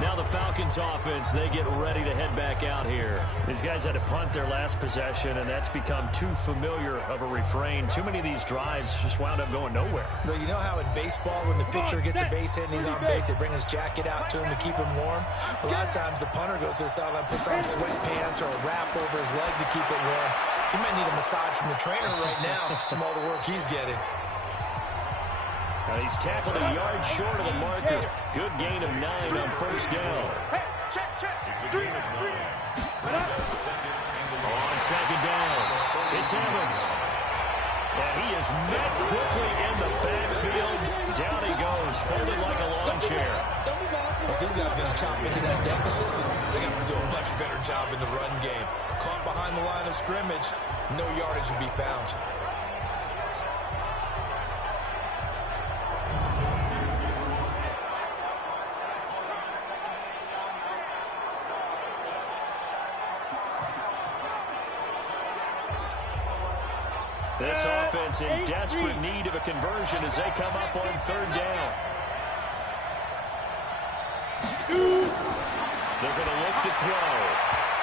Now the Falcons offense, they get ready to head back out here. These guys had to punt their last possession, and that's become too familiar of a refrain. Too many of these drives just wound up going nowhere. Well, you know how in baseball, when the pitcher gets a base hit and he's on base, they bring his jacket out to him to keep him warm? A lot of times the punter goes to the sideline, puts on sweatpants or a wrap over his leg to keep it warm. He might need a massage from the trainer right now from all the work he's getting. He's tackled a yard short of the marker. Good gain of 9 on 1st down. Hey, check. It's a gain of 9. On 2nd down, it's Evans. And he is met quickly in the backfield. Down he goes, folded like a lawn chair. If these guys are going to chop into that deficit, they got to do a much better job in the run game. Caught behind the line of scrimmage, no yardage would be found. This offense in desperate need of a conversion as they come up on 3rd down. They're going to look to throw,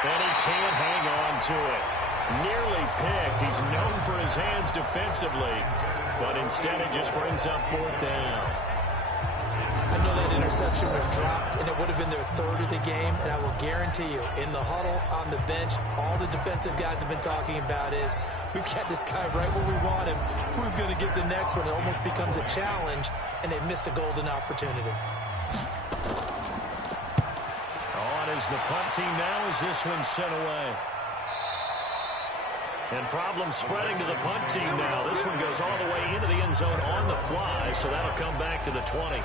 and he can't hang on to it. Nearly picked. He's known for his hands defensively, but instead it just brings up 4th down. I know that interception was dropped, and it would have been their 3rd of the game, and I will guarantee you, in the huddle, on the bench, all the defensive guys have been talking about is, we've got this guy right where we want him. Who's going to get the next one? It almost becomes a challenge, and they missed a golden opportunity. On is the punt team now as this one's sent away. And problem spreading to the punt team now. This one goes all the way into the end zone on the fly, so that'll come back to the 20.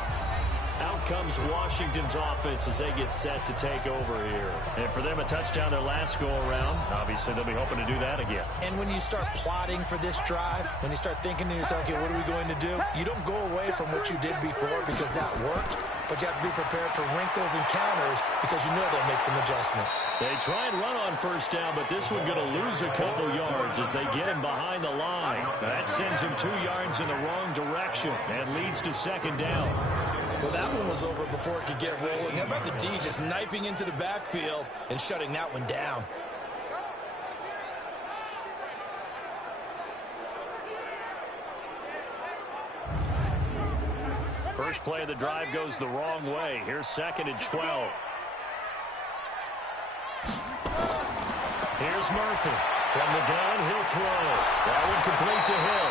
Out comes Washington's offense as they get set to take over here. And for them, a touchdown their last go-around. Obviously, they'll be hoping to do that again. And when you start plotting for this drive, when you start thinking to yourself, okay, what are we going to do? You don't go away from what you did before because that worked, but you have to be prepared for wrinkles and counters because you know they'll make some adjustments. They try and run on 1st down, but this one going to lose a couple yards as they get him behind the line. That sends him 2 yards in the wrong direction and leads to 2nd down. Well, that one was over before it could get rolling. How about the D just knifing into the backfield and shutting that one down? First play of the drive goes the wrong way. Here's 2nd and 12. Here's Murphy. From the gun, he'll throw. That one complete to Hill.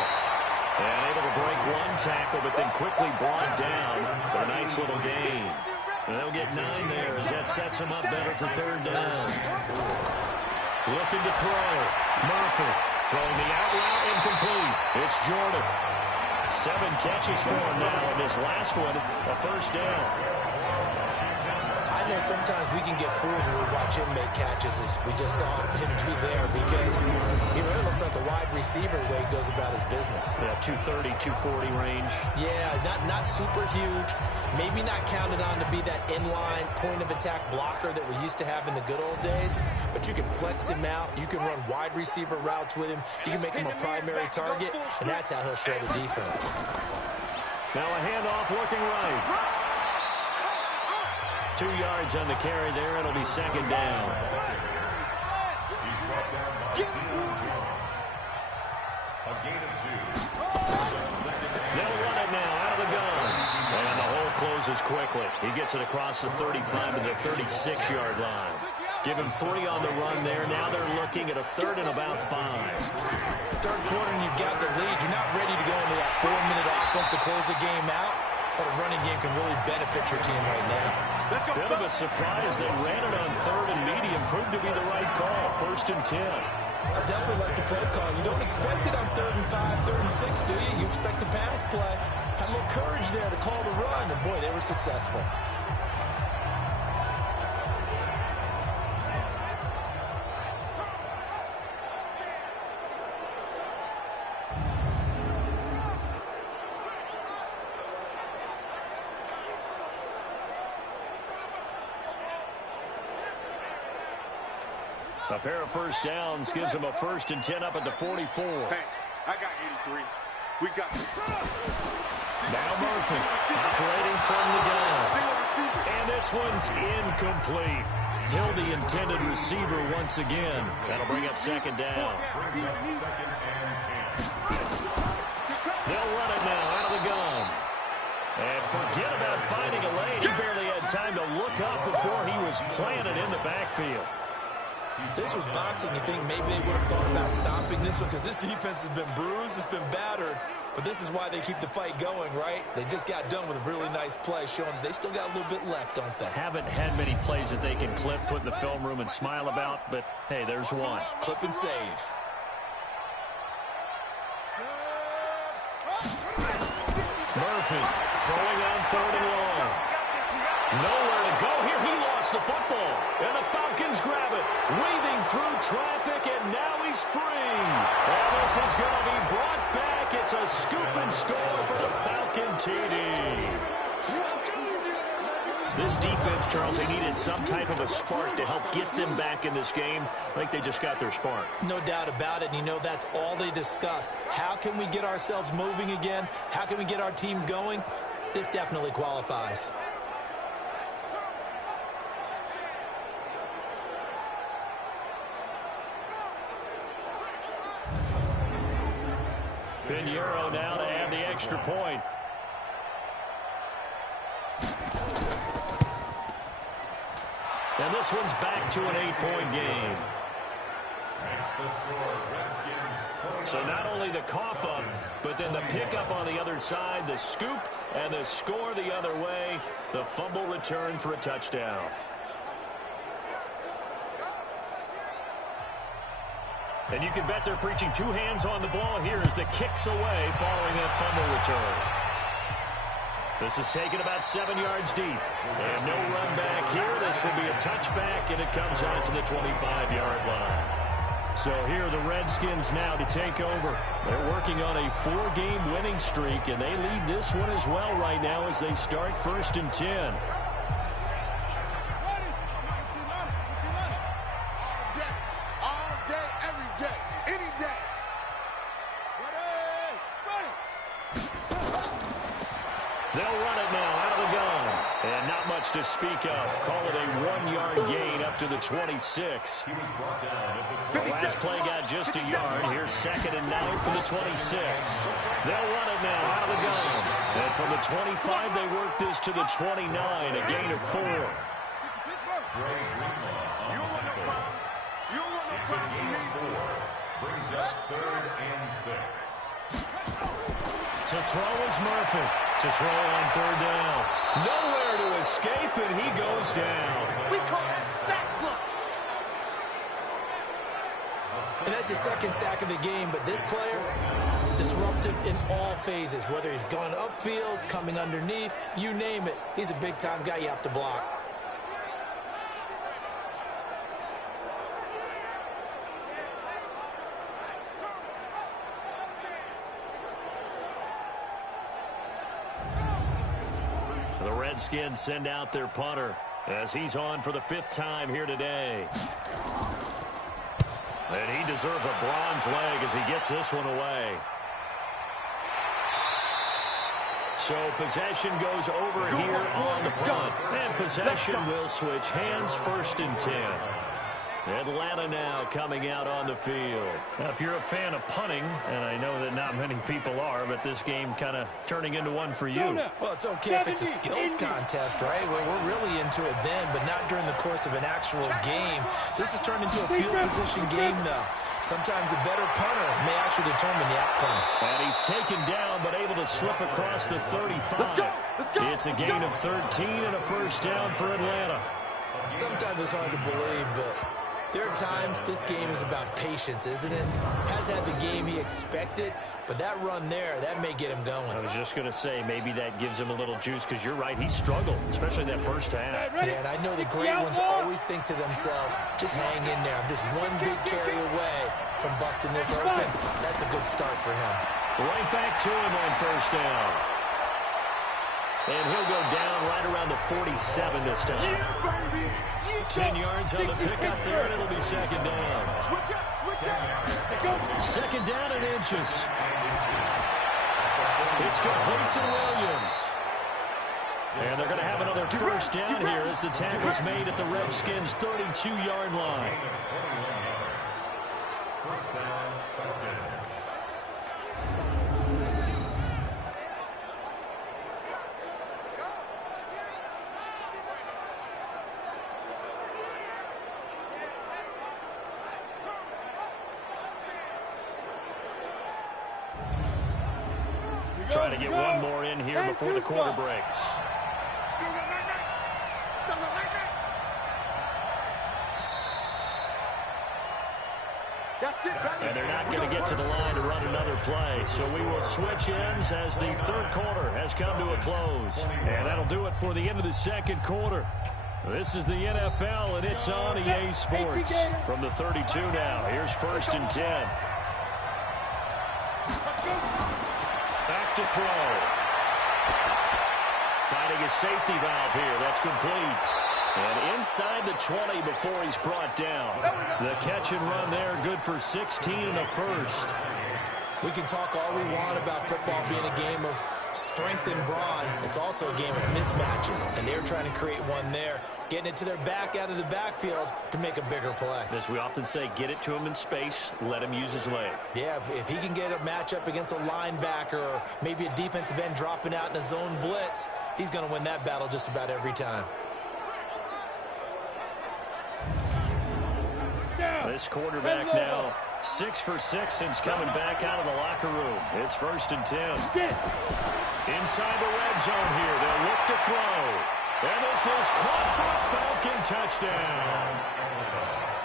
And able to break one tackle, but then quickly brought down for a nice little gain. And they'll get 9 there as that sets them up better for third down. Looking to throw. Murphy throwing the out route incomplete. It's Jordan. 7 catches for him now, and his last one, a first down. I know sometimes we can get fooled when we watch him make catches, as we just saw him do there, because he really looks like a wide receiver the way he goes about his business. Yeah, 230, 240 range. Yeah, not super huge. Maybe not counted on to be that inline point-of-attack blocker that we used to have in the good old days, but you can flex him out. You can run wide receiver routes with him. You can make him a primary target, and that's how he'll shred the defense. Now a handoff looking right. 2 yards on the carry there. It'll be second down. He's brought down by a gain of 2. They'll run it now out of the gun. And the hole closes quickly. He gets it across the 35 to the 36-yard line. Give him 3 on the run there. Now they're looking at a third and about 5. Third quarter and you've got the lead. You're not ready to go into that 4-minute offense to close the game out, but a running game can really benefit your team right now. Bit of a surprise. They ran it on third and medium. Proved to be the right call. 1st and 10. I definitely like the play call. You don't expect it on 3rd and 5, 3rd and 6, do you? You expect a pass play. Had a little courage there to call the run, and boy, they were successful. A pair of first downs gives them a 1st and 10 up at the 44. Hey, I got 83. We got this. Now Murphy operating from the gun. And this one's incomplete. Hill, the intended receiver once again. That'll bring up second down. They'll run it now out of the gun. And forget about finding a lane. He barely had time to look up before he was planted in the backfield. If this was boxing, you think maybe they would have thought about stopping this one, because this defense has been bruised, it's been battered, but this is why they keep the fight going, right? They just got done with a really nice play, showing they still got a little bit left, don't they? Haven't had many plays that they can clip, put in the film room, and smile about, but hey, there's one. Clip and save. Murphy throwing on 3rd and long. Nowhere to go here. He lost the football. And the Falcons grab it. Weaving through traffic, and now he's free. And this is going to be brought back. It's a scoop and score for the Falcon TD. This defense, Charles, they needed some type of a spark to help get them back in this game. I think they just got their spark. No doubt about it. And you know that's all they discussed. How can we get ourselves moving again? How can we get our team going? This definitely qualifies. Pinheiro now to add the extra point. And this one's back to an 8-point game. So not only the cough up, but then the pickup on the other side, the scoop, and the score the other way. The fumble return for a touchdown. And you can bet they're preaching 2 hands on the ball here as the kick's away following that fumble return. This is taken about 7 yards deep. And no run back here. This will be a touchback, and it comes out to the 25-yard line. So here are the Redskins now to take over. They're working on a 4-game winning streak, and they lead this one as well right now as they start 1st and 10. To speak of. Call it a 1-yard gain up to the 26. The last play got just a yard. Here's 2nd and 9 from the 26. They'll run it now out of the gun. And from the 25, they work this to the 29, a gain of 4. Brings up 3rd and 6. To throw is Murphy. To throw on third down. Nowhere to escape, and he goes down. We call that sack flush. And that's the second sack of the game, but this player, disruptive in all phases, whether he's going upfield, coming underneath, you name it. He's a big-time guy you have to block. The Redskins send out their punter as he's on for the 5th time here today. And he deserves a bronze leg as he gets this one away. So possession goes over here on the punt. And possession will switch hands, 1st and 10. Atlanta now coming out on the field. Now, if you're a fan of punting, and I know that not many people are, but this game kind of turning into one for you. Well, it's okay if it's a skills contest, right? Well, we're really into it then, but not during the course of an actual game. This has turned into a field position game now. Sometimes a better punter may actually determine the outcome. And he's taken down, but able to slip across the 35. It's a gain of 13 and a 1st down for Atlanta. Sometimes it's hard to believe, but there are times this game is about patience, isn't it? Has had the game he expected, but that run there, that may get him going. I was just going to say, maybe that gives him a little juice, because you're right, he struggled, especially that 1st half. Yeah, and I know the great ones always think to themselves, just hang in there. I'm just one big carry away from busting this open. That's a good start for him. Right back to him on 1st down. And he'll go down right around the 47 this time. 10 yards on the pickup there, and it'll be 2nd down. Switch up. 2nd down and inches. It's complete to Williams. And they're going to have another 1st down here as the tackle's made at the Redskins' 32-yard line. Trying to get one more in here before the quarter breaks. And they're not going to get to the line to run another play. So we will switch ends as the 3rd quarter has come to a close. And that'll do it for the end of the 2nd quarter. This is the NFL, and it's on EA Sports. From the 32 now, here's 1st and 10. Back to throw. Finding a safety valve here. That's complete. And inside the 20 before he's brought down. The catch and run there, good for 16 and a 1st. We can talk all we want about football being a game of strength and brawn. It's also a game of mismatches, and they're trying to create one there, getting it to their back out of the backfield to make a bigger play. As we often say, get it to him in space, let him use his leg. Yeah, if he can get a matchup against a linebacker or maybe a defensive end dropping out in a zone blitz, he's going to win that battle just about every time. This quarterback now 6 for 6 since coming back out of the locker room. It's 1st and 10. Inside the red zone here. They'll look to throw. And this is caught for a Falcon touchdown.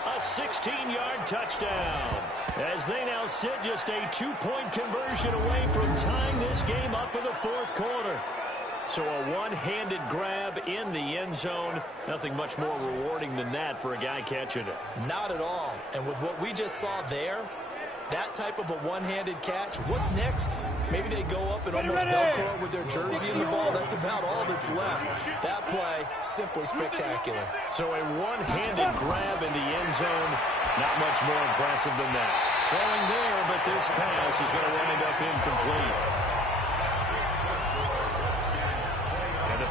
A 16-yard touchdown. As they now sit just a 2-point conversion away from tying this game up in the 4th quarter. So a one-handed grab in the end zone. Nothing much more rewarding than that for a guy catching it. Not at all. And with what we just saw there, that type of a one-handed catch, what's next? Maybe they go up and almost Velcro with their jersey in the ball. That's about all that's left. That play, simply spectacular. So a one-handed grab in the end zone. Not much more impressive than that. Throwing there, but this pass is going to wind up incomplete.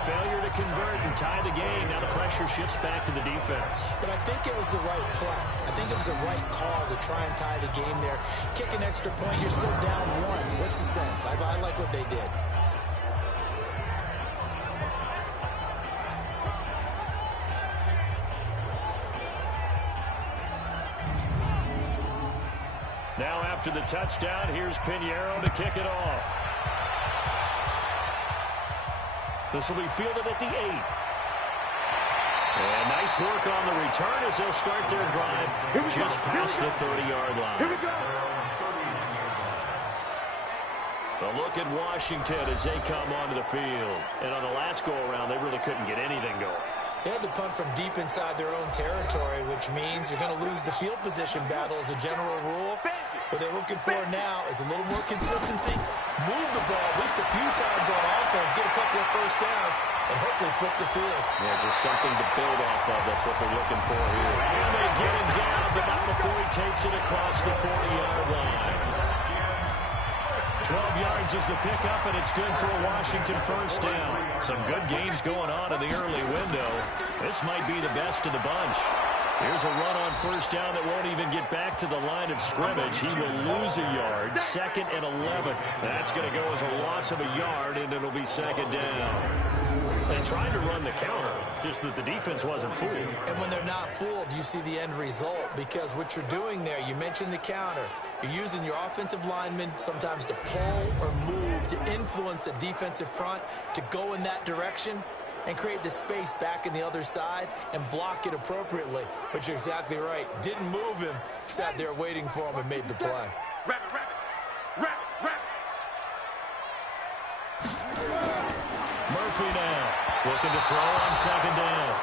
Failure to convert and tie the game. Now the pressure shifts back to the defense. But I think it was the right play. I think it was the right call to try and tie the game there. Kick an extra point, you're still down 1. What's the sense? I like what they did. Now after the touchdown, here's Pinheiro to kick it off. This will be fielded at the 8. And nice work on the return as they'll start their drive just past the 30-yard line. Here we go. A look at Washington as they come onto the field. And on the last go-around, they really couldn't get anything going. They had to punt from deep inside their own territory, which means you're going to lose the field position battle as a general rule. What they're looking for now is a little more consistency, move the ball at least a few times on offense, get a couple of first downs, and hopefully flip the field. Yeah, just something to build off of. That's what they're looking for here. And they get him down, but not before he takes it across the 40-yard line. 12 yards is the pickup, and it's good for a Washington first down. Some good games going on in the early window. This might be the best of the bunch. Here's a run on first down that won't even get back to the line of scrimmage. He will lose a yard. 2nd and 11. That's going to go as a loss of a yard, and it'll be 2nd down. They tried to run the counter, just that the defense wasn't fooled. And when they're not fooled, you see the end result, because what you're doing there, you mentioned the counter. You're using your offensive linemen sometimes to pull or move to influence the defensive front to go in that direction and create the space back in the other side and block it appropriately. But you're exactly right. Didn't move him, sat there waiting for him and made the play. Wrap it, wrap it. Wrap it, wrap it. Murphy now looking to throw on 2nd down.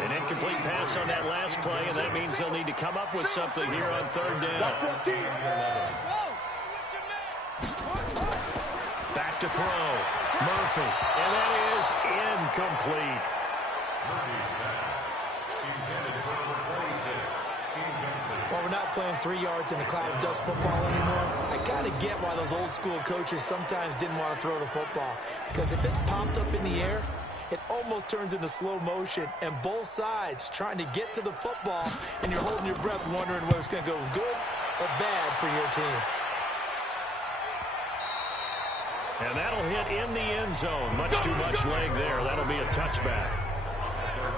An incomplete pass on that last play, and that means they'll need to come up with something here on 3rd down. Back to throw. Murphy. And that is incomplete. Well, we're not playing 3 yards in a cloud of dust football anymore. I kind of get why those old school coaches sometimes didn't want to throw the football. Because if it's popped up in the air, it almost turns into slow motion, and both sides trying to get to the football, and you're holding your breath wondering whether it's going to go good or bad for your team. And that'll hit in the end zone. Much too much leg there. That'll be a touchback.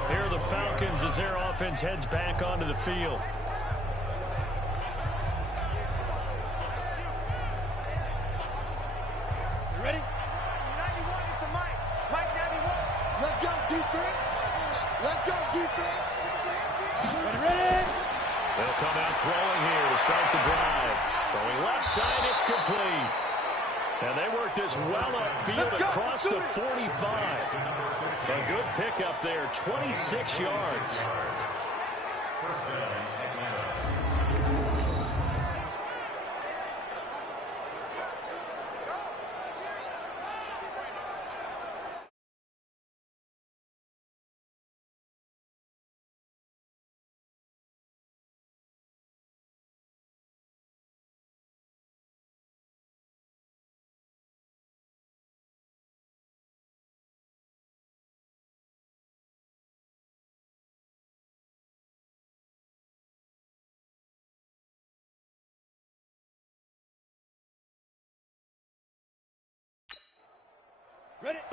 Here are the Falcons as their offense heads back onto the field. You ready? 91 is the mic. Mic 91. Let's go, defense. Let's go, defense. Ready? They'll come out throwing here to start the drive. Throwing left side, it's complete. And they work this well upfield across the 45. A good pickup there, 26 yards. First down, Atlanta.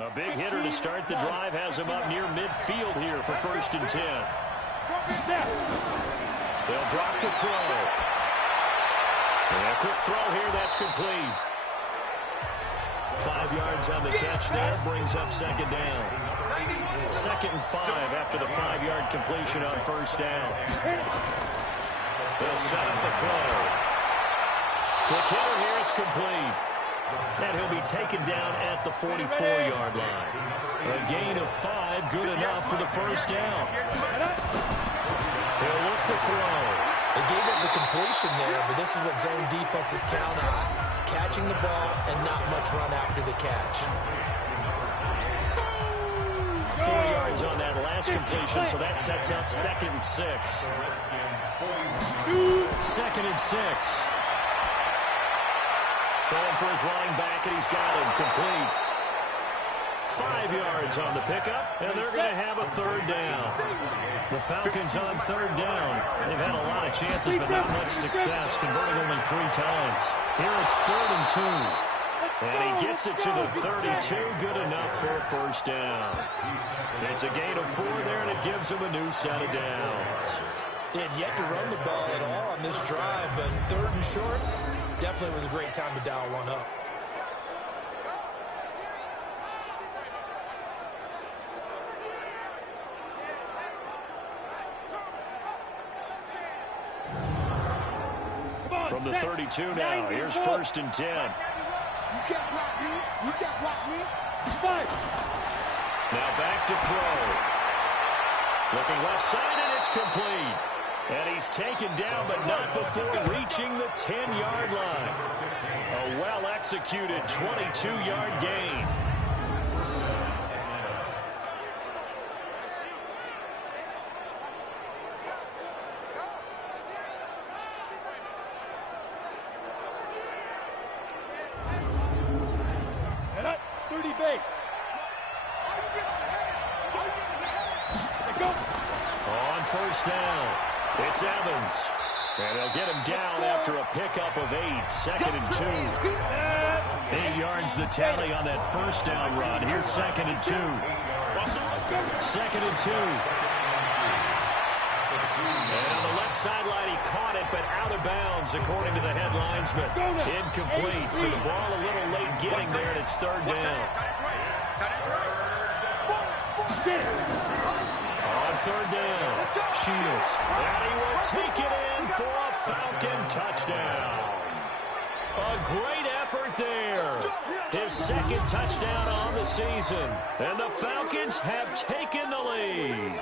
A big hitter to start the drive has him up near midfield here for 1st and 10. They'll drop to throw. And a quick throw here, that's complete. 5 yards on the catch there, brings up 2nd down. 2nd and 5 after the 5-yard completion on 1st down. They'll set up the throw. Quick hitter here, it's complete. And he'll be taken down at the 44-yard line. A gain of 5, good enough for the 1st down. He'll look to throw. They gave up the completion there, but this is what zone defenses count on. Catching the ball and not much run after the catch. 4 yards on that last completion, so that sets up 2nd and 6. 2nd and 6. Throwing for his running back, and he's got him complete. 5 yards on the pickup, and they're going to have a 3rd down. The Falcons on 3rd down. They've had a lot of chances, but not much success, converting only 3 times. Here it's 3rd and 2. And he gets it to the 32, good enough for a 1st down. It's a gain of 4 there, and it gives him a new set of downs. They had yet to run the ball at all on this drive, but 3rd and short, definitely was a great time to dial one up. From the 32 now, here's 1st and 10. You can't block me. You can't block me. Now back to throw. Looking left side, and it's complete. And he's taken down, but not before reaching the 10-yard line. A well-executed 22-yard gain. On 1st down, it's Evans. And they'll get him down after a pickup of 8. 2nd and 2. 8 yards the tally on that 1st down run. Here's 2nd and 2. 2nd and 2. And on the left sideline, he caught it, but out of bounds, according to the head linesman. Incomplete, so the ball a little late getting there, and it's 3rd down. On 3rd down, Shields. And he will take it in for a Falcon touchdown. A great effort there. His 2nd touchdown on the season. And the Falcons have taken the lead.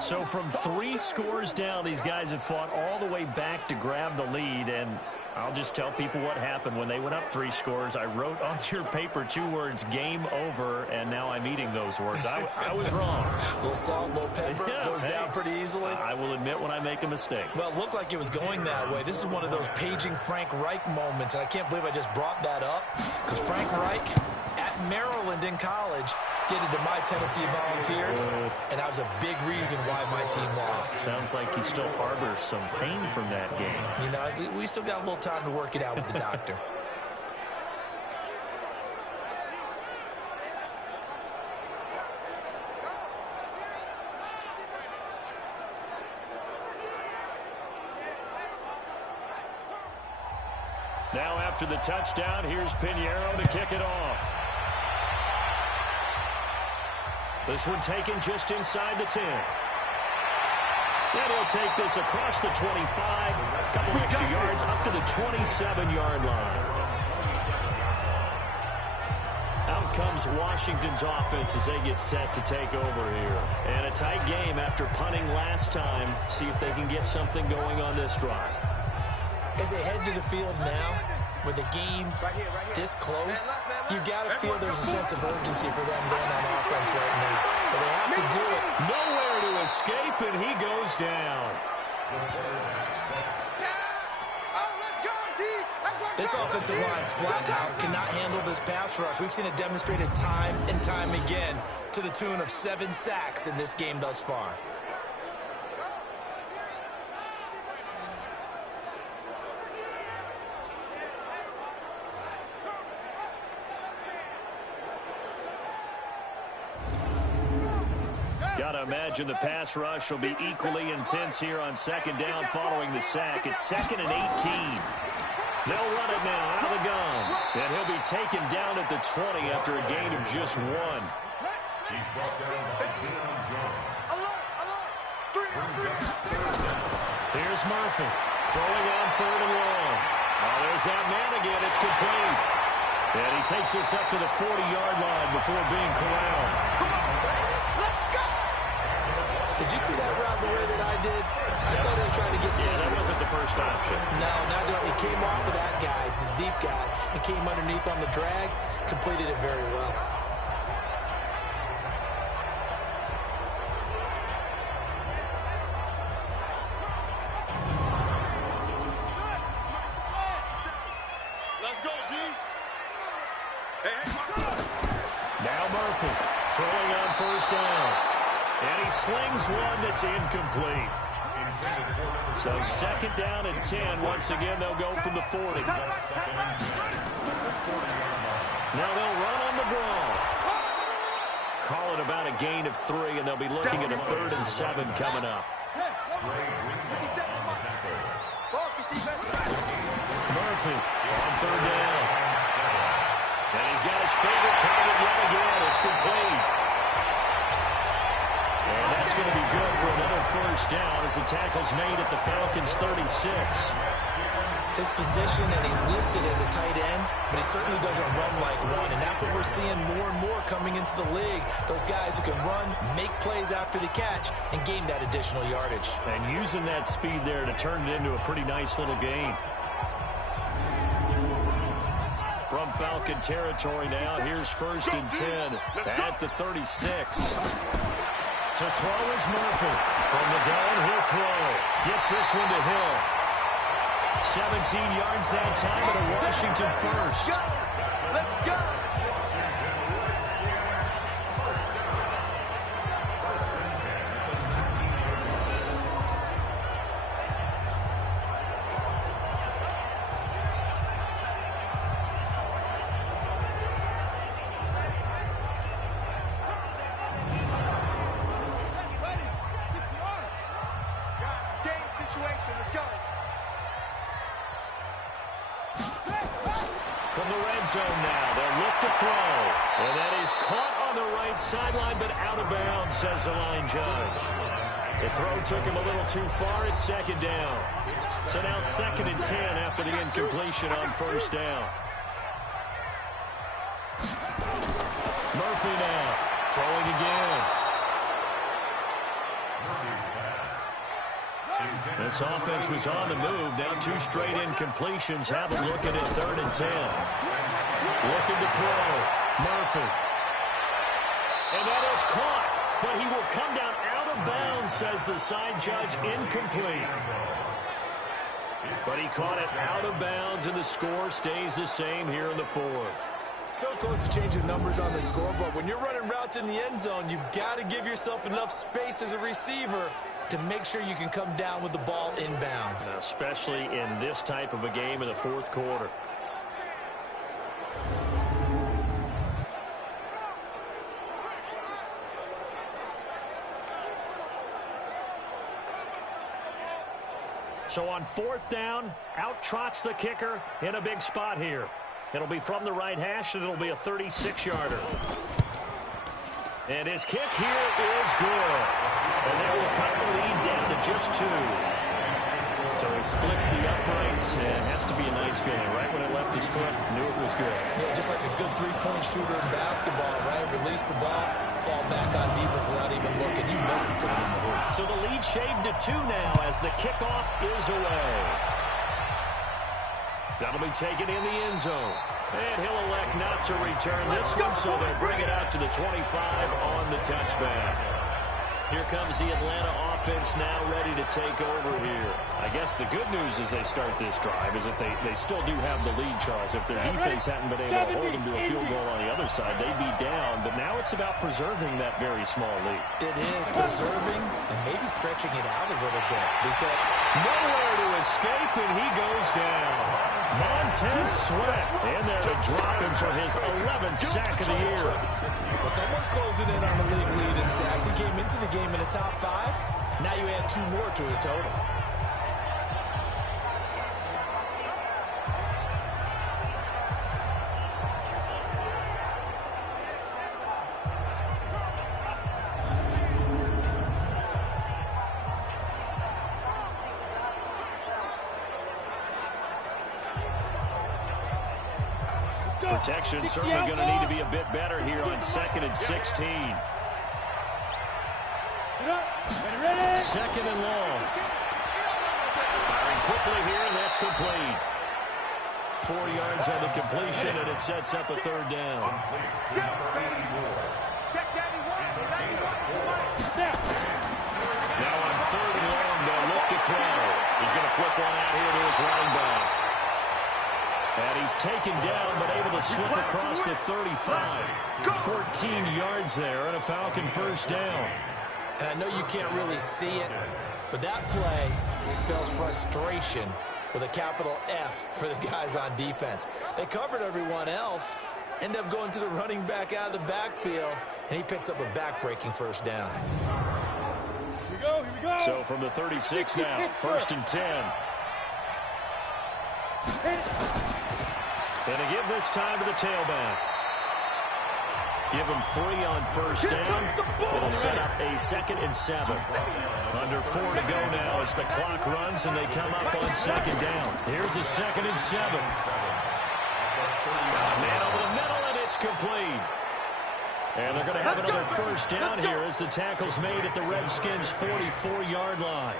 So from 3 scores down, these guys have fought all the way back to grab the lead. And I'll just tell people what happened when they went up 3 scores. I wrote on your paper 2 words, game over, and now I'm eating those words. I was wrong. A little salt, a little pepper, goes down pretty easily. I will admit when I make a mistake. Well, it looked like it was going that way. This is one of those paging Frank Reich moments, and I can't believe I just brought that up, because Frank Reich at Maryland in college did it to my Tennessee Volunteers, and that was a big reason why my team lost. Sounds like he still harbors some pain from that game. You know, we still got a little time to work it out with the doctor. Now after the touchdown, here's Pinheiro to kick it off. This one taken just inside the 10. And he'll take this across the 25. A couple extra yards up to the 27-yard line. Out comes Washington's offense as they get set to take over here. And a tight game after punting last time. See if they can get something going on this drive. As they head to the field now, with the game this close, you've got to feel there's a sense of urgency for them going on offense right now. But they have to do it. Nowhere to escape, and he goes down. This offensive line flat out cannot handle this pass rush. We've seen it demonstrated time and time again to the tune of 7 sacks in this game thus far. Gotta imagine the pass rush will be equally intense here on 2nd down following the sack. It's 2nd and 18. They'll run it now out of the gun. And he'll be taken down at the 20 after a gain of just 1. He's brought down by Deion Jones. Here's Murphy throwing on 3rd and long. Oh, there's that man again. It's complete. And he takes this up to the 40-yard line before being corralled. Did you see that route the way that I did? I thought he was trying to get Yeah, that wasn't the first option. No, not doing it. He came off of that guy, the deep guy, and came underneath on the drag, completed it very well. Let's go, D. Now Murphy throwing on 1st down. And he slings one that's incomplete. So 2nd down and 10. Once again, they'll go from the 40. Now they'll run on the draw. Call it about a gain of 3, and they'll be looking at a 3rd and 7 coming up. Murphy on 3rd down. And he's got his favorite target yet again. It's complete. And that's going to be good for another 1st down as the tackle's made at the Falcons' 36. his position, and he's listed as a tight end, but he certainly doesn't run like one, and that's what we're seeing more and more coming into the league. Those guys who can run, make plays after the catch, and gain that additional yardage. And using that speed there to turn it into a pretty nice little gain. From Falcon territory now, here's 1st and 10 at the 36. To throw is Murphy. From the gun, he'll throw. Gets this one to Hill. 17 yards that time at a Washington first. Let's go. From the red zone now, they'll look to throw. And that is caught on the right sideline, but out of bounds, says the line judge. The throw took him a little too far at 2nd down. So now 2nd and 10 after the incompletion on 1st down. Murphy now, throwing again. This offense was on the move. Now 2 straight incompletions. Have them looking at 3rd and 10. Looking to throw. Murphy. And that is caught. But he will come down out of bounds, says the side judge. Incomplete. But he caught it out of bounds, and the score stays the same here in the 4th. So close to changing numbers on the scoreboard. When you're running routes in the end zone, you've got to give yourself enough space as a receiver to make sure you can come down with the ball inbounds. Now, especially in this type of a game in the 4th quarter. So on 4th down, out trots the kicker in a big spot here. It'll be from the right hash, and it'll be a 36-yarder. And his kick here is good. And that will cut the lead down to just 2. So he splits the uprights, and it has to be a nice feeling. Right when it left his foot, knew it was good. Yeah, just like a good three-point shooter in basketball, right? Release the ball, fall back on defense without even looking. You know it's going in the hoop. So the lead shaved to 2 now as the kickoff is away. That'll be taken in the end zone. And he'll elect not to return this one, so they'll bring it out to the 25 on the touchback. Here comes the Atlanta offense now ready to take over here. I guess the good news as they start this drive is that they still do have the lead, Charles. If their defense hadn't been able to hold them to a field goal on the other side, they'd be down. But now it's about preserving that very small lead. It is preserving and maybe stretching it out a little bit. Because nowhere to escape, and he goes down. Montez Sweat in there to drop him for his 11th sack of the year. Well, someone's closing in on the league lead in sacks. He came into the game in the top 5. Now you add 2 more to his total. Protection certainly going to need to be a bit better here on 2nd and 16. 2nd and long. Firing quickly here, and that's complete. 4 yards on the completion, and it sets up a 3rd down. Now on 3rd and long, they'll look to throw. He's going to flip one out here to his running back. And he's taken down, but able to slip across the 35. 14 yards there, and a Falcon 1st down. And I know you can't really see it, but that play spells frustration with a capital F for the guys on defense. They covered everyone else, end up going to the running back out of the backfield, and he picks up a back-breaking 1st down. Here we go. So from the 36 now, 1st and 10. And to give this time to the tailback. Give them 3 on first down. It'll set up a 2nd and 7. Under 4 to go now as the clock runs and they come up on 2nd down. Here's a 2nd and 7. Man over the middle, and it's complete. And they're going to have another first down here as the tackle's made at the Redskins' 44-yard line.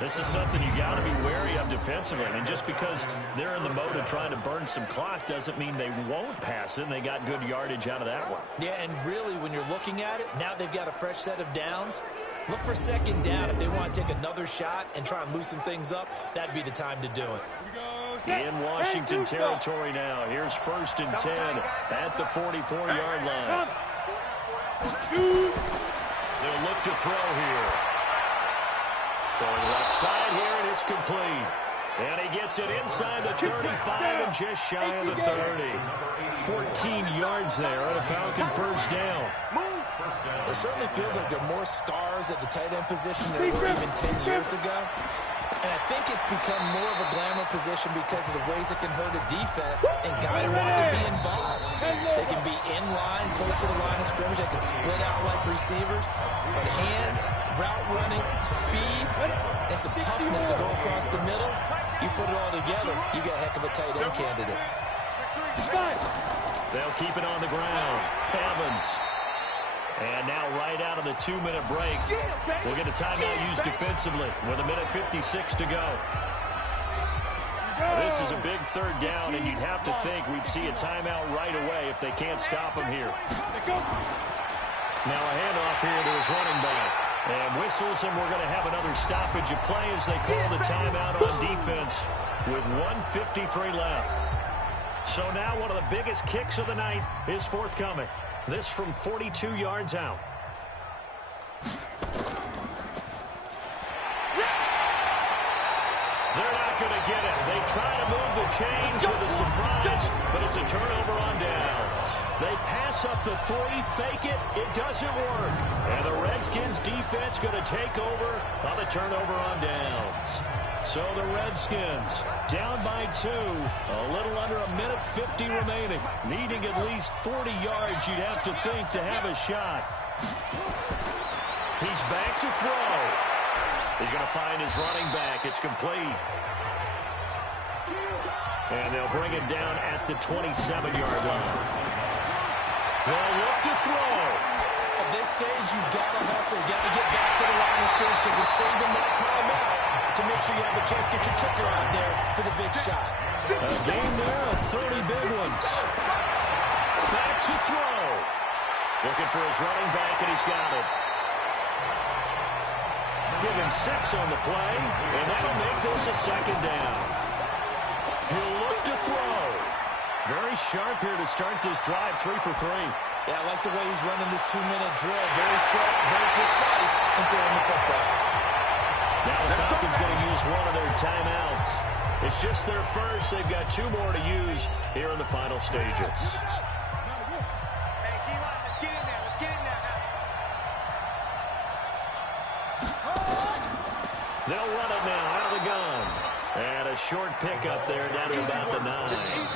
This is something you got to be wary of defensively. I mean, just because they're in the mode of trying to burn some clock doesn't mean they won't pass it. And they got good yardage out of that one. Yeah, and really, when you're looking at it, now they've got a fresh set of downs. Look for 2nd down. If they want to take another shot and try and loosen things up, that'd be the time to do it. In Washington territory now. Here's 1st and 10 at the 44-yard line. They'll look to throw here. Throwing left side here, and it's complete. And he gets it inside the 35 and just shy of the 30. 14 yards there on a Falcon first down. It certainly feels like there are more stars at the tight end position than there were even 10 years ago. And I think it's become more of a glamour position because of the ways it can hurt a defense, and guys want to be involved. They can be in line, close to the line of scrimmage. They can split out like receivers. But hands, route running, speed, and some toughness to go across the middle, you put it all together, you got a heck of a tight end candidate. They'll keep it on the ground. Evans. And now right out of the 2-minute break, we'll get a timeout used defensively with 1:56 to go. This is a big 3rd down, and you'd have to think we'd see a timeout right away if they can't stop him here. Now a handoff here to his running back. And whistles, and we're going to have another stoppage of play as they call the timeout on defense with 1:53 left. So now one of the biggest kicks of the night is forthcoming. This from 42 yards out. They're not going to get it. They try to move the chains with a surprise, but it's a turnover on downs. They pass up the 3, fake it. It doesn't work. And the Redskins defense going to take over on the turnover on downs. So the Redskins down by 2, a little under 1:50 remaining. Needing at least 40 yards, you'd have to think, to have a shot. He's back to throw. He's going to find his running back. It's complete. And they'll bring him down at the 27-yard line. They'll look to throw. At this stage, you've got to hustle. You've got to get back to the line of scrimmage because you're saving that timeout to make sure you have a chance to get your kicker out there for the big shot. A game there of 30 big ones. Back to throw. Looking for his running back, and he's got it. Given 6 on the play, and that'll make this a 2nd down. He'll look to throw. Very sharp here to start this drive, 3 for 3. Yeah, I like the way he's running this 2-minute drill. Very strong, very precise in throwing the football. Now the Falcons going to use one of their timeouts. It's just their first. They've got 2 more to use here in the final stages. They'll run it now out of the gun. And a short pickup there down to about the 9.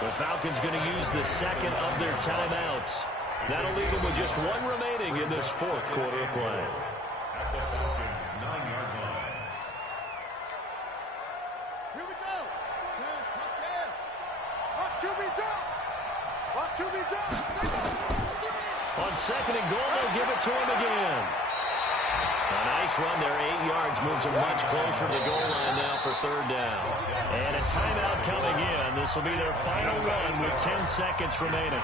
The Falcons going to use the 2nd of their timeouts. That'll leave them with just 1 remaining in this 4th quarter of play. At the Falcons' 9-yard line. Here we go. Let's get. Watch QB jump. Watch QB jump. On 2nd and goal, they'll give it to him again. A nice run there, 8 yards, moves them much closer to the goal line now for 3rd down. And a timeout coming in. This will be their final one with 10 seconds remaining.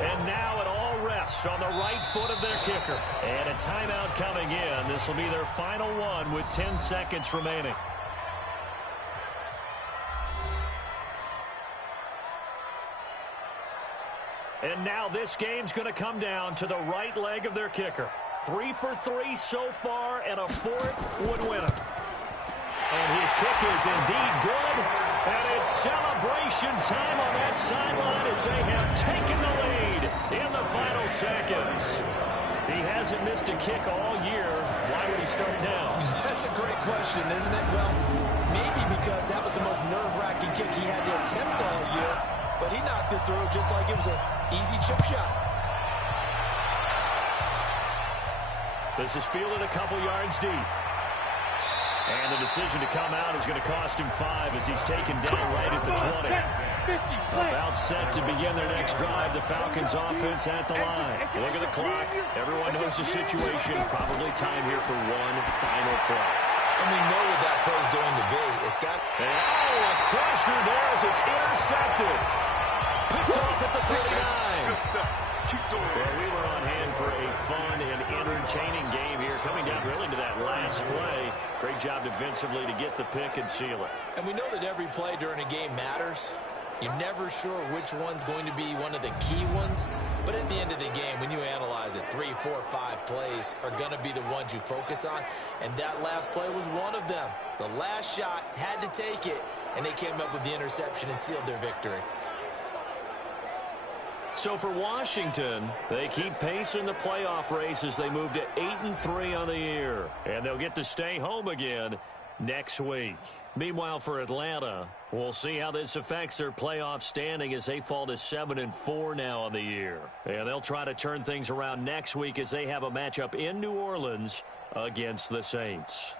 And now it all rests on the right foot of their kicker. And a timeout coming in. This will be their final one with 10 seconds remaining. And now this game's going to come down to the right leg of their kicker. 3 for 3 so far, and a 4th would win it. And his kick is indeed good, and it's celebration time on that sideline as they have taken the lead in the final seconds. He hasn't missed a kick all year. Why would he start now? That's a great question, isn't it? Well, maybe because that was the most nerve-wracking kick he had to attempt all year, but he knocked it through just like it was a Easy chip shot. This is fielded a couple yards deep. And the decision to come out is going to cost him 5 as he's taken down right at the 20. About set to begin their next drive. The Falcons offense at the line. Look at the clock. Everyone knows the situation. Probably time here for one final play. And we know what that play is going to be. It's got... Oh, a crusher there as it's intercepted. Picked off at the 39. Well, we were on hand for a fun and entertaining game here, coming down really to that last play. Great job defensively to get the pick and seal it. And we know that every play during a game matters. You're never sure which one's going to be one of the key ones. But at the end of the game, when you analyze it, 3, 4, 5 plays are going to be the ones you focus on. And that last play was one of them. The last shot had to take it, and they came up with the interception and sealed their victory. So for Washington, they keep pace in the playoff race as they move to 8-3 on the year. And they'll get to stay home again next week. Meanwhile, for Atlanta, we'll see how this affects their playoff standing as they fall to 7-4 now on the year. And they'll try to turn things around next week as they have a matchup in New Orleans against the Saints.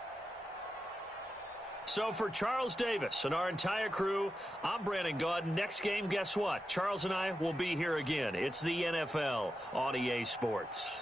So for Charles Davis and our entire crew, I'm Brandon Gaudin. Next game, guess what? Charles and I will be here again. It's the NFL on EA Sports.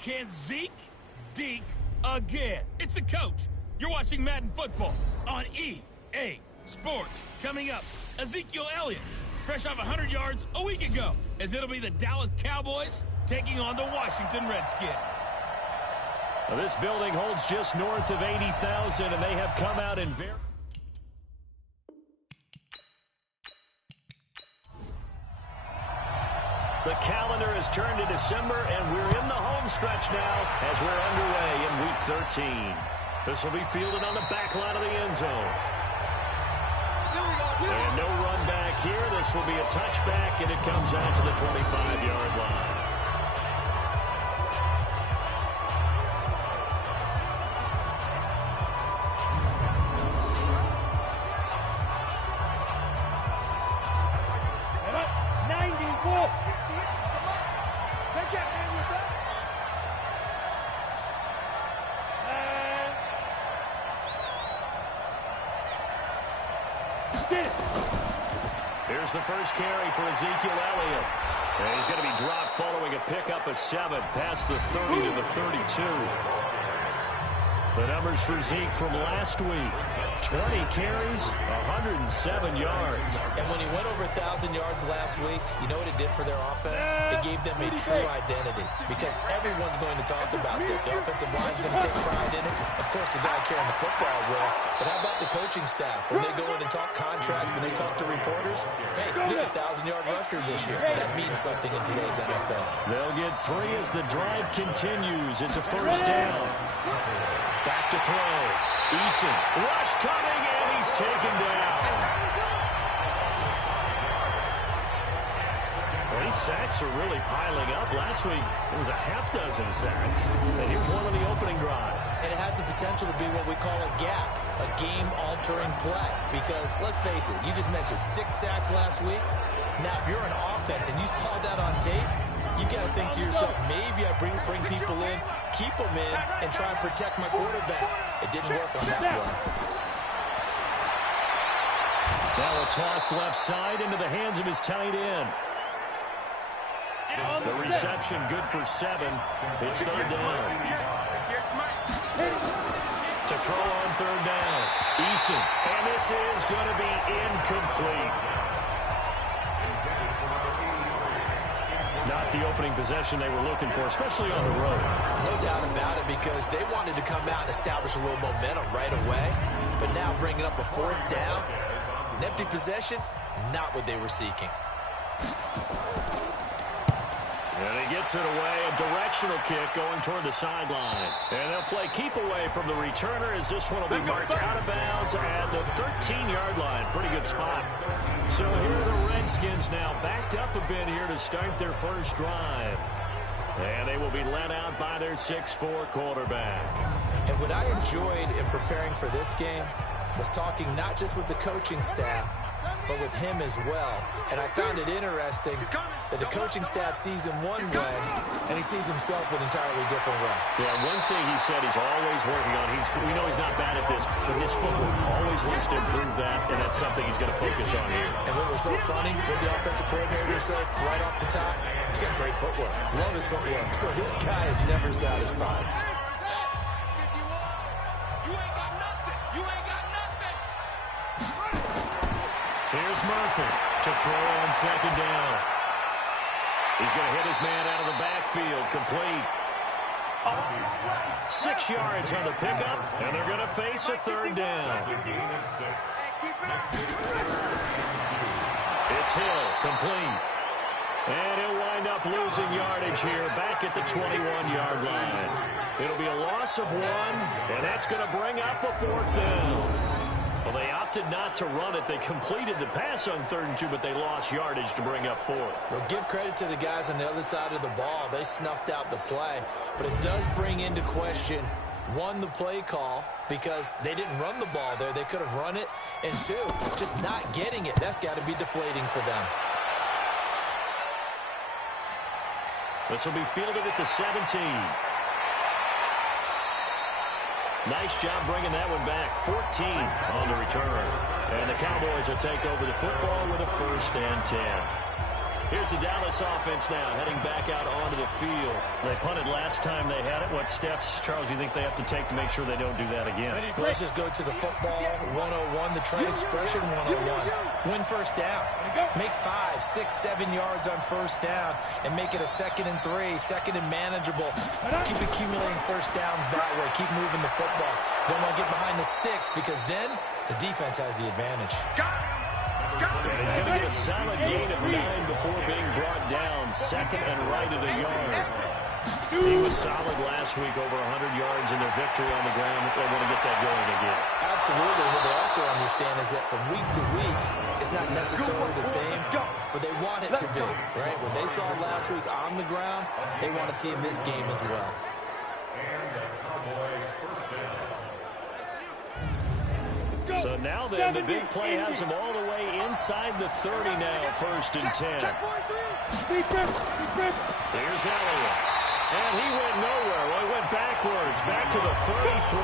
Can Zeke deke again? It's the coach. You're watching Madden Football on EA Sports. Coming up, Ezekiel Elliott, fresh off 100 yards a week ago, as it'll be the Dallas Cowboys taking on the Washington Redskins. Well, this building holds just north of 80,000, and they have come out in very... The calendar has turned to December, and we're in the home stretch now as we're underway in Week 13. This will be fielded on the back line of the end zone. And no run back here. This will be a touchback, and it comes out to the 25-yard line. Here's the first carry for Ezekiel Elliott. And he's going to be dropped following a pickup of 7 past the 30 to the 32. The numbers for Zeke from last week: 20 carries, 107 yards. And when he went over 1,000 yards last week, you know what it did for their offense? It gave them a true identity, because everyone's going to talk about this. The offensive line's going to take pride in it. Of course, the guy carrying the football will. But how about the coaching staff? When they go in and talk contracts, when they talk to reporters, hey, we got a 1,000-yard rusher this year. That means something in today's NFL. They'll get 3 as the drive continues. It's a first down. Back to throw. Eason. Rush coming, and he's taken down. Well, these sacks are really piling up. Last week, it was a half-dozen sacks. And here's one on the opening drive. And it has the potential to be what we call a gap, a game-altering play. Because, let's face it, you just mentioned 6 sacks last week. Now, if you're an offense and you saw that on tape, you got to think to yourself, maybe I bring people in, keep them in, and try and protect my quarterback. It didn't work on that play. Now a toss left side into the hands of his tight end. The reception good for 7. It's third down. To throw on third down. Eason. And this is going to be incomplete. Not the opening possession they were looking for, especially on the road. No doubt about it, because they wanted to come out and establish a little momentum right away. But now bringing up a 4th down, an empty possession, not what they were seeking. And he gets it away, a directional kick going toward the sideline. And they'll play keep away from the returner, as this one will be marked out of bounds at the 13-yard line. Pretty good spot. So here are the Redskins now backed up a bit here to start their first drive. And they will be led out by their 6'4" quarterback. And what I enjoyed in preparing for this game was talking not just with the coaching staff, but with him as well. And I found it interesting that the coaching staff sees him one way, and he sees himself an entirely different way. Yeah, one thing he said he's always working on, we know he's not bad at this, but his footwork always wants to improve that, and that's something he's going to focus on here. And what was so funny, what the offensive coordinator said right off the top, he's got great footwork. Love his footwork. So this guy is never satisfied. Here's Murphy to throw on second down. He's going to hit his man out of the backfield, complete. 6 yards on the pickup, and they're going to face a third down. It's Hill, complete. And he'll wind up losing yardage here back at the 21-yard line. It'll be a loss of 1, and that's going to bring up a 4th down. Well, they opted not to run it. They completed the pass on 3rd and 2, but they lost yardage to bring up 4. Well, give credit to the guys on the other side of the ball. They snuffed out the play. But it does bring into question, 1, the play call, because they didn't run the ball there. They could have run it. And 2, just not getting it. That's got to be deflating for them. This will be fielded at the 17. Nice job bringing that one back. 14 on the return. And the Cowboys will take over the football with a 1st and 10. Here's the Dallas offense now, heading back out onto the field. They punted last time they had it. What steps, Charles, do you think they have to take to make sure they don't do that again? Well, let's just go to the football 101, the trend expression 101. Win first down. Make 5, 6, 7 yards on first down and make it a 2nd and 3, 2nd and manageable. Keep accumulating first downs that way. Keep moving the football. Don't want to get behind the sticks because then the defense has the advantage. He's going to get a solid gain of 9 before being brought down. 2nd and right at a yard. He was solid last week, over 100 yards in their victory on the ground. They want to get that going again. Absolutely. What they also understand is that from week to week, it's not necessarily the same, but they want it to be, right? What they saw last week on the ground, they want to see in this game as well. So now then, the big play has him all the way inside the 30 now, 1st and 10. Here's Elliott. And he went nowhere. Well, he went backwards, back to the 33.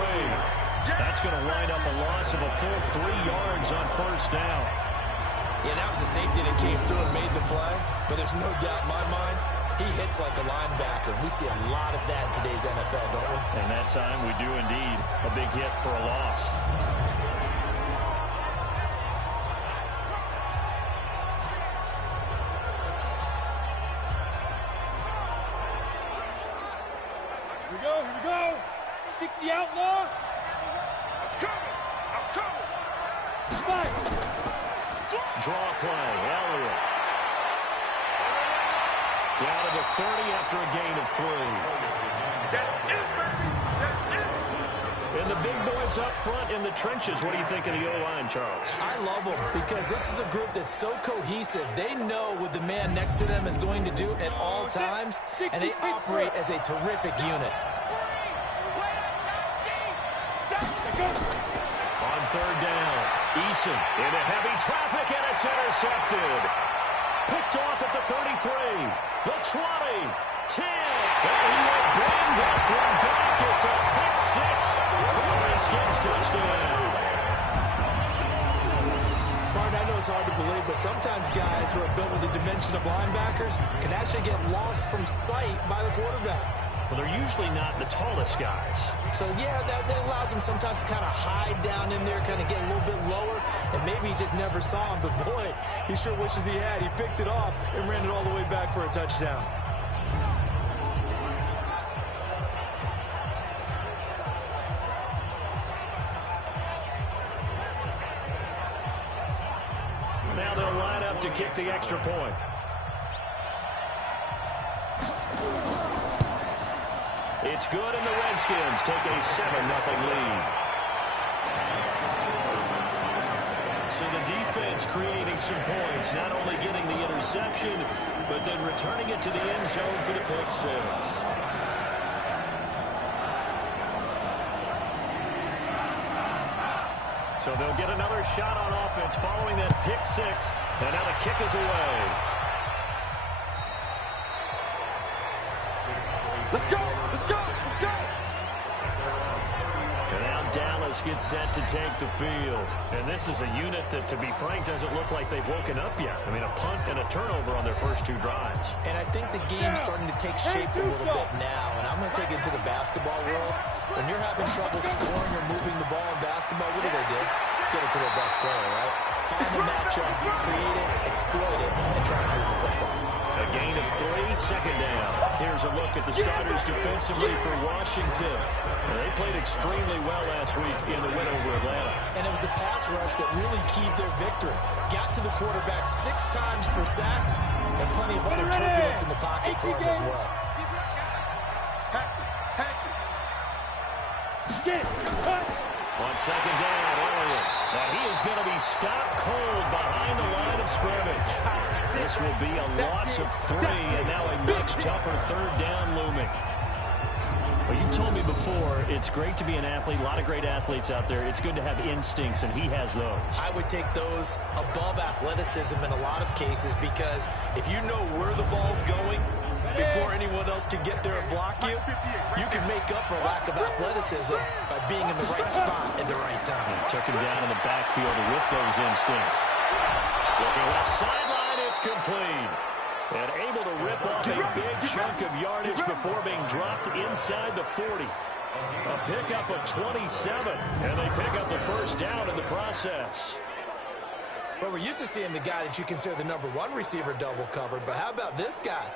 That's going to wind up a loss of a full 3 yards on first down. Yeah, that was a safety that came through and made the play, but there's no doubt in my mind, he hits like a linebacker. We see a lot of that in today's NFL, don't we? And that time we do indeed. A big hit for a loss. Here we go. 60 outlaw. I'm coming. Fight. Draw play, Elliott. Down to the 30 after a gain of 3. And the big boys up front in the trenches. What do you think of the O-line, Charles? I love them because this is a group that's so cohesive. They know what the man next to them is going to do at all times, and they operate as a terrific unit. On 3rd down, Eason into heavy traffic, and it's intercepted. Picked off at the 33, the 20, 10. And he went bang this one back. It's a pick 6 for the Redskins touchdown. Bart, I know it's hard to believe, but sometimes guys who are built with the dimension of linebackers can actually get lost from sight by the quarterback. Well, they're usually not the tallest guys. So, yeah, that allows him sometimes to kind of hide down in there, kind of get a little bit lower, and maybe he just never saw him. But, boy, he sure wishes he had. He picked it off and ran it all the way back for a touchdown. Now they'll line up to kick the extra point. It's good, and the Redskins take a 7-0 lead. So the defense creating some points, not only getting the interception, but then returning it to the end zone for the pick 6. So they'll get another shot on offense following that pick 6, and now the kick is away. Let's go! Let's go! Let's go! And now Dallas gets set to take the field. And this is a unit that, to be frank, doesn't look like they've woken up yet. I mean, a punt and a turnover on their first 2 drives. And I think the game's starting to take shape a little bit now. And I'm going to take it to the basketball world. When you're having trouble scoring or moving the ball in basketball, what do? Get it to their best player, right? Find a matchup, create it, exploit it, and try to move the football. A gain of 3, 2nd down. Here's a look at the starters defensively for Washington. They played extremely well last week in the win over Atlanta. And it was the pass rush that really keyed their victory. Got to the quarterback 6 times for sacks, and plenty of other turbulence in the pocket for him as well. On 2nd down, Elliott. Now he is going to be stopped cold behind the line of scrimmage. This will be a loss of 3, and now a much tougher 3rd down looming. Well, you've told me before, it's great to be an athlete. A lot of great athletes out there. It's good to have instincts, and he has those. I would take those above athleticism in a lot of cases because if you know where the ball's going before anyone else can get there and block you, you can make up for lack of athleticism by being in the right spot at the right time. He took him down in the backfield with those instincts. Looking left sideline, it's complete. And able to rip off a big chunk of yardage before being dropped inside the 40. A pickup of 27, and they pick up the first down in the process. Well, we're used to seeing the guy that you consider the #1 receiver double covered, but how about this guy?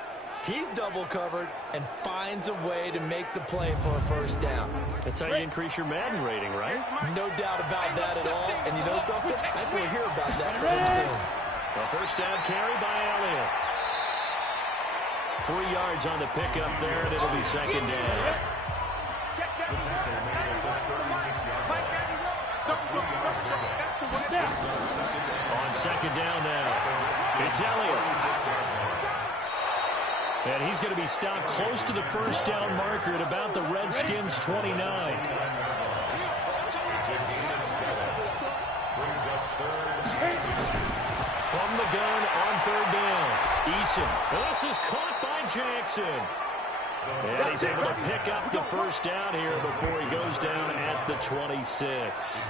He's double covered and finds a way to make the play for a first down. That's how you increase your Madden rating, right? No doubt about that at all. And you know something? I think we'll hear about that from him soon. A first down carry by Elliott. 3 yards on the pickup there, and it'll be second down. On second down now, it's Elliott. And he's going to be stopped close to the first down marker at about the Redskins' 29. From the gun on third down, Eason. This is caught by Jackson. And he's able to pick up the first down here before he goes down at the 26.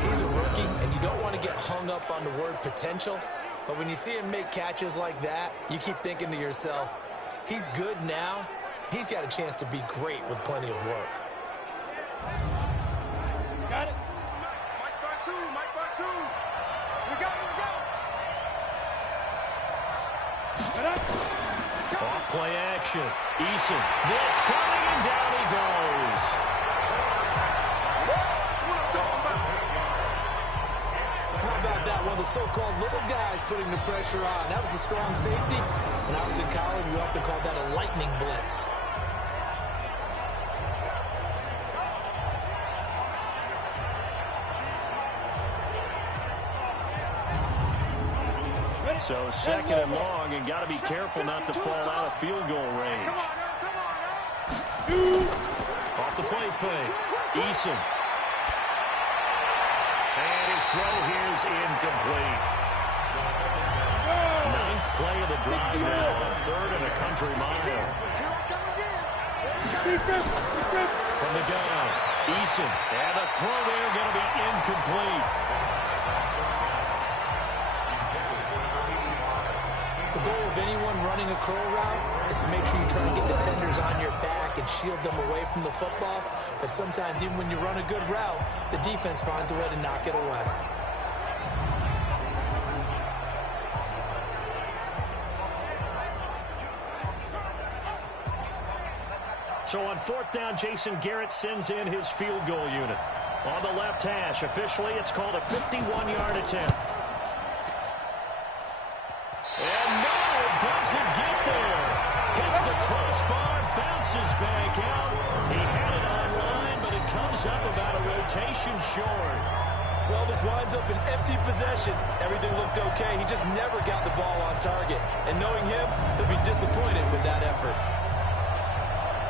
He's a rookie, and you don't want to get hung up on the word potential. But when you see him make catches like that, you keep thinking to yourself, he's good now. He's got a chance to be great with plenty of work. Got it. Mike by two. We got it. Off play action. Eason. Blitz coming, and down he goes. One of the so-called little guys putting the pressure on. That was a strong safety. When I was in college, we often called that a lightning blitz. So second and long, and got to be careful not to fall out of field goal range. Off the play fake. Eason. And his throw here is incomplete. 9th play of the drive now, on 3rd and a country mile. From the gun, Eason. And the throw there going to be incomplete. The goal of anyone running a curl route is to make sure you try to get defenders on your back and shield them away from the football. But sometimes even when you run a good route, the defense finds a way to knock it away. So on 4th down, Jason Garrett sends in his field goal unit. On the left hash, officially it's called a 51-yard attempt. And no, it doesn't get there. Hits the crossbar, bounces back out. He had it online, but it comes up about a rotation short. Well, this winds up an empty possession. Everything looked okay. He just never got the ball on target. And knowing him, he'll be disappointed with that effort.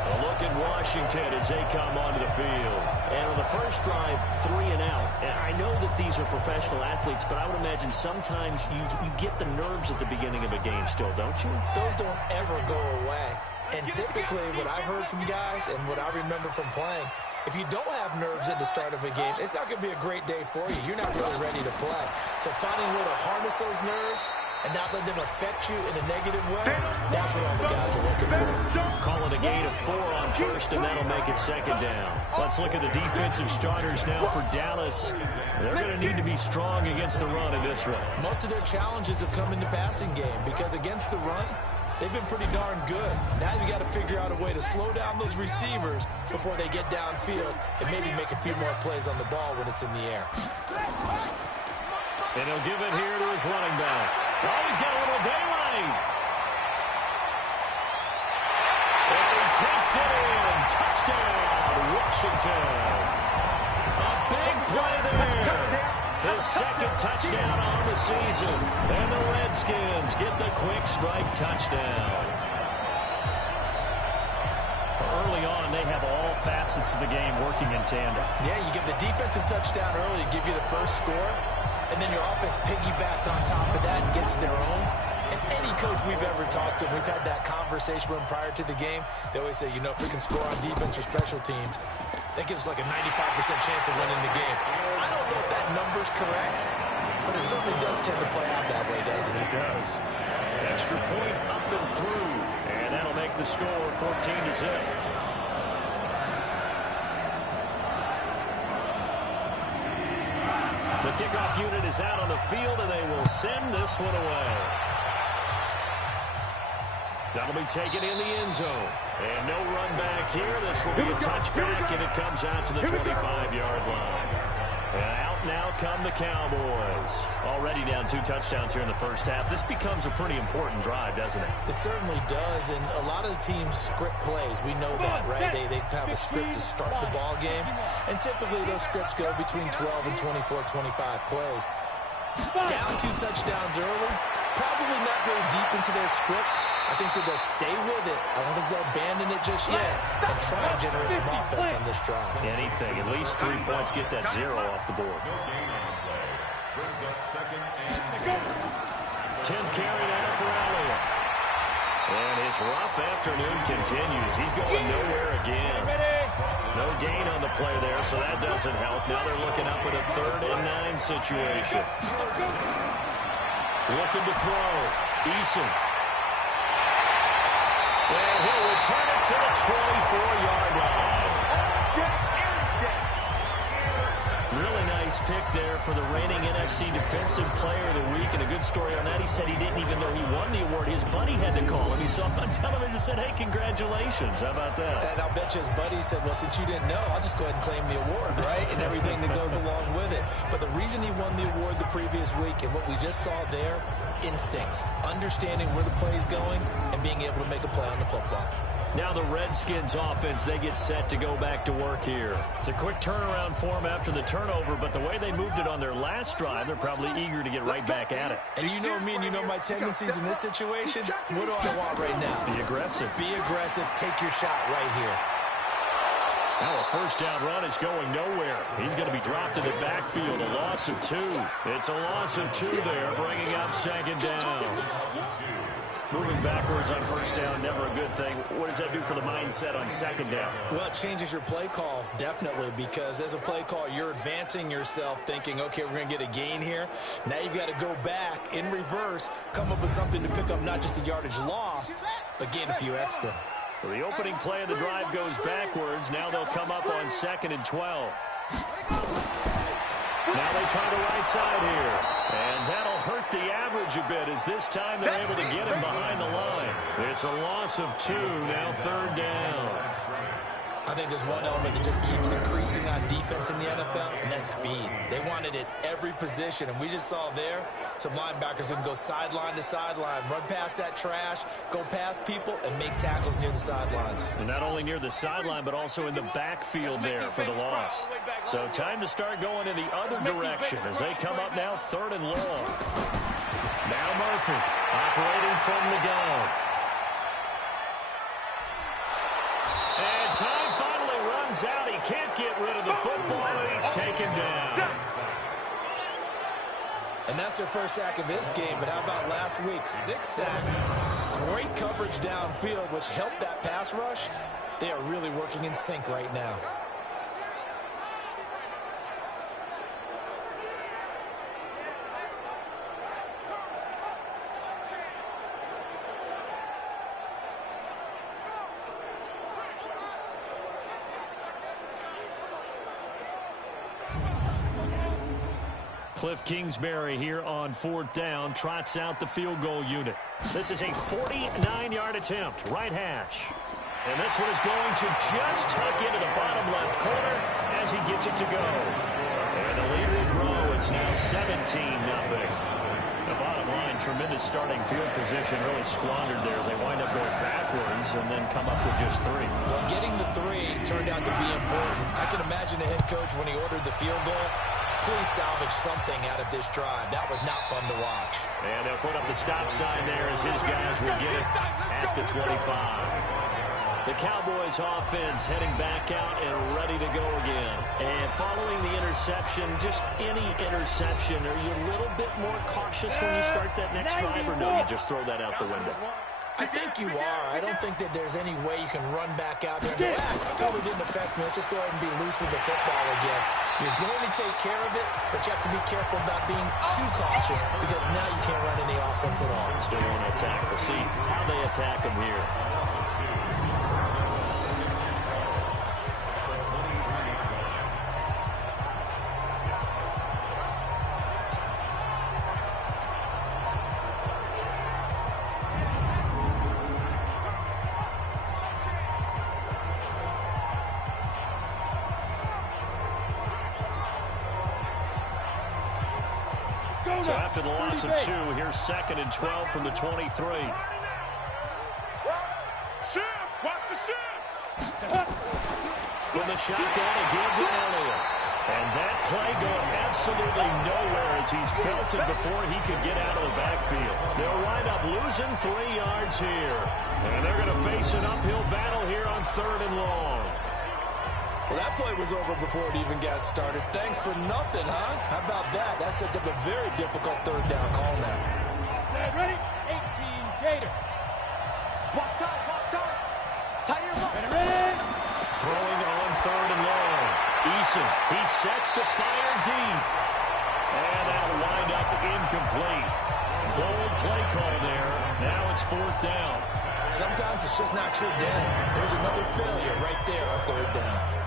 A look at Washington as they come onto the field. And on the first drive, 3 and out. And I know that these are professional athletes, but I would imagine sometimes you get the nerves at the beginning of a game still, don't you? Those don't ever go away. And typically what I've heard from guys and what I remember from playing, if you don't have nerves at the start of a game, it's not going to be a great day for you. You're not really ready to play. So finding a way to harness those nerves and not let them affect you in a negative way, that's what all the guys are looking for. Call it a gain of 4 on first, and that'll make it second down. Let's look at the defensive starters now for Dallas. They're going to need to be strong against the run in this one. Most of their challenges have come in the passing game because against the run, they've been pretty darn good. Now you got to figure out a way to slow down those receivers before they get downfield and maybe make a few more plays on the ball when it's in the air. And he'll give it here to his running back. Oh, he's got a little daylight. And he takes it in. Touchdown, Washington. A big play there. His second touchdown on the season. And the Redskins get the quick strike touchdown. Early on, they have all facets of the game working in tandem. Yeah, you give the defensive touchdown early, give you the first score, and then your offense piggybacks on top of that and gets their own. And any coach we've ever talked to, we've had that conversation with them prior to the game. They always say, you know, if we can score on defense or special teams, that gives us like a 95% chance of winning the game. I don't know if that number's correct, but it certainly does tend to play out that way, doesn't it? It does. extra point up and through. And that'll make the score 14-0. The kickoff unit is out on the field, and they will send this one away. That'll be taken in the end zone. And no run back here. This will be a touchback, and it comes out to the 25-yard line. And out now come the Cowboys. Already down 2 touchdowns here in the first half. This becomes a pretty important drive, doesn't it? It certainly does, and a lot of the teams script plays. We know that, right? They have a script to start the ball game, and typically those scripts go between 12 and 24, 25 plays. Down 2 touchdowns early, probably not very deep into their script. I think that they'll stay with it. I don't think they'll abandon it just yet and try and generate some offense on this drive. Anything. At least 3 points. Get that 0 off the board. No gain on the play. Brings up 2nd and 10th carry now for Elliott. And his rough afternoon continues. He's going nowhere again. No gain on the play there, so that doesn't help. Now they're looking up at a 3rd and 9 situation. Looking to throw. Eason. And he'll return it to the 24-yard line. Really nice pick there for the reigning NFC Defensive Player of the Week. And a good story on that. He said he didn't even know he won the award. His buddy had to call him. He saw him on television and said, hey, congratulations. How about that? And I'll bet you his buddy said, well, since you didn't know, I'll just go ahead and claim the award, right? And everything that goes along with it. But the reason he won the award the previous week and what we just saw there, instincts, understanding where the play is going and being able to make a play on the football. Now the Redskins offense, they get set to go back to work here. It's a quick turnaround for them after the turnover, but the way they moved it on their last drive, they're probably eager to get right back at it. And you know me and you know my tendencies in this situation. What do I want right now? Be aggressive. Be aggressive. Take your shot right here. Now a first down run is going nowhere. He's going to be dropped in the backfield. A loss of 2. It's a loss of 2 there, bringing up 2nd down. Moving backwards on first down, never a good thing. What does that do for the mindset on 2nd down? Well, it changes your play call, definitely, because as a play call, you're advancing yourself thinking, okay, we're going to get a gain here. Now you've got to go back in reverse, come up with something to pick up not just the yardage lost, but gain a few extra. So the opening play of the drive goes backwards. Now they'll come up on 2nd and 12. Now they try the right side here. And that'll hurt the average a bit as this time they're able to get him behind the line. It's a loss of 2, now 3rd down. I think there's one element that just keeps increasing on defense in the NFL, and that's speed. They want it at every position, and we just saw there some linebackers who can go sideline to sideline, run past that trash, go past people, and make tackles near the sidelines. And not only near the sideline, but also in the backfield there for the loss. So time to start going in the other direction as they come up now 3rd and long. Now Murphy operating from the gun. And time finally runs out. He can't get rid of the football, and he's taken down. And that's their first sack of this game, but how about last week? 6 sacks, great coverage downfield, which helped that pass rush. They are really working in sync right now. Cliff Kingsbury here on 4th down, trots out the field goal unit. This is a 49-yard attempt, right hash. And this one is going to just tuck into the bottom left corner as he gets it to go. And the lead will grow. It's now 17-0. The bottom line, tremendous starting field position, really squandered there as they wind up going backwards and then come up with just 3. Well, getting the 3 turned out to be important. I can imagine the head coach when he ordered the field goal. Please salvage something out of this drive. That was not fun to watch. And they'll put up the stop sign there as his guys will get it at the 25. The Cowboys offense heading back out and ready to go again. And following the interception, just any interception, are you a little bit more cautious when you start that next drive, or no, you just throw that out the window? I think you are. I don't think that there's any way you can run back out there and go, it totally didn't affect me. Let's just go ahead and be loose with the football again. You're going to take care of it, but you have to be careful about being too cautious because now you can't run any offense at all. Still want to attack. We'll see how they attack him here. So after the loss of 2, here's 2nd and 12 from the 23. Shift! Watch the shift! From the shotgun again to Elliott. And that play going absolutely nowhere as he's belted before he could get out of the backfield. They'll wind up losing 3 yards here. And they're going to face an uphill battle here on 3rd and long. Well, that play was over before it even got started. Thanks for nothing, huh? How about that? That sets up a very difficult 3rd down call now. Ready? 18 Gators. Block time, block time. Tie your mark. Ready? Throwing on 3rd and long. Eason, he sets to fire deep. And that'll wind up incomplete. Bold play call there. Now it's 4th down. Sometimes it's just not your day. There's another failure right there on 3rd down.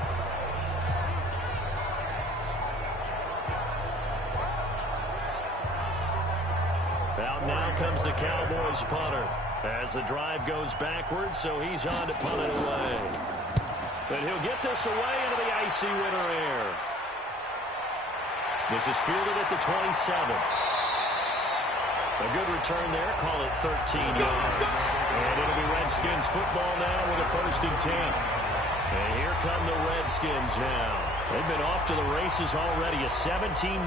Out now comes the Cowboys punter as the drive goes backwards, so he's on to punt it away. But he'll get this away into the icy winter air. This is fielded at the 27. A good return there, call it 13 yards. And it'll be Redskins football now with a 1st and 10. And here come the Redskins now. They've been off to the races already, a 17-0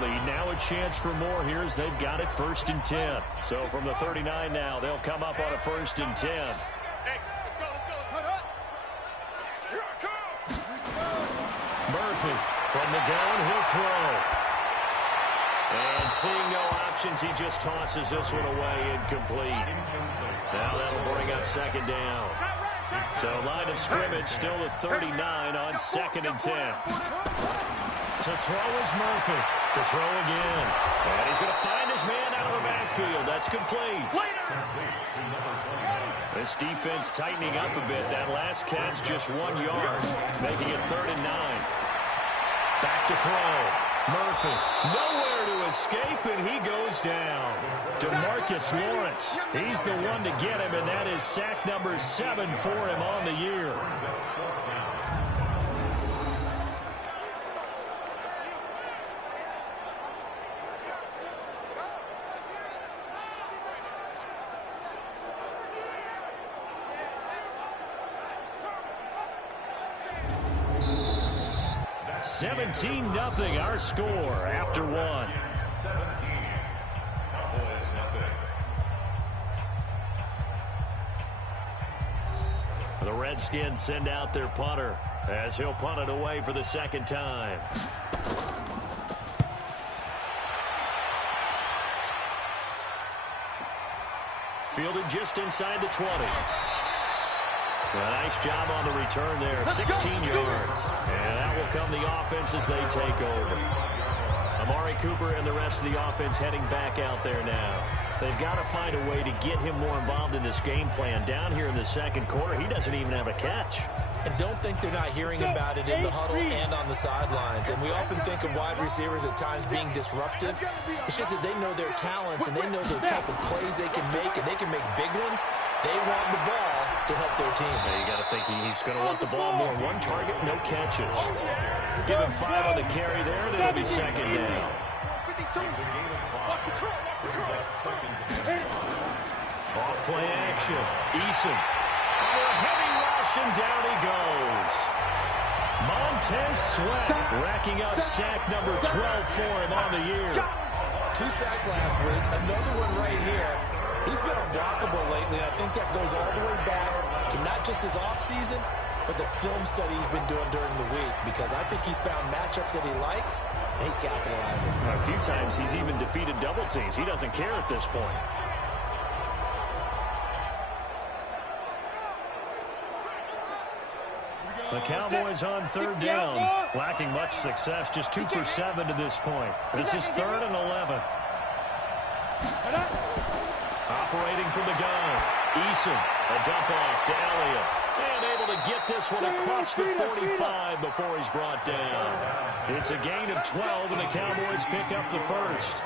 lead. Now a chance for more here as they've got it 1st and 10. So from the 39 now, they'll come up on a 1st and 10. Hey, let's go, let's go. Put up. Here I come. Murphy from the gun, he'll throw. And seeing no options, he just tosses this one away incomplete. Now that'll bring up 2nd down. So line of scrimmage still at 39 on 2nd and 10. To throw is Murphy. To throw again. And he's going to find his man out of the backfield. That's complete. This defense tightening up a bit. That last catch just 1 yard, making it 3rd and 9. Back to throw. Murphy, nowhere to escape, and he goes down. DeMarcus Lawrence, he's the one to get him, and that is sack number 7 for him on the year. $17-0 our score after 1. 17. Cowboys nothing. The Redskins send out their punter as he'll punt it away for the 2nd time. Fielded just inside the 20. A nice job on the return there, 16 yards. And that will come the offense as they take over. Amari Cooper and the rest of the offense heading back out there now. They've got to find a way to get him more involved in this game plan. Down here in the 2nd quarter, he doesn't even have a catch. And don't think they're not hearing about it in the huddle and on the sidelines. And we often think of wide receivers at times being disruptive. It's just that they know their talents and they know the type of plays they can make, and they can make big ones. They want the ball to help their team. Yeah, you got to think he's going to want the ball more. 1 target, no catches. Give him 5 on the carry there, and it'll be 2nd down. Off play action. Eason. Under a heavy rush, and down he goes. Montez Sweat racking up sack number 12 for him on the year. 2 sacks last week, another one right here. He's been unblockable lately, and I think that goes all the way back to not just his offseason, but the film study he's been doing during the week, because I think he's found matchups that he likes, and he's capitalizing. A few times he's even defeated double teams. He doesn't care at this point. The Cowboys on third down. Lacking much success, just 2 for 7 to this point. This is 3rd and 11. Operating from the gun. Eason, a dump off to Elliott. And able to get this one across the 45 before he's brought down. It's a gain of 12, and the Cowboys pick up the first.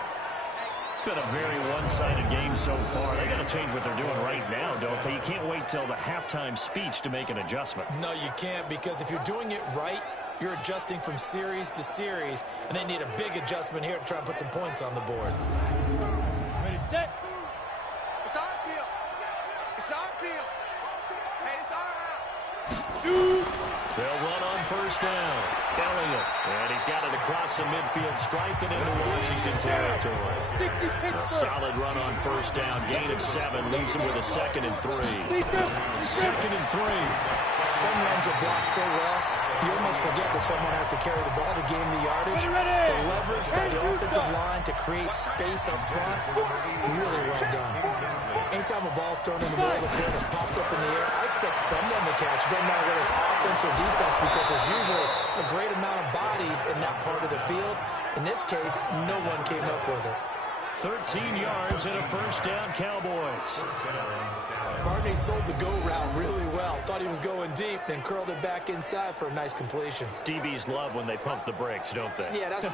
It's been a very one-sided game so far. They got to change what they're doing right now, don't they? You can't wait till the halftime speech to make an adjustment. No, you can't, because if you're doing it right, you're adjusting from series to series, and they need a big adjustment here to try and put some points on the board. Ready, set. It's our field. It's our field. Hey, it's our house. They'll run on first down. Elliott, and he's got it across the midfield stripe and into Washington territory. A solid run on first down. Gain of 7 leaves him with a 2nd and 3. 2nd and 3. Some runs are blocked so well, you almost forget that someone has to carry the ball to gain the yardage. The leverage by the offensive line to create space up front, really well done. Anytime a ball's thrown in the middle of the field and popped up in the air, I expect someone to catch. It doesn't matter whether it's offense or defense, because there's usually a great amount of bodies in that part of the field. In this case, no one came up with it. 13 yards and a first down, Cowboys. Barney sold the go route really well. Thought he was going deep, then curled it back inside for a nice completion. DBs love when they pump the brakes, don't they? Yeah, that's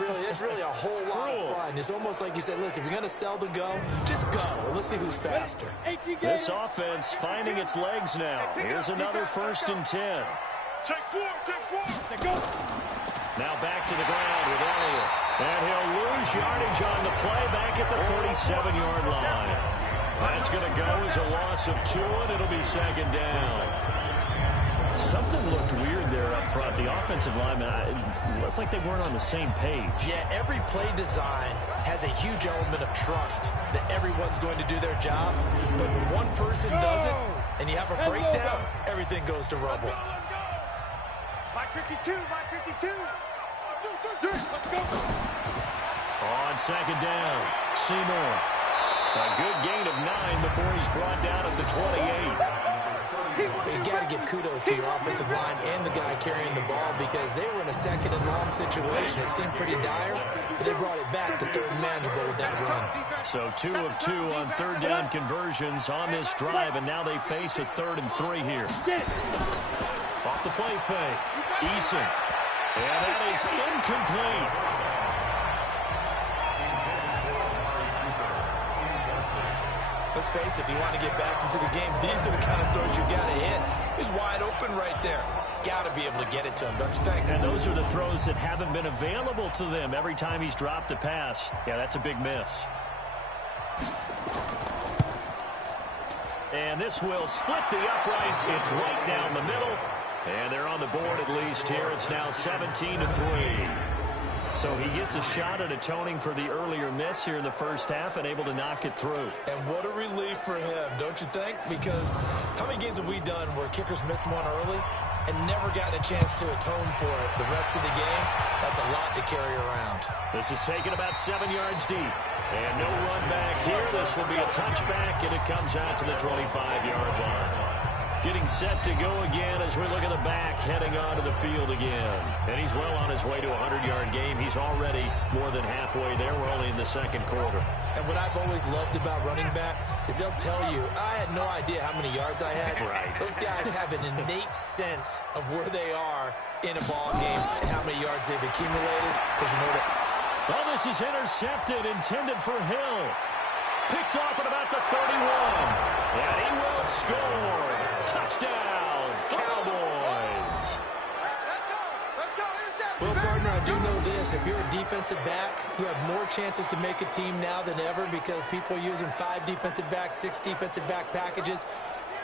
really a whole lot of fun. It's almost like you said, listen, if you're going to sell the go, just go. Let's see who's faster. This offense finding its legs now. Here's another 1st and 10. Take 4. Take go. Now back to the ground with Elliott. And he'll lose yardage on the play back at the 37-yard line. That's going to go as a loss of 2, and it'll be 2nd down. Something looked weird there up front. The offensive lineman, it's like they weren't on the same page. Yeah, every play design has a huge element of trust that everyone's going to do their job. But when one person doesn't, and you have a breakdown, everything goes to rubble. Let's go. Mike 52. Let's go. On 2nd down, Seymour. A good gain of 9 before he's brought down at the 28. You got to give kudos to your offensive line and the guy carrying the ball, because they were in a 2nd and long situation. It seemed pretty dire, but they brought it back to 3rd and manageable with that run. So 2 of 2 on 3rd down conversions on this drive, and now they face a 3rd and 3 here. Off the play fake, Eason. And that is incomplete. Let's face it, if you want to get back into the game, these are the kind of throws you got to hit. He's wide open right there. Got to be able to get it to him, don't you think? And those are the throws that haven't been available to them every time he's dropped a pass. Yeah, that's a big miss. And this will split the uprights. It's right down the middle. And they're on the board at least here. It's now 17-3. So he gets a shot at atoning for the earlier miss here in the first half and able to knock it through. And what a relief for him, don't you think? Because how many games have we done where kickers missed one early and never gotten a chance to atone for it the rest of the game? That's a lot to carry around. This is taken about 7 yards deep. And no run back here. This will be a touchback, and it comes out to the 25-yard line. Getting set to go again as we look at the back, heading onto the field again. And he's well on his way to a 100-yard game. He's already more than halfway there. We're only in the 2nd quarter. And what I've always loved about running backs is they'll tell you, I had no idea how many yards I had. Right. Those guys have an innate sense of where they are in a ball game and how many yards they've accumulated. Because you know that. Well, this is intercepted, intended for Hill. Picked off at about the 31. And he will score. Touchdown, Cowboys. Let's go. Intercept. Well, partner, I do know this. If you're a defensive back, you have more chances to make a team now than ever, because people are using 5 defensive backs, 6 defensive back packages.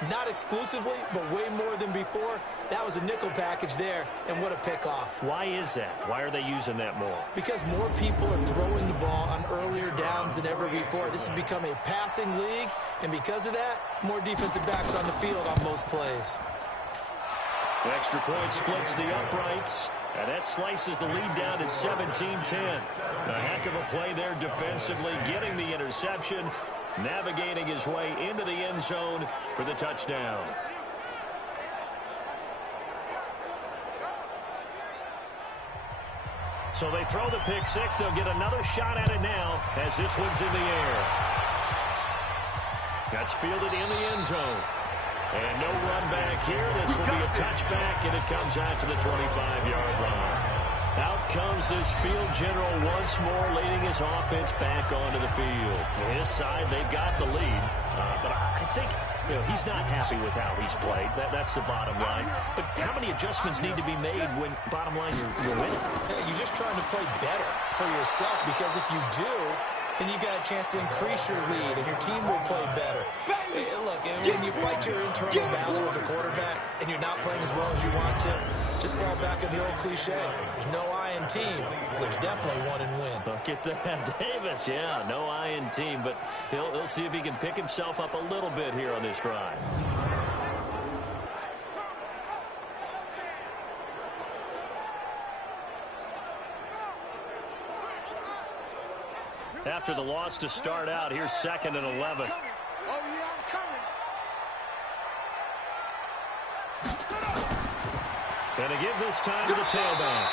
Not exclusively, but way more than before. That was a nickel package there, and what a pickoff. Why is that? Why are they using that more? Because more people are throwing the ball on earlier downs than ever before. This has become a passing league, and because of that, more defensive backs on the field on most plays. Extra point splits the uprights, and that slices the lead down to 17-10. A heck of a play there defensively, getting the interception, navigating his way into the end zone for the touchdown. So they throw the pick six. They'll get another shot at it now as this one's in the air. That's fielded in the end zone. And no run back here. This will be a touchback, and it comes out to the 25-yard line. Out comes this field general once more, leading his offense back onto the field. His side, they've got the lead. But I think he's not happy with how he's played. That's the bottom line. But how many adjustments need to be made when, bottom line, you're winning? Yeah, you're just trying to play better for yourself, because if you do, then you got a chance to increase your lead, and your team will play better. Look, when you fight your internal battle as a quarterback and you're not playing as well as you want to, just fall back on the old cliche. There's no I in team. There's definitely one in win. Look at that, Davis. Yeah, no I in team, but he'll see if he can pick himself up a little bit here on this drive. After the loss to start out, here's 2nd and 11. Oh, yeah, I'm coming. Gonna give this time to the tailback.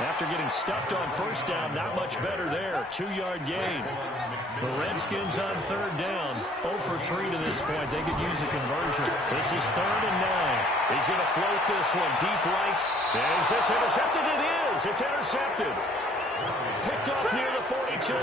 After getting stuffed on first down, not much better there. 2-yard gain. The Redskins on 3rd down. 0 for 3 to this point. They could use a conversion. This is 3rd and 9. He's going to float this one deep right. Is this intercepted? It is. It's intercepted. Picked off near the 42.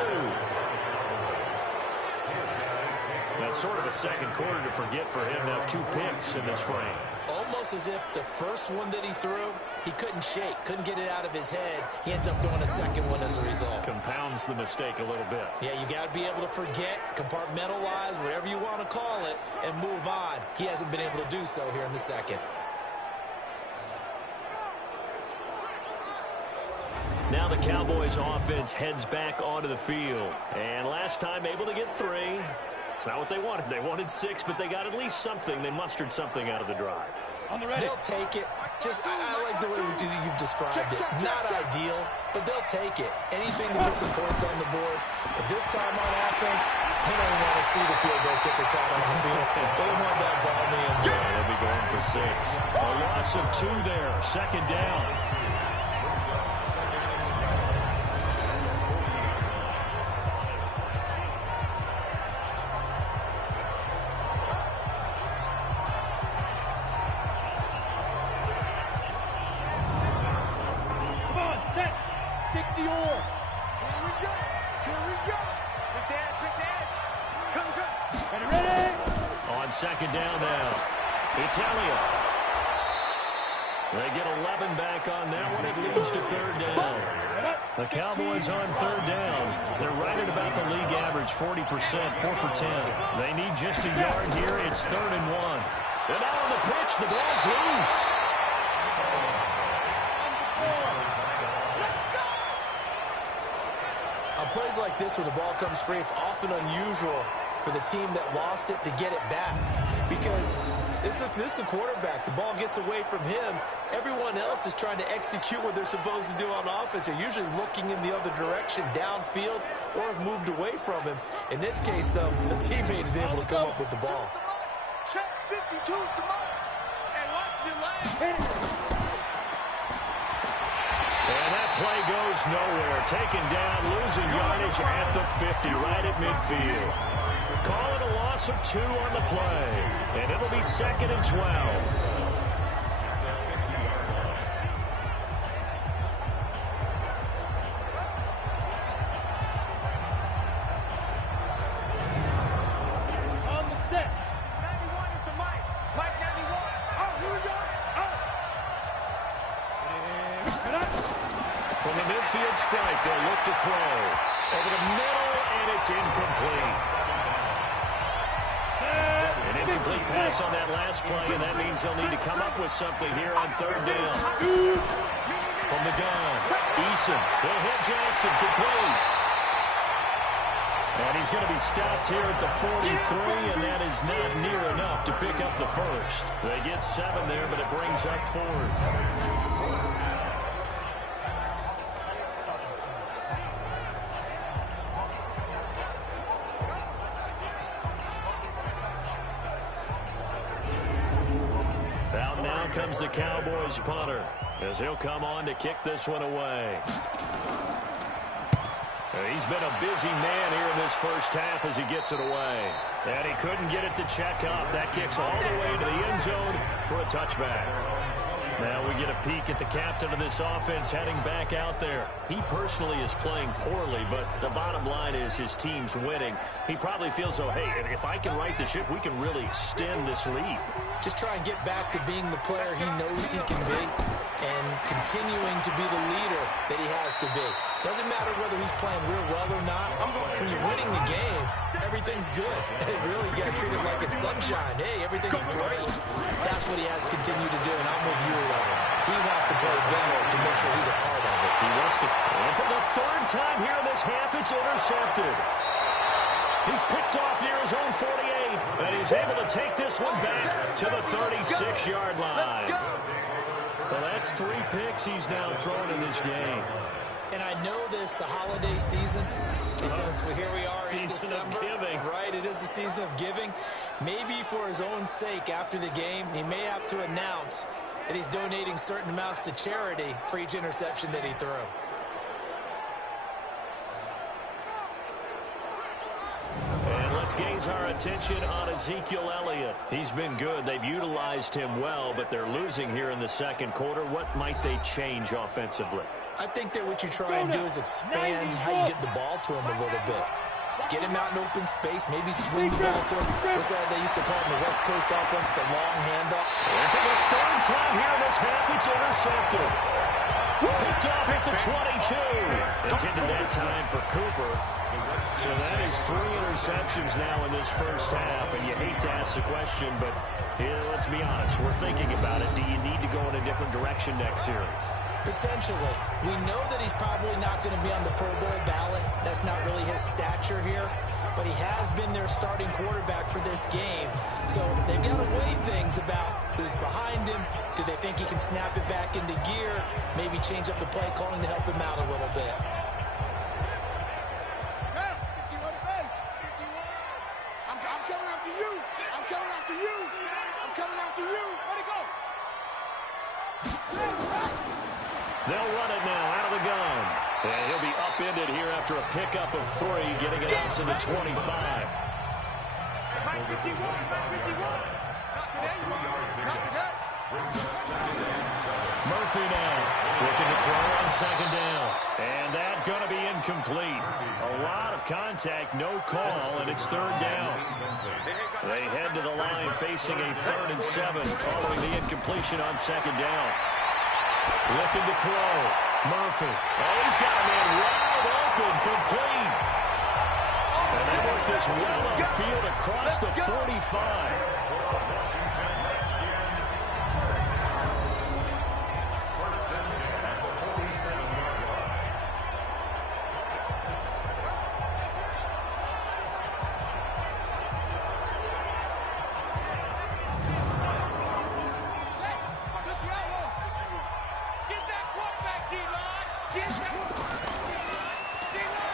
That's sort of a second quarter to forget for him. Now 2 picks in this frame. Almost as if the first one that he threw, he couldn't shake, couldn't get it out of his head. He ends up throwing a second one as a result. Compounds the mistake a little bit. Yeah, you got to be able to forget, compartmentalize, whatever you want to call it, and move on. He hasn't been able to do so here in the second. Now the Cowboys offense heads back onto the field. And last time able to get 3. It's not what they wanted. They wanted 6, but they got at least something. They mustered something out of the drive. They'll take it. I like the way you've described it. Not ideal, but they'll take it. Anything to put some points on the board. But this time on offense, they don't want to see the field goal kicker trot on the field. They want that ball in the end zone. Yeah, they'll be going for 6. A loss of 2 there. 2nd down. On 2nd down now. It's Elliott. They get 11 back on that one. It leads to 3rd down. The Cowboys on 3rd down. They're right at about the league average, 40%, 4 for 10. They need just a yard here. It's 3rd and 1. And now on the pitch, the ball's loose. On plays like this where the ball comes free, it's often unusual for the team that lost it to get it back, because this is the quarterback. The ball gets away from him. Everyone else is trying to execute what they're supposed to do on offense. They're usually looking in the other direction, downfield, or have moved away from him. In this case, though, the teammate is able to come up with the ball. Check 52's the mark. And watch your last. And that play goes nowhere. Taken down, losing yardage at the 50, right at midfield. Call it a loss of 2 on the play. And it'll be 2nd and 12. Strike, they'll look to throw. Over the middle, and it's incomplete. An incomplete pass on that last play, and that means they'll need to come up with something here on 3rd down. From the gun, Eason, they'll hit Jackson, complete. And he's going to be stopped here at the 43, and that is not near enough to pick up the first. They get 7 there, but it brings up 4th. Out now comes the Cowboys punter. as he'll come on to kick this one away. He's been a busy man here in this first half as he gets it away. And he couldn't get it to check up. That kicks all the way to the end zone for a touchback. Now we get a peek at the captain of this offense heading back out there. He personally is playing poorly, but the bottom line is his team's winning. He probably feels, oh, hey, if I can right the ship, we can really extend this lead. Just try and get back to being the player he knows he can be and continuing to be the leader that he has to be. Doesn't matter whether he's playing real well or not. When you're winning the game, everything's good. Hey, really, you got to treat it like it's sunshine. Hey, everything's great. That's what he has to continue to do, and I'm with you. He wants to play better to make sure he's a part of it. He wants to. And for the third time here in this half, it's intercepted. He's picked off near his own 48, and he's able to take this one back to the 36-yard line. Well, that's 3 picks he's now thrown in this game. And I know this, the holiday season, because here we are in December. Season of giving. Right, it is the season of giving. Maybe for his own sake after the game, he may have to announce that he's donating certain amounts to charity for each interception that he threw. And let's gaze our attention on Ezekiel Elliott. He's been good. They've utilized him well, but they're losing here in the second quarter. What might they change offensively? I think that what you try and do is expand how you get the ball to him a little bit. Get him out in open space, maybe swing the ball to him. What's that they used to call in the West Coast offense, the long handoff? And for the third time here in this half, it's intercepted. Picked off at the 22. Intended that time for Cooper. So that is 3 interceptions now in this first half, and you hate to ask the question, but let's be honest, we're thinking about it. Do you need to go in a different direction next series? Potentially. We know that he's probably not going to be on the Pro Bowl ballot. That's not really his stature here. But he has been their starting quarterback for this game. So they've got to weigh things about who's behind him. Do they think he can snap it back into gear? Maybe change up the play calling to help him out a little bit. I'm coming after you. I'm coming after you. I'm coming after you. Let it go. They'll run it now out of the gun. And he'll be upended here after a pickup of 3, getting it out to the 25. Mike 51, Mike 51. Not today, you are. Not today. Murphy now looking to throw on second down. And that's going to be incomplete. A lot of contact, no call, and it's third down. They head to the line facing a 3rd and 7 following the incompletion on second down. Looking to throw. Murphy. Oh, he's got a man wide open, complete. And they work this well upfield across the 45.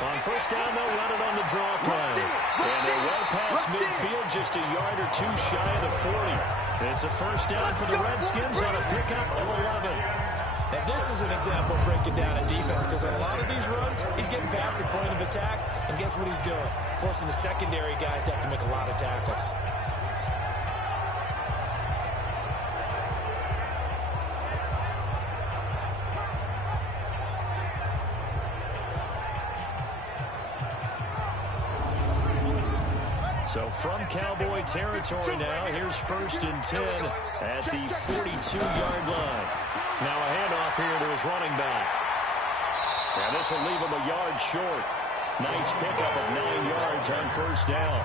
On first down, they'll run it on the draw play. And they're well past midfield, just a yard or 2 shy of the 40. It's a first down for the Redskins on a pickup of 11. And this is an example of breaking down a defense, because in a lot of these runs, he's getting past the point of attack, and guess what he's doing? Forcing the secondary guys to have to make a lot of tackles. So from Cowboy territory now, here's 1st and 10 at the 42-yard line. Now a handoff here to his running back. And this will leave him a yard short. Nice pickup of 9 yards on first down.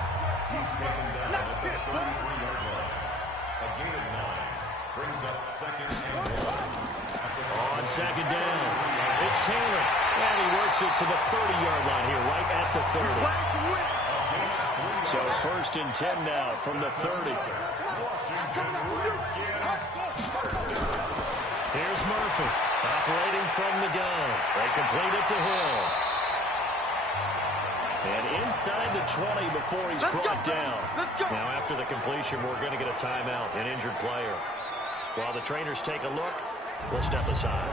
He's taken down at the 33-yard line. A gain of 9 brings up 2nd and 1. On second down, it's Taylor. And he works it to the 30-yard line here, right at the 30. So 1st and 10 now from the 30. Here's Murphy operating from the gun. They complete it to Hill. And inside the 20 before he's brought down. Now after the completion, we're going to get a timeout, an injured player. While the trainers take a look, will step aside.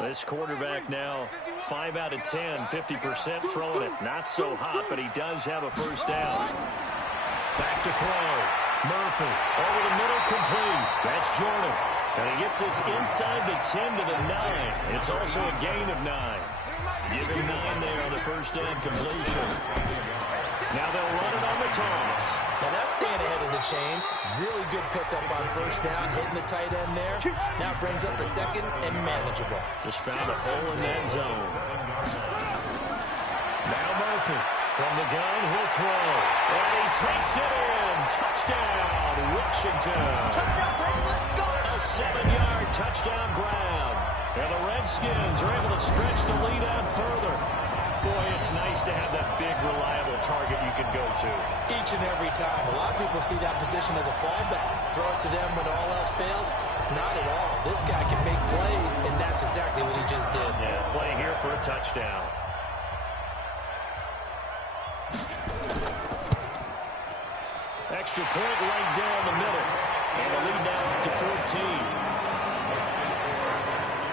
This quarterback now 5 out of 10, 50% throwing it. Not so hot, but he does have a first down. Back to throw. Murphy over the middle, complete. That's Jordan. And he gets this inside the 10 to the 9. It's also a gain of 9. Give him 9 there on the first down completion. Now they'll run it on the toss. Now that's staying ahead of the chains. Really good pickup on first down, hitting the tight end there. Now brings up a second and manageable. Just found a hole in that zone. Now Murphy from the gun, he'll throw. And he takes it in. Touchdown, Washington. A 7-yard touchdown grab. And the Redskins are able to stretch the lead out further. Boy, it's nice to have that big, reliable target you can go to. Each and every time. A lot of people see that position as a fallback. Throw it to them when all else fails. Not at all. This guy can make plays, and that's exactly what he just did. Yeah, play here for a touchdown. Extra point right down the middle. And the lead now up to 14.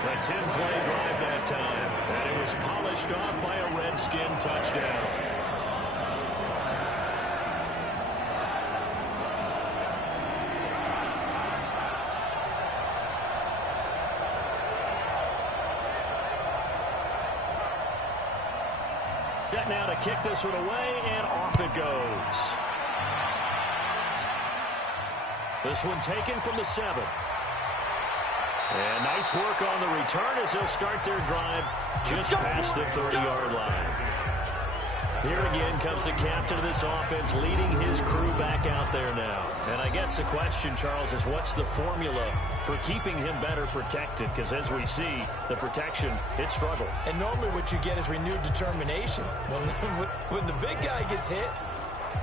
A 10-play drive that time. And it was polished off by a Redskin touchdown. Set now to kick this one away, and off it goes. This one taken from the 7. And nice work on the return as they'll start their drive just past the 30-yard line. Here again comes the captain of this offense leading his crew back out there now. And I guess the question, Charles, is what's the formula for keeping him better protected? Because as we see, the protection, it struggled. And normally what you get is renewed determination. When the big guy gets hit,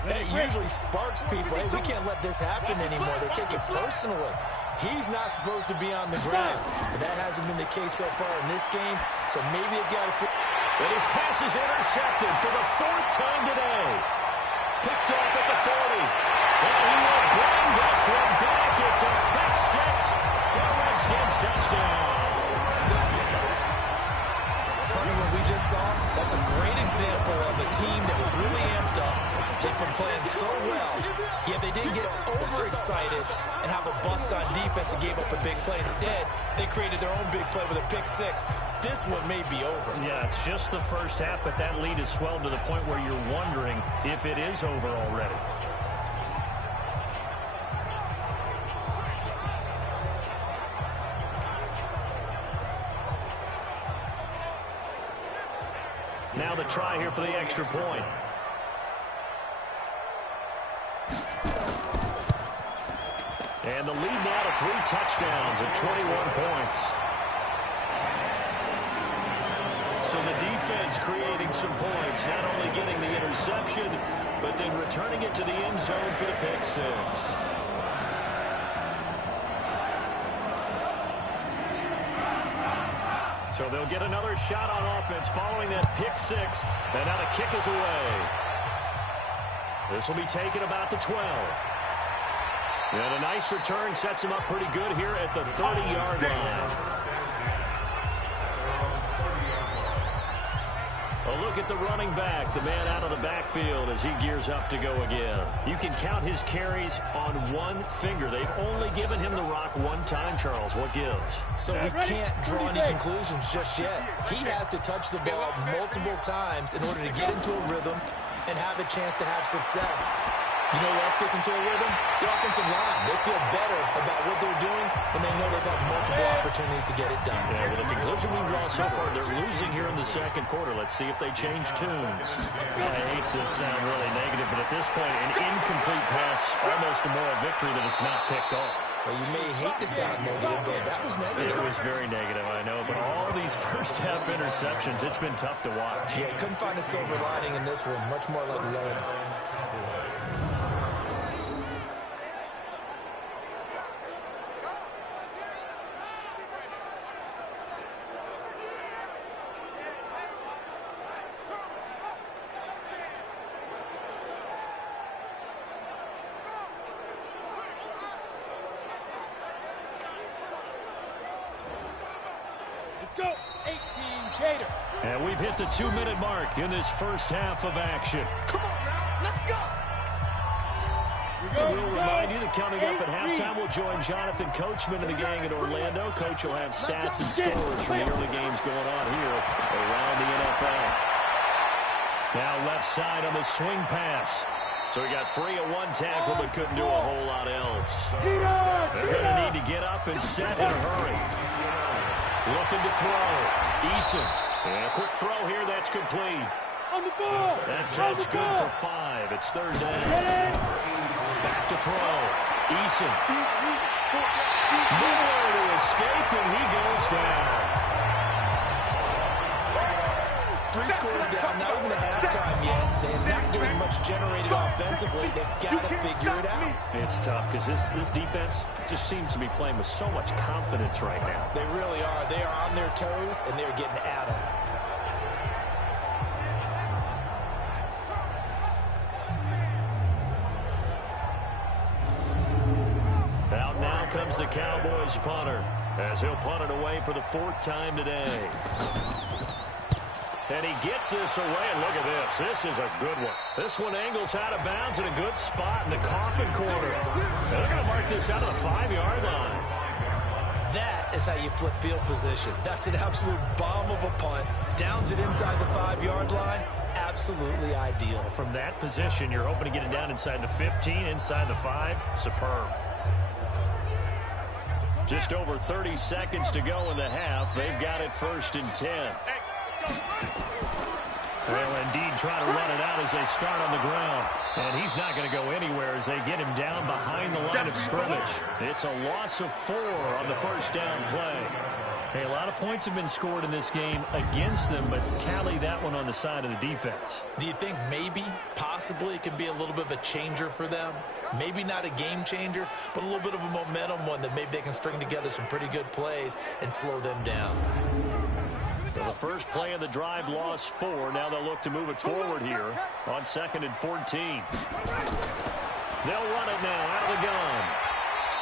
that usually sparks people. Hey, we can't let this happen anymore. They take it personally. He's not supposed to be on the ground. But that hasn't been the case so far in this game, so maybe they've got to... And his pass is intercepted for the 4th time today. Picked off at the 40. And he will bring this one back. It's a pick 6 for the Redskins touchdown. Part of what we just saw, that's a great example of a team that was really amped up. They've been playing so well, yet they didn't get overexcited and have a bust on defense and gave up a big play. Instead, they created their own big play with a pick 6. This one may be over. Yeah, it's just the first half, but that lead has swelled to the point where you're wondering if it is over already. Now the try here for the extra point. And the lead now to 3 touchdowns at 21 points. So the defense creating some points, not only getting the interception, but then returning it to the end zone for the pick 6. So they'll get another shot on offense following that pick 6. And now the kick is away. This will be taken about the 12. And a nice return sets him up pretty good here at the 30-yard line. A look at the running back, the man out of the backfield as he gears up to go again. You can count his carries on one finger. They've only given him the rock one time, Charles. What gives? So we can't draw any conclusions just yet. He has to touch the ball multiple times in order to get into a rhythm and have a chance to have success. You know what else gets into a rhythm? The offensive line. They feel better about what they're doing when they know they've had multiple opportunities to get it done. Yeah, well, the conclusion we draw so far, they're losing here in the second quarter. Let's see if they change tunes. I hate to sound really negative, but at this point, an incomplete pass, almost a moral victory that it's not picked off. Well, you may hate to sound negative, but that was negative. It was very negative, I know. But all these first-half interceptions, it's been tough to watch. Yeah, couldn't find a silver lining in this one. Much more like lead. And we've hit the 2-minute mark in this first half of action. Come on now, let's go. We'll remind you that coming up at halftime, we'll join Jonathan Coachman and the gang in Orlando. Coach will have stats and scores from the early games going on here around the NFL. Now left side on the swing pass. So he got free of one tackle but couldn't do a whole lot else. They're going to need to get up and set in a hurry. Looking to throw. Eason. And a quick throw here. That's complete. That catch good for 5. It's third down. Back to throw. Eason. Nowhere to escape, and he goes down. 3 scores down, not even a halftime yet. They're not getting much generated offensively. They've got to figure it out. It's tough because this defense just seems to be playing with so much confidence right now. They really are. They are on their toes, and they're getting at them. Out now comes the Cowboys punter as he'll punt it away for the 4th time today. And he gets this away, and look at this. This is a good one. This one angles out of bounds in a good spot in the coffin corner. And they're going to mark this out of the 5-yard line. That is how you flip field position. That's an absolute bomb of a punt. Downs it inside the 5-yard line. Absolutely ideal. From that position, you're hoping to get it down inside the 15, inside the 5. Superb. Just over 30 seconds to go in the half. They've got it 1st and 10. They'll indeed try to run it out as they start on the ground. And he's not going to go anywhere as they get him down behind the line of scrimmage. It's a loss of 4 on the first down play. Hey, a lot of points have been scored in this game against them, but tally that one on the side of the defense. Do you think maybe, possibly, it can be a little bit of a changer for them? Maybe not a game changer, but a little bit of a momentum one that maybe they can string together some pretty good plays and slow them down. So the first play of the drive lost 4. Now they'll look to move it forward here on 2nd and 14. They'll run it now out of the gun.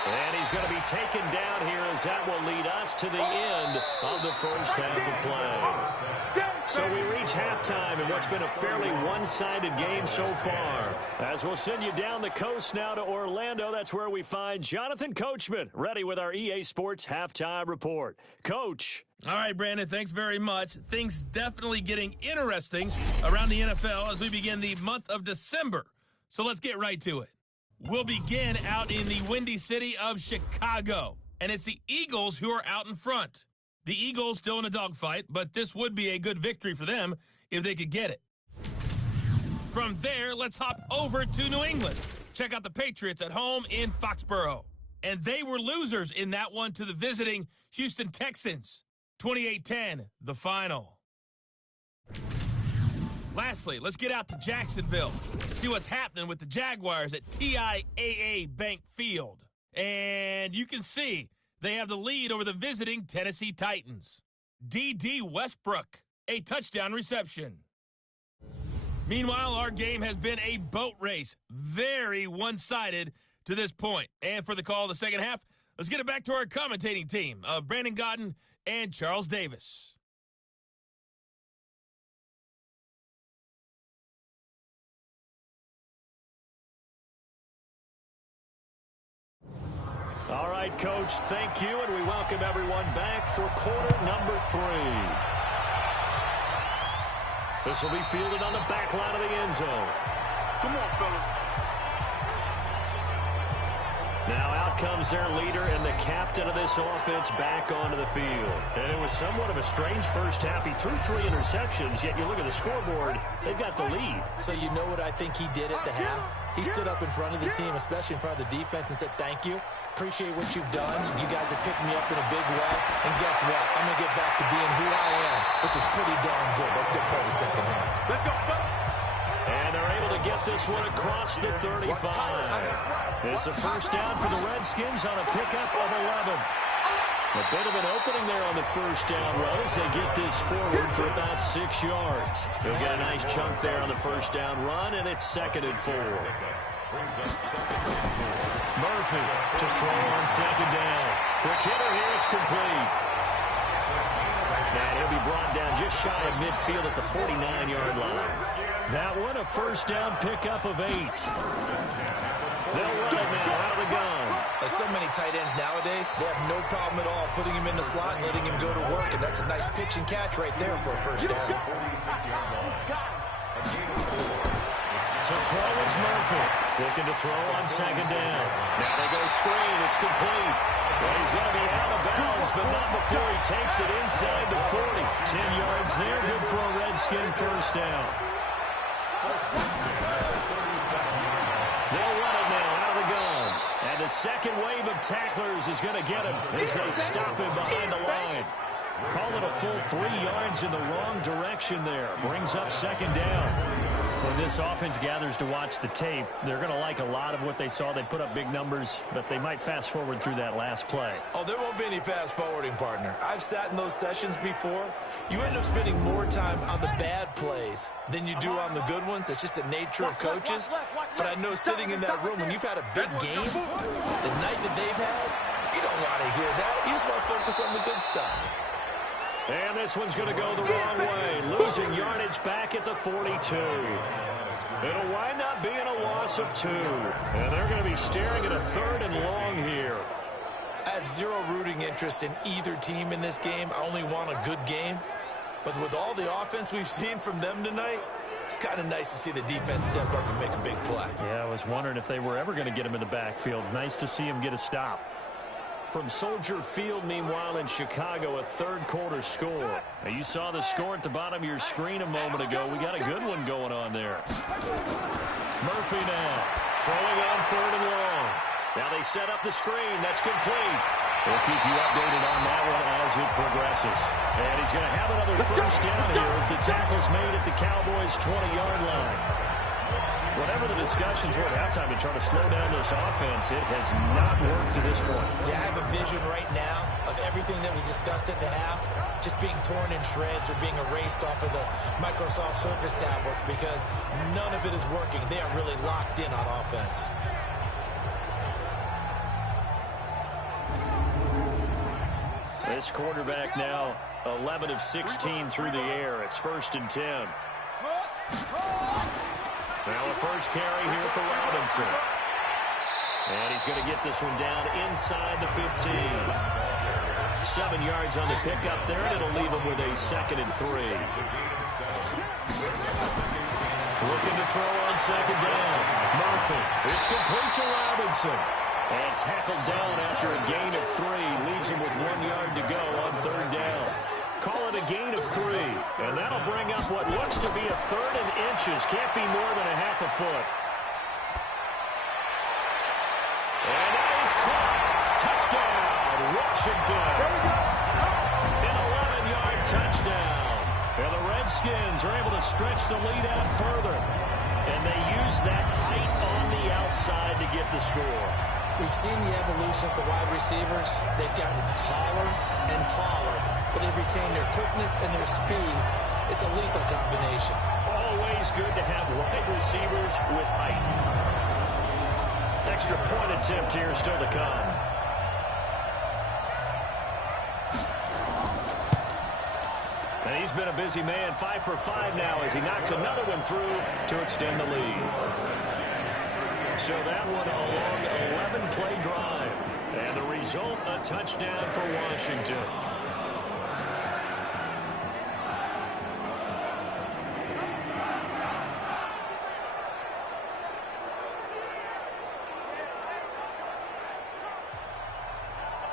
And he's going to be taken down here as that will lead us to the end of the first half of play. So we reach halftime in what's been a fairly one-sided game so far. As we'll send you down the coast now to Orlando, that's where we find Jonathan Coachman, ready with our EA Sports Halftime Report. Coach. All right, Brandon, thanks very much. Things definitely getting interesting around the NFL as we begin the month of December. So let's get right to it. We'll begin out in the windy city of Chicago, and it's the Eagles who are out in front. The Eagles still in a dogfight, but this would be a good victory for them if they could get it. From there, let's hop over to New England. Check out the Patriots at home in Foxborough. And they were losers in that one to the visiting Houston Texans. 28-10, the final. Lastly, let's get out to Jacksonville. See what's happening with the Jaguars at TIAA Bank Field. And you can see they have the lead over the visiting Tennessee Titans. D.D. Westbrook, a touchdown reception. Meanwhile, our game has been a boat race. Very one-sided to this point. And for the call of the second half, let's get it back to our commentating team of Brandon Godden and Charles Davis. All right, Coach, thank you, and we welcome everyone back for quarter number 3. This will be fielded on the back line of the end zone. Come on, fellas. Now out comes their leader and the captain of this offense back onto the field. And it was somewhat of a strange first half. He threw 3 interceptions, yet you look at the scoreboard, they've got the lead. So you know what I think he did at the half? He stood up in front of the team, especially in front of the defense, and said, thank you. Appreciate what you've done. You guys have picked me up in a big way. And guess what? I'm going to get back to being who I am, which is pretty darn good. Let's go play the second half. Let's go, fellas. And they're able to get this one across the 35. It's a first down for the Redskins on a pickup of 11. A bit of an opening there on the first down run as they get this forward for about 6 yards. They'll get a nice chunk there on the first down run, and it's 2nd and 4. Murphy to throw on 2nd down. Quick hitter here, it's complete. And he'll be brought down just shy of midfield at the 49-yard line. That one, a first down pickup of 8. They'll run it now out of the gun. Like so many tight ends nowadays, they have no problem at all putting him in the slot and letting him go to work, and that's a nice pitch and catch right there for a first down. To throw is Murphy. Looking to throw on second down. Now they go screen. It's complete. Well, he's going to be out of bounds, but not before he takes it inside the 40. 10 yards there. Good for a Redskin first down. They'll run it now out of the gun. And the second wave of tacklers is going to get him as they stop him behind the line. Call it a full 3 yards in the wrong direction there. Brings up second down. When this offense gathers to watch the tape, they're going to like a lot of what they saw. They put up big numbers, but they might fast forward through that last play. Oh, there won't be any fast forwarding, partner. I've sat in those sessions before. You end up spending more time on the bad plays than you do on the good ones. It's just the nature of coaches. But I know sitting in that room, when you've had a big game, the night that they've had, you don't want to hear that. You just want to focus on the good stuff. And this one's going to go the wrong way. Losing yardage back at the 42. It'll wind up being a loss of 2. And they're going to be staring at a 3rd and long here. I have zero rooting interest in either team in this game. I only want a good game. But with all the offense we've seen from them tonight, it's kind of nice to see the defense step up and make a big play. Yeah, I was wondering if they were ever going to get him in the backfield. Nice to see him get a stop. From Soldier Field, meanwhile, in Chicago, a third-quarter score. Now, you saw the score at the bottom of your screen a moment ago. We got a good one going on there. Murphy now, throwing on 3rd and long. Now they set up the screen. That's complete. We'll keep you updated on that one as it progresses. And he's going to have another first down here as the tackle's made at the Cowboys' 20-yard line. Whatever the discussions were at halftime to try to slow down this offense, it has not worked to this point. Yeah, I have a vision right now of everything that was discussed at the half just being torn in shreds or being erased off of the Microsoft Surface tablets because none of it is working. They are really locked in on offense. This quarterback now 11 of 16 through the air. It's 1st and 10. Now a first carry here for Robinson. And he's going to get this one down inside the 15. 7 yards on the pickup there, and it'll leave him with a 2nd and 3. Looking to throw on second down. Murphy. It's complete to Robinson. And tackled down after a gain of 3. Leaves him with 1 yard to go on 3rd down. Call it a gain of 3. And that'll bring up what looks to be a 3rd and inches. Can't be more than a half a foot. And that is caught. Touchdown, Washington. An 11-yard touchdown. And the Redskins are able to stretch the lead out further. And they use that height on the outside to get the score. We've seen the evolution of the wide receivers. They've gotten taller and taller, but they've retained their quickness and their speed. It's a lethal combination. Always good to have wide receivers with height. Extra point attempt here still to come. And he's been a busy man, 5 for 5 now as he knocks another one through to extend the lead. So that one a long 11-play drive. And the result, a touchdown for Washington.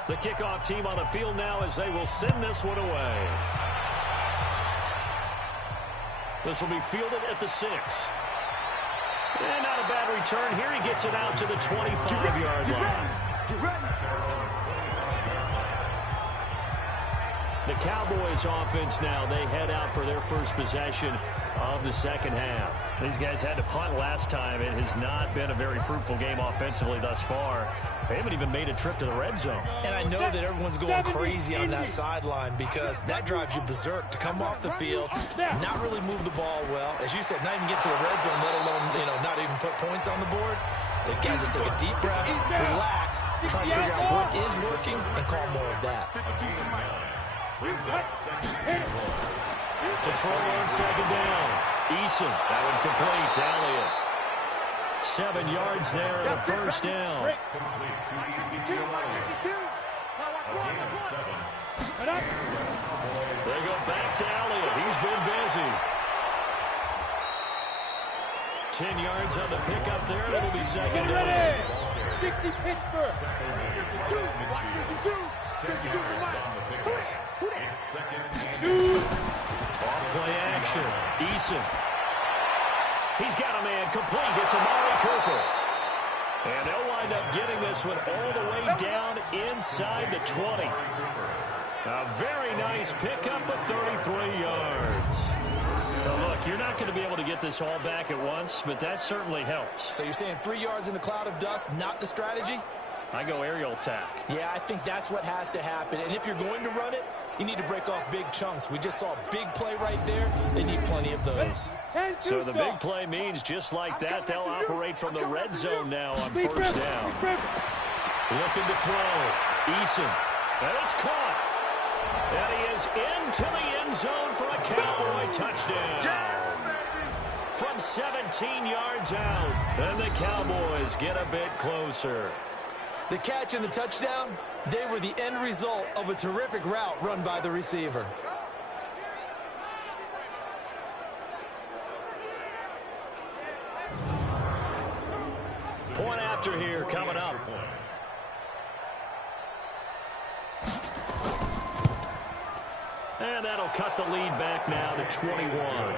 The kickoff team on the field now as they will send this one away. This will be fielded at the 6. And not a bad return here. He gets it out to the 25-yard line. The Cowboys offense now, they head out for their first possession of the second half. These guys had to punt last time. It has not been a very fruitful game offensively thus far. They haven't even made a trip to the red zone. And I know that everyone's going crazy on that sideline because that drives you berserk to come off the field, not really move the ball well. As you said, not even get to the red zone, let alone, not even put points on the board. They've got to just take a deep breath, relax, try to figure out what is working, and call more of that. brings up second and 1. To throw on second down. Eason, that one complete to Elliott. 7 yards there and a first down. Complete to Eason. A gain of 7. They go back to Elliott. He's been busy. 10 yards on the pickup there, and it'll be second down. 60 Pittsburgh. 52. 52 is the line. Who that? It's second and 2. Off play action. Eason. He's got a man complete. It's Amari Cooper. And they'll wind up getting this one all the way down inside the 20. A very nice pickup of 33 yards. Now look, you're not going to be able to get this all back at once, but that certainly helps. So you're saying 3 yards in the cloud of dust, not the strategy? I go aerial attack. Yeah, I think that's what has to happen. And if you're going to run it, you need to break off big chunks. We just saw a big play right there. They need plenty of those. So the big play means just like that, they'll operate from the red zone now on first down. Looking to throw. Eason. And it's caught. And he is into the end zone for a Cowboy touchdown. From 17 yards out. And the Cowboys get a bit closer. The catch and the touchdown, they were the end result of a terrific route run by the receiver. Point after here coming up. And that'll cut the lead back now to 21.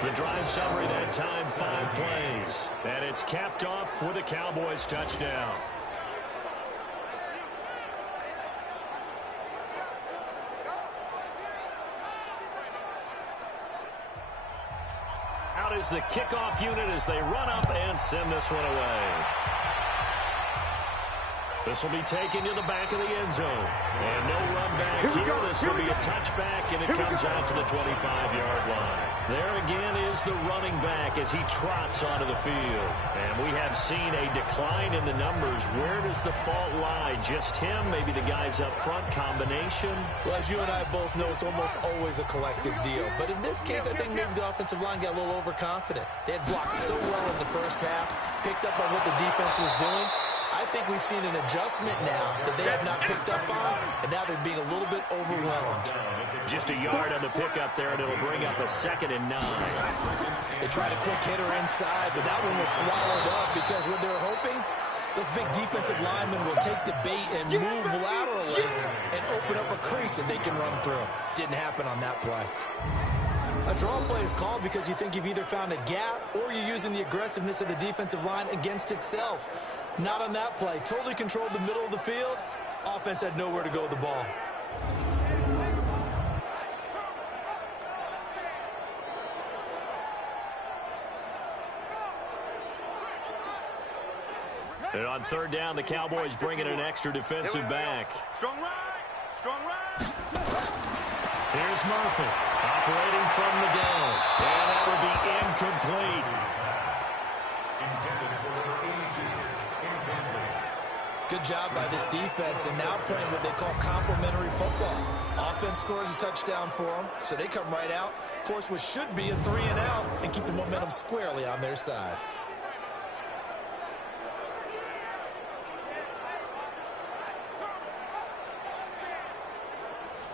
The drive summary that time, 5 plays. And it's capped off with a Cowboys touchdown. Out is the kickoff unit as they run up and send this one away. This will be taken to the back of the end zone. And no run back here. This will be a touchback, and it comes out to the 25-yard line. There again is the running back as he trots onto the field. And we have seen a decline in the numbers. Where does the fault lie? Just him? Maybe the guys up front? Combination? Well, as you and I both know, it's almost always a collective deal. But in this case, I think maybe the offensive line got a little overconfident. They had blocked so well in the first half, picked up on what the defense was doing. I think we've seen an adjustment now that they have not picked up on, and now they're being a little bit overwhelmed. Just a yard on the pickup there, and it'll bring up a 2nd and 9. They tried a quick hitter inside, but that one was swallowed up because what they're hoping, those big defensive linemen will take the bait and move laterally and open up a crease that they can run through. Didn't happen on that play. A draw play is called because you think you've either found a gap or you're using the aggressiveness of the defensive line against itself. Not on that play. Totally controlled the middle of the field. Offense had nowhere to go with the ball. And on 3rd down, the Cowboys bring in an extra defensive back. Strong right. Strong right. Here's Murphy, operating from the gun. And that would be incomplete. Intended for 82. Incomplete. Good job by this defense, and now playing what they call complementary football. Offense scores a touchdown for them, so they come right out, force what should be a 3-and-out, and keep the momentum squarely on their side.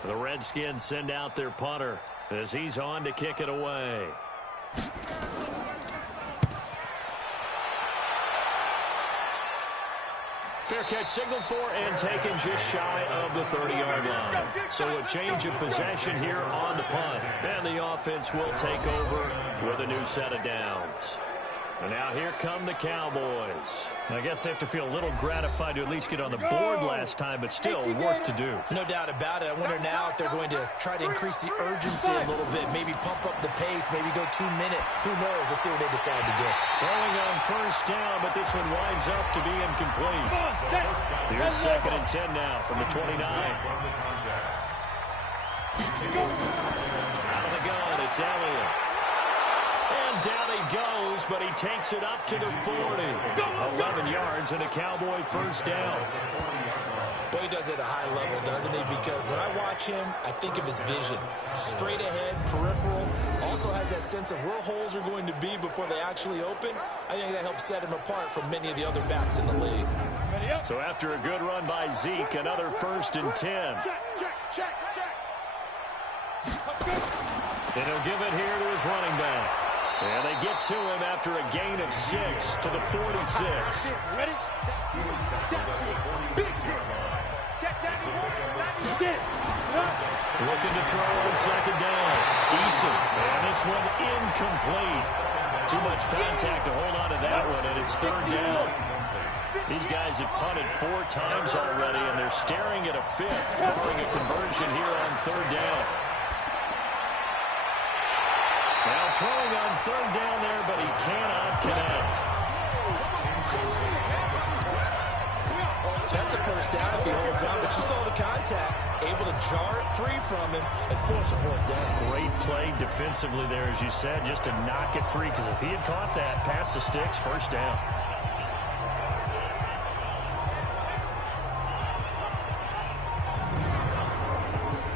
The Redskins send out their punter as he's on to kick it away. Fair catch signaled for and taken just shy of the 30-yard line. So a change of possession here on the punt. And the offense will take over with a new set of downs. And now here come the Cowboys. I guess they have to feel a little gratified to at least get on the board last time, but still work to do. No doubt about it. I wonder now if they're going to try to increase the urgency a little bit, maybe pump up the pace, maybe go 2-minute. Who knows? Let's see what they decide to do. Throwing on first down, but this one winds up to be incomplete. Here's 2nd and 10 now from the 29. Out of the gun, it's Elliott. And down he goes, but he takes it up to the 40. 11 yards and a Cowboy first down. Well, he does it at a high level, doesn't he? Because when I watch him, I think of his vision. Straight ahead, peripheral. Also has that sense of where holes are going to be before they actually open. I think that helps set him apart from many of the other backs in the league. So after a good run by Zeke, another 1st and 10. And he'll give it here to his running back. And they get to him after a gain of 6 to the 46. Ready? Looking to throw on 2nd down. Eason. And this one incomplete. Too much contact to hold on to that one, and it's 3rd down. These guys have punted 4 times already, and they're staring at a 5th, barring a conversion here on 3rd down. Now throwing on 3rd down there, but he cannot connect. That's a 1st down if he holds on, but you saw the contact. Able to jar it free from him and force a 4th down. Great play defensively there, as you said, just to knock it free, because if he had caught that, past the sticks, 1st down.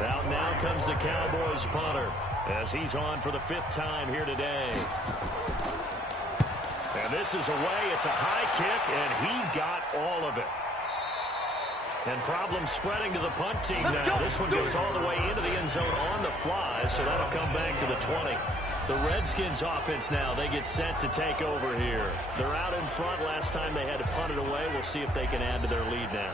Out now comes the Cowboys punter, as he's on for the 5th time here today. And this is away. It's a high kick, and he got all of it. And problems spreading to the punt team now. This one goes all the way into the end zone on the fly, so that'll come back to the 20. The Redskins offense now, they get set to take over here. They're out in front. Last time they had to punt it away. We'll see if they can add to their lead now.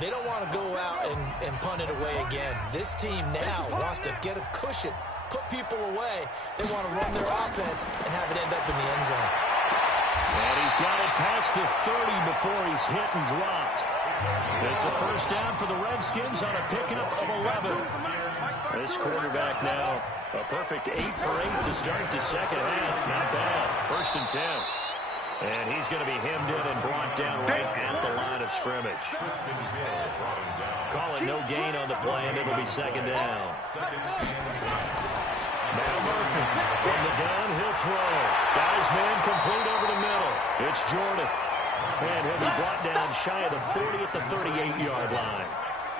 They don't want to go out and punt it away again. This team now wants to get a cushion, put people away. They want to run their offense and have it end up in the end zone. And he's got it past the 30 before he's hit and dropped. It's a 1st down for the Redskins on a pickup of 11. This quarterback now, a perfect 8 for 8 to start the 2nd half. Not bad. 1st and 10. And he's going to be hemmed in and brought down right at the line of scrimmage. Call it no gain on the play, and it'll be 2nd down. Now Murphy from the gun, he'll throw. Guy's man complete over the middle. It's Jordan. And he'll be brought down shy of the 40 at the 38-yard line.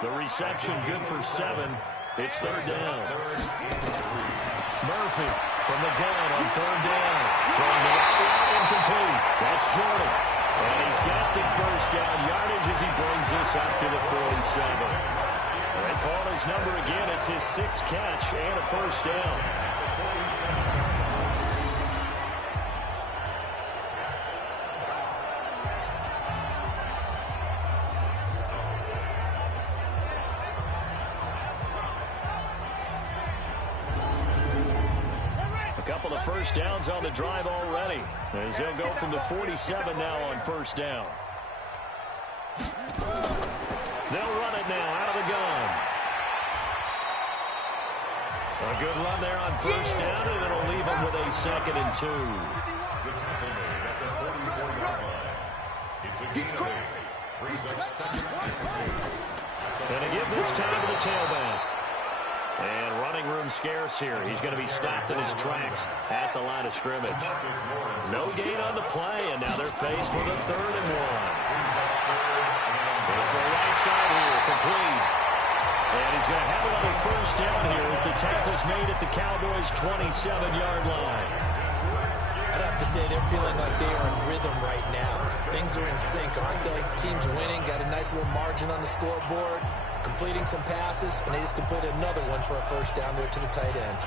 The reception good for 7. It's 3rd down. Murphy from the gun on 3rd down. Throwing the out incomplete. That's Jordan. And he's got the 1st down yardage as he brings this up to the 47. They call his number again. It's his 6th catch and a 1st down. Couple of 1st downs on the drive already, as they'll go from the 47 now on 1st down. They'll run it now out of the gun. A good run there on 1st down, and it'll leave them with a 2nd and 2. And a give this time to the tailback. And running room scarce here. He's going to be stopped in his tracks at the line of scrimmage. No gain on the play, and now they're faced with a 3rd and 1. Goes for the right side here, complete. And he's going to have another 1st down here as the tackle's made at the Cowboys' 27-yard line. I'd have to say they're feeling like they are in rhythm right now. Things are in sync, aren't they? Team's winning, got a nice little margin on the scoreboard, completing some passes, and they just completed another one for a 1st down there to the tight end.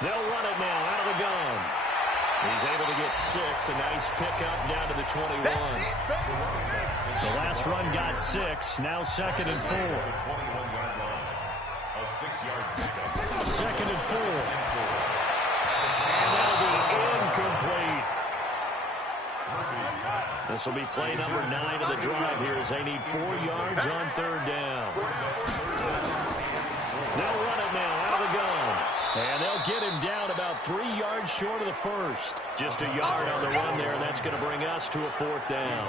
They'll run it now out of the gun. He's able to get 6, a nice pickup down to the 21. The last run got 6, now 2nd and 4. A 6-yard pickup. 2nd and 4. And that'll be incomplete. This will be play number 9 of the drive here as they need 4 yards on 3rd down. They'll run it now out of the gun. And they'll get him down about 3 yards short of the first. Just a yard on the run there, and that's going to bring us to a 4th down.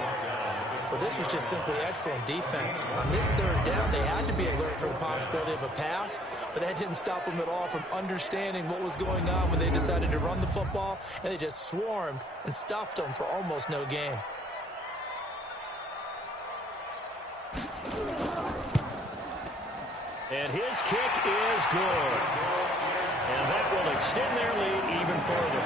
Well, this was just simply excellent defense. On this 3rd down, they had to be alert for the possibility of a pass, but that didn't stop them at all from understanding what was going on when they decided to run the football, and they just swarmed and stuffed them for almost no gain. And his kick is good. And that will extend their lead even further.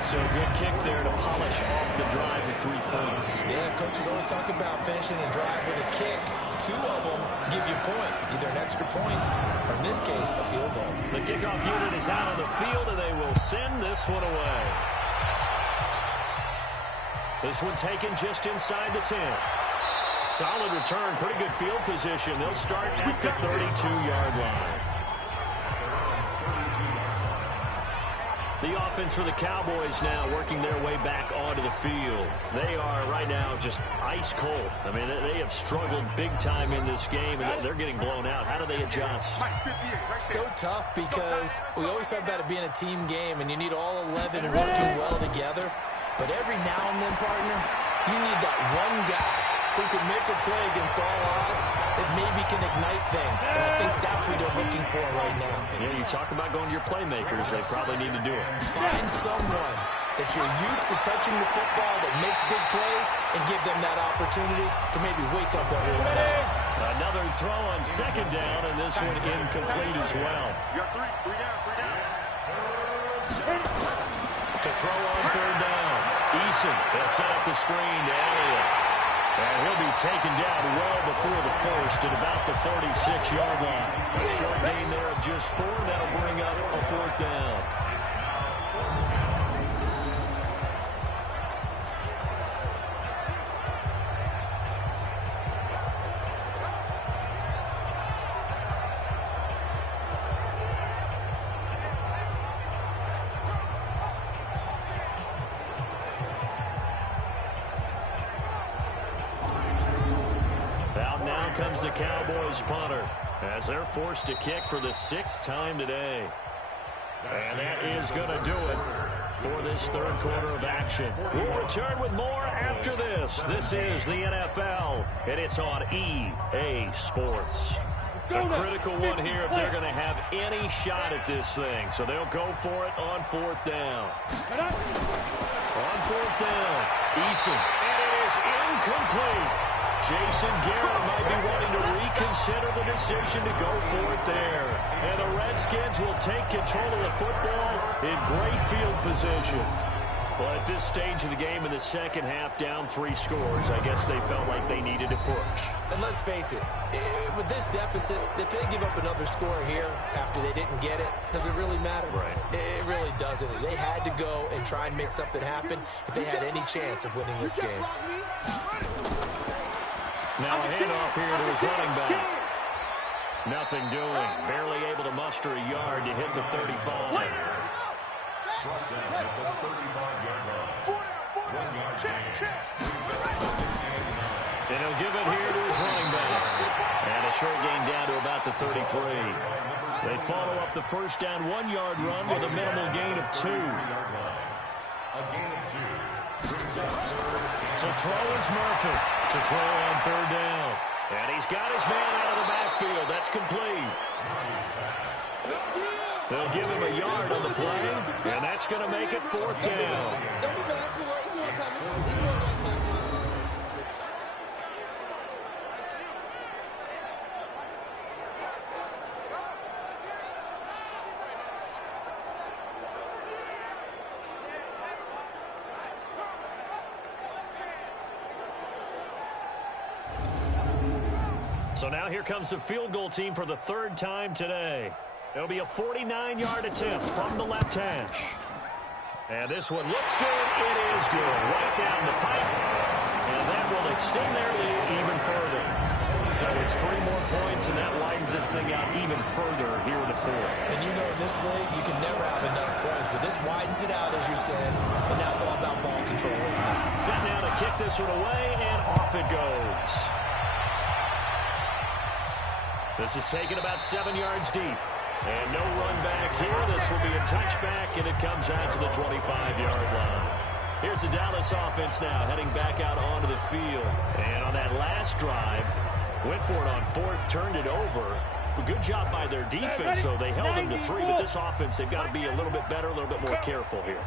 So good kick there to polish off the drive with 3 points. Yeah, coaches always talk about finishing a drive with a kick. 2 of them give you points, either an extra point or, in this case, a field goal. The kickoff unit is out on the field, and they will send this one away. This one taken just inside the 10. Solid return, pretty good field position. They'll start at the 32-yard line. The offense for the Cowboys now working their way back onto the field. They are right now just ice cold. I mean, they have struggled big time in this game, and they're getting blown out. How do they adjust? So tough because we always talk about it being a team game, and you need all 11 working well together. But every now and then, partner, you need that one guy who can make a play against all odds that maybe can ignite things. And I think that's what they're looking for right now. Yeah, you talk about going to your playmakers. They probably need to do it. Find someone that you're used to touching the football that makes big plays and give them that opportunity to maybe wake up everyone else. Another throw on 2nd down, and this one incomplete as well. You got 3 down. To throw on 3rd down. Eason will set up the screen to Elliott. And he'll be taken down well before the first at about the 46-yard line. A short gain there of just 4. That'll bring up a 4th down. Comes the Cowboys punter as they're forced to kick for the 6th time today. And that is going to do it for this 3rd quarter of action. We'll return with more after this. This is the NFL, and it's on EA Sports. A critical one here if they're going to have any shot at this thing. So they'll go for it on 4th down. On 4th down, Eason, and it is incomplete. Jason Garrett might be wanting to reconsider the decision to go for it there. And the Redskins will take control of the football in great field position. Well, at this stage of the game in the 2nd half, down 3 scores, I guess they felt like they needed to push. And let's face it, with this deficit, if they give up another score here after they didn't get it, does it really matter? Right. It really doesn't. They had to go and try and make something happen if they had any chance of winning this game. Now a handoff here to his running back. Nothing doing. Barely able to muster a yard to hit the 35. And he'll give it here to his running back. And a short gain down to about the 33. They follow up the 1st down 1-yard run with a minimal gain of 2. A gain of 2. To throw is Murphy. To throw on 3rd down. And he's got his man out of the backfield. That's complete. They'll give him a yard on the play, and that's going to make it 4th down. So now here comes the field goal team for the 3rd time today. It'll be a 49-yard attempt from the left hash. And this one looks good. It is good. Right down the pipe. And that will extend their lead even further. So it's 3 more points, and that widens this thing out even further here in the 4th. And you know in this league, you can never have enough points, but this widens it out, as you're saying. And now it's all about ball control, isn't it? Set now to kick this one away, and off it goes. This is taken about 7 yards deep. And no run back here. This will be a touchback, and it comes out to the 25-yard line. Here's the Dallas offense now, heading back out onto the field. And on that last drive, went for it on fourth, turned it over. But good job by their defense, so they held them to 3. But this offense, they've got to be a little bit better, a little bit more careful here.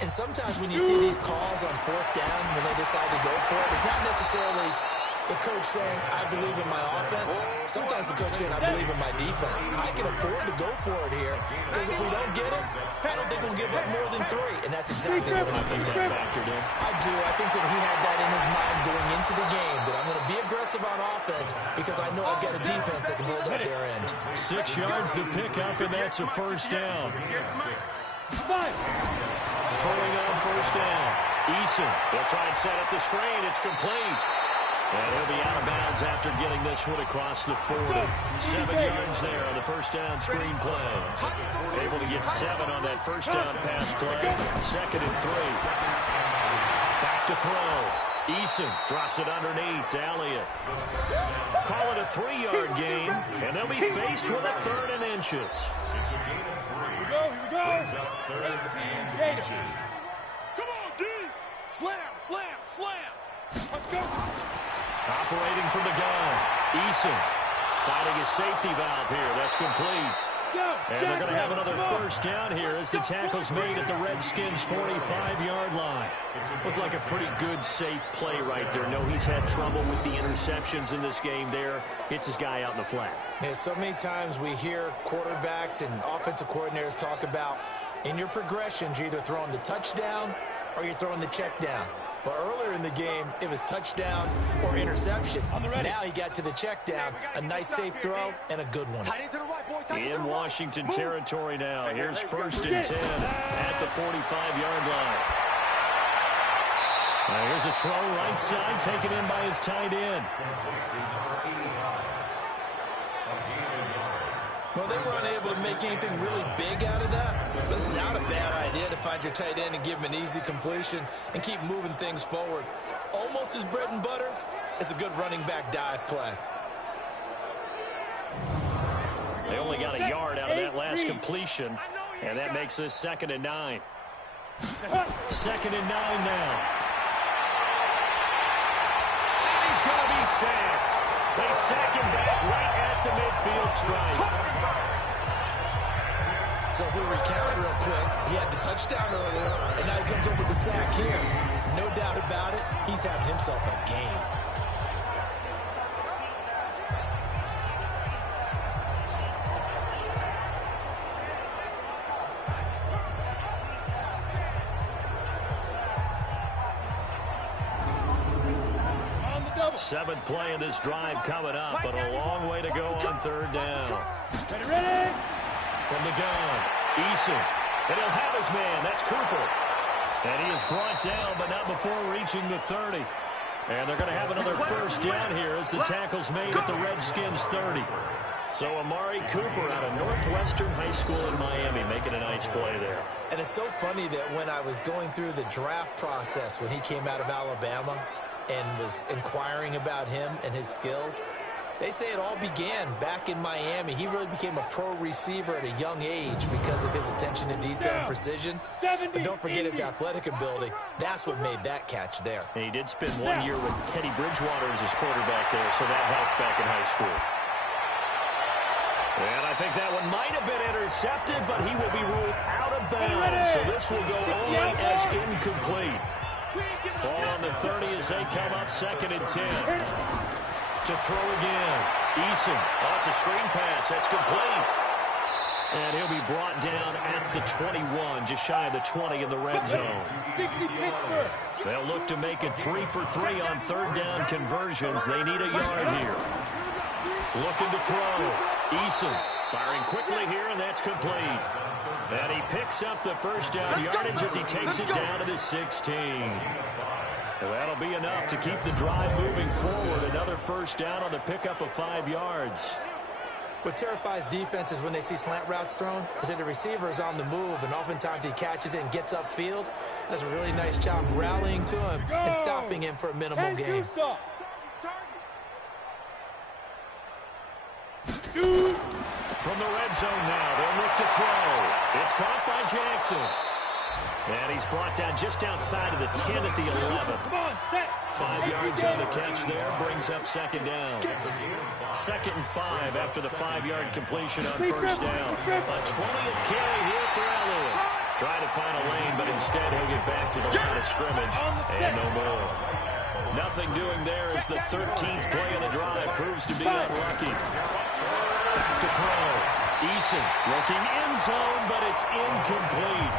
And sometimes when you see these calls on fourth down, when they decide to go for it, it's not necessarily the coach saying, I believe in my offense. Sometimes the coach saying, I believe in my defense. I can afford to go for it here, because if we don't get it, I don't think we'll give up more than 3. And that's exactly what happened there. I do. I think that he had that in his mind going into the game, that I'm going to be aggressive on offense because I know I've got a defense that can hold up their end. 6 yards the pickup, and that's a first down. Throwing on first down. Eason, they'll try and set up the screen. It's complete. And he'll be out of bounds after getting this one across the 40. 7 yards there on the first down screen play. Able to get 7 on that first down pass play. 2nd and 3. Back to throw. Eason drops it underneath to Elliott. Call it a 3-yard gain, and they'll be faced with a 3rd and inches. Here we go. 18 Gators. Come on, D. Slam, slam, slam. Let's go. Operating from the gun. Eason finding a safety valve here. That's complete. And they're going to have another first down here as the tackle's made at the Redskins' 45-yard line. Looked like a pretty good, safe play right there. No, he's had trouble with the interceptions in this game there. Hits his guy out in the flat. Yeah, so many times we hear quarterbacks and offensive coordinators talk about in your progressions, you're either throwing the touchdown or you're throwing the check down. But earlier in the game, it was touchdown or interception. Now he got to the check down, a nice safe throw, and a good one. In Washington territory now. Here's 1st and 10 at the 45-yard line. Now here's a throw right side, taken in by his tight end. Well, they were unable to make anything really big out of that, but it's not a bad idea to find your tight end and give him an easy completion and keep moving things forward. Almost his bread and butter is a good running back dive play. They only got a yard out of that last completion, and that makes this 2nd and 9. 2nd and 9 now. And he's going to be sacked. They sack him back right at the midfield stripe. So if we recount real quick, he had the touchdown earlier, and now he comes up with the sack here. No doubt about it, he's having himself a game. Seventh play of this drive coming up, but a long way to go on 3rd down. Ready? From the gun, Eason. And he'll have his man. That's Cooper. And he is brought down, but not before reaching the 30. And they're going to have another first down here as the tackle's made at the Redskins' 30. So Amari Cooper out of Northwestern High School in Miami making a nice play there. And it's so funny that when I was going through the draft process when he came out of Alabama and was inquiring about him and his skills, they say it all began back in Miami. He really became a pro receiver at a young age because of his attention to detail and precision. But don't forget his athletic ability. That's what made that catch there. And he did spend 1 year with Teddy Bridgewater as his quarterback there, so that helped back in high school. And I think that one might have been intercepted, but he will be ruled out of bounds. So this will go only as incomplete. Ball on the 30 as they come up 2nd and 10. To throw again. Eason. Oh, it's a screen pass. That's complete. And he'll be brought down at the 21, just shy of the 20 in the red zone. They'll look to make it 3 for 3 on 3rd down conversions. They need a yard here. Looking to throw. Eason firing quickly here, and that's complete. And he picks up the first down yardage as he takes it down to the 16. That'll be enough to keep the drive moving forward. Another first down on the pickup of 5 yards. What terrifies defenses when they see slant routes thrown is that the receiver is on the move, and oftentimes he catches it and gets upfield. Does a really nice job rallying to him and stopping him for a minimal gain. From the red zone now, they'll look to throw. It's caught by Jackson. And he's brought down just outside of the 10 at the 11. 5 yards on the catch there, brings up second down. 2nd and 5 after the 5-yard completion on first down. A 20th carry here for Elliott. Trying to find a lane, but instead he'll get back to the line of scrimmage. And no more. Nothing doing there as the 13th play of the drive proves to be unlucky. Back to throw. Eason looking end zone, but it's incomplete.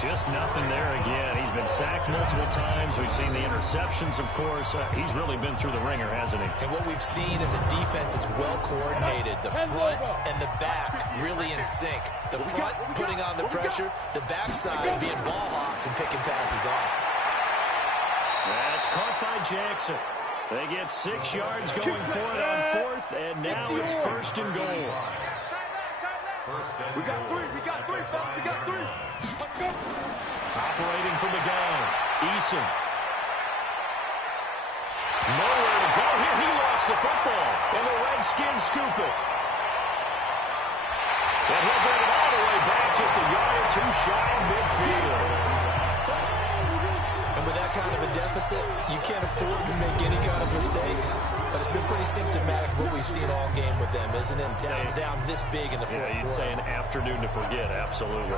Just nothing there again. He's been sacked multiple times. We've seen the interceptions, of course. He's really been through the ringer, hasn't he? And what we've seen is a defense is well coordinated. The front and the back really in sync. The front putting on the pressure, the backside being ball hawks and picking passes off. That's caught by Jackson. They get 6 yards going for it on 4th, and now it's 1st and goal. We got 3, folks, we got 3. Let's go. Operating from the gun, Eason. Nowhere to go here. He lost the football, and the Redskins scoop it. And he'll bring it all the way back, just a yard or 2 shy of midfield. And with that kind of a deficit, you can't afford to make any kind of mistakes. But it's been pretty symptomatic of what we've seen all game with them, isn't it? Down this big in the fourth quarter. You'd say an afternoon to forget, absolutely.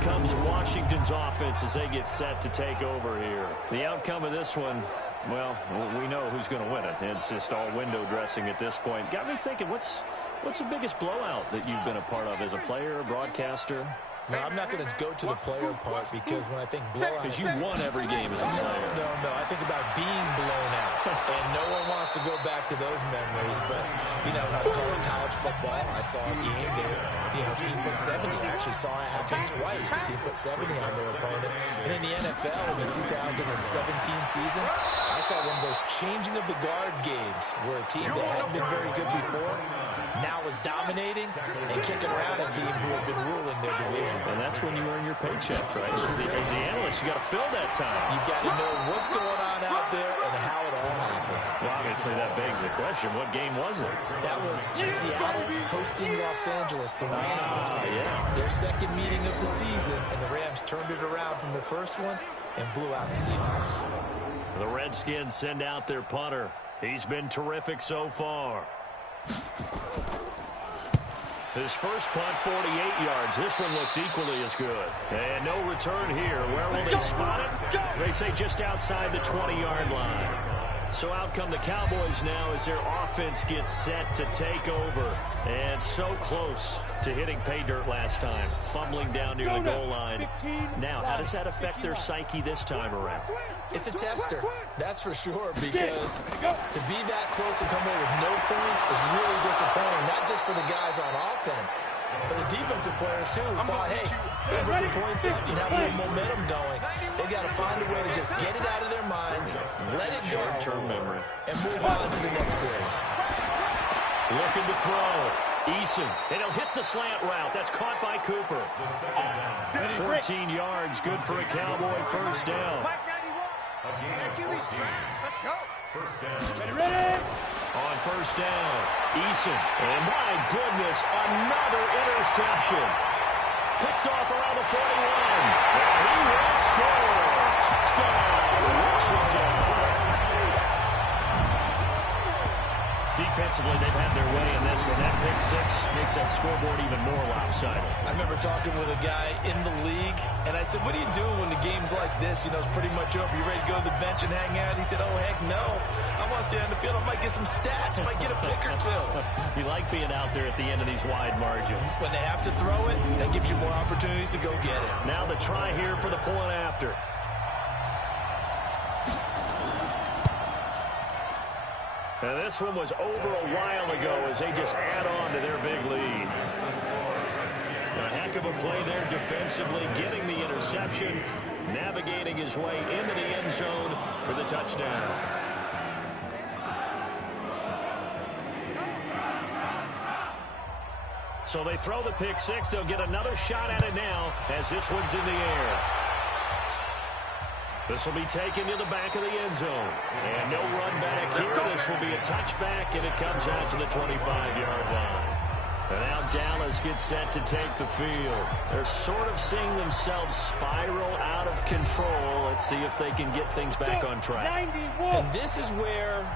Comes Washington's offense as they get set to take over here. The outcome of this one, well, we know who's going to win it. It's just all window dressing at this point. Got me thinking, what's the biggest blowout that you've been a part of as a player, a broadcaster? No, I'm not going to go to the player part because when I think blowout... Because you've won every game as a player. No. I think about being blown out. And no one wants to go back to those memories. But, you know, when I was calling college football, I saw a game that, team put 70. I actually saw it happen twice. The team put 70 on their opponent. And in the NFL, in the 2017 season, I saw one of those changing of the guard games where a team that hadn't been very good before now was dominating and kicking around a team who had been ruling their division. And that's when you earn your paycheck, right? As the analyst, you got to fill that time. You've got to know what's going on out there and how it all happened. Well, obviously, that begs the question, what game was it? That was Seattle hosting Los Angeles, the Rams. Yeah. Their second meeting of the season, and the Rams turned it around from the first one and blew out the Seahawks. The Redskins send out their punter. He's been terrific so far. His first punt, 48 yards. This one looks equally as good. And no return here. Where will they spot it? They say just outside the 20-yard line. So out come the Cowboys now as their offense gets set to take over. And so close to hitting pay dirt last time. Fumbling down near the goal line. Now, how does that affect their psyche this time around? It's a tester, that's for sure, because to be that close and come away with no points is really disappointing, not just for the guys on offense, but the defensive players, too, who thought, hey, we'll put some points up and have a little momentum going. They got to find a way to just get it out of their minds, let it go, short-term memory, and move on to the next series. Looking to throw. Eason, and he'll hit the slant route. That's caught by Cooper. 14 yards, good for a Cowboy first down. Let's go. Ready? On first down, Eason, and my goodness, another interception. Picked off around the 41, and he will score. Touchdown, Washington. Defensively, they've had their way in this one. That pick six makes that scoreboard even more lopsided. I remember talking with a guy in the league, and I said, what do you do when the game's like this? You know, it's pretty much over. You ready to go to the bench and hang out? He said, oh, heck no. I want to stay on the field. I might get some stats. I might get a pick or two. You like being out there at the end of these wide margins. When they have to throw it, that gives you more opportunities to go get it. Now the try here for the point after. And this one was over a while ago as they just add on to their big lead. A heck of a play there defensively, getting the interception. navigating his way into the end zone for the touchdown. So they throw the pick six. They'll get another shot at it now as this one's in the air. This will be taken to the back of the end zone. And no run back here. This will be a touchback, and it comes out to the 25-yard line. And now Dallas gets set to take the field. They're sort of seeing themselves spiral out of control. Let's see if they can get things back on track. And this is where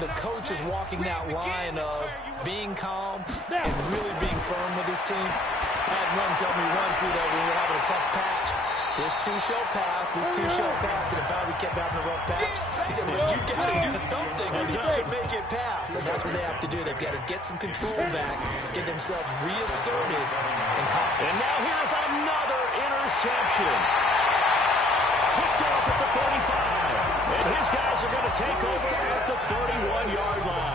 the coach is walking that line of being calm and really being firm with his team. I had one tell me once, when we were having a tough patch, this too shall pass, this too shall pass, and if I we kept having a rough patch, he said, well, you got to do something to make it pass. And that's what they have to do. They've got to get some control back, get themselves reasserted, and confident. And now here's another interception. Picked off at the 45. And his guys are going to take over at the 31-yard line.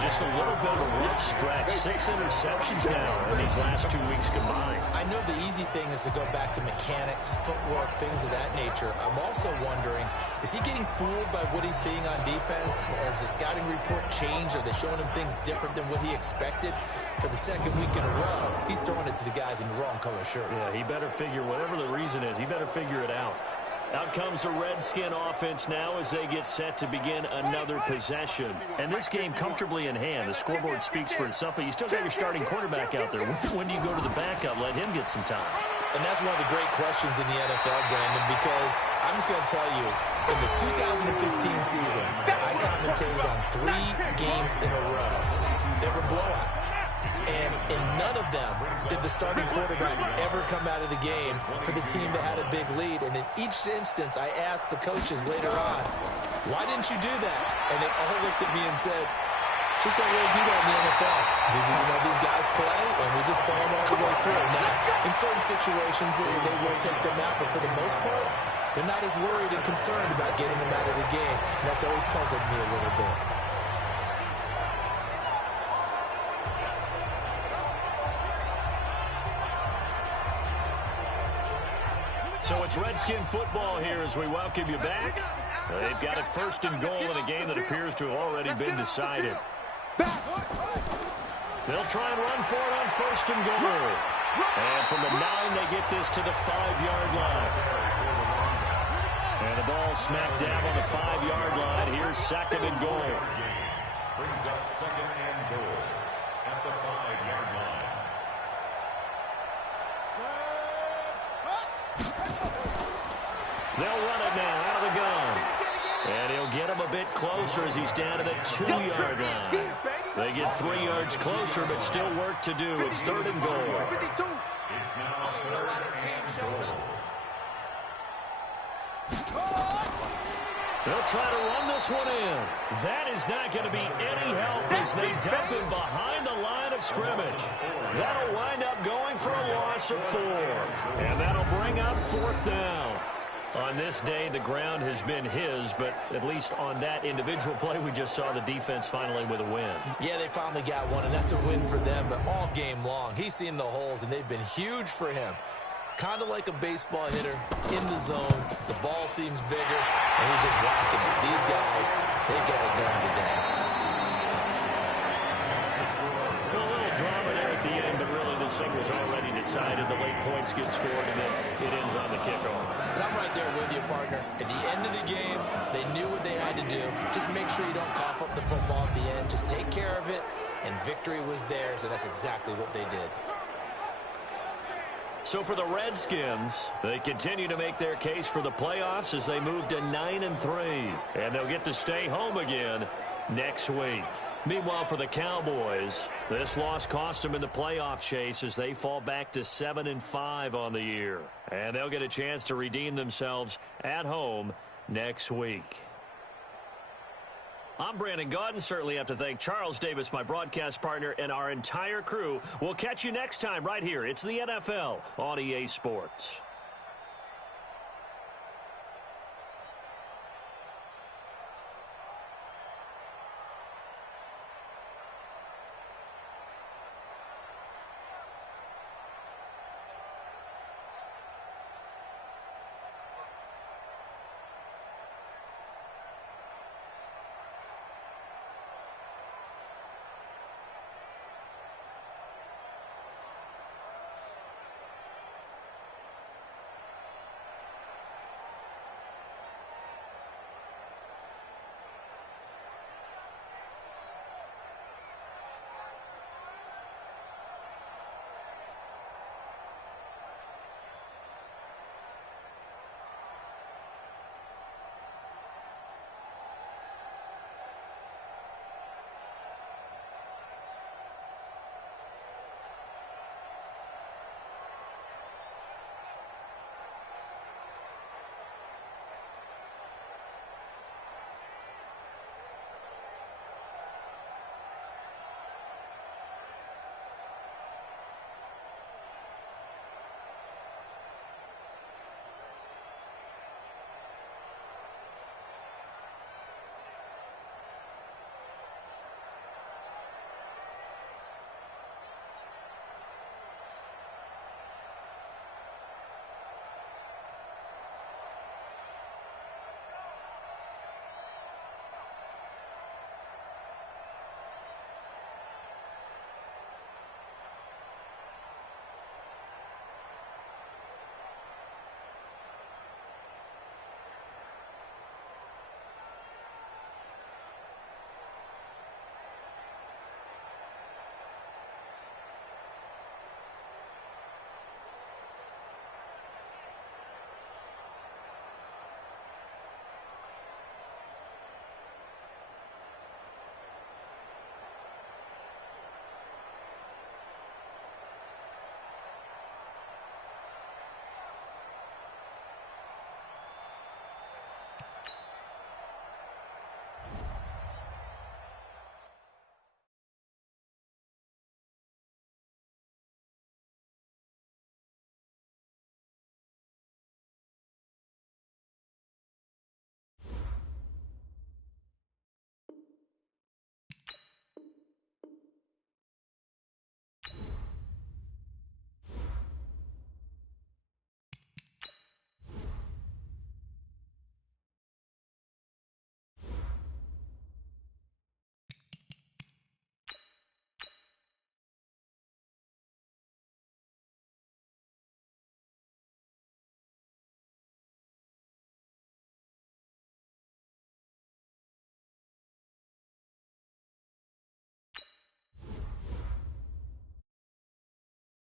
Just a little bit of a rough stretch. 6 interceptions now in these last 2 weeks combined. I know the easy thing is to go back to mechanics, footwork, things of that nature. I'm also wondering, is he getting fooled by what he's seeing on defense? Has the scouting report changed? Are they showing him things different than what he expected? For the second week in a row, he's throwing it to the guys in the wrong color shirts. Yeah, he better figure, whatever the reason is, he better figure it out. Out comes the Redskin offense now as they get set to begin another possession. And this game comfortably in hand. The scoreboard speaks for itself, but you still got your starting quarterback out there. When do you go to the backup? Let him get some time. And that's one of the great questions in the NFL, Brandon, because I'm just going to tell you, in the 2015 season, I commentated on 3 games in a row. They were blowouts. And in none of them did the starting quarterback ever come out of the game for the team that had a big lead. And in each instance, I asked the coaches later on, why didn't you do that? And they all looked at me and said, just don't really do that in the NFL. These guys play, and we just play them all the way through. Now, in certain situations, they will take them out, but for the most part, they're not as worried and concerned about getting them out of the game. And that's always puzzled me a little bit. So it's Redskin football here as we welcome you back. They've got it first and goal in a game that appears to have already been decided. They'll try and run for it on first and goal. And from the 9, they get this to the 5-yard line. And the ball smacked down on the 5-yard line. Here's second and goal. Brings up second and goal at the 5-yard line. They'll run it now out of the gun. And he'll get him a bit closer as he's down to the 2-yard line. They get 3 yards closer, but still work to do. It's third and goal. It's now third and goal. They'll try to run this one in. That is not going to be any help as they dump him behind the line of scrimmage. That'll wind up going for a loss of 4. And that'll bring up 4th down. On this day, the ground has been his, but at least on that individual play, we just saw the defense finally with a win. Yeah, they finally got one, and that's a win for them, but all game long, he's seen the holes, and they've been huge for him. Kind of like a baseball hitter in the zone. The ball seems bigger, and he's just whacking it. These guys, they got it done today. A little drama there at the end, but really this thing was already decided. The late points get scored, and then it ends on the kickoff. And I'm right there with you, partner. At the end of the game, they knew what they had to do. Just make sure you don't cough up the football at the end. Just take care of it, and victory was theirs, and that's exactly what they did. So for the Redskins, they continue to make their case for the playoffs as they move to 9-3. And they'll get to stay home again next week. Meanwhile, for the Cowboys, this loss cost them in the playoff chase as they fall back to 7-5 on the year. And they'll get a chance to redeem themselves at home next week. I'm Brandon Gaudin. Certainly have to thank Charles Davis, my broadcast partner, and our entire crew. We'll catch you next time right here. It's the NFL on EA Sports.